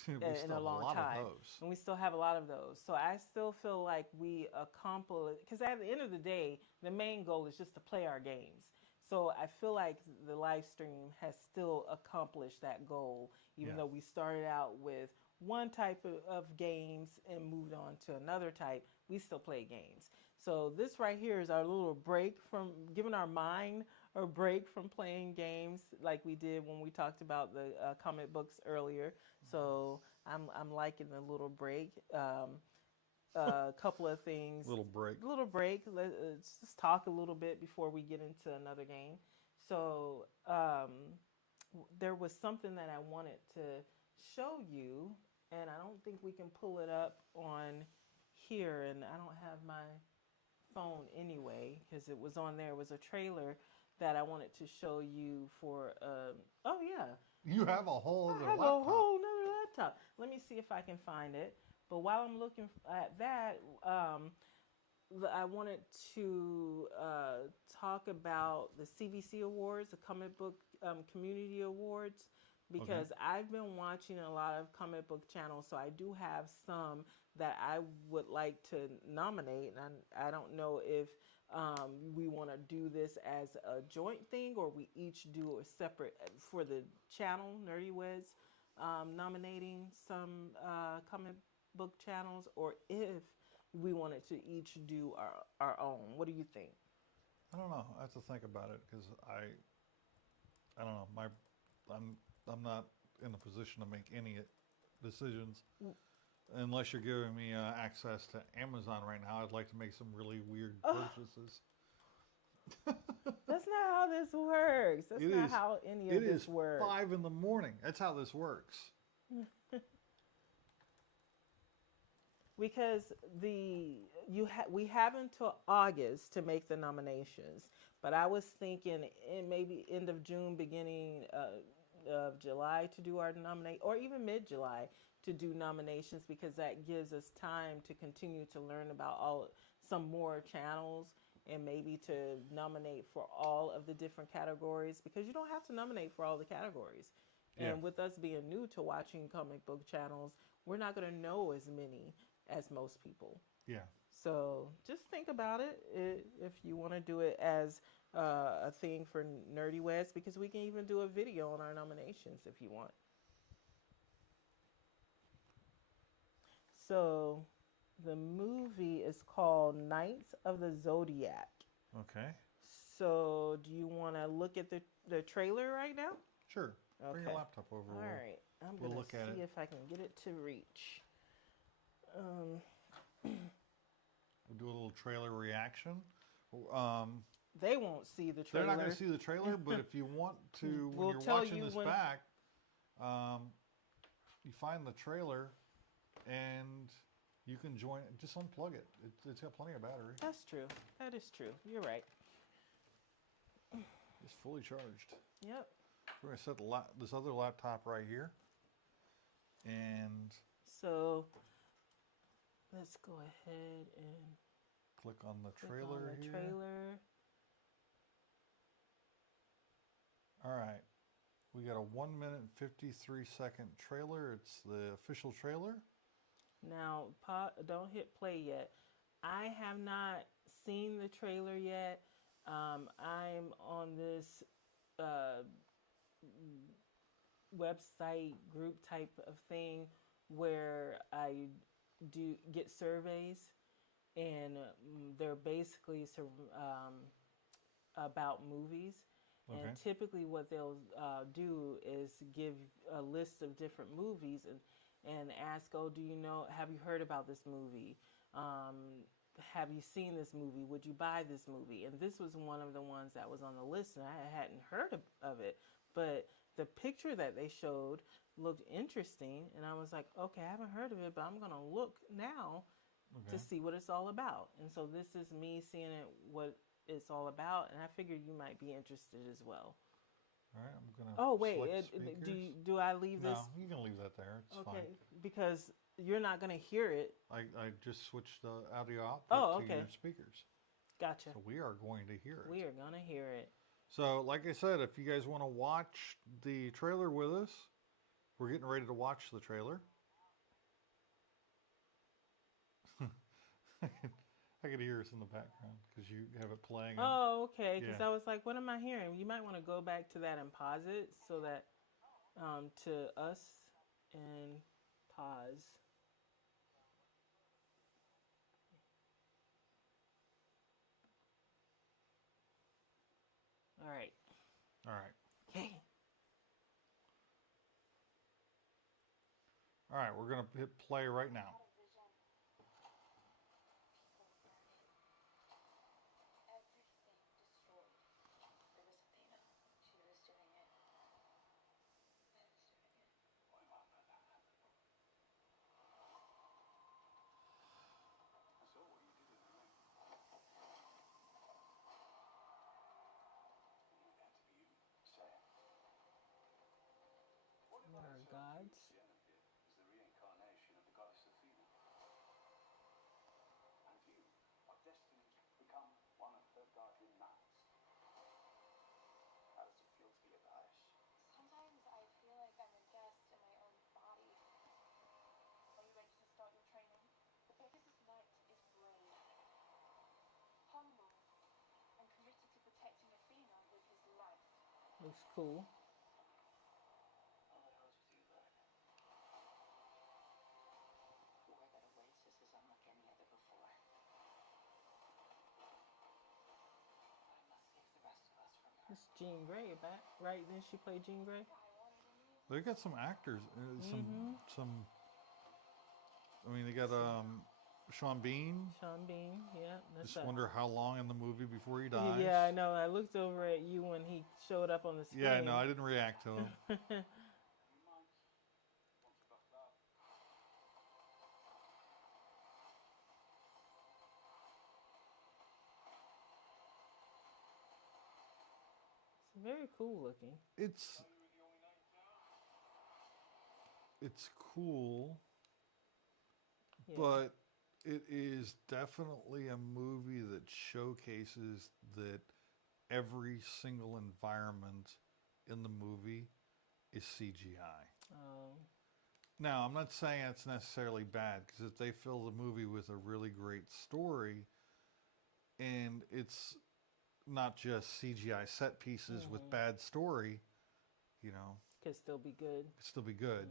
We in still a have long lot time. of those. And we still have a lot of those. So I still feel like we accomplished, because at the end of the day, the main goal is just to play our games. So I feel like the live stream has still accomplished that goal, even though we started out with one type of games and moved on to another type. We still play games. So this right here is our little break from giving our mind a break from playing games like we did when we talked about the comic books earlier. So I'm liking the little break. A couple of things. Little break. Let's just talk a little bit before we get into another game. So there was something that I wanted to show you, and I don't think we can pull it up on here, and I don't have my phone anyway because it was on there. It was a trailer that I wanted to show you for. Oh yeah, You have a whole other I have laptop. a whole nother laptop. Let me see if I can find it. But while I'm looking at that, I wanted to talk about the CBC Awards, the Comic Book Community Awards, because I've been watching a lot of comic book channels, so I do have some that I would like to nominate, and I don't know if we want to do this as a joint thing or we each do a separate for the channel, Nerdy Wiz, nominating some comic book channels, or if we wanted to each do our own. What do you think? I don't know. I have to think about it because I don't know. I'm not in a position to make any decisions unless you're giving me access to Amazon right now. I'd like to make some really weird purchases. That's not how this works. That's not how any of this works. It is 5 in the morning. That's how this works. Because we have until August to make the nominations, but I was thinking in maybe end of June, beginning of July to do our nominate, or even mid-July to do nominations, because that gives us time to continue to learn about some more channels and maybe to nominate for all of the different categories, because you don't have to nominate for all the categories. Yeah. And with us being new to watching comic book channels, we're not going to know as many as most people. Yeah. So just think about it if you want to do it as a thing for Nerdy West, because we can even do a video on our nominations if you want. So the movie is called Knights of the Zodiac. Okay. So do you want to look at the trailer right now? Sure. Bring your Okay. laptop over. All right. I'm we'll going look to at see it. if I can get it to reach. We'll do a little trailer reaction. They won't see the They're trailer. not going to see the trailer, but if you want to, when We'll you're tell watching you this when- back, you find the trailer and you can join. Just unplug it. It's got plenty of battery. That's true. That is true. You're right. It's fully charged. Yep. We're going to set this other laptop right here. And So let's go ahead and click on the click trailer on the here. trailer. All right. We got a 1 minute and 53-second trailer. It's the official trailer. Now, don't hit play yet. I have not seen the trailer yet. I'm on this website group type of thing where I do get surveys, and they're basically about movies. Okay. And typically what they'll do is give a list of different movies and ask, oh, have you heard about this movie? Have you seen this movie? Would you buy this movie? And this was one of the ones that was on the list, and I hadn't heard of it. But the picture that they showed looked interesting, and I was like, okay, I haven't heard of it, but I'm going to look now to see what it's all about. And so this is me seeing what it's all about, and I figured you might be interested as well. All right, I'm gonna. Oh wait, select speakers. do I leave this? No, you can leave that there. It's Okay, fine. because you're not going to hear it. I just switched the audio output Oh, to okay. your speakers, Gotcha. so we are going to hear it. We are going to hear it. So, like I said, if you guys want to watch the trailer with us, we're getting ready to watch the trailer. I could hear us in the background because you have it playing. Oh, okay. Because Yeah. I was like, what am I hearing? You might want to go back to that and pause it so that to us and pause. All right. All right. Okay. All right, we're going to hit play right now. Everything destroyed. It was Athena. She was doing it. I was doing it. So what you did it, right? It had to be you. Say it. What if What I are told you gods? Genevieve is the reincarnation of the goddess Athena? Looks cool. How the hell did you do that? Where that oasis is unlike any other before. I must save the rest of us from her. It's Jean Grey back, right? Then she played Jean Grey. They got some actors, some. I mean, they got Sean Bean. Sean Bean, yeah. That's Just wonder how long in the movie before he dies. Yeah, I know. I looked over at you when he showed up on the screen. Yeah, no, I didn't react to him. A few months. Once you bucked up. It's very cool looking. It's You were the only knight in town? it's cool, Yeah. but it is definitely a movie that showcases that every single environment in the movie is CGI. Now, I'm not saying it's necessarily bad, because if they fill the movie with a really great story and it's not just CGI set pieces with bad story, you know, Could still be good. it'd still be good.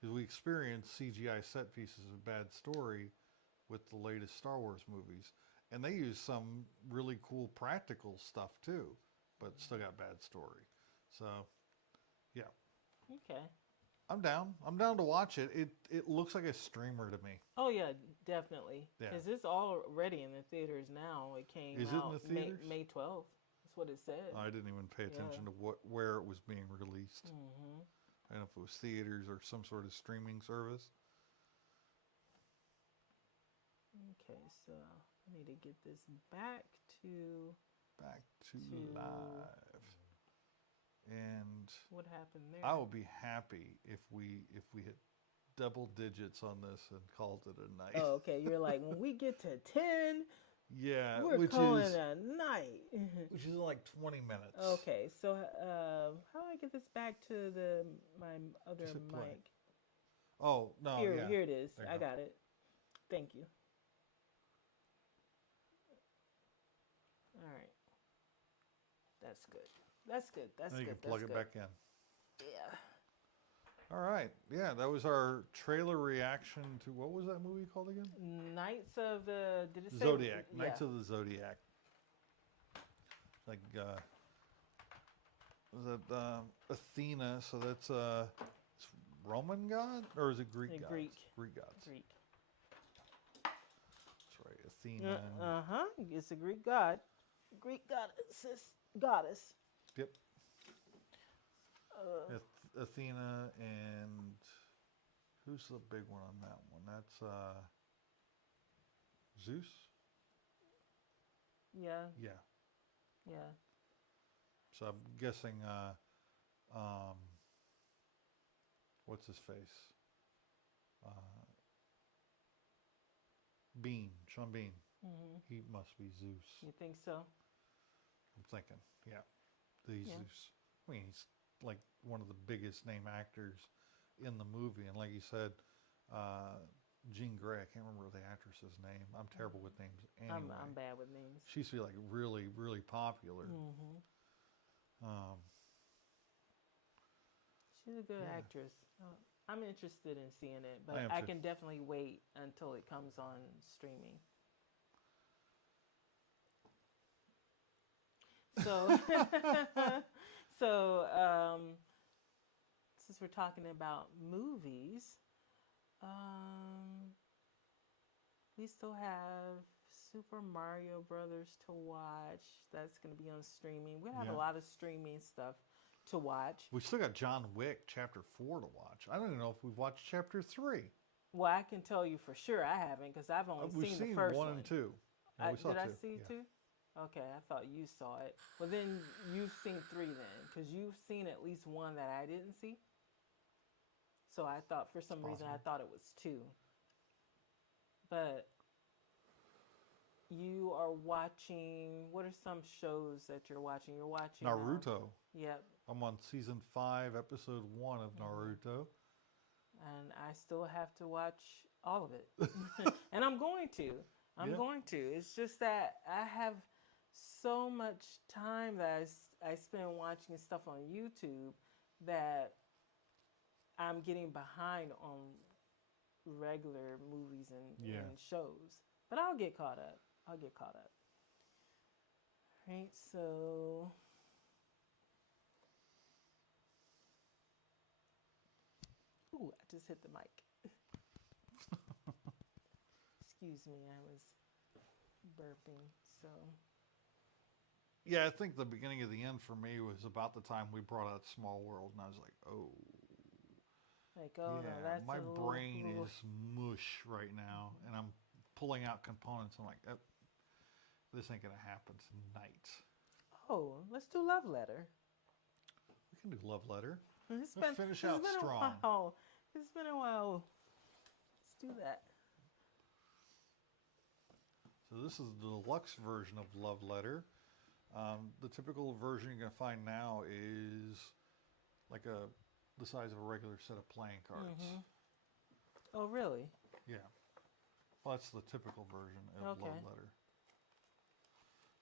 Because we experience CGI set pieces with bad story with the latest Star Wars movies. And they use some really cool practical stuff too, but still got bad story. So, yeah. Okay. I'm down. I'm down to watch it. It looks like a streamer to me. Oh yeah, definitely. Yeah. Because it's already in the theaters now. It came Is it in out the theaters? May 12th. That's what it said. I didn't even pay attention to where it was being released. I don't know if it was theaters or some sort of streaming service. Okay, so I need to get this back to Back to To- live. And what happened there. I will be happy if we hit double digits on this and called it a night. Oh, okay. You're like, when we get to 10, Yeah, we're which calling is it a night. which is in like 20 minutes. Okay, so how do I get this back to my other Just hit play. mic? Oh no, Here, yeah. here it is. There you I go. got it. Thank you. All right. That's good. That's good. That's Then you good. can plug That's it good. back in. Yeah. All right. Yeah, that was our trailer reaction to, what was that movie called again? Knights of the did it say Zodiac. Knights yeah. of the Zodiac. Like, was it Athena? So that's it's Roman god, or is it Greek gods? Greek. Greek gods. Greek. That's right. Athena. Uh-huh. It's a Greek god. Greek goddess. Yep. Athena, and who's the big one on that one? That's Zeus. Yeah. Yeah. Yeah. So I'm guessing, what's his face? Bean, Sean Bean. He must be Zeus. You think so? I'm thinking, yeah, he's Yeah. Zeus. I mean, he's like one of the biggest name actors in the movie, and like you said, Jean Grey. I can't remember the actress's name. I'm terrible with names. Anyway, I'm bad with names. she used to be like really, really popular. She's a good Yeah. actress. I'm interested in seeing it, but I am I too. can definitely wait until it comes on streaming. So, since we're talking about movies, we still have Super Mario Brothers to watch. That's going to be on streaming. We have Yeah. a lot of streaming stuff to watch. We still got John Wick Chapter 4 to watch. I don't even know if we've watched Chapter 3. Well, I can tell you for sure I haven't because I've only We've seen seen the first 1 one. and 2. No, we saw Did I 2. see Yeah. 2? Okay, I thought you saw it. Well, then you've seen 3 then, because you've seen at least 1 that I didn't see. So I thought for some reason I possible. thought it was 2. But you are watching. What are some shows that you're watching? You're watching Naruto. Yep, I'm on season 5, episode 1 of Naruto. and I still have to watch all of it, and I'm going to. I'm Yeah. going to. It's just that I have so much time that I spend watching stuff on YouTube that I'm getting behind on regular movies Yeah. and shows. But I'll get caught up. I'll get caught up. Right, so ooh, I just hit the mic. Excuse me, I was burping. So Yeah, I think the beginning of the end for me was about the time we brought out Small World, and I was like, oh, like, oh yeah, no, that's my a little, brain little- is mush right now, and I'm pulling out components. I'm like, oh, this ain't gonna happen tonight. Oh, let's do love letter. We can do Love Letter. It's Let's finish it's out been strong. A while. It's been a while. Let's do that. So this is the deluxe version of Love Letter. The typical version you're gonna find now is like the size of a regular set of playing cards. Oh, really? Yeah. Well, that's the typical version of Okay. Love Letter.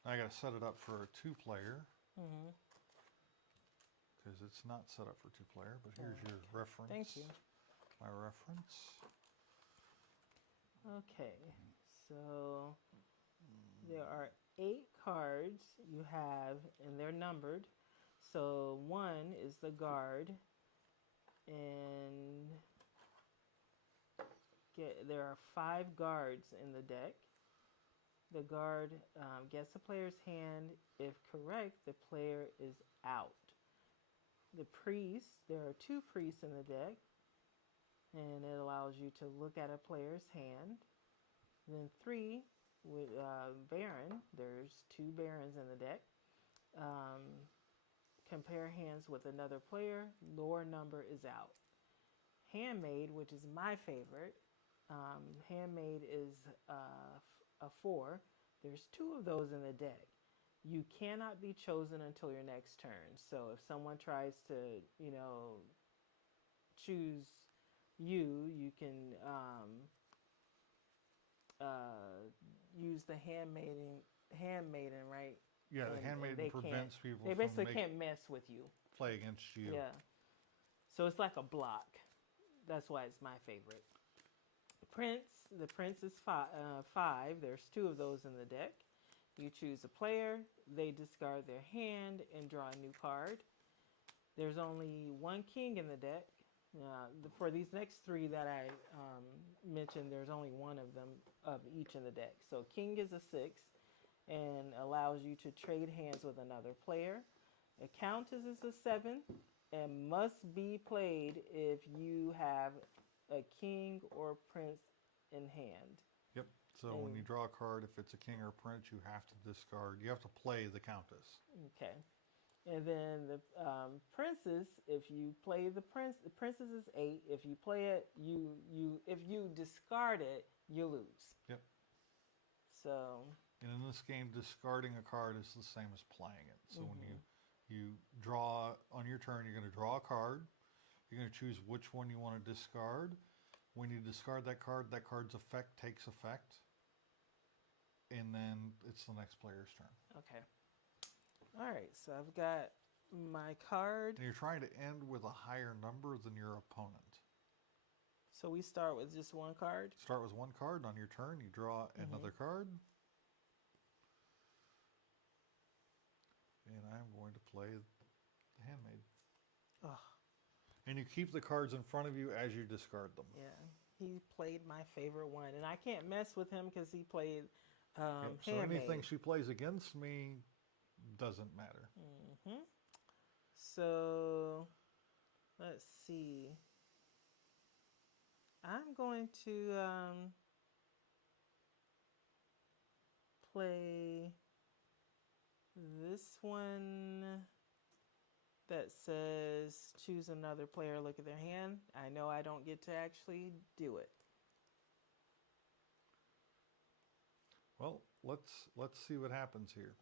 Now I got to set it up for a 2-player. Because it's not set up for 2-player, but here's your reference. Thank you. My reference. Okay, so there are 8 cards you have, and they're numbered. So 1 is the guard, and there are 5 guards in the deck. The guard gets the player's hand. If correct, the player is out. The priest, there are 2 priests in the deck, and it allows you to look at a player's hand. Then 3 with Baron, there's 2 Barons in the deck. Compare hands with another player, lower number is out. Handmade, which is my favorite, Handmade is a 4. There's 2 of those in the deck. You cannot be chosen until your next turn. So if someone tries to, choose you, you can use the handmaiden, right? Yeah, the And handmaiden they prevents can't- people They from basically can't mess with you. play against you. Yeah. So it's like a block. That's why it's my favorite. Prince. The prince is 5. There's 2 of those in the deck. You choose a player. They discard their hand and draw a new card. There's only 1 king in the deck. For these next 3 that I mentioned, there's only 1 of them of each in the deck. So king is a 6 and allows you to trade hands with another player. A countess is a 7 and must be played if you have a king or prince in hand. Yep. So when you draw a card, if it's a king or a prince, you have to discard. You have to play the countess. Okay. And then the princes, if you play the princess is 8. If you play it, if you discard it, you lose. Yep. So. And in this game, discarding a card is the same as playing it. So when you draw on your turn, you're going to draw a card. You're going to choose which one you want to discard. When you discard that card's effect takes effect. And then it's the next player's turn. Okay. All right. So I've got my card. And you're trying to end with a higher number than your opponent. So we start with just 1 card. Start with 1 card. On your turn, you draw another card. And I'm going to play the Handmaid. Oh. And you keep the cards in front of you as you discard them. Yeah. He played my favorite one. And I can't mess with him because he played Yep, so Handmaid. anything she plays against me doesn't matter. So let's see. I'm going to play this one that says choose another player, look at their hand. I know I don't get to actually do it. Well, let's see what happens here.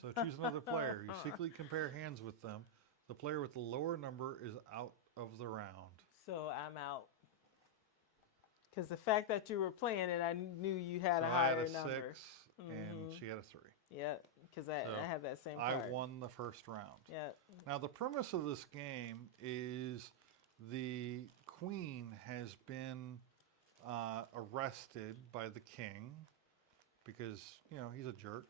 So choose another player. You secretly compare hands with them. The player with the lower number is out of the round. So I'm out. Because the fact that you were playing it, I knew you had So a I had higher a number. 6, and she had a 3. Yeah, because I So, had that same I card. won the first round. Yeah. Now, the premise of this game is the queen has been arrested by the king because, he's a jerk.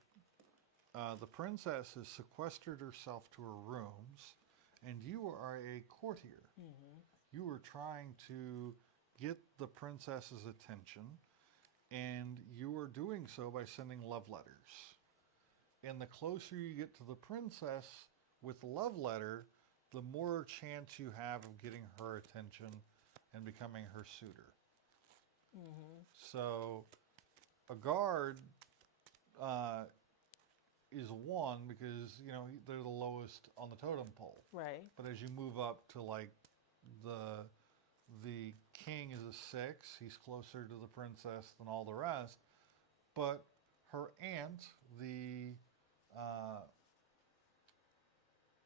The princess has sequestered herself to her rooms, and you are a courtier. You are trying to get the princess's attention, and you are doing so by sending love letters. And the closer you get to the princess with the love letter, the more chance you have of getting her attention and becoming her suitor. So a guard is 1 because, they're the lowest on the totem pole. Right. But as you move up to like the king is a 6, he's closer to the princess than all the rest. But her aunt, the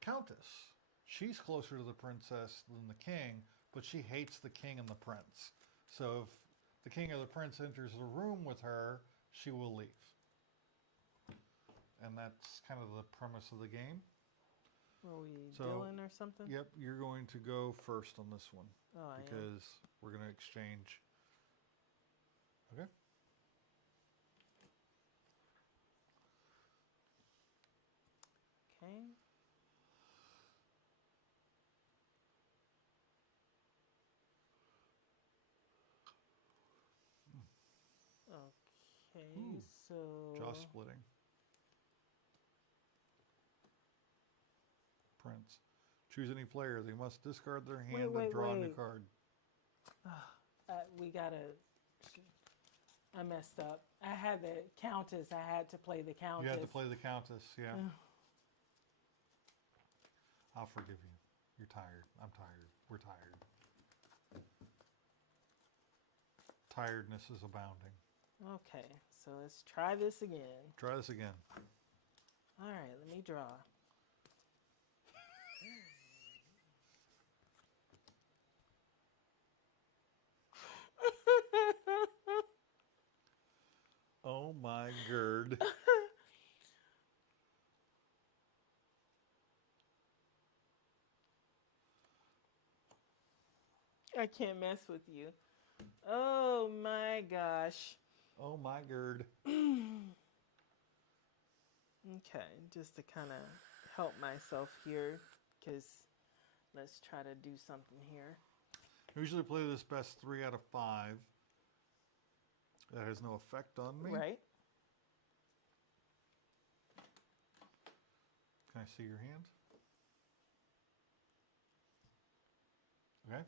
countess, she's closer to the princess than the king, but she hates the king and the prince. So if the king or the prince enters the room with her, she will leave. And that's kind of the premise of the game. Were we So, dealing or something? Yep, you're going to go first on this one. Oh, I am. because we're going to exchange. Okay. Okay. Okay, so Jaw splitting. Prince. Choose any player. They must discard their hand and draw a new card. we gotta. I messed up. I had the countess. I had to play the countess. You had to play the countess, yeah. I'll forgive you. You're tired. I'm tired. We're tired. Tiredness is abounding. Okay, so let's try this again. Try this again. All right, let me draw. Oh my gird. I can't mess with you. Oh my gosh. Oh my gird. Okay, just to kind of help myself here, because let's try to do something here. I usually play this best 3 out of 5. That has no effect on me. Right? Can I see your hand? Okay.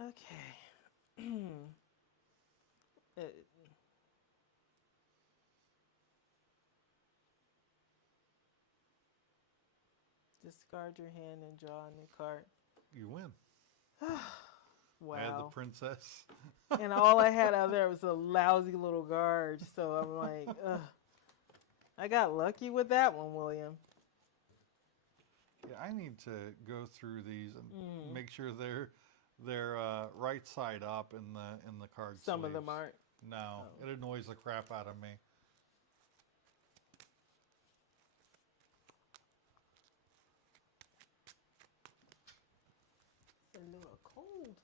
Okay. Discard your hand and draw a new card. You win. Wow. I had the princess. And all I had out there was a lousy little guard. So I'm like, ugh. I got lucky with that one, William. Yeah, I need to go through these and make sure they're right side up in the card Some of them sleeves. aren't. No, it annoys the crap out of me. A little cold.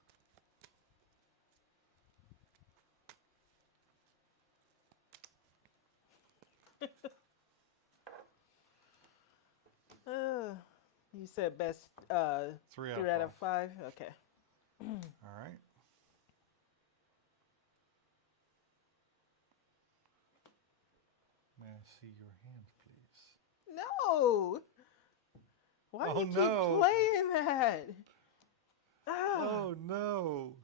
You said best 3 3 out of 5? Okay. All right. May I see your hand, please? No! Why do you keep no. playing that? Ah. Oh no.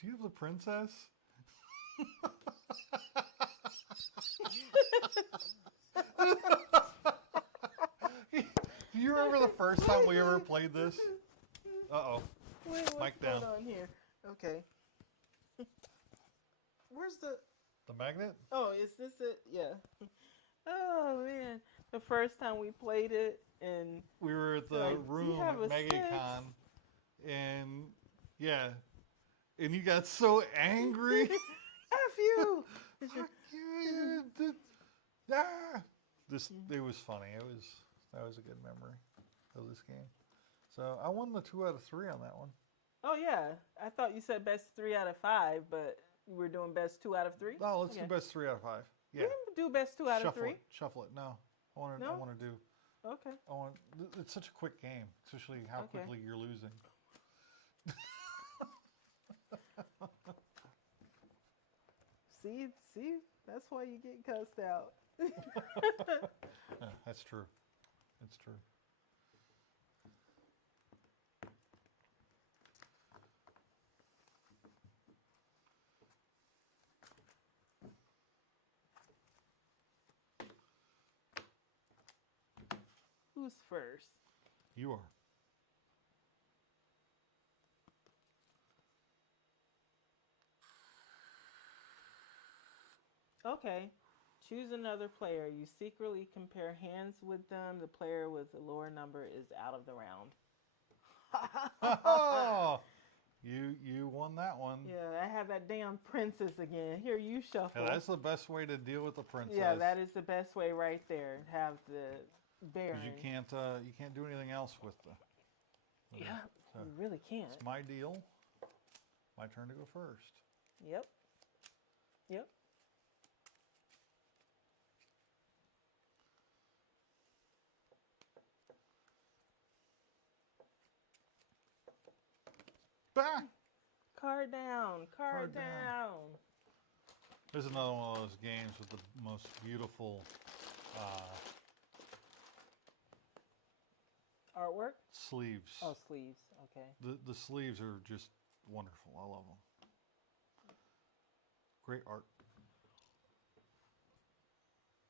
Do you have the princess? Do you remember the first time we ever played this? Uh-oh. Wait, what's Mic going down. on here? Okay. Where's the... The magnet? Oh, is this it? Yeah. Oh man, the first time we played it, and We were at the like, "Do you room have at a six?" MegaCon, and yeah, and you got so angry. F you. Fuck you! Ah! It was funny. That was a good memory of this game. So I won the 2 out of 3 on that one. Oh yeah, I thought you said best 3 out of 5, but we're doing best 2 out of 3. Oh, let's do Okay. best 3 out of 5. We Yeah. can do best 2 out of 3. Shuffle it. No, I want to. No? I want to do. Okay. It's such a quick game, especially how Okay. quickly you're losing. See, that's why you get cussed out. Yeah, that's true. It's true. Who's first? You are. Okay. Choose another player. You secretly compare hands with them. The player with the lower number is out of the round. Oh, you won that one. Yeah, I have that damn princess again. Here, you shuffle. Yeah, that's the best way to deal with the princess. Yeah, that is the best way right there. Have the Baron. Because you can't do anything else with the. Yeah, So, you really can't. it's my deal. My turn to go first. Yep. Yep. Bah! Card down. Card Card down. down. There's another one of those games with the most beautiful Artwork? sleeves. Oh, sleeves. Okay. The sleeves are just wonderful. I love them. Great art.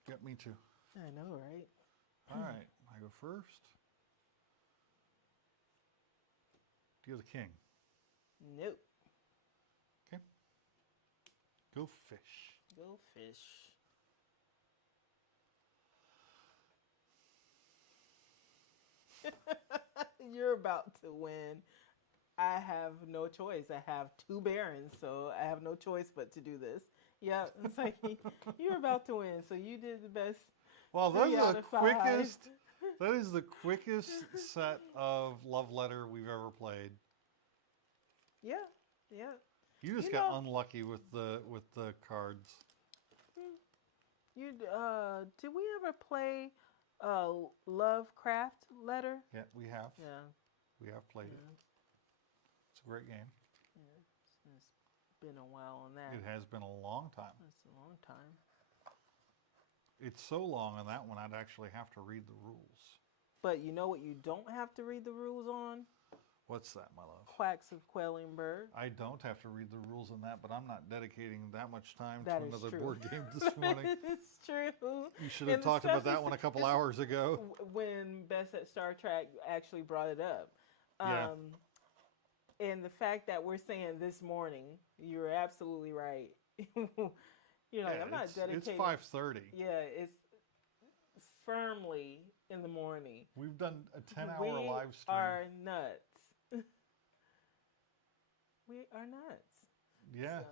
Yep, me too. I know, right? All right, I go first. You're the king. Nope. Okay. Go fish. Go fish. You're about to win. I have no choice. I have 2 barons, so I have no choice but to do this. Yeah, it's like you're about to win, so you did the best. Well, 3 that's out the of 5. quickest. That is the quickest set of love letter we've ever played. Yeah, yeah. You just You got know- unlucky with the cards. You did we ever play Lovecraft letter? Yeah, we have. Yeah. We have played it. It's a great game. It's been a while on that. It has been a long time. That's a long time. It's so long on that one, I'd actually have to read the rules. But you know what you don't have to read the rules on? What's that, my love? Quacks of Quelling Bird. I don't have to read the rules on that, but I'm not dedicating that much time That to is another true. board game this morning. It's true. You should have And talked about that especially one a couple hours ago. when Best at Star Trek actually brought it up. Yeah. And the fact that we're saying this morning, you're absolutely right. You're like, Yeah, I'm not it's dedicating. 5:30. Yeah, it's firmly in the morning. We've done a 10-hour we live stream. are nuts. We are nuts. Yeah. So.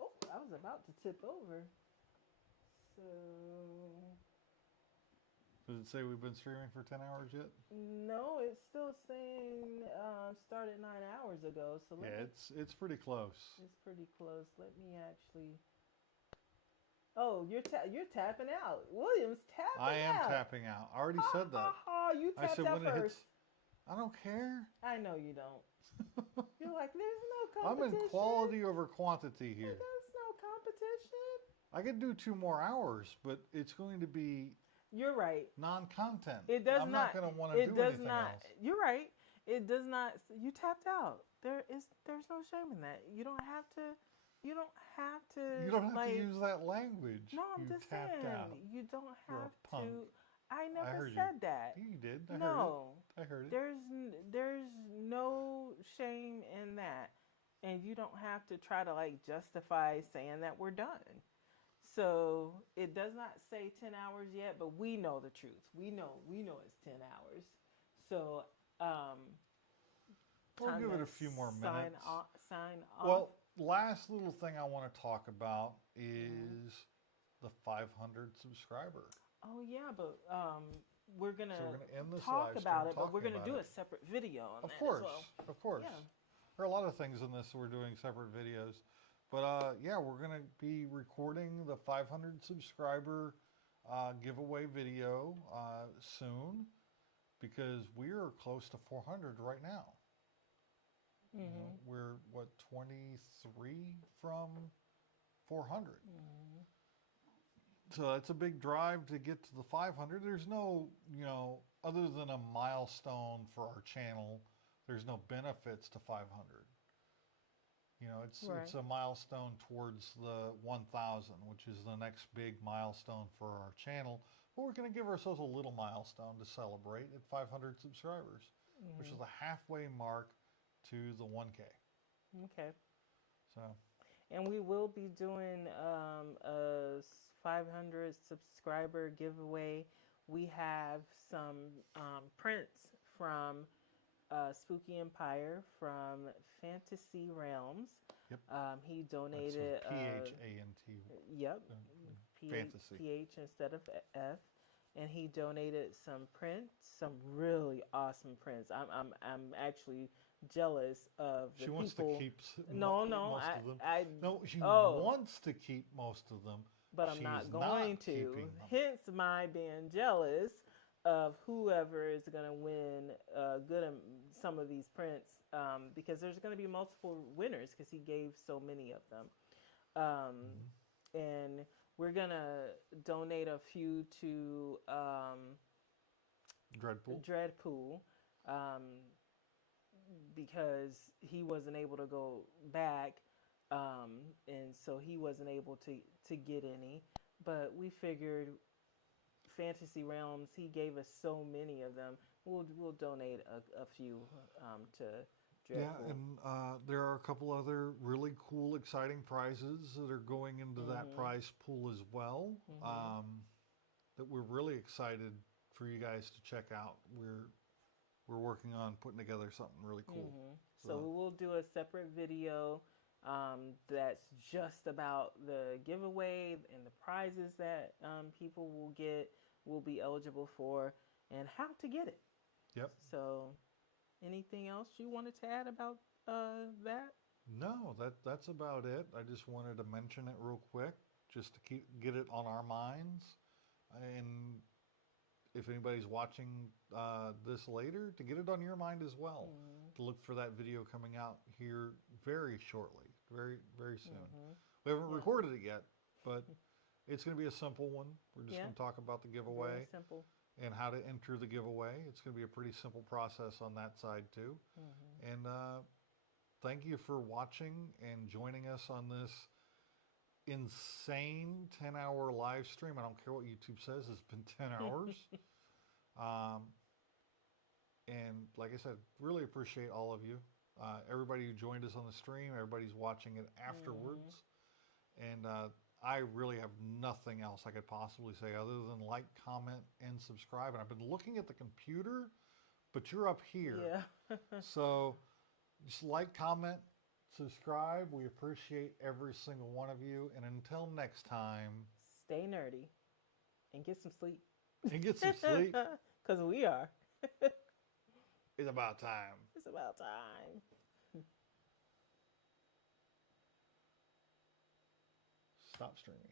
Oh, I was about to tip over. So, Does it say we've been streaming for 10 hours yet? no, it's still saying started 9 hours ago. So Yeah, it's pretty close. it's pretty close. Let me actually. Oh, you're tapping out. William's tapping out. I am tapping out. I already said that. You I tapped said out when it first. hits. I don't care. I know you don't. You're like, there's no I'm competition. in quality over quantity here. There's no competition. I could do 2 more hours, but it's going to be You're right. non-content. It does I'm not. not going to want to It do does anything not. else. You're right. It does not. You tapped out. There's no shame in that. You don't have to. You don't have to. You don't have like, to use that language. No, I'm you just tapped saying. out. You don't You're a have punk. to. I I never heard said that. You did. I No. heard it. I heard it. There's no shame in that. and you don't have to try to like justify saying that we're done. So it does not say 10 hours yet, but we know the truth. We know it's 10 hours. So We'll time give it to a few more sign minutes. Sign off. Well, last little thing I want to talk about is the 500 subscriber. Oh yeah, but we're gonna, So we're gonna end this talk live about stream it, but we're talking gonna about do it. a separate video on Of that course, as well. of course. Yeah. There are a lot of things in this that we're doing separate videos. But yeah, we're going to be recording the 500 subscriber giveaway video soon because we're close to 400 right now. You know, we're, what, 23 from 400. So it's a big drive to get to the 500. There's no, other than a milestone for our channel, there's no benefits to 500. It's Right. a milestone towards the 1,000, which is the next big milestone for our channel. But we're going to give ourselves a little milestone to celebrate at 500 subscribers, which is the halfway mark to the 1K. Okay. So, And we will be doing a 500 subscriber giveaway. We have some prints from Spooky Empire from Fantasy Realms. Yep. He that's donated. with PHANT. Yep. Fantasy. PH instead of F. And he donated some prints, some really awesome prints. I'm actually jealous of the She wants people. to keep No, most I, of them. I No, she oh. wants to keep most of them. But I'm She's not going to. keeping them. Hence my being jealous of whoever is going to win some of these prints because there's going to be multiple winners because he gave so many of them. And we're going to donate a few to Dreadpool. because he wasn't able to go back, and so he wasn't able to get any. But we figured Fantasy Realms, he gave us so many of them. We'll donate a few to Dreadpool. Yeah, and there are a couple other really cool, exciting prizes that are going into that prize pool as well. That we're really excited for you guys to check out. We're working on putting together something really cool. So we will do a separate video that's just about the giveaway and the prizes that people will be eligible for, and how to get it. Yep. So, anything else you wanted to add about that? No, that's about it. I just wanted to mention it real quick, just to get it on our minds. And if anybody's watching this later, to get it on your mind as well. To look for that video coming out here very shortly, very, very soon. We haven't recorded it yet, but it's going to be a simple one. We're just going to talk about the giveaway. Very simple. And how to enter the giveaway. It's going to be a pretty simple process on that side too. And thank you for watching and joining us on this insane 10-hour live stream. I don't care what YouTube says, it's been 10 hours. And like I said, really appreciate all of you. Everybody who joined us on the stream, everybody's watching it afterwards. And I really have nothing else I could possibly say other than like, comment, and subscribe. And I've been looking at the computer, but you're up here. Yeah. So just like, comment, subscribe. We appreciate every single one of you. And until next time, Stay nerdy and get some sleep. and get some sleep. Because we are. It's about time. It's about time. Stop streaming.